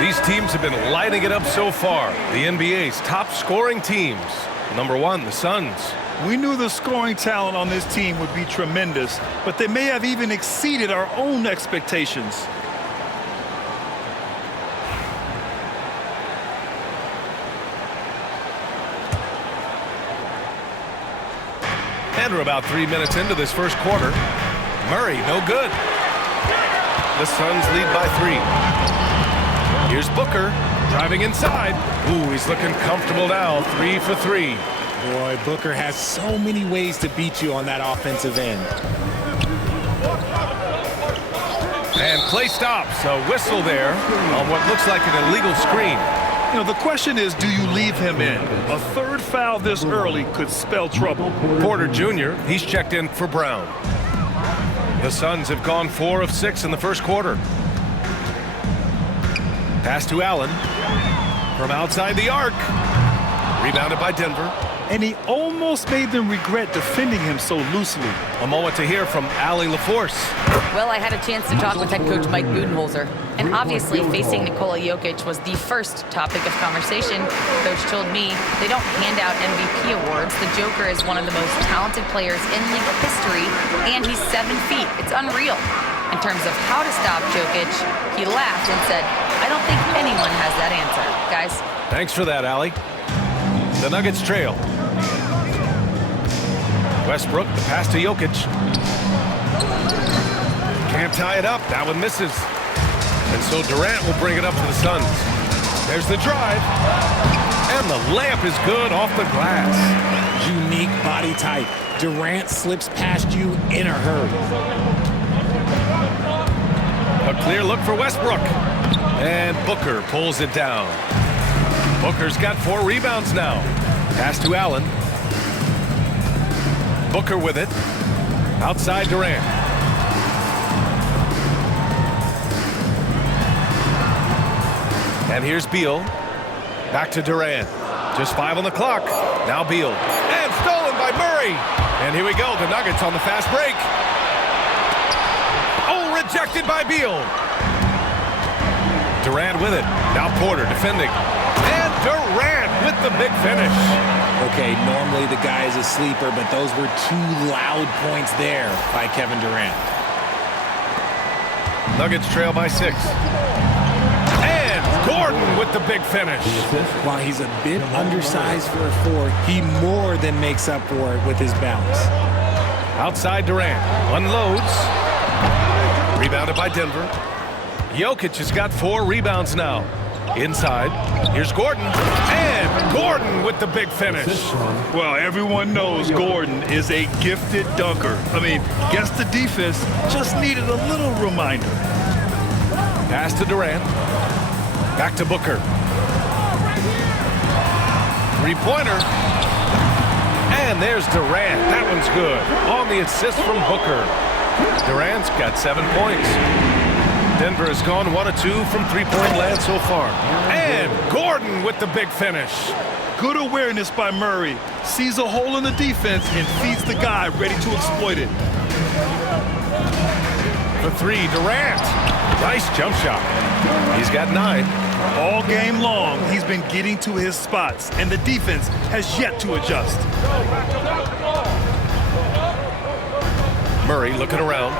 These teams have been lighting it up so far. The NBA's top scoring teams. Number 1, the Suns. We knew the scoring talent on this team would be tremendous, but they may have even exceeded our own expectations. And we're about 3 minutes into this first quarter. Murray, no good. The Suns lead by 3. Here's Booker driving inside. Ooh, he's looking comfortable now. 3 for 3. Boy, Booker has so many ways to beat you on that offensive end. And play stops. A whistle there on what looks like an illegal screen. You know, the question is, do you leave him in? A third foul this early could spell trouble. Porter Jr., he's checked in for Brown. The Suns have gone 4 of 6 in the first quarter. Pass to Allen from outside the arc. Rebounded by Denver. And he almost made them regret defending him so loosely. A moment to hear from Allie LaForce. Well, I had a chance to talk with head coach Mike Budenholzer. And obviously, facing Nikola Jokic was the first topic of conversation. Coach told me they don't hand out MVP awards. The Joker is one of the most talented players in league history, and he's 7 feet. It's unreal. In terms of how to stop Jokic, he laughed and said, I don't think anyone has that answer, guys. Thanks for that, Allie. The Nuggets trail. Westbrook, the pass to Jokic. Can't tie it up. That one misses. And so Durant will bring it up for the Suns. There's the drive. And the layup is good off the glass. Unique body type. Durant slips past you in a hurry. A clear look for Westbrook. And Booker pulls it down. Booker's got 4 rebounds now. Pass to Allen. Booker with it. Outside Durant. And here's Beal. Back to Durant. Just 5 on the clock. Now Beal. And stolen by Murray. And here we go. The Nuggets on the fast break. Oh, rejected by Beal. Durant with it. Now Porter defending. And Durant with the big finish. Okay, normally the guy is a sleeper, but those were 2 loud points there by Kevin Durant. Nuggets trail by 6. And Gordon with the big finish. While he's a bit undersized for a 4, he more than makes up for it with his balance. Outside Durant. Unloads. Rebounded by Denver. Jokic has got 4 rebounds now. Inside. Here's Gordon. And Gordon with the big finish. Well, everyone knows Gordon is a gifted dunker. I mean, guess the defense just needed a little reminder. Pass to Durant. Back to Booker. 3-pointer. And there's Durant. That one's good. On the assist from Booker. Durant's got 7 points. Denver has gone 1 of 2 from 3-point land so far. And Gordon with the big finish. Good awareness by Murray. Sees a hole in the defense and feeds the guy ready to exploit it. For 3, Durant. Nice jump shot. He's got 9. All game long, he's been getting to his spots, and the defense has yet to adjust. Murray looking around.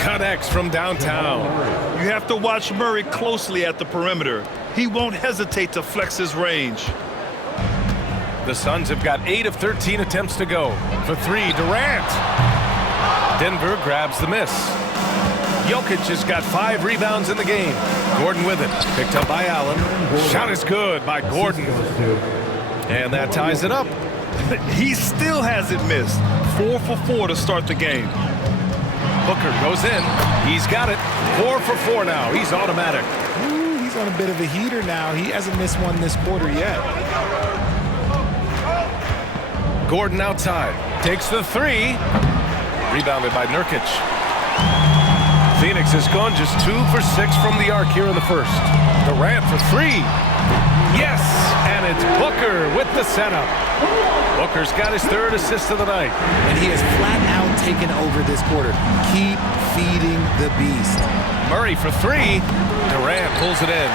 Connects from downtown. You have to watch Murray closely at the perimeter. He won't hesitate to flex his range. The Suns have got 8 of 13 attempts to go. For 3, Durant. Denver grabs the miss. Jokic has got 5 rebounds in the game. Gordon with it. Picked up by Allen. Shot is good by Gordon. And that ties it up. He still hasn't missed. 4 for 4 to start the game. Booker goes in. He's got it. 4 for 4 now. He's automatic. Ooh, he's on a bit of a heater now. He hasn't missed one this quarter yet. Gordon outside. Takes the 3. Rebounded by Nurkic. Phoenix has gone just 2 for 6 from the arc here in the first. Durant for 3. Yes! And it's Booker with the setup. Booker's got his 3rd assist of the night. And he has flat out taken over this quarter. Keep feeding the beast. Murray for 3. Durant pulls it in.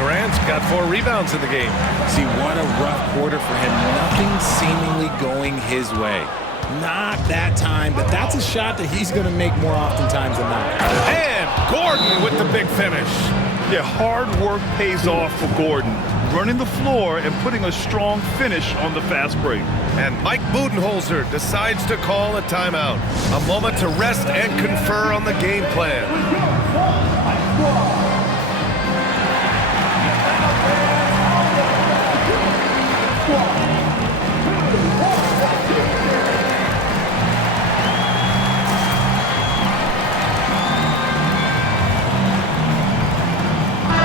Durant's got 4 rebounds in the game. See, what a rough quarter for him. Nothing seemingly going his way. Not that time, but that's a shot that he's going to make more oftentimes than not. And Gordon with the big finish. Yeah, hard work pays off for Gordon. Running the floor and putting a strong finish on the fast break. And Mike Budenholzer decides to call a timeout. A moment to rest and confer on the game plan.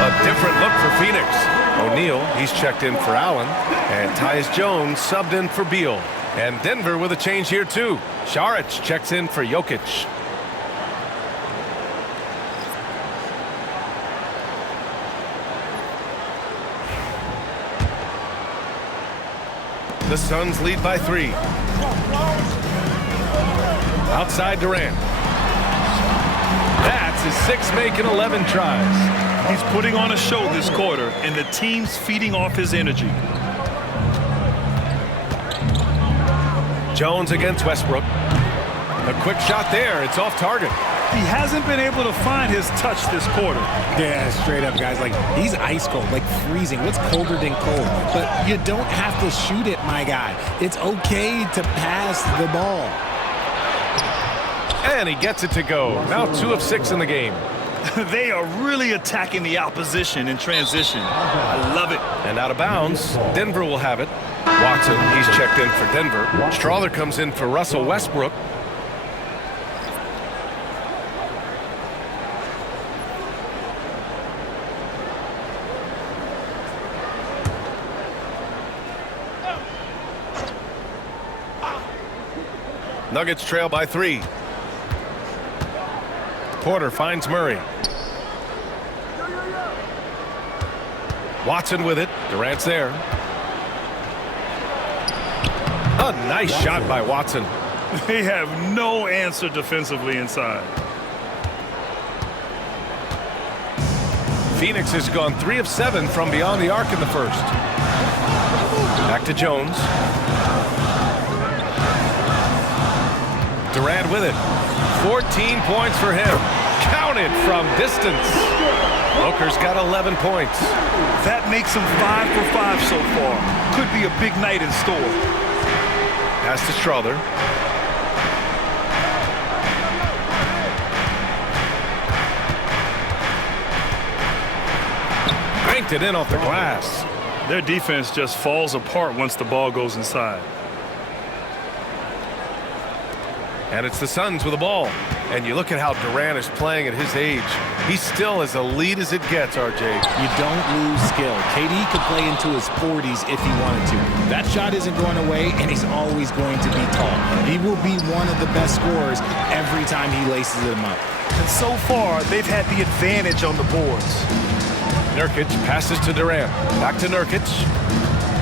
A different look for Phoenix. O'Neal, he's checked in for Allen. And Tyus Jones subbed in for Beal. And Denver with a change here too. Šarić checks in for Jokic. The Suns lead by 3. Outside Durant. That's his 6th make in 11 tries. He's putting on a show this quarter, and the team's feeding off his energy. Jones against Westbrook. A quick shot there. It's off target. He hasn't been able to find his touch this quarter. Yeah, straight up, guys. Like, he's ice cold, like freezing. What's colder than cold? But you don't have to shoot it, my guy. It's okay to pass the ball. And he gets it to go. Now 2 of 6 in the game. They are really attacking the opposition in transition. I love it. And out of bounds, Denver will have it. Watson, he's checked in for Denver. Strother comes in for Russell Westbrook. Nuggets trail by 3. Porter finds Murray. Watson with it. Durant's there. A nice shot by Watson. They have no answer defensively inside. Phoenix has gone 3 of 7 from beyond the arc in the first. Back to Jones. Durant with it. 14 points for him. Counted from distance. Booker's got 11 points. That makes him 5 for 5 so far. Could be a big night in store. Pass to Strother. Banked it in off the glass. Their defense just falls apart once the ball goes inside. And it's the Suns with the ball. And you look at how Durant is playing at his age. He's still as elite as it gets, RJ. You don't lose skill. KD could play into his 40s if he wanted to. That shot isn't going away, and he's always going to be tall. He will be one of the best scorers every time he laces them up. And so far, they've had the advantage on the boards. Nurkic passes to Durant. Back to Nurkic.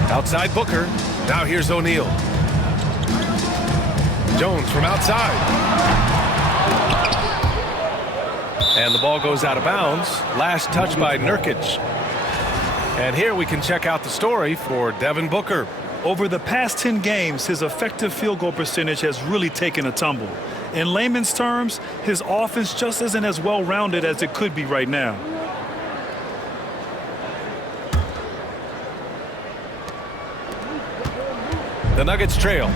Outside Booker. Now here's O'Neal. Jones from outside. And the ball goes out of bounds. Last touch by Nurkic. And here we can check out the story for Devin Booker. Over the past 10 games, his effective field goal percentage has really taken a tumble. In layman's terms, his offense just isn't as well-rounded as it could be right now. The Nuggets trail.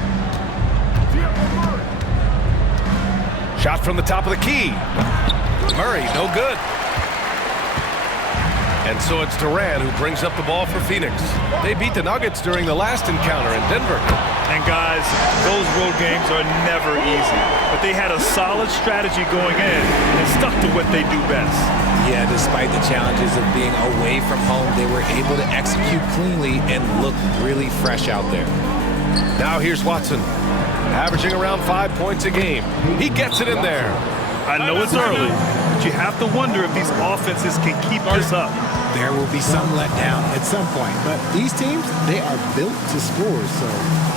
Shot from the top of the key. Murray, no good. And so it's Durant who brings up the ball for Phoenix. They beat the Nuggets during the last encounter in Denver. And guys, those road games are never easy. But they had a solid strategy going in and stuck to what they do best. Yeah, despite the challenges of being away from home, they were able to execute cleanly and look really fresh out there. Now here's Watson, averaging around 5 points a game. He gets it in there. I know it's early, but you have to wonder if these offenses can keep this up. There will be some letdown at some point, but these teams, they are built to score, so.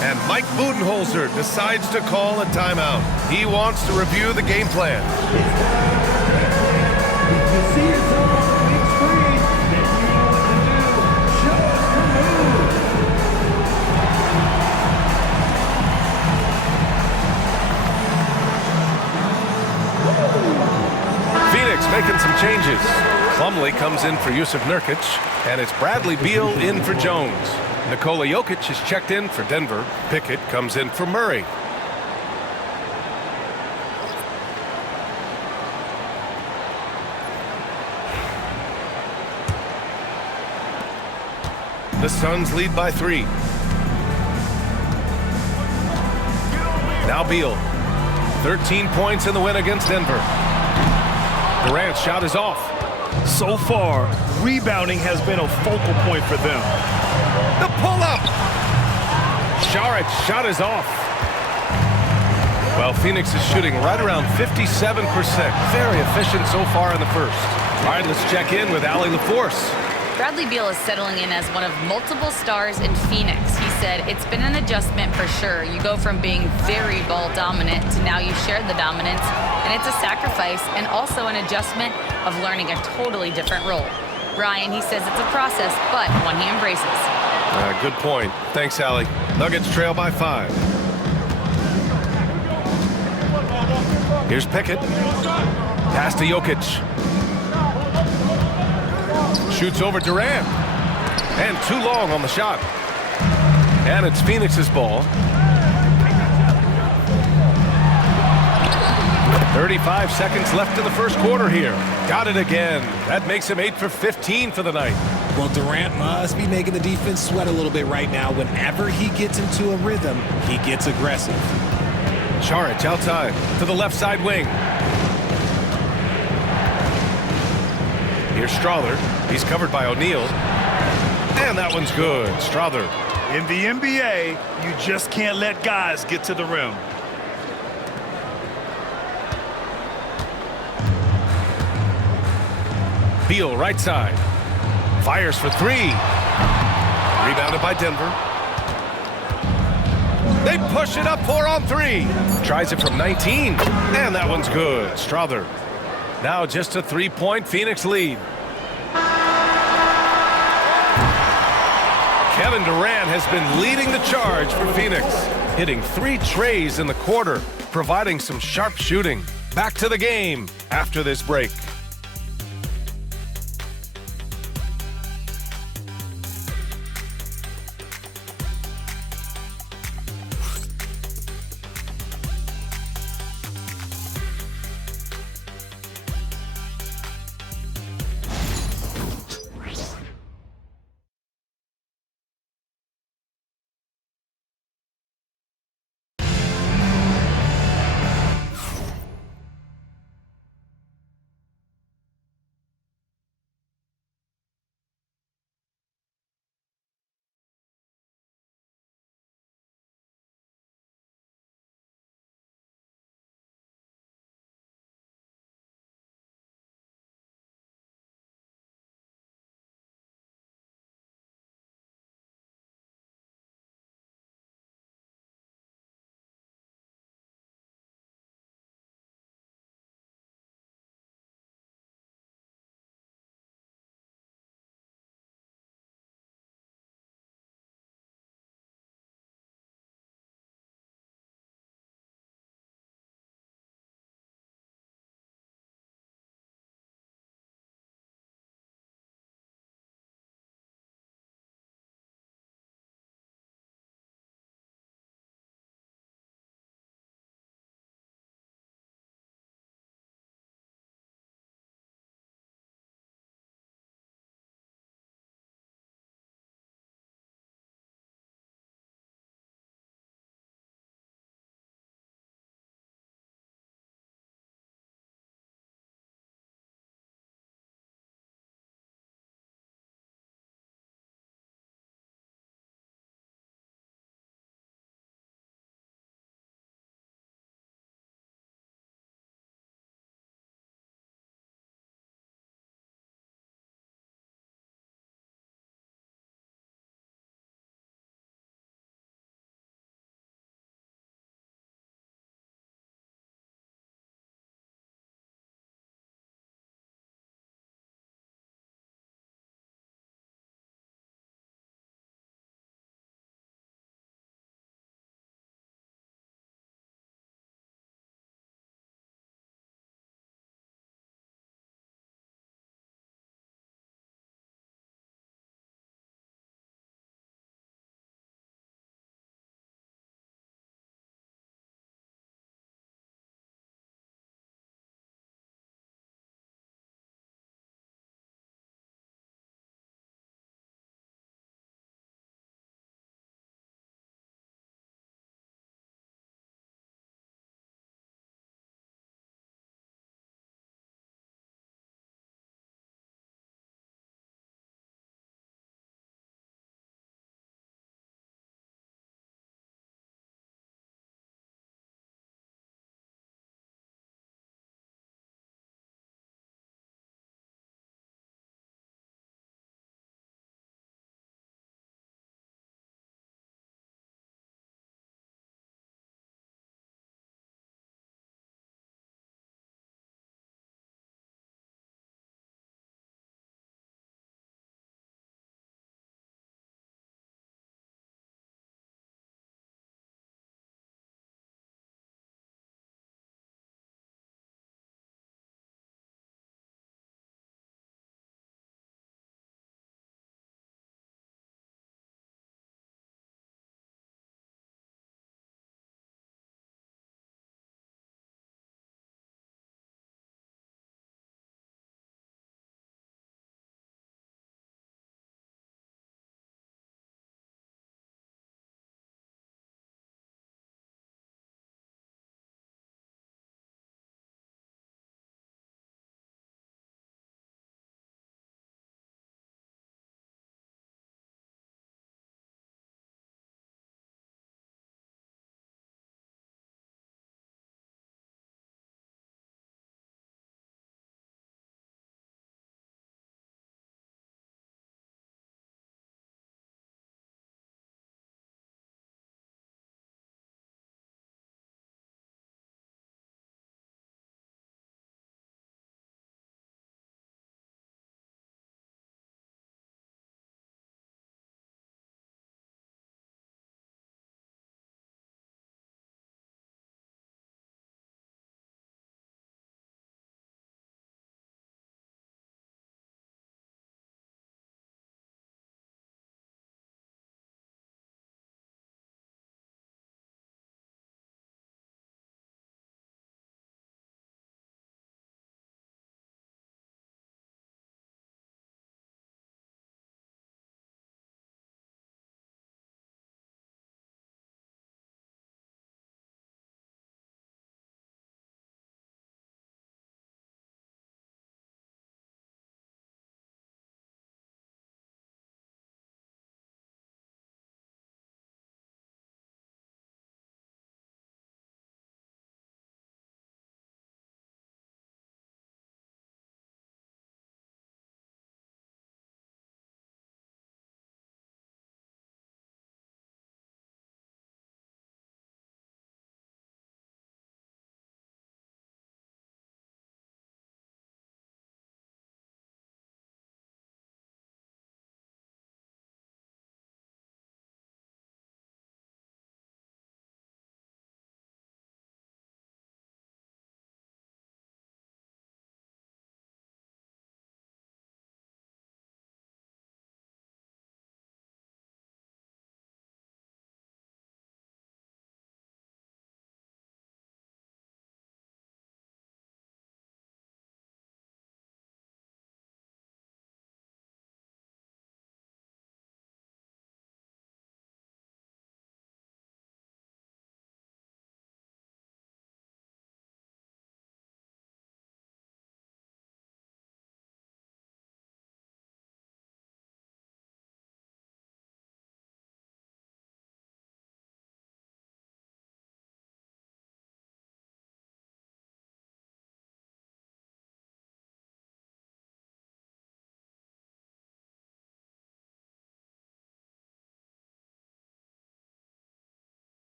And Mike Budenholzer decides to call a timeout. He wants to review the game plan. You see yourself on the big screen, then you know what to do. Show us your move. Phoenix making some changes. Plumlee comes in for Yusuf Nurkic, and it's Bradley Beal in for Jones. Nikola Jokic is checked in for Denver. Pickett comes in for Murray. The Suns lead by 3. Now Beal. 13 points in the win against Denver. Durant's shot is off. So far, rebounding has been a focal point for them. The pull-up! Sharic's shot is off. Well, Phoenix is shooting right around 57%. Very efficient so far in the first. All right, let's check in with Allie LaForce. Bradley Beal is settling in as one of multiple stars in Phoenix. He said, it's been an adjustment for sure. You go from being very ball dominant to now you share the dominance, and it's a sacrifice and also an adjustment of learning a totally different role. Brian, he says it's a process, but one he embraces. Good point. Thanks, Allie. Nuggets trail by 5. Here's Pickett. Pass to Jokic. Shoots over Durant. And too long on the shot. And it's Phoenix's ball. 35 seconds left in the first quarter here. Got it again. That makes him 8 for 15 for the night. Well, Durant must be making the defense sweat a little bit right now. Whenever he gets into a rhythm, he gets aggressive. Charic outside to the left side wing. Here's Strother. He's covered by O'Neal. And that one's good. Strother. In the NBA, you just can't let guys get to the rim. Beal right side. Fires for three. Rebounded by Denver. They push it up 4 on 3. Tries it from 19. And that one's good. Strother. Now just a 3-point Phoenix lead. Kevin Durant has been leading the charge for Phoenix, hitting 3 trays in the quarter, providing some sharp shooting. Back to the game after this break.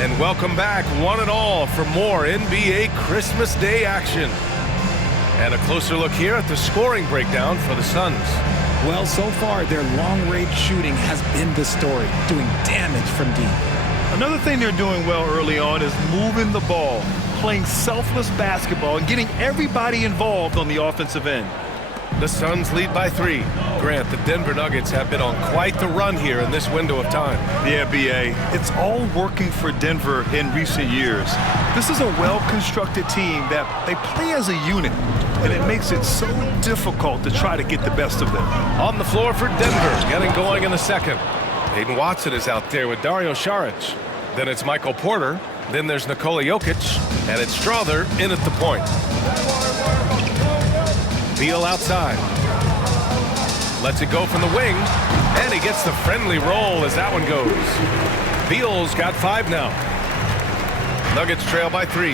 And welcome back, one and all, for more NBA Christmas Day action. And a closer look here at the scoring breakdown for the Suns. Well, so far, their long-range shooting has been the story, doing damage from deep. Another thing they're doing well early on is moving the ball, playing selfless basketball, and getting everybody involved on the offensive end. The Suns lead by 3. Grant, the Denver Nuggets have been on quite the run here in this window of time. Yeah, B.A. It's all working for Denver in recent years. This is a well-constructed team that they play as a unit, and it makes it so difficult to try to get the best of them. On the floor for Denver, getting going in the second. Hayden Watson is out there with Dario Saric. Then it's Michael Porter. Then there's Nikola Jokic. And it's Strother in at the point. Beal outside. Lets it go from the wing. And he gets the friendly roll as that one goes. Beal's got 5 now. Nuggets trail by 3.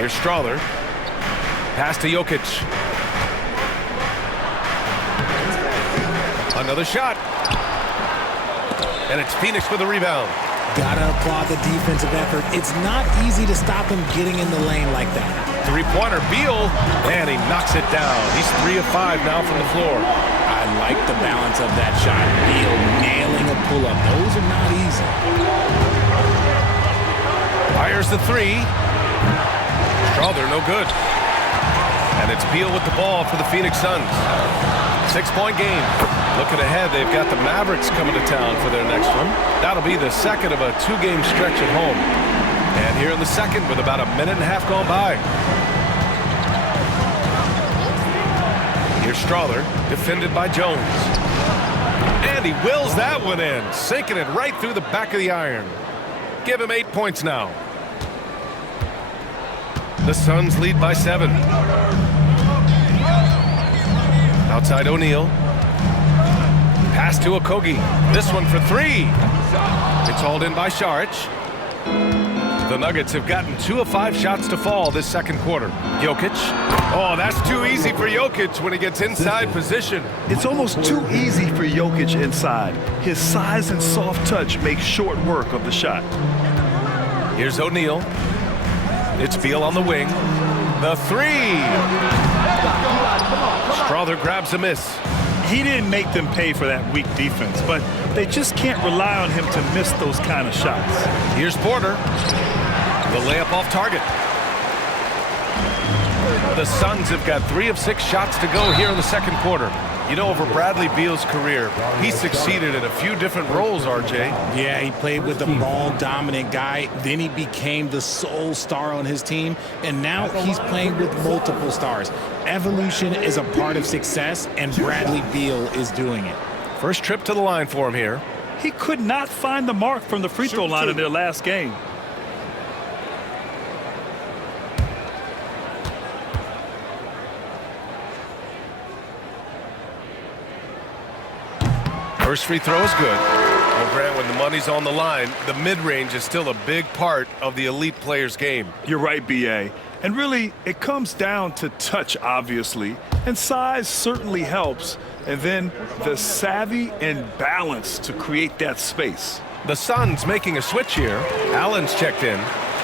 Here's Strother. Pass to Jokic. Another shot. And it's Phoenix with the rebound. Gotta applaud the defensive effort. It's not easy to stop him getting in the lane like that. Three-pointer, Beal, and he knocks it down. He's 3 of 5 now from the floor. I like the balance of that shot. Beal nailing a pull-up. Those are not easy. Fires the 3. Strother, no good. And it's Beal with the ball for the Phoenix Suns. 6-point game. Looking ahead, they've got the Mavericks coming to town for their next one. That'll be the second of a 2-game stretch at home. And here in the second with about a minute and a half gone by. Here's Strother, defended by Jones. And he wills that one in, sinking it right through the back of the iron. Give him 8 points now. The Suns lead by 7. Outside O'Neal. Pass to Okogie. This one for 3. It's hauled in by Saric. The Nuggets have gotten 2 of 5 shots to fall this second quarter. Jokic. Oh, that's too easy for Jokic when he gets inside position. It's almost too easy for Jokic inside. His size and soft touch make short work of the shot. Here's O'Neal. It's Beal on the wing. The 3. Strother grabs a miss. He didn't make them pay for that weak defense, but they just can't rely on him to miss those kind of shots. Here's Porter. The layup off target. The Suns have got 3 of 6 shots to go here in the second quarter. You know, over Bradley Beal's career, he succeeded in a few different roles, RJ. Yeah, he played with the ball-dominant guy. Then he became the sole star on his team. And now he's playing with multiple stars. Evolution is a part of success, and Bradley Beal is doing it. First trip to the line for him here. He could not find the mark from the free throw line in their last game. First free throw is good. Well, Grant, when the money's on the line, the mid-range is still a big part of the elite player's game. You're right, B.A. And really, it comes down to touch, obviously, and size certainly helps, and then the savvy and balance to create that space. The Suns making a switch here. Allen's checked in,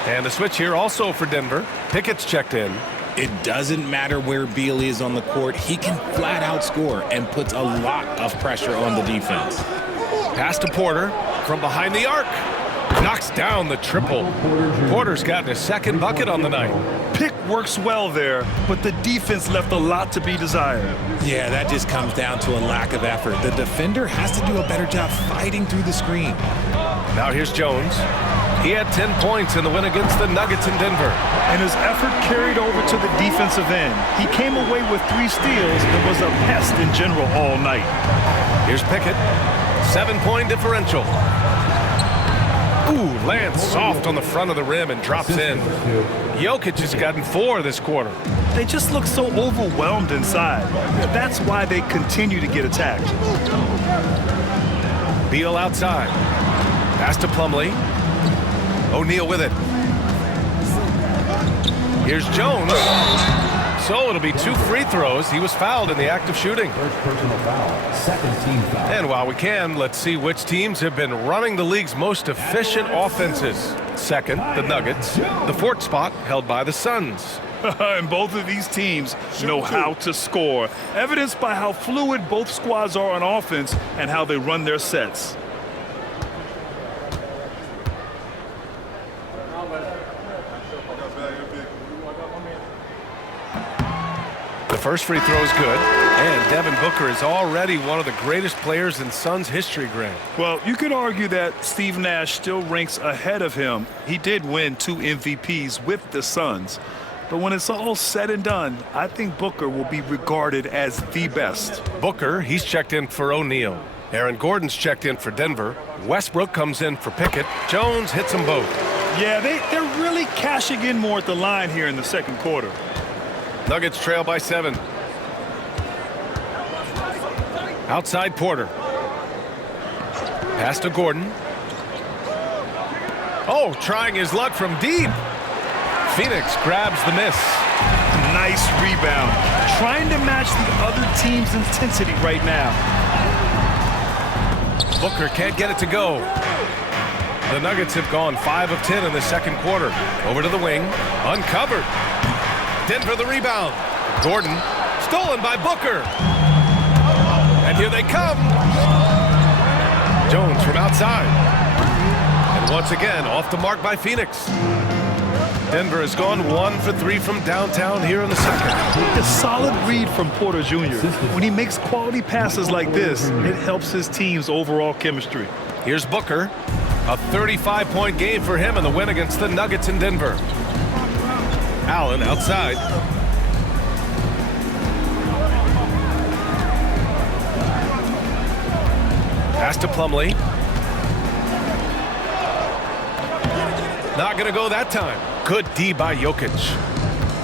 and a switch here also for Denver. Pickett's checked in. It doesn't matter where Beal is on the court. He can flat out score and puts a lot of pressure on the defense. Pass to Porter from behind the arc. Knocks down the triple. Porter's gotten his second bucket on the night. Pick works well there, but the defense left a lot to be desired. Yeah, that just comes down to a lack of effort. The defender has to do a better job fighting through the screen. Now here's Jones. He had 10 points in the win against the Nuggets in Denver. And his effort carried over to the defensive end. He came away with 3 steals and was a pest in general all night. Here's Pickett. 7-point differential. Ooh, lands soft on the front of the rim and drops in. Jokic has gotten 4 this quarter. They just look so overwhelmed inside. That's why they continue to get attacked. Beal outside. Pass to Plumlee. O'Neal with it. Here's Jones. So it'll be 2 free throws. He was fouled in the act of shooting. First personal foul, second team foul. And while we can, let's see which teams have been running the league's most efficient offenses. Second, the Nuggets. The 4th spot held by the Suns. And both of these teams know how to score, evidenced by how fluid both squads are on offense and how they run their sets. The first free throw is good, and Devin Booker is already one of the greatest players in Suns history, Grant. Well, you could argue that Steve Nash still ranks ahead of him. He did win 2 MVPs with the Suns. But when it's all said and done, I think Booker will be regarded as the best. Booker, he's checked in for O'Neal. Aaron Gordon's checked in for Denver. Westbrook comes in for Pickett. Jones hits them both. Yeah, they're really cashing in more at the line here in the second quarter. Nuggets trail by 7. Outside Porter. Pass to Gordon. Oh, trying his luck from deep. Phoenix grabs the miss. Nice rebound. Trying to match the other team's intensity right now. Booker can't get it to go. The Nuggets have gone 5 of 10 in the second quarter. Over to the wing. Uncovered. Denver the rebound. Gordon stolen by Booker. And here they come. Jones from outside. And once again off the mark by Phoenix. Denver has gone 1 for 3 from downtown here in the second. A solid read from Porter Jr. When he makes quality passes like this, it helps his team's overall chemistry. Here's Booker. A 35-point game for him in the win against the Nuggets in Denver. Allen outside. Pass to Plumlee. Not going to go that time. Good D by Jokic.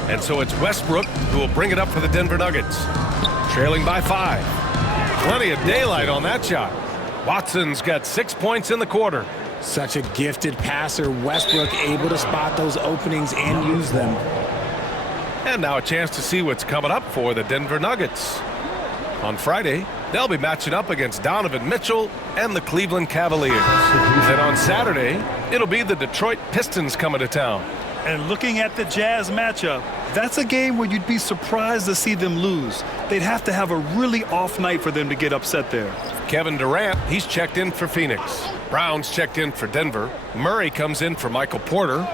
And so it's Westbrook who will bring it up for the Denver Nuggets. Trailing by 5. Plenty of daylight on that shot. Watson's got 6 points in the quarter. Such a gifted passer. Westbrook able to spot those openings and use them. And now a chance to see what's coming up for the Denver Nuggets. On Friday, they'll be matching up against Donovan Mitchell and the Cleveland Cavaliers. Then on Saturday, it'll be the Detroit Pistons coming to town. And looking at the Jazz matchup, that's a game where you'd be surprised to see them lose. They'd have to have a really off night for them to get upset there. Kevin Durant, he's checked in for Phoenix. Brown's checked in for Denver. Murray comes in for Michael Porter.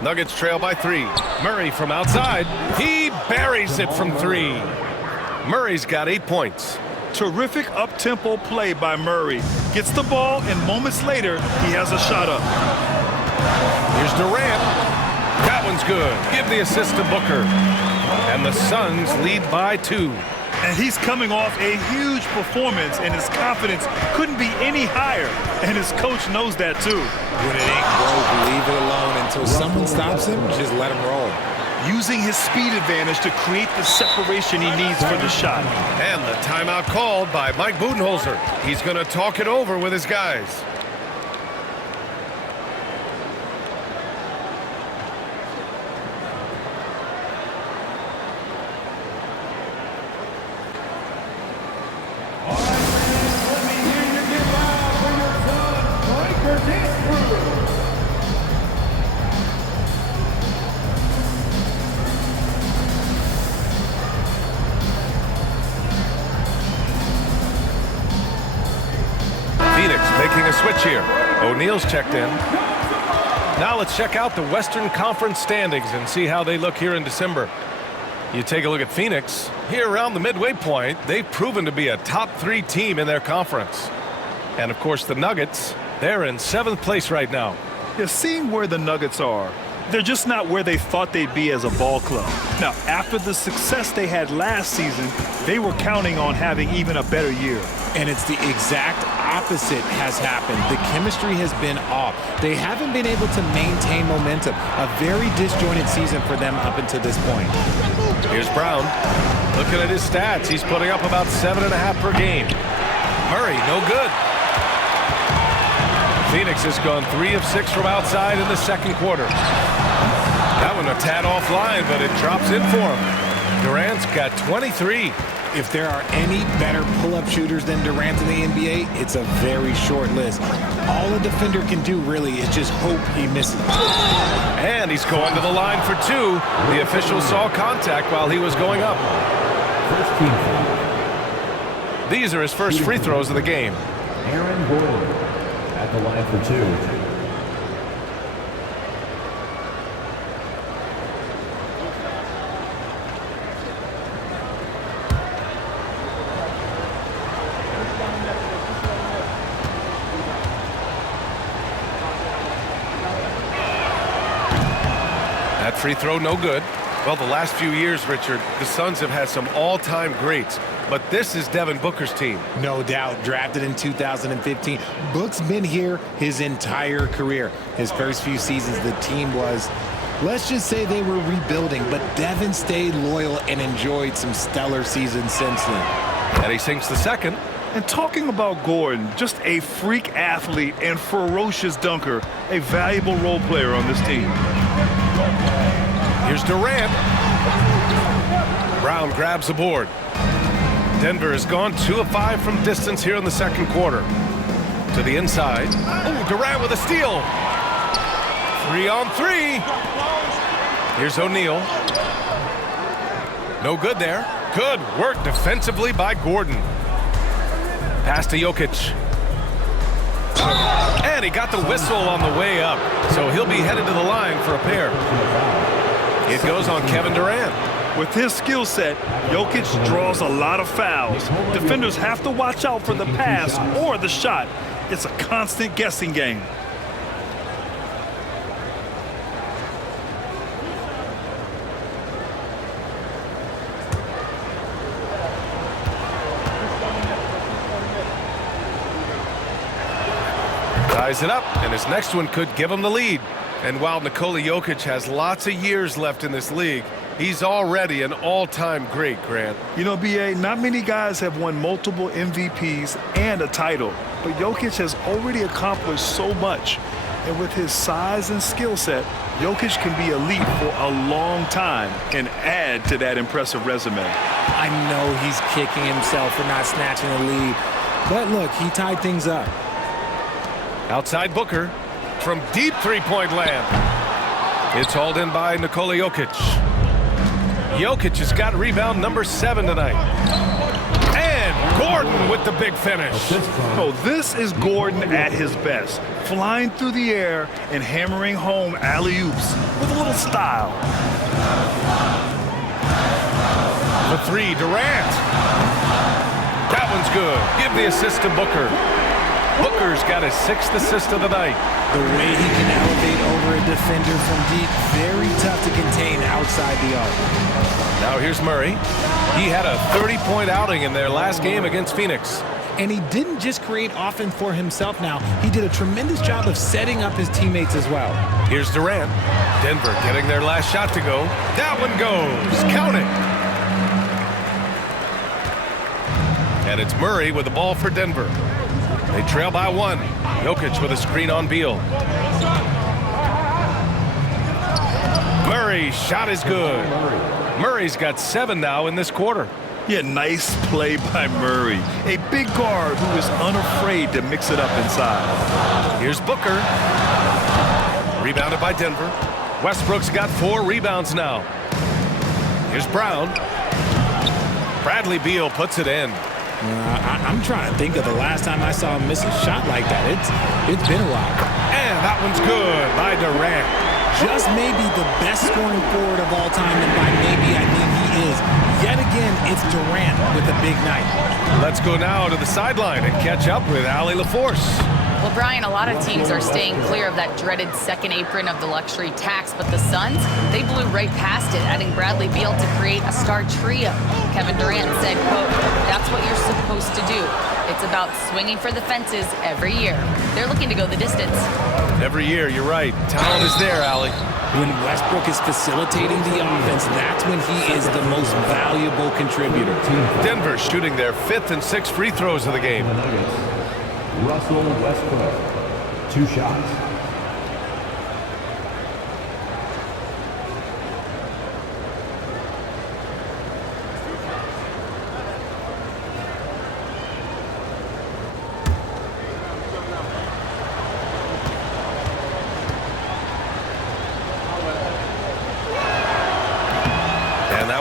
Nuggets trail by 3. Murray from outside. He buries it from 3. Murray's got 8 points. Terrific up-tempo play by Murray. Gets the ball, and moments later, he has a shot up. Here's Durant. That one's good. Give the assist to Booker. And the Suns lead by 2. And he's coming off a huge performance, and his confidence couldn't be any higher. And his coach knows that, too. When it ain't broke, leave it alone until someone stops him. Just let him roll. Using his speed advantage to create the separation he needs for the shot. And the timeout called by Mike Budenholzer. He's going to talk it over with his guys. Making a switch here. O'Neal's checked in. Now let's check out the Western Conference standings and see how they look here in December. You take a look at Phoenix. Here around the midway point, they've proven to be a top 3 team in their conference. And of course the Nuggets, they're in 7th place right now. You're seeing where the Nuggets are. They're just not where they thought they'd be as a ball club. Now, after the success they had last season, they were counting on having even a better year. And it's the exact opposite has happened. The chemistry has been off. They haven't been able to maintain momentum. A very disjointed season for them up until this point. Here's Brown. Looking at his stats, he's putting up about 7.5 per game. Murray, no good. Phoenix has gone 3 of 6 from outside in the second quarter. That one a tad offline, but it drops in for him. Durant's got 23. If there are any better pull-up shooters than Durant in the NBA, it's a very short list. All a defender can do, really, is just hope he misses. And he's going to the line for two. The official saw contact while he was going up. First team foul. These are his first free throws of the game. Aaron Gordon at the line for two. That free throw no good. Well, the last few years, Richard, the Suns have had some all-time greats, but this is Devin Booker's team. No doubt, drafted in 2015. Book's been here his entire career. His first few seasons, the team was, let's just say they were rebuilding, but Devin stayed loyal and enjoyed some stellar seasons since then. And he sinks the second. And talking about Gordon, just a freak athlete and ferocious dunker, a valuable role player on this team. Here's Durant. Brown grabs the board. Denver has gone 2 of 5 from distance here in the second quarter. To the inside. Oh, Durant with a steal. 3-on-3. Here's O'Neal. No good there. Good work defensively by Gordon. Pass to Jokic. And he got the whistle on the way up, so he'll be headed to the line for a pair. It goes on Kevin Durant. With his skill set, Jokic draws a lot of fouls. Defenders have to watch out for the pass or the shot. It's a constant guessing game. Ties it up, and his next one could give him the lead. And while Nikola Jokic has lots of years left in this league, he's already an all-time great, Grant. You know, B.A., not many guys have won multiple MVPs and a title, but Jokic has already accomplished so much. And with his size and skill set, Jokic can be elite for a long time and add to that impressive resume. I know he's kicking himself for not snatching the lead, but look, he tied things up. Outside Booker from deep three-point land. It's hauled in by Nikola Jokic. Jokic has got rebound number 7 tonight. And Gordon with the big finish. Oh, this is Gordon at his best, flying through the air and hammering home alley-oops with a little style. The 3, Durant. That one's good. Give the assist to Booker. Booker's got his 6th assist of the night. The way he can elevate over a defender from deep, very tough to contain outside the arc. Now here's Murray. He had a 30-point outing in their last game against Phoenix. And he didn't just create offense for himself now. He did a tremendous job of setting up his teammates as well. Here's Durant. Denver getting their last shot to go. That one goes. Count it. And it's Murray with the ball for Denver. They trail by 1. Jokic with a screen on Beal. Murray's shot is good. Murray's got 7 now in this quarter. Yeah, nice play by Murray. A big guard who is unafraid to mix it up inside. Here's Booker. Rebounded by Denver. Westbrook's got 4 rebounds now. Here's Brown. Bradley Beal puts it in. I'm trying to think of the last time I saw him miss a shot like that. It's been a while. And that one's good by Durant. Just maybe the best scoring forward of all time, and by maybe I mean he is. Yet again, it's Durant with a big night. Let's go now to the sideline and catch up with Allie LaForce. Well, Brian, a lot of teams are staying clear of that dreaded second apron of the luxury tax, but the Suns, they blew right past it, adding Bradley Beal to create a star trio. Kevin Durant said, quote, "That's what you're supposed to do. It's about swinging for the fences every year." They're looking to go the distance. Every year, you're right. Talent is there, Allie. When Westbrook is facilitating the offense, that's when he is the most valuable contributor. Denver shooting their 5th and 6th free throws of the game. Russell Westbrook, 2 shots.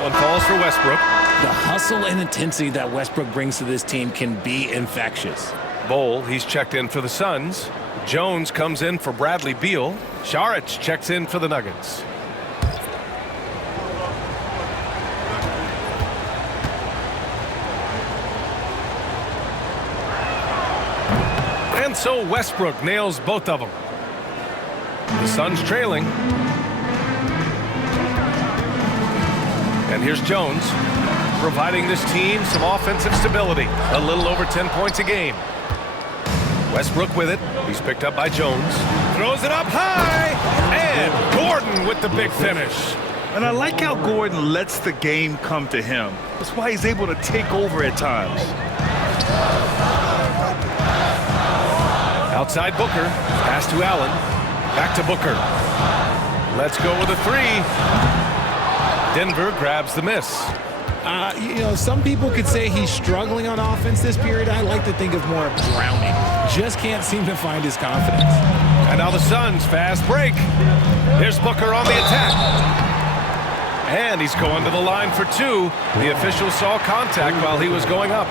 one falls for Westbrook. The hustle and intensity that Westbrook brings to this team can be infectious. Bol, he's checked in for the Suns. Jones comes in for Bradley Beal. Saric checks in for the Nuggets. And so Westbrook nails both of them. The Suns trailing. And here's Jones, providing this team some offensive stability. A little over 10 points a game. Westbrook with it. He's picked up by Jones. Throws it up high. And Gordon with the big finish. And I like how Gordon lets the game come to him. That's why he's able to take over at times. Outside Booker. Pass to Allen. Back to Booker. Let's go with a three. Denver grabs the miss. You know, some people could say he's struggling on offense this period. I like to think of more of drowning. Just can't seem to find his confidence. And now the Suns fast break. Here's Booker on the attack. And he's going to the line for two. The official saw contact while he was going up.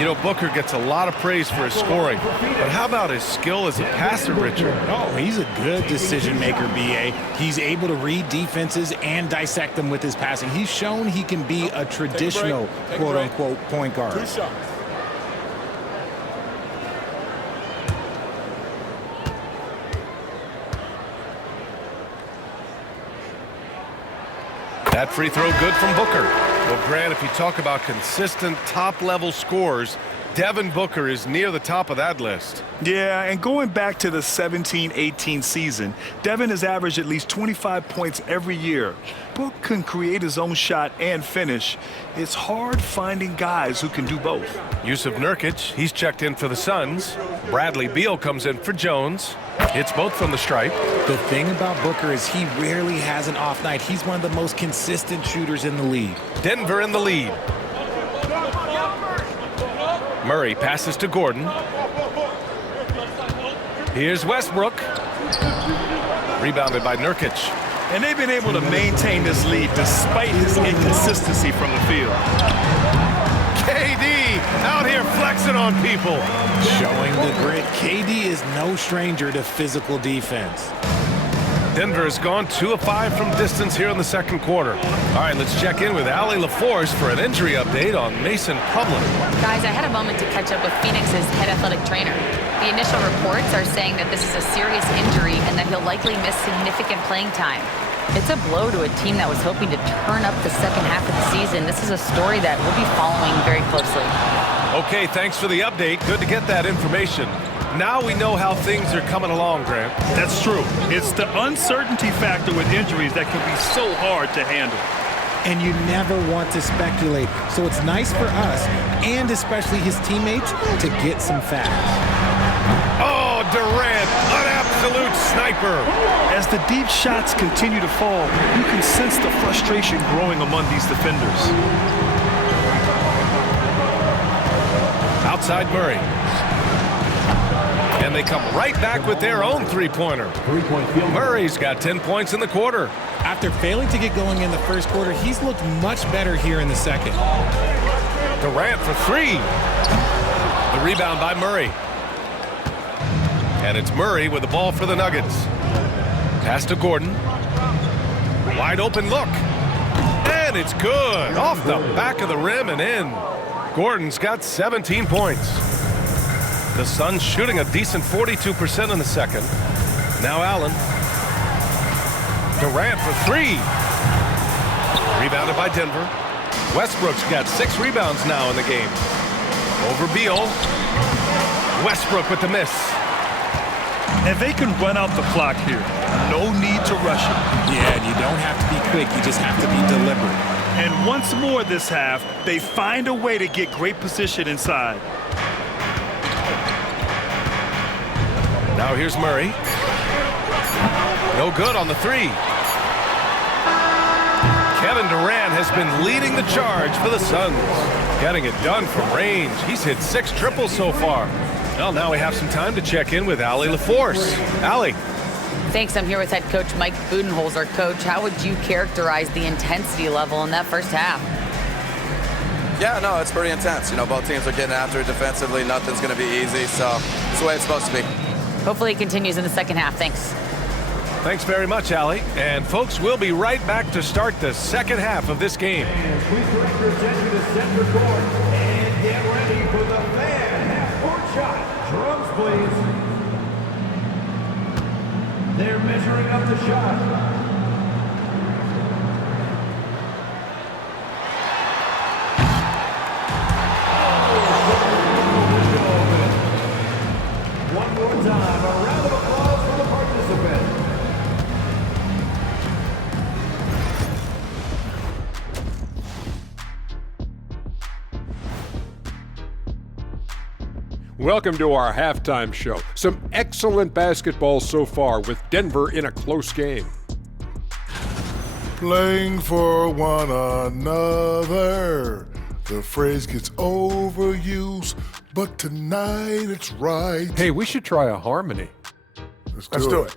You know, Booker gets a lot of praise for his scoring. But how about his skill as a passer, Richard? Oh, he's a good decision maker, B.A. He's able to read defenses and dissect them with his passing. He's shown he can be a traditional, quote-unquote, point guard. 2 shots. That free throw good from Booker. Well, Grant, if you talk about consistent top-level scores, Devin Booker is near the top of that list. Yeah, and going back to the 17-18 season, Devin has averaged at least 25 points every year. Book can create his own shot and finish. It's hard finding guys who can do both. Yusuf Nurkic, he's checked in for the Suns. Bradley Beal comes in for Jones. Hits both from the stripe. The thing about Booker is he rarely has an off night. He's one of the most consistent shooters in the league. Denver in the lead. Murray passes to Gordon. Here's Westbrook. Rebounded by Nurkic. And they've been able to maintain this lead despite his inconsistency from the field. KD out here flexing on people. Showing the grit. KD is no stranger to physical defense. Denver has gone 2 of 5 from distance here in the second quarter. All right, let's check in with Allie LaForce for an injury update on Mason Public. Guys, I had a moment to catch up with Phoenix's head athletic trainer. The initial reports are saying that this is a serious injury and that he'll likely miss significant playing time. It's a blow to a team that was hoping to turn up the second half of the season. This is a story that we'll be following very closely. Okay, thanks for the update. Good to get that information. Now we know how things are coming along, Grant. That's true. It's the uncertainty factor with injuries that can be so hard to handle. And you never want to speculate. So it's nice for us, and especially his teammates, to get some facts. Oh, Durant, an absolute sniper. As the deep shots continue to fall, you can sense the frustration growing among these defenders. Outside Murray. And they come right back with their own three-pointer. Murray's got 10 points in the quarter. After failing to get going in the first quarter, he's looked much better here in the second. Durant for three. The rebound by Murray. And it's Murray with the ball for the Nuggets. Pass to Gordon. Wide open look. And it's good. Off the back of the rim and in. Gordon's got 17 points. The Suns shooting a decent 42% in the second. Now Allen. Durant for three. Rebounded by Denver. Westbrook's got 6 rebounds now in the game. Over Beal. Westbrook with the miss. And they can run out the clock here. No need to rush it. Yeah, and you don't have to be quick. You just have to be deliberate. And once more this half, they find a way to get great position inside. Now here's Murray. No good on the three. Kevin Durant has been leading the charge for the Suns. Getting it done from range. He's hit 6 triples so far. Well, now we have some time to check in with Allie LaForce. Allie. Thanks. I'm here with head coach Mike Budenholzer. Coach, how would you characterize the intensity level in that first half? Yeah, no, it's pretty intense. You know, both teams are getting after it defensively. Nothing's going to be easy, so it's the way it's supposed to be. Hopefully it continues in the second half. Thanks. Thanks very much, Allie. And folks, we'll be right back to start the second half of this game. And please direct your attention to center court and get ready for the fan half-court shot. Drums, please. They're measuring up the shot. One more time, a round of applause for the participant. Welcome to our halftime show. Some excellent basketball so far with Denver in a close game. Playing for one another. The phrase gets overused, but tonight it's right. Hey, we should try a harmony. Let's do it.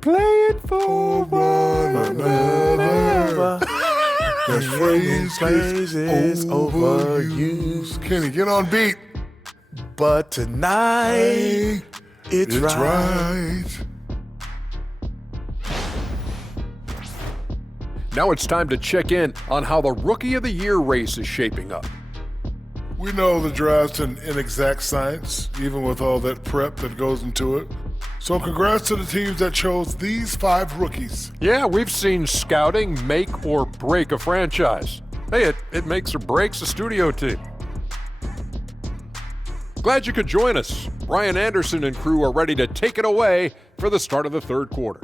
Playing for one another. The phrase gets overused. Kenny, get on beat. But tonight, it's right. Now it's time to check in on how the Rookie of the Year race is shaping up. We know the draft's an inexact science, even with all that prep that goes into it. So congrats to the teams that chose these 5 rookies. Yeah, we've seen scouting make or break a franchise. Hey, it makes or breaks a studio team. Glad you could join us. Brian Anderson and crew are ready to take it away for the start of the third quarter.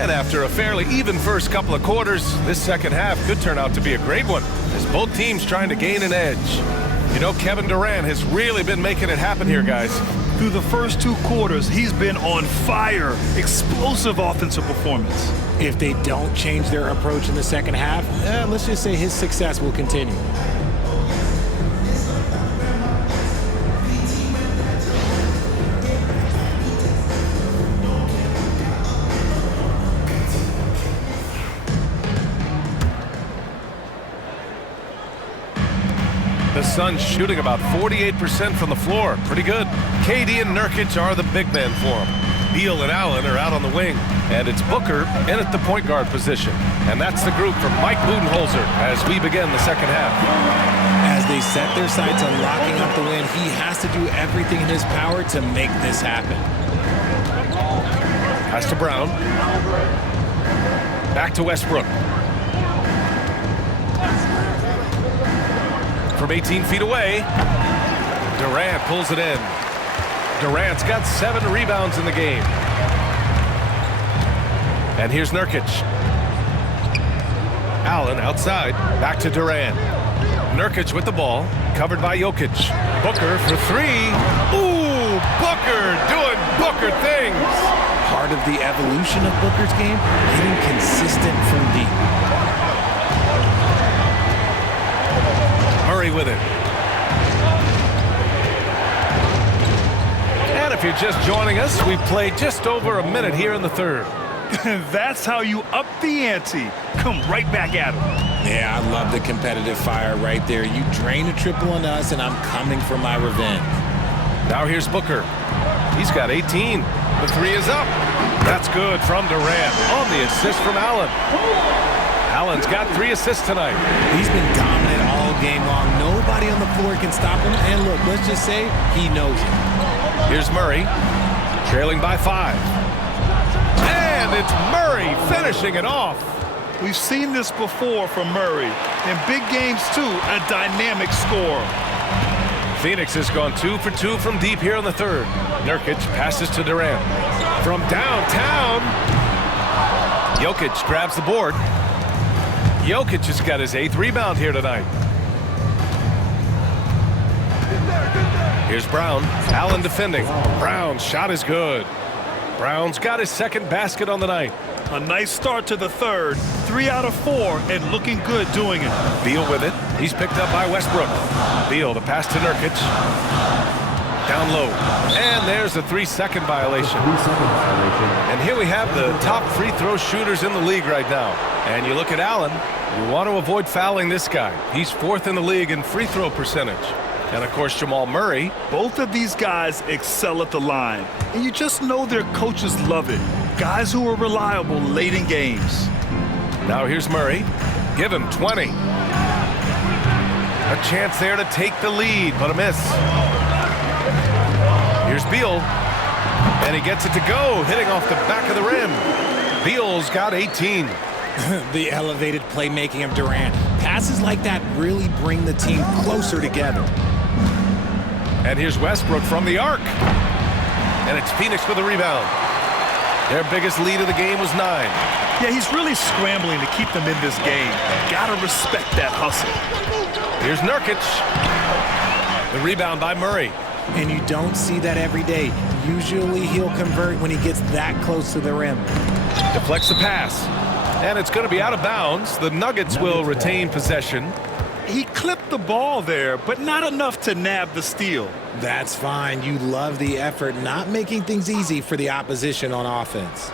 And after a fairly even first couple of quarters, this second half could turn out to be a great one, as both teams trying to gain an edge. You know, Kevin Durant has really been making it happen here, guys. Through the first 2 quarters, he's been on fire. Explosive offensive performance. If they don't change their approach in the second half, let's just say his success will continue. The Suns shooting about 48% from the floor. Pretty good. KD and Nurkic are the big men for him. Beal and Allen are out on the wing. And it's Booker in at the point guard position. And that's the group from Mike Budenholzer as we begin the second half. As they set their sights on locking up the win, he has to do everything in his power to make this happen. Pass to Brown. Back to Westbrook. From 18 feet away, Durant pulls it in. Durant's got 7 rebounds in the game. And here's Nurkic. Allen outside, back to Durant. Nurkic with the ball, covered by Jokic. Booker for 3. Ooh, Booker doing Booker things. Part of the evolution of Booker's game, getting consistent from deep. Murray with it. And if you're just joining us, we've played just over a minute here in the third. That's how you up the ante. Come right back at him. Yeah, I love the competitive fire right there. You drain a triple on us, and I'm coming for my revenge. Now here's Booker. He's got 18. The 3 is up. That's good from Durant on the assist from Allen. Allen's got 3 assists tonight. He's been dominant all game long. Nobody on the floor can stop him. And look, let's just say he knows it. Here's Murray, trailing by 5. And it's Murray finishing it off. We've seen this before from Murray. In big games, too, a dynamic scorer. Phoenix has gone 2 for 2 from deep here in the third. Nurkic passes to Durant. From downtown, Jokic grabs the board. Jokic has got his 8th rebound here tonight. Here's Brown. Allen defending. Brown's shot is good. Brown's got his 2nd basket on the night. A nice start to the third. 3 out of 4 and looking good doing it. Beal with it. He's picked up by Westbrook. Beal, the pass to Nurkic. Down low. And there's a 3-second violation. And here we have the top free throw shooters in the league right now. And you look at Allen, you want to avoid fouling this guy. He's 4th in the league in free throw percentage. And of course, Jamal Murray. Both of these guys excel at the line. And you just know their coaches love it. Guys who are reliable late in games. Now here's Murray. Give him 20. A chance there to take the lead, but a miss. Here's Beal. And he gets it to go, hitting off the back of the rim. Beal's got 18. The elevated playmaking of Durant. Passes like that really bring the team closer together. And here's Westbrook from the arc. And it's Phoenix with a rebound. Their biggest lead of the game was 9. Yeah, he's really scrambling to keep them in this game. Gotta respect that hustle. Here's Nurkic. The rebound by Murray. And you don't see that every day. Usually he'll convert when he gets that close to the rim. Deflects the pass. And it's going to be out of bounds. The Nuggets will retain possession. He clipped the ball there, but not enough to nab the steal. That's fine. You love the effort, not making things easy for the opposition on offense.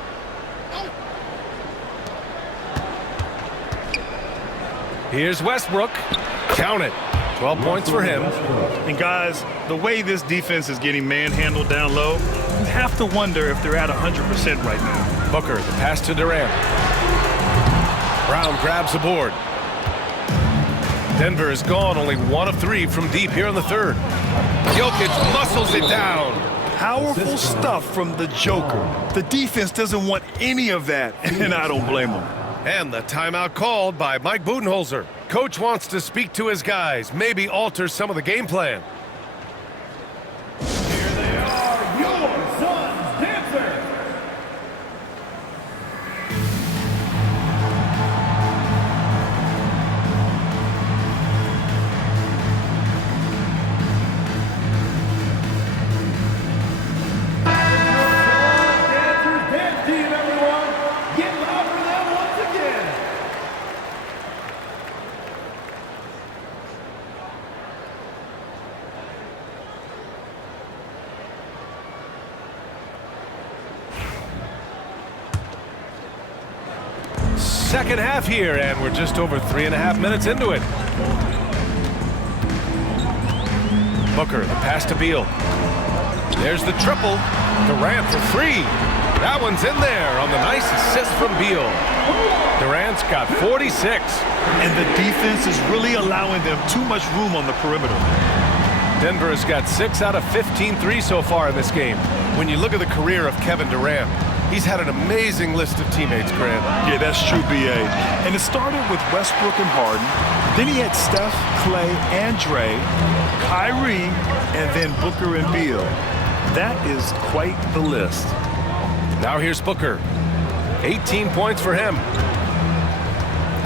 Here's Westbrook. Count it. 12 points for him. And guys, the way this defense is getting manhandled down low, you have to wonder if they're at 100% right now. Booker, the pass to Durant. Brown grabs the board. Denver is gone only 1 of 3 from deep here in the third. Jokic muscles it down. Powerful stuff from the Joker. The defense doesn't want any of that, and I don't blame them. And the timeout called by Mike Budenholzer. Coach wants to speak to his guys, maybe alter some of the game plan. Here they are, your Suns dancers. second half here, and we're just over 3.5 minutes into it. Booker, the pass to Beal. There's the triple. Durant for three. That one's in there on the nice assist from Beal. Durant's got 46. And the defense is really allowing them too much room on the perimeter. Denver has got 6 out of 15 threes so far in this game. When you look at the career of Kevin Durant, he's had an amazing list of teammates, Grant. Yeah, that's true, B.A. And it started with Westbrook and Harden. Then he had Steph, Clay, and Dre, Kyrie, and then Booker and Beal. That is quite the list. Now here's Booker. 18 points for him.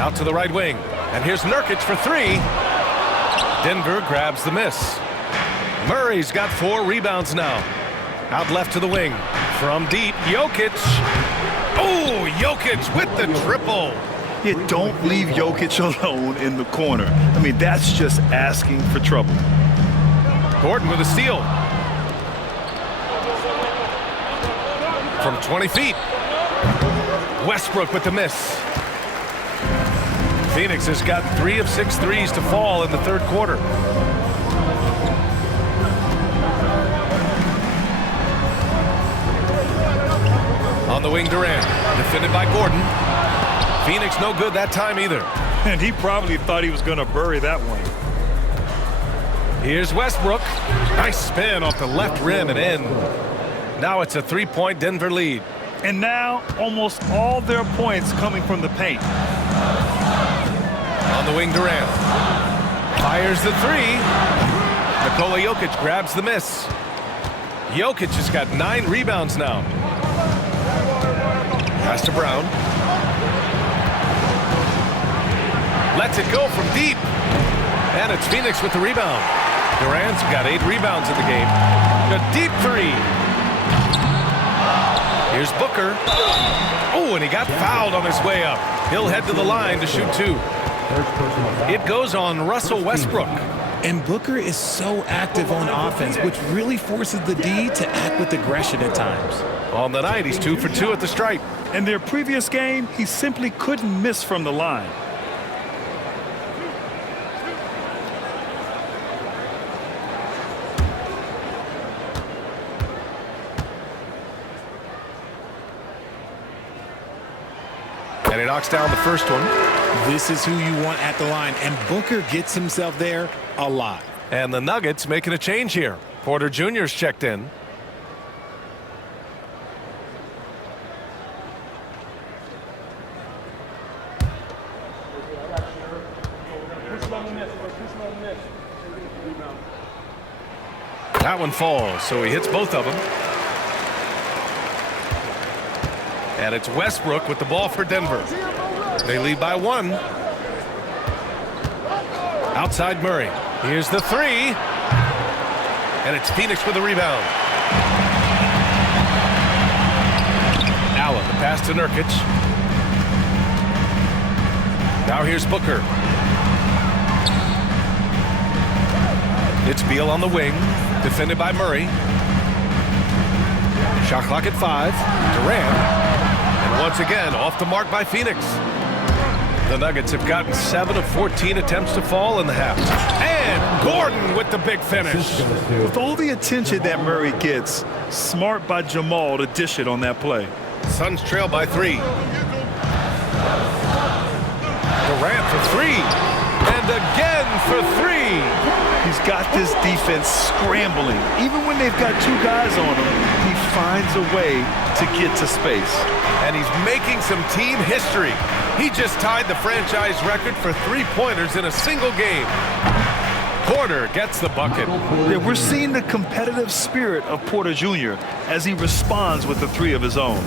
Out to the right wing. And here's Nurkic for three. Denver grabs the miss. Murray's got 4 rebounds now. Out left to the wing. From deep, Jokic. Oh, Jokic with the triple. Yeah, don't leave Jokic alone in the corner. I mean, that's just asking for trouble. Gordon with a steal. From 20 feet. Westbrook with the miss. Phoenix has got 3 of 6 threes to fall in the third quarter. On the wing, Durant, defended by Gordon. Phoenix no good that time either. And he probably thought he was going to bury that one. Here's Westbrook. Nice spin off the left rim and in. Now it's a 3-point Denver lead. And now almost all their points coming from the paint. On the wing, Durant. Fires the three. Nikola Jokic grabs the miss. Jokic has got 9 rebounds now. Pass to Brown. Lets it go from deep. And it's Phoenix with the rebound. Durant's got 8 rebounds in the game. A deep three. Here's Booker. Oh, and he got fouled on his way up. He'll head to the line to shoot 2. It goes on Russell Westbrook. And Booker is so active on offense, which really forces the D to act with aggression at times. On the night, he's 2 for 2 at the stripe. In their previous game, he simply couldn't miss from the line. And he knocks down the first one. This is who you want at the line, and Booker gets himself there a lot. And the Nuggets making a change here. Porter Jr.'s checked in. That one falls, so he hits both of them. And it's Westbrook with the ball for Denver. They lead by 1. Outside Murray. Here's the three. And it's Phoenix with the rebound. Allen, the pass to Nurkic. Now here's Booker. It's Beal on the wing. Defended by Murray. Shot clock at 5. Durant. And once again, off the mark by Phoenix. The Nuggets have gotten 7 of 14 attempts to fall in the half. And Gordon with the big finish. With all the attention that Murray gets, smart by Jamal to dish it on that play. Suns trail by 3. Durant for 3. And again for 3. He's got this defense scrambling. Even when they've got 2 guys on him, he finds a way to get to space. And he's making some team history. He just tied the franchise record for 3-pointers in a single game. Porter gets the bucket. Yeah, we're seeing the competitive spirit of Porter Jr. as he responds with the 3 of his own.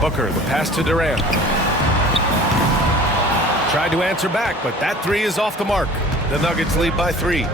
Booker, the pass to Durant. Tried to answer back, but that 3 is off the mark. The Nuggets lead by 3.